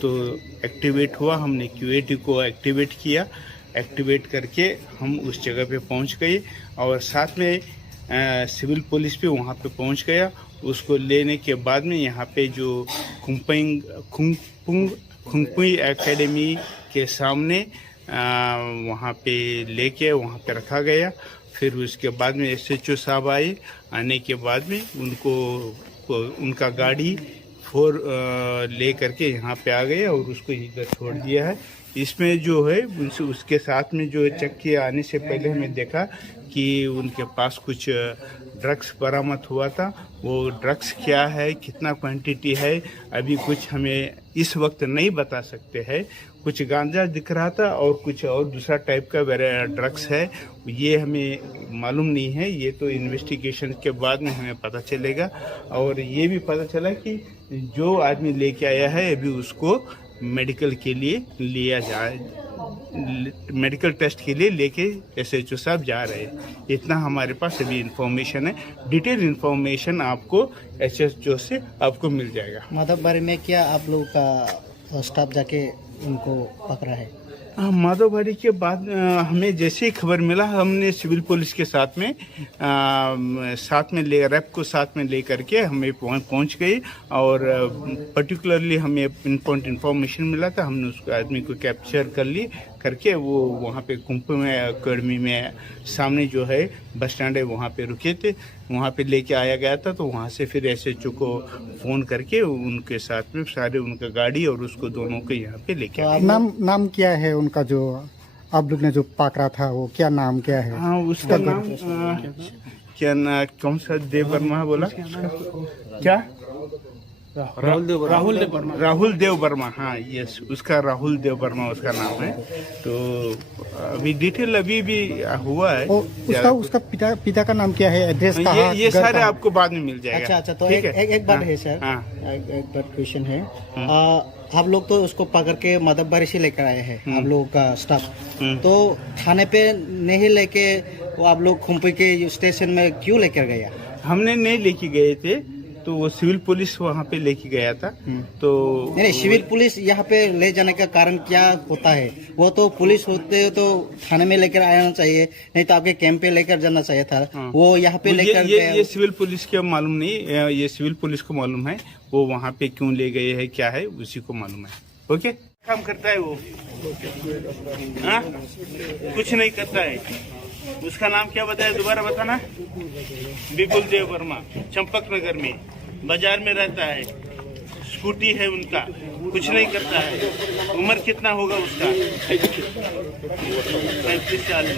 तो एक्टिवेट हुआ। हमने QAT को एक्टिवेट किया। एक्टिवेट करके हम उस जगह पे पहुंच गए और साथ में सिविल पुलिस भी वहां पे पहुंच गया। उसको लेने के बाद में यहाँ पे जो खुंगपुई एकेडमी के सामने वहाँ पे लेके वहाँ पे रखा गया। फिर उसके बाद में SHO साहब आए। आने के बाद में उनका गाड़ी 4 ले करके यहाँ पे आ गए और उसको इधर छोड़ दिया है। इसमें जो है उसके साथ में जो चक्की आने से पहले हमें देखा कि उनके पास कुछ ड्रग्स बरामद हुआ था। वो ड्रग्स क्या है, कितना क्वांटिटी है, अभी कुछ हमें इस वक्त नहीं बता सकते हैं। कुछ गांजा दिख रहा था और कुछ और दूसरा टाइप का ड्रग्स है, ये हमें मालूम नहीं है। ये तो इन्वेस्टिगेशन के बाद में हमें पता चलेगा। और ये भी पता चला कि जो आदमी लेके आया है अभी उसको मेडिकल के लिए लिया जाए, मेडिकल टेस्ट के लिए लेके SHO साहब जा रहे हैं। इतना हमारे पास अभी इंफॉर्मेशन है। डिटेल इंफॉर्मेशन आपको SHO से आपको मिल जाएगा। माधवबारी में क्या आप लोगों का स्टाफ जाके उनको पकड़ा है? माधवबारी के बाद हमें जैसे ही खबर मिला, हमने सिविल पुलिस के साथ में ले रैप को साथ में ले करके हमें पहुंच गए। और पर्टिकुलरली हमें इन्फॉर्मेशन मिला था, हमने उस आदमी को कैप्चर कर ली करके वो वहाँ पे कुंभ में अकेडमी में सामने जो है बस स्टैंड है वहाँ पे रुके थे, वहाँ पे लेके आया गया था। तो वहाँ से फिर SHO को फ़ोन करके उनके साथ में सारे उनका गाड़ी और उसको दोनों को यहाँ पे लेके आए। नाम क्या है उनका जो आप लोग ने जो पकड़ा था, वो क्या नाम क्या है? हाँ, उसका नाम क्या ना, कौन सा देव वर्मा बोला क्या? राहुल देव वर्मा। हाँ यस, उसका राहुल देव वर्मा उसका नाम है। तो अभी डिटेल अभी भी हुआ है। उसका पिता का नाम क्या है, एड्रेस कहाँ? ये सारे आपको बाद में मिल जाएगा। अच्छा, तो एक बात है सर, एक बात क्वेश्चन है। आप लोग तो उसको पकड़ के माधवबारी से लेकर आए हैं, आप लोगों का स्टाफ। तो थाने पे नहीं लेके वो आप लोग खुम्पी के स्टेशन में क्यों लेकर गया? हमने नहीं लेके गए थे, तो वो सिविल पुलिस वहाँ पे लेके गया था। तो नहीं, सिविल पुलिस यहाँ पे ले जाने का कारण क्या होता है? वो तो पुलिस होते तो थाने में लेकर आना चाहिए, नहीं तो आपके कैंप पे लेकर जाना चाहिए था। वो यहाँ पे लेकर ये सिविल पुलिस के मालूम नहीं, ये सिविल पुलिस को मालूम है वो वहाँ पे क्यों ले गए हैं, क्या है उसी को मालूम है। ओके, काम करता है वो? हाँ, कुछ नहीं करता है। उसका नाम क्या बताया, दोबारा बताना? विपुल देव वर्मा, चंपक नगर में बाजार में रहता है, स्कूटी है उनका, कुछ नहीं करता है। उम्र कितना होगा उसका? 35-40।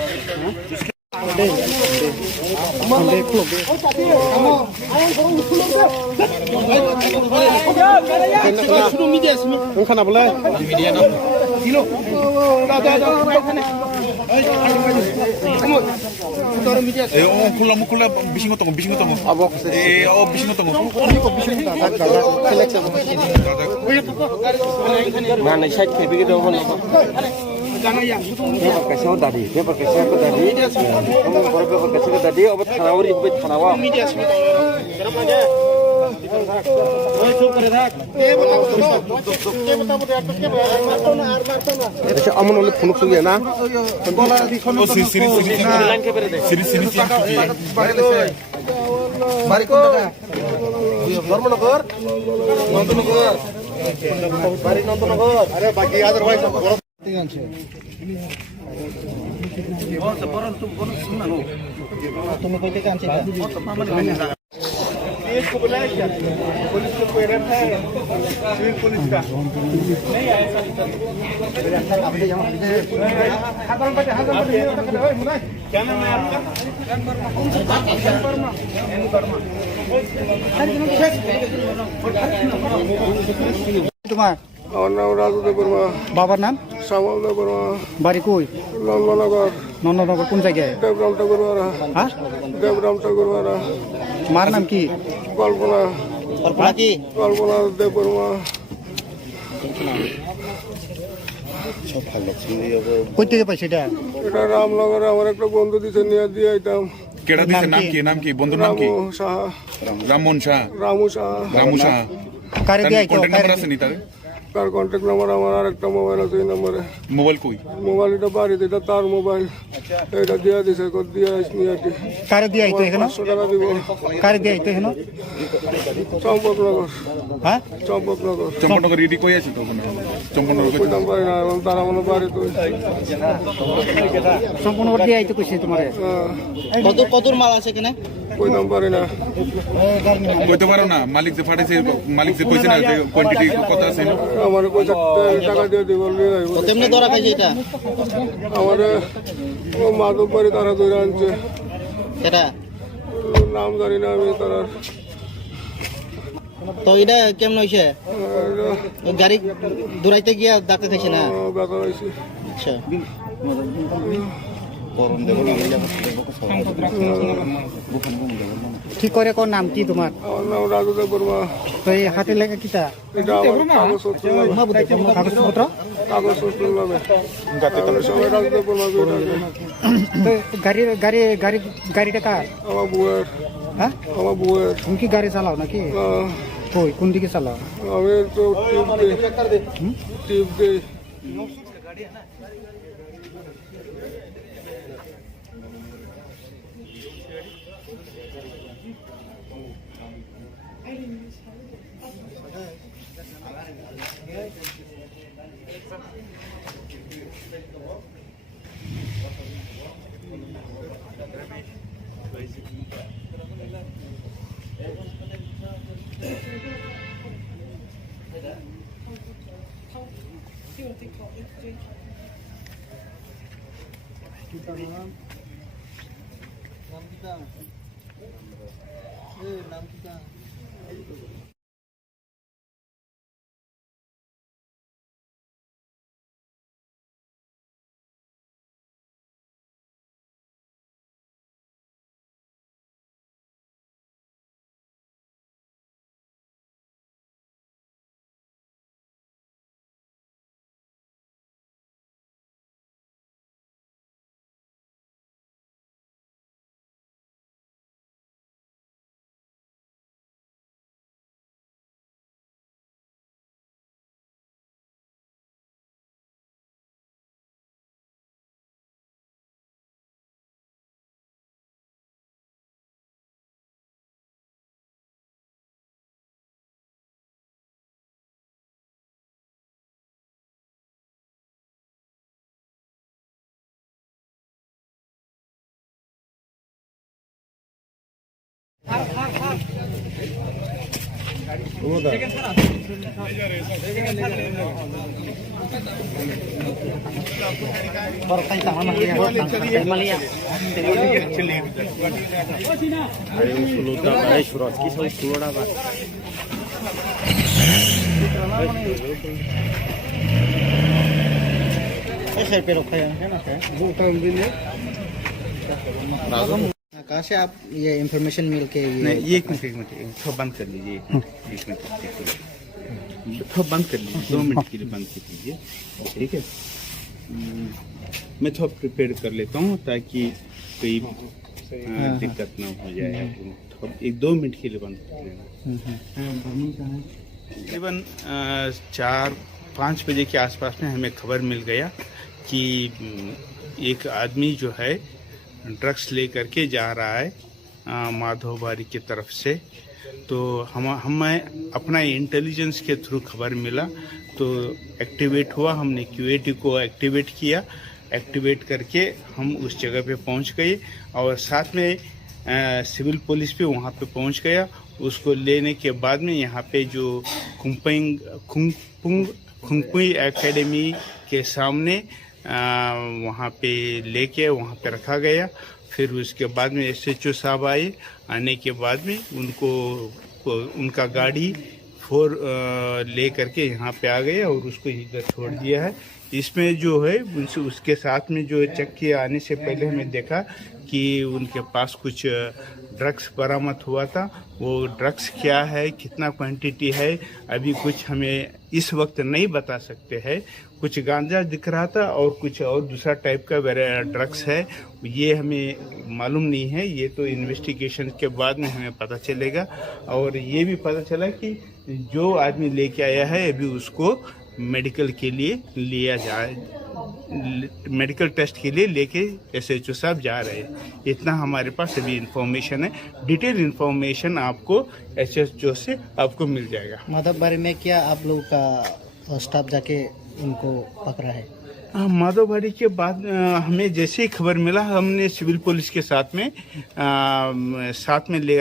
콜라 미신 것도 미신 것도 나는 샷 베비기도 하는 거. पेपर कैसे होता दी, पेपर कैसे होता दी, हम घर पेपर कैसे होता दी, अब थानावरी पे थानावा। ऐसे अमन वाले फोन सुन गया ना? बारिको, धर्मनगर, नंदनगर, बारी नंदनगर। अरे बाकी अदरवाइज तुम्हें कोई काम चाहिए? इसको बुलाया क्या? पुलिस को कोई रखा है? सिविल पुलिस का नहीं आया। क्या नाम है आपका? तुम्हारा আমার নাম রাজু দেব বর্মা। বাবার নাম? শ্যামল দেব বর্মা। বাড়ি কই? নন্দনগর। নন্দনগর কোন জায়গায়? দেবরাম ঠাকুরবাড়া। হ্যাঁ, দেবরাম ঠাকুরবাড়া। মার নাম কি? কল্পনা। কল্পনা কি? কল্পনা দেব বর্মা। কই থেকে পাইছে এটা? এটা রামনগরে আমার একটা বন্ধু দিতে নিয়ে দিয়ে আইতাম। केड़ा दिसे नाम की बंधु नाम की? রামু সাহা। राममोहन शाह। রামু সাহা। रामू शाह। কারে দিয়ে আইতো? কন্টাক্ট নাম্বার আছে নি তার? তার কন্ট্যাক্ট নাম্বার আমার আরেকটা মোবাইল আছে, এই নম্বরে। মোবাইল কই? মোবাইল এটা বাড়িতে, এটা তার মোবাইল। এটা দিয়ে দিছে, কত দিয়ে আসনি আর কি। কারে দিয়ে আইতো এখানে? 500 টাকা দিব। কারে দিয়ে আইতো এখানে? চম্পকনগর। হ্যাঁ, চম্পকনগর। চম্পকনগর ইডি কই আছে তো ওখানে? চম্পকনগর কই? কইতাম পারি না, এখন তারা মনে বাড়ি তো। সম্পূর্ণ দিয়ে আইতো কইছে তোমারে? কতর মাল আছে এখানে? কইতাম পারি না। কইতে পারো না? মালিক যে ফাটাইছে, মালিক যে কইছে না যে কোয়ান্টিটি কত আছে? আমার কই টাকা দিয়ে দিব বললি না। তেমনি ধরা খাইছে এটা? আমার ও মাধববাড়ি তারা ধরে আনছে। এটা নাম জানি না আমি তার তো এটা কেমন হয়েছে গাড়ি দৌড়াইতে গিয়া ডাক্তার খাইছে না ব্যথা হয়েছে। আচ্ছা কি করে কোন নাম কি তোমার আমার নাম রাজু দেব বর্মা। তো এই হাতে লেখা কিটা এটা আমার কাগজপত্র কাগজপত্র নামে আমি সবাই রাজু দেব বর্মা করে ডাকে। তো গাড়িটা কার আমার বউয়ের হ্যাঁ আমার বউয়ের তুমি কি গাড়ি চালাও নাকি কই কোন দিকে চালাও আমি তো টিপ দিই ऐसे पे रखा है ना कहाँ से आप ये इंफॉर्मेशन मिल के नहीं ये एक मिनट थोड़ा बंद कर लीजिए एक मिनट थोड़ा बंद कर लीजिए 2 मिनट के लिए बंद कर लीजिए ठीक है। मैं थोड़ा प्रिपेयर कर लेता हूँ ताकि कोई दिक्कत ना हो जाए। थोड़ा 1-2 मिनट के लिए बंद कर लेना। तकरीबन 4-5 बजे के आसपास में हमें खबर मिल गया कि एक आदमी जो है ड्रग्स लेकर के जा रहा है माधोबारी की तरफ से। तो हमें अपना इंटेलिजेंस के थ्रू खबर मिला तो एक्टिवेट हुआ। हमने क्यूएटी को एक्टिवेट किया। एक्टिवेट करके हम उस जगह पे पहुंच गए और साथ में सिविल पुलिस भी वहां पे पहुंच गया। उसको लेने के बाद में यहाँ पे जो खुंगपुई एकेडमी के सामने वहाँ पे लेके वहाँ पे रखा गया। फिर उसके बाद में SHO साहब आए। आने के बाद में उनका गाड़ी 4 ले करके यहाँ पे आ गए और उसको इधर छोड़ दिया है। इसमें जो है उसके साथ में जो चेक किया आने से पहले हमें देखा कि उनके पास कुछ ड्रग्स बरामद हुआ था। वो ड्रग्स क्या है, कितना क्वांटिटी है, अभी कुछ हमें इस वक्त नहीं बता सकते हैं। कुछ गांजा दिख रहा था और कुछ और दूसरा टाइप का ड्रग्स है, ये हमें मालूम नहीं है। ये तो इन्वेस्टिगेशन के बाद में हमें पता चलेगा। और ये भी पता चला कि जो आदमी लेके आया है अभी उसको मेडिकल के लिए लिया जाए, मेडिकल टेस्ट के लिए लेके SHO साहब जा रहे हैं। इतना हमारे पास अभी इंफॉर्मेशन है। डिटेल इंफॉर्मेशन आपको SHO से आपको मिल जाएगा। माधवबारी में क्या आप लोग का स्टाफ जाके उनको पकड़ा है? माधवबारी के बाद हमें जैसे ही खबर मिला हमने सिविल पुलिस के साथ में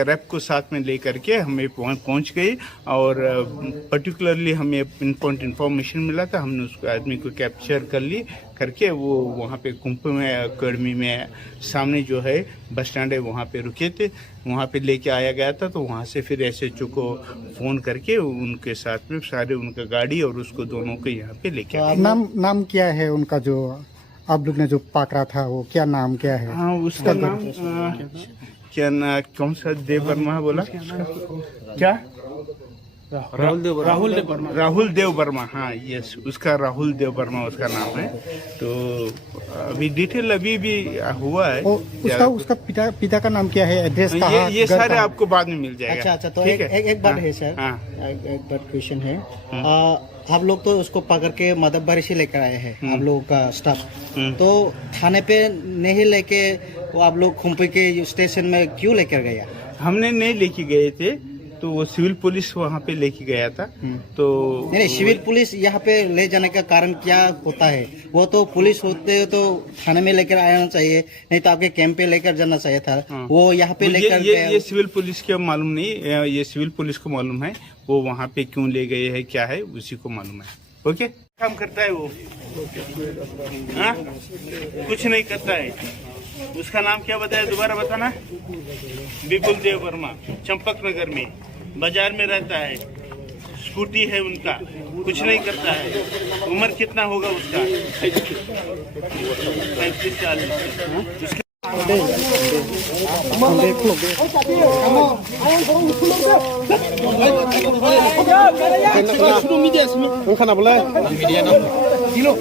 रैप को साथ में ले करके हमें पहुंच गए। और पर्टिकुलरली हमें पिन पॉइंट इन्फॉर्मेशन मिला था, हमने उसको आदमी को कैप्चर कर ली। करके वो वहाँ पे कुंभ में अकेडमी में सामने जो है बस स्टैंड है वहाँ पे रुके थे, वहाँ पे लेके आया गया था। तो वहाँ से फिर SHO को फ़ोन करके उनके साथ में सारे उनका गाड़ी और उसको दोनों को यहाँ पे लेके आए। नाम क्या है उनका, जो आप लोग ने जो पकड़ा था वो क्या नाम क्या है? हाँ उसका नाम क्या ना, कौन सा देव वर्मा बोला क्या? राहुल देव वर्मा। हाँ यस, उसका राहुल देव वर्मा उसका नाम है। तो अभी डिटेल अभी भी हुआ है। उसका पिता का नाम क्या है, एड्रेस कहाँ? ये सारे आपको बाद में मिल जाएगा। अच्छा, तो एक बात है सर, एक बात क्वेश्चन है। आप लोग तो उसको पकड़ के मदबबारी से लेकर आए हैं, आप लोगों का स्टाफ। तो थाने पे नहीं लेके वो आप लोग खुम्पी के स्टेशन में क्यों लेकर गया? हमने नहीं लेके गए थे, तो वो सिविल पुलिस वहाँ पे लेके गया था। तो नहीं, सिविल पुलिस यहाँ पे ले जाने का कारण क्या होता है? वो तो पुलिस होते तो थाने में लेकर आना चाहिए, नहीं तो आपके कैंप पे लेकर जाना चाहिए था। वो यहाँ पे लेकर ये सिविल पुलिस को मालूम नहीं, ये सिविल पुलिस को मालूम है वो वहाँ पे क्यों ले गए हैं, क्या है उसी को मालूम है। ओके, काम करता है वो? हाँ, कुछ नहीं करता है। उसका नाम क्या बताया, दोबारा बताना? विपुल देव वर्मा, चंपक नगर में बाजार में रहता है, स्कूटी है उनका, कुछ नहीं करता है। उम्र कितना होगा उसका? 35-40। Kana boleh? Kilo.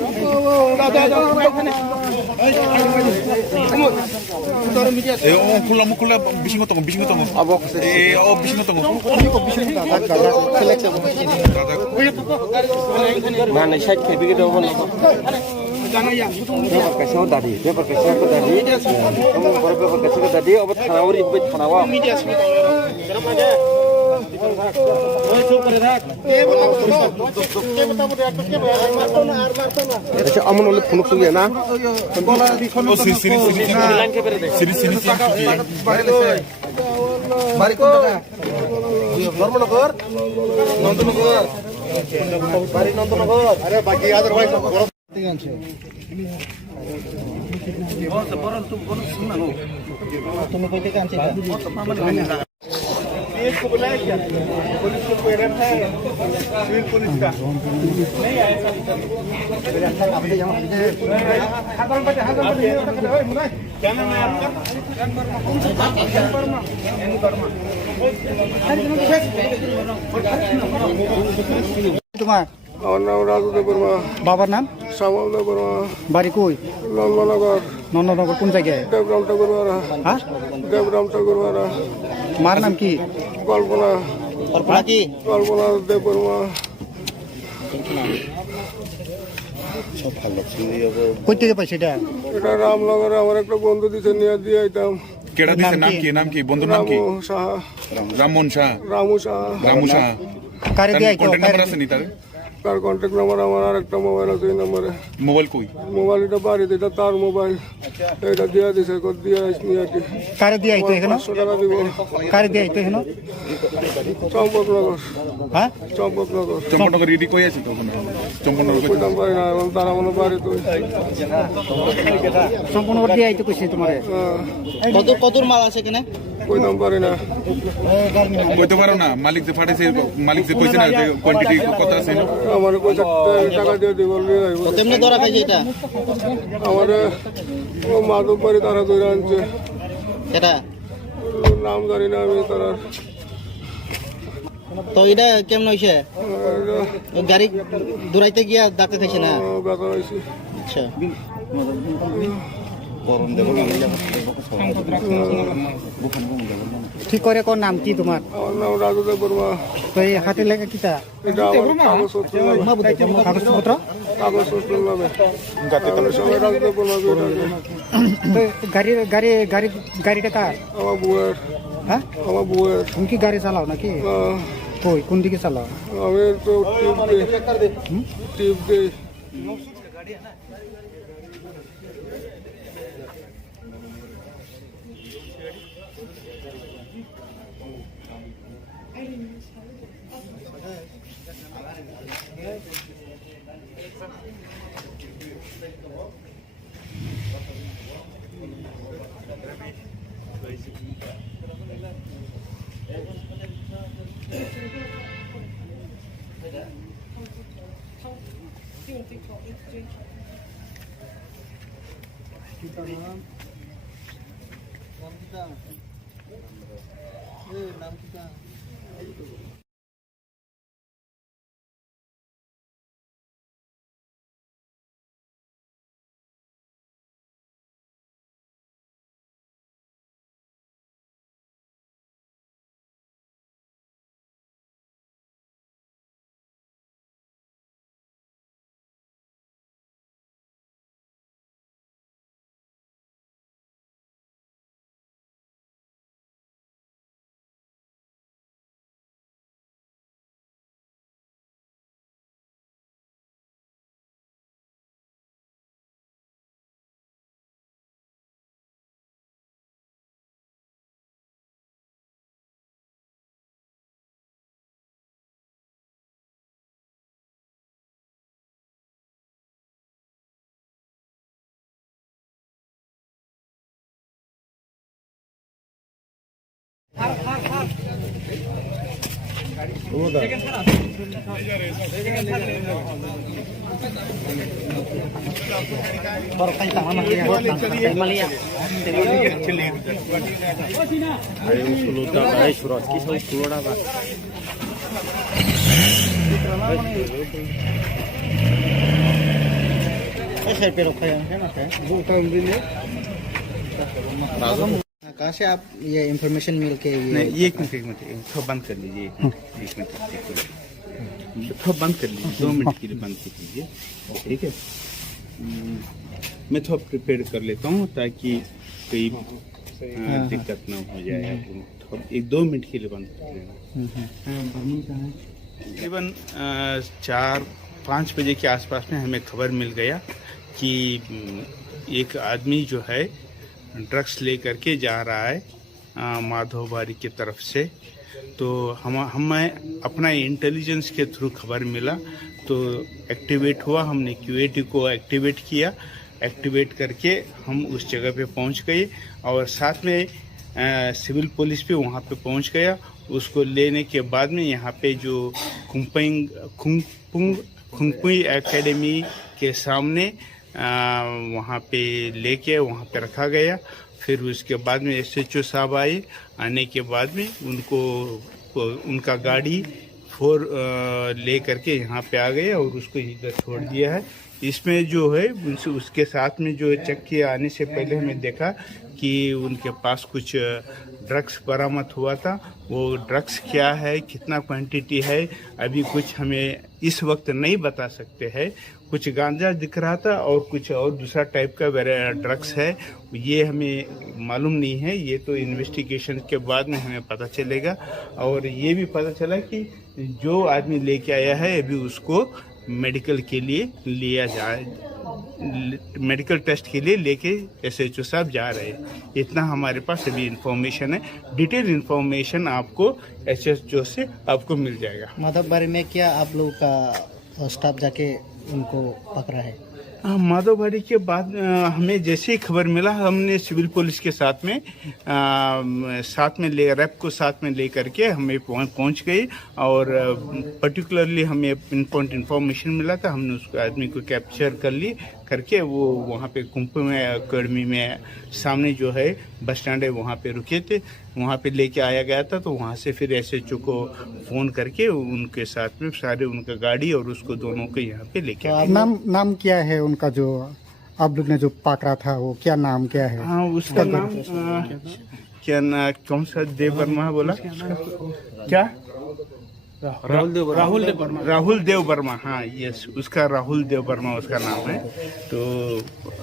콜라 미신 것도 아버 미신 것도 Mana saya kebiri dah orang. Berapa kesal tadi? Kamu berapa kesal tadi? Obat tanawari, obat tanawa. अच्छा अमन वाले फोन सुन ना ओ सिरी बारी को धर्मनगर नंदनगर बारी नंदनगर अरे बाकी अदरवाइज तुम्हें कोई काम चाहिए? इसको बुलाया क्या? पुलिस को कोई रैप है सिविल पुलिस का नहीं आया। क्या नाम है आपका? तुम्हारा আমার নাম রাজুদেব বর্মা। বাবার নাম? শ্যামলদেব বর্মা। বাড়ি কই? নন্দনগর। নন্দনগর কোন জায়গায়? দেবরাম ঠাকুরবাড়া। হ্যাঁ, দেবরাম ঠাকুরবাড়া। মার নাম কি? কল্পনা। কল্পনা দেব বর্মা। কই থেকে পাইছে এটা? এটা রামনগরে আমার একটা বন্ধু দিছে, নিয়ে দিয়ে আইতাম। केड़ा दिसे नाम की बंधु नाम की? রামু সাহা। राममोहन शाह। রামু সাহা। কারে দিয়ে আইতো? কন্টাক্ট নাম্বার আছে নি তার? তার কন্ট্যাক্ট নাম্বার আমার আর একটা মোবাইল আছে, এই নম্বরে। মোবাইল কই? মোবাইল এটা বাড়িতে, এটা তার মোবাইল। এটা দিয়ে দিছে, দিয়ে আসনি আর কি। কারে দিয়ে আইতো এখানে? 500 টাকা দিব। কারে দিয়ে আইতো এখানে? চম্পকনগর। হ্যাঁ, চম্পকনগর। চম্পকনগর ইডি কই আছে তখন? চম্পকনগর কই? কইতাম পারি না, এখন তারা মনে বাড়ি তো। সম্পূর্ণ দিয়ে আইতো কইছে তোমারে? কতর মাল আছে এখানে? কইতাম পারি না। কইতে পারো না? মালিক যে ফাটাইছে, মালিক যে কইছে না যে কোয়ান্টিটি কত আছে? আমার কইছে টাকা দিয়ে দিব, নিয়ে আইব। কেমনে ধরা খাইছে এটা? আমার ও মাধববাড়ি তারা ধরে আনছে, এটা নাম জানি না আমি তারা। তো এটা কেমন হইছে? গাড়ি দৌড়াইতে গিয়া ধাক্কা খাইছে না? ব্যথা হয়েছে। আচ্ছা, ঠিক করে কোন নাম কি তোমার? আমার নাম রাজুদেব বর্মা। তো এই হাতে লেখা কিটা? এটা আমার কাগজপত্র নামে। কাগজপত্র নামে সবাই রাজুদেব বর্মা। তো গাড়িটা কার? আমার বউয়ের। হ্যাঁ, আমার বউয়ের। তুমি কি গাড়ি চালাও নাকি? কই কোন দিকে চালাও? আমি তো টিপ দিই। कहाँ से आप ये इंफॉर्मेशन मिल के नहीं, ये एक मिनट थोड़ा बंद कर लीजिए। एक मिनट थोड़ा बंद कर लीजिए, 2 मिनट के लिए बंद कर लीजिए, ठीक है। मैं थोड़ा प्रिपेयर कर लेता हूँ ताकि कोई दिक्कत ना हो जाए। आपको 1-2 मिनट के लिए बंद कर लेना। तकरीबन 4-5 बजे के आसपास में हमें खबर मिल गया कि एक आदमी जो है ड्रग्स लेकर के जा रहा है माधोबारी की तरफ से। तो हमें अपना इंटेलिजेंस के थ्रू खबर मिला तो एक्टिवेट हुआ। हमने QAT को एक्टिवेट किया। एक्टिवेट करके हम उस जगह पे पहुंच गए और साथ में सिविल पुलिस भी वहां पे पहुंच गया। उसको लेने के बाद में यहाँ पे जो खुंगपुई एकेडमी के सामने वहाँ पे लेके वहाँ पे रखा गया। फिर उसके बाद में SHO साहब आए। आने के बाद में उनका गाड़ी 4 ले करके यहाँ पे आ गए और उसको इधर छोड़ दिया है। इसमें जो है उसके साथ में जो चेक किया आने से पहले हमें देखा कि उनके पास कुछ ड्रग्स बरामद हुआ था। वो ड्रग्स क्या है, कितना क्वांटिटी है, अभी कुछ हमें इस वक्त नहीं बता सकते हैं। कुछ गांजा दिख रहा था और कुछ और दूसरा टाइप का ड्रग्स है, ये हमें मालूम नहीं है। ये तो इन्वेस्टिगेशन के बाद में हमें पता चलेगा। और ये भी पता चला कि जो आदमी लेके आया है अभी उसको मेडिकल के लिए लिया जाए, मेडिकल टेस्ट के लिए लेके SHO साहब जा रहे हैं। इतना हमारे पास अभी इंफॉर्मेशन है। डिटेल इंफॉर्मेशन आपको SHO से आपको मिल जाएगा। माधवबारी में क्या आप लोगों का स्टाफ जाके उनको पकड़ा है? माधवबारी के बाद हमें जैसे ही खबर मिला हमने सिविल पुलिस के साथ में रैप को साथ में ले करके हमें पहुंच गई। और पर्टिकुलरली हमें पिन पॉइंट इन्फॉर्मेशन मिला था। हमने उस आदमी को कैप्चर कर ली करके वो वहाँ पे खुंगपुई एकेडमी में सामने जो है बस स्टैंड है वहाँ पे रुके थे, वहाँ पे लेके आया गया था। तो वहाँ से फिर SHO को फ़ोन करके उनके साथ में सारे उनका गाड़ी और उसको दोनों को यहाँ पे लेके आए। नाम क्या है उनका जो आप लोग ने जो पकड़ा था, वो क्या नाम क्या है? हाँ, उसका नाम क्या ना, कौन सा देव वर्मा बोला क्या? राहुल देव वर्मा। हाँ, यस, उसका राहुल देव वर्मा उसका नाम है। तो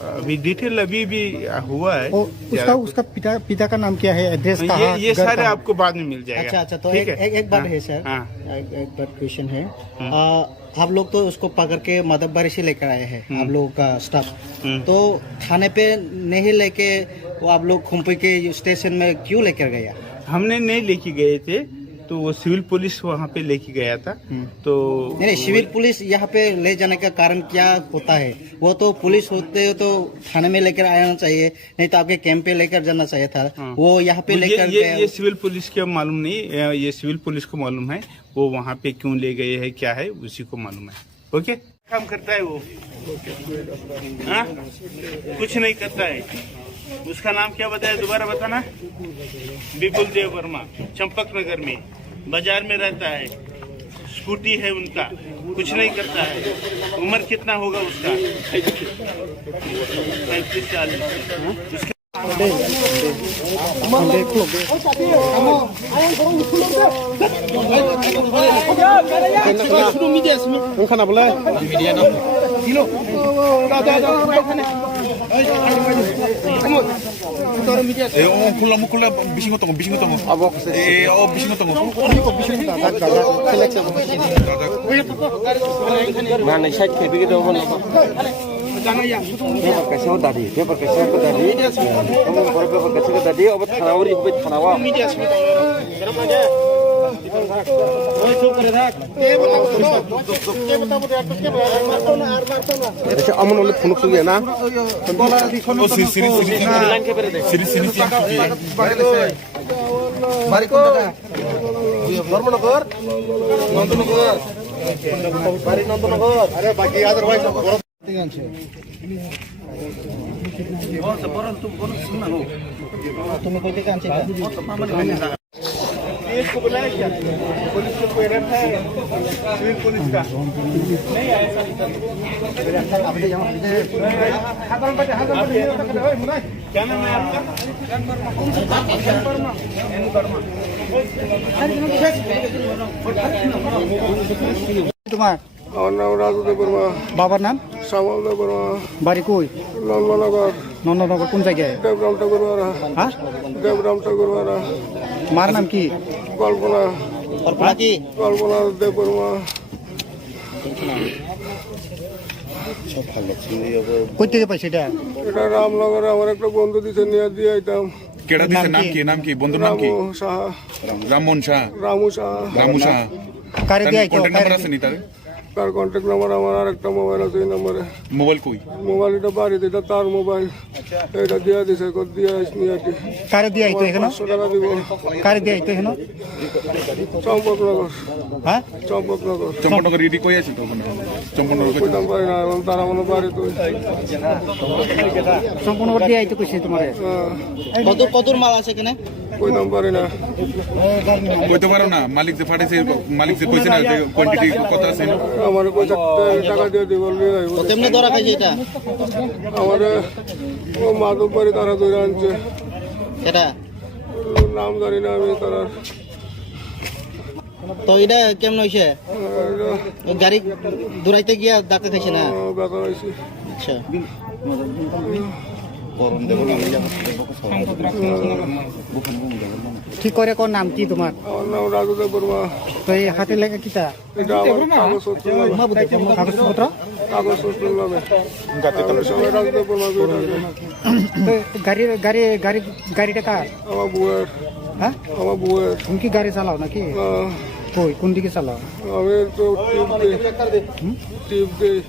अभी डिटेल अभी भी हुआ है। उसका पिता का नाम क्या है, एड्रेस कहाँ? ये सारे आपको बाद में मिल जाएगा। अच्छा, तो एक बात है सर, एक बात क्वेश्चन है। आप लोग तो उसको पकड़ के माधवबारी से लेकर आए हैं, आप लोगों का स्टाफ। तो थाने पे नहीं लेके वो आप लोग खुंगपुई के स्टेशन में क्यों लेकर गया? हमने नहीं लेके गए थे। तो वो सिविल पुलिस वहाँ पे लेके गया था। तो नहीं, सिविल पुलिस यहाँ पे ले जाने का कारण क्या होता है? वो तो पुलिस होते हो तो थाने में लेकर आना चाहिए, नहीं तो आपके कैंप पे लेकर जाना चाहिए था। वो यहाँ पे लेकर ये सिविल पुलिस को मालूम नहीं, ये सिविल पुलिस को मालूम है वो वहाँ पे क्यों ले गए है, क्या है उसी को मालूम है। ओके, काम करता है वो? हाँ, कुछ नहीं करता है। उसका नाम क्या बताया, दोबारा बताना। विपुल देव वर्मा, चंपक नगर में बाजार में रहता है, स्कूटी है उनका, कुछ नहीं करता है। उम्र कितना होगा उसका? 35-40। Kana boleh? Media no. Kilo. 콜라 미신 것도 미신 것도 Abok 미신 것도 mana side ke bigi do hono. Paper kaise dadi, paper kaise ko dadi. Kamu bor paper kaise ko dadi, अब थानावरी होबे थानावा. ऐसे अमन वाले फोन सुन गया ना धर्मनगर नंदनगर बारी नंदनगर अरे बाकी अदरवाइज तुम्हें कोई काम चाहिए? इसको बुलाया क्या? पुलिस को कोई रखा है सिविल पुलिस का? नहीं ऐसा क्या नाम है आपका? तुम्हार আমার নাম রাজু দেব বর্মা বাবার নাম শ্যামল দেব বর্মা বাড়ি কই? নন্দনগর নন্দনগর কোন জায়গায়? দেবরাম ঠাকুরবাড়া হ্যাঁ, দেবরাম ঠাকুরবাড়া মার নাম কি? কল্পনা কল্পনা কি? কল্পনা দেব বর্মা কই থেকে পাইছে এটা? এটা রামনগরে আমার একটা বন্ধু দিছে নিয়ে দিয়ে আইতাম কেডা দিছে নাম কি বন্ধুর নাম কি? রামু সাহা রামমোহন শাহ রামু সাহা রামু শাহ কারে দিয়ে আইতো? কন্টাক্ট নাম্বার আছে নি তার? তার কন্ট্যাক্ট নাম্বার আমার আর একটা মোবাইল আছে এই নম্বরে মোবাইল কই? মোবাইল এটা বাড়িতে এটা তার মোবাইল এটা দিয়ে দিছে দিয়ে আইস নিয়ে আইটি কারে দিয়ে আইতো এখানে? 500 টাকা দিব কারে দিয়ে আইতো এখানে? চম্পকনগর হ্যাঁ, চম্পকনগর চম্পনগর রেডি কই আছে তো ওখানে? চম্পনগর কই? কইতাম পারি না তারা মনে পারে তো সম্পূর্ণ দিয়ে আইতো কইছে তোমারে? কতর মাল আছে এখানে? কইতাম পারি না কইতে পারো না? মালিক যে ফাটাইছে, মালিক যে কইছে না যে কোয়ান্টিটি কত আছে? আমার পয়সা টাকা দিয়ে দিব তেমনি ধরা খাইছে এটা? আমার ও মাধব বাড়ি তারা ধরে আনছে এটা নাম জানি না আমি তারা তো এটা কেমন হইছে? গাড়ি দৌড়াইতে গিয়া ডাকতে খাইছে না? ব্যথা হয়েছে আচ্ছা, ঠিক করে কোন নাম কি তোমার? আমার নাম রাজু দেব বর্মা তো এই হাতে লেখা কিটা? এটা আমার কাগজপত্র? কাগজপত্র নামে সবাই রাজু দেব বর্মা গাড়িটা কার? আমার বউয়ের হ্যাঁ, আমার বউয়ের তুমি কি গাড়ি চালাও নাকি? কই কোন দিকে চালাও? আমি তো টিপ দিই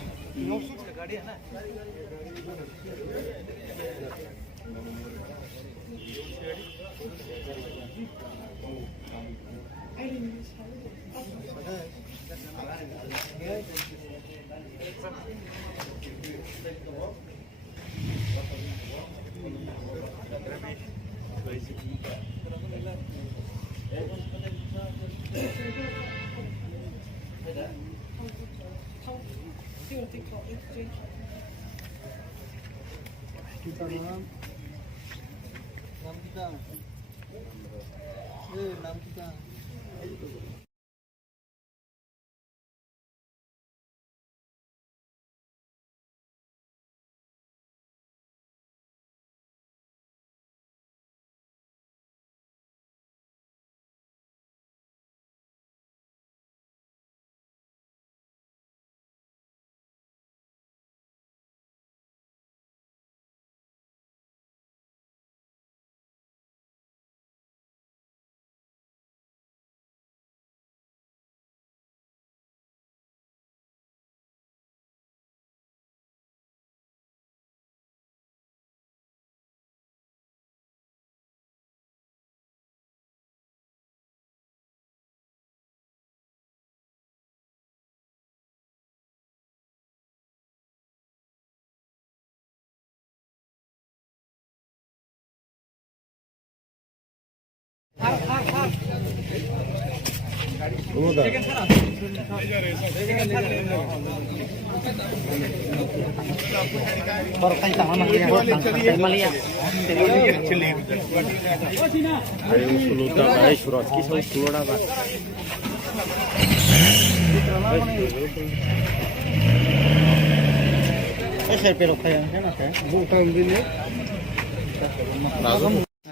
सर पे रखा है ना सर।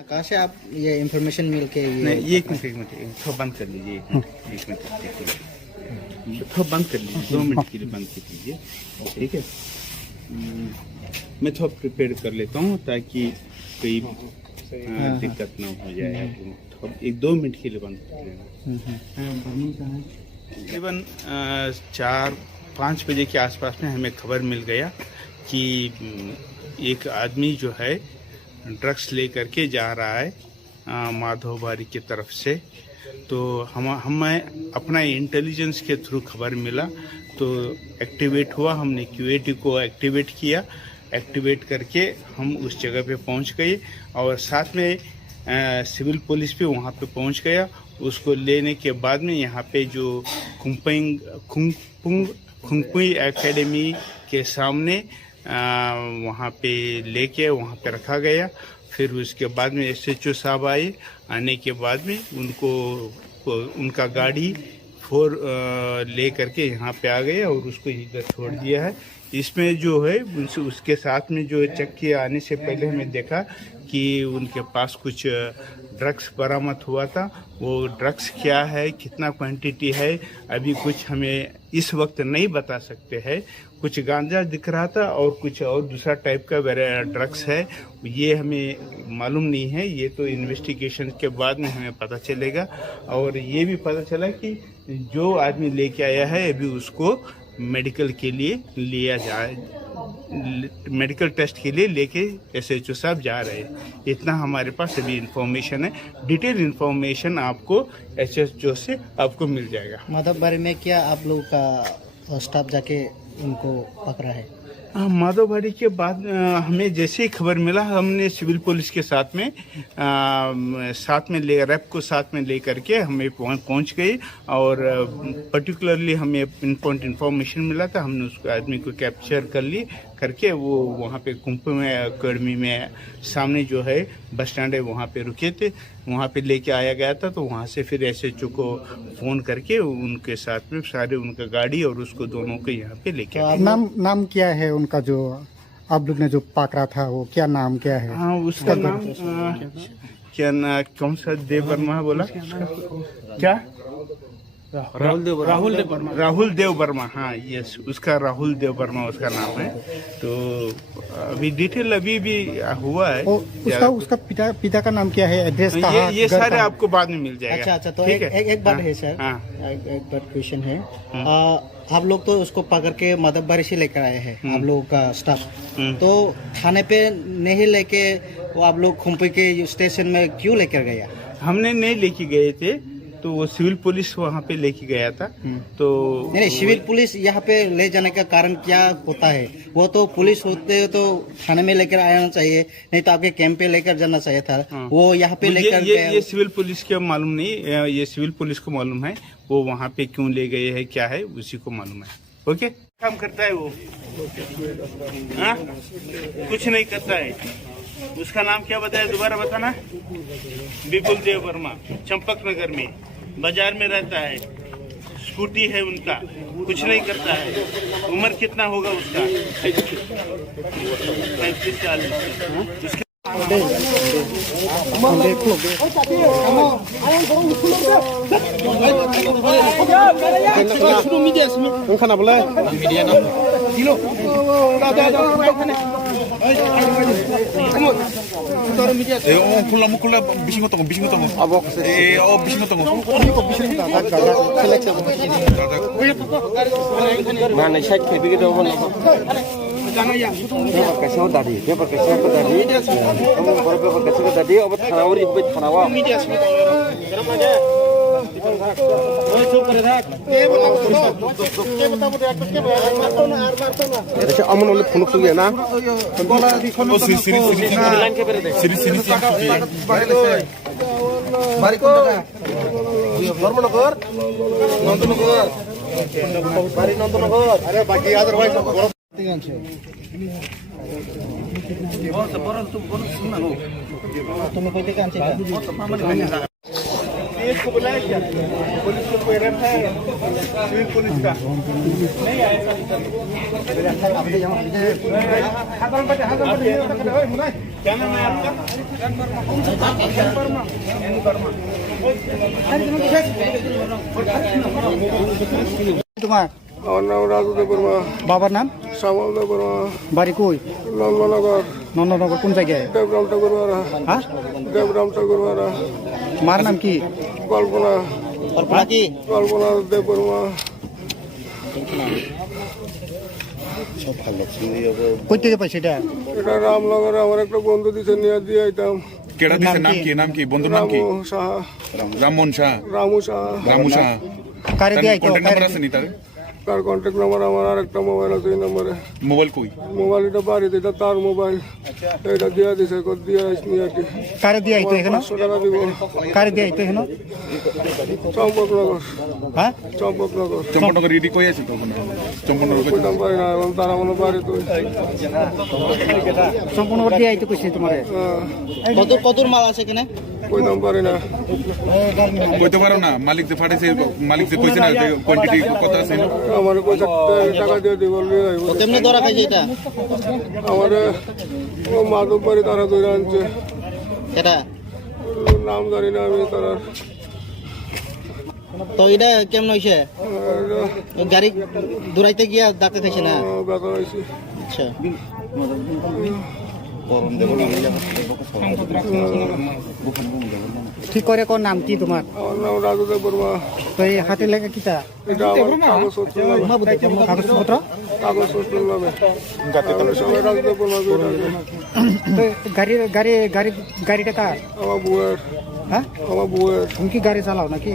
कहाँ से आप ये इंफॉर्मेशन मिल के नहीं, एक मिनट थोड़ा बंद कर लीजिए। एक मिनट थोड़ा बंद कर लीजिए, 2 मिनट के लिए बंद कर लीजिए, ठीक है। मैं थोड़ा प्रिपेयर कर लेता हूँ ताकि कोई दिक्कत ना हो जाए। थोड़ा 1-2 मिनट के लिए बंद कर लेना। तकरीबन 4-5 बजे के आसपास में हमें खबर मिल गया कि एक आदमी जो है ड्रग्स लेकर के जा रहा है माधोबारी की तरफ से। तो हमें अपना इंटेलिजेंस के थ्रू खबर मिला तो एक्टिवेट हुआ। हमने QAT को एक्टिवेट किया। एक्टिवेट करके हम उस जगह पे पहुंच गए और साथ में सिविल पुलिस भी वहां पे पहुंच गया। उसको लेने के बाद में यहाँ पे जो खुंगपुई एकेडमी के सामने वहाँ पे लेके वहाँ पे रखा गया। फिर उसके बाद में SHO साहब आए। आने के बाद में उनका गाड़ी 4 ले करके यहाँ पे आ गए और उसको इधर छोड़ दिया है। इसमें जो है उसके साथ में जो चेक किया आने से पहले हमें देखा कि उनके पास कुछ ड्रग्स बरामद हुआ था। वो ड्रग्स क्या है, कितना क्वांटिटी है, अभी कुछ हमें इस वक्त नहीं बता सकते हैं। कुछ गांजा दिख रहा था और कुछ और दूसरा टाइप का ड्रग्स है, ये हमें मालूम नहीं है। ये तो इन्वेस्टिगेशन के बाद में हमें पता चलेगा। और ये भी पता चला कि जो आदमी लेके आया है अभी उसको मेडिकल के लिए लिया जाए, मेडिकल टेस्ट के लिए लेके SHO साहब जा रहे हैं। इतना हमारे पास अभी इंफॉर्मेशन है। डिटेल इंफॉर्मेशन आपको SHO से आपको मिल जाएगा। माधवबारी में क्या आप लोग का स्टाफ जाके उनको पकड़ा है? माधवबारी के बाद हमें जैसे ही खबर मिला हमने सिविल पुलिस के साथ में रैप को साथ में ले करके हमें पहुंच गए और पर्टिकुलरली हमें पिनपॉइंट इन्फॉर्मेशन मिला था। हमने उस आदमी को कैप्चर कर ली करके वो वहाँ पे कुंभ में अकेडमी में सामने जो है बस स्टैंड है वहाँ पे रुके थे, वहाँ पे लेके आया गया था। तो वहाँ से फिर SHO को फ़ोन करके उनके साथ में सारे उनका गाड़ी और उसको दोनों को यहाँ पे लेके आए। नाम क्या है उनका जो आप लोग ने जो पकड़ा था, वो क्या नाम क्या है? हाँ, उसका नाम क्या ना, कौन सा देव वर्मा बोला क्या? राहुल देव वर्मा। हाँ, यस, उसका राहुल देव वर्मा उसका नाम है। तो अभी डिटेल अभी भी हुआ है। उसका पिता का नाम क्या है, एड्रेस कहाँ? ये सारे आपको बाद में मिल जाएगा। अच्छा, तो एक बात है सर। एक बात क्वेश्चन है। आप लोग तो उसको पकड़ के माधवबारी से लेकर आए हैं, आप लोगों का स्टाफ। तो थाने पे नहीं लेके वो आप लोग खुंपी के स्टेशन में क्यों लेकर गया? हमने नहीं लेके गए थे, तो वो सिविल पुलिस वहाँ पे लेके गया था। तो नहीं, सिविल पुलिस यहाँ पे ले जाने का कारण क्या होता है? वो तो पुलिस होते तो थाने में लेकर आना चाहिए, नहीं तो आपके कैंप पे लेकर जाना चाहिए था। वो यहाँ पे लेकर ये सिविल पुलिस के मालूम नहीं, ये सिविल पुलिस को मालूम है वो वहाँ पे क्यों ले गए हैं, क्या है उसी को मालूम है। ओके, काम करता है वो? हाँ, कुछ नहीं करता है। उसका नाम क्या बताया, दोबारा बताना? विपुल देव वर्मा, चंपक नगर में बाजार में रहता है। स्कूटी है उनका, कुछ नहीं करता है। उम्र कितना होगा उसका? 35-40। 콜라 미신 것도 아버 미신 것도 mana shak ke bigi do hono ka so dadi kamu borobe ka so dadi ob thanawri hobe thanawa अच्छा अमन वाले फोन सुन लिया ना सिरी বাড়ি কোন জায়গা? ধর্মনগর, নন্দনগর, বাড়ি নন্দনগর। আরে বাকি আদারওয়াইজ तुम्हें कोई काम चाहिए इसको बुलाया क्या? पुलिस को कोई रखा है? सिविल पुलिस का नहीं आया। क्या नाम है आपका? তোমার আমার নাম রাজুদেব বর্মা, বাবার নাম শ্যামলদেব বর্মা, বাড়ি কই? নন্দনগর, নন্দনগর কোন জায়গায়? দেবরাম ঠাকুরবাড়া, হ্যাঁ, দেবরাম ঠাকুরবাড়া। মার নাম কি? কল্পনা, कल्पना की কল্পনা দেব বর্মা। কই থেকে পাইছে এটা? এটা রামনগরে আমার একটা বন্ধু দিছে, নিয়ে দিয়ে আইতাম। কেডা দিছে? নাম কি বন্ধুর নাম কি? রামু সাহা, রামমোহন শাহ। রামু সাহা। রামু শাহ। কারে দিয়ে আইতো? কন্টাক্ট নাম্বার আছে নি তার? তার কন্ট্যাক্ট নাম্বার আমার আর একটা মোবাইল আছে, এই নাম্বারে। মোবাইল কই? মোবাইল এটা বাড়িতে, এটা তার মোবাইল, এটা দিয়ে দিছে, দিয়ে আসনি আর কি। কারে দিয়ে আইতো এখানে? 500 টাকা দিব। কারে দিয়ে আইতো এখানে? চম্পকনগর, হ্যাঁ, চম্পকনগর। চম্পনগর রেডি কই আছে তো ওখানে? চম্পনগর কই? কইতাম পারি না, এবং তারা মনে বাড়ি তো। সম্পূর্ণ করে দিয়ে আইতো কইছে তোমারে? কত মাল আছে এখানে? কইতাম পারি না। কইতে পারো না? মালিক যে ফাটাইছে, মালিক যে কইছে না যে কোয়ান্টিটি কত আছে? আমার পয়সা টাকা দিয়ে দিব, নিয়ে আইব। কেমনে ধরা খাইছে এটা? আমার ও মাধব বাড়ি তারা ধরে আনছে, এটা নাম জানি না আমি তারা। তো এটা কেমন হইছে? গাড়ি দৌড়াইতে গিয়া ডাকতে থাকছে না? ব্যথা হয়েছি। আচ্ছা, ঠিক করে কোন নাম কি তোমার? আমার নাম রাজুদেব বর্মা। তো এই হাতে লেখা কিটা? এটা আমার কাগজপত্র নামে, কাগজপত্র? কাগজপত্র নামে। আমি সবাই রাজুদেব বর্মা করে ডাকে। তো গাড়িটা কার? আমার বউয়ের, হ্যাঁ, আমার বউয়ের। তুমি কি গাড়ি চালাও নাকি?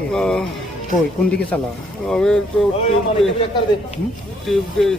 কই কোন দিকে চালাও? আমি তো টিপ দিই।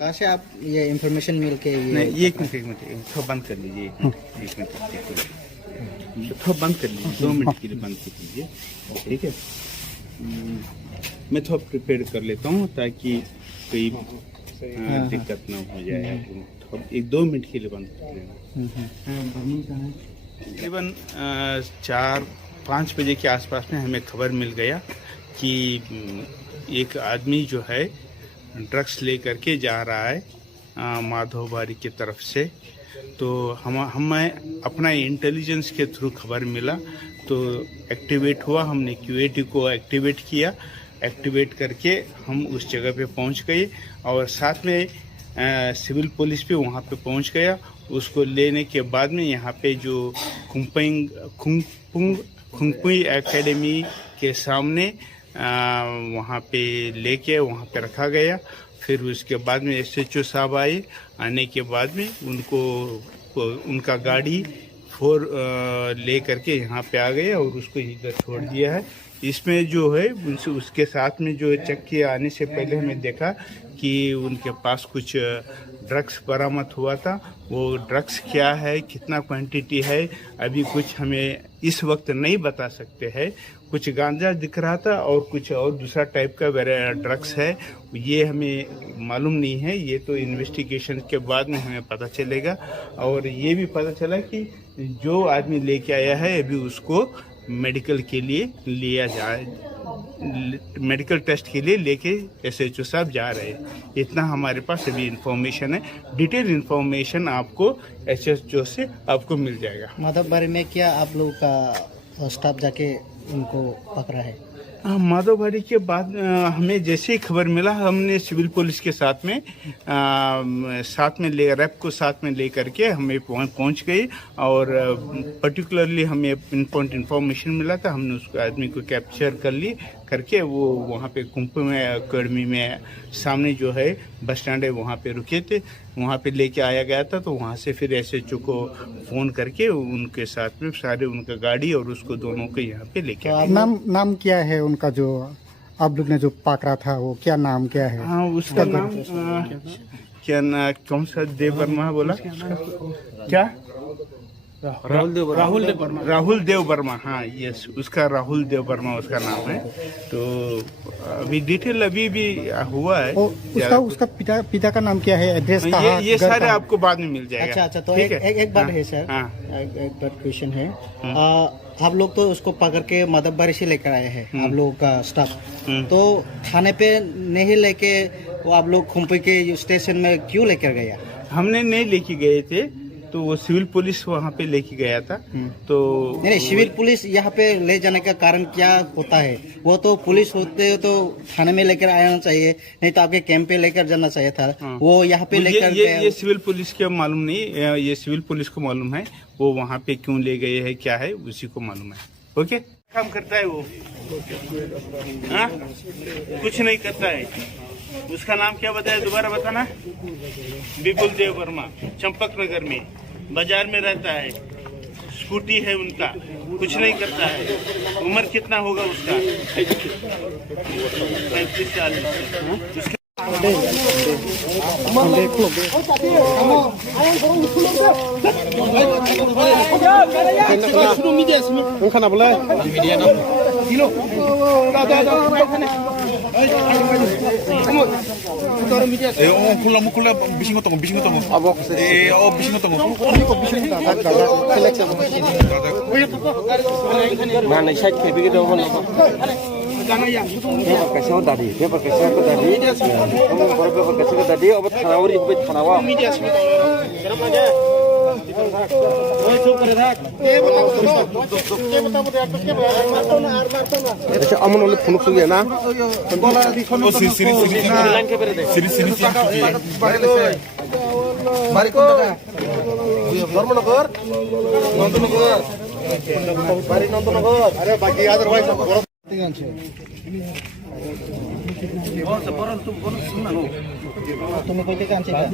कहाँ से आप ये इंफॉर्मेशन मिल के नहीं, ये एक मिनट थोड़ा बंद कर लीजिए। एक मिनट थोड़ा बंद कर लीजिए, 2 मिनट के लिए बंद कर लीजिए, ठीक है? मैं थोड़ा प्रिपेयर कर लेता हूँ ताकि कोई दिक्कत ना हो जाए। थोड़ा 1-2 मिनट के लिए बंद कर लेना। तकरीबन 4-5 बजे के आसपास में हमें खबर मिल गया कि एक आदमी जो है ड्रग्स ले करके जा रहा है माधव बारी की तरफ से। तो हमें अपना इंटेलिजेंस के थ्रू खबर मिला तो एक्टिवेट हुआ, हमने QAT को एक्टिवेट किया। एक्टिवेट करके हम उस जगह पे पहुंच गए और साथ में सिविल पुलिस भी वहां पे पहुंच गया। उसको लेने के बाद में यहाँ पे जो खुंगपुई एकेडमी के सामने वहाँ पे लेके वहाँ पे रखा गया। फिर उसके बाद में SHO साहब आए। आने के बाद में उनका गाड़ी ले करके यहाँ पे आ गए और उसको इधर छोड़ दिया है। इसमें जो है उसके साथ में जो चेक किया, आने से पहले हमें देखा कि उनके पास कुछ ड्रग्स बरामद हुआ था। वो ड्रग्स क्या है, कितना क्वांटिटी है, अभी कुछ हमें इस वक्त नहीं बता सकते हैं। कुछ गांजा दिख रहा था और कुछ और दूसरा टाइप का ड्रग्स है, ये हमें मालूम नहीं है। ये तो इन्वेस्टिगेशन के बाद में हमें पता चलेगा। और ये भी पता चला कि जो आदमी लेके आया है अभी उसको मेडिकल के लिए लिया जाए, मेडिकल टेस्ट के लिए लेके SHO साहब जा रहे हैं। इतना हमारे पास अभी इंफॉर्मेशन है। डिटेल इंफॉर्मेशन आपको SHO से आपको मिल जाएगा। माधव बारी में क्या आप लोग का स्टाफ जाके उनको पकड़ा है? माधवबाड़ी के बाद हमें जैसे ही खबर मिला, हमने सिविल पुलिस के साथ में रैप को साथ में ले करके हमें पहुंच गए। और पर्टिकुलरली हमें पिनपॉइंट इन्फॉर्मेशन मिला था, हमने उस आदमी को कैप्चर करके वो वहाँ पे खुंगपुई एकेडमी में सामने जो है बस स्टैंड है वहाँ पे रुके थे, वहाँ पे लेके आया गया था। तो वहाँ से फिर SHO को फ़ोन करके उनके साथ में सारे उनका गाड़ी और उसको दोनों को यहाँ पे लेके आए। नाम क्या है उनका, जो आप लोग ने जो पकड़ा था वो क्या नाम क्या है? हाँ, उसका नाम क्या ना, कौन सा देव वर्मा बोला क्या? राहुल देव वर्मा। हाँ, यस, उसका राहुल देव वर्मा उसका नाम है। तो अभी डिटेल अभी भी हुआ है। उसका पिता का नाम क्या है, एड्रेस कहाँ? ये सारे आपको बाद में मिल जाएगा। अच्छा, तो एक बात है सर, एक बात क्वेश्चन है। आप लोग तो उसको पकड़ के माधवबारी से लेकर आए हैं, आप लोगों का स्टाफ। तो थाने पे नहीं लेके वो आप लोग खुंगपुई के स्टेशन में क्यों लेकर गया? हमने नहीं लेके गए थे, तो वो सिविल पुलिस वहाँ पे लेके गया था। तो नहीं, सिविल पुलिस यहाँ पे ले जाने का कारण क्या होता है? वो तो पुलिस होते तो थाने में लेकर आना चाहिए, नहीं तो आपके कैंप पे लेकर जाना चाहिए था। वो यहाँ पे लेकर ये सिविल पुलिस के मालूम नहीं, ये सिविल पुलिस को मालूम है वो वहाँ पे क्यों ले गए हैं, क्या है उसी को मालूम है। ओके, काम करता है वो? हाँ, कुछ नहीं करता है। उसका नाम क्या बताया, दोबारा बताना? विपुल देव वर्मा, चंपक नगर में बाजार में रहता है, स्कूटी है उनका, कुछ नहीं करता है। उम्र कितना होगा उसका? 35-40। 콜라 미신 것도 Mana saya kepikir dah mana? Dia pakai siapa tadi? Kamu berapa pakai siapa tadi? Obat khanawari, obat khanawa. अच्छा अमन वाले फोन कर गया ना ओ सिरी बारी कौन था धर्मनगर नंदनगर बारी नंदनगर अरे बाकी याद रखो तुम्हें कोई काम चाहिए?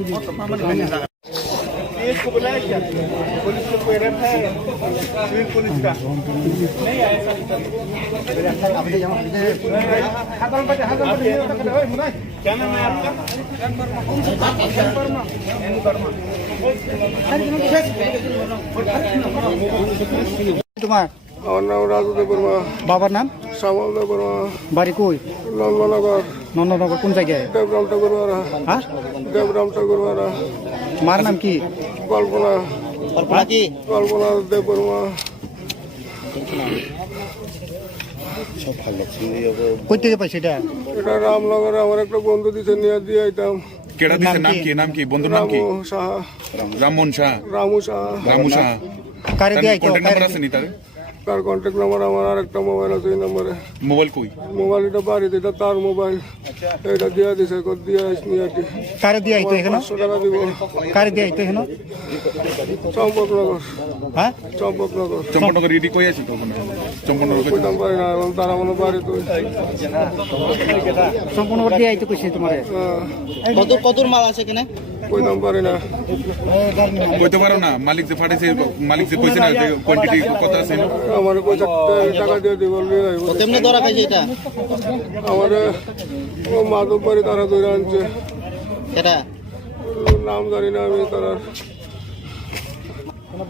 इसको बुलाया क्या? पुलिस को कोई रैप है सिविल पुलिस का नहीं आया। क्या नाम है आपका? तुम्हारा আমার নাম রাজুদেব বর্মা। বাবার নাম? শ্যামল দেব বর্মা। বাড়ি কই? নন্দনগর। নন্দনগর কোন জায়গায়? দেবরাম ঠাকুরবাড়া। হ্যাঁ, দেবরাম ঠাকুরবাড়া। মার নাম কি? কল্পনা দেব বর্মা। কই থেকে পাইছে এটা? এটা রামনগরে আমার একটা বন্ধু দিছে নিয়ে দিয়ে আইতাম। केड़ा दिसे नाम की बंधु नाम की रामू शाह राममोहन शाह रामू शाह रामू शाह कार्य दिया क्या कॉन्टैक्ट नंबर আছে নি তার তার কন্ট্যাক্ট নাম্বার আমার আর একটা মোবাইল আছে এই নম্বরে মোবাইল কই মোবাইল এটা বাড়িতে এটা তার মোবাইল এটা দিয়া দিছে কত দিয়া আসনি আর कार्य दिया तो है ना 500 টাকা দিব कार्य दिया तो है ना চম্পকনগর हाँ চম্পকনগর চম্পনগর ইডি কই আছে তো চম্পনগর কই কইতাম পারি না এবং তারা মনে বাড়ি তো संपूर्ण कर दिया तो कुछ तुम्हारे কতর মাল আছে কেন কইতাম পারি না কইতে পারো না মালিক যে ফাটাইছে মালিক যে কইছে না কোয়ান্টিটি কত আছে আমার কইছে টাকা দিয়ে দিব তেমনি ধরা খাইছে এটা আমার ও মাধব বাড়ি তারা ধরে আনছে এটা নাম জানি না আমি তারা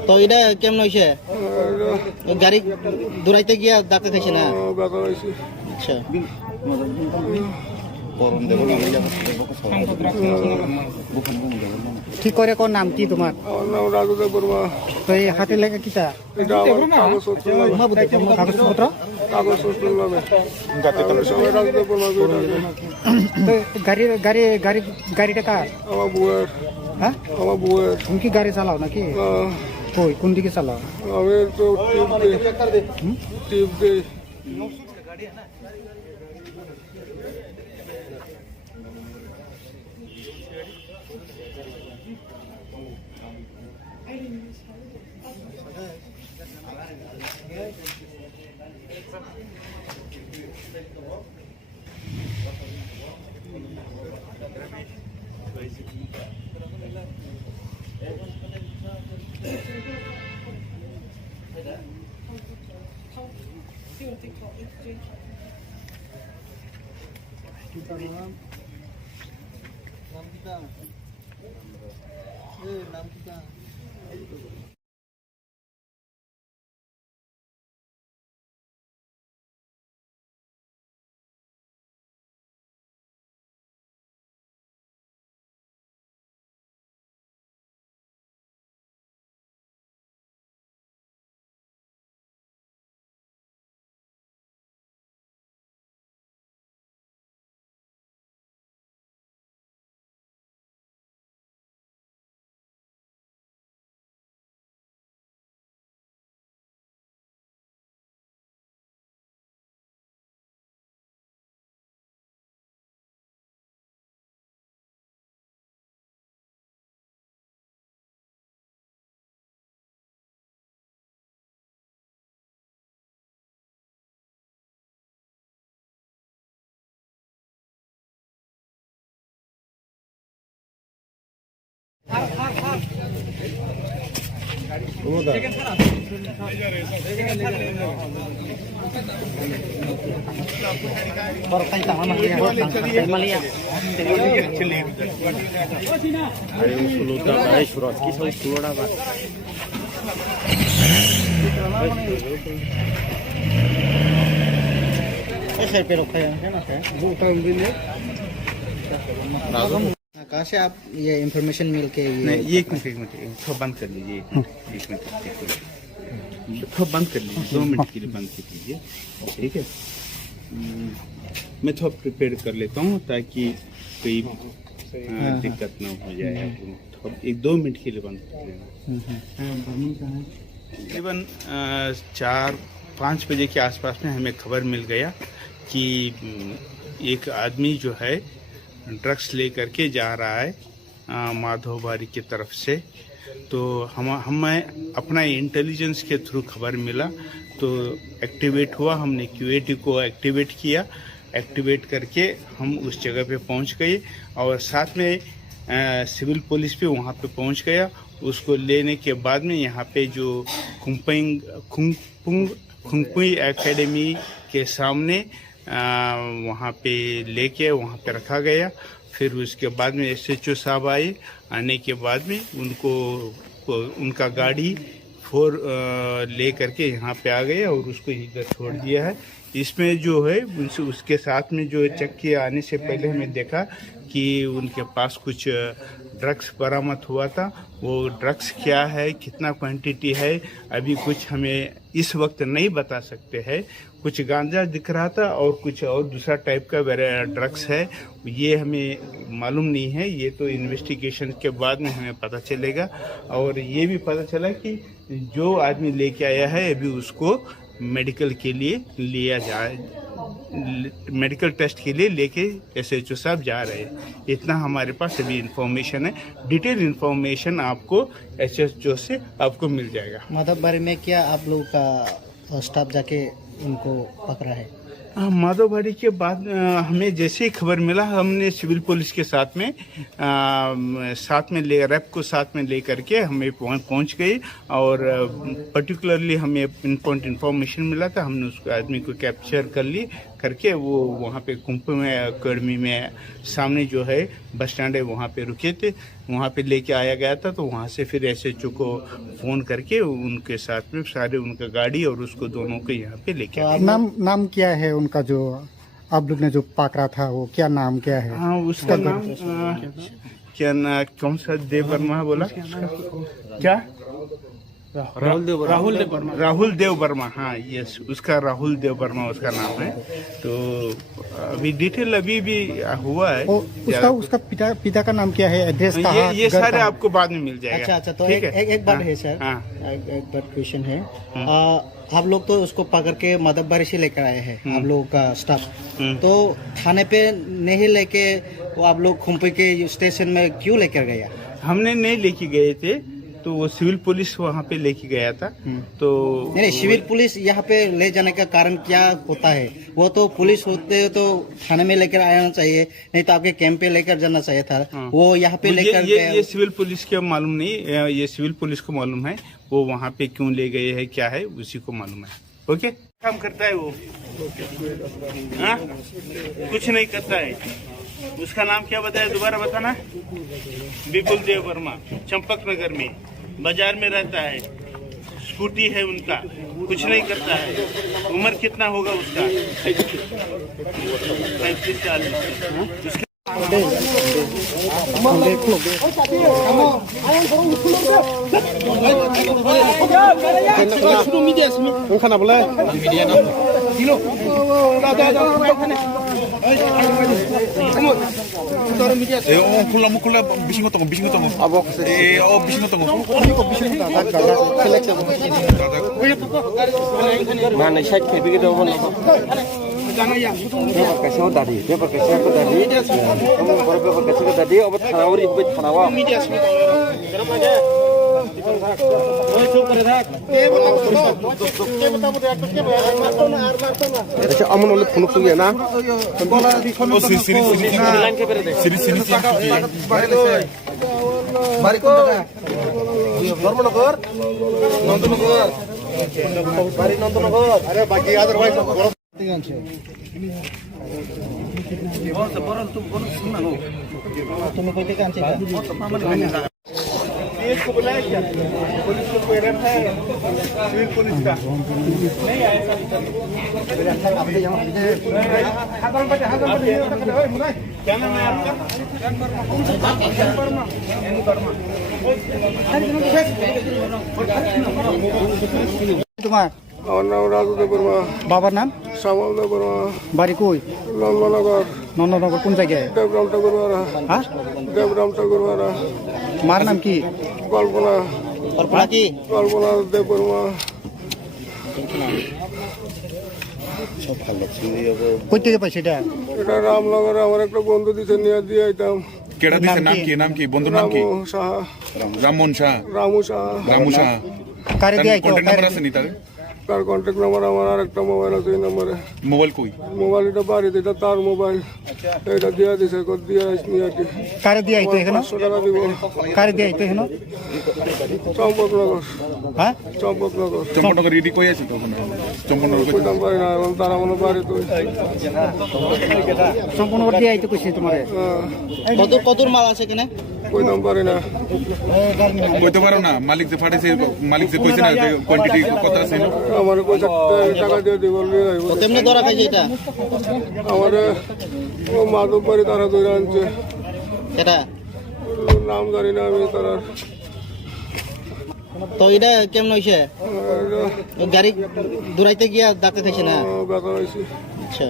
তো এটা কেমন হইছে গাড়ি দৌড়াইতে গিয়া ধাক্কা খাইছে না ব্যথা হয়েছে আচ্ছা ठीक करे कौन नाम की तुम्हार আমার নাম রাজু দেব বর্মা तो ये हाथे लेके किता এটা আমার কাগজপত্র নামে कागज पत्र কাগজপত্র নামে সবাই রাজু দেব বর্মা तो गाड़ी गाड़ी गाड़ी गाड़ी का আমার বউয়ের हाँ আমার বউয়ের उनकी गाड़ी चलाओ ना कि कोई कौन दिखे चलाओ আমি তো টিপ দিই कहाँ से आप ये इंफॉर्मेशन मिल के नहीं ये एक मिनट थोड़ा बंद कर लीजिए एक मिनट थोड़ा बंद कर लीजिए 2 मिनट के लिए बंद कर लीजिए ठीक है मैं थोड़ा प्रिपेयर कर लेता हूँ ताकि कोई दिक्कत ना हो जाए थोड़ा 1-2 मिनट के लिए बंद कर लेना तकरीबन 4-5 बजे के आसपास में हमें खबर मिल गया कि एक आदमी जो है ड्रग्स लेकर के जा रहा है माधोबारी की तरफ से। तो हमें अपना इंटेलिजेंस के थ्रू खबर मिला तो एक्टिवेट हुआ, हमने क्यूएटी को एक्टिवेट किया। एक्टिवेट करके हम उस जगह पे पहुंच गए और साथ में सिविल पुलिस भी वहां पे पहुंच गया। उसको लेने के बाद में यहाँ पे जो खुंगपुई एकेडमी के सामने वहाँ पे लेके वहाँ पे रखा गया। फिर उसके बाद में SHO साहब आए। आने के बाद में उनका गाड़ी ले करके यहाँ पे आ गए और उसको इधर छोड़ दिया है। इसमें जो है उसके साथ में जो चेक किया आने से पहले हमें देखा कि उनके पास कुछ ड्रग्स बरामद हुआ था। वो ड्रग्स क्या है, कितना क्वांटिटी है, अभी कुछ हमें इस वक्त नहीं बता सकते हैं। कुछ गांजा दिख रहा था और कुछ और दूसरा टाइप का ड्रग्स है, ये हमें मालूम नहीं है। ये तो इन्वेस्टिगेशन के बाद में हमें पता चलेगा। और ये भी पता चला कि जो आदमी लेके आया है अभी उसको मेडिकल के लिए लिया जाए, मेडिकल टेस्ट के लिए लेके SHO साहब जा रहे हैं। इतना हमारे पास अभी इंफॉर्मेशन है। डिटेल इंफॉर्मेशन आपको SHO से आपको मिल जाएगा। माधवबारी में क्या आप लोगों का स्टाफ जाके उनको पकड़ा है? माधवबाड़ी के बाद हमें जैसे ही खबर मिला, हमने सिविल पुलिस के साथ में रैप को साथ में ले करके हमें पहुंच गई। और पर्टिकुलरली हमें इन्फॉर्मेशन मिला था, हमने उस आदमी को कैप्चर करके वो वहाँ पे कुंभ में अकेडमी में सामने जो है बस स्टैंड है वहाँ पे रुके थे, वहाँ पे लेके आया गया था। तो वहाँ से फिर SHO को फ़ोन करके उनके साथ में सारे उनका गाड़ी और उसको दोनों को यहाँ पे लेके आए। नाम क्या है उनका, जो आप लोग ने जो पकड़ा था वो क्या नाम क्या है? हाँ, उसका नाम क्या ना, कौन सा देव वर्मा बोला क्या? राहुल देव वर्मा। हाँ, यस, उसका राहुल देव वर्मा उसका नाम है। तो अभी डिटेल अभी भी हुआ है। उसका पिता का नाम क्या है, एड्रेस कहाँ? ये सारे आपको बाद में मिल जाएगा। अच्छा, तो एक बात है सर, एक बात क्वेश्चन है। आप लोग तो उसको पकड़ के माधवबारी से लेकर आए हैं, आप लोगों का स्टाफ। तो थाने पे नहीं लेके वो आप लोग खुम्पी के स्टेशन में क्यों लेकर गया? हमने नहीं लेके गए थे, तो वो सिविल पुलिस वहाँ पे लेके गया था। तो नहीं, सिविल पुलिस यहाँ पे ले जाने का कारण क्या होता है? वो तो पुलिस होते तो थाने में लेकर आना चाहिए, नहीं तो आपके कैंप पे लेकर जाना चाहिए था। वो यहाँ पे लेकर ये सिविल पुलिस के मालूम नहीं, ये सिविल पुलिस को मालूम है वो वहाँ पे क्यों ले गए हैं, क्या है उसी को मालूम है। ओके, काम करता है वो? हाँ, कुछ नहीं करता है। उसका नाम क्या बताया, दोबारा बताना? विपुल देव वर्मा, चंपक नगर में बाजार में रहता है, स्कूटी है उनका, कुछ नहीं करता है। उम्र कितना होगा उसका? 35-40। 콜라 미신 것도 아버 미신 것도 mana syak ke bigi do bone bepa kaisa dadi kamu bepa kaisa dadi obat khanawari obat khanawa अच्छा अमन वाले फोन तो गया ना बारी को धर्मनगर नंदनगर बारी नंदनगर अरे बाकी याद भाई तुम्हें कोई काम चाहिए? पुलिस को बुलाया क्या? पुलिस को कोई रैप है सिविल पुलिस का? नहीं आया। क्या नाम है आपका? तुम्हारा আমার নাম রাজু দেব বর্মা, বাবার নাম? শ্যামল দেব বর্মা, বাড়ি কই? নন্দনগর, নন্দনগর কোন জায়গায়? দেবরাম ঠাকুরবাড়া, হ্যাঁ, দেবরাম ঠাকুরবাড়া। মার নাম কি? কল্পনা, কল্পনা দেব বর্মা। কই থেকে পাইছে এটা? এটা রামনগরে আমার একটা বন্ধু দিছে, নিয়ে দিয়ে আইতাম। केड़ा दिसे नाम की बंधु नाम की? রামু সাহা, राममोहन शाह। রামু সাহা। रामू शाह কারে দিয়ে আইতো? कॉन्टैक्ट नंबर আছে নি তার? তার কন্ট্যাক্ট নাম্বার আমার আর একটা মোবাইল আছে, এই নম্বরে মোবাইল কই? মোবাইল এটা বাড়িতে, এটা তার মোবাইল, এটা দিয়ে দিছে, দিয়ে আসনি আর কি। কারে দিয়ে আইতো এখানে? 500 টাকা দিব। কারে দিয়ে আইতো এখানে? চম্পকনগর, হ্যাঁ, চম্পকনগর। চম্পকনগর রেডি কই আছে তো ওখানে? চম্পকনগর কই? কইতাম পারি না, তারা মনে বাড়ি তো। সম্পূর্ণ দিয়ে আইতো কইছে তোমারে? কত মাল আছে এখানে? কইতাম পারি না কইতে পারো না মালিক যে ফাটাইছে মালিক যে কইছে না যে কোয়ান্টিটি কত আছে আমার কইছে টাকা দিয়ে দিব কেমনে ধরা খাইছে এটা আমার ও মাধব বাড়ি তারা ধরে আনছে এটা নাম জানি না আমি তারা তো এটা কেমন হয়েছে গাড়ি দৌড়াইতে গিয়া ডাকতে থাকছে না ব্যথা হয়েছে আচ্ছা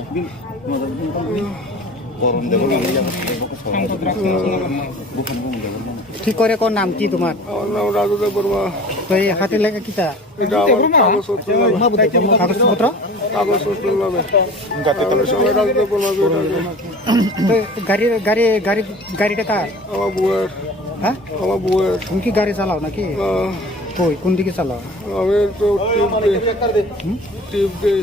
ঠিক করে কোন নাম কি তোমার আমার নাম রাজুদেব বর্মা তো এই হাতে লেগে কিতা এটা আমার কাগজপত্র নামে কাগজপত্র কাগজপত্র নামে আমি সবাই রাজুদেব বর্মা তো গাড়িটা কার আমার বউয়ের হ্যাঁ আমার বউয়ের তুমি কি গাড়ি চালাও নাকি কই কোন দিকে চালাও আমি তো টিপ দিই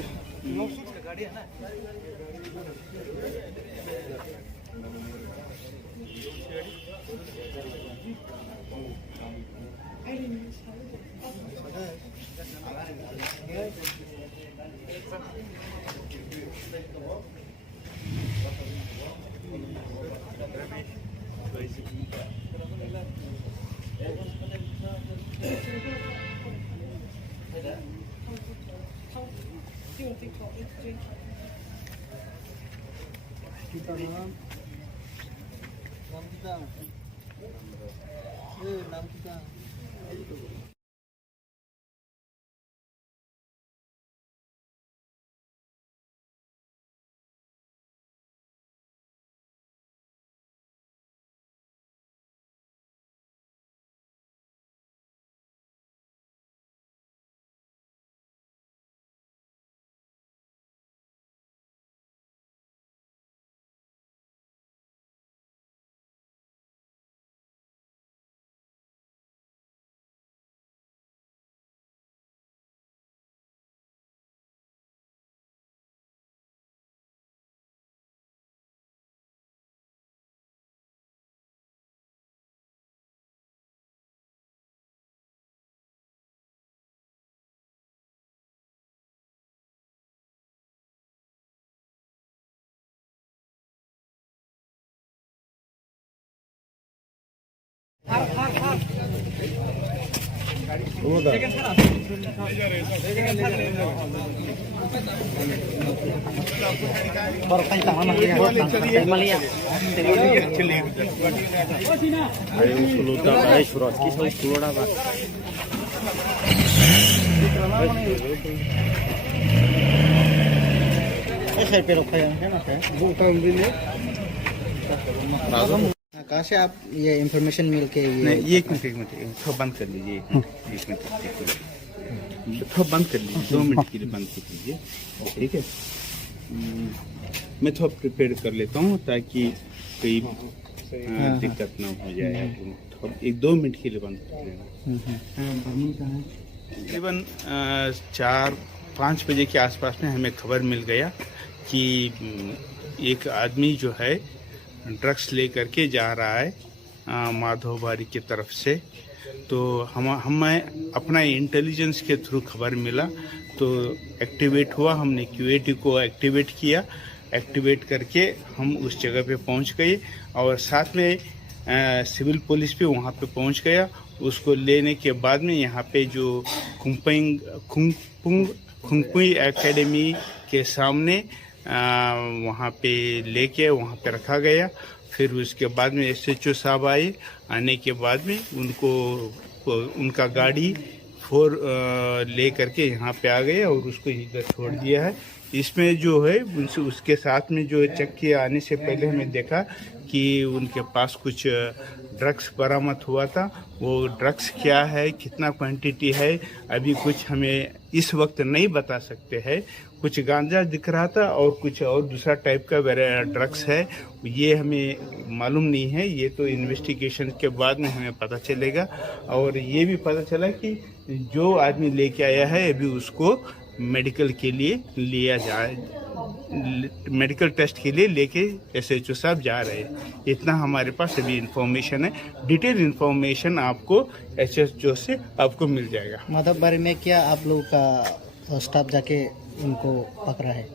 कहाँ से आप ये इंफॉर्मेशन मिल के नहीं ये एक मिनट थोड़ा बंद कर लीजिए एक मिनट थोड़ा बंद कर लीजिए 2 मिनट के लिए बंद कर लीजिए ठीक है मैं थोड़ा प्रिपेयर कर लेता हूँ ताकि कोई दिक्कत ना हो जाए थोड़ा 1-2 मिनट के लिए बंद कर लेना तकरीबन 4-5 बजे के आसपास में हमें खबर मिल गया कि एक आदमी जो है ड्रग्स लेकर के जा रहा है माधोबारी की तरफ से। तो हमें अपना इंटेलिजेंस के थ्रू खबर मिला तो एक्टिवेट हुआ, हमने क्यूएटी को एक्टिवेट किया। एक्टिवेट करके हम उस जगह पे पहुंच गए और साथ में सिविल पुलिस भी वहां पे पहुंच गया। उसको लेने के बाद में यहाँ पे जो खुंगपुई एकेडमी के सामने वहाँ पे लेके वहाँ पे रखा गया। फिर उसके बाद में SHO साहब आए। आने के बाद में उनका गाड़ी 4 ले करके यहाँ पे आ गए और उसको इधर छोड़ दिया है। इसमें जो है उसके साथ में जो चेक किए आने से पहले हमें देखा कि उनके पास कुछ ड्रग्स बरामद हुआ था। वो ड्रग्स क्या है, कितना क्वांटिटी है, अभी कुछ हमें इस वक्त नहीं बता सकते हैं। कुछ गांजा दिख रहा था और कुछ और दूसरा टाइप का ड्रग्स है, ये हमें मालूम नहीं है। ये तो इन्वेस्टिगेशन के बाद में हमें पता चलेगा। और ये भी पता चला कि जो आदमी लेके आया है अभी उसको मेडिकल के लिए लिया जाए, मेडिकल टेस्ट के लिए लेके SHO साहब जा रहे हैं। इतना हमारे पास अभी इंफॉर्मेशन है। डिटेल इंफॉर्मेशन आपको SHO से आपको मिल जाएगा। माधवबारी में क्या आप लोगों का स्टाफ जाके उनको पकड़ा है?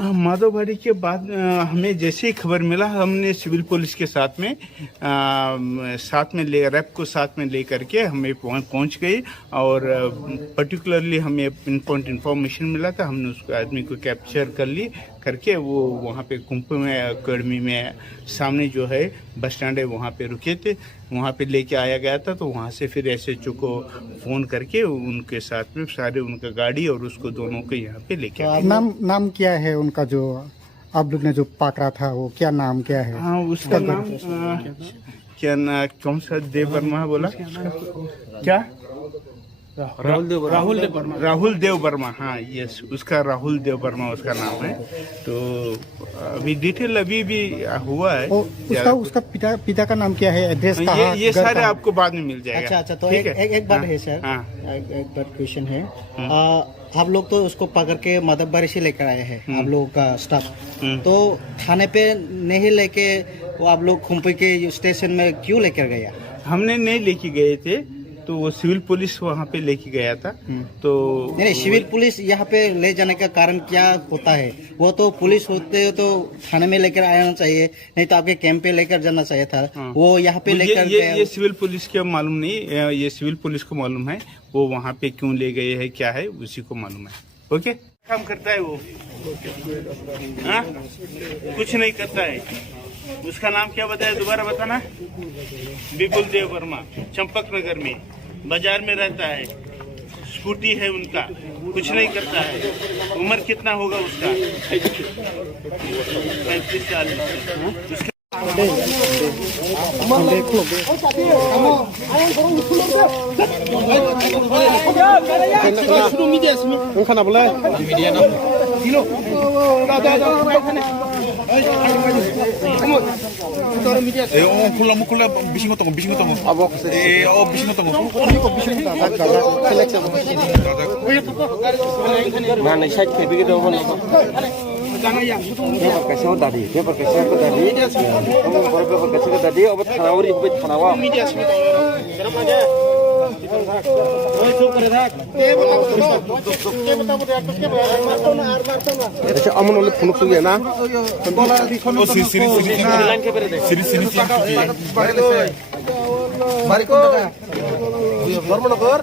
माधोबाड़ी के बाद हमें जैसे ही खबर मिला हमने सिविल पुलिस के साथ में रैप को साथ में ले करके हमें पहुंच गई और पर्टिकुलरली हमें पिनपॉइंट इन्फॉर्मेशन मिला था। हमने उसको आदमी को कैप्चर कर ली करके वो वहाँ पे कुंभ में अकेडमी में सामने जो है बस स्टैंड है वहाँ पे रुके थे, वहाँ पे लेके आया गया था। तो वहाँ से फिर SHO को फ़ोन करके उनके साथ में सारे उनका गाड़ी और उसको दोनों को यहाँ पे लेके आए। नाम क्या है उनका जो आप लोग ने जो पकड़ा था, वो क्या नाम क्या है? हाँ उसका नाम क्या ना कौन सा देव वर्मा बोला क्या राहुल देव वर्मा। हाँ यस, उसका राहुल देव वर्मा उसका नाम है। तो अभी डिटेल अभी भी हुआ है। उसका पिता का नाम क्या है, एड्रेस कहाँ? ये सारे आपको बाद में मिल जाएगा। अच्छा तो एक बात है सर, एक बात क्वेश्चन है। आप लोग तो उसको पकड़ के माधवबाड़ी से लेकर आए हैं, आप लोगों का स्टाफ। तो थाने पे नहीं लेके वो आप लोग खुम्पी के स्टेशन में क्यों लेकर गया? हमने नहीं लेके गए थे, तो वो सिविल पुलिस वहाँ पे लेके गया था। तो नहीं, सिविल पुलिस यहाँ पे ले जाने का कारण क्या होता है? वो तो पुलिस होते हो तो थाने में लेकर आना चाहिए, नहीं तो आपके कैंप पे लेकर जाना चाहिए था। वो यहाँ पे लेकर ये सिविल पुलिस के मालूम नहीं, ये सिविल पुलिस को मालूम है वो वहाँ पे क्यों ले गए है क्या है उसी को मालूम है। ओके, काम करता है वो? कुछ नहीं करता है। उसका नाम क्या बताया, दोबारा बताना? विपुल देव वर्मा, चंपक नगर में बाजार में रहता है, स्कूटी है उनका, कुछ नहीं करता है। उम्र कितना होगा उसका? 35-40। 콜라 미신 것도 미신 것도 나는 샤이트 비기도 하는 거. पेपर कैसे होता दी पेपर कैसे होता दी अब थानावरी पे थानावा अच्छा अमन वाले फोन सुन ना बारी को धर्मनगर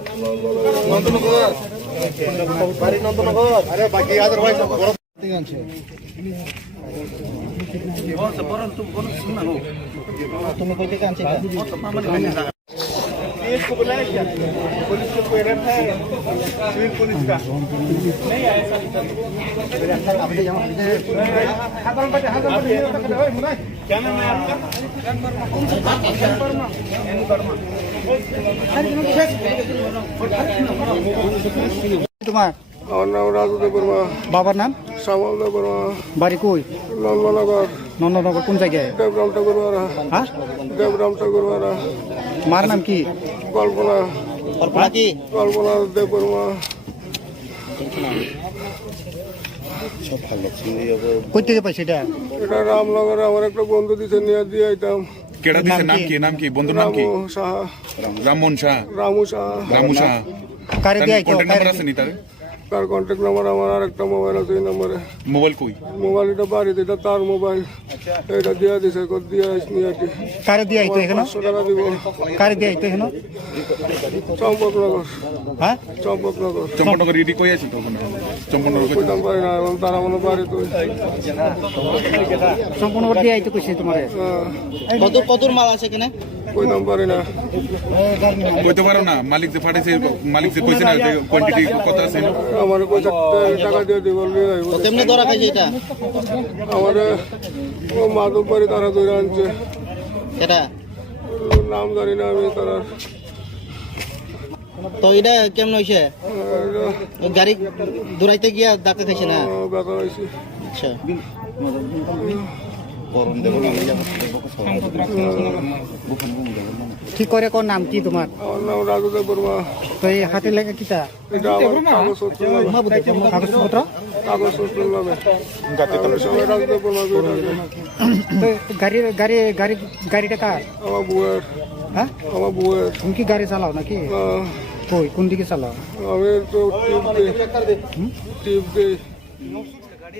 बारी नंदनगर अरे बाकी अदरवाइज तुम्हें कोई काम से इसको बुलाया क्या? पुलिस को कोई रखा है सिविल पुलिस का? नहीं आया सर। क्या नाम है आपका? तुम्हारा আমার নাম রাজু দেব বর্মা। বাবার নাম? শ্যামল দেব বর্মা। বাড়ি কই? নন্দনগর। নন্দনগর কোন জায়গায়? দেবরাম ঠাকুরবাড়া। হ্যাঁ, দেবরাম ঠাকুরবাড়া। মার নাম কি? কল্পনা। কল্পনা কি? কল্পনা দেব বর্মা। কই থেকে পাইছে এটা? এটা রামনগরে আমার একটা বন্ধু দিতে নিয়ে দিয়ে আইতাম। কেডা দিছে? নাম কি বন্ধুর নাম কি? রামু সাহা। রামমোহন শাহ। রামু সাহা। রামু শাহ। কারে দিয়ে আইতো? কন্টাক্ট নাম্বার আছে নি তার? তার কন্ট্যাক্ট নাম্বার আমার আরেকটা মোবাইল আছে এই নম্বরে। মোবাইল কই? মোবাইল এটা বাড়িতে, এটা তার মোবাইল। এটা দিয়ে দিছে, কত দিয়ে আসনি আর কি। কারে দিয়ে আইতো এখানে? 500 টাকা দিব। কারে দিয়ে আইতো এখানে? চম্পকনগর। হ্যাঁ, চম্পকনগর। চম্পকনগর ইডি কই আছে তো ওখানে? চম্পকনগর কই? কইতাম পারি না, এবং তারা মনে বাড়ি তো। সম্পূর্ণ দিয়ে আইতো কইছে তোমারে? কতর মাল আছে এখানে? কইতাম পারি না। কইতে পারো না? মালিক যে ফাটাইছে, মালিক যে কইছে না যে কোয়ান্টিটি কত আছে? আমার কইছে টাকা দিয়ে দিব বললি তেমনি ধরা খাইছে এটা? আমার ও মাধববাড়ি তারা ধরে আনছে, এটা নাম জানি না আমি তারা। তো এটা কেমন হয়েছে? গাড়ি দৌড়াইতে গিয়া ডাক্তার খাইছে না? ব্যথা হয়েছে। আচ্ছা, ঠিক করে কোন নাম কি তোমার? আমার নাম রাজু দেব বর্মা। তো এই হাতে লেখা কিটা? এটা আমার কাগজপত্র কাগজপত্র নামে। আমি সবাই রাজু দেব বর্মা করে ডাকে। তো গাড়িটা কার? আমার বউয়ের। হ্যাঁ, আমার বউয়ের। তুমি কি গাড়ি চালাও নাকি? কই কোন দিকে চালাও? আমি তো টিপ দিই। ऐसे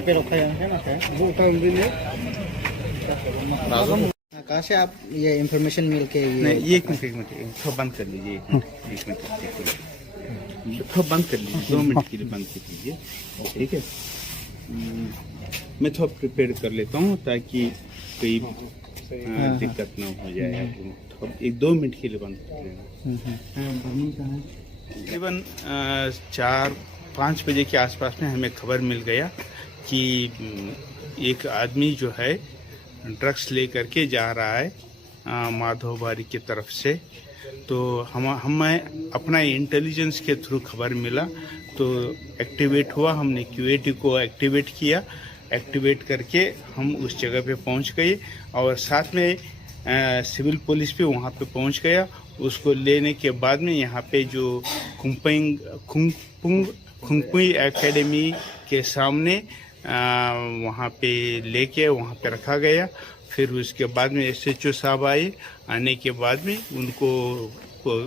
पे रखा है ना कहाँ से आप ये इंफॉर्मेशन मिल के नहीं, ये एक मिनट थोड़ा बंद कर लीजिए। एक मिनट थोड़ा बंद कर लीजिए, 2 मिनट के लिए बंद कर लीजिए, ठीक है। मैं थोड़ा प्रिपेयर कर लेता हूँ ताकि कोई दिक्कत ना हो जाए। थोड़ा 1-2 मिनट के लिए बंद कर लेना। तकरीबन 4-5 बजे के आसपास में हमें खबर मिल गया कि एक आदमी जो है ड्रग्स लेकर के जा रहा है माधोबारी की तरफ से। तो हमें अपना इंटेलिजेंस के थ्रू खबर मिला तो एक्टिवेट हुआ। हमने QAT को एक्टिवेट किया। एक्टिवेट करके हम उस जगह पे पहुंच गए और साथ में सिविल पुलिस भी वहां पे पहुंच गया। उसको लेने के बाद में यहाँ पे जो खुंगपुई एकेडमी के सामने वहाँ पे लेके वहाँ पे रखा गया। फिर उसके बाद में SHO साहब आए। आने के बाद में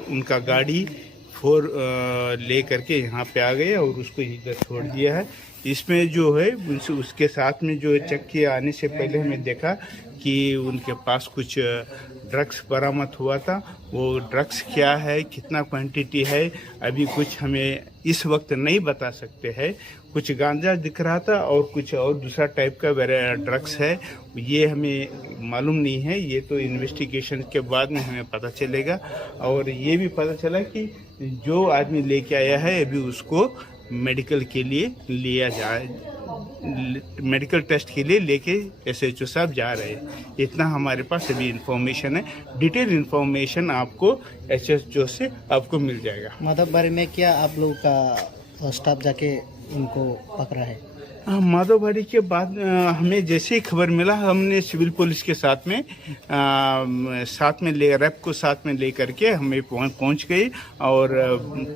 उनका गाड़ी 4 ले करके यहाँ पे आ गए और उसको इधर छोड़ दिया है। इसमें जो है उसके साथ में जो चेक किया, आने से पहले हमें देखा कि उनके पास कुछ ड्रग्स बरामद हुआ था। वो ड्रग्स क्या है, कितना क्वांटिटी है, अभी कुछ हमें इस वक्त नहीं बता सकते हैं। कुछ गांजा दिख रहा था और कुछ और दूसरा टाइप का ड्रग्स है, ये हमें मालूम नहीं है। ये तो इन्वेस्टिगेशन के बाद में हमें पता चलेगा। और ये भी पता चला कि जो आदमी लेके आया है अभी उसको मेडिकल के लिए लिया जाए, मेडिकल टेस्ट के लिए लेके SHO साहब जा रहे हैं। इतना हमारे पास अभी इंफॉर्मेशन है। डिटेल इंफॉर्मेशन आपको SHO से आपको मिल जाएगा। माधवबारी में क्या आप लोग का स्टाफ जाके उनको पकड़ा है? माधवबारी के बाद हमें जैसे ही खबर मिला हमने सिविल पुलिस के साथ में रैप को साथ में ले करके हमें पहुंच गए। और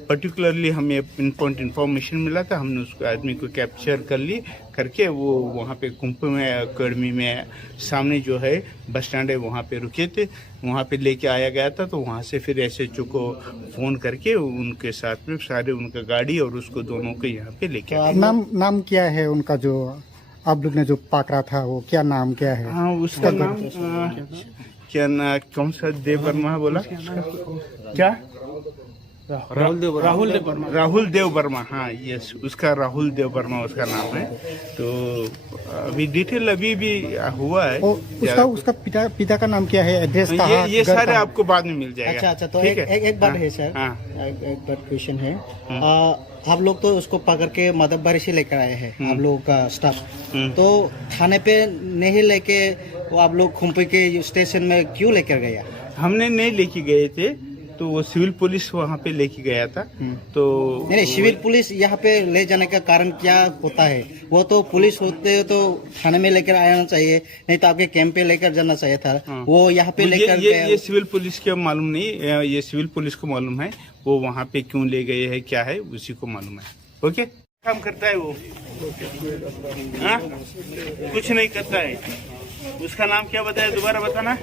पर्टिकुलरली हमें इंफॉर्मेशन मिला था, हमने उस आदमी को कैप्चर करके वो वहाँ पे खुंगपुई एकेडमी में सामने जो है बस स्टैंड है वहाँ पे रुके थे, वहाँ पे लेके आया गया था। तो वहाँ से फिर SHO को फ़ोन करके उनके साथ में सारे उनका गाड़ी और उसको दोनों को यहाँ पे लेके आए। नाम क्या है उनका जो आप लोग ने जो पकड़ा था, वो क्या नाम क्या है? हाँ, उसका नाम क्या कौन सा देव वर्मा बोला क्या राहुल देव वर्मा, हाँ यस, उसका राहुल देव वर्मा उसका नाम है। तो अभी डिटेल अभी भी हुआ है। उसका उसका पिता का नाम क्या है, एड्रेस कहाँ, ये घर सारे कहाँ? आपको बाद में मिल जाएगा। अच्छा तो ठीक एक बात है सर, हाँ। एक बात क्वेश्चन है। आप लोग तो उसको पकड़ के मदबबारी से लेकर आए हैं, आप लोगों का स्टाफ, तो थाने पे नहीं लेके वो आप लोग खुम्पी के स्टेशन में क्यों लेकर गया? हमने नहीं लेके गए थे, तो वो सिविल पुलिस वहाँ पे लेके गया था। तो नहीं, सिविल पुलिस यहाँ पे ले जाने का कारण क्या होता है? वो तो पुलिस होते तो थाने में लेकर आना चाहिए, नहीं तो आपके कैंप पे लेकर जाना चाहिए था। वो यहाँ पे लेकर ये सिविल पुलिस के मालूम नहीं, ये सिविल पुलिस को मालूम है वो वहाँ पे क्यों ले गए हैं, क्या है उसी को मालूम है। ओके, काम करता है वो? हाँ? कुछ नहीं करता है। उसका नाम क्या बताया, दोबारा बताना।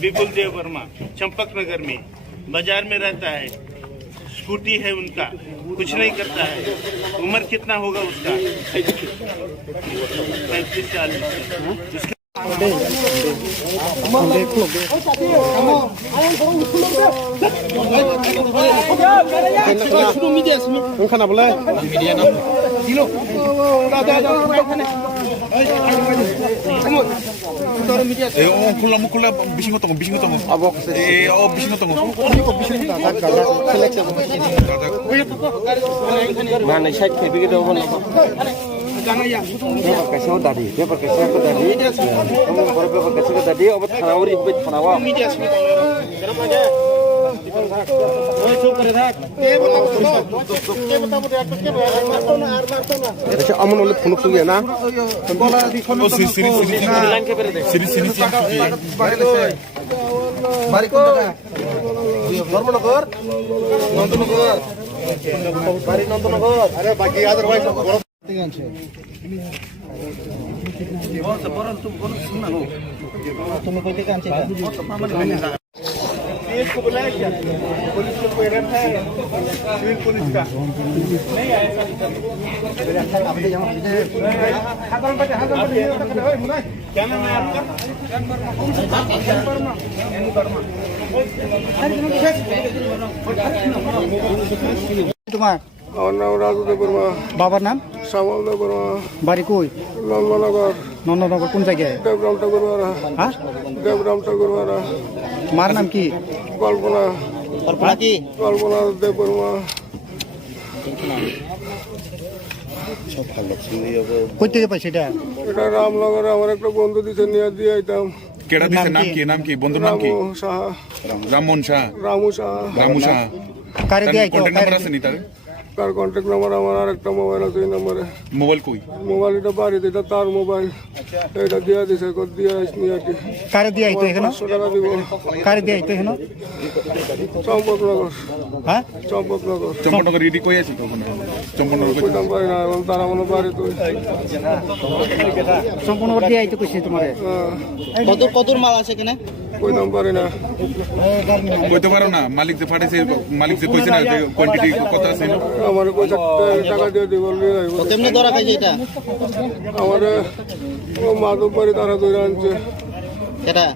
विपुल देव वर्मा, चंपक नगर में बाजार में रहता है, स्कूटी है उनका, कुछ नहीं करता है। उम्र कितना होगा उसका? 35-40। Kan apa lah? 콜라 미신 거 아버 미신 거 Mana saya pergi ke mana? Pakai saya tadi, dia pakai saya tadi. Kamu berapa pakai saya tadi? Obat tanawari, obat tanawa. अच्छा अमन वाले फोन सुन गया ना बारी कौन जगह धर्मनगर नंदनगर बारी नंदनगर अरे बाकी अदरवाइज को बुलाया क्या? पुलिस को कोई रखा है? सिविल पुलिस का नहीं आया। क्या नाम है आपका? तुम्हार আমার নাম রাজু দেব বর্মা, বাবার নাম শ্যামল দেব বর্মা, বাড়ি কই? নন্দনগর, নন্দনগর কোন জায়গায়? দেবরাম ঠাকুরবাড়া, হ্যাঁ, দেবরাম ঠাকুরবাড়া। মার নাম কি? কল্পনা, কল্পনা দেব বর্মা। কই থেকে পাইছে এটা? এটা রামনগরে আমার একটা বন্ধু দিছে, নিয়ে দিয়ে আইতাম। কেডা দিছে? নাম কি বন্ধুর নাম কি? রামু সাহা, রামমোহন শাহ। রামু সাহা। রামু শাহ কারে দিয়ে আইতো? কন্টাক্ট নাম্বার আছে নি তার? তার কন্ট্যাক্ট নাম্বার আমার আরেকটা মোবাইল আছে, এই নম্বরে। মোবাইল কই? মোবাইল এটা বাড়িতে, এটা তার মোবাইল, এটা দিয়ে দিছে, দিয়ে আসনি আর কি। কারে দিয়ে আইতো এখানে? 500 টাকা দিব। কারে দিয়ে আইতো এখানে? চম্পকনগর, হ্যাঁ, চম্পকনগর। চম্পকনগর রেডি কই আছে তো ওখানে? চম্পকনগর কই? কইতাম পারি না, এখন তারা মনে পারে তো। সম্পূর্ণ দিয়ে আইতো কইছি তোমারে। কত মাল আছে এখানে? কইতাম পারি না। কইতে পারো না? মালিক যে ফাটাইছে, মালিক যে কইছে না যে কোয়ান্টিটি কত আছে? আমার পয়সা টাকা দিয়ে দিব, নিয়ে যাইব। কেমনে ধরা খাইছে এটা? আমার মাধব বাড়ি তারা ধরে আনছে, এটা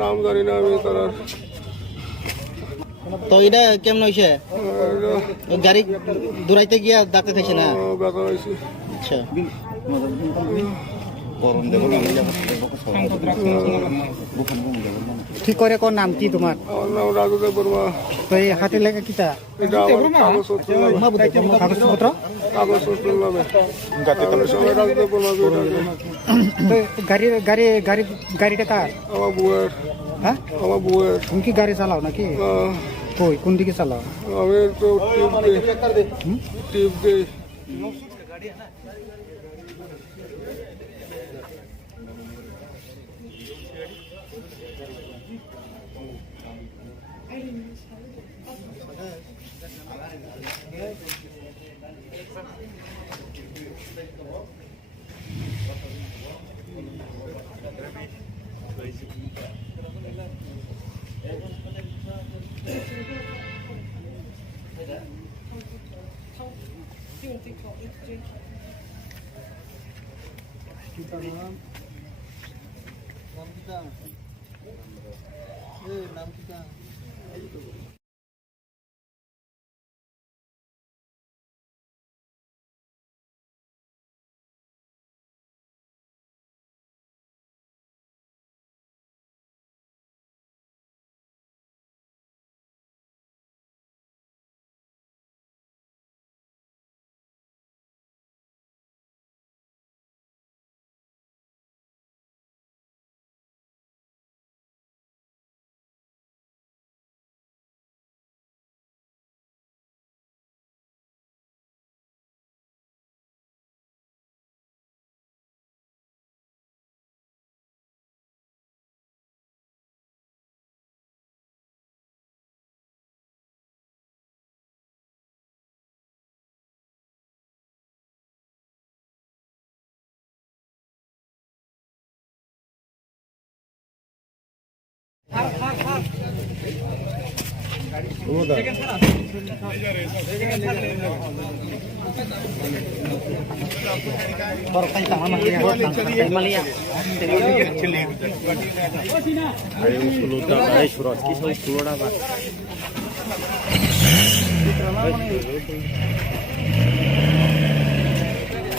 নাম জানি না আমি তারা। তো এটা কেমন হয়েছে? গাড়ি দৌড়াইতে গিয়া ডাক্তার খাইছে না? ব্যথা হয়েছে। আচ্ছা, ঠিক করে কোন নাম কি তোমার? আমার নাম রাজু দেব বর্মা। তো এই হাতে লেখা কিটা? এটা আমার কাগজপত্র নামে। কাগজপত্র কাগজপত্র নামে সবাই রাজু দেব বর্মা করে ডাকে। তো গাড়িটা কার? আমার বউয়ের। হ্যাঁ, আমার বউয়ের। তুমি কি গাড়ি চালাও নাকি? কই কোন দিকে চালাও? আমি তো টিপ দিই। নাম কি?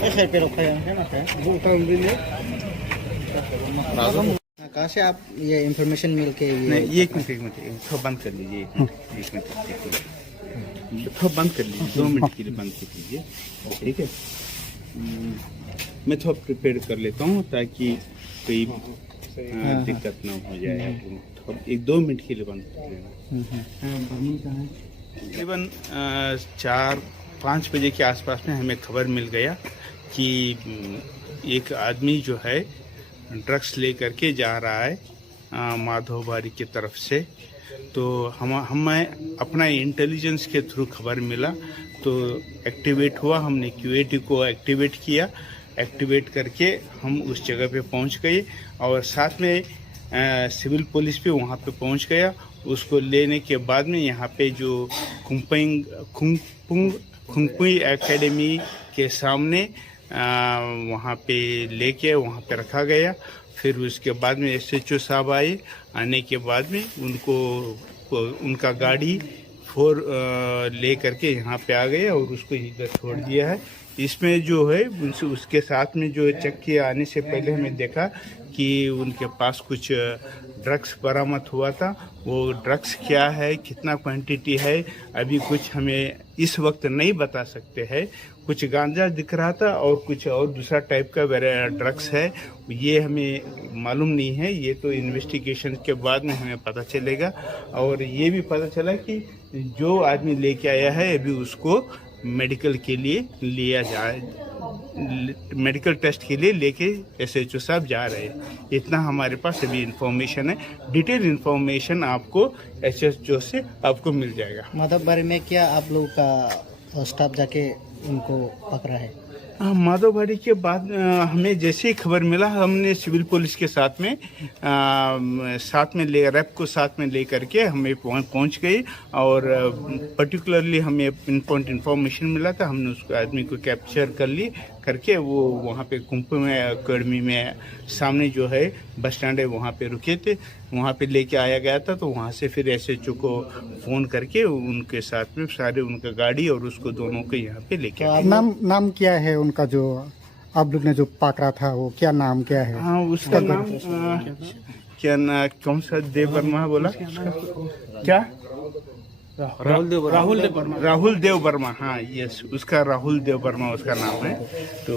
ऐसे पे रखा है ना कहाँ से आप ये इंफॉर्मेशन मिल के नहीं, ये एक मिनट थोड़ा बंद कर लीजिए। एक मिनट थोड़ा बंद कर लीजिए, 2 मिनट के लिए बंद कर लीजिए, ठीक है। मैं थोड़ा प्रिपेयर कर लेता हूँ ताकि कोई दिक्कत ना हो जाए। थोड़ा 1-2 मिनट के लिए बंद कर लेना। तकरीबन 4-5 बजे के आसपास में हमें खबर मिल गया कि एक आदमी जो है ड्रग्स लेकर के जा रहा है माधोबारी की तरफ से। तो हमें अपना इंटेलिजेंस के थ्रू खबर मिला तो एक्टिवेट हुआ। हमने QAT को एक्टिवेट किया। एक्टिवेट करके हम उस जगह पे पहुंच गए और साथ में सिविल पुलिस भी वहां पे पहुंच गया। उसको लेने के बाद में यहाँ पे जो खुंगपुई एकेडमी के सामने वहाँ पे लेके वहाँ पे रखा गया। फिर उसके बाद में SHO साहब आए। आने के बाद में उनका गाड़ी 4 ले करके यहाँ पे आ गए और उसको इधर छोड़ दिया है। इसमें जो है उसके साथ में जो चेक किया आने से पहले हमें देखा कि उनके पास कुछ ड्रग्स बरामद हुआ था। वो ड्रग्स क्या है, कितना क्वांटिटी है, अभी कुछ हमें इस वक्त नहीं बता सकते हैं। कुछ गांजा दिख रहा था और कुछ और दूसरा टाइप का ड्रग्स है, ये हमें मालूम नहीं है। ये तो इन्वेस्टिगेशन के बाद में हमें पता चलेगा। और ये भी पता चला कि जो आदमी लेके आया है अभी उसको मेडिकल के लिए लिया जाए, मेडिकल टेस्ट के लिए लेके SHO साहब जा रहे हैं। इतना हमारे पास अभी इंफॉर्मेशन है। डिटेल इंफॉर्मेशन आपको SHO से आपको मिल जाएगा। माधवबारी में क्या आप लोग का स्टाफ जाके उनको पकड़ा है? माधवबारी के बाद हमें जैसे ही खबर मिला हमने सिविल पुलिस के साथ में रैप को साथ में ले करके हमें पहुंच गए। और पर्टिकुलरली हमें पिनपॉइंट इन्फॉर्मेशन मिला था। हमने उस आदमी को कैप्चर करके वो वहाँ पे खुंगपुई एकेडमी में सामने जो है बस स्टैंड है वहाँ पे रुके थे। वहाँ पे लेके आया गया था। तो वहाँ से फिर SHO को फ़ोन करके उनके साथ में सारे उनका गाड़ी और उसको दोनों को यहाँ पे लेके आए। नाम क्या है उनका जो आप लोग ने जो पकड़ा था, वो क्या नाम क्या है? हाँ, उसका नाम क्या ना, कौन सा देव वर्मा बोला क्या? राहुल देव वर्मा। हाँ, यस, उसका राहुल देव वर्मा उसका नाम है। तो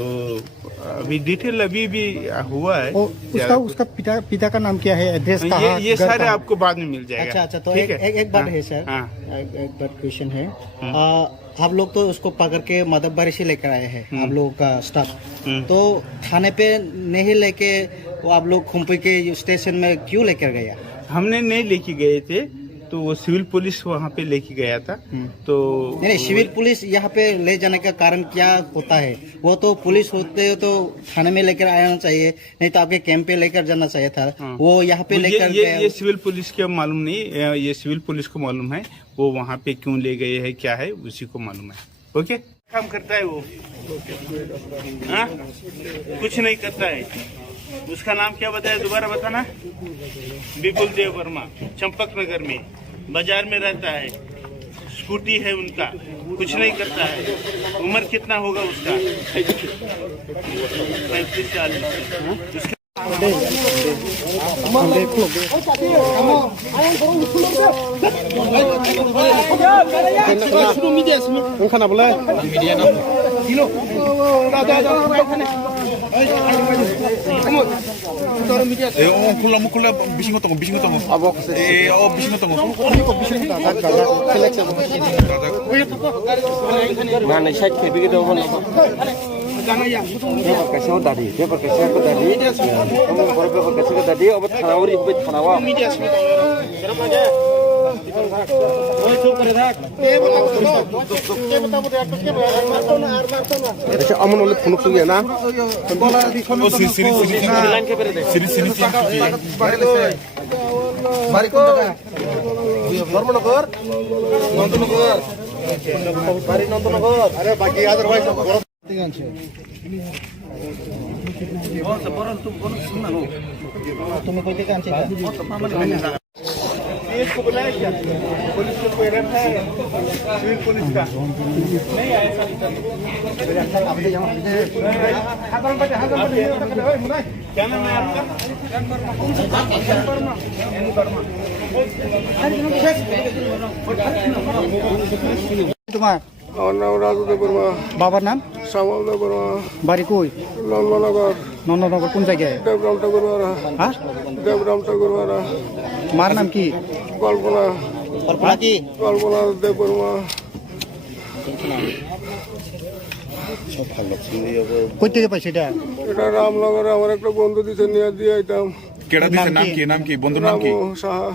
अभी डिटेल अभी भी हुआ है। उसका पिता का नाम क्या है, एड्रेस कहाँ? ये सारे आपको बाद में मिल जाएगा। अच्छा, तो एक बात है सर। एक बात क्वेश्चन है। आप लोग तो उसको पकड़ के माधवबारी से लेकर आए हैं, आप लोगों का स्टाफ। तो थाने पे नहीं लेके वो आप लोग खुंपी के स्टेशन में क्यों लेकर गया? हमने नहीं लेके गए थे, तो वो सिविल पुलिस वहाँ पे लेके गया था। तो नहीं, सिविल पुलिस यहाँ पे ले जाने का कारण क्या होता है? वो तो पुलिस होते तो थाने में लेकर आना चाहिए, नहीं तो आपके कैंप पे लेकर जाना चाहिए था। वो यहाँ पे लेकर ये सिविल पुलिस के मालूम नहीं, ये सिविल पुलिस को मालूम है वो वहाँ पे क्यों ले गए है, क्या है उसी को मालूम है। ओके, काम करता है वो? हाँ, कुछ नहीं करता है। उसका नाम क्या बताया, दोबारा बताना? विपुल देव वर्मा, चंपक नगर में बाजार में रहता है। स्कूटी है उनका, कुछ नहीं करता है। उम्र कितना होगा उसका? 35-40। 콜라 미신 거 동거 나는 샷 개비기도 하고 पेपर कैसे होता है? पेपर कैसे होता है? हम पर पेपर कैसे होता है? अब थानावरी पे थानावा अच्छा अमन वाले फोन कर लिया ना? ओ सिरी बारी कौन जगह? ধর্মনগর নন্দনগর বাড়ি নন্দনগর আরে বাকি আদার ভাই তুমি কই থেকে আনছো पुलिस को बुलाया क्या? पुलिस को कोई रेप है? सिविल पुलिस का नहीं आया सब क्या नाम है आपका? তোমার আমার নাম রাজুদেব বর্মা, বাবার নাম শ্যামল দেব বর্মা, বাড়ি কই নন্দনগর, নন্দনগর কোন জায়গায় দেবরাম ঠাকুরবাড়া, হ্যাঁ দেবরাম ঠাকুরবাড়া, মার নাম কি কল্পনা, কল্পনা কি কল্পনা দেব বর্মা। কই থেকে পাইছে এটা এটা রামনগরে আমার একটা বন্ধু দিছে নিয়ে দিয়ে আইতাম। কেডা দিছে নাম কি বন্ধুর নাম কি রামু সাহা,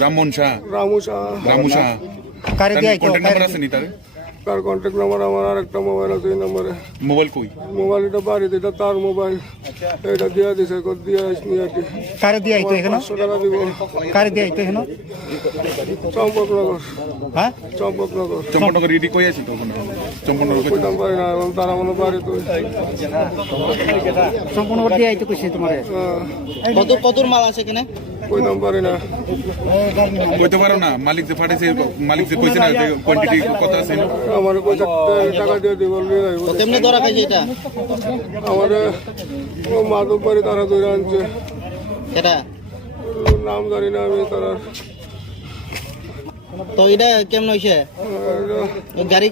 রামমোহন শাহ রামু সাহা। রামু শাহ কারে দিয়ে আইতো কন্টাক্ট নাম্বার আছে নি তার তার কন্ট্যাক্ট নাম্বার আমার আর একটা মোবাইল আছে এই নাম্বারে। মোবাইল কই মোবাইল এটা বাড়িতে, এটা তার মোবাইল, এটা দিয়ে দিছে দিয়ে আসনি আর কি। কারে দিয়ে আইতো এখানে 500 টাকা দিব। কারে দিয়ে আইতো এখানে চম্পকনগর, হ্যাঁ চম্পকনগর। চম্পনগর রেডি কই আছে তো চম্পনগর কই কইতাম পারি না, এবং তারা মনে বাড়ি তো সম্পূর্ণ দিয়ে আইতো কইছে তোমারে কতর মাল আছে এখানে কইতাম পারি না। কইতে পারো না মালিক যে ফাটাইছে মালিক যে কইছে না যে কোয়ান্টিটি কত আছে আমার কইছে টাকা দিয়ে দিব নিয়ে যাইব। কেমনে ধরা খাইছে এটা আমার ও মাধব বাড়ি তারা ধরে আনছে, এটা নাম জানি না আমি তারা। তো এটা কেমন হইছে গাড়ি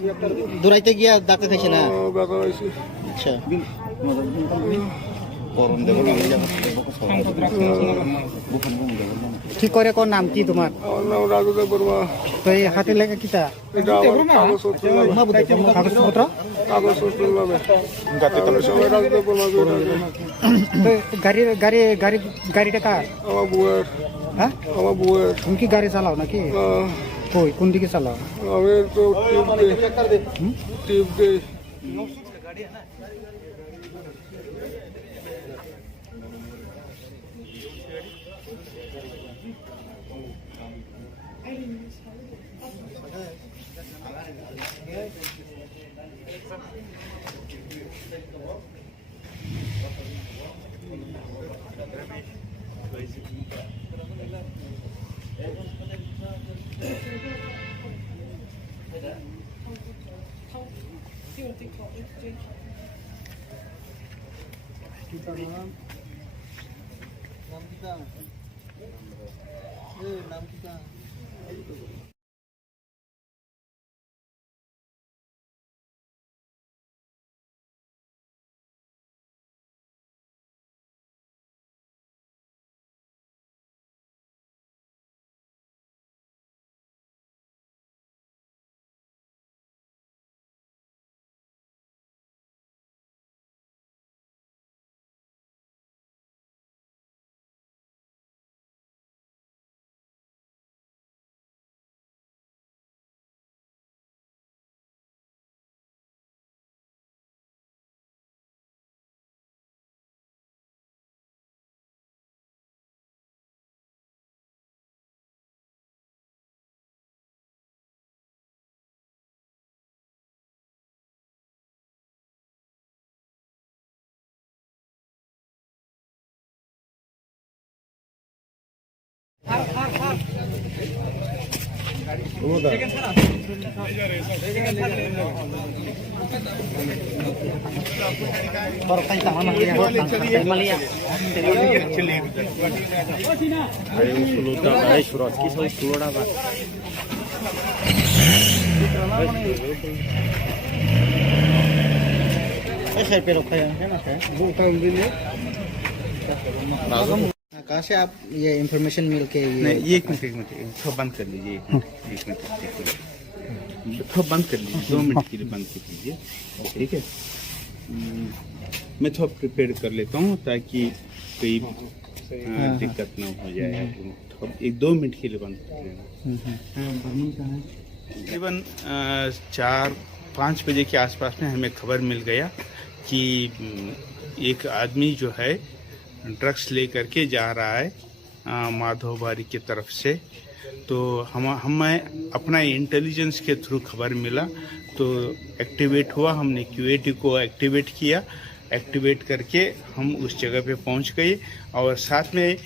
দৌড়াইতে গিয়া ডাকতে খাইছে না ব্যথা হয়েছে। আচ্ছা কি করে কোন নাম কি তোমার আমার নাম রাজুদেব বর্মা। তো এই হাতে লেখা কিটা এটা আমার কাগজপত্র নামে, কাগজপত্র কাগজপত্র নামে সবাই রাজুদেব বর্মা করে রাখবে। তো গাড়িটা কার আমার বউয়ের, হ্যাঁ আমার বউয়ের। তুমি কি গাড়ি চালাও নাকি কই কোন দিকে চালাও আমি তো টিপ দিই। कहाँ से आप ये इंफॉर्मेशन मिल के नहीं एक मिनट थोड़ा बंद कर लीजिए एक मिनट थोड़ा बंद कर लीजिए 2 मिनट के लिए बंद कर लीजिए ठीक है मैं थोड़ा प्रिपेयर कर लेता हूँ ताकि कोई दिक्कत ना हो जाए थोड़ा 1-2 मिनट के लिए बंद कर लेना तकरीबन 4-5 बजे के आसपास में हमें खबर मिल गया कि एक आदमी जो है ड्रग्स लेकर के जा रहा है माधोबारी की तरफ से तो हमें अपना इंटेलिजेंस के थ्रू खबर मिला, तो एक्टिवेट हुआ। हमने क्यूएटी को एक्टिवेट किया। एक्टिवेट करके हम उस जगह पे पहुंच गए और साथ में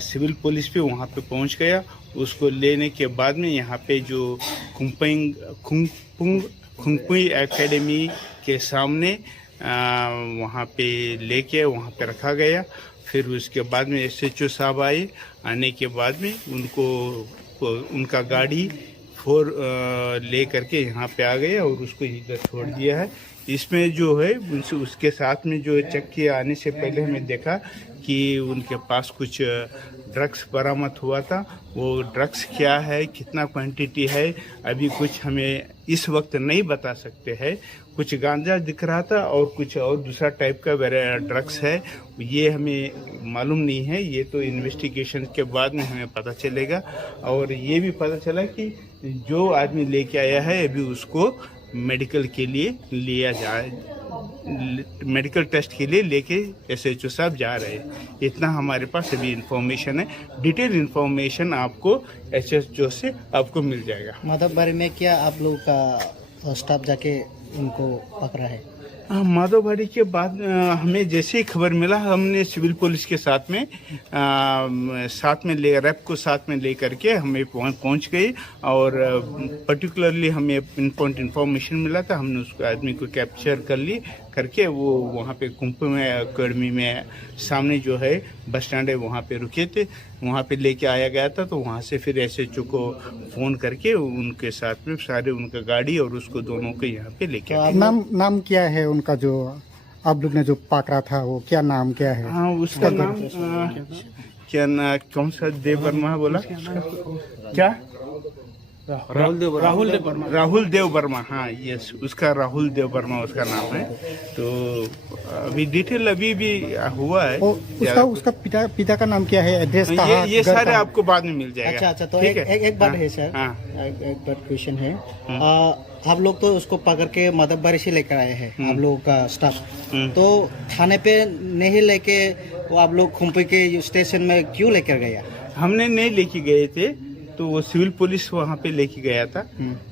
सिविल पुलिस भी वहां पे पहुंच गया। उसको लेने के बाद में यहाँ पे जो खुंगपुई एकेडमी के सामने वहाँ पे लेके वहाँ पे रखा गया। फिर उसके बाद में SHO साहब आए। आने के बाद में उनका गाड़ी ले करके यहाँ पे आ गया और उसको इधर छोड़ दिया है। इसमें जो है उसके साथ में जो चेक किया, आने से पहले हमें देखा कि उनके पास कुछ ड्रग्स बरामद हुआ था। वो ड्रग्स क्या है, कितना क्वांटिटी है, अभी कुछ हमें इस वक्त नहीं बता सकते हैं। कुछ गांजा दिख रहा था और कुछ और दूसरा टाइप का ड्रग्स है, ये हमें मालूम नहीं है। ये तो इन्वेस्टिगेशन के बाद में हमें पता चलेगा। और ये भी पता चला कि जो आदमी लेके आया है अभी उसको मेडिकल के लिए लिया जाए, मेडिकल टेस्ट के लिए लेके SHO साहब जा रहे हैं। इतना हमारे पास अभी इंफॉर्मेशन है। डिटेल इंफॉर्मेशन आपको SHO से आपको मिल जाएगा। माधवबाड़ी में क्या आप लोग का स्टाफ जाके उनको पकड़ा है? माधवबाड़ी के बाद हमें जैसे ही खबर मिला, हमने सिविल पुलिस के साथ में रैप को साथ में ले करके हमें पहुंच गए। और पर्टिकुलरली हमें पिनपॉइंट इन्फॉर्मेशन मिला था। हमने उस आदमी को कैप्चर करके वो वहाँ पे खुंगपुई एकेडमी में सामने जो है बस स्टैंड है, वहाँ पे रुके थे। वहाँ पे लेके आया गया था। तो वहाँ से फिर SHO को फ़ोन करके उनके साथ में सारे उनका गाड़ी और उसको दोनों को यहाँ पे लेके आए। नाम क्या है उनका, जो आप लोग ने जो पकड़ा था वो क्या नाम क्या है? हाँ, उसका नाम क्या ना, कौन सा देव वर्मा बोला क्या? राहुल देव वर्मा। हाँ, यस, उसका राहुल देव वर्मा उसका नाम है। तो अभी डिटेल अभी भी हुआ है। उसका पिता का नाम क्या है, एड्रेस कहाँ? ये सारे आपको बाद में मिल जाएगा। अच्छा, तो एक बात है सर, एक बात क्वेश्चन है। आप लोग तो उसको पकड़ के माधवबाड़ी से लेकर आए हैं, आप लोगों का स्टाफ। तो थाने पे नहीं लेके वो आप लोग खुंपी के स्टेशन में क्यों लेकर गया? हमने नहीं लेके गए थे, तो वो सिविल पुलिस वहाँ पे लेके गया था।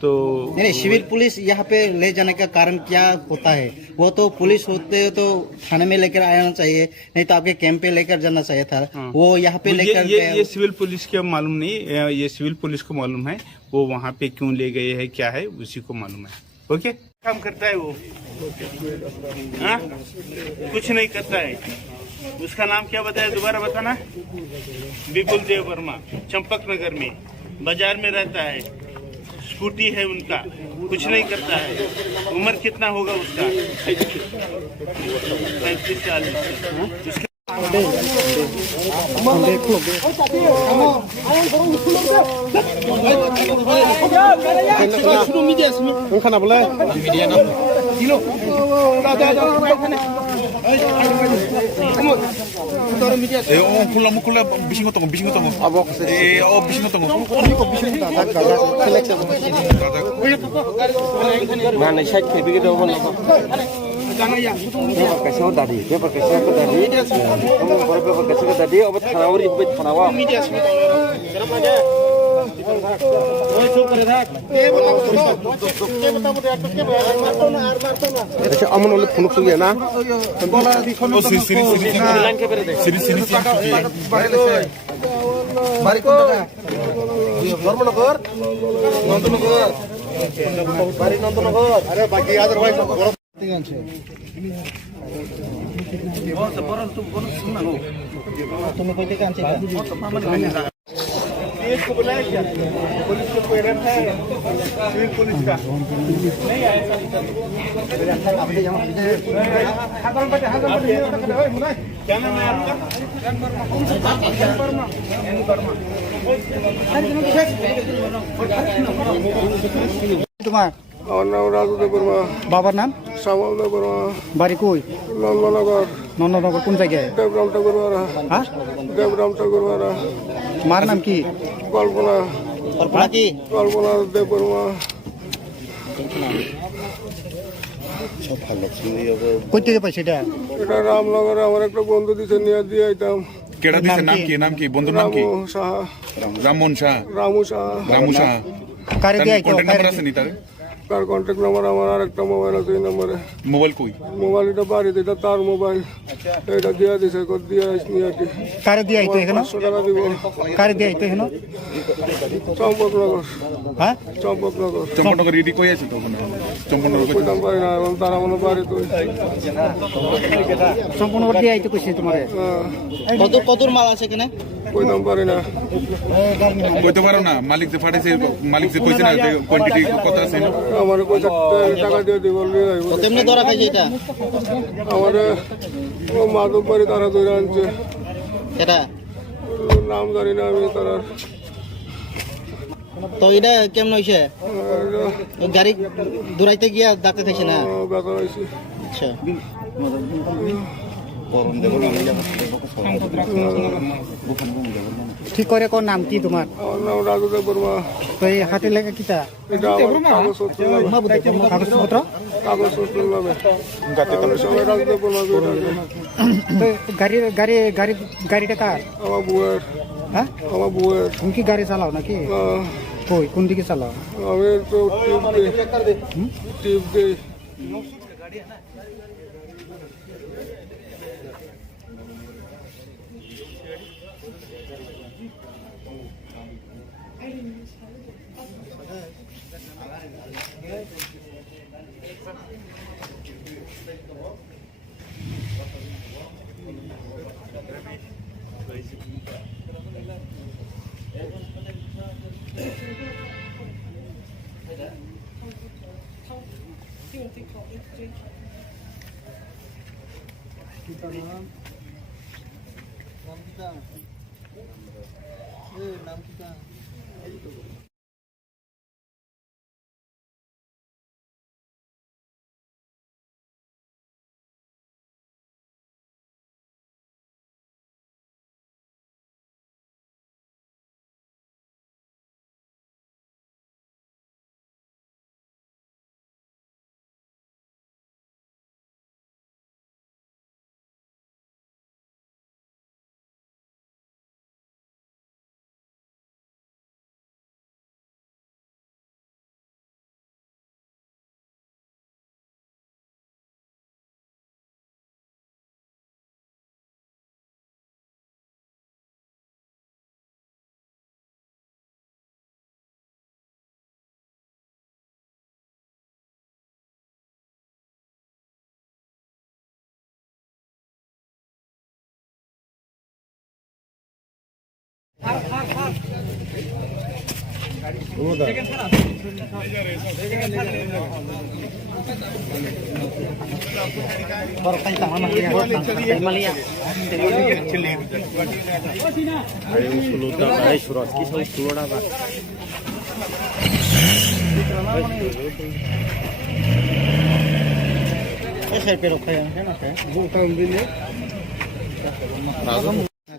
तो नहीं, सिविल पुलिस यहाँ पे ले जाने का कारण क्या होता है? वो तो पुलिस होते तो थाने में लेकर आना चाहिए, नहीं तो आपके कैंप पे लेकर जाना चाहिए था। वो यहाँ पे लेकर ये सिविल पुलिस के मालूम नहीं, ये सिविल पुलिस को मालूम है वो वहाँ पे क्यों ले गए हैं, क्या है, उसी को मालूम है। ओके, काम करता है वो? हाँ, कुछ नहीं करता है। उसका नाम क्या बताया, दोबारा बताना? विपुल देव वर्मा, चंपक नगर में बाजार में रहता है। स्कूटी है उनका, कुछ नहीं करता है। उम्र कितना होगा उसका? 35-40। अमन वाले फोन सुन ना धर्मनगर नंदनगर। अरे बाकी तुम्हें कोई काम चाहिए? को बुलाया क्या? पुलिस को कोई रहता है? सिविल पुलिस का नहीं आया। क्या नाम है आपका? तुम्हारा আমার নাম রাজু দেববর্মা। বাবার নাম? শ্যামল দেববর্মা। বাড়ি কই? নন্দনগর। নন্দনগর কোন জায়গায়? দেবরাম ঠাকুরবাড়া। হ্যাঁ, দেবরাম ঠাকুরবাড়া। মার নাম কি? কল্পনা। কল্পনা কি? কল্পনা দেববর্মা। কই থেকে পাইছে এটা? এটা রামনগরে আমার একটা বন্ধু দিছে, নিয়ে দিয়ে আইতাম। केड़ा दिसे नाम की बंधुर नाम की रामू शाह राममोहन शाह रामू शाह रामू शाह कार्य दिया কন্টাক্ট নাম্বার আছে নি তার তার কন্ট্যাক্ট নাম্বার আমার আরেকটা মোবাইল আছে এই নম্বরে মোবাইল কই মোবাইল এটা বাড়িতে এটা তার মোবাইল এটা দিয়া দিছে কত দিয়া আসনি আর কি कार्य दिया तो है ना 500 টাকা দিব कार्य दिया तो है ना চম্পকনগর हाँ চম্পকনগর চম্পনগর ইডি কই আছে তো চম্পনগর কই কইতাম পারি না এবং তারা মনে বাড়ি তো संपूर्ण कर दिया तो कुछ तुम्हारे কত মাল আছে এখানে কইতাম পারি না কইতে পারো না মালিক যে ফাটাইছে মালিক যে কইছে না কোয়ান্টিটি কত আছে আমার কইতা টাকা দিয়ে দিব নিয়ে যাইব কেমনে ধরা খাইছে এটা আমার ও মাধব বাড়ি তারা ধরে আনছে এটা নাম জানি না আমি তারা তো এটা কেমন হইছে গাড়ি দৌড়াইতে গিয়া দাঁতে থাকছে না ব্যথা হয়েছে আচ্ছা ठीक करे कौन नाम की तुम्हार আমার নাম রাজুদেব বর্মা तो ये हाथे लेके किता এটা আমার কাগজপত্র নামে कागज पत्र কাগজপত্র নামে আমি সবাই রাজুদেব বর্মা করে तो गाड़ी टा कार আমার বউয়ের हाँ আমার বউয়ের उनकी गाड़ी चलाओ ना कि कोई कौन दिखे चलाओ আমি তো টিপ দিই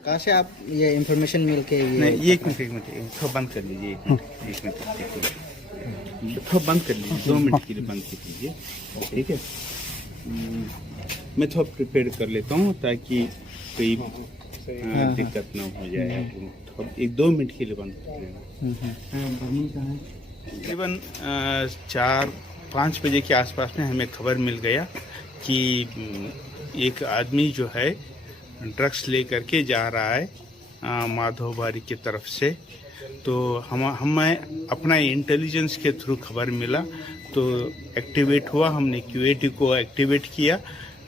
कहाँ से आप ये इंफॉर्मेशन मिल के नहीं ये एक मिनट थोड़ा बंद कर लीजिए एक मिनट थोड़ा बंद कर लीजिए 2 मिनट के लिए बंद कर लीजिए ठीक है मैं थोड़ा प्रिपेयर कर लेता हूँ ताकि कोई दिक्कत ना हो जाए थोड़ा 1-2 मिनट के लिए बंद कर लेना तकरीबन 4-5 बजे के आसपास में हमें खबर मिल गया कि एक आदमी जो है ड्रग्स लेकर के जा रहा है माधोबारी की तरफ से। तो हमें अपना इंटेलिजेंस के थ्रू खबर मिला तो एक्टिवेट हुआ, हमने क्यूएटी को एक्टिवेट किया।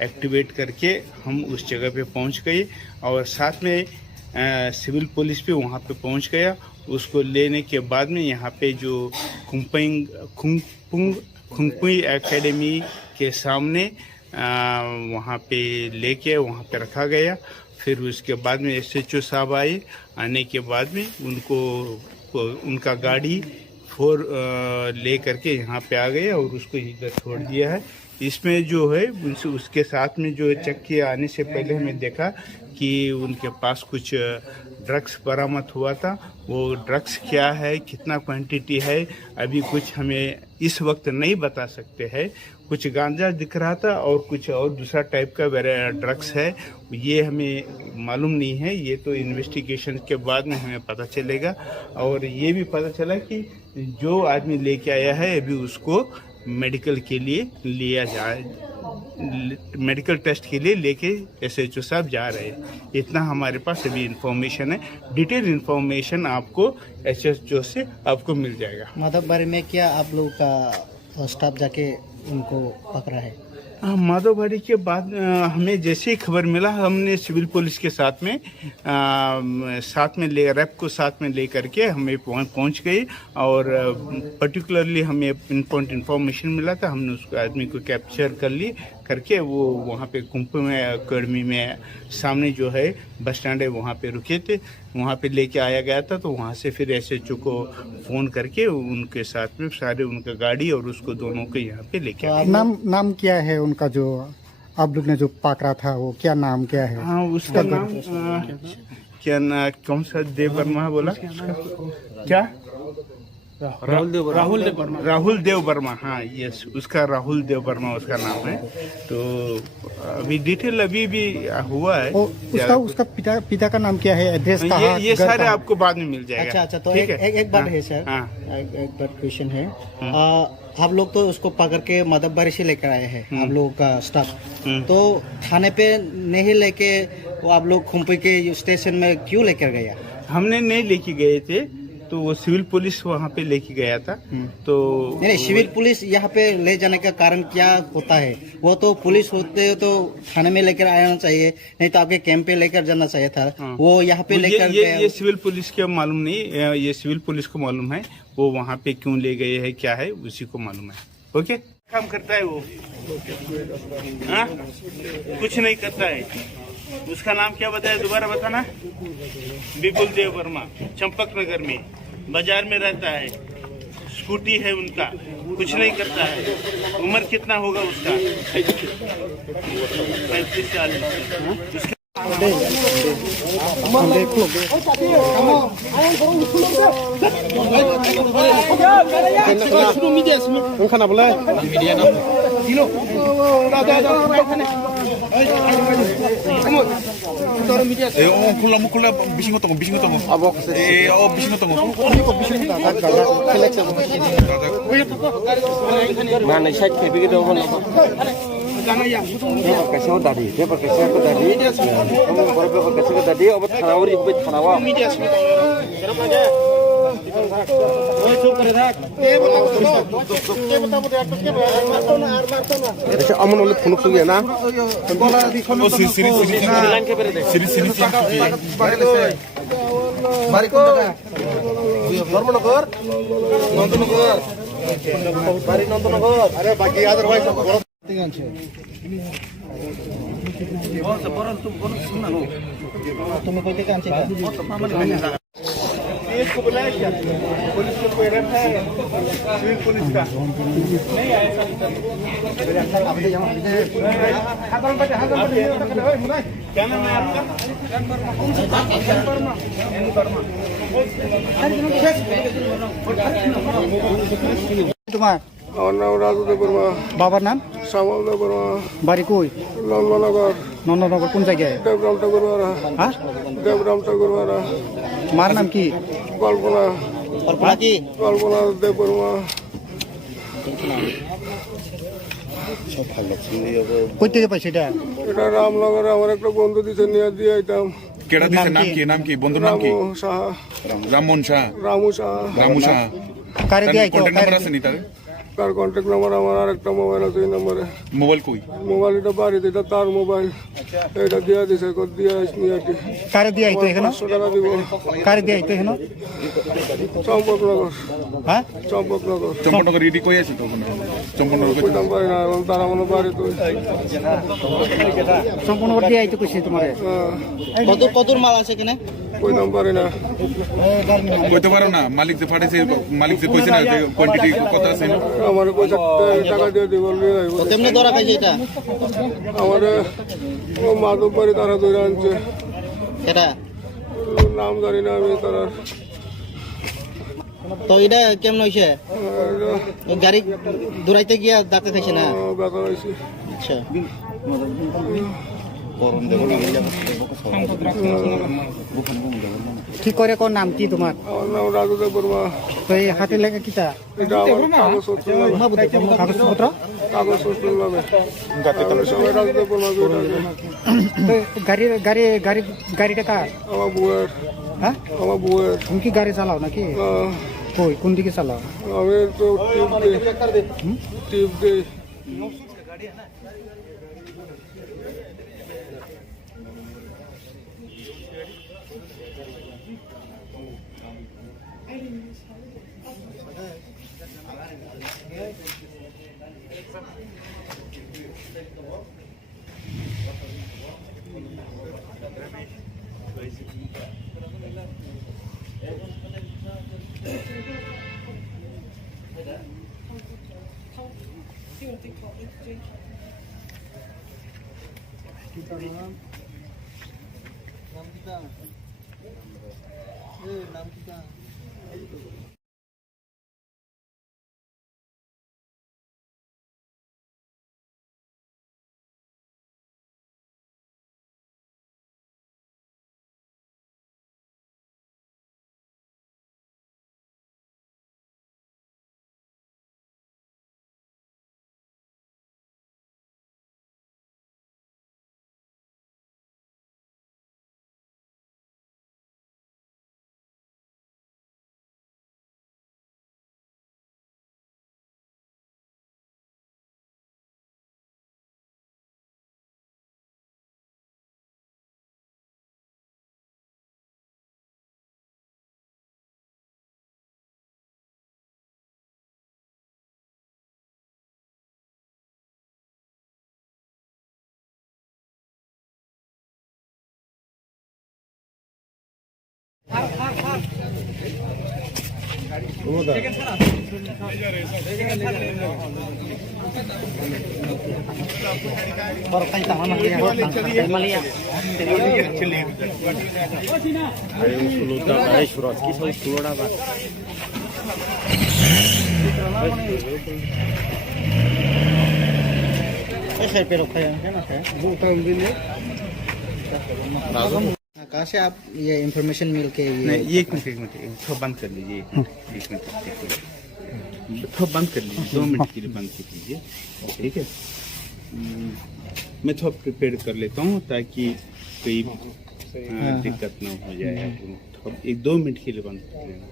एक्टिवेट करके हम उस जगह पे पहुंच गए और साथ में सिविल पुलिस भी वहां पे पहुंच गया। उसको लेने के बाद में यहाँ पे जो खुंगपुई एकेडमी के सामने वहाँ पे लेके वहाँ पे रखा गया। फिर उसके बाद में SHO साहब आए। आने के बाद में उनका गाड़ी 4 ले करके यहाँ पे आ गए और उसको इधर छोड़ दिया है। इसमें जो है उसके साथ में जो चक्की आने से पहले हमें देखा कि उनके पास कुछ ड्रग्स बरामद हुआ था। वो ड्रग्स क्या है, कितना क्वांटिटी है, अभी कुछ हमें इस वक्त नहीं बता सकते हैं। कुछ गांजा दिख रहा था और कुछ और दूसरा टाइप का ड्रग्स है, ये हमें मालूम नहीं है। ये तो इन्वेस्टिगेशन के बाद में हमें पता चलेगा। और ये भी पता चला कि जो आदमी लेके आया है अभी उसको मेडिकल के लिए लिया जाए, मेडिकल टेस्ट के लिए लेके SHO साहब जा रहे हैं। इतना हमारे पास अभी इंफॉर्मेशन है। डिटेल इंफॉर्मेशन आपको SHO से आपको मिल जाएगा। माधवबारी में क्या आप लोग का स्टाफ जाके उनको पकड़ा है? माधवबारी के बाद हमें जैसे ही खबर मिला, हमने सिविल पुलिस के साथ में रैप को साथ में ले करके हमें पहुंच गए। और पर्टिकुलरली हमें इन्फॉर्मेशन मिला था, हमने उस आदमी को कैप्चर कर ली करके वो वहाँ पे कुंभ में अकेडमी में सामने जो है बस स्टैंड है वहाँ पे रुके थे, वहाँ पे लेके आया गया था। तो वहाँ से फिर SHO को फ़ोन करके उनके साथ में सारे उनका गाड़ी और उसको दोनों को यहाँ पे लेके आए। नाम क्या है उनका, जो आप लोग ने जो पकड़ा था वो क्या नाम क्या है? हाँ, उसका नाम क्या ना, कौन सा देव वर्मा बोला क्या? राहुल देव वर्मा। हाँ, यस, उसका राहुल देव वर्मा उसका नाम है। तो अभी डिटेल अभी भी हुआ है। उसका पिता का नाम क्या है, एड्रेस कहाँ? ये सारे आपको बाद में मिल जाएगा। अच्छा, तो एक बात है सर, एक बात क्वेश्चन है। आप लोग तो उसको पकड़ के माधवबारी से लेकर आए हैं, आप लोगों का स्टाफ। तो थाने पे नहीं लेके वो आप लोग खुम्पी के स्टेशन में क्यों लेकर गया? हमने नहीं लेके गए थे, तो वो सिविल पुलिस वहाँ पे लेके गया था। तो नहीं, सिविल पुलिस यहाँ पे ले जाने का कारण क्या होता है? वो तो पुलिस होते तो थाने में लेकर आना चाहिए, नहीं तो आपके कैंप पे लेकर जाना चाहिए था। वो यहाँ पे लेकर ये सिविल पुलिस के मालूम नहीं, ये सिविल पुलिस को मालूम है वो वहाँ पे क्यों ले गए हैं, क्या है उसी को मालूम है। ओके, काम करता है वो? हाँ, कुछ नहीं करता है। उसका नाम क्या बताया, दोबारा बताना? विपुल देव वर्मा, चंपक नगर में बाजार में रहता है, स्कूटी है उनका, कुछ नहीं करता है। उम्र कितना होगा उसका? 35-40। 콜라 미신 것도 미신 것도 Mana saya begitu pun. Kasih tadi, dia kasih tadi. Kamu berapa kasih tadi? Obat tanawari, obat tanawa. ऐसे अमन वाले फोन सुनिए ना। धर्मनगर, नंदनगर, बारी नंदनगर। अरे बाकी अदरवाइज तुम्हें कोई काम चाहिए? इसको बुलाया क्या? पुलिस को कोई रखा है सिविल पुलिस का? नहीं आया। क्या नाम है आपका? तुम्हारा আমার নাম রাজু দেববর্মা। বাবার নাম? শ্যামল দেববর্মা। বাড়ি কই? নন্দনগর। নন্দনগর কোন জায়গায়? দেবরাম ঠাকুরবাড়া। হ্যাঁ, দেবরাম ঠাকুরবাড়া। মার নাম কি? কল্পনা। কল্পনা কি? কল্পনা দেববর্মা। কই থেকে পাইছে এটা? এটা রামনগরে আমার একটা বন্ধু দিছে, নিয়ে দিয়ে আইতাম। केड़ा दिसे नाम की बंधु नाम की? রামু সাহা। राममोहन शाह। রামু সাহা। रामू शाह। কারে দিয়ে আইতো? কন্টাক্ট নাম্বার আছে নি তার? তার কন্ট্যাক্ট নাম্বার আমার আরেকটা মোবাইল আছে, এই নম্বরে। মোবাইল কই? মোবাইল এটা বাড়িতে, এটা তার মোবাইল। এটা দিয়ে দিছে, দিয়ে আসনি আর কি। কারে দিয়ে আইতো এখানে? 500 টাকা দিব। কারে দিয়ে আইতো এখানে? চম্পকনগর। হ্যাঁ, চম্পকনগর। চম্পকনগর ইডি কই আছে তো ওখানে? চম্পকনগর কই? কইতাম পারি না, এবং তারা মনে বাড়ি তো। সম্পূর্ণ দিয়ে আইতো কইছে তোমারে? কতর মাল আছে এখানে? কইতাম পারি না। কইতে পারো না? মালিক যে ফাটাইছে, মালিক যে কইছে না যে কোয়ান্টিটি কত আছে? আমার পয়সা টাকা দিয়ে দিব, নিয়ে আইব। কেমনে ধরা খাইছে এটা? আমার ও মাধববাড়ি তারা ধরে আনছে। এটা নাম জানি না আমি তারা তো এটা কেমন হয়েছে গাড়ি দৌড়াইতে গিয়া ডাক্তার খাইছে না ব্যথা হয়েছে। আচ্ছা কি করে কোন নাম কি তোমার আমার নাম রাজুদেব বর্মা। তো এই হাতে লেগে কিটা এটা আমার কাগজপত্র নামে সবাই রাজুদেব বর্মা গাড়িটা কার আমার বউয়ের। হ্যাঁ আমার বউয়ের। তুমি কি গাড়ি চালাও নাকি কই কোন দিকে চালাও আমি তো টিপ দিই। कहाँ से आप ये इंफॉर्मेशन मिल के नहीं ये एक मिनट थोड़ा बंद कर लीजिए। एक मिनट थोड़ा बंद कर लीजिए 2 मिनट के लिए बंद कर लीजिए ठीक है। मैं थोड़ा प्रिपेयर कर लेता हूँ ताकि कोई दिक्कत ना हो जाए। थोड़ा 1-2 मिनट के लिए बंद कर लेना।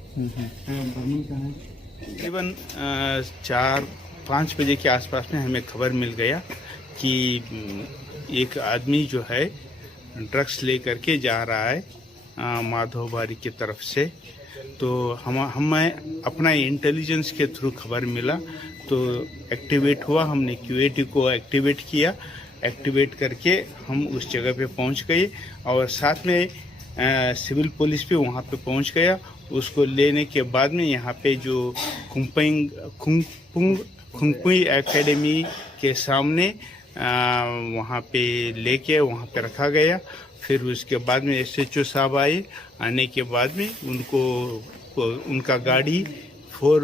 तकरीबन 4-5 बजे के आसपास में हमें खबर मिल गया कि एक आदमी जो है ड्रग्स लेकर के जा रहा है माधोबारी की तरफ से। तो हमें अपना इंटेलिजेंस के थ्रू खबर मिला तो एक्टिवेट हुआ। हमने क्यूएटी को एक्टिवेट किया। एक्टिवेट करके हम उस जगह पे पहुंच गए और साथ में सिविल पुलिस भी वहां पे पहुंच गया। उसको लेने के बाद में यहाँ पे जो खुंगपुई एकेडमी के सामने वहाँ पे लेके वहाँ पे रखा गया। फिर उसके बाद में SHO साहब आए। आने के बाद में उनका गाड़ी 4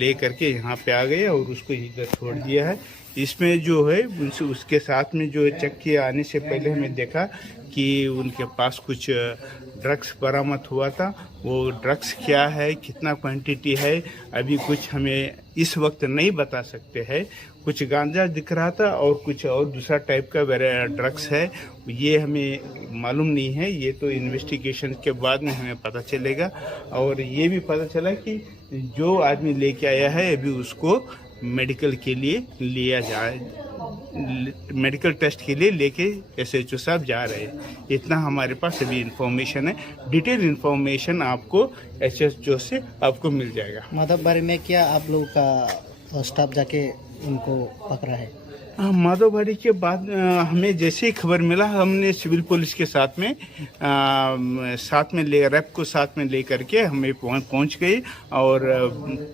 ले करके यहाँ पे आ गए और उसको इधर छोड़ दिया है। इसमें जो है उसके साथ में जो चेक किया आने से पहले हमें देखा कि उनके पास कुछ ड्रग्स बरामद हुआ था। वो ड्रग्स क्या है कितना क्वांटिटी है अभी कुछ हमें इस वक्त नहीं बता सकते हैं। कुछ गांजा दिख रहा था और कुछ और दूसरा टाइप का ड्रग्स है ये हमें मालूम नहीं है। ये तो इन्वेस्टिगेशन के बाद में हमें पता चलेगा। और ये भी पता चला कि जो आदमी लेके आया है अभी उसको मेडिकल के लिए लिया जाए मेडिकल टेस्ट के लिए लेके SHO साहब जा रहे हैं। इतना हमारे पास अभी इंफॉर्मेशन है। डिटेल इंफॉर्मेशन आपको SHO से आपको मिल जाएगा। माधवबारी में क्या आप लोग का स्टाफ जाके उनको पकड़ा है? माधव भाड़ी के बाद हमें जैसे ही खबर मिला हमने सिविल पुलिस के साथ में रैप को साथ में ले करके हमें पहुंच गए और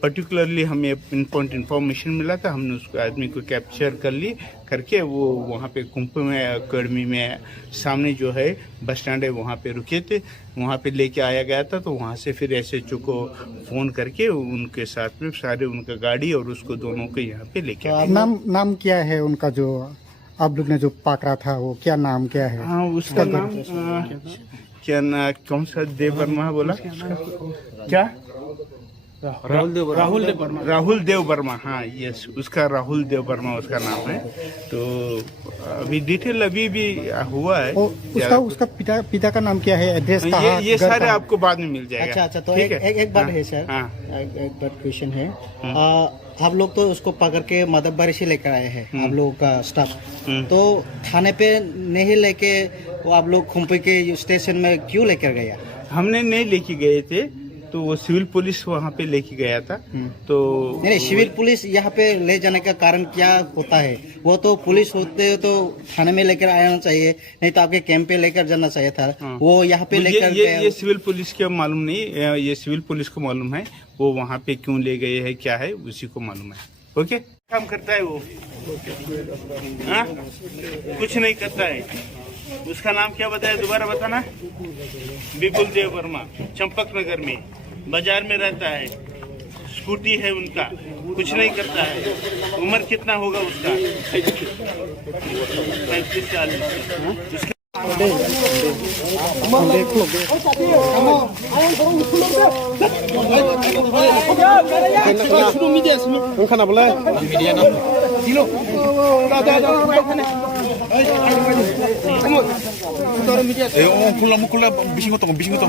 पर्टिकुलरली हमें इंफॉर्मेशन मिला था। हमने उसको आदमी को कैप्चर कर ली करके वो वहाँ पे कुंभ में अकेडमी में सामने जो है बस स्टैंड है वहाँ पे रुके थे, वहाँ पे लेके आया गया था। तो वहाँ से फिर SHO को फ़ोन करके उनके साथ में सारे उनका गाड़ी और उसको दोनों को यहाँ पे लेके आए। नाम क्या है उनका जो आप लोग ने जो पकड़ा था, वो क्या नाम क्या है? हाँ उसका नाम क्या ना कौन सा देव वर्मा बोला क्या? राहुल देव वर्मा। हाँ यस, उसका राहुल देव वर्मा उसका नाम है। तो अभी डिटेल अभी भी हुआ है। उसका पिता का नाम क्या है, एड्रेस कहाँ? ये सारे आपको बाद में मिल जाएगा। अच्छा, तो एक बात है सर, एक बात क्वेश्चन है। आप लोग तो उसको पकड़ के मदबबारी से लेकर आए हैं, आप लोगों का स्टाफ। तो थाने पे नहीं लेके वो आप लोग खुम्पी के स्टेशन में क्यों लेकर गया? हमने नहीं लेके गए थे, तो वो सिविल पुलिस वहाँ पे लेके गया था। तो नहीं, सिविल पुलिस यहाँ पे ले जाने का कारण क्या होता है? वो तो पुलिस होते तो थाने में लेकर आना चाहिए, नहीं तो आपके कैंप पे लेकर जाना चाहिए था। वो यहाँ पे लेकर ये सिविल पुलिस के मालूम नहीं, ये सिविल पुलिस को मालूम है वो वहाँ पे क्यों ले गए हैं, क्या है उसी को मालूम है। ओके, काम करता है वो? हाँ, कुछ नहीं करता है। उसका नाम क्या बताया, दोबारा बताना? विपुल देव वर्मा, चंपक नगर में बाजार में रहता है, स्कूटी है उनका, कुछ नहीं करता है। उम्र कितना होगा उसका? 35-40। 콜라 미신 것도 비신 것도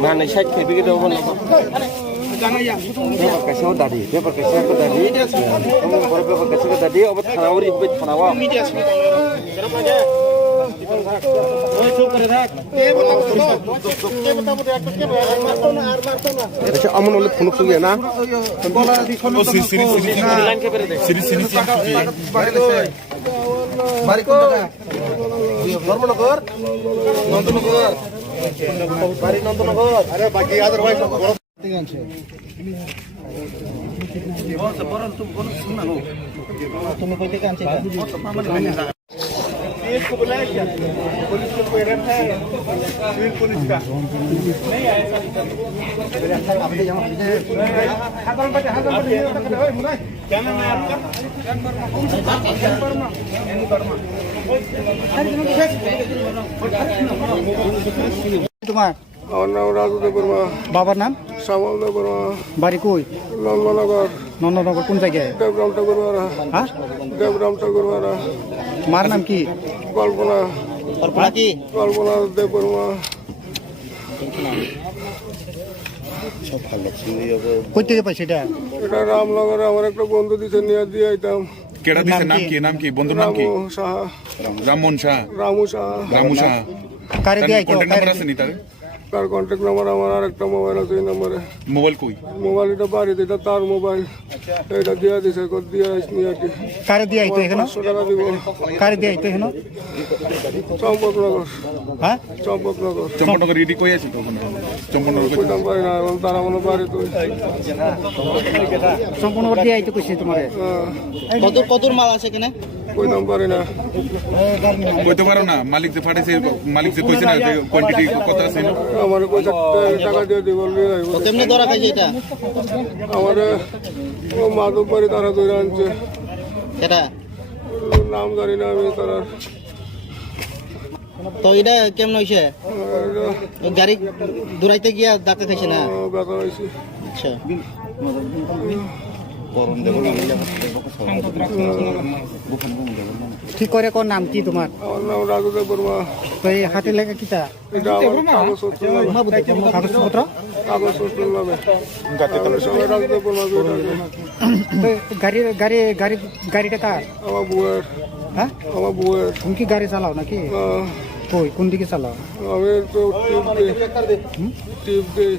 Mana saya begitu pun. Paper kasih tadi, kamu paper kasih tadi, obat tanawuri, obat tanawa. अच्छा अमन वाले फोन तो गया ना अरे बाकी इसको बुलाया क्या? पुलिस को कोई रैप है, सिविल पुलिस का नहीं आया। क्या नाम है आपका? तुम्हारा और नाम राजू देव वर्मा, बाबर नाम श्यामल देव वर्मा, बारी कोई नंदनगर, नंदनगर कौन जगह है? देवराम ठाकुरवाड़ा, हाँ, देवराम ठाकुरवाड़ा, मार नाम की कल्पना देव वर्मा। কই থেকে পাইছে এটা? এটা রামনগরে আমার একটা বন্ধু দিছে নিয়ে দিয়ে আইতাম। কেডা দিছে? নাম কি বন্ধুর নাম কি? রামু সাহা, রামমোহন শাহ, রামু সাহা। রামু শাহ। কারে দিয়ে আইতো? কন্টাক্ট নাম্বার আছে নি তার? তার কন্ট্যাক্ট নাম্বার আমার আর একটা মোবাইল আছে, এই নাম্বারে। মোবাইল কই? মোবাইল এটা বাড়িতে, এটা তার মোবাইল, এটা দিয়ে দিছে, দিয়ে আসনি আর কি। কারে দিয়ে আইতো এখানে? 500 টাকা দিব। কারে দিয়ে আইতো এখানে? চম্পকনগর, হ্যাঁ, চম্পকনগর। চম্পকনগর ইডি কই আছে তো ওখানে? চম্পকনগর কই? কইতাম পারি না, এখন তারা মনে বাড়ি তো। সম্পূর্ণ করে দিয়ে আইতো কইছে তোমারে। কতর মাল আছে এখানে? কইতাম পারি না। কইতে পারো না? মালিক যে ফাটাইছে, মালিক যে কইছে না যে কোয়ান্টিটি কত আছে? আমার কইছে টাকা দিয়ে দিব, নিয়ে আইব। কেমনে ধরা খাইছে এটা? আমার ও মাধব বাড়ি তারা ধরে আনছে, এটা নাম জানি না আমি তারা। তো এটা কেমন হইছে? গাড়ি দৌড়াইতে গিয়া ধাক্কা খাইছে না? ব্যথা হয়েছে। আচ্ছা, ঠিক করে কোন নাম কি তোমার? আমার নাম রাজু দেব বর্মা। তো এই হাতে লেখা কিটা? এটা আমার কাগজপত্র নামে। কাগজপত্র কাগজপত্র নামে সবাই রাজু দেব বর্মা দিয়ে ডাকে। গাড়িটা কার? আমার বউয়ের। হ্যাঁ, আমার বউয়ের। তুমি কি গাড়ি চালাও নাকি? কই কোন দিকে চালাও? আমি তো টিপ দিই।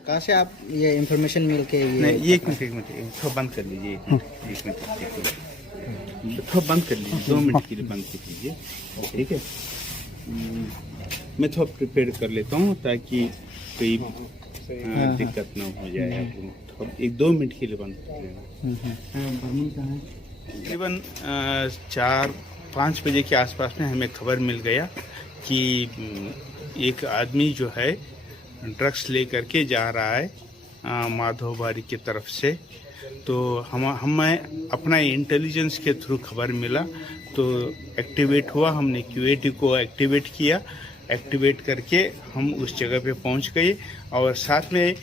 कहाँ से आप ये इंफॉर्मेशन मिल के नहीं, ये एक मिनट थोड़ा बंद कर लीजिए। एक मिनट थोड़ा बंद कर लीजिए, 2 मिनट के लिए बंद कर लीजिए, ठीक है। मैं थोड़ा प्रिपेयर कर लेता हूँ ताकि कोई दिक्कत ना हो जाए आपको। 1-2 मिनट के लिए बंद कर लेना। तकरीबन 4-5 बजे के आसपास में हमें खबर मिल गया कि एक आदमी जो है ड्रग्स लेकर के जा रहा है माधोबारी की तरफ से। तो हमें अपना इंटेलिजेंस के थ्रू खबर मिला तो एक्टिवेट हुआ। हमने QAT को एक्टिवेट किया। एक्टिवेट करके हम उस जगह पे पहुंच गए और साथ में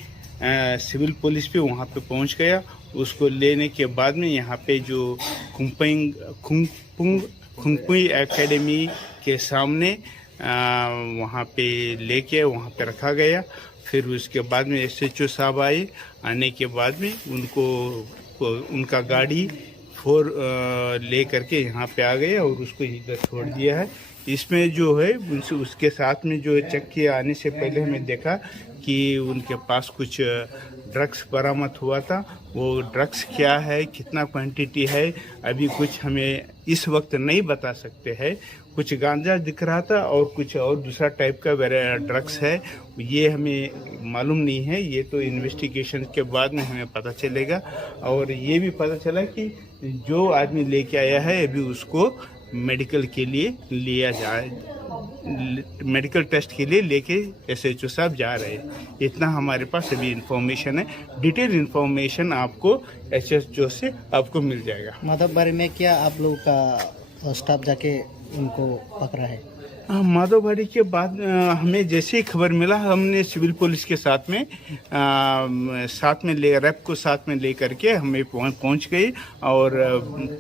सिविल पुलिस भी वहां पे पहुंच गया। उसको लेने के बाद में यहाँ पे जो खुंगपुई एकेडमी के सामने वहाँ पे लेके वहाँ पे रखा गया। फिर उसके बाद में SHO साहब आए। आने के बाद में उनका गाड़ी 4 ले करके यहाँ पे आ गए और उसको इधर छोड़ दिया है। इसमें जो है उसके साथ में जो चेक किया आने से पहले हमें देखा कि उनके पास कुछ ड्रग्स बरामद हुआ था। वो ड्रग्स क्या है, कितना क्वांटिटी है, अभी कुछ हमें इस वक्त नहीं बता सकते हैं। कुछ गांजा दिख रहा था और कुछ और दूसरा टाइप का ड्रग्स है, ये हमें मालूम नहीं है। ये तो इन्वेस्टिगेशन के बाद में हमें पता चलेगा। और ये भी पता चला कि जो आदमी लेके आया है अभी उसको मेडिकल के लिए लिया जाए, मेडिकल टेस्ट के लिए लेके SHO साहब जा रहे हैं। इतना हमारे पास अभी इंफॉर्मेशन है। डिटेल इंफॉर्मेशन आपको SHO से आपको मिल जाएगा। माधवबारी में क्या आप लोगों का स्टाफ जाके उनको पकड़ा है? माधवबारी के बाद हमें जैसे ही खबर मिला हमने सिविल पुलिस के साथ में रैप को साथ में ले करके हमें पहुंच गई। और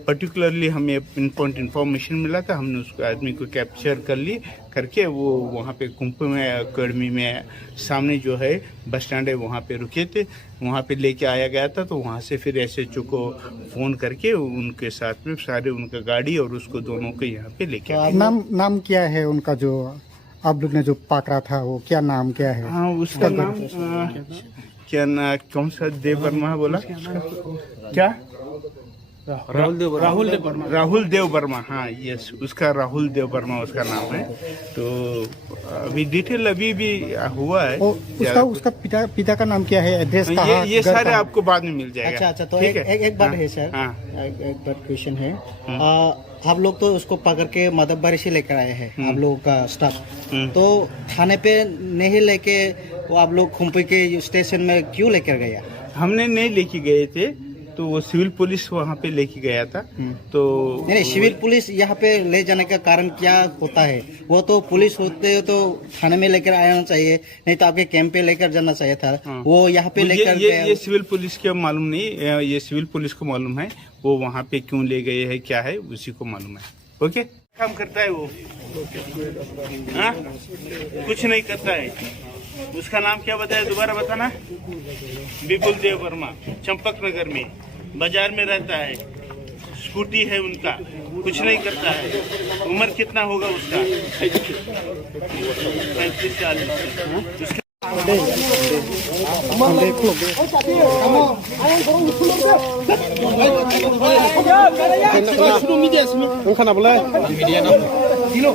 पर्टिकुलरली हमें इंफॉर्मेशन मिला था, हमने उस आदमी को कैप्चर कर ली करके वो वहाँ पे खुंगपुई एकेडमी में सामने जो है बस स्टैंड है वहाँ पे रुके थे, वहाँ पे लेके आया गया था। तो वहाँ से फिर SHO को फ़ोन करके उनके साथ में सारे उनका गाड़ी और उसको दोनों को यहाँ पे लेके आए। नाम क्या है उनका जो आप लोग ने जो पकड़ा था, वो क्या नाम क्या है? हाँ, उसका नाम क्या ना, कौन सा देव वर्मा बोला क्या? राहुल देव वर्मा। हाँ, यस, उसका राहुल देव वर्मा उसका नाम है। तो अभी डिटेल अभी भी हुआ है। उसका पिता का नाम क्या है, एड्रेस कहाँ? ये सारे आपको बाद में मिल जाएगा। अच्छा, तो एक बात है सर, हाँ। एक बात क्वेश्चन है। आप लोग तो उसको पकड़ के मददबारी से लेकर आए हैं आप लोगों का स्टाफ तो थाने पे नहीं लेके वो आप लोग खुम्पी के स्टेशन में क्यों लेकर गया? हमने नहीं लेके गए थे, तो वो सिविल पुलिस वहाँ पे लेके गया था। तो नहीं, सिविल पुलिस यहाँ पे ले जाने का कारण क्या होता है? वो तो पुलिस होते तो थाने में लेकर आना चाहिए, नहीं तो आपके कैंप पे लेकर जाना चाहिए था। वो यहाँ पे लेकर ये सिविल पुलिस के मालूम नहीं, ये सिविल पुलिस को मालूम है वो वहाँ पे क्यों ले गए हैं, क्या है उसी को मालूम है। ओके, काम करता है वो? हाँ, कुछ नहीं करता है। उसका नाम क्या बताया, दोबारा बताना। विपुल देव वर्मा, चंपक नगर में बाजार में रहता है, स्कूटी है उनका, कुछ नहीं करता है। उम्र कितना होगा उसका? 35-40। उसका Kan boleh? Media na. Dilo.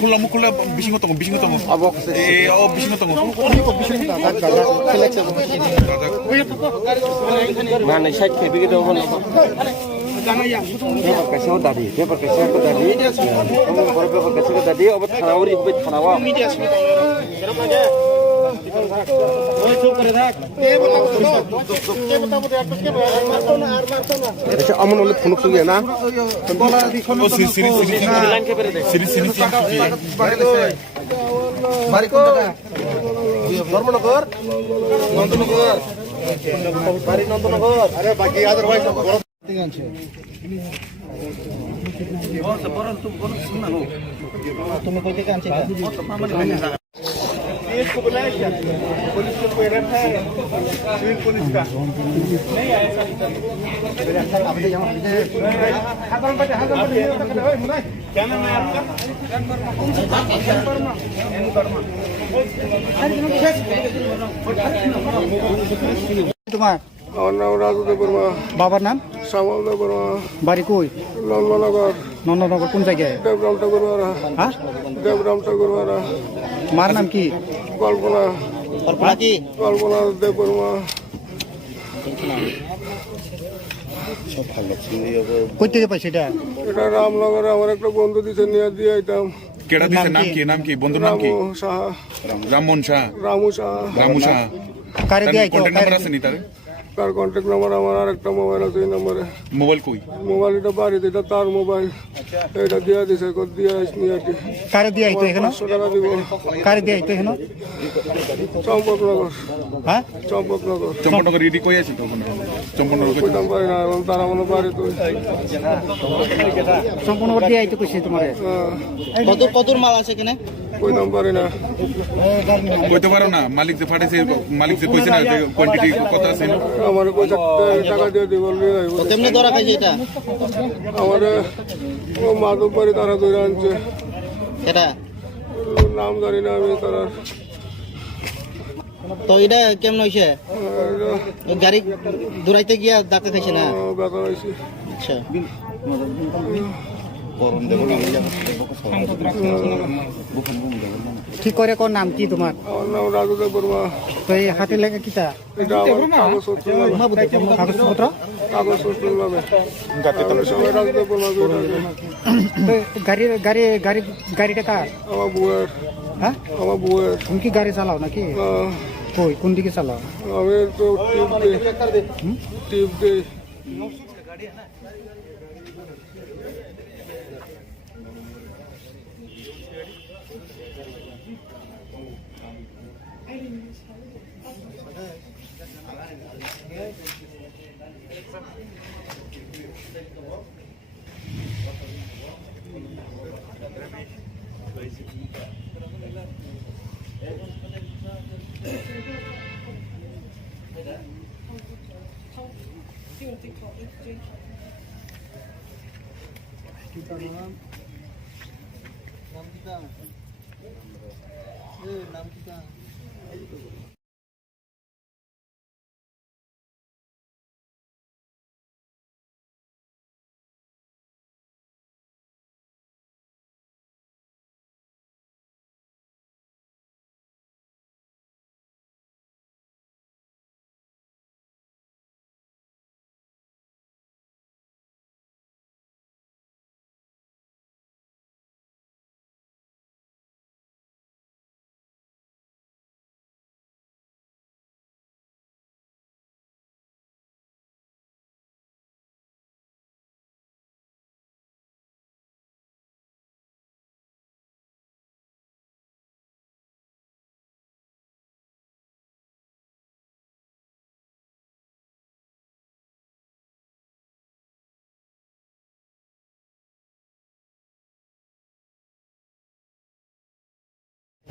콜라 콜라 비신 것도 비신 것도 Abok. 비신 것도 Mana side ke begitu hon. Dia pakai sewa tadi, dia pakai sewa tadi. Kamu berapa pakai sewa tadi? Obat khanawari, obat khanawa. अच्छा अमन वाले फोन सुन लिया ना धर्मनगर नंदनगर बारी नंदनगर अरे बाकी अदरवाइज तुम्हें कोई के आंचे का इसको बुलाया क्या? पुलिस को कोई रखा है सिविल पुलिस का? नहीं आया क्या नाम है आपका? তোমার আমার নাম রাজুদেব বর্মা, বাবার নাম শ্যামলদেব বর্মা, বাড়ি কই? নন্দনগর, নন্দনগর কোন জায়গায়? দেবরাম ঠাকুরবাড়া, হ্যাঁ, দেবরাম ঠাকুরবাড়া। মার নাম কি? কল্পনা, कल्पना की কল্পনা দেব বর্মা। কই থেকে পাইছে এটা? এটা রামনগরে আমার একটা বন্ধু দিছে, নিয়ে দিয়ে আইতাম। কেডা দিছে? নাম কি বন্ধুর নাম কি? রামু সাহা, রামমোহন শাহ। রামু সাহা। রামু শাহ। কারে দিয়ে আইতো? কন্টাক্ট নাম্বার আছে নি তার? তার কন্ট্যাক্ট নাম্বার আমার আর একটা মোবাইল আছে, এই নম্বরে। মোবাইল কই? মোবাইল এটা বাড়িতে, এটা তার মোবাইল, এটা দিয়ে দিছে, দিয়ে আইস নিয়ে আর কি। কারে দিয়ে আইতো এখানে? 500 টাকা দিব। কারে দিয়ে আইতো এখানে? চম্পকনগর, হ্যাঁ, চম্পকনগর। চম্পনগর রেডি কই আছে তো ওখানে? চম্পনগর কই? কইতাম পারি না, এখন তারা মনে পারে তো। সম্পূর্ণ দিয়ে আইতো কইছে তোমারে? কতর মাল আছে এখানে? কইতাম পারি না। কইতে পারো না? মালিক যে ফাটাইছে, মালিক যে কইছে না যে কোয়ান্টিটি কত আছে? আমার পয়সা টাকা দিয়ে দিব, নিয়ে যাইব। তেমনি ধরা খাইছে এটা? আমার ও মাধব বাড়ি তারা ধরে আনছে, এটা নাম জানি না আমি তারা। তো এটা কেমন হয়েছে? গাড়ি দৌড়াইতে গিয়া ডাক্তার খাইছে না? ব্যথা হয়েছে। আচ্ছা, কি করে কোন নাম কি তোমার? আমার নাম রাজুদেব বর্মা। তো এই হাতে লেগে কিটা? এটা আমার কাগজপত্র নামে। কাগজপত্র? কাগজপত্র নামে। আমরা সবাই রাজুদেব বর্মা করে থাকি। তো গাড়িটা কার? আমার বউয়ের। হ্যাঁ, আমার বউয়ের। তুমি কি গাড়ি চালাও নাকি? কই কোন দিকে চালাও? আমি তো টিপ দিই।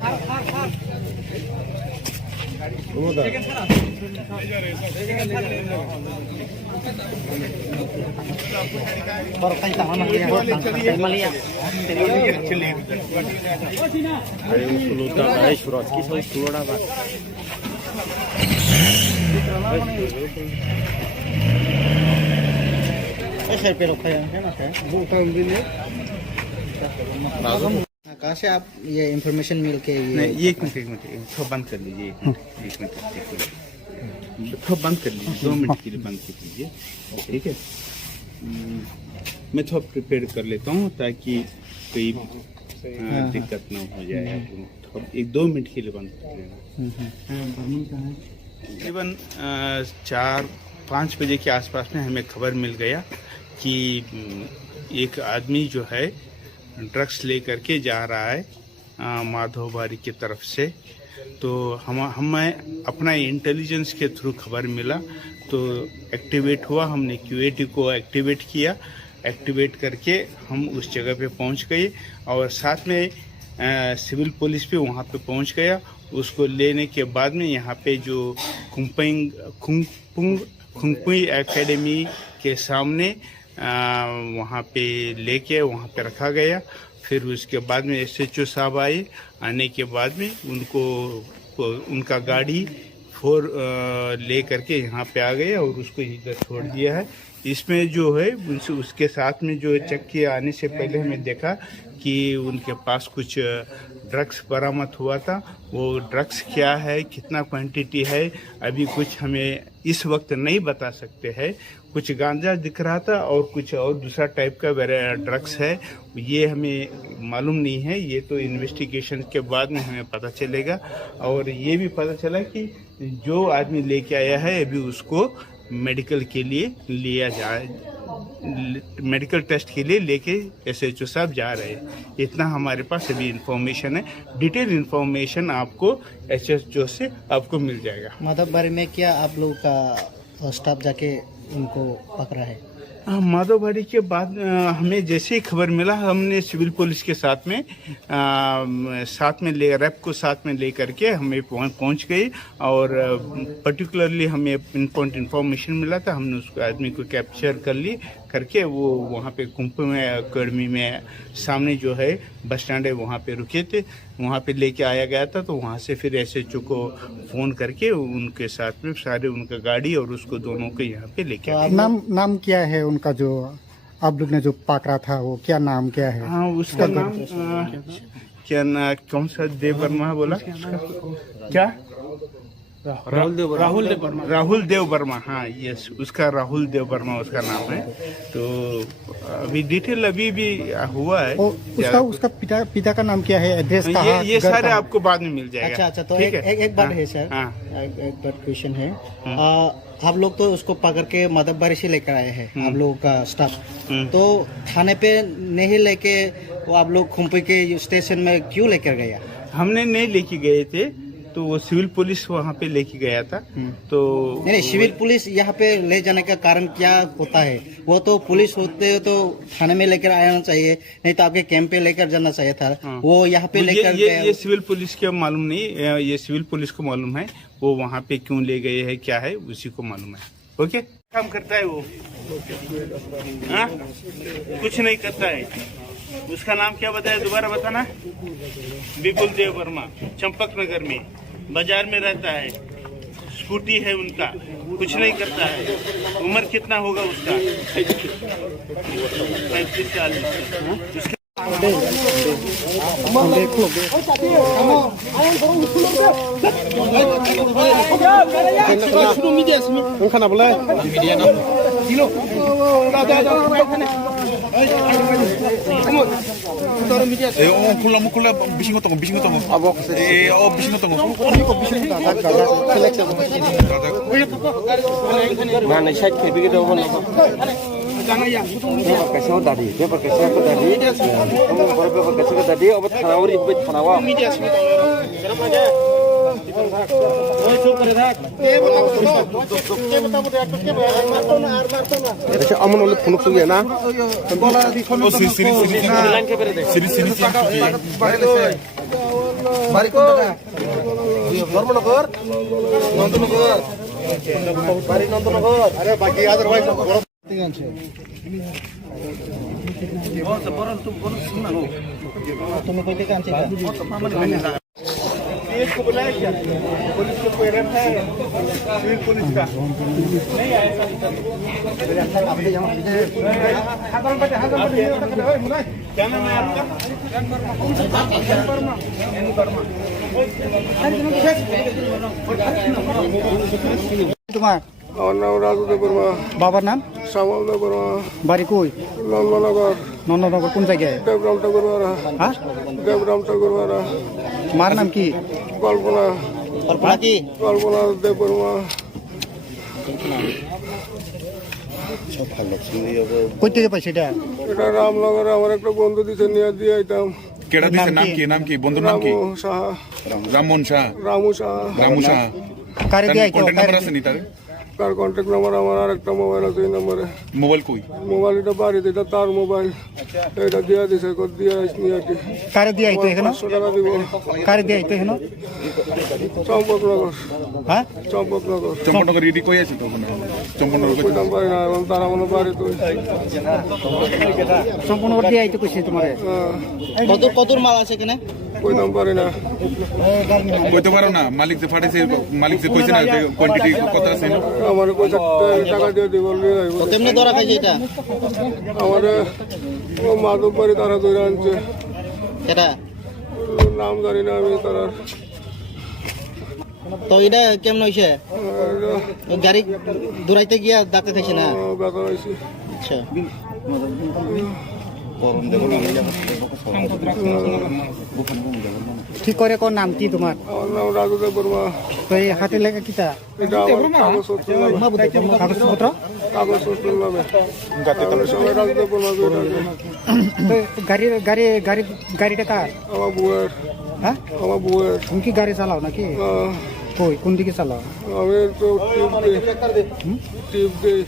सर पे रखा है ना सर। कहाँ से आप ये इंफॉर्मेशन मिल के नहीं, एक मिनट थोड़ा बंद कर लीजिए। एक मिनट थोड़ा बंद कर लीजिए, 2 मिनट के लिए बंद कर लीजिए, ठीक है। मैं थोड़ा प्रिपेयर कर लेता हूँ ताकि कोई दिक्कत ना हो जाए। थोड़ा 1-2 मिनट के लिए बंद कर लेना। तकरीबन 4-5 बजे के आसपास में हमें खबर मिल गया कि एक आदमी जो है ड्रग्स लेकर के जा रहा है माधोबारी की तरफ से। तो हमें अपना इंटेलिजेंस के थ्रू खबर मिला तो एक्टिवेट हुआ। हमने QAT को एक्टिवेट किया। एक्टिवेट करके हम उस जगह पे पहुंच गए और साथ में सिविल पुलिस भी वहां पे पहुंच गया। उसको लेने के बाद में यहाँ पे जो खुंगपुई एकेडमी के सामने वहाँ पे लेके वहाँ पे रखा गया। फिर उसके बाद में SHO साहब आए। आने के बाद में उनका गाड़ी 4 ले करके यहाँ पे आ गए और उसको इधर छोड़ दिया है। इसमें जो है उसके साथ में जो चेक किए आने से पहले हमें देखा कि उनके पास कुछ ड्रग्स बरामद हुआ था। वो ड्रग्स क्या है, कितना क्वांटिटी है, अभी कुछ हमें इस वक्त नहीं बता सकते हैं। कुछ गांजा दिख रहा था और कुछ और दूसरा टाइप का ड्रग्स है, ये हमें मालूम नहीं है। ये तो इन्वेस्टिगेशन के बाद में हमें पता चलेगा। और ये भी पता चला कि जो आदमी लेके आया है अभी उसको मेडिकल के लिए लिया जाए, मेडिकल टेस्ट के लिए लेके SHO साहब जा रहे हैं। इतना हमारे पास अभी इंफॉर्मेशन है। डिटेल इंफॉर्मेशन आपको SHO से आपको मिल जाएगा। माधवबारी में क्या आप लोग का स्टाफ जाके उनको पकड़ा है? माधवबारी के बाद हमें जैसे ही खबर मिला हमने सिविल पुलिस के साथ में रैप को साथ में ले करके हमें पहुंच गए और पर्टिकुलरली हमें इंफॉर्मेशन मिला था। हमने उस आदमी को कैप्चर कर ली करके वो वहाँ पे कुंभ में अकेडमी में सामने जो है बस स्टैंड है वहाँ पे रुके थे, वहाँ पे लेके आया गया था। तो वहाँ से फिर SHO को फ़ोन करके उनके साथ में सारे उनका गाड़ी और उसको दोनों को यहाँ पे लेके आए। नाम क्या है उनका जो आप लोग ने जो पकड़ा था, वो क्या नाम क्या है? हाँ, उसका नाम क्या ना, कौन सा देव वर्मा बोला क्या? राहुल देव वर्मा। हाँ, यस, उसका राहुल देव वर्मा उसका नाम है। तो अभी डिटेल अभी भी हुआ है। उसका पिता का नाम क्या है, एड्रेस कहाँ? ये सारे आपको बाद में मिल जाएगा। अच्छा, तो एक बात है सर। हाँ, एक बात क्वेश्चन है। आप लोग तो उसको पकड़ के माधवबारी से लेकर आए हैं, आप लोगों का स्टाफ। तो थाने पे नहीं लेके वो आप लोग खुंपी के स्टेशन में क्यों लेकर गया? हमने नहीं लेके गए थे, तो वो सिविल पुलिस वहाँ पे लेके गया था। तो नहीं, सिविल पुलिस यहाँ पे ले जाने का कारण क्या होता है? वो तो पुलिस होते तो थाने में लेकर आना चाहिए, नहीं तो आपके कैंप पे लेकर जाना चाहिए था। वो यहाँ पे लेकर ये सिविल पुलिस के मालूम नहीं, ये सिविल पुलिस को मालूम है वो वहाँ पे क्यों ले गए हैं, क्या है उसी को मालूम है। ओके, काम करता है वो? हाँ, कुछ नहीं करता है। उसका नाम क्या बताया, दोबारा बताना? विपुल देव वर्मा, चंपक नगर में बाजार में रहता है। स्कूटी है उनका, कुछ नहीं करता है। उम्र कितना होगा उसका? 35-40। 콜라 미신 것도 아버 미신 것도 나는 샷 개비기도 하고 Perkasa tadi, kamu berapa perkasa tadi? Obat tanawari, obat tanawa. अच्छा अमन वाले फोन सुन गया ना ओ सिरी বাড়ি কোন জায়গা? ধর্মনগর, নন্দনগর, বাড়ি নন্দনগর। আরে বাকি আদারওয়াইজ तुम्हें कोई काम चाहिए को बुलाया क्या? पुलिस को कोई रेप है? सिविल पुलिस का नहीं आया क्या नाम है आपका? তোমার আমার নাম রাজু দেববর্মা, বাবার নাম শ্যামল দেববর্মা, বাড়ি কই? নন্দনগর, নন্দনগর কোন জায়গায়? দেবরাম ঠাকুরবাড়া, হ্যাঁ, দেবরাম ঠাকুরবাড়া। মার নাম কি? কল্পনা, कल्पना की কল্পনা দেববর্মা। কই থেকে পাইছে এটা? এটা রামনগরে আমার একটা বন্ধু দিছে, নিয়ে দিয়ে আইতাম। কেডা দিছে? নাম কি বন্ধুর নাম কি? রামু সাহা, রামমোহন শাহ। রামু সাহা। রামু শাহ। কারে দিয়ে আইতো? কন্টাক্ট নাম্বার আছে নি তার? তার কন্ট্যাক্ট নাম্বার আমার আর একটা মোবাইল আছে, এই নাম্বারে। মোবাইল কই? মোবাইল এটা বাড়িতে, এটা তার মোবাইল, এটা দিয়ে দিছে, দিয়ে আসনি আর কি। কারে দিয়ে আইতো এখানে? 500 টাকা দিব। কারে দিয়ে আইতো এখানে? চম্পকনগর, হ্যাঁ, চম্পকনগর। চম্পনগর রেডি কই আছে তো ওখানে? চম্পনগর কই? কইতাম পারি না, এবং তারা মনে বাড়ি তো। সম্পূর্ণ করে দিয়ে আইতো কইছে তোমারে? কত মাল আছে এখানে? কইতাম পারি না। কইতে পারো না? মালিক যে ফাটাইছে, মালিক যে কইছে না যে কোয়ান্টিটি কত আছে? আমার কইছে টাকা দিয়ে দিব, নিয়ে আইব। কেমনে ধরা খাইছে এটা? আমার ও মাধব বাড়ি তারা ধরে আনছে, এটা নাম জানি না আমি তারা। তো এটা কেমন হইছে? গাড়ি দৌড়াইতে গিয়া ডাকতে খাইছে না? ব্যথা হয়েছি। আচ্ছা, ঠিক করে কোন নাম কি তোমার? আমার নাম রাজু দেববর্মা। তো এই হাতে লেখা কিটা? এটা আমার কাগজপত্র নামে, কাগজপত্র? কাগজপত্র নামে। আমি সবাই রাজু দেববর্মা করে ডাকে। তো গাড়িটা কার? আমার বউয়ের, হ্যাঁ, আমার বউয়ের। তুমি কি গাড়ি চালাও নাকি? কই কোন দিকে চালাও? আমি তো টিপ দিই।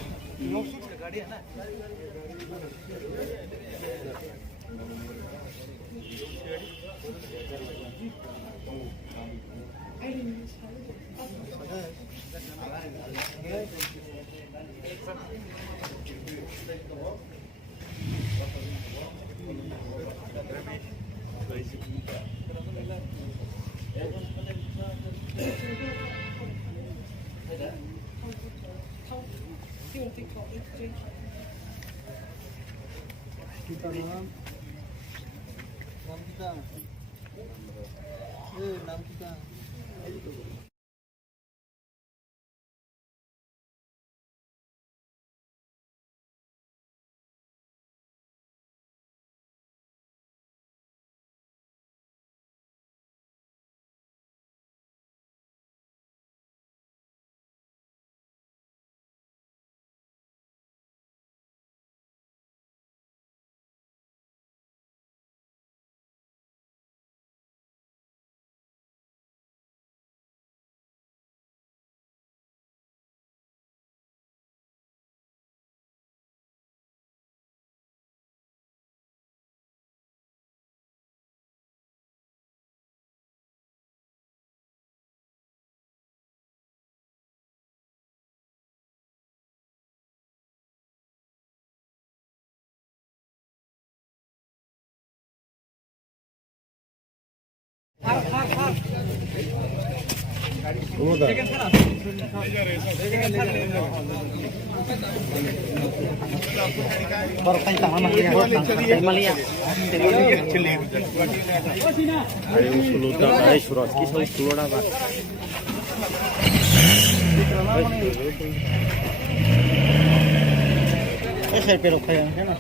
ऐसे पे रखा है ना?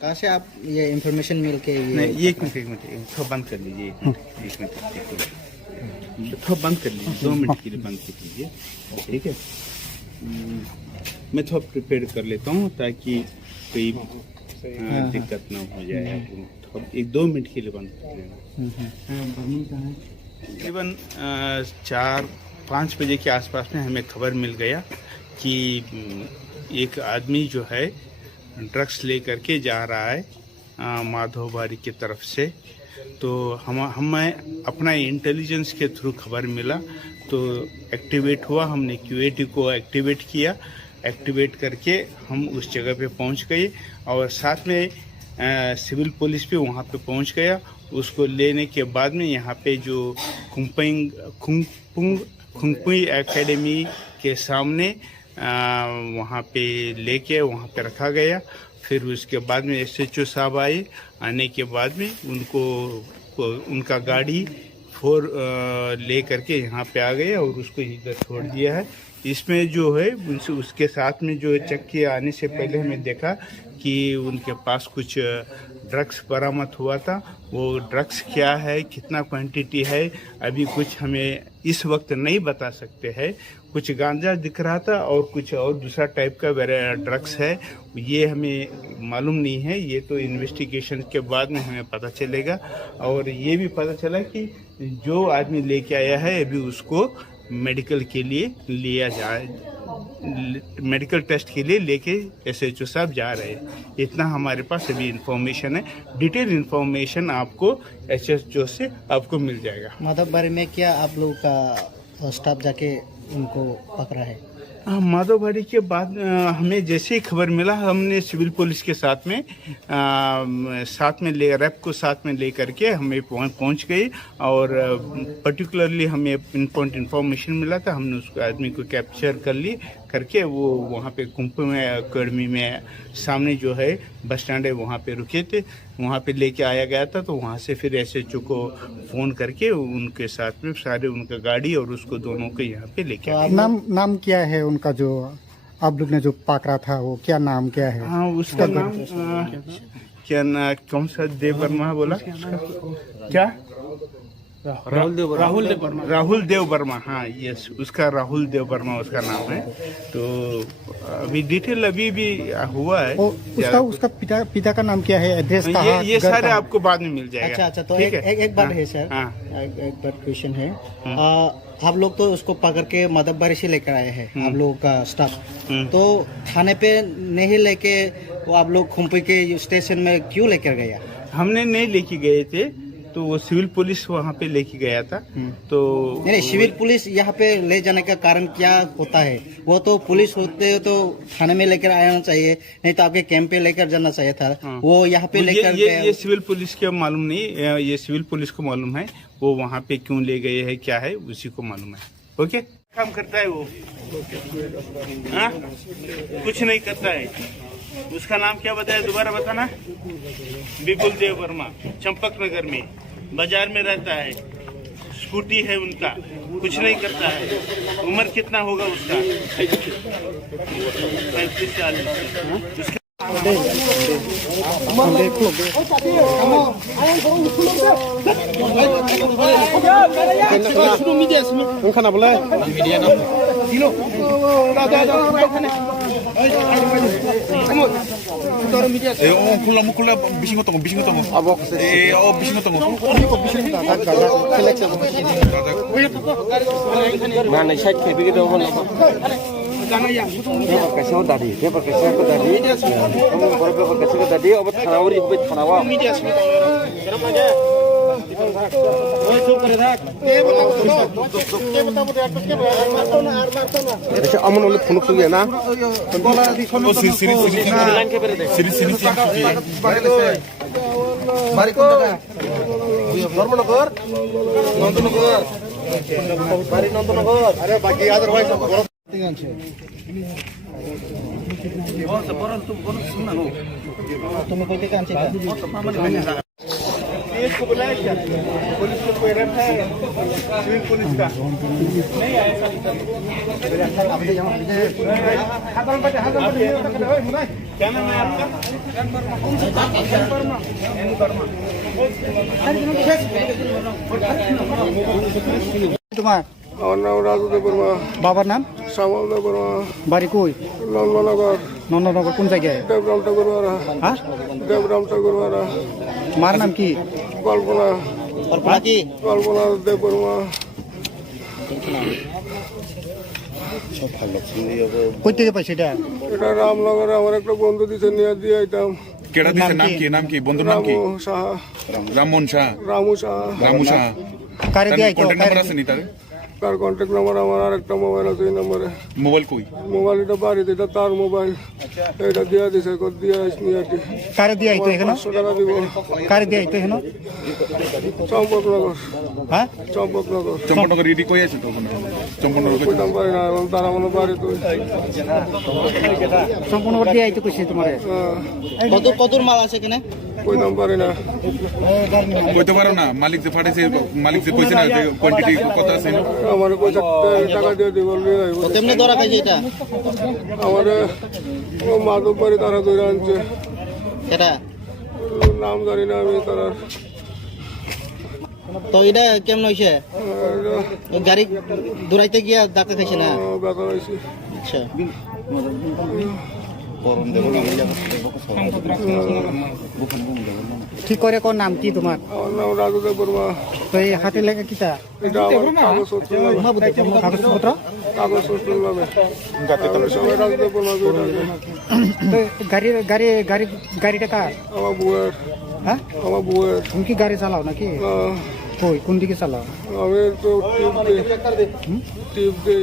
कहाँ से आप ये इंफॉर्मेशन मिल के नहीं, ये एक मिनट थोड़ा बंद कर लीजिए। एक मिनट थोड़ा बंद कर लीजिए, 2 मिनट के लिए बंद कर लीजिए, ठीक है? मैं थोड़ा प्रिपेयर कर लेता हूँ ताकि कोई दिक्कत ना हो जाए। थोड़ा 1-2 मिनट के लिए बंद कर लेना। तकरीबन 4-5 बजे के आसपास में हमें खबर मिल गया कि एक आदमी जो है ड्रग्स ले करके जा रहा है माधव बारी की तरफ से। तो हमें अपना इंटेलिजेंस के थ्रू खबर मिला तो एक्टिवेट हुआ, हमने QAT को एक्टिवेट किया। एक्टिवेट करके हम उस जगह पे पहुंच गए और साथ में सिविल पुलिस भी वहां पे पहुंच गया। उसको लेने के बाद में यहाँ पे जो खुंगपुई एकेडमी के सामने वहाँ पे लेके वहाँ पे रखा गया। फिर उसके बाद में SHO साहब आए। आने के बाद में उनका गाड़ी ले करके यहाँ पे आ गए और उसको इधर छोड़ दिया है। इसमें जो है उसके साथ में जो चेक किया, आने से पहले हमें देखा कि उनके पास कुछ ड्रग्स बरामद हुआ था। वो ड्रग्स क्या है, कितना क्वांटिटी है, अभी कुछ हमें इस वक्त नहीं बता सकते हैं। कुछ गांजा दिख रहा था और कुछ और दूसरा टाइप का ड्रग्स है, ये हमें मालूम नहीं है। ये तो इन्वेस्टिगेशन के बाद में हमें पता चलेगा। और ये भी पता चला कि जो आदमी लेके आया है अभी उसको मेडिकल के लिए लिया जाए, मेडिकल टेस्ट के लिए लेके SHO साहब जा रहे हैं। इतना हमारे पास अभी इंफॉर्मेशन है। डिटेल इंफॉर्मेशन आपको SHO से आपको मिल जाएगा। माधवबारी में क्या आप लोग का स्टाफ जाके उनको पकड़ा है? माधवबारी के बाद हमें जैसे ही खबर मिला, हमने सिविल पुलिस के साथ में रैप को साथ में ले करके हमें पहुंच गए और पर्टिकुलरली हमें पिनपॉइंट इन्फॉर्मेशन मिला था। हमने उस आदमी को कैप्चर करके वो वहाँ पे खुंगपुई एकेडमी में सामने जो है बस स्टैंड है वहाँ पे रुके थे, वहाँ पे लेके आया गया था। तो वहाँ से फिर SHO को फ़ोन करके उनके साथ में सारे उनका गाड़ी और उसको दोनों को यहाँ पे लेके आए। नाम क्या है उनका, जो आप लोग ने जो पकड़ा था वो क्या नाम क्या है? हाँ, उसका नाम क्या ना, कौन सा देव वर्मा बोला क्या? राहुल देव वर्मा। हाँ, यस, उसका राहुल देव वर्मा उसका नाम है। तो अभी डिटेल अभी भी हुआ है। उसका पिता का नाम क्या है, एड्रेस कहाँ? ये सारे आपको बाद में मिल जाएगा। अच्छा, तो एक बात है सर, एक बात क्वेश्चन है। आप लोग तो उसको पकड़ के माधवबारी से लेकर आए हैं, आप लोगों का स्टाफ। तो थाने पे नहीं लेके वो आप लोग खुंगपुई के स्टेशन में क्यों लेकर गया? हमने नहीं लेके गए थे, तो वो सिविल पुलिस वहाँ पे लेके गया था। तो नहीं, सिविल पुलिस यहाँ पे ले जाने का कारण क्या होता है? वो तो पुलिस होते तो थाने में लेकर आना चाहिए, नहीं तो आपके कैंप पे लेकर जाना चाहिए था। वो यहाँ पे लेकर ये सिविल पुलिस के मालूम नहीं, ये सिविल पुलिस को मालूम है वो वहाँ पे क्यों ले गए हैं, क्या है उसी को मालूम है। ओके, काम करता है वो? हाँ, कुछ नहीं करता है। उसका नाम क्या बताया, दोबारा बताना? विपुल देव वर्मा, चंपक नगर में बाजार में रहता है। स्कूटी है उनका, कुछ नहीं करता है। उम्र कितना होगा उसका? 35-40। 콜라 미신 것도 뭐 미신 것도 Mana saya kepikir dah mana? Dia pakai siapa tadi? Kamu berapa pakai siapa tadi? Obat tanawar itu obat tanawar. अच्छा अमन वाले फोन कर गया ना धर्मनगर नंदनगर बारी नंदनगर अरे बाकी याद भाई तुम्हें कोई काम चाहिए? पुलिस को बुलाया क्या? पुलिस को कोई रखा है सिविल पुलिस का? नहीं आया सर। क्या नाम है आपका? तुम्हारा আমার নাম রাজু দেব বর্মা, बाबर नाम শ্যামল দেব বর্মা, बारी कोई নন্দনগর, नंदनगर कौन जगह है? দেবরাম ঠাকুরবাড়া, हाँ, দেবরাম ঠাকুরবাড়া, मार नाम की কল্পনা और बाकी কল্পনা দেব বর্মা। कोई থেকে পাইছে এটা? এটা রামনগরে আমার একটা বন্ধু দিছে নিয়ে দিয়ে আইতাম। केड़ा दिसे नाम की बंधु नाम की রামু সাহা राममोहन शाह রামু সাহা रामू शाह कार्य दिया तो कॉन्टैक्ट नंबर আছে নি তার তার কন্ট্যাক্ট নাম্বার আমার আর একটা মোবাইল আছে এই নম্বরে মোবাইল কই মোবাইল এটা বাড়িতে এটা তার মোবাইল এটা দিয়া দিছে কত দিয়া আসনি আর कार्य दिया तो है ना 500 টাকা দিব कार्य दिया तो है ना চম্পকনগর हाँ চম্পকনগর চম্পনগর রেডি কই আছে তো চম্পনগর কই কইতাম পারি না এবং তারা মনে বাড়ি তো संपूर्ण कर दिया तो कुछ तुम्हारे কতর মাল আছে এখানে কইতাম পারি না কইতে পারো না মালিক যে ফাটাইছে মালিক যে কইছে না যে কোয়ান্টিটি কত আছে আমার কইছে টাকা দিয়ে দিব কেমনে ধরা খাইছে এটা আমার ও মাধব বাড়ি তারা ধরে আনছে এটা নাম জানি না আমি তারা তো এটা কেমন হইছে গাড়ি দৌড়াইতে গিয়া ডাক্তার খাইছে না ব্যথা হয়েছে আচ্ছা ठीक करे कौन नाम की तुम्हार আমার নাম রাজুদেব বর্মা तो ये हाथे लेके किता এটা আমার কাগজপত্র নামে कागज पत्र কাগজপত্র নামে সবাই রাজুদেব বর্মা तो गाड़ी गाड़ी गाड़ी गाड़ी का আমার বউয়ের हाँ আমার বউয়ের उनकी गाड़ी चलाओ ना कि कोई कौन दिखे चलाओ আমি তো টিপ দিই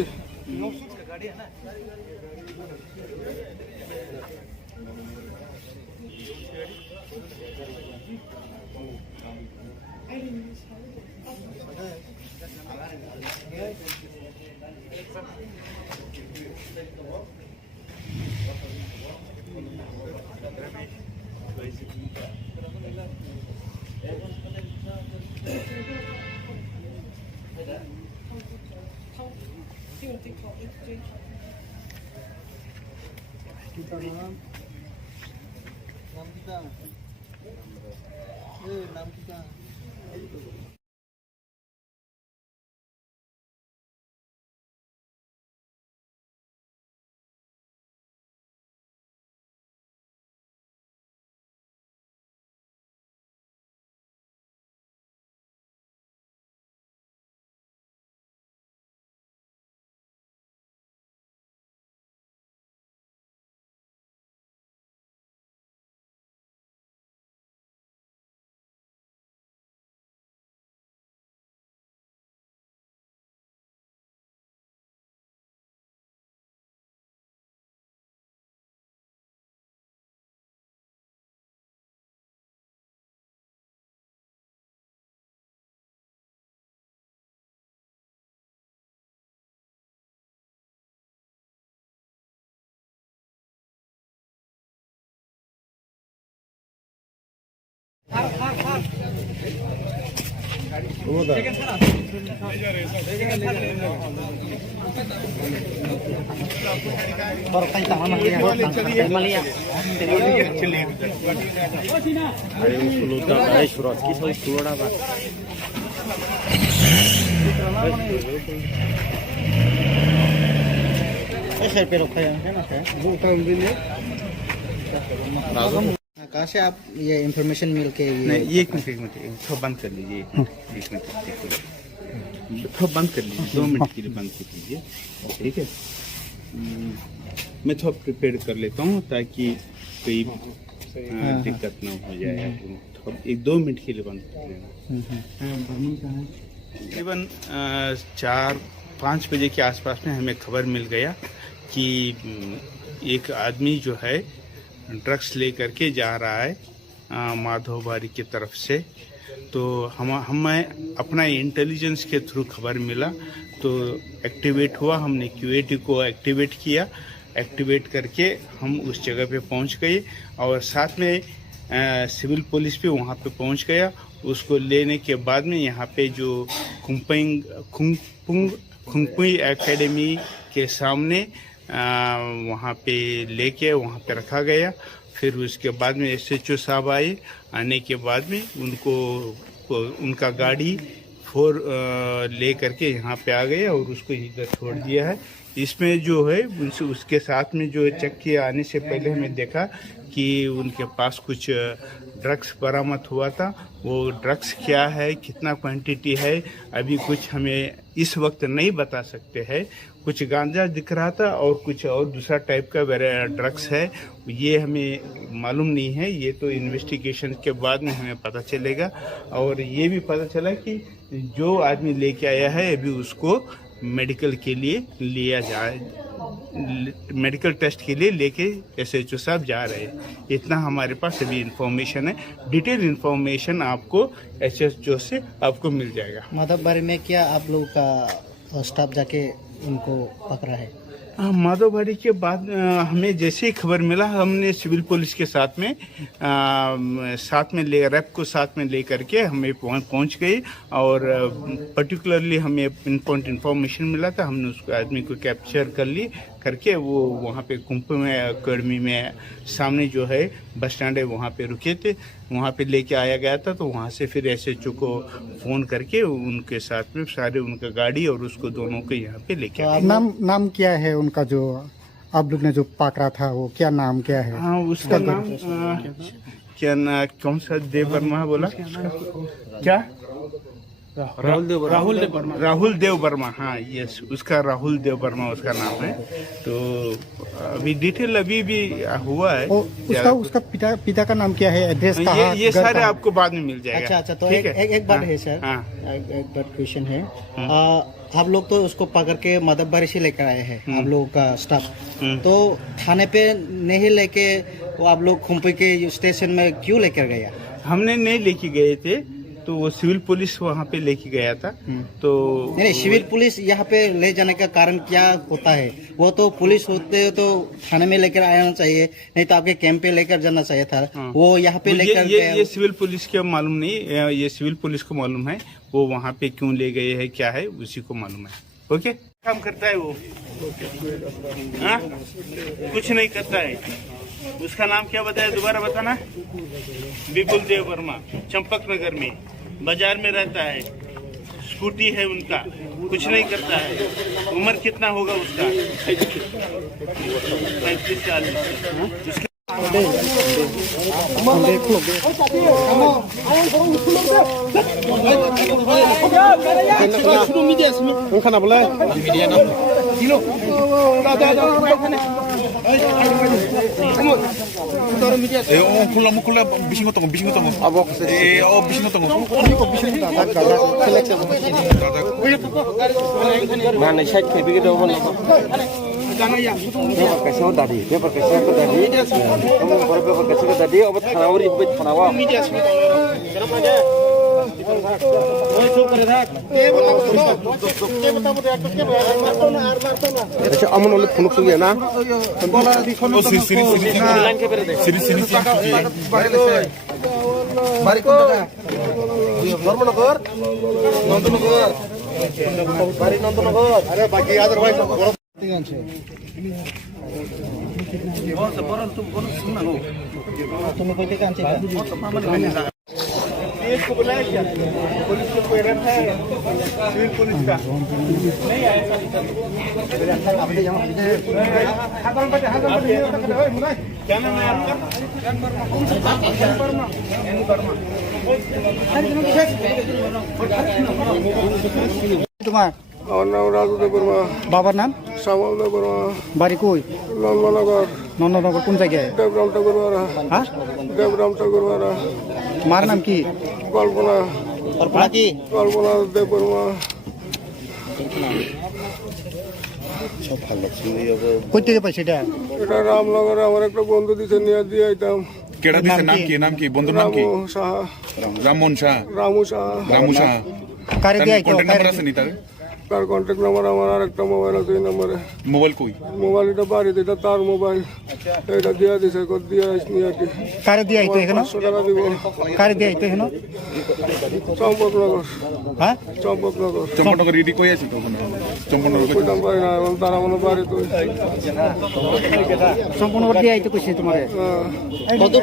सर पे रखा है ना कहाँ से आप ये इंफॉर्मेशन मिल के नहीं ये एक मिनट थोड़ा बंद कर लीजिए एक मिनट थोड़ा बंद कर लीजिए 2 मिनट के लिए बंद कर लीजिए ठीक है मैं थोड़ा प्रिपेयर कर लेता हूँ ताकि कोई दिक्कत ना हो जाए थोड़ा 1-2 मिनट के लिए बंद कर लेना तकरीबन 4-5 बजे के आसपास में हमें खबर मिल गया कि एक आदमी जो है ड्रग्स लेकर के जा रहा है माधोबारी की तरफ से। तो हमें अपना इंटेलिजेंस के थ्रू खबर मिला तो एक्टिवेट हुआ, हमने क्यूएटी को एक्टिवेट किया। एक्टिवेट करके हम उस जगह पे पहुंच गए और साथ में सिविल पुलिस भी वहां पे पहुंच गया। उसको लेने के बाद में यहाँ पे जो खुंगपुई एकेडमी के सामने वहाँ पे लेके वहाँ पे रखा गया। फिर उसके बाद में SHO साहब आए। आने के बाद में उनका गाड़ी 4 ले करके यहाँ पे आ गया और उसको इधर छोड़ दिया है। इसमें जो है उसके साथ में जो चेक किया आने से पहले हमें देखा कि उनके पास कुछ ड्रग्स बरामद हुआ था। वो ड्रग्स क्या है, कितना क्वांटिटी है, अभी कुछ हमें इस वक्त नहीं बता सकते हैं। कुछ गांजा दिख रहा था और कुछ और दूसरा टाइप का ड्रग्स है, ये हमें मालूम नहीं है। ये तो इन्वेस्टिगेशन के बाद में हमें पता चलेगा। और ये भी पता चला कि जो आदमी लेके आया है अभी उसको मेडिकल के लिए लिया जाए, मेडिकल टेस्ट के लिए लेके SHO साहब जा रहे हैं। इतना हमारे पास अभी इंफॉर्मेशन है। डिटेल इंफॉर्मेशन आपको SHO से आपको मिल जाएगा। माधवबारी में क्या आप लोगों का स्टाफ जाके उनको पकड़ा है? माधवबारी के बाद हमें जैसे ही खबर मिला, हमने सिविल पुलिस के साथ में रैप को साथ में लेकर के हमें पहुंच गए। और पर्टिकुलरली हमें इंफॉर्मेशन मिला था, हमने उस आदमी को कैप्चर करके वो वहाँ पे कुंभ में अकेडमी में सामने जो है बस स्टैंड है वहाँ पे रुके थे, वहाँ पे लेके आया गया था। तो वहाँ से फिर SHO को फ़ोन करके उनके साथ में सारे उनका गाड़ी और उसको दोनों को यहाँ पे लेके आए। नाम क्या है उनका जो आप लोग ने जो पकड़ा था, वो क्या नाम क्या है? हाँ, उसका नाम क्या ना, कौन सा देव वर्मा बोला क्या? राहुल देव वर्मा। हाँ, यस, उसका राहुल देव वर्मा उसका नाम है। तो अभी डिटेल अभी भी हुआ है। उसका पिता का नाम क्या है, एड्रेस कहाँ? ये सारे आपको बाद में मिल जाएगा। अच्छा, तो एक बात है सर, एक बात क्वेश्चन है। आप लोग तो उसको पकड़ के माधवबारी से लेकर आए हैं, आप लोगों का स्टाफ। तो थाने पे नहीं लेके वो आप लोग खुम्पी के स्टेशन में क्यों लेकर गया? हमने नहीं लेके गए थे, तो वो सिविल पुलिस वहाँ पे लेके गया था। तो नहीं, सिविल पुलिस यहाँ पे ले जाने का कारण क्या होता है? वो तो पुलिस होते तो थाने में लेकर आना चाहिए, नहीं तो आपके कैंप पे लेकर जाना चाहिए था। वो यहाँ पे लेकर ये सिविल पुलिस के मालूम नहीं, ये सिविल पुलिस को मालूम है वो वहाँ पे क्यों ले गए हैं, क्या है उसी को मालूम है। ओके, काम करता है वो? हाँ, कुछ नहीं करता है। उसका नाम क्या बताया, दोबारा बताना? विपुल देव वर्मा, चंपक नगर में बाजार में रहता है, स्कूटी है उनका, कुछ नहीं करता है। उम्र कितना होगा उसका? 35-40। अमन वाले फोन सुन ना धर्मनगर नंदनगर बारी नंदनगर। अरे बाकी अदरवाइज तुम्हें कोई काम चाहिए? को बुलाया क्या? पुलिस को कोई रखा है? सिविल पुलिस का नहीं आया। क्या नाम है आपका? तुम्हारा और नाम राजू देव वर्मा। बाबर नाम श्यामल देव वर्मा। बारी कोई नंदनगर नंदनगर कौन जगह है? देवराम ठाकुर वाला। हाँ, देवराम ठाकुर वाला। मार नाम की कल्पना कल्पना देव वर्मा। কই থেকে পাইছে এটা? এটা রামনগরে আমার একটা বন্ধু দিছে নিয়ে দিয়ে আইতাম। কেডা দিছে? নাম কি বন্ধুর নাম কি? রামু সাহা। রামমোহন শাহ। রামু সাহা। রামু শাহ। কারে দিয়ে আইতো? কন্টাক্ট নাম্বার আছে নি তার? তার কন্ট্যাক্ট নাম্বার আমার আর একটা মোবাইল আছে এই নম্বরে। মোবাইল কই? মোবাইল এটা বাড়িতে, এটা তার মোবাইল। এটা দিয়া দিছে, কত দিয়া আসনি আর কি। কারে দিয়ে আইতো এখানে? 500 টাকা দিব। কারে দিয়ে আইতো এখানে? চম্পকনগর। হ্যাঁ, চম্পকনগর। চম্পকনগর রেডি কই আছে তো ওখানে? চম্পকনগর কই? কইতাম পারি না, তারা মনে বাড়ি তো। সম্পূর্ণ দিয়ে আইতো কইছে তোমারে?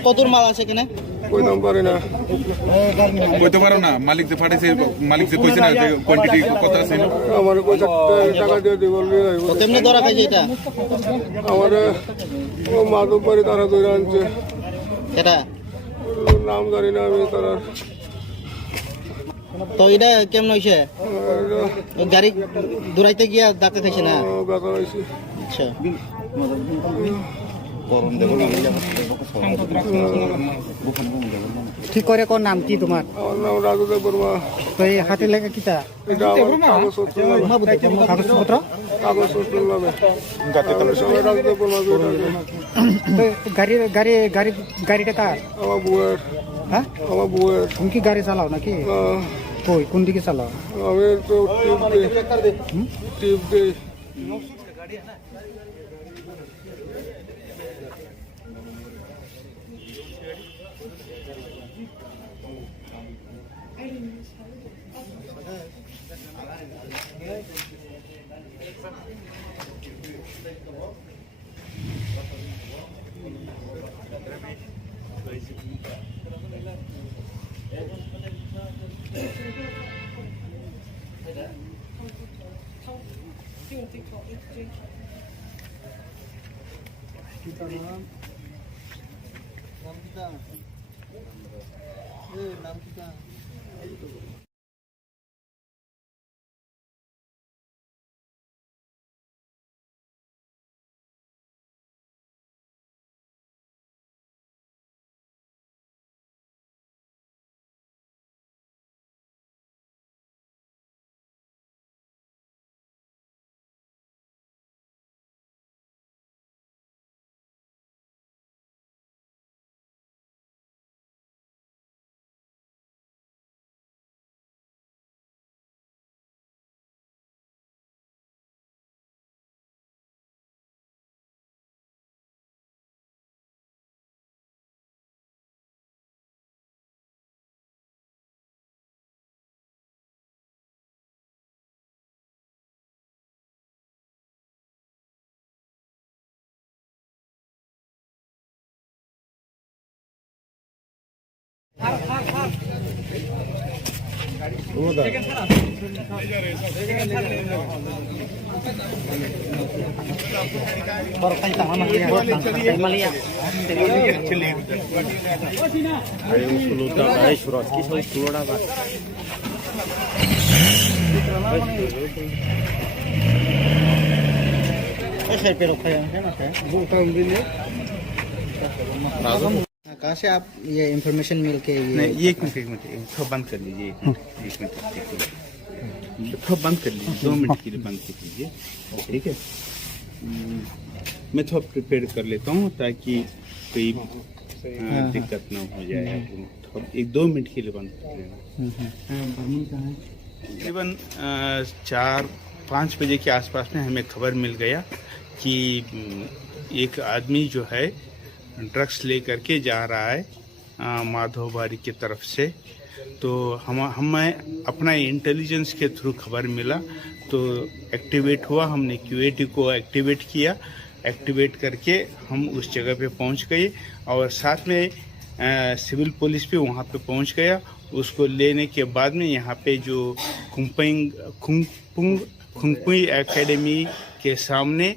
কতর মাল আছে এখানে? কইতাম পারি না। কইতে পারো না? মালিক যে ফাটাইছে, মালিক যে কইছে না যে কোয়ান্টিটি কত আছে? আমার কইছে টাকা দিয়ে দিব। তেমনি ধরা খাইছে এটা? আমার ও মাধববাড়ি তারা ধরে আনছে। এটা নাম জানি না আমি তারা। তো এটা কেমন হয়েছে গাড়ি দৌড়াইতে গিয়া ডাকতে থাকছে না ব্যথা হয়েছে আচ্ছা ঠিক করে কোন নাম কি তোমার আমার নাম রাজুদেব বর্মা তো এই হাতে লেখা কিটা এটা আমার কাগজপত্র কাগজপত্র কাগজপত্র নামে আমি সবাই রাজুদেব বর্মা গাড়িটা কার আমার বউয়ের হ্যাঁ আমার বউয়ের তুমি কি গাড়ি চালাও নাকি কই কোন দিকে চালাও আমি তো টিপ দিই कहाँ से आप ये इंफॉर्मेशन मिल के नहीं ये एक मिनट थोड़ा बंद कर लीजिए एक मिनट थोड़ा बंद कर लीजिए 2 मिनट के लिए बंद कर लीजिए ठीक है मैं थोड़ा प्रिपेयर कर लेता हूँ ताकि कोई दिक्कत ना हो जाए थोड़ा 1-2 मिनट के लिए बंद कर लेना तकरीबन 4-5 बजे के आसपास में हमें खबर मिल गया कि एक आदमी जो है ड्रग्स लेकर के जा रहा है माधोबारी की तरफ से। तो हमें अपना इंटेलिजेंस के थ्रू खबर मिला तो एक्टिवेट हुआ, हमने क्यूएटी को एक्टिवेट किया। एक्टिवेट करके हम उस जगह पे पहुंच गए और साथ में सिविल पुलिस भी वहां पे पहुंच गया। उसको लेने के बाद में यहाँ पे जो खुंगपुई एकेडमी के सामने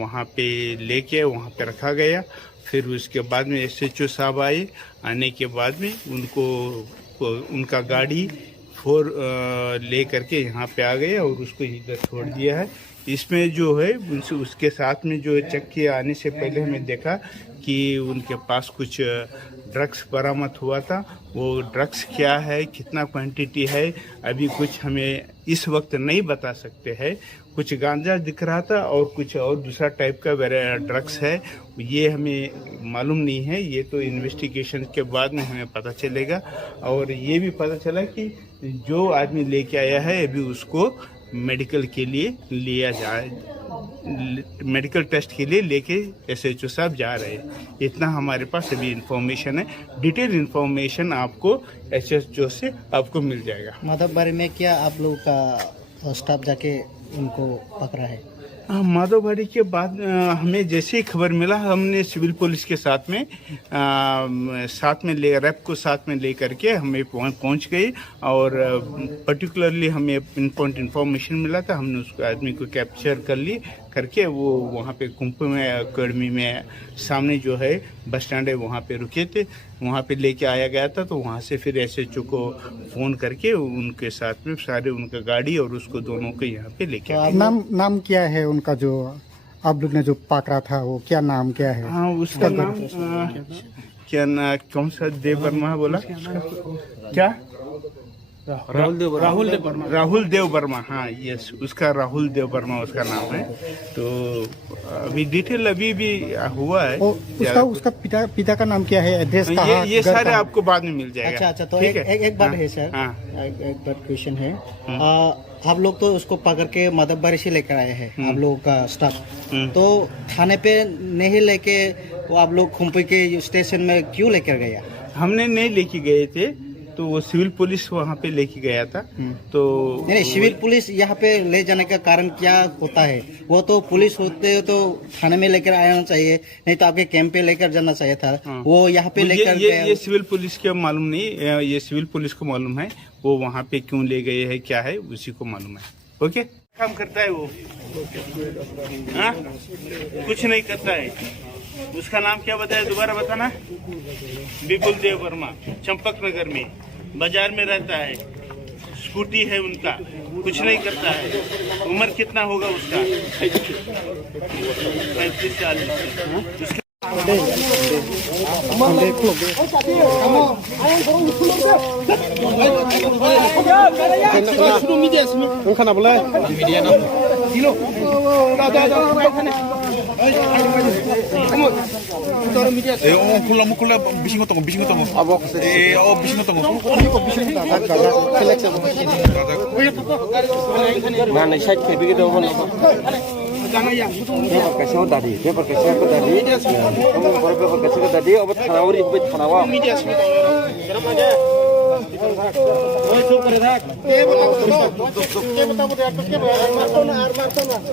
वहाँ पे लेके वहाँ पे रखा गया। फिर उसके बाद में SHO साहब आए। आने के बाद में उनका गाड़ी 4 ले करके यहाँ पे आ गए और उसको इधर छोड़ दिया है। इसमें जो है उसके साथ में जो चेक किए आने से पहले हमें देखा कि उनके पास कुछ ड्रग्स बरामद हुआ था। वो ड्रग्स क्या है, कितना क्वांटिटी है, अभी कुछ हमें इस वक्त नहीं बता सकते हैं। कुछ गांजा दिख रहा था और कुछ और दूसरा टाइप का ड्रग्स है, ये हमें मालूम नहीं है। ये तो इन्वेस्टिगेशन के बाद में हमें पता चलेगा। और ये भी पता चला कि जो आदमी लेके आया है अभी उसको मेडिकल के लिए लिया जाए, मेडिकल टेस्ट के लिए लेके SHO साहब जा रहे हैं। इतना हमारे पास अभी इंफॉर्मेशन है। डिटेल इंफॉर्मेशन आपको SHO से आपको मिल जाएगा। माधवबारी में क्या आप लोगों का स्टाफ जाके उनको पकड़ा है? माधवबारी के बाद हमें जैसे ही खबर मिला हमने सिविल पुलिस के साथ में रैप को साथ में ले करके हमें पहुंच गए। और पर्टिकुलरली हमें पिन पॉइंट इन्फॉर्मेशन मिला था, हमने उसको आदमी को कैप्चर कर ली। करके वो वहाँ पे कुंभ में अकेडमी में सामने जो है बस स्टैंड है वहाँ पे रुके थे, वहाँ पे लेके आया गया था। तो वहाँ से फिर SHO को फ़ोन करके उनके साथ में सारे उनका गाड़ी और उसको दोनों को यहाँ पे लेके आए। नाम क्या है उनका, जो आप लोग ने जो पकड़ा था वो क्या नाम क्या है? हाँ उसका नाम क्या ना, कौन सा देव वर्मा बोला क्या? राहुल देव वर्मा। हाँ यस, उसका राहुल देव वर्मा उसका नाम है। तो अभी डिटेल अभी भी हुआ है। उसका पिता का नाम क्या है, एड्रेस कहाँ? ये सारे आपको बाद में मिल जाएगा। अच्छा, तो एक बात है सर, एक बात क्वेश्चन है। आप लोग तो उसको पकड़ के मदबबारी से लेकर आए हैं, आप लोगों का स्टाफ। तो थाने पे नहीं लेके वो आप लोग खुम्पी के स्टेशन में क्यों लेकर गया? हमने नहीं लेके गए थे, तो वो सिविल पुलिस वहाँ पे लेके गया था। तो नहीं, सिविल पुलिस यहाँ पे ले जाने का कारण क्या होता है? वो तो पुलिस होते तो थाने में लेकर आना चाहिए, नहीं तो आपके कैंप पे लेकर जाना चाहिए था। वो यहाँ पे लेकर ये सिविल पुलिस के मालूम नहीं, ये सिविल पुलिस को मालूम है वो वहाँ पे क्यों ले गए है, क्या है उसी को मालूम है। ओके, काम करता है वो? हाँ, कुछ नहीं करता है। उसका नाम क्या बताया, दोबारा बताना? विपुल देव वर्मा, चंपक नगर में बाजार में रहता है, स्कूटी है उनका, कुछ नहीं करता है। उम्र कितना होगा उसका? 35-40। 콜라 미신 것도 미신 것도 나는 샷 개비기도 하고 पेपर कैसे होता दी, पेपर कैसे होता दी, हम पेपर कैसे होता दी, अब थानावरी पे थानावा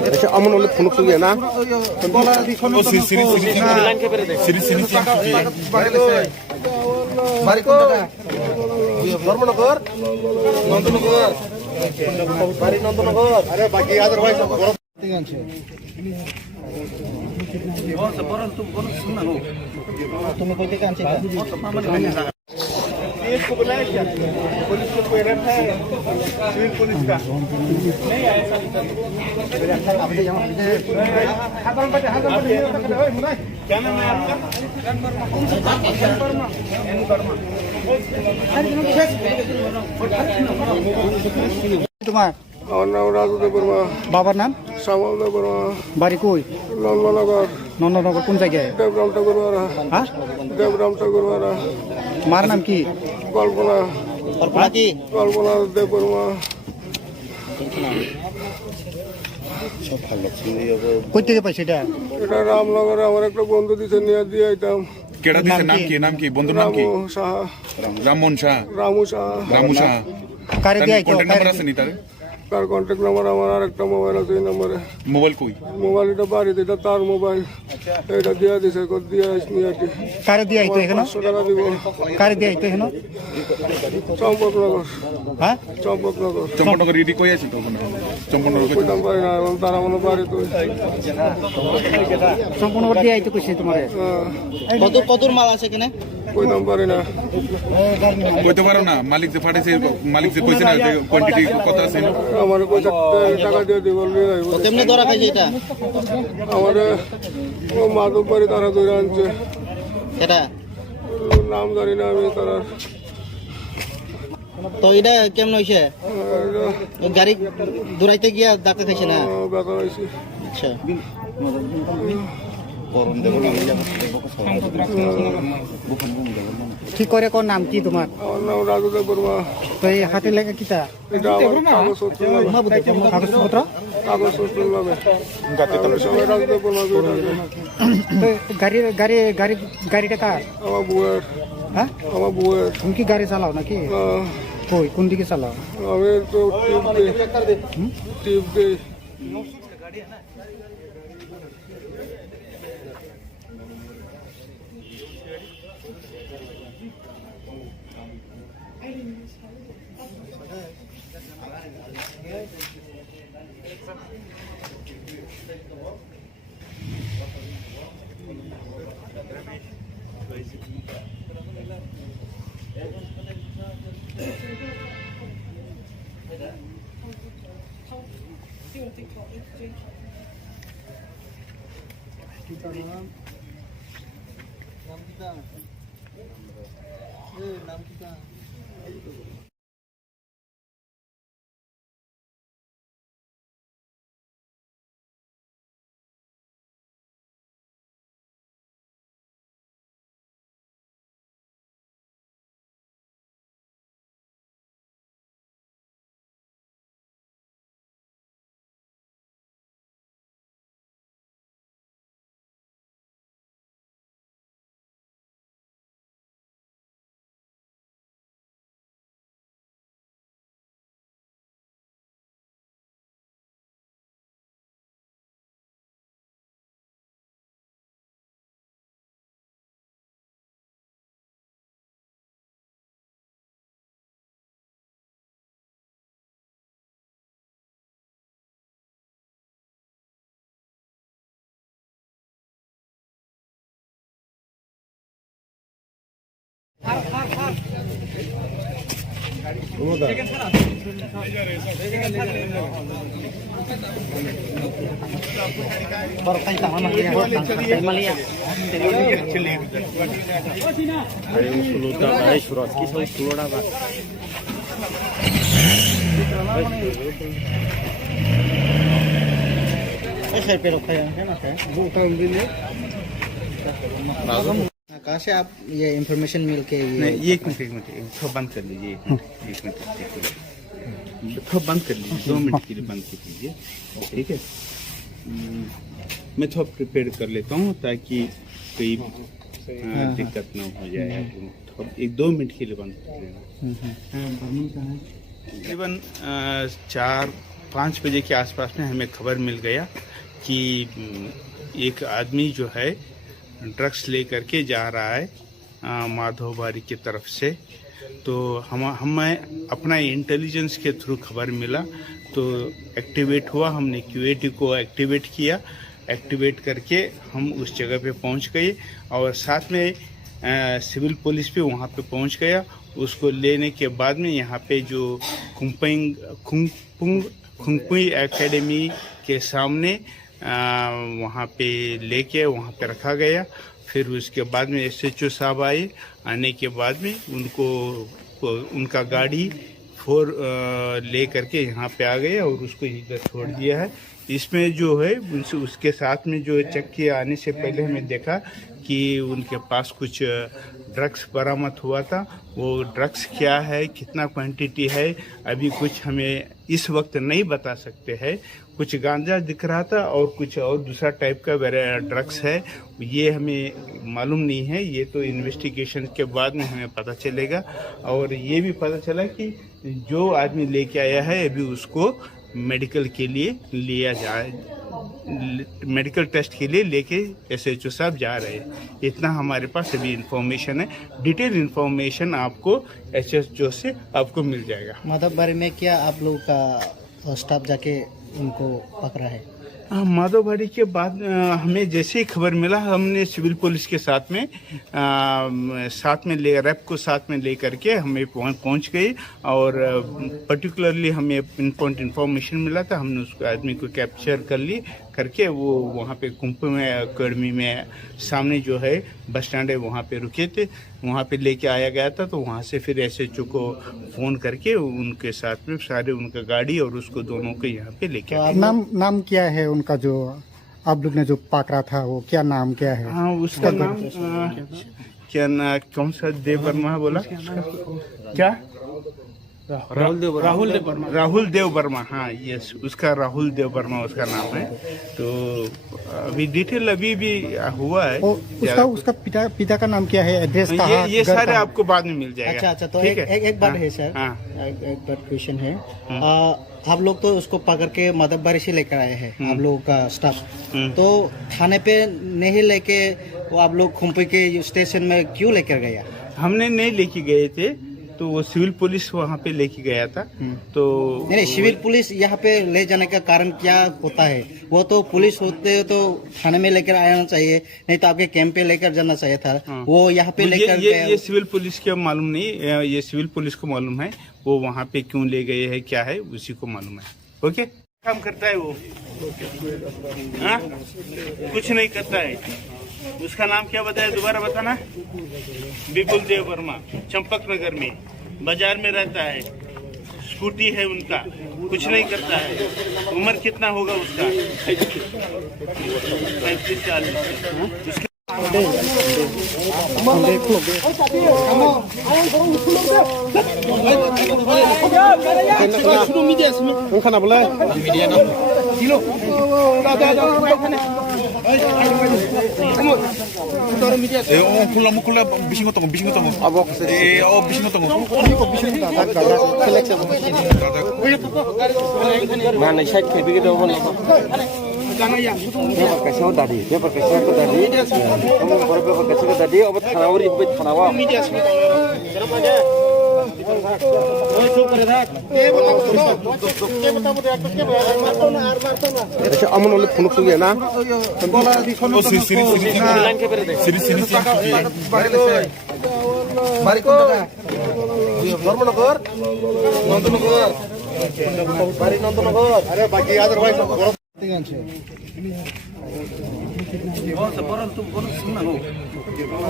अच्छा अमन वाले फोन सुन ना बारी को धर्मनगर नंदनगर बारी नंदनगर अरे बाकी अदरवाइज तुम्हें कोई काम चाहिए? इसको बुलाया क्या? पुलिस को कोई रखा है सिविल पुलिस का? नहीं आया क्या नाम है आपका? तुम्हारा আমার নাম রাজুদেব বর্মা। বাবার নাম? শ্যামলদেব বর্মা। বাড়ি কই? নন্দনগর। নন্দনগর কোন জায়গায়? দেবরাম ঠাকুরবাড়া। হ্যাঁ, দেবরাম ঠাকুরবাড়া। মার নাম কি? কল্পনা। কল্পনা কি? কল্পনা দেব বর্মা। কই থেকে পাইছে এটা? এটা রামনগরে আমার একটা বন্ধু দিতে নিয়ে দিয়ে আইতাম। কেডা দিছে? নাম কি বন্ধুর নাম কি? রামু সাহা। রামমোহন শাহ। রামু সাহা। রামু শাহ। কারে দিয়ে আইতো? কন্টাক্ট নাম্বার আছে নি তার? তার কন্ট্যাক্ট নাম্বার আমার আর একটা মোবাইল আছে এই নম্বরে। মোবাইল কই? মোবাইল এটা বাড়িতে, এটা তার মোবাইল, এটা দিয়ে দিছে, দিয়ে আসনি আর কি। কারে দিয়ে আইতো এখানে? 500 টাকা দিব। কারে দিয়ে আইতো এখানে? চম্পকনগর। হ্যাঁ, চম্পকনগর। চম্পকনগর রেডি কই আছে তো ওখানে? চম্পকনগর কই? কইতাম পারি না, এবং তারা মনে বাড়ি তো সম্পূর্ণ দিয়ে আইতো কইছে তোমারে। কতর মাল আছে এখানে? কইতাম পারি না। কইতে পারো না? মালিক যে ফাটাইছে, মালিক যে কইছে না যে কোয়ান্টিটি কত আছে? আমার কইছে টাকা দিয়ে দিব বললি কেমনে ধরা খাইছে এটা? আমার ও মাধব বাড়ি তারা ধরে আনছে, এটা নাম জানি না আমি তারা। তো এটা কেমন হইছে? গাড়ি দৌড়াইতে গিয়া ডাক্তার খাইছে না? ব্যথা হয়েছে। আচ্ছা, ঠিক করে কোন নাম কি তোমার? আমার নাম রাজুদেব বর্মা। তো এই হাতে লেখা কিটা? এটা আমার কাগজপত্র নামে। কাগজপত্র কাগজপত্র নামে সবাই রাজুদেব বর্মা করে ডাকে। তো গাড়িটা কার? আমার বউয়ের। হ্যাঁ, আমার বউয়ের। তুমি কি গাড়ি চালাও নাকি? কই কোন দিকে চালাও? আমি তো টিপ দিই। ऐसे पे रखा है ना सर? कहाँ से आप ये इंफॉर्मेशन मिल के नहीं, ये एक मिनट थोड़ा बंद कर लीजिए। एक मिनट थोड़ा बंद कर लीजिए, 2 मिनट के लिए बंद कर लीजिए, ठीक है। मैं थोड़ा प्रिपेयर कर लेता हूँ ताकि कोई दिक्कत ना हो जाए। थोड़ा 1-2 मिनट के लिए बंद कर लेना। तकरीबन 4-5 बजे के आसपास में हमें खबर मिल गया कि एक आदमी जो है ड्रग्स लेकर के जा रहा है माधोबारी की तरफ से। तो हमें अपना इंटेलिजेंस के थ्रू खबर मिला तो एक्टिवेट हुआ। हमने QAT को एक्टिवेट किया। एक्टिवेट करके हम उस जगह पे पहुंच गए और साथ में सिविल पुलिस भी वहां पे पहुंच गया। उसको लेने के बाद में यहाँ पे जो खुंगपुई एकेडमी के सामने वहाँ पे लेके वहाँ पे रखा गया। फिर उसके बाद में SHO साहब आए। आने के बाद में उनका गाड़ी 4 ले करके यहाँ पे आ गए और उसको इधर छोड़ दिया है। इसमें जो है उसके साथ में जो चेक किया, आने से पहले हमें देखा कि उनके पास कुछ ड्रग्स बरामद हुआ था। वो ड्रग्स क्या है, कितना क्वांटिटी है, अभी कुछ हमें इस वक्त नहीं बता सकते हैं। कुछ गांजा दिख रहा था और कुछ और दूसरा टाइप का ड्रग्स है, ये हमें मालूम नहीं है। ये तो इन्वेस्टिगेशन के बाद में हमें पता चलेगा। और ये भी पता चला कि जो आदमी लेके आया है अभी उसको मेडिकल के लिए लिया जाए, मेडिकल टेस्ट के लिए लेके SHO साहब जा रहे हैं। इतना हमारे पास अभी इंफॉर्मेशन है। डिटेल इंफॉर्मेशन आपको SHO से आपको मिल जाएगा। माधवबारी में क्या आप लोग का स्टाफ जाके उनको पकड़ा है? माधवबारी के बाद हमें जैसे ही खबर मिला हमने सिविल पुलिस के साथ में रैप को साथ में ले करके हमें पहुंच गए। और पर्टिकुलरली हमें इंफॉर्मेशन मिला था, हमने उस आदमी को कैप्चर करके वो वहाँ पे खुंगपुई एकेडमी में सामने जो है बस स्टैंड है वहाँ पे रुके थे, वहाँ पे लेके आया गया था। तो वहाँ से फिर SHO को फ़ोन करके उनके साथ में सारे उनका गाड़ी और उसको दोनों को यहाँ पे लेके आए। नाम क्या है उनका जो आप लोग ने जो पकड़ा था, वो क्या नाम क्या है? हाँ, उसका नाम क्या ना, कौन सा देव वर्मा बोला क्या? राहुल देव वर्मा। हाँ, यस, उसका राहुल देव वर्मा उसका नाम है। तो अभी डिटेल अभी भी हुआ है। उसका पिता का नाम क्या है, एड्रेस कहाँ? ये सारे आपको बाद में मिल जाएगा। अच्छा, तो एक बात है सर। हाँ। एक बात क्वेश्चन है। आप लोग तो उसको पकड़ के माधवबारी से लेकर आए हैं, आप लोगों का स्टाफ। तो थाने पे नहीं लेके वो आप लोग खुंगपुई के स्टेशन में क्यों लेकर गया? हमने नहीं लेके गए थे। तो वो सिविल पुलिस वहाँ पे लेके गया था। तो नहीं, सिविल पुलिस यहाँ पे ले जाने का कारण क्या होता है? वो तो पुलिस होते तो थाने में लेकर आना चाहिए, नहीं तो आपके कैंप पे लेकर जाना चाहिए था। वो यहाँ पे लेकर ये सिविल पुलिस को मालूम नहीं, ये सिविल पुलिस को मालूम है वो वहाँ पे क्यों ले गए हैं, क्या है उसी को मालूम है। ओके, काम करता है वो? हाँ? कुछ नहीं करता है। उसका नाम क्या बताया, दोबारा बताना। विपुल देव वर्मा, चंपक नगर में बाजार में रहता है, स्कूटी है उनका, कुछ नहीं करता है। उम्र कितना होगा उसका? 35-40। Kan boleh? 콜라 콜라 비신 것도 비신 것도 비신 것도 Mana saya kayak begitu mana? Dia pakai siapa tadi? Kamu baru pakai siapa tadi? Obat tanawari, obat tanawa. अच्छा अमन वाले फोन सुन गया ना धर्मनगर नंदनगर बारी नंदनगर अरे बाकी अदरवाइज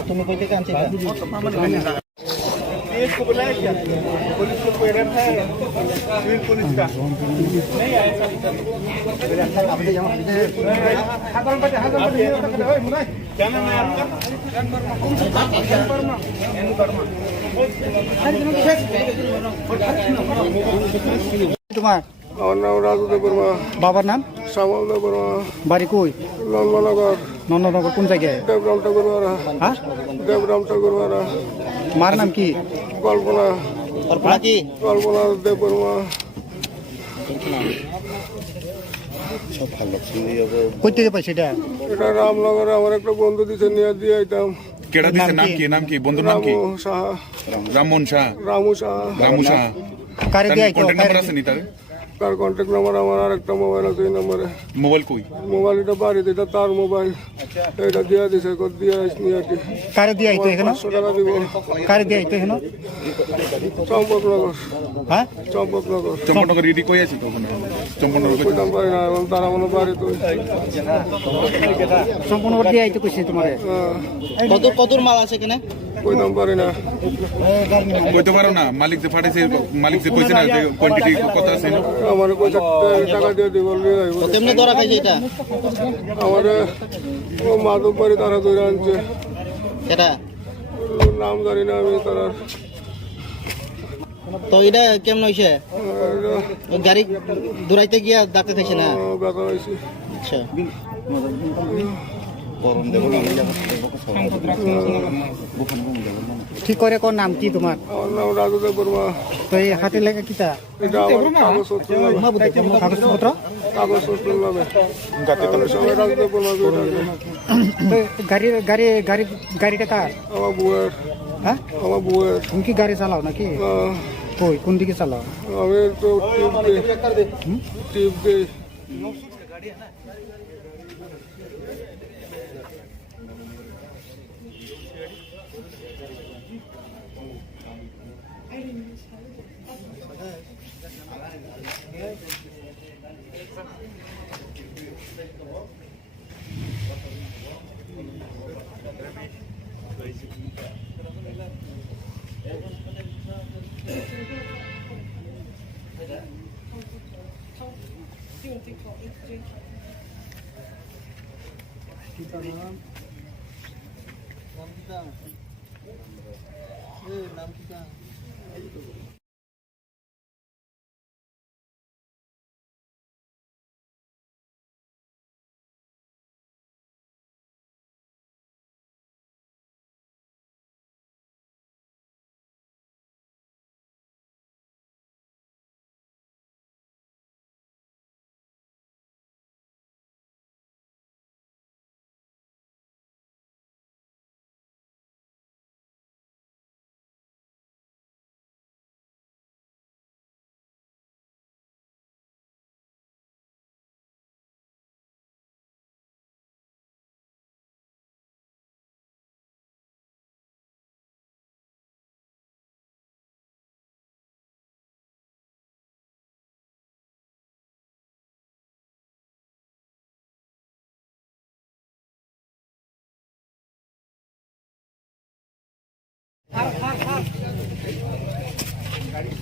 तुम्हें कोई काम चाहिए? पुलिस को बुलाया क्या? पुलिस को कोई रखा है सिविल पुलिस का? नहीं आया। क्या नाम है आपका? तुम्हार আমার নাম রাজুদেব বর্মা, বাবার নাম? শ্যামলদেব বর্মা, বাড়ি কই? নন্দনগর, নন্দনগর কোন জায়গায়? দেবরাম ঠাকুরবাড়া, হ্যাঁ, দেবরাম ঠাকুরবাড়া। মার নাম কি? কল্পনা, কল্পনা কি? কল্পনা দেব বর্মা। কই থেকে পাইছে এটা? এটা রামনগরে আমার একটা বন্ধু দিছে, নিয়ে দিয়ে আইতাম। কেডা দিছে? নাম কি বন্ধুর নাম কি? রামু সাহা, রামমোহন শাহ। রামু সাহা। রামু শাহ। কারে দিয়ে আইতো? কন্টাক্ট নাম্বার আছে নি তার? তার কন্ট্যাক্ট নাম্বার আমার আরেকটা মোবাইল আছে, এই নাম্বারে। মোবাইল কই? মোবাইল এটা বাড়িতে, এটা তার মোবাইল, এটা দিয়ে দিছে, দিয়ে আসনি আর কি। কারে দিয়ে আইতো এখানে? 500 টাকা দিব। কারে দিয়ে আইতো এখানে? চম্পকনগর, হ্যাঁ, চম্পকনগর। চম্পকনগর রেডি কই আছে তো ওখানে? চম্পকনগর কই? কইতাম পারি না, এখন তারা মনে পারে তো। সম্পূর্ণ করে দিয়ে আইতো কইছি তোমারে। কত মাল আছে এখানে? কইতাম পারি না। কইতে পারো না? মালিক যে ফাটাইছে, মালিক যে কইছে না যে কোয়ান্টিটি কত আছে? আমার পয়সা টাকা দিয়ে দিব, নিয়ে আইব। কেমনে ধরা খাইছে এটা? আমার ও মাধব বাড়ি তারা ধরে আনছে, এটা নাম জানি না আমি তারা। তো এটা কেমন হইছে? গাড়ি দৌড়াইতে গিয়া ডাক্তার খাইছে না? ব্যথা হয়েছে। আচ্ছা, ঠিক করে কোন নাম কি তোমার? আমার নাম রাজুদেব বর্মা। তো এই হাতে লেখা কিটা? এটা আমার কাগজপত্র নামে। কাগজপত্র কাগজপত্র নামে সবাই রাজুদেব বর্মা করে ডাকে। গাড়িটা কার? আমার বউয়ের। হ্যাঁ, আমার বউয়ের। তুমি কি গাড়ি চালাও নাকি? কই কোন দিকে চালাও? আমি তো টিপ দিই।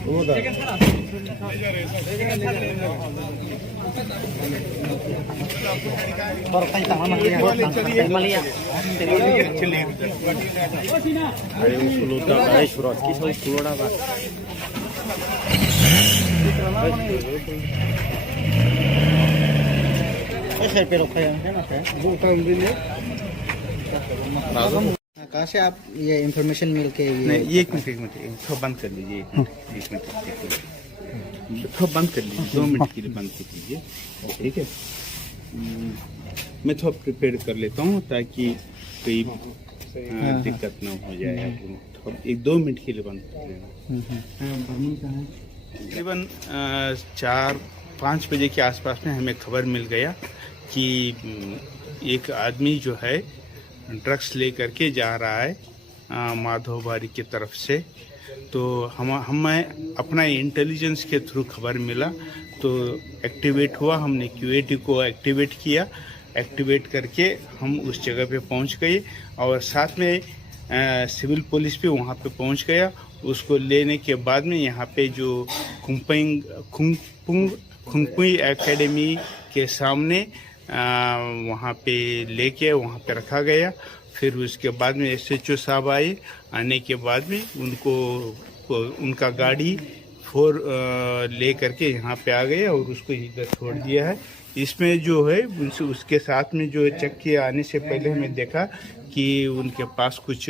सर पे रखा है ना सर। कहाँ से आप ये इंफॉर्मेशन मिल के नहीं, ये एक मिनट थोड़ा बंद कर लीजिए। एक मिनट थोड़ा बंद कर लीजिए, 2 मिनट के लिए बंद कर लीजिए, ठीक है। मैं थोड़ा प्रिपेयर कर लेता हूँ ताकि कोई दिक्कत ना हो जाए। थोड़ा 1-2 मिनट के लिए बंद कर लेना। तकरीबन 4-5 बजे के आसपास में हमें खबर मिल गया कि एक आदमी जो है ड्रग्स ले करके जा रहा है माधोबारी की तरफ से। तो हमें अपना इंटेलिजेंस के थ्रू खबर मिला तो एक्टिवेट हुआ। हमने QAT को एक्टिवेट किया। एक्टिवेट करके हम उस जगह पे पहुंच गए और साथ में सिविल पुलिस भी वहां पे पहुंच गया। उसको लेने के बाद में यहाँ पे जो खुंगपुई एकेडमी के सामने वहाँ पे लेके वहाँ पे रखा गया। फिर उसके बाद में SHO साहब आए। आने के बाद में उनका गाड़ी 4 ले करके यहाँ पे आ गए और उसको इधर छोड़ दिया है। इसमें जो है उसके साथ में जो चेक किए आने से पहले हमें देखा कि उनके पास कुछ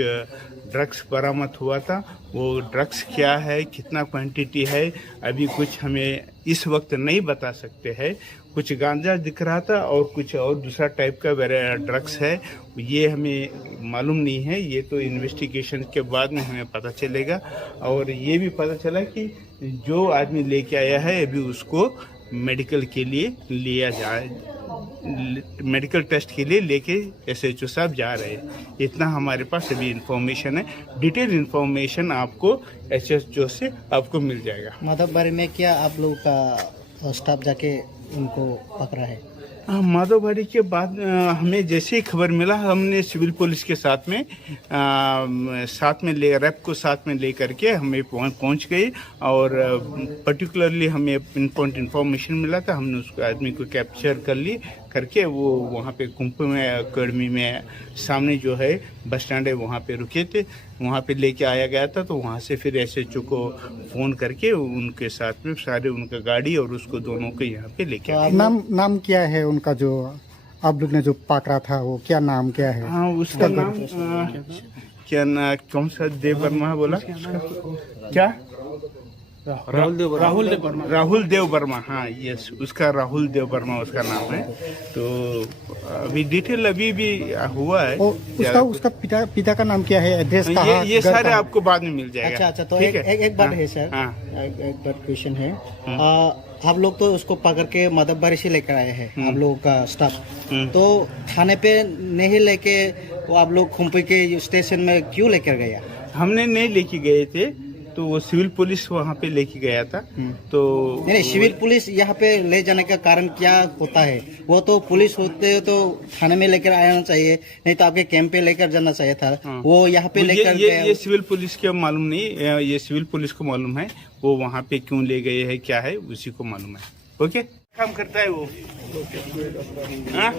ड्रग्स बरामद हुआ था। वो ड्रग्स क्या है, कितना क्वांटिटी है, अभी कुछ हमें इस वक्त नहीं बता सकते हैं। कुछ गांजा दिख रहा था और कुछ और दूसरा टाइप का ड्रग्स है, ये हमें मालूम नहीं है। ये तो इन्वेस्टिगेशन के बाद में हमें पता चलेगा। और ये भी पता चला कि जो आदमी लेके आया है अभी उसको मेडिकल के लिए लिया जाए, मेडिकल टेस्ट के लिए लेके SHO साहब जा रहे हैं। इतना हमारे पास अभी इंफॉर्मेशन है। डिटेल इंफॉर्मेशन आपको SHO से आपको मिल जाएगा। माधवबारी में क्या आप लोग का स्टाफ जाके उनको पकड़ा है? माधवबारी के बाद हमें जैसे ही खबर मिला हमने सिविल पुलिस के साथ में रैप को साथ में ले करके हमें पहुंच गए। और पर्टिकुलरली हमें पिनपॉइंट इन्फॉर्मेशन मिला था। हमने उस आदमी को कैप्चर करके वो वहाँ पे खुंगपुई एकेडमी में सामने जो है बस स्टैंड है वहाँ पे रुके थे, वहाँ पे लेके आया गया था। तो वहाँ से फिर SHO को फ़ोन करके उनके साथ में सारे उनका गाड़ी और उसको दोनों को यहाँ पे लेके आए। नाम क्या है उनका जो आप लोग ने जो पकड़ा था, वो क्या नाम क्या है? हाँ, उसका नाम क्या ना, कौन सा देव वर्मा बोला क्या? राहुल देव वर्मा। हाँ, यस, उसका राहुल देव वर्मा उसका नाम है। तो अभी डिटेल अभी भी हुआ है। उसका पिता का नाम क्या है, एड्रेस कहाँ? ये सारे आपको बाद में मिल जाएगा। अच्छा, तो एक बात है सर। एक बात क्वेश्चन है। आप लोग तो उसको पकड़ के माधवबारी से लेकर आए हैं, आप लोगों का स्टाफ। तो थाने पे नहीं लेके वो आप लोग खुंपी के स्टेशन में क्यों लेकर गया? हमने नहीं लेके गए थे, तो वो सिविल पुलिस वहाँ पे लेके गया था। तो नहीं, सिविल पुलिस यहाँ पे ले जाने का कारण क्या होता है? वो तो पुलिस होते तो थाने में लेकर आना चाहिए, नहीं तो आपके कैंप पे लेकर जाना चाहिए था। वो यहाँ पे लेकर ये सिविल पुलिस के मालूम नहीं, ये सिविल पुलिस को मालूम है वो वहाँ पे क्यों ले गए हैं, क्या है उसी को मालूम है। ओके, काम करता है वो? हाँ,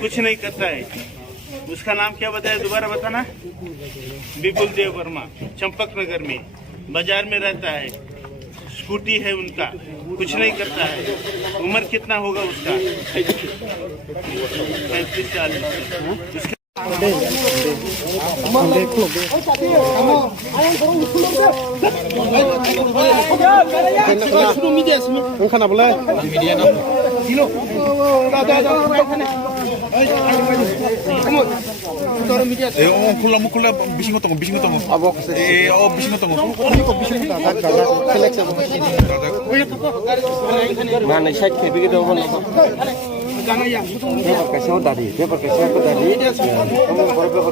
कुछ नहीं करता है। उसका नाम क्या बताया, दोबारा बताना? विपुल देव वर्मा, चंपक नगर में बाजार में रहता है। स्कूटी है उनका, कुछ नहीं करता है। उम्र कितना होगा उसका? 35-40। 콜라 미싱거 똥 미싱거 똥 Mana saya begitu mana? Paper kasih tadi, kamu paper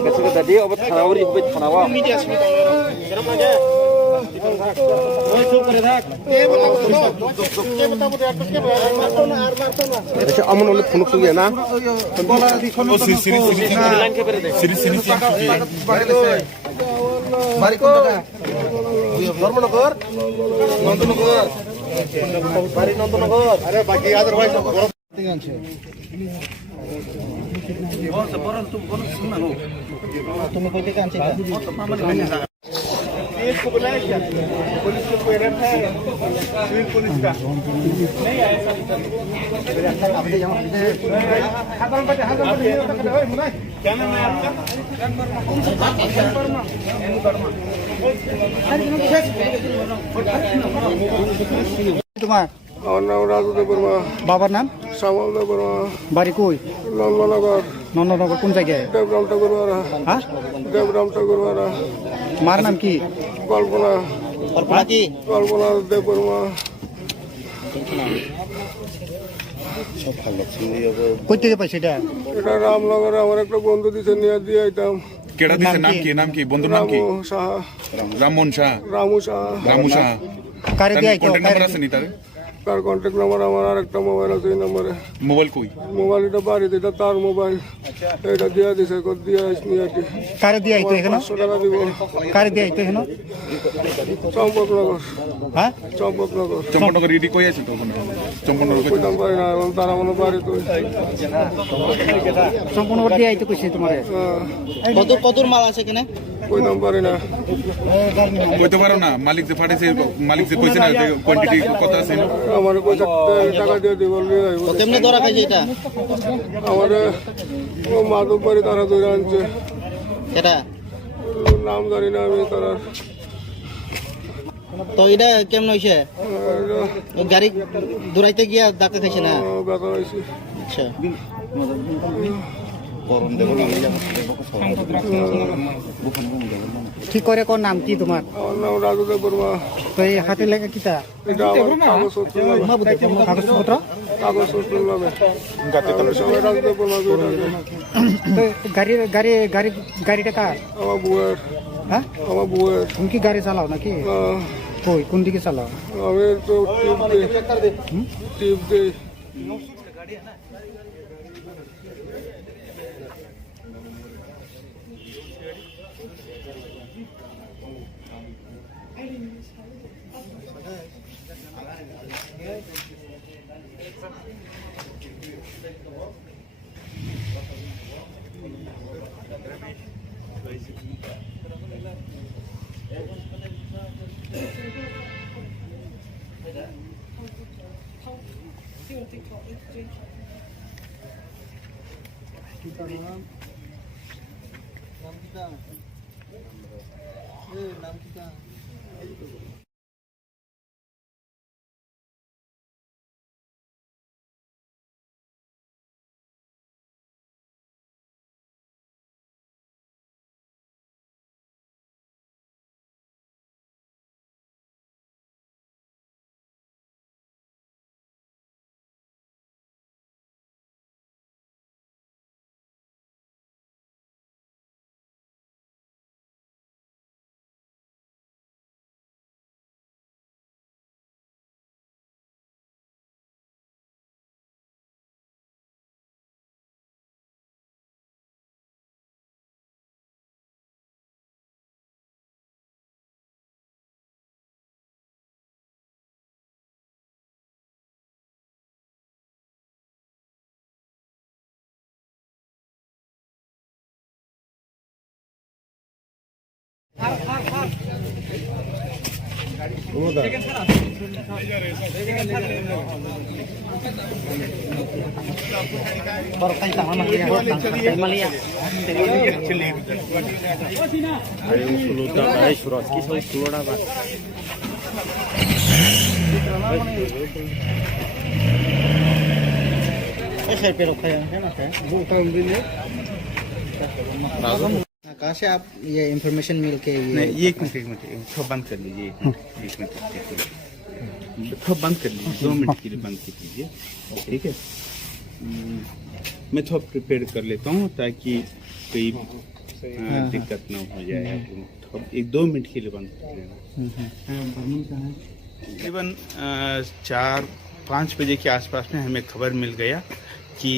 kasih tadi, obat thanawari, obat thanawa. अच्छा अमन वाले फोन तो गया ना ओ सिरी बारी कौन ধর্মনগর নন্দনগর বাড়ি নন্দনগর আরে বাকি আদার ভাই তুমি কই থেকে আনছো इसको बुलाया क्या पुलिस को कोई रेप है सिविल पुलिस का नहीं आया क्या नाम है आपका তোমার আমার নাম রাজুদেব বর্মা, বাবার নাম শ্যামল দেব বর্মা, বাড়ি কই নন্দনগর, নন্দনগর কোন জায়গায় দেবরাম ঠাকুরবাড়া, হ্যাঁ দেবরাম ঠাকুরবাড়া, মার নাম কি কল্পনা কল্পনা দেব বর্মা। কই থেকে পাইছে এটা এটা রামনগরে আমার একটা বন্ধু দিছে নিয়ে দিয়ে আইতাম। কেডা দিছে নাম কি বন্ধুর নাম কি রামু সাহা, রামমোহন শাহ রামু সাহা। রামু শাহ কারে দিয়ে আইতো কন্টাক্ট নাম্বার আছে নি তার তার কন্ট্যাক্ট নাম্বার আমার আর একটা মোবাইল আছে, এই নাম্বারে। মোবাইল কই মোবাইল এটা বাড়িতে, এটা তার মোবাইল, এটা দিয়ে দিছে, দিয়ে আসনি আর কি। কারে দিয়ে আইতো এখানে 500 টাকা দিব। কারে দিয়ে আইতো এখানে চম্পকনগর, হ্যাঁ চম্পকনগর। চম্পনগর রেডি কই আছে তো চম্পনগর কই কইতাম পারি না, এবং তারা মনে বাড়ি তো। সম্পূর্ণ দিয়ে আইতো কইছে তোমারে কতর মাল আছে এখানে কইতাম পারি না। কইতে পারো না মালিক যে ফাটাইছে মালিক যে কইছে না যে কোয়ান্টিটি কত আছে আমার কইছে টাকা দিয়ে দিব, নিয়ে আইব। কেমনে ধরা খাইছে এটা আমার ও মাধব বাড়ি তারা ধরে আনছে, এটা নাম জানি না আমি তারা। তো এটা কেমন হইছে গাড়ি দৌড়াইতে গিয়া ধাক্কা খাইছে না ব্যথা হয়েছে। আচ্ছা ঠিক করে কোন নাম কি তোমার আমার নাম রাজুদেব বর্মা। তো এই হাতে লেখা কিটা এটা আমার কাগজপত্র নামে, কাগজপত্র কাগজপত্র নামে। সবাই রাজুদেব বর্মা করে রাখে। তো গাড়িটা কার আমার বউয়ের, হ্যাঁ আমার বউয়ের। তুমি কি গাড়ি চালাও নাকি কই কোন দিকে চালাও আমি তো টিপ দিই। कहाँ से आप ये इंफॉर्मेशन मिल के नहीं ये एक मिनट थोड़ा बंद कर लीजिए, एक मिनट थोड़ा बंद कर लीजिए, 2 मिनट के लिए बंद कर लीजिए, ठीक है। मैं थोड़ा प्रिपेयर कर लेता हूँ ताकि कोई दिक्कत ना हो जाए। थोड़ा 1-2 मिनट के लिए बंद कर लेना। तकरीबन 4-5 बजे के आसपास में हमें खबर मिल गया कि